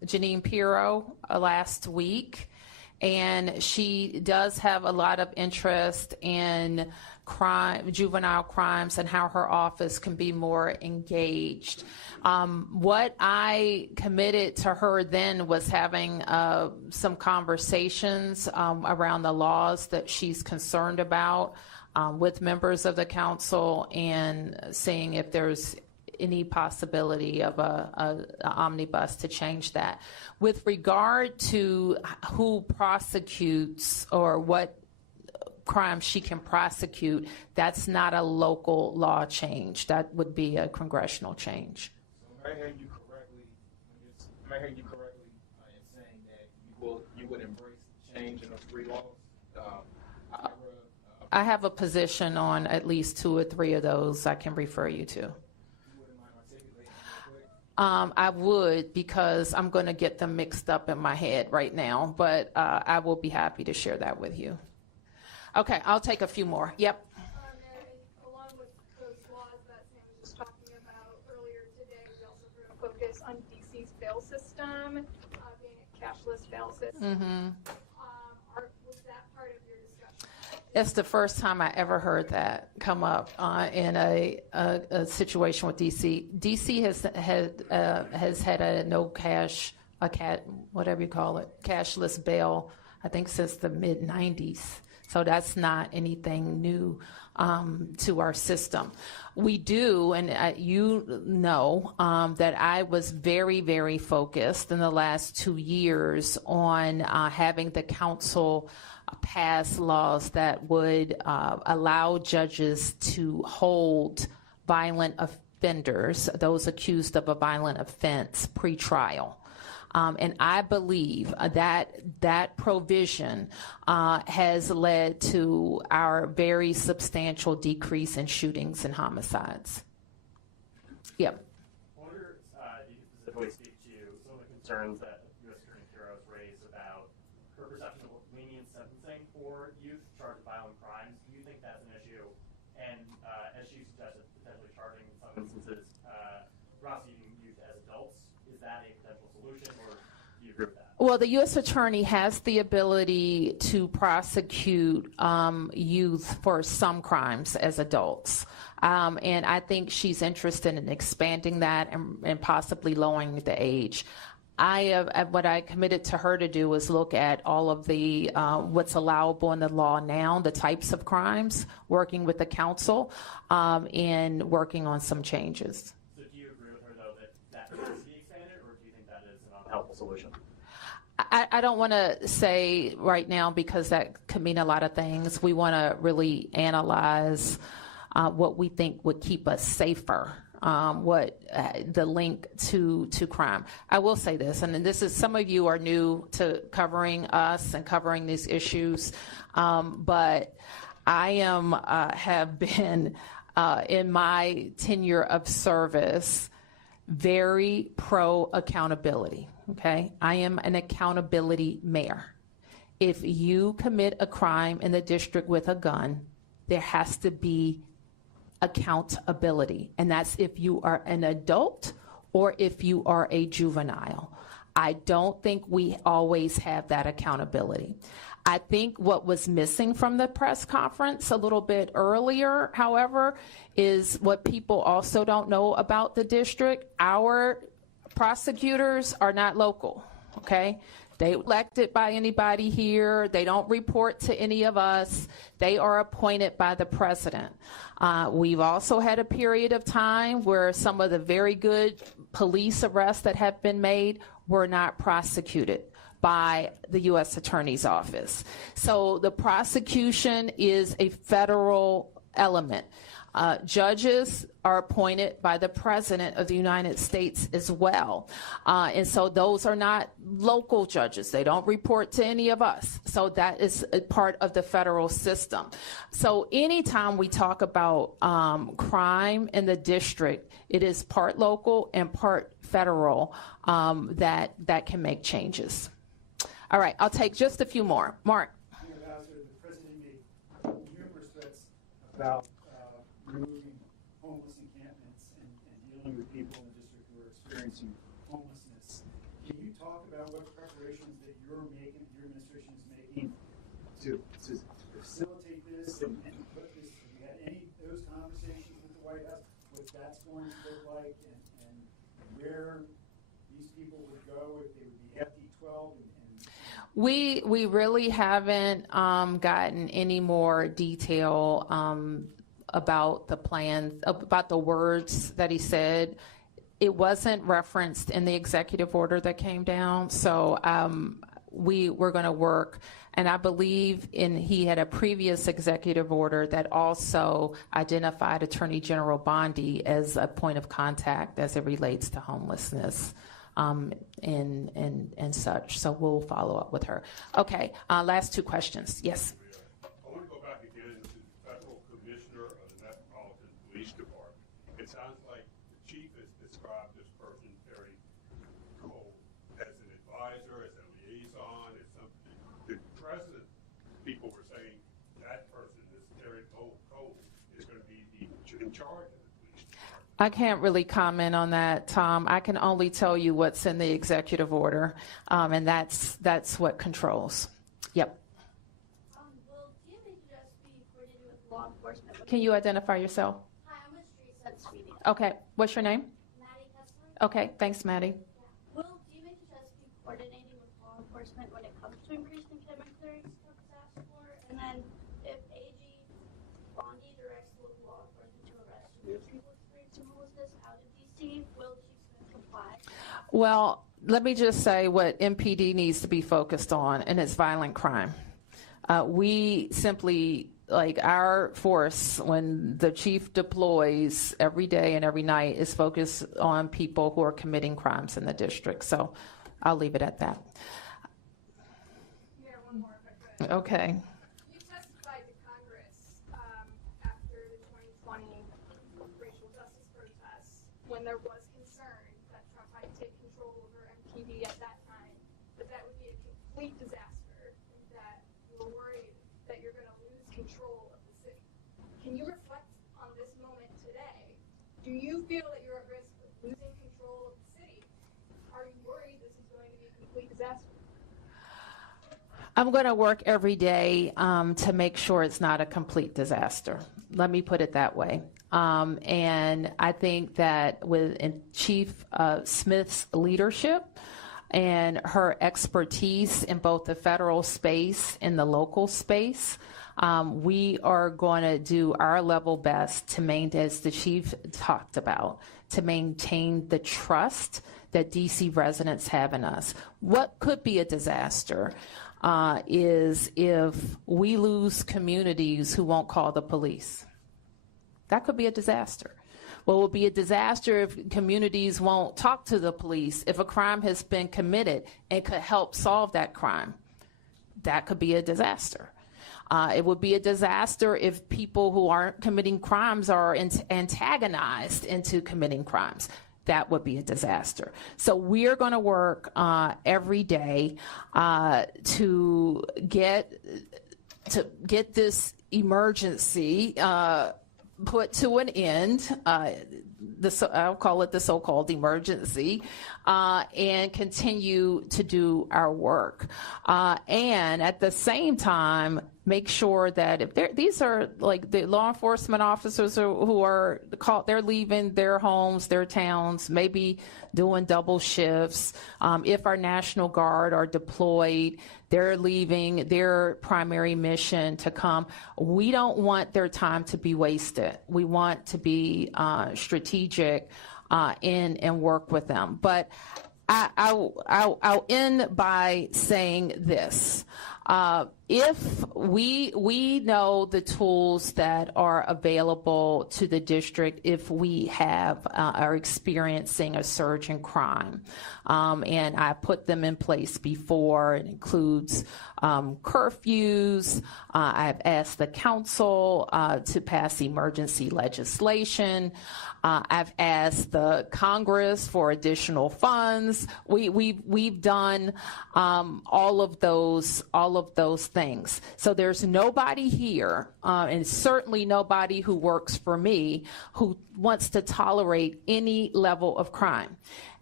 Janine Pirro last week, and she does have a lot of interest in juvenile crimes and how her office can be more engaged. What I committed to her then was having some conversations around the laws that she's concerned about with members of the council, and seeing if there's any possibility of a omnibus to change that. With regard to who prosecutes or what crimes she can prosecute, that's not a local law change. That would be a congressional change. So am I hearing you correctly? In saying that you would embrace the change in those three laws? I have a position on at least 2 or 3 of those I can refer you to. I would, because I'm going to get them mixed up in my head right now, but I will be happy to share that with you. Okay, I'll take a few more. Yep. Along with those laws that Sam was just talking about earlier today, we also heard a focus on DC's bail system, being a cashless bail system. Mm-hmm. Was that part of your discussion? It's the first time I ever heard that come up in a situation with DC. DC has had a no cash, whatever you call it, cashless bail, I think since the mid-90s. So that's not anything new to our system. We do, and you know, that I was very, very focused in the last 2 years on having the council pass laws that would allow judges to hold violent offenders, those accused of a violent offense, pre-trial. And I believe that provision has led to our very substantial decrease in shootings and homicides. Yep. I wonder if you could specifically speak to some of the concerns that U.S. Attorney Pirro has raised about her perception of lenient sentencing for youth charged with violent crimes. Do you think that's an issue? And as she suggested, potentially charging in some instances prosecuting youth as adults, is that a potential solution, or do you agree with that? Well, the U.S. Attorney has the ability to prosecute youth for some crimes as adults. And I think she's interested in expanding that and possibly lowering the age. What I committed to her to do was look at all of the what's allowable in the law now, the types of crimes, working with the council, and working on some changes. So do you agree with her, though, that has to be expanded, or do you think that is an unhelpful solution? I don't want to say right now, because that could mean a lot of things. We want to really analyze what we think would keep us safer, what the link to crime. I will say this, and this is, some of you are new to covering us and covering these issues, but I have been in my tenure of service very pro accountability. Okay, I am an accountability mayor. If you commit a crime in the district with a gun, there has to be accountability, and that's if you are an adult or if you are a juvenile. I don't think we always have that accountability. I think what was missing from the press conference a little bit earlier, however, is what people also don't know about the district. Our prosecutors are not local, okay? They elected by anybody here. They don't report to any of us. They are appointed by the president. We've also had a period of time where some of the very good police arrests that have been made were not prosecuted by the U.S. Attorney's Office. So the prosecution is a federal element. Judges are appointed by the President of the United States as well. And so those are not local judges. They don't report to any of us. So that is a part of the federal system. So anytime we talk about crime in the district, it is part local and part federal that can make changes. All right, I'll take just a few more. Mark. Mayor Bowser, the president made numerous threats about removing homeless encampments and dealing with people in the district who are experiencing homelessness. Can you talk about what preparations that you're making, your administration is making to facilitate this and put this, have you had any of those conversations with the White House, what that's going to look like and where these people would go if they would be FD12 We really haven't gotten any more detail about the plan, about the words that he said. It wasn't referenced in the executive order that came down, so we're going to work. And I believe he had a previous executive order that also identified Attorney General Bondi as a point of contact as it relates to homelessness. And such. So we'll follow up with her. Okay, last two questions. Yes. I want to go back again to the Federal Commissioner of the Metropolitan Police Department. It sounds like the chief has described this person very cold as an advisor, as a liaison, as something. The president, people were saying that person, this Terry Cole, is going to be in charge of it. I can't really comment on that, Tom. I can only tell you what's in the executive order, and that's what controls. Yep. Will DMA just be coordinated with law enforcement? Can you identify yourself? Hi, I'm with Street Sense Media. Okay. What's your name? Maddie Kessler. Okay. Thanks, Maddie. Will DMA just be coordinating with law enforcement when it comes to increasing commitment clearance for disaster floor? And then if AG Bondi directs local law enforcement to arrest people experiencing homelessness out of DC, will Chief Smith comply? Well, let me just say what MPD needs to be focused on, and it's violent crime. We simply, like our force, when the chief deploys every day and every night, is focused on people who are committing crimes in the district. So I'll leave it at that. Yeah, one more if I could. Okay. You testified to Congress after the 2020 racial justice protests when there was concern that Trump might take control over MPD at that time, but that would be a complete disaster, and that you were worried that you're going to lose control of the city. Can you reflect on this moment today? Do you feel that you're at risk of losing control of the city? Are you worried this is going to be a complete disaster? I'm going to work every day to make sure it's not a complete disaster. Let me put it that way. And I think that with Chief Smith's leadership and her expertise in both the federal space and the local space, we are going to do our level best to maintain, as the chief talked about, to maintain the trust that DC residents have in us. What could be a disaster is if we lose communities who won't call the police. That could be a disaster. Well, it will be a disaster if communities won't talk to the police if a crime has been committed and could help solve that crime. That could be a disaster. It would be a disaster if people who aren't committing crimes are antagonized into committing crimes. That would be a disaster. So we're going to work every day to get this emergency put to an end. I'll call it the so-called emergency, and continue to do our work. And at the same time, make sure that if these are like the law enforcement officers who are called, they're leaving their homes, their towns, maybe doing double shifts. If our National Guard are deployed, they're leaving their primary mission to come. We don't want their time to be wasted. We want to be strategic and work with them. But I'll end by saying this. If we know the tools that are available to the district if we are experiencing a surge in crime, and I put them in place before. It includes curfews. I've asked the council to pass emergency legislation. I've asked the Congress for additional funds. We've done all of those things. So there's nobody here, and certainly nobody who works for me, who wants to tolerate any level of crime.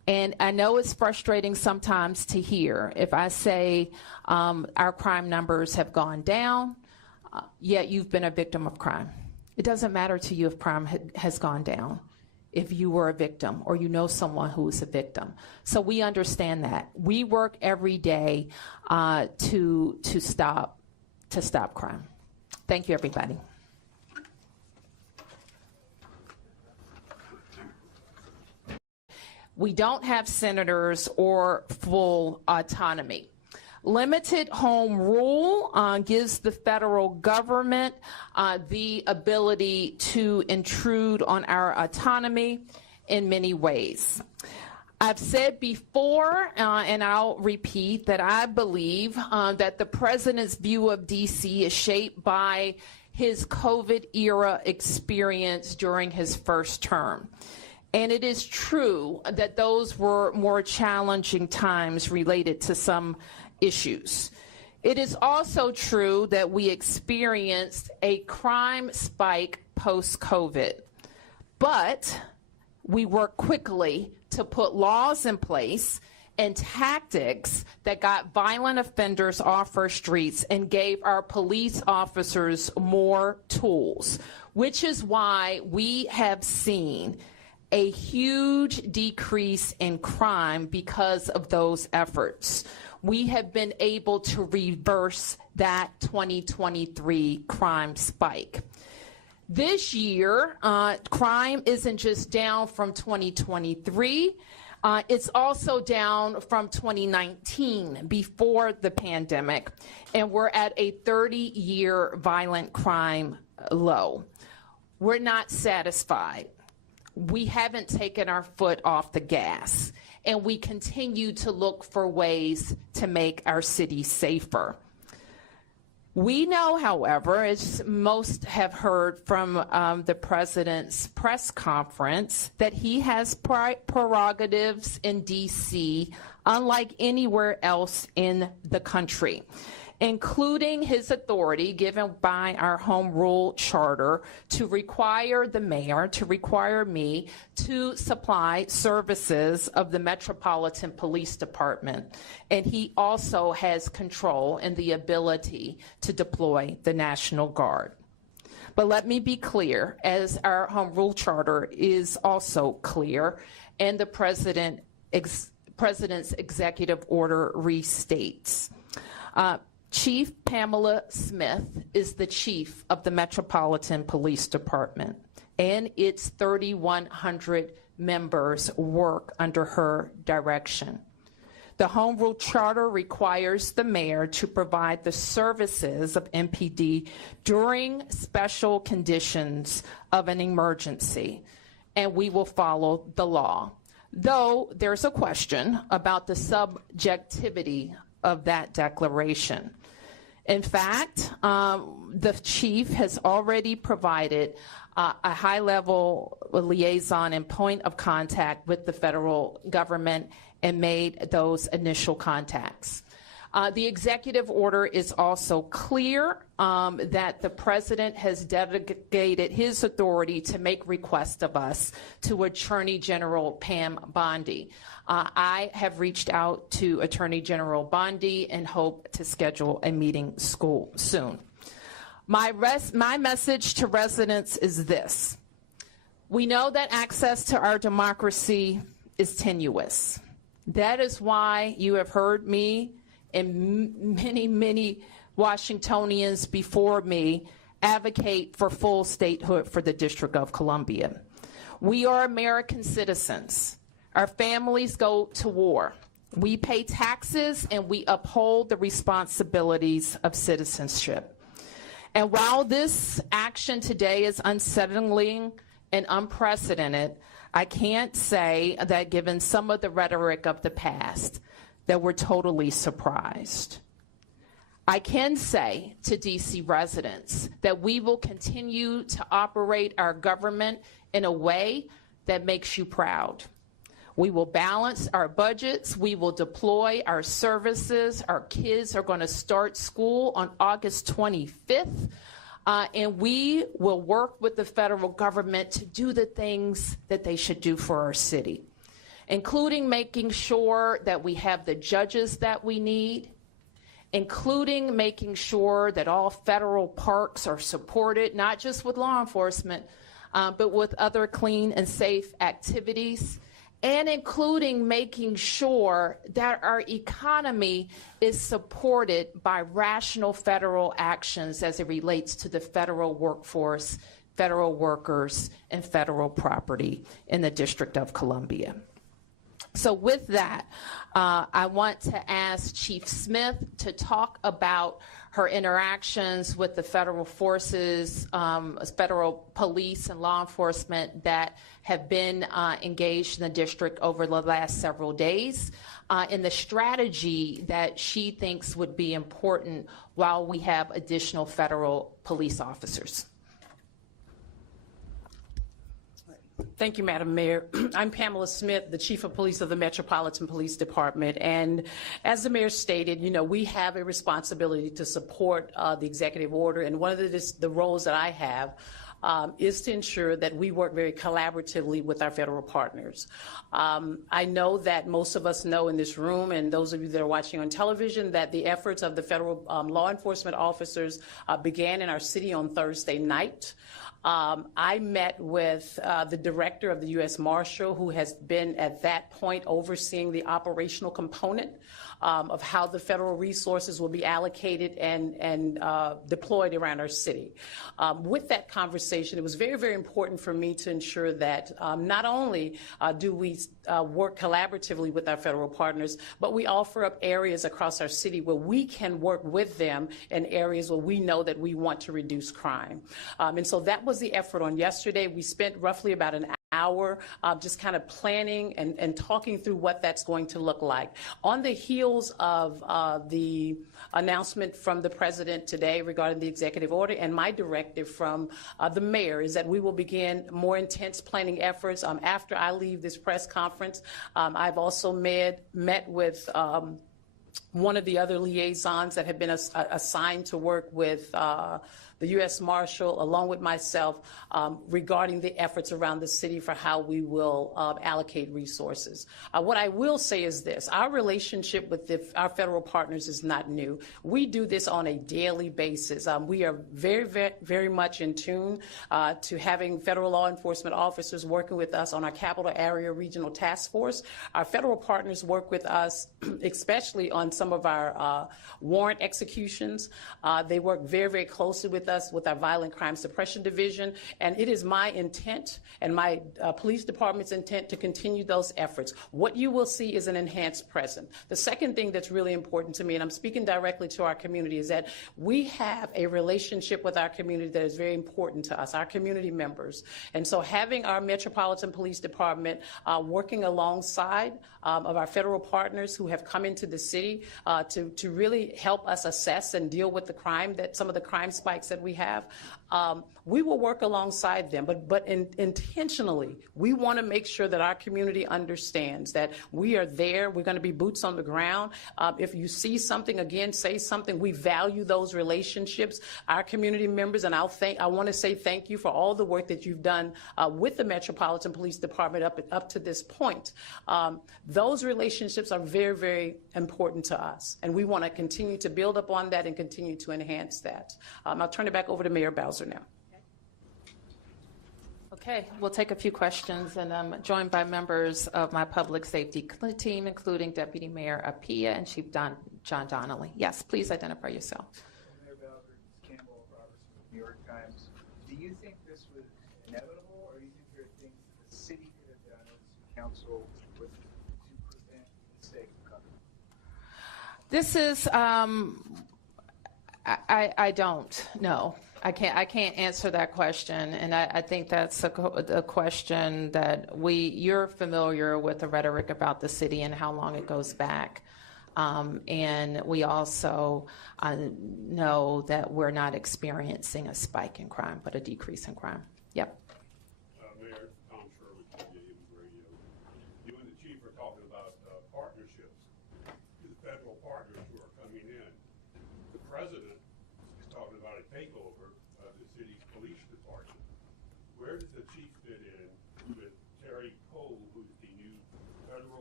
And I know it's frustrating sometimes to hear if I say our crime numbers have gone down, yet you've been a victim of crime. It doesn't matter to you if crime has gone down, if you were a victim or you know someone who is a victim. So we understand that. We work every day to stop crime. Thank you, everybody. We don't have senators or full autonomy. Limited home rule gives the federal government the ability to intrude on our autonomy in many ways. I've said before, and I'll repeat, that I believe that the president's view of DC is shaped by his COVID era experience during his first term. And it is true that those were more challenging times related to some issues. It is also true that we experienced a crime spike post-COVID, but we worked quickly to put laws in place and tactics that got violent offenders off our streets and gave our police officers more tools, which is why we have seen a huge decrease in crime because of those efforts. We have been able to reverse that 2023 crime spike. This year, crime isn't just down from 2023, it's also down from 2019, before the pandemic, and we're at a 30-year violent crime low. We're not satisfied. We haven't taken our foot off the gas, and we continue to look for ways to make our city safer. We know, however, as most have heard from the president's press conference, that he has prerogatives in D.C. unlike anywhere else in the country, including his authority given by our home rule charter to require the mayor, to require me, to supply services of the Metropolitan Police Department. And he also has control and the ability to deploy the National Guard. But let me be clear, as our home rule charter is also clear, and the president's executive order restates. Chief Pamela Smith is the chief of the Metropolitan Police Department, and its 3,100 members work under her direction. The Home Rule Charter requires the mayor to provide the services of MPD during special conditions of an emergency, and we will follow the law. Though there's a question about the subjectivity of that declaration. In fact, the chief has already provided a high-level liaison and point of contact with the federal government and made those initial contacts. The executive order is also clear that the president has delegated his authority to make requests of us to Attorney General Pam Bondi. I have reached out to Attorney General Bondi and hope to schedule a meeting soon. My message to residents is this. We know that access to our democracy is tenuous. That is why you have heard me and many Washingtonians before me advocate for full statehood for the District of Columbia. We are American citizens. Our families go to war. We pay taxes and we uphold the responsibilities of citizenship. And while this action today is unsettling and unprecedented, I can't say that given some of the rhetoric of the past, that we're totally surprised. I can say to DC residents that we will continue to operate our government in a way that makes you proud. We will balance our budgets. We will deploy our services. Our kids are going to start school on August 25th. And we will work with the federal government to do the things that they should do for our city. including making sure that we have the judges that we need, including making sure that all federal parks are supported, not just with law enforcement, but with other clean and safe activities, and including making sure that our economy is supported by rational federal actions as it relates to the federal workforce, federal workers, and federal property in the District of Columbia. So with that, I want to ask Chief Smith to talk about her interactions with the federal forces, federal police and law enforcement that have been engaged in the district over the last several days, and the strategy that she thinks would be important while we have additional federal police officers. Thank you, Madam Mayor. I'm Pamela Smith, the Chief of Police of the Metropolitan Police Department. And as the Mayor stated, we have a responsibility to support the executive order. And one of the roles that I have is to ensure that we work very collaboratively with our federal partners. I know that most of us know in this room, and those of you that are watching on television, that the efforts of the federal law enforcement officers began in our city on Thursday night. I met with the director of the U.S. Marshal, who has been at that point overseeing the operational component of how the federal resources will be allocated and deployed around our city. With that conversation, it was very, very important for me to ensure that not only do we work collaboratively with our federal partners, but we offer up areas across our city where we can work with them in areas where we know that we want to reduce crime. And so that was the effort on yesterday. We spent roughly about an hour just kind of planning and talking through what that's going to look like. On the heels of the announcement from the President today regarding the executive order and my directive from the Mayor is that we will begin more intense planning efforts after I leave this press conference. I've also met with one of the other liaisons that have been assigned to work with the U.S. Marshal, along with myself, regarding the efforts around the city for how we will allocate resources. What I will say is this: our relationship with our federal partners is not new. We do this on a daily basis. We are very, very, very much in tune to having federal law enforcement officers working with us on our Capital Area Regional Task Force. Our federal partners work with us, especially on some of our warrant executions. They work very, very closely with us with our Violent Crime Suppression Division, and it is my intent and my police department's intent to continue those efforts. What you will see is an enhanced presence. The second thing that's really important to me, and I'm speaking directly to our community, is that we have a relationship with our community that is very important to us, our community members. And so having our Metropolitan Police Department working alongside of our federal partners who have come into the city to really help us assess and deal with the crime, that some of the crime spikes that we have, we will work alongside them, but intentionally, we want to make sure that our community understands that we are there. We're going to be boots on the ground. If you see something, again, say something. We value those relationships. Our community members, and I want to say thank you for all the work that you've done with the Metropolitan Police Department up to this point. Those relationships are very, very important to us, and we want to continue to build upon that and continue to enhance that. I'll turn it back over to Mayor Bowser now. Okay, we'll take a few questions, and I'm joined by members of my public safety team, including Deputy Mayor Appiah and Chief John Donnelly. Yes, please identify yourself. Mayor Bowser, Campbell Roberts from the New York Times. Do you think this was inevitable, or do you think there are things that the city could have done or the city council to prevent the mistake from coming? This is, I don't know. I can't answer that question, and I think that's a question that you're familiar with the rhetoric about the city and how long it goes back. And we also know that we're not experiencing a spike in crime, but a decrease in crime. Yep. Mayor Tom Shirley, WJLA Radio. You and the chief are talking about partnerships with federal partners who are coming in. The president is talking about a takeover of the city's police department. Where does the chief fit in with Terry Cole, who's the new federal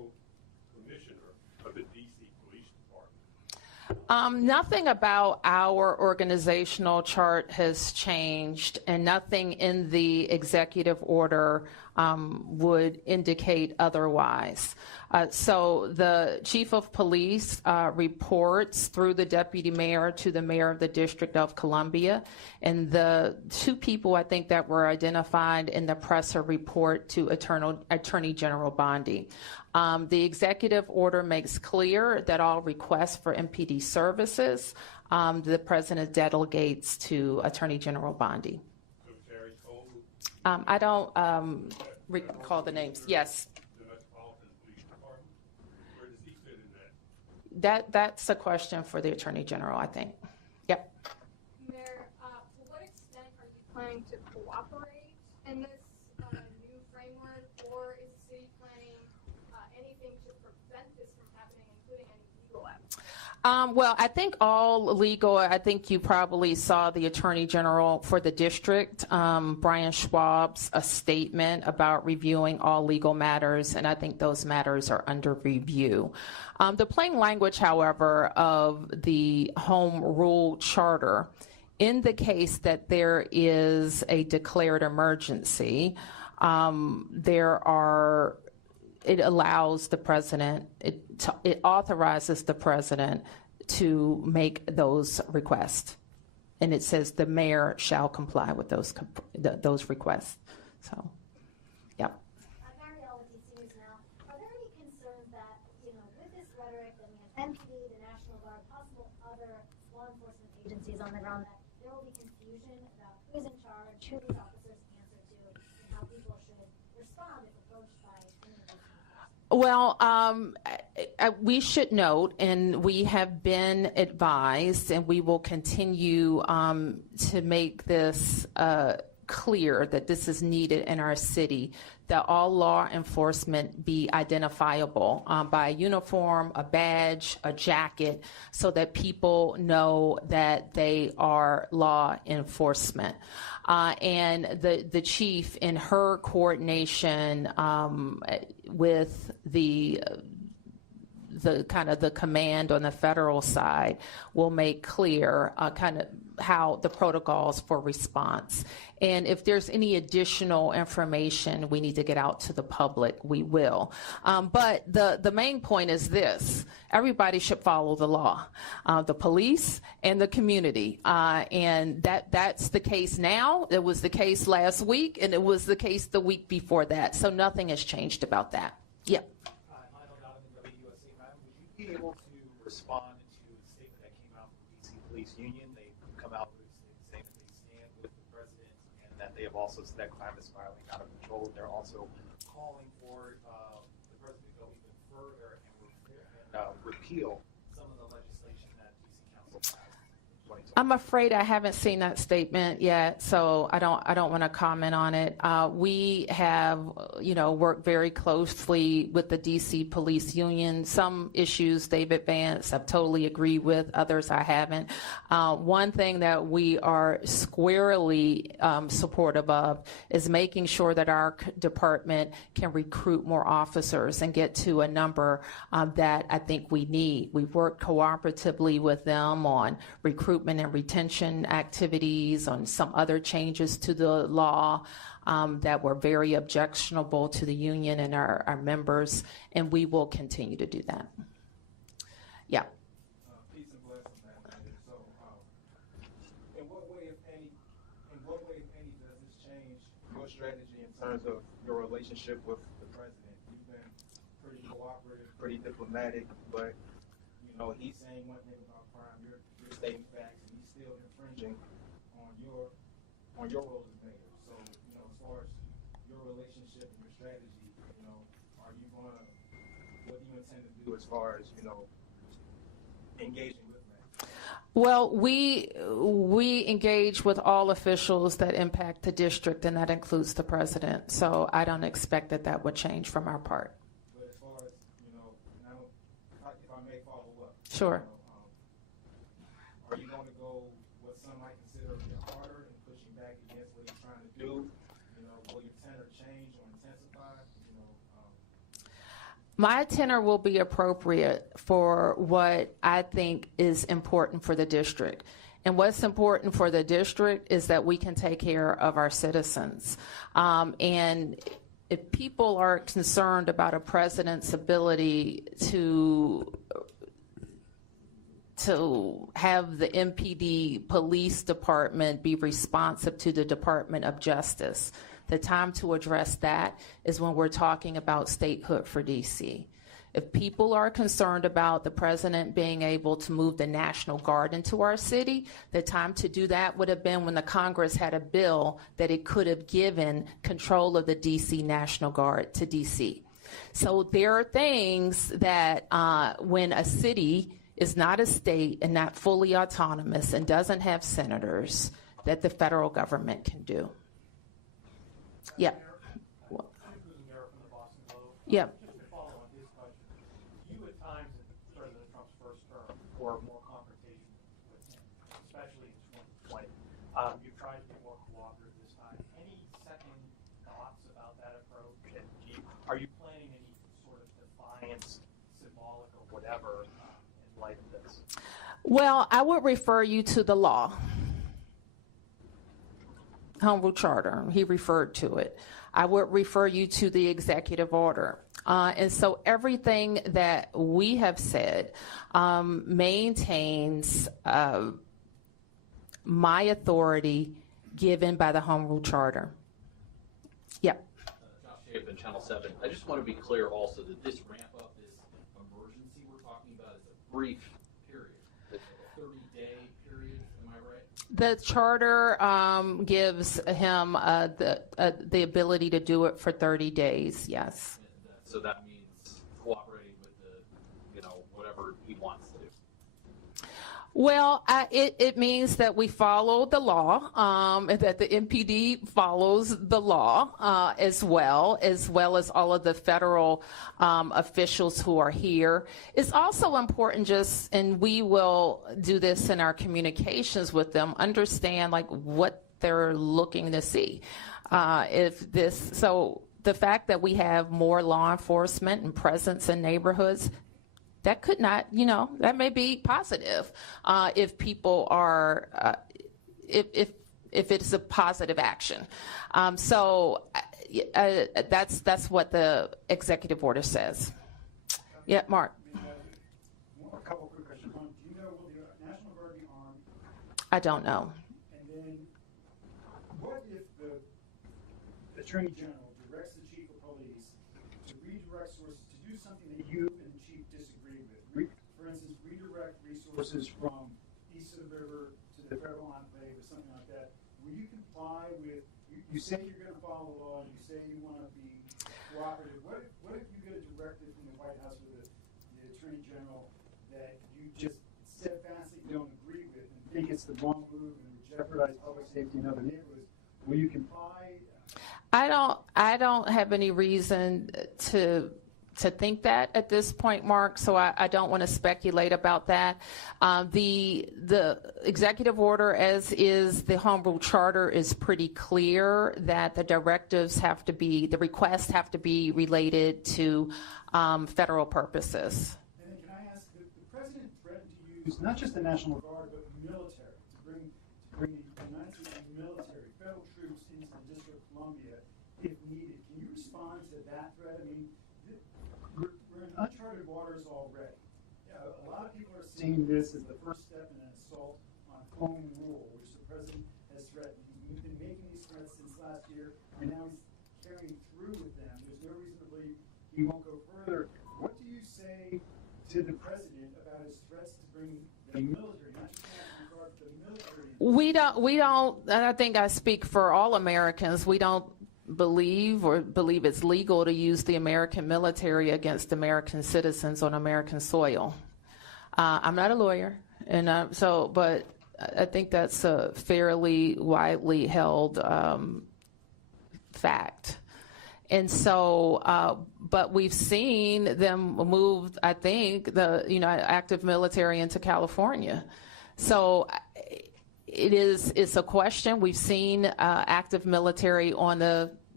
Nothing about our organizational chart has changed, and nothing in the executive order would indicate otherwise. So the chief of police reports through the deputy mayor to the mayor of the District of Columbia, and the two people I think that were identified in the presser report to Attorney General Bondi. The executive order makes clear that all requests for MPD services, the president delegates to Attorney General Bondi. I don't recall the names. Yes. That's a question for the Attorney General, I think. Yep. Mayor, to what extent are you planning to cooperate in this new framework, or is the city planning anything to prevent this from happening, including any legal action? Well, I think all legal, I think you probably saw the Attorney General for the district, Brian Schwab's a statement about reviewing all legal matters, and I think those matters are under review. The plain language, however, of the Home Rule Charter indicates that there is a declared emergency. It allows the president, it authorizes the president to make those requests. And it says the mayor shall comply with those requests. So, yeah. Marielle with DC News Now. Are there any concerns that, with this rhetoric that we have MPD, the National Guard, possible other law enforcement agencies on the ground, that there will be confusion about who's in charge, who these officers answer to, and how people should respond if approached by Well, we should note, and we have been advised, and we will continue to make this clear that this is needed in our city, that all law enforcement be identifiable by a uniform, a badge, a jacket, so that people know that they are law enforcement. And the chief, in her coordination with the kind of the command on the federal side, will make clear kind of how the protocols for response. And if there's any additional information we need to get out to the public, we will. But the main point is this: everybody should follow the law, the police and the community. And that's the case now. It was the case last week, and it was the case the week before that. So nothing has changed about that. Yep. Would you be able to respond to the statement that came out from the DC Police Union? They come out with a statement saying that they stand with the president, and that they have also said that crime is spiraling out of control. They're also calling for the president to go even further and repeal some of the legislation that DC Council passed. I'm afraid I haven't seen that statement yet, so I don't want to comment on it. We have, worked very closely with the DC Police Union. Some issues they've advanced, I've totally agreed with. Others I haven't. One thing that we are squarely supportive of is making sure that our department can recruit more officers and get to a number that I think we need. We've worked cooperatively with them on recruitment and retention activities, on some other changes to the law that were very objectionable to the union and our members, and we will continue to do that. Yeah. Peace and blessings, man. So, in what way, if any, does this change your strategy in terms of your relationship with the president? You've been pretty cooperative, pretty diplomatic, but he's saying one thing about crime, you're stating facts, and he's still infringing on your role as mayor. So, as far as your relationship and your strategy, are you what do you intend to do as far as, engaging with that? Well, we engage with all officials that impact the district, and that includes the president. So I don't expect that would change from our part. But as far as, if I may follow up. Sure. Are you going to go what some might consider harder and pushing back against what he's trying to do? Will your tenor change or intensify? My tenor will be appropriate for what I think is important for the district. And what's important for the district is that we can take care of our citizens. And if people are concerned about a president's ability to have the MPD police department be responsive to the Department of Justice, the time to address that is when we're talking about statehood for DC. If people are concerned about the president being able to move the National Guard into our city, the time to do that would have been when the Congress had a bill that it could have given control of the DC National Guard to DC. So there are things that when a city is not a state and not fully autonomous and doesn't have senators, that the federal government can do. Yeah. Yeah. Or more confrontation with him, especially in 2020. You've tried to be more cooperative this time. Any second thoughts about that approach? And are you planning any sort of defiance, symbolic or whatever, in light of this? Well, I would refer you to the law. Home Rule Charter, he referred to it. I would refer you to the executive order. And so everything that we have said maintains my authority given by the Home Rule Charter. Yep. Josh Chapin, Channel 7. I just want to be clear also that this ramp up, this emergency we're talking about is a brief period. It's a 30-day period, am I right? The charter gives him the ability to do it for 30 days, yes. So that means cooperating with the, whatever he wants to do. Well, it means that we follow the law, that the MPD follows the law as well as all of the federal officials who are here. It's also important and we will do this in our communications with them, understand what they're looking to see. The fact that we have more law enforcement and presence in neighborhoods, that could not, that may be positive if people are, if it's a positive action. That's what the executive order says. Yeah, Mark. A couple quick questions. One, do you know, will the National Guard be armed? I don't know. And then, what if the Attorney General directs the Chief of Police to redirect sources to do something that you and the Chief disagree with? For instance, redirect resources from east of the river to the federal enclave or something like that. Will you comply with, you say you're going to follow the law, you say you want to be cooperative. What if you get a directive from the White House with the Attorney General that you just steadfastly don't agree with and think it's the wrong move and would jeopardize public safety in other neighborhoods? Will you comply? I don't have any reason to think that at this point, Mark, so I don't want to speculate about that. The executive order, as is the Home Rule Charter, is pretty clear that the directives have to be, the requests have to be related to federal purposes. And then can I ask, the President threatened to use not just the National Guard, but military, to bring the United States military, federal troops into the District of Columbia if needed. Can you respond to that threat? I mean, we're in uncharted waters already. A lot of people are seeing this as the first step in an assault on home rule, which the President has threatened. He's been making these threats since last year, and now he's carrying through with them. There's no reason to believe he won't go further. What do you say to the President about his threats to bring the military, not just the National Guard, but the military? We don't, and I think I speak for all Americans, we don't believe it's legal to use the American military against American citizens on American soil. I'm not a lawyer, and but I think that's a fairly widely held fact. And so, but we've seen them move, I think, active military into California. So it's a question. We've seen active military on the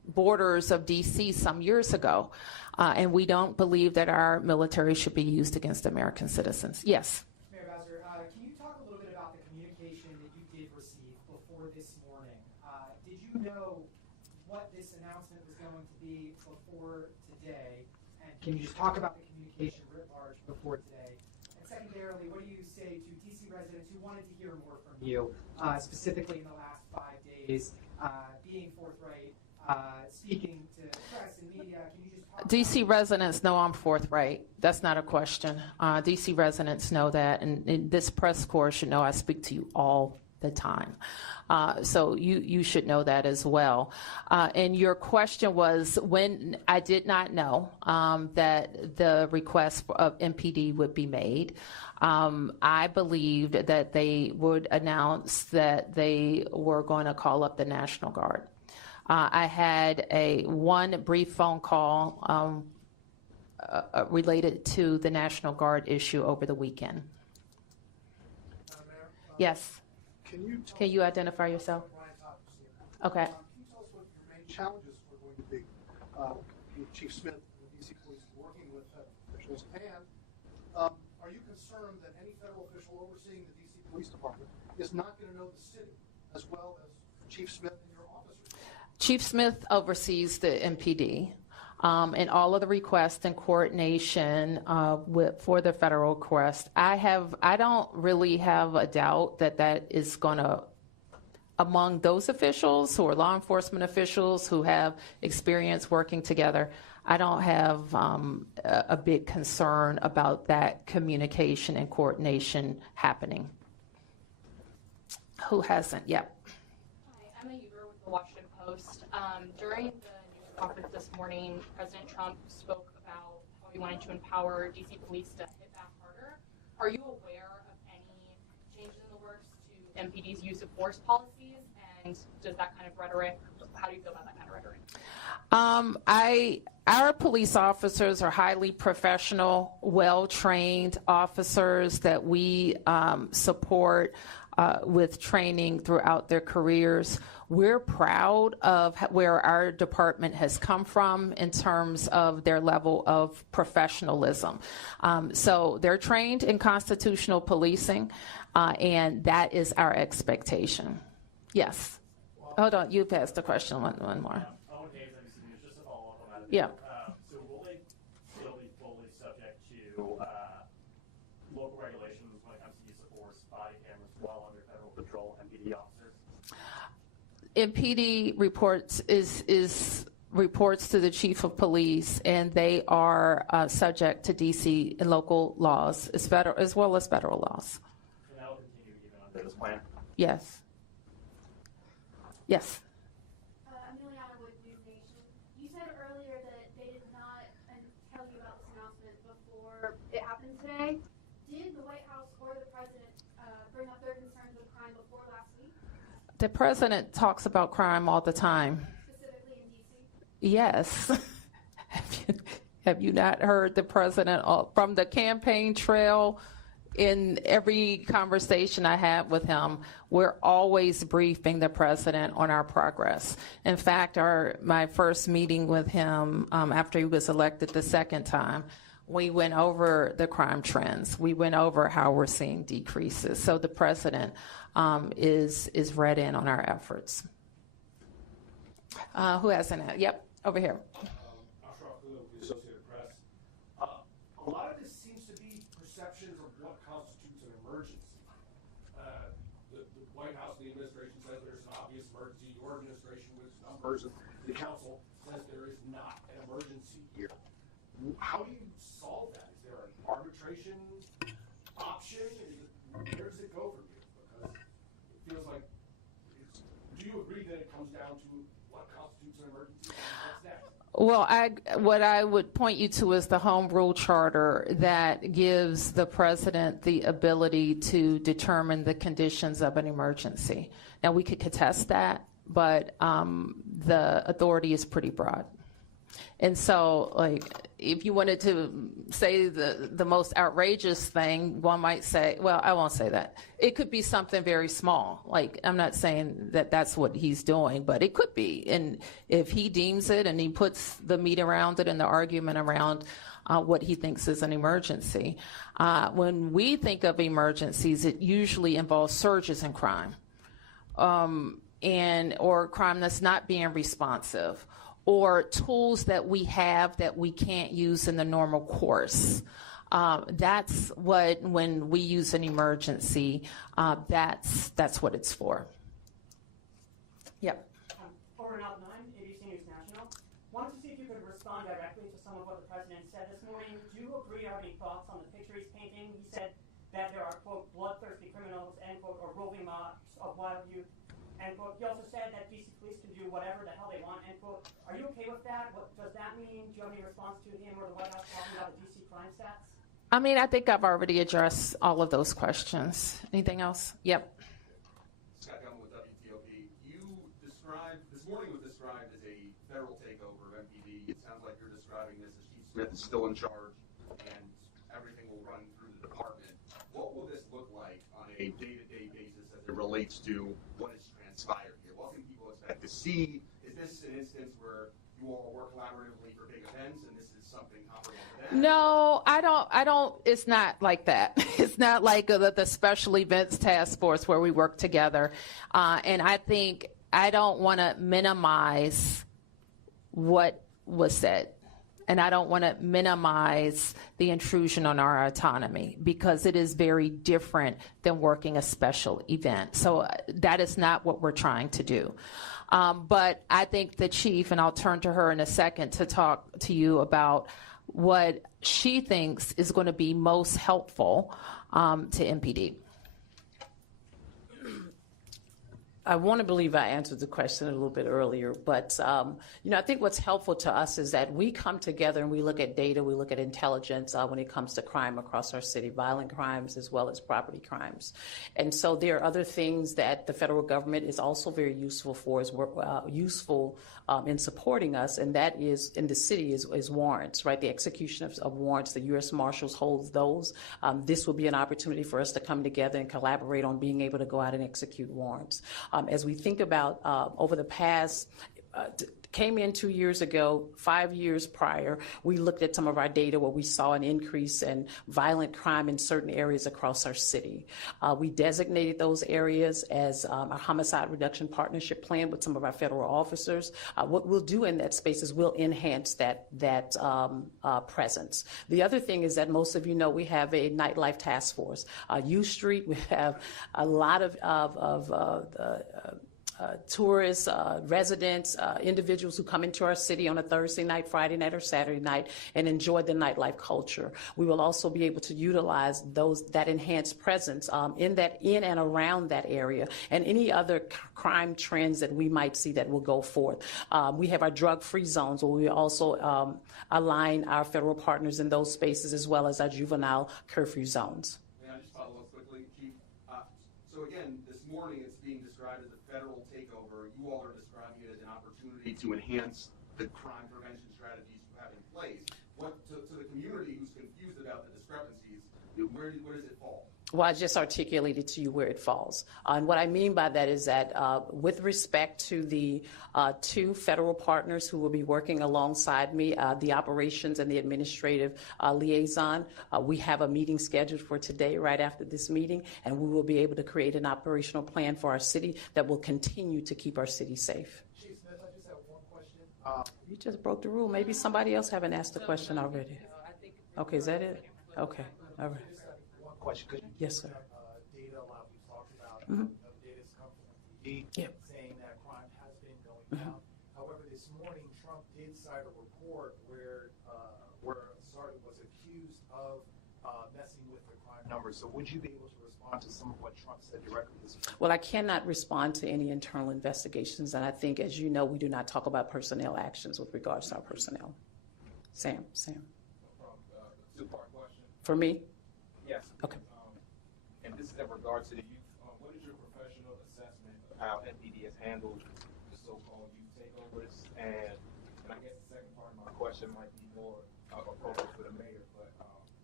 borders of D.C. some years ago, and we don't believe that our military should be used against American citizens. Yes? Mayor Bowser, can you talk a little bit about the communication that you did receive before this morning? Did you know what this announcement was going to be before today? And can you just talk about the communication writ large before today? And secondarily, what do you say to D.C. residents who wanted to hear more from you, specifically in the last 5 days, being forthright, speaking to press and media? Can you just talk D.C. residents know I'm forthright. That's not a question. D.C. residents know that, and this press corps should know I speak to you all the time. So you should know that as well. And your question was, when I did not know that the request of MPD would be made. I believed that they would announce that they were going to call up the National Guard. I had one brief phone call related to the National Guard issue over the weekend. Yes. Can you identify yourself? Okay. Can you tell us what your main challenges are going to be with Chief Smith and the D.C. Police working with officials? And are you concerned that any federal official overseeing the D.C. Police Department is not going to know the city as well as Chief Smith and your officers? Chief Smith oversees the MPD. And all of the requests and coordination for the federal request. I don't really have a doubt that is going to, among those officials who are law enforcement officials who have experience working together, I don't have a big concern about that communication and coordination happening. Who hasn't? Yep. Hi, Emma Huber with the Washington Post. During the news conference this morning, President Trump spoke about how he wanted to empower D.C. police to hit back harder. Are you aware of any changes in the works to MPD's use of force policies? And does that kind of rhetoric, how do you feel about that kind of rhetoric? Our police officers are highly professional, well-trained officers that we support with training throughout their careers. We're proud of where our department has come from in terms of their level of professionalism. So they're trained in constitutional policing, and that is our expectation. Yes. Hold on, you've asked a question, one more. Just to follow up on that. Yeah. So will they still be fully subject to local regulations when it comes to use of force, body cameras, while under federal patrol, MPD officers? MPD reports to the chief of police, and they are subject to D.C. and local laws, as well as federal laws. And that will continue even under this plan? Yes. Yes. Emiliana with News Nation. You said earlier that they did not tell you about this announcement before it happened today. Did the White House or the president bring up their concerns with crime before last week? The president talks about crime all the time. Specifically in D.C.? Yes. Have you not heard the president from the campaign trail? In every conversation I have with him, we're always briefing the president on our progress. In fact, my first meeting with him after he was elected the second time, we went over the crime trends. We went over how we're seeing decreases. So the president is read in on our efforts. Who hasn't? Yep, over here. A lot of this seems to be perceptions of what constitutes an emergency. The White House, the administration says there's an obvious emergency. Your administration, with numbers, the council says there is not an emergency here. How do you solve that? Is there an arbitration option? Where does it go from here? Because it feels like, do you agree that it comes down to what constitutes an emergency? What's next? Well, what I would point you to is the Home Rule Charter that gives the president the ability to determine the conditions of an emergency. Now, we could contest that, but the authority is pretty broad. And so, if you wanted to say the most outrageous thing, one might say, well, I won't say that. It could be something very small. Like, I'm not saying that that's what he's doing, but it could be. And if he deems it and he puts the meat around it and the argument around what he thinks is an emergency. When we think of emergencies, it usually involves surges in crime, or crime that's not being responsive, or tools that we have that we can't use in the normal course. That's what, when we use an emergency, that's what it's for. Yep. Over and out 9, ABC News National. Wanted to see if you could respond directly to some of what the president said this morning. Do you agree or have any thoughts on the picture he's painting? He said that there are, quote, bloodthirsty criminals, end quote, or roving mobs of wild youth, end quote. He also said that DC police can do whatever the hell they want, end quote. Are you okay with that? What does that mean? Do you have any response to him or the White House talking about the DC crime stats? I mean, I think I've already addressed all of those questions. Anything else? Yep. Scott Gellman with WJLA. You described, this morning was described as a federal takeover of MPD. It sounds like you're describing this as Chief Smith is still in charge and everything will run through the department. What will this look like on a day-to-day basis as it relates to what has transpired here? What can people expect to see? Is this an instance where you all work collaboratively for big events and this is something comparable to that? No, I don't, it's not like that. It's not like the special events task force where we work together. And I think I don't want to minimize what was said. And I don't want to minimize the intrusion on our autonomy because it is very different than working a special event. So that is not what we're trying to do. But I think the chief, and I'll turn to her in a second to talk to you about what she thinks is going to be most helpful to MPD. I want to believe I answered the question a little bit earlier, but I think what's helpful to us is that we come together and we look at data, we look at intelligence when it comes to crime across our city, violent crimes as well as property crimes. And so there are other things that the federal government is also very useful for, in supporting us, and that is in the city is warrants, right? The execution of warrants, the U.S. Marshals holds those. This will be an opportunity for us to come together and collaborate on being able to go out and execute warrants. As we think about over the past, came in 2 years ago, 5 years prior, we looked at some of our data where we saw an increase in violent crime in certain areas across our city. We designated those areas as a homicide reduction partnership plan with some of our federal officers. What we'll do in that space is we'll enhance that presence. The other thing is that most of you know we have a nightlife task force. U Street, we have a lot of tourists, residents, individuals who come into our city on a Thursday night, Friday night, or Saturday night and enjoy the nightlife culture. We will also be able to utilize that enhanced presence in and around that area and any other crime trends that we might see that will go forth. We have our drug-free zones where we also align our federal partners in those spaces as well as our juvenile curfew zones. May I just follow up quickly, Chief? So again, this morning it's being described as a federal takeover. You all are describing it as an opportunity to enhance the crime prevention strategies you have in place. To the community who's confused about the discrepancies, where does it fall? Well, I just articulated to you where it falls. And what I mean by that is that with respect to the two federal partners who will be working alongside me, the operations and the administrative liaison, we have a meeting scheduled for today right after this meeting, and we will be able to create an operational plan for our city that will continue to keep our city safe. Chief Smith, I just have one question. You just broke the rule. Maybe somebody else haven't asked the question already. Okay, is that it? Okay, all right. Question. Could you yes, sir. Data a lot we've talked about. Mm-hmm. Data has come from MPD saying that crime has been going down. However, this morning Trump did cite a report where a sergeant was accused of messing with the crime numbers. So would you be able to respond to some of what Trump said directly this morning? Well, I cannot respond to any internal investigations, and I think, as you know, we do not talk about personnel actions with regards to our personnel. Sam. Two-part question. For me? Yes. Okay. And this is in regards to the youth. What is your professional assessment of how MPD has handled the so-called youth takeovers? And I guess the second part of my question might be more, or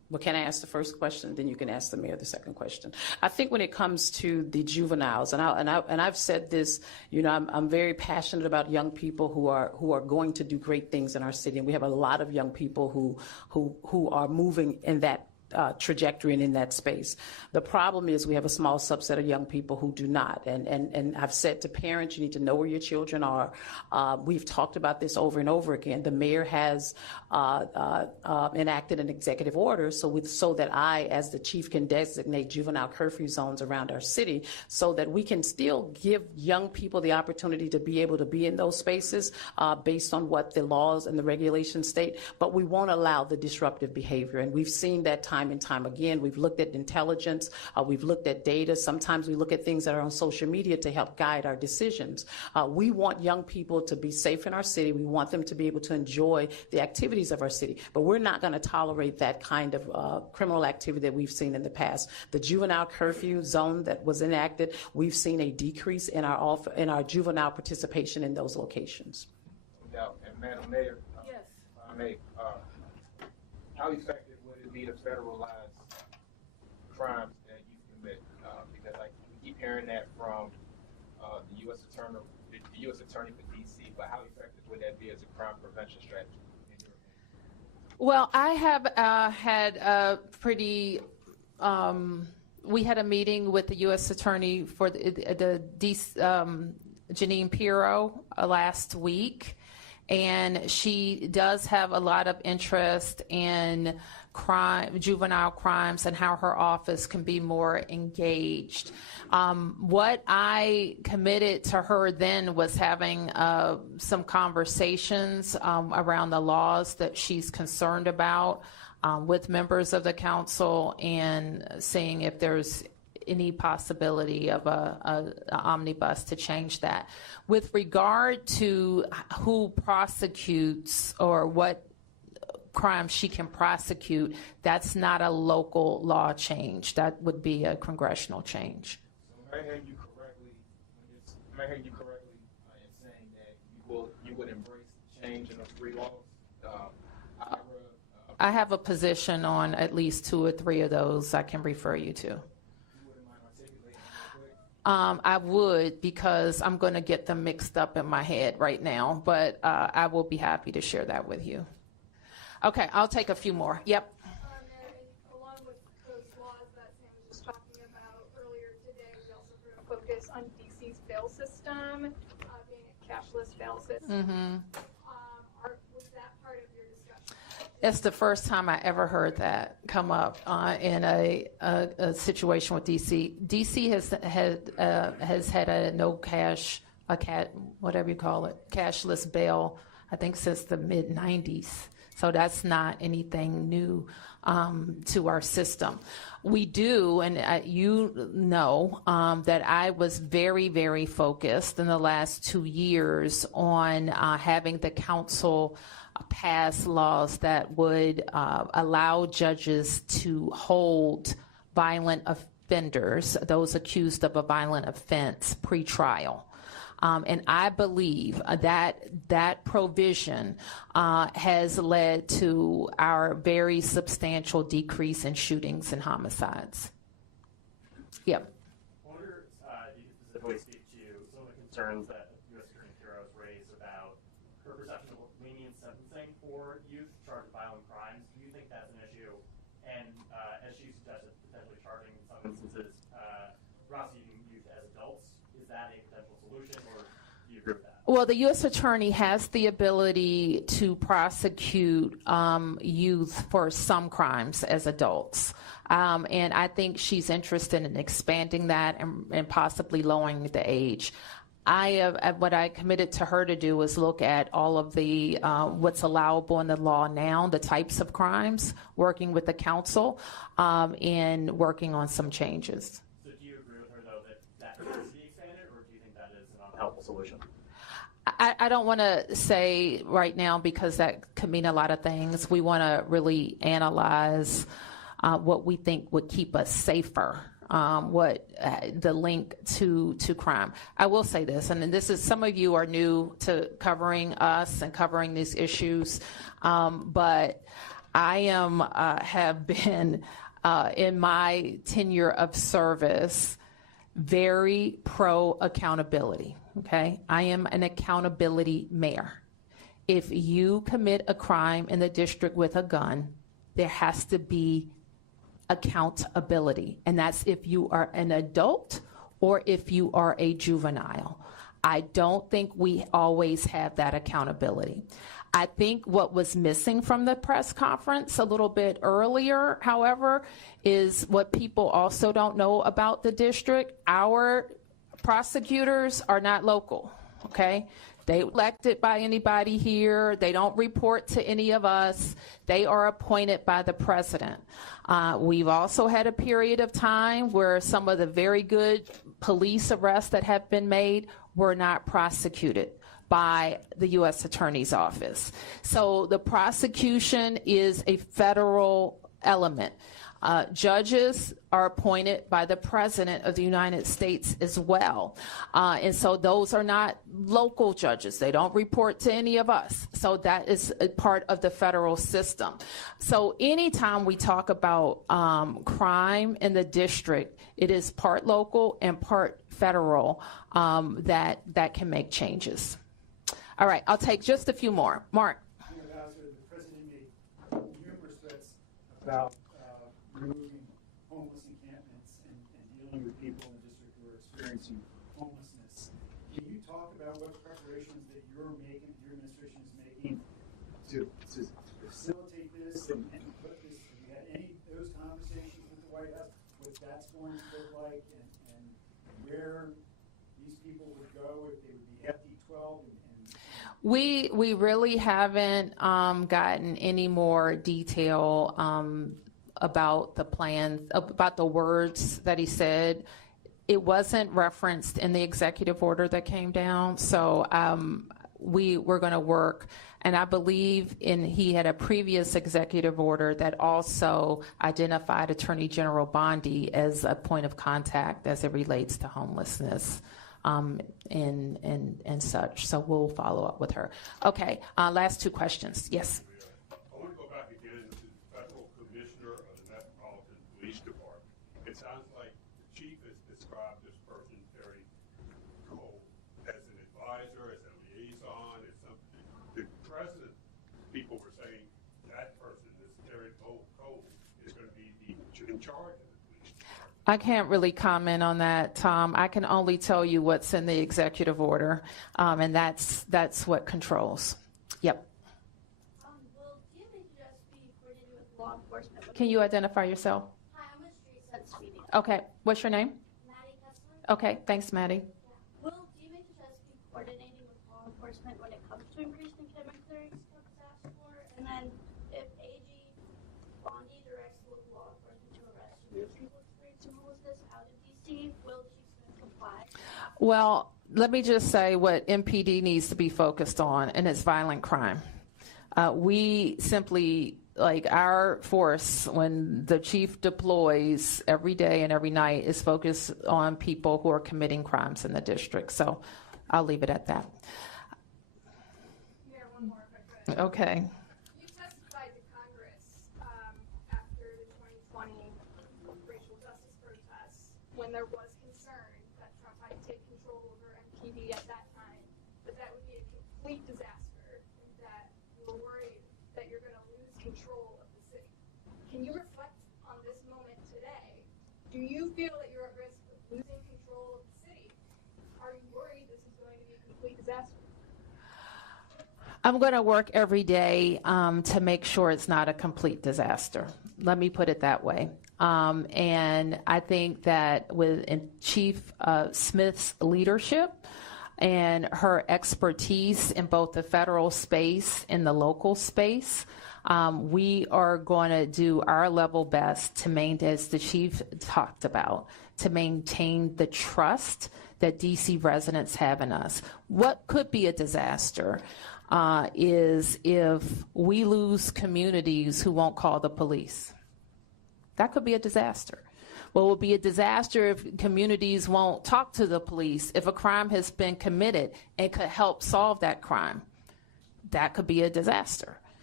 Well, can I ask the first question? Then you can ask the mayor the second question. I think when it comes to the juveniles, and I've said this, I'm very passionate about young people who are going to do great things in our city, and we have a lot of young people who are moving in that trajectory and in that space. The problem is we have a small subset of young people who do not. And I've said to parents, you need to know where your children are. We've talked about this over and over again. The mayor has enacted an executive order so that I, as the chief, can designate juvenile curfew zones around our city so that we can still give young people the opportunity to be able to be in those spaces based on what the laws and the regulations state, but we won't allow the disruptive behavior. And we've seen that time and time again. We've looked at intelligence, we've looked at data. Sometimes we look at things that are on social media to help guide our decisions. We want young people to be safe in our city. We want them to be able to enjoy the activities of our city, but we're not going to tolerate that kind of criminal activity that we've seen in the past. The juvenile curfew zone that was enacted, we've seen a decrease in our juvenile participation in those locations. No doubt. And Madam Mayor, yes. How effective would it be to federalize crimes that you commit? Because we keep hearing that from the U.S. Attorney for D.C., but how effective would that be as a crime prevention strategy? Well, I have had a pretty. We had a meeting with the U.S. Attorney for the Janine Pirro last week. And she does have a lot of interest in juvenile crimes and how her office can be more engaged. What I committed to her then was having some conversations around the laws that she's concerned about with members of the council and seeing if there's any possibility of an omnibus to change that. With regard to who prosecutes or what crimes she can prosecute, that's not a local law change. That would be a congressional change. So am I hearing you correctly in saying that you would embrace the change in those three laws? I have a position on at least 2 or 3 of those I can refer you to. I would, because I'm going to get them mixed up in my head right now, but I will be happy to share that with you. Okay, I'll take a few more. Yep. Along with those laws that Sam was just talking about earlier today, we also heard a focus on DC's bail system, being a cashless bail system. Mm-hmm. Was that part of your discussion? It's the first time I ever heard that come up in a situation with DC. DC has had a no cash, whatever you call it, cashless bail, I think since the mid-90s. So that's not anything new to our system. We do, and you know, that I was very, very focused in the last 2 years on having the council pass laws that would allow judges to hold violent offenders, those accused of a violent offense, pre-trial. And I believe that provision has led to our very substantial decrease in shootings and homicides. Yep. I wonder if you could specifically speak to some of the concerns that U.S. Attorney Pirro has raised about her perception of lenient sentencing for youth charged with violent crimes. Do you think that's an issue? And as she suggested, potentially charging in some instances prosecuting youth as adults, is that a potential solution, or do you agree with that? Well, the U.S. Attorney has the ability to prosecute youth for some crimes as adults. And I think she's interested in expanding that and possibly lowering the age. What I committed to her to do is look at all of the what's allowable in the law now, the types of crimes, working with the council, and working on some changes. So do you agree with her, though, that has to be expanded, or do you think that is an unhelpful solution? I don't want to say right now, because that could mean a lot of things. We want to really analyze what we think would keep us safer, what the link to crime. I will say this, and this is, some of you are new to covering us and covering these issues, but I have been, in my tenure of service, very pro accountability, okay? I am an accountability mayor. If you commit a crime in the district with a gun, there has to be accountability. And that's if you are an adult or if you are a juvenile. I don't think we always have that accountability. I think what was missing from the press conference a little bit earlier, however, is what people also don't know about the district. Our prosecutors are not local, okay? They elected by anybody here. They don't report to any of us. They are appointed by the president. We've also had a period of time where some of the very good police arrests that have been made were not prosecuted by the U.S. Attorney's Office. So the prosecution is a federal element. Judges are appointed by the President of the United States as well. And so those are not local judges. They don't report to any of us. So that is a part of the federal system. So anytime we talk about crime in the district, it is part local and part federal that can make changes. All right, I'll take just a few more. Mark. Mayor Bowser, the president made numerous threats about removing homeless encampments and dealing with people in the district who are experiencing homelessness. Can you talk about what preparations that you're making, your administration is making to facilitate this and put this, have you had any of those conversations with the White House, what that's going to look like and where these people would go if they would be FD12 We really haven't gotten any more detail about the plan, about the words that he said. It wasn't referenced in the executive order that came down, so we're going to work. And I believe he had a previous executive order that also identified Attorney General Bondi as a point of contact as it relates to homelessness. And such. So we'll follow up with her. Okay, last two questions. Yes. I want to go back again to the federal commissioner of the Metropolitan Police Department. It sounds like the chief has described this person, Terry Cole, as an advisor, as a liaison, as something. The president, people were saying that person, this Terry Cole, is going to be in charge of it. I can't really comment on that, Tom. I can only tell you what's in the executive order, and that's what controls. Yep. Will DMH just be coordinated with law enforcement? Can you identify yourself? Hi, I'm with Street Sense Media. Okay. What's your name? Maddie Kessler. Okay. Thanks, Maddie. Will DMH just be coordinating with law enforcement when it comes to increasing commitment clearance for disaster? And then if AG Bondi directs local law enforcement to arrest new people experiencing homelessness out of DC, will Chief Smith comply? Well, let me just say what MPD needs to be focused on, and it's violent crime. We simply, like our force, when the chief deploys every day and every night, is focused on people who are committing crimes in the district. So I'll leave it at that. Mayor, one more if I could. Okay. You testified to Congress after the 2020 racial justice protests when there was concern that Trump might take control over MPD at that time, but that would be a complete disaster, and that you were worried that you're going to lose control of the city. Can you reflect on this moment today? Do you feel that you're at risk of losing control of the city? Are you worried this is going to be a complete disaster? I'm going to work every day to make sure it's not a complete disaster. Let me put it that way. And I think that with Chief Smith's leadership and her expertise in both the federal space and the local space, we are going to do our level best to maintain, as the chief talked about, to maintain the trust that DC residents have in us. What could be a disaster is if we lose communities who won't call the police. That could be a disaster. Well, it will be a disaster if communities won't talk to the police if a crime has been committed and could help solve that crime. That could be a disaster.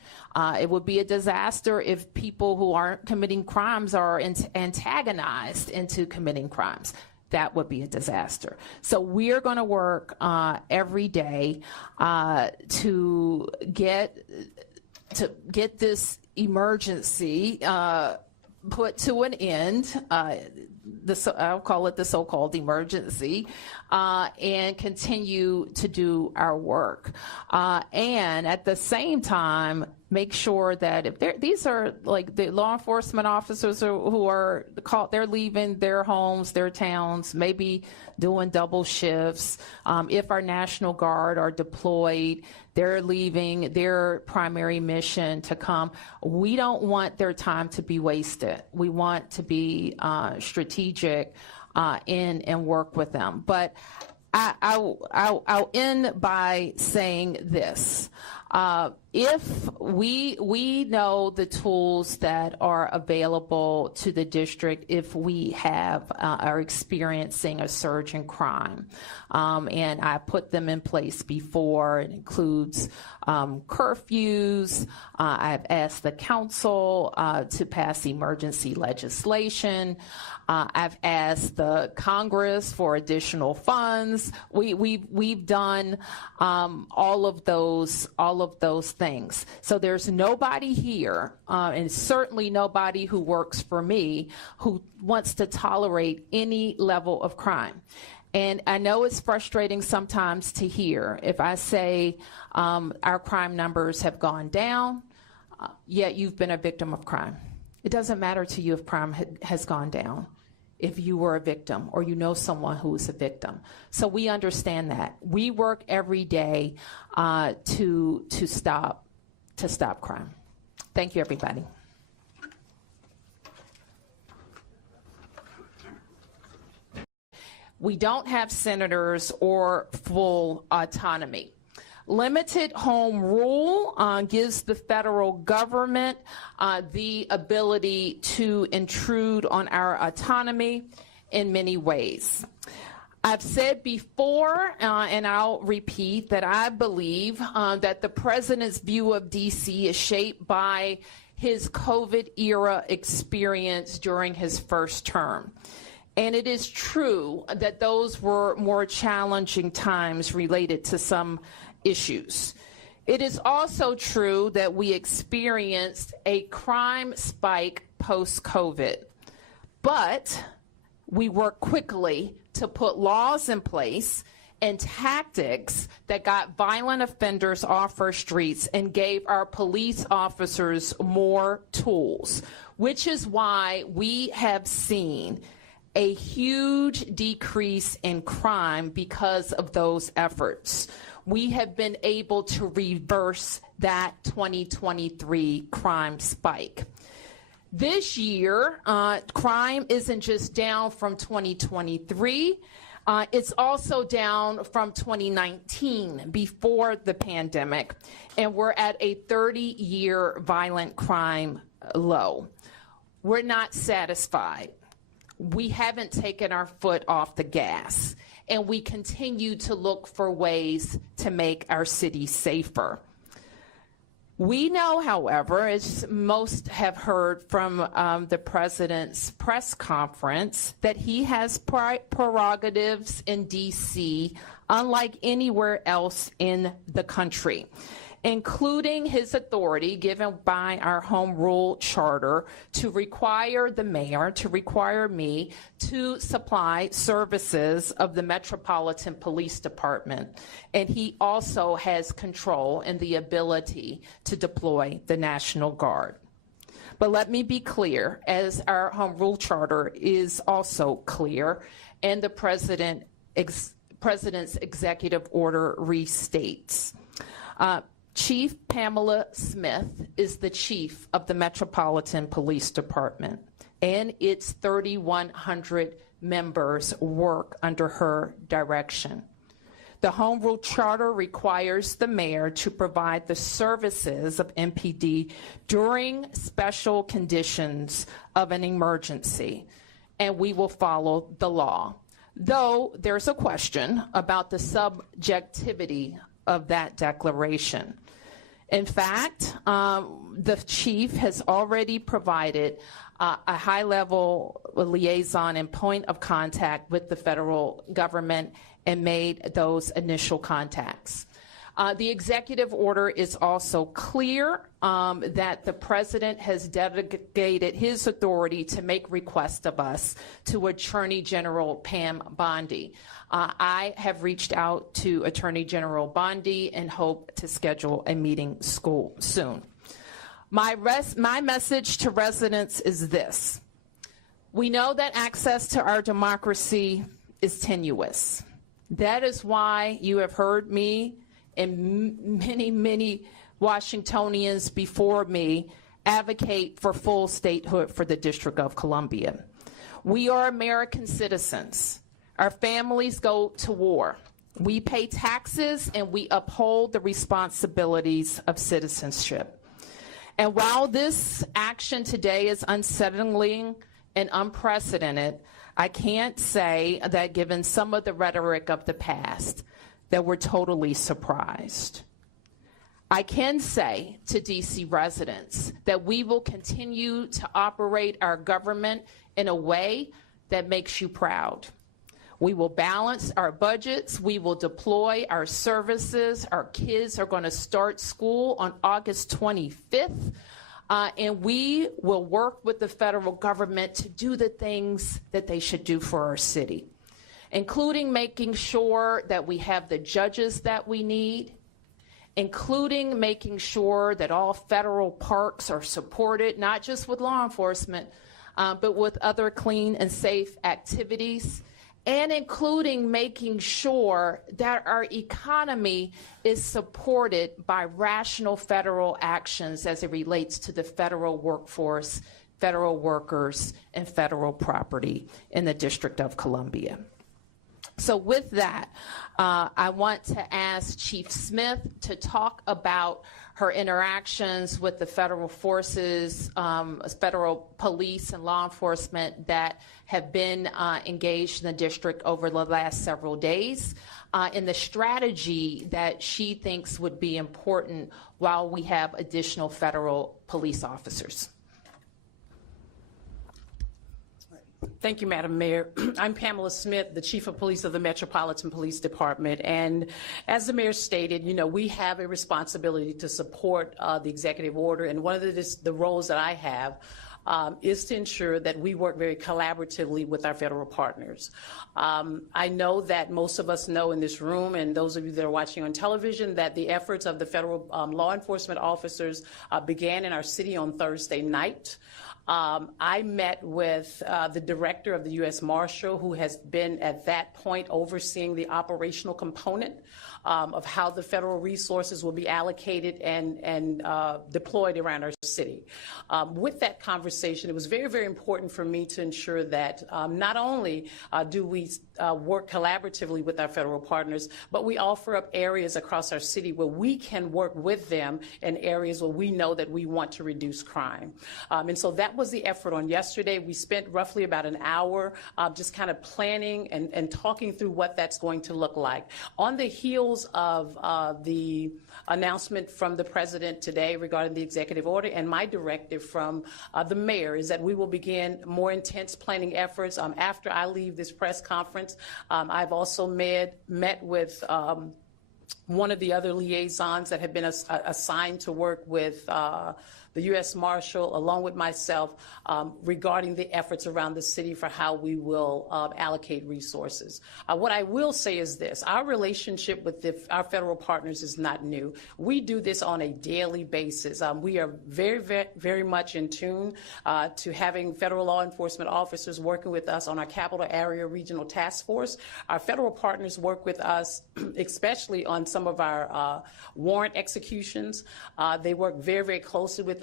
It would be a disaster if people who aren't committing crimes are antagonized into committing crimes. That would be a disaster. So we're going to work every day to get this emergency put to an end. I'll call it the so-called emergency, and continue to do our work. And at the same time, make sure that if these are like the law enforcement officers who are caught, they're leaving their homes, their towns, maybe doing double shifts. If our National Guard are deployed, they're leaving their primary mission to come. We don't want their time to be wasted. We want to be strategic and work with them. But I'll end by saying this. If we know the tools that are available to the district if we are experiencing a surge in crime, and I put them in place before. It includes curfews. I've asked the council to pass emergency legislation. I've asked the Congress for additional funds. We've done all of those things. So there's nobody here, and certainly nobody who works for me, who wants to tolerate any level of crime. And I know it's frustrating sometimes to hear if I say our crime numbers have gone down, yet you've been a victim of crime. It doesn't matter to you if crime has gone down, if you were a victim or you know someone who is a victim. So we understand that. We work every day to stop crime. Thank you, everybody. We don't have senators or full autonomy. Limited home rule gives the federal government the ability to intrude on our autonomy in many ways. I've said before, and I'll repeat, that I believe that the president's view of DC is shaped by his COVID era experience during his first term. And it is true that those were more challenging times related to some issues. It is also true that we experienced a crime spike post-COVID, but we worked quickly to put laws in place and tactics that got violent offenders off our streets and gave our police officers more tools, which is why we have seen a huge decrease in crime because of those efforts. We have been able to reverse that 2023 crime spike. This year, crime isn't just down from 2023, it's also down from 2019, before the pandemic, and we're at a 30-year violent crime low. We're not satisfied. We haven't taken our foot off the gas, and we continue to look for ways to make our city safer. We know, however, as most have heard from the president's press conference, that he has prerogatives in DC unlike anywhere else in the country, including his authority given by our home rule charter to require the mayor, to require me, to supply services of the Metropolitan Police Department. And he also has control and the ability to deploy the National Guard. But let me be clear, as our home rule charter is also clear, and the president's executive order restates. Chief Pamela Smith is the chief of the Metropolitan Police Department, and its 3,100 members work under her direction. The Home Rule Charter requires the mayor to provide the services of MPD during special conditions of an emergency, and we will follow the law. Though there's a question about the subjectivity of that declaration. In fact, the chief has already provided a high-level liaison and point of contact with the federal government and made those initial contacts. The executive order is also clear that the president has delegated his authority to make requests of us to Attorney General Pam Bondi. I have reached out to Attorney General Bondi and hope to schedule a meeting soon. My message to residents is this. We know that access to our democracy is tenuous. That is why you have heard me and many Washingtonians before me advocate for full statehood for the District of Columbia. We are American citizens. Our families go to war. We pay taxes and we uphold the responsibilities of citizenship. And while this action today is unsettling and unprecedented, I can't say that given some of the rhetoric of the past, that we're totally surprised. I can say to DC residents that we will continue to operate our government in a way that makes you proud. We will balance our budgets. We will deploy our services. Our kids are going to start school on August 25th. And we will work with the federal government to do the things that they should do for our city, including making sure that we have the judges that we need, including making sure that all federal parks are supported, not just with law enforcement, but with other clean and safe activities, and including making sure that our economy is supported by rational federal actions as it relates to the federal workforce, federal workers, and federal property in the District of Columbia. So with that, I want to ask Chief Smith to talk about her interactions with the federal forces, federal police and law enforcement that have been engaged in the district over the last several days, and the strategy that she thinks would be important while we have additional federal police officers. Thank you, Madam Mayor. I'm Pamela Smith, the Chief of Police of the Metropolitan Police Department. And as the Mayor stated, we have a responsibility to support the executive order. And one of the roles that I have is to ensure that we work very collaboratively with our federal partners. I know that most of us know in this room, and those of you that are watching on television, that the efforts of the federal law enforcement officers began in our city on Thursday night. I met with the director of the U.S. Marshal, who has been at that point overseeing the operational component of how the federal resources will be allocated and deployed around our city. With that conversation, it was very, very important for me to ensure that not only do we work collaboratively with our federal partners, but we offer up areas across our city where we can work with them in areas where we know that we want to reduce crime. And so that was the effort on yesterday. We spent roughly about an hour just kind of planning and talking through what that's going to look like. On the heels of the announcement from the president today regarding the executive order and my directive from the mayor is that we will begin more intense planning efforts after I leave this press conference. I've also met with one of the other liaisons that have been assigned to work with the U.S. Marshal, along with myself, regarding the efforts around the city for how we will allocate resources. What I will say is this: our relationship with our federal partners is not new. We do this on a daily basis. We are very, very, very much in tune to having federal law enforcement officers working with us on our Capital Area Regional Task Force. Our federal partners work with us, especially on some of our warrant executions. They work very, very closely with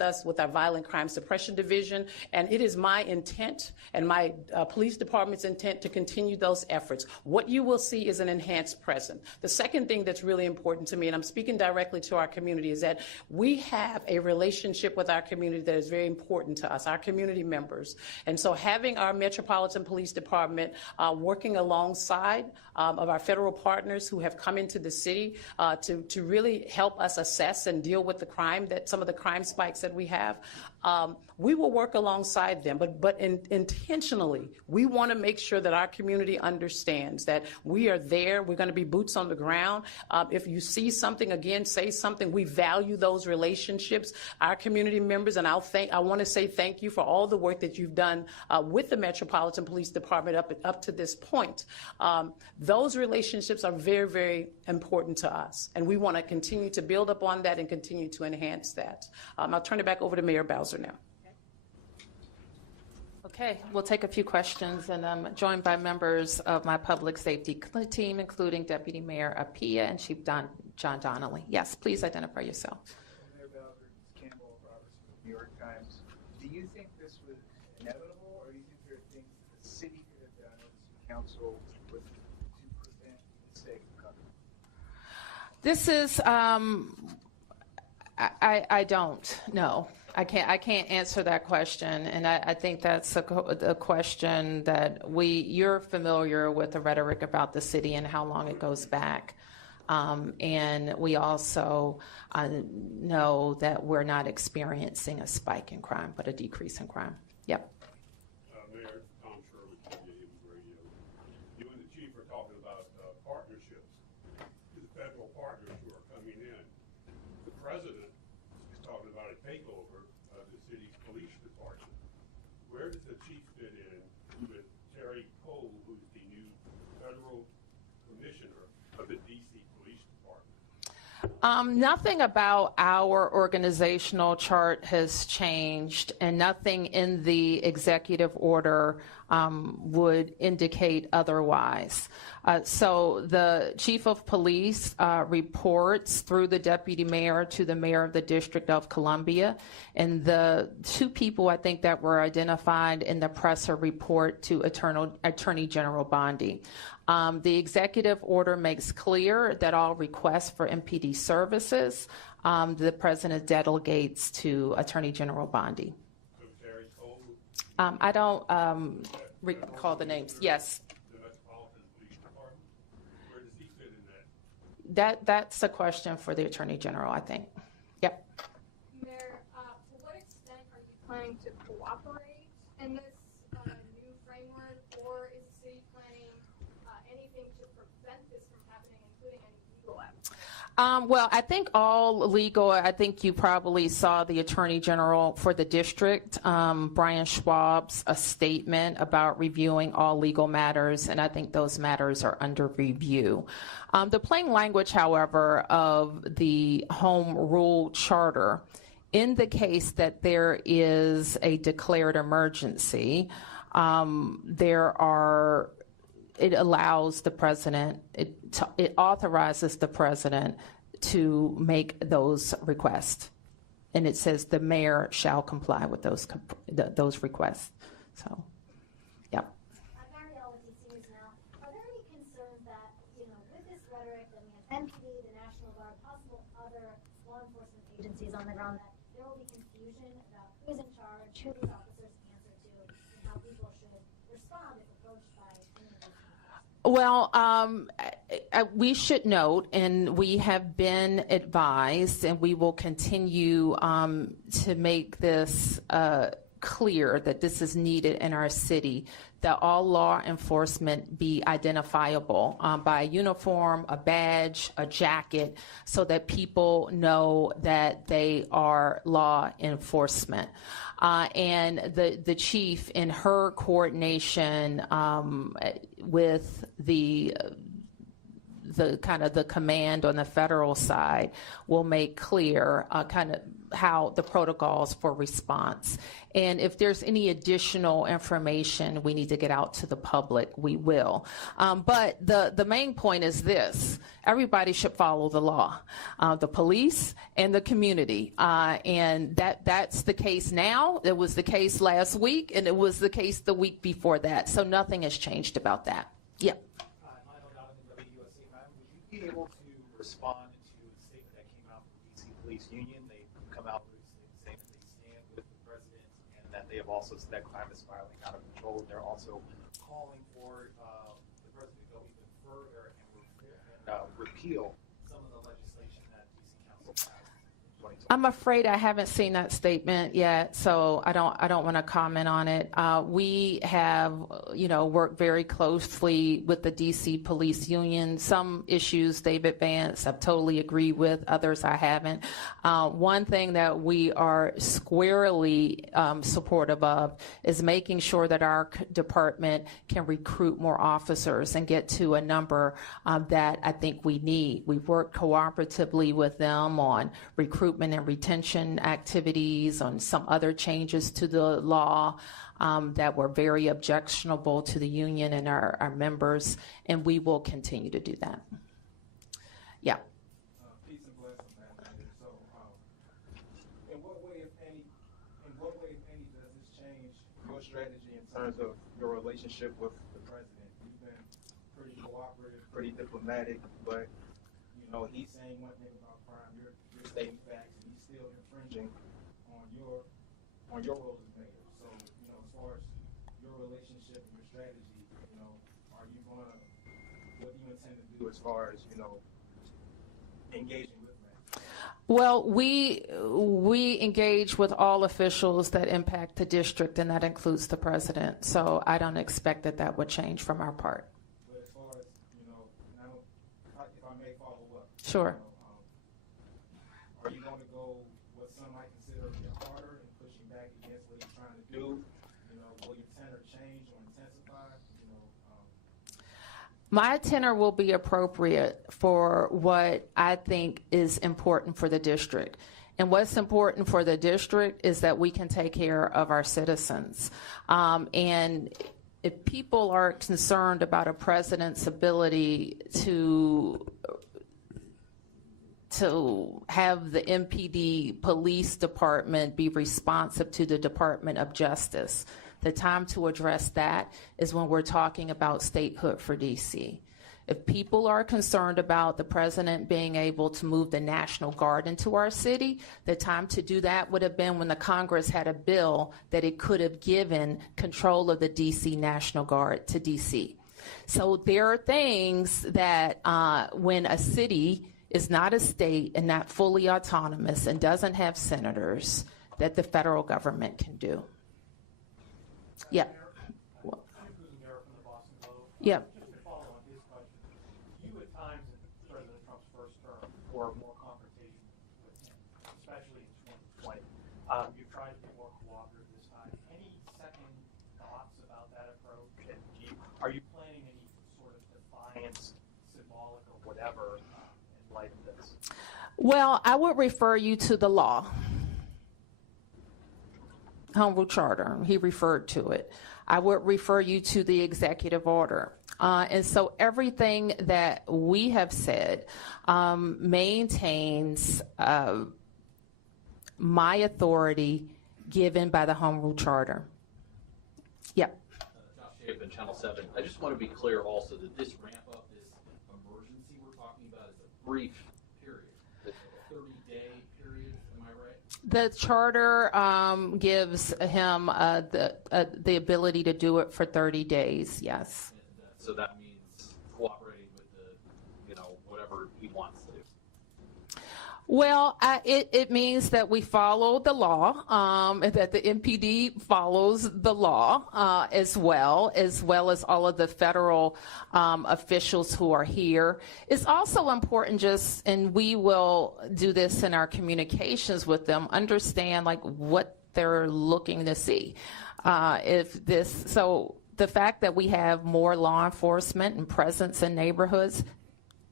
us with our Violent Crime Suppression Division, and it is my intent and my police department's intent to continue those efforts. What you will see is an enhanced presence. The second thing that's really important to me, and I'm speaking directly to our community, is that we have a relationship with our community that is very important to us, our community members. And so having our Metropolitan Police Department working alongside of our federal partners who have come into the city to really help us assess and deal with the crime, that some of the crime spikes that we have, we will work alongside them, but intentionally, we want to make sure that our community understands that we are there. We're going to be boots on the ground. If you see something, again, say something. We value those relationships, our community members, and I want to say thank you for all the work that you've done with the Metropolitan Police Department up to this point. Those relationships are very, very important to us, and we want to continue to build upon that and continue to enhance that. I'll turn it back over to Mayor Bowser now. Okay, we'll take a few questions, and I'm joined by members of my public safety team, including Deputy Mayor Appiah and Chief John Donnelly. Yes, please identify yourself. Mayor Bowser, Campbell Roberts from the New York Times. Do you think this was inevitable, or do you think there are things that the city could have done or the city council to prevent the mistake from coming? This is, I don't know. I can't answer that question, and I think that's a question that you're familiar with the rhetoric about the city and how long it goes back. And we also know that we're not experiencing a spike in crime, but a decrease in crime. Yep. Mayor Tom Shirley, WJLA Radio. You and the chief are talking about partnerships with federal partners who are coming in. The president is talking about a takeover of the city's police department. Where does the chief fit in with Terry Cole, who's the new federal commissioner of the D.C. Police Department? Nothing about our organizational chart has changed, and nothing in the executive order would indicate otherwise. So the chief of police reports through the deputy mayor to the mayor of the District of Columbia, and the two people I think that were identified in the presser report to Attorney General Bondi. The executive order makes clear that all requests for MPD services, the president delegates to Attorney General Bondi. I don't recall the names. Yes. The Metropolitan Police Department? Where does he fit in that? That's a question for the Attorney General, I think. Yep. Mayor, to what extent are you planning to cooperate in this new framework, or is the city planning anything to prevent this from happening, including any legal actions? Well, I think all legal, I think you probably saw the Attorney General for the district, Brian Schwab's a statement about reviewing all legal matters, and I think those matters are under review. The plain language, however, of the Home Rule Charter indicates that there is a declared emergency. It allows the president, it authorizes the president to make those requests. And it says the mayor shall comply with those requests. So, yeah. Mariel with DC News Now. Are there any concerns that, with this rhetoric that we have MPD, the National Guard, possible other law enforcement agencies on the ground, that there will be confusion about who's in charge, who these officers answer to, and how people should respond if approached by any of those people? Well, we should note, and we have been advised, and we will continue to make this clear that this is needed in our city, that all law enforcement be identifiable by a uniform, a badge, a jacket, so that people know that they are law enforcement. And the chief, in her coordination with the the kind of the command on the federal side will make clear kind of how the protocols for response. And if there's any additional information we need to get out to the public, we will. But the main point is this: everybody should follow the law, the police and the community. And that's the case now. It was the case last week, and it was the case the week before that. So nothing has changed about that. Yeah. Would you be able to respond to the statement that came out from the DC Police Union? They come out with a statement saying that they stand with the president and that they have also said that crime is spiraling out of control. They're also calling for the president to go even further and repeal some of the legislation that DC Council passed. I'm afraid I haven't seen that statement yet, so I don't want to comment on it. We have, worked very closely with the DC Police Union. Some issues they've advanced, I've totally agreed with. Others I haven't. One thing that we are squarely supportive of is making sure that our department can recruit more officers and get to a number that I think we need. We've worked cooperatively with them on recruitment and retention activities, on some other changes to the law that were very objectionable to the union and our members, and we will continue to do that. Yeah. Peace and blessings, man. So, in what way, if any, does this change your strategy in terms of your relationship with the president? You've been pretty cooperative, pretty diplomatic, but he's saying one thing about crime, you're stating facts, and he's still infringing on your role as mayor. So, as far as your relationship and your strategy, are you what do you intend to do as far as, engaging with that? Well, we engage with all officials that impact the district, and that includes the president. So I don't expect that would change from our part. But as far as, if I may follow up. Sure. Are you going to go what some might consider harder and pushing back against what he's trying to do? Will your tenor change or intensify? My tenor will be appropriate for what I think is important for the district. And what's important for the district is that we can take care of our citizens. And if people are concerned about a president's ability to have the MPD police department be responsive to the Department of Justice, the time to address that is when we're talking about statehood for DC. If people are concerned about the president being able to move the National Guard into our city, the time to do that would have been when the Congress had a bill that it could have given control of the DC National Guard to DC. So there are things that when a city is not a state and not fully autonomous and doesn't have senators, that the federal government can do. Yeah. Yeah. Just to follow on his question, you at times in President Trump's first term were more confrontational with him, especially in 2020. You've tried to be more cooperative this time. Any second thoughts about that approach? And are you planning any sort of defiance, symbolic or whatever, in light of this? Well, I would refer you to the law. Home Rule Charter, he referred to it. I would refer you to the executive order. And so everything that we have said maintains my authority given by the Home Rule Charter. Yep. Josh Chapin, Channel 7. I just want to be clear also that this ramp up, this emergency we're talking about is a brief period. It's a 30-day period, am I right? The charter gives him the ability to do it for 30 days, yes. So that means cooperating with whatever he wants to do. Well, it means that we follow the law, that the MPD follows the law as well as all of the federal officials who are here. It's also important and we will do this in our communications with them, understand what they're looking to see. So the fact that we have more law enforcement and presence in neighborhoods,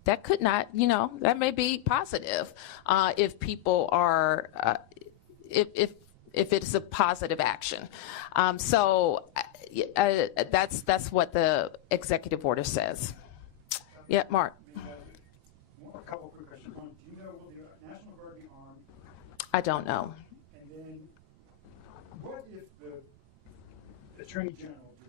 that could not, that may be positive if people are, if it's a positive action. So that's what the executive order says. Yeah, Mark. A couple quick questions. One, do you know, will the National Guard be armed? I don't know. And then, what if the Attorney General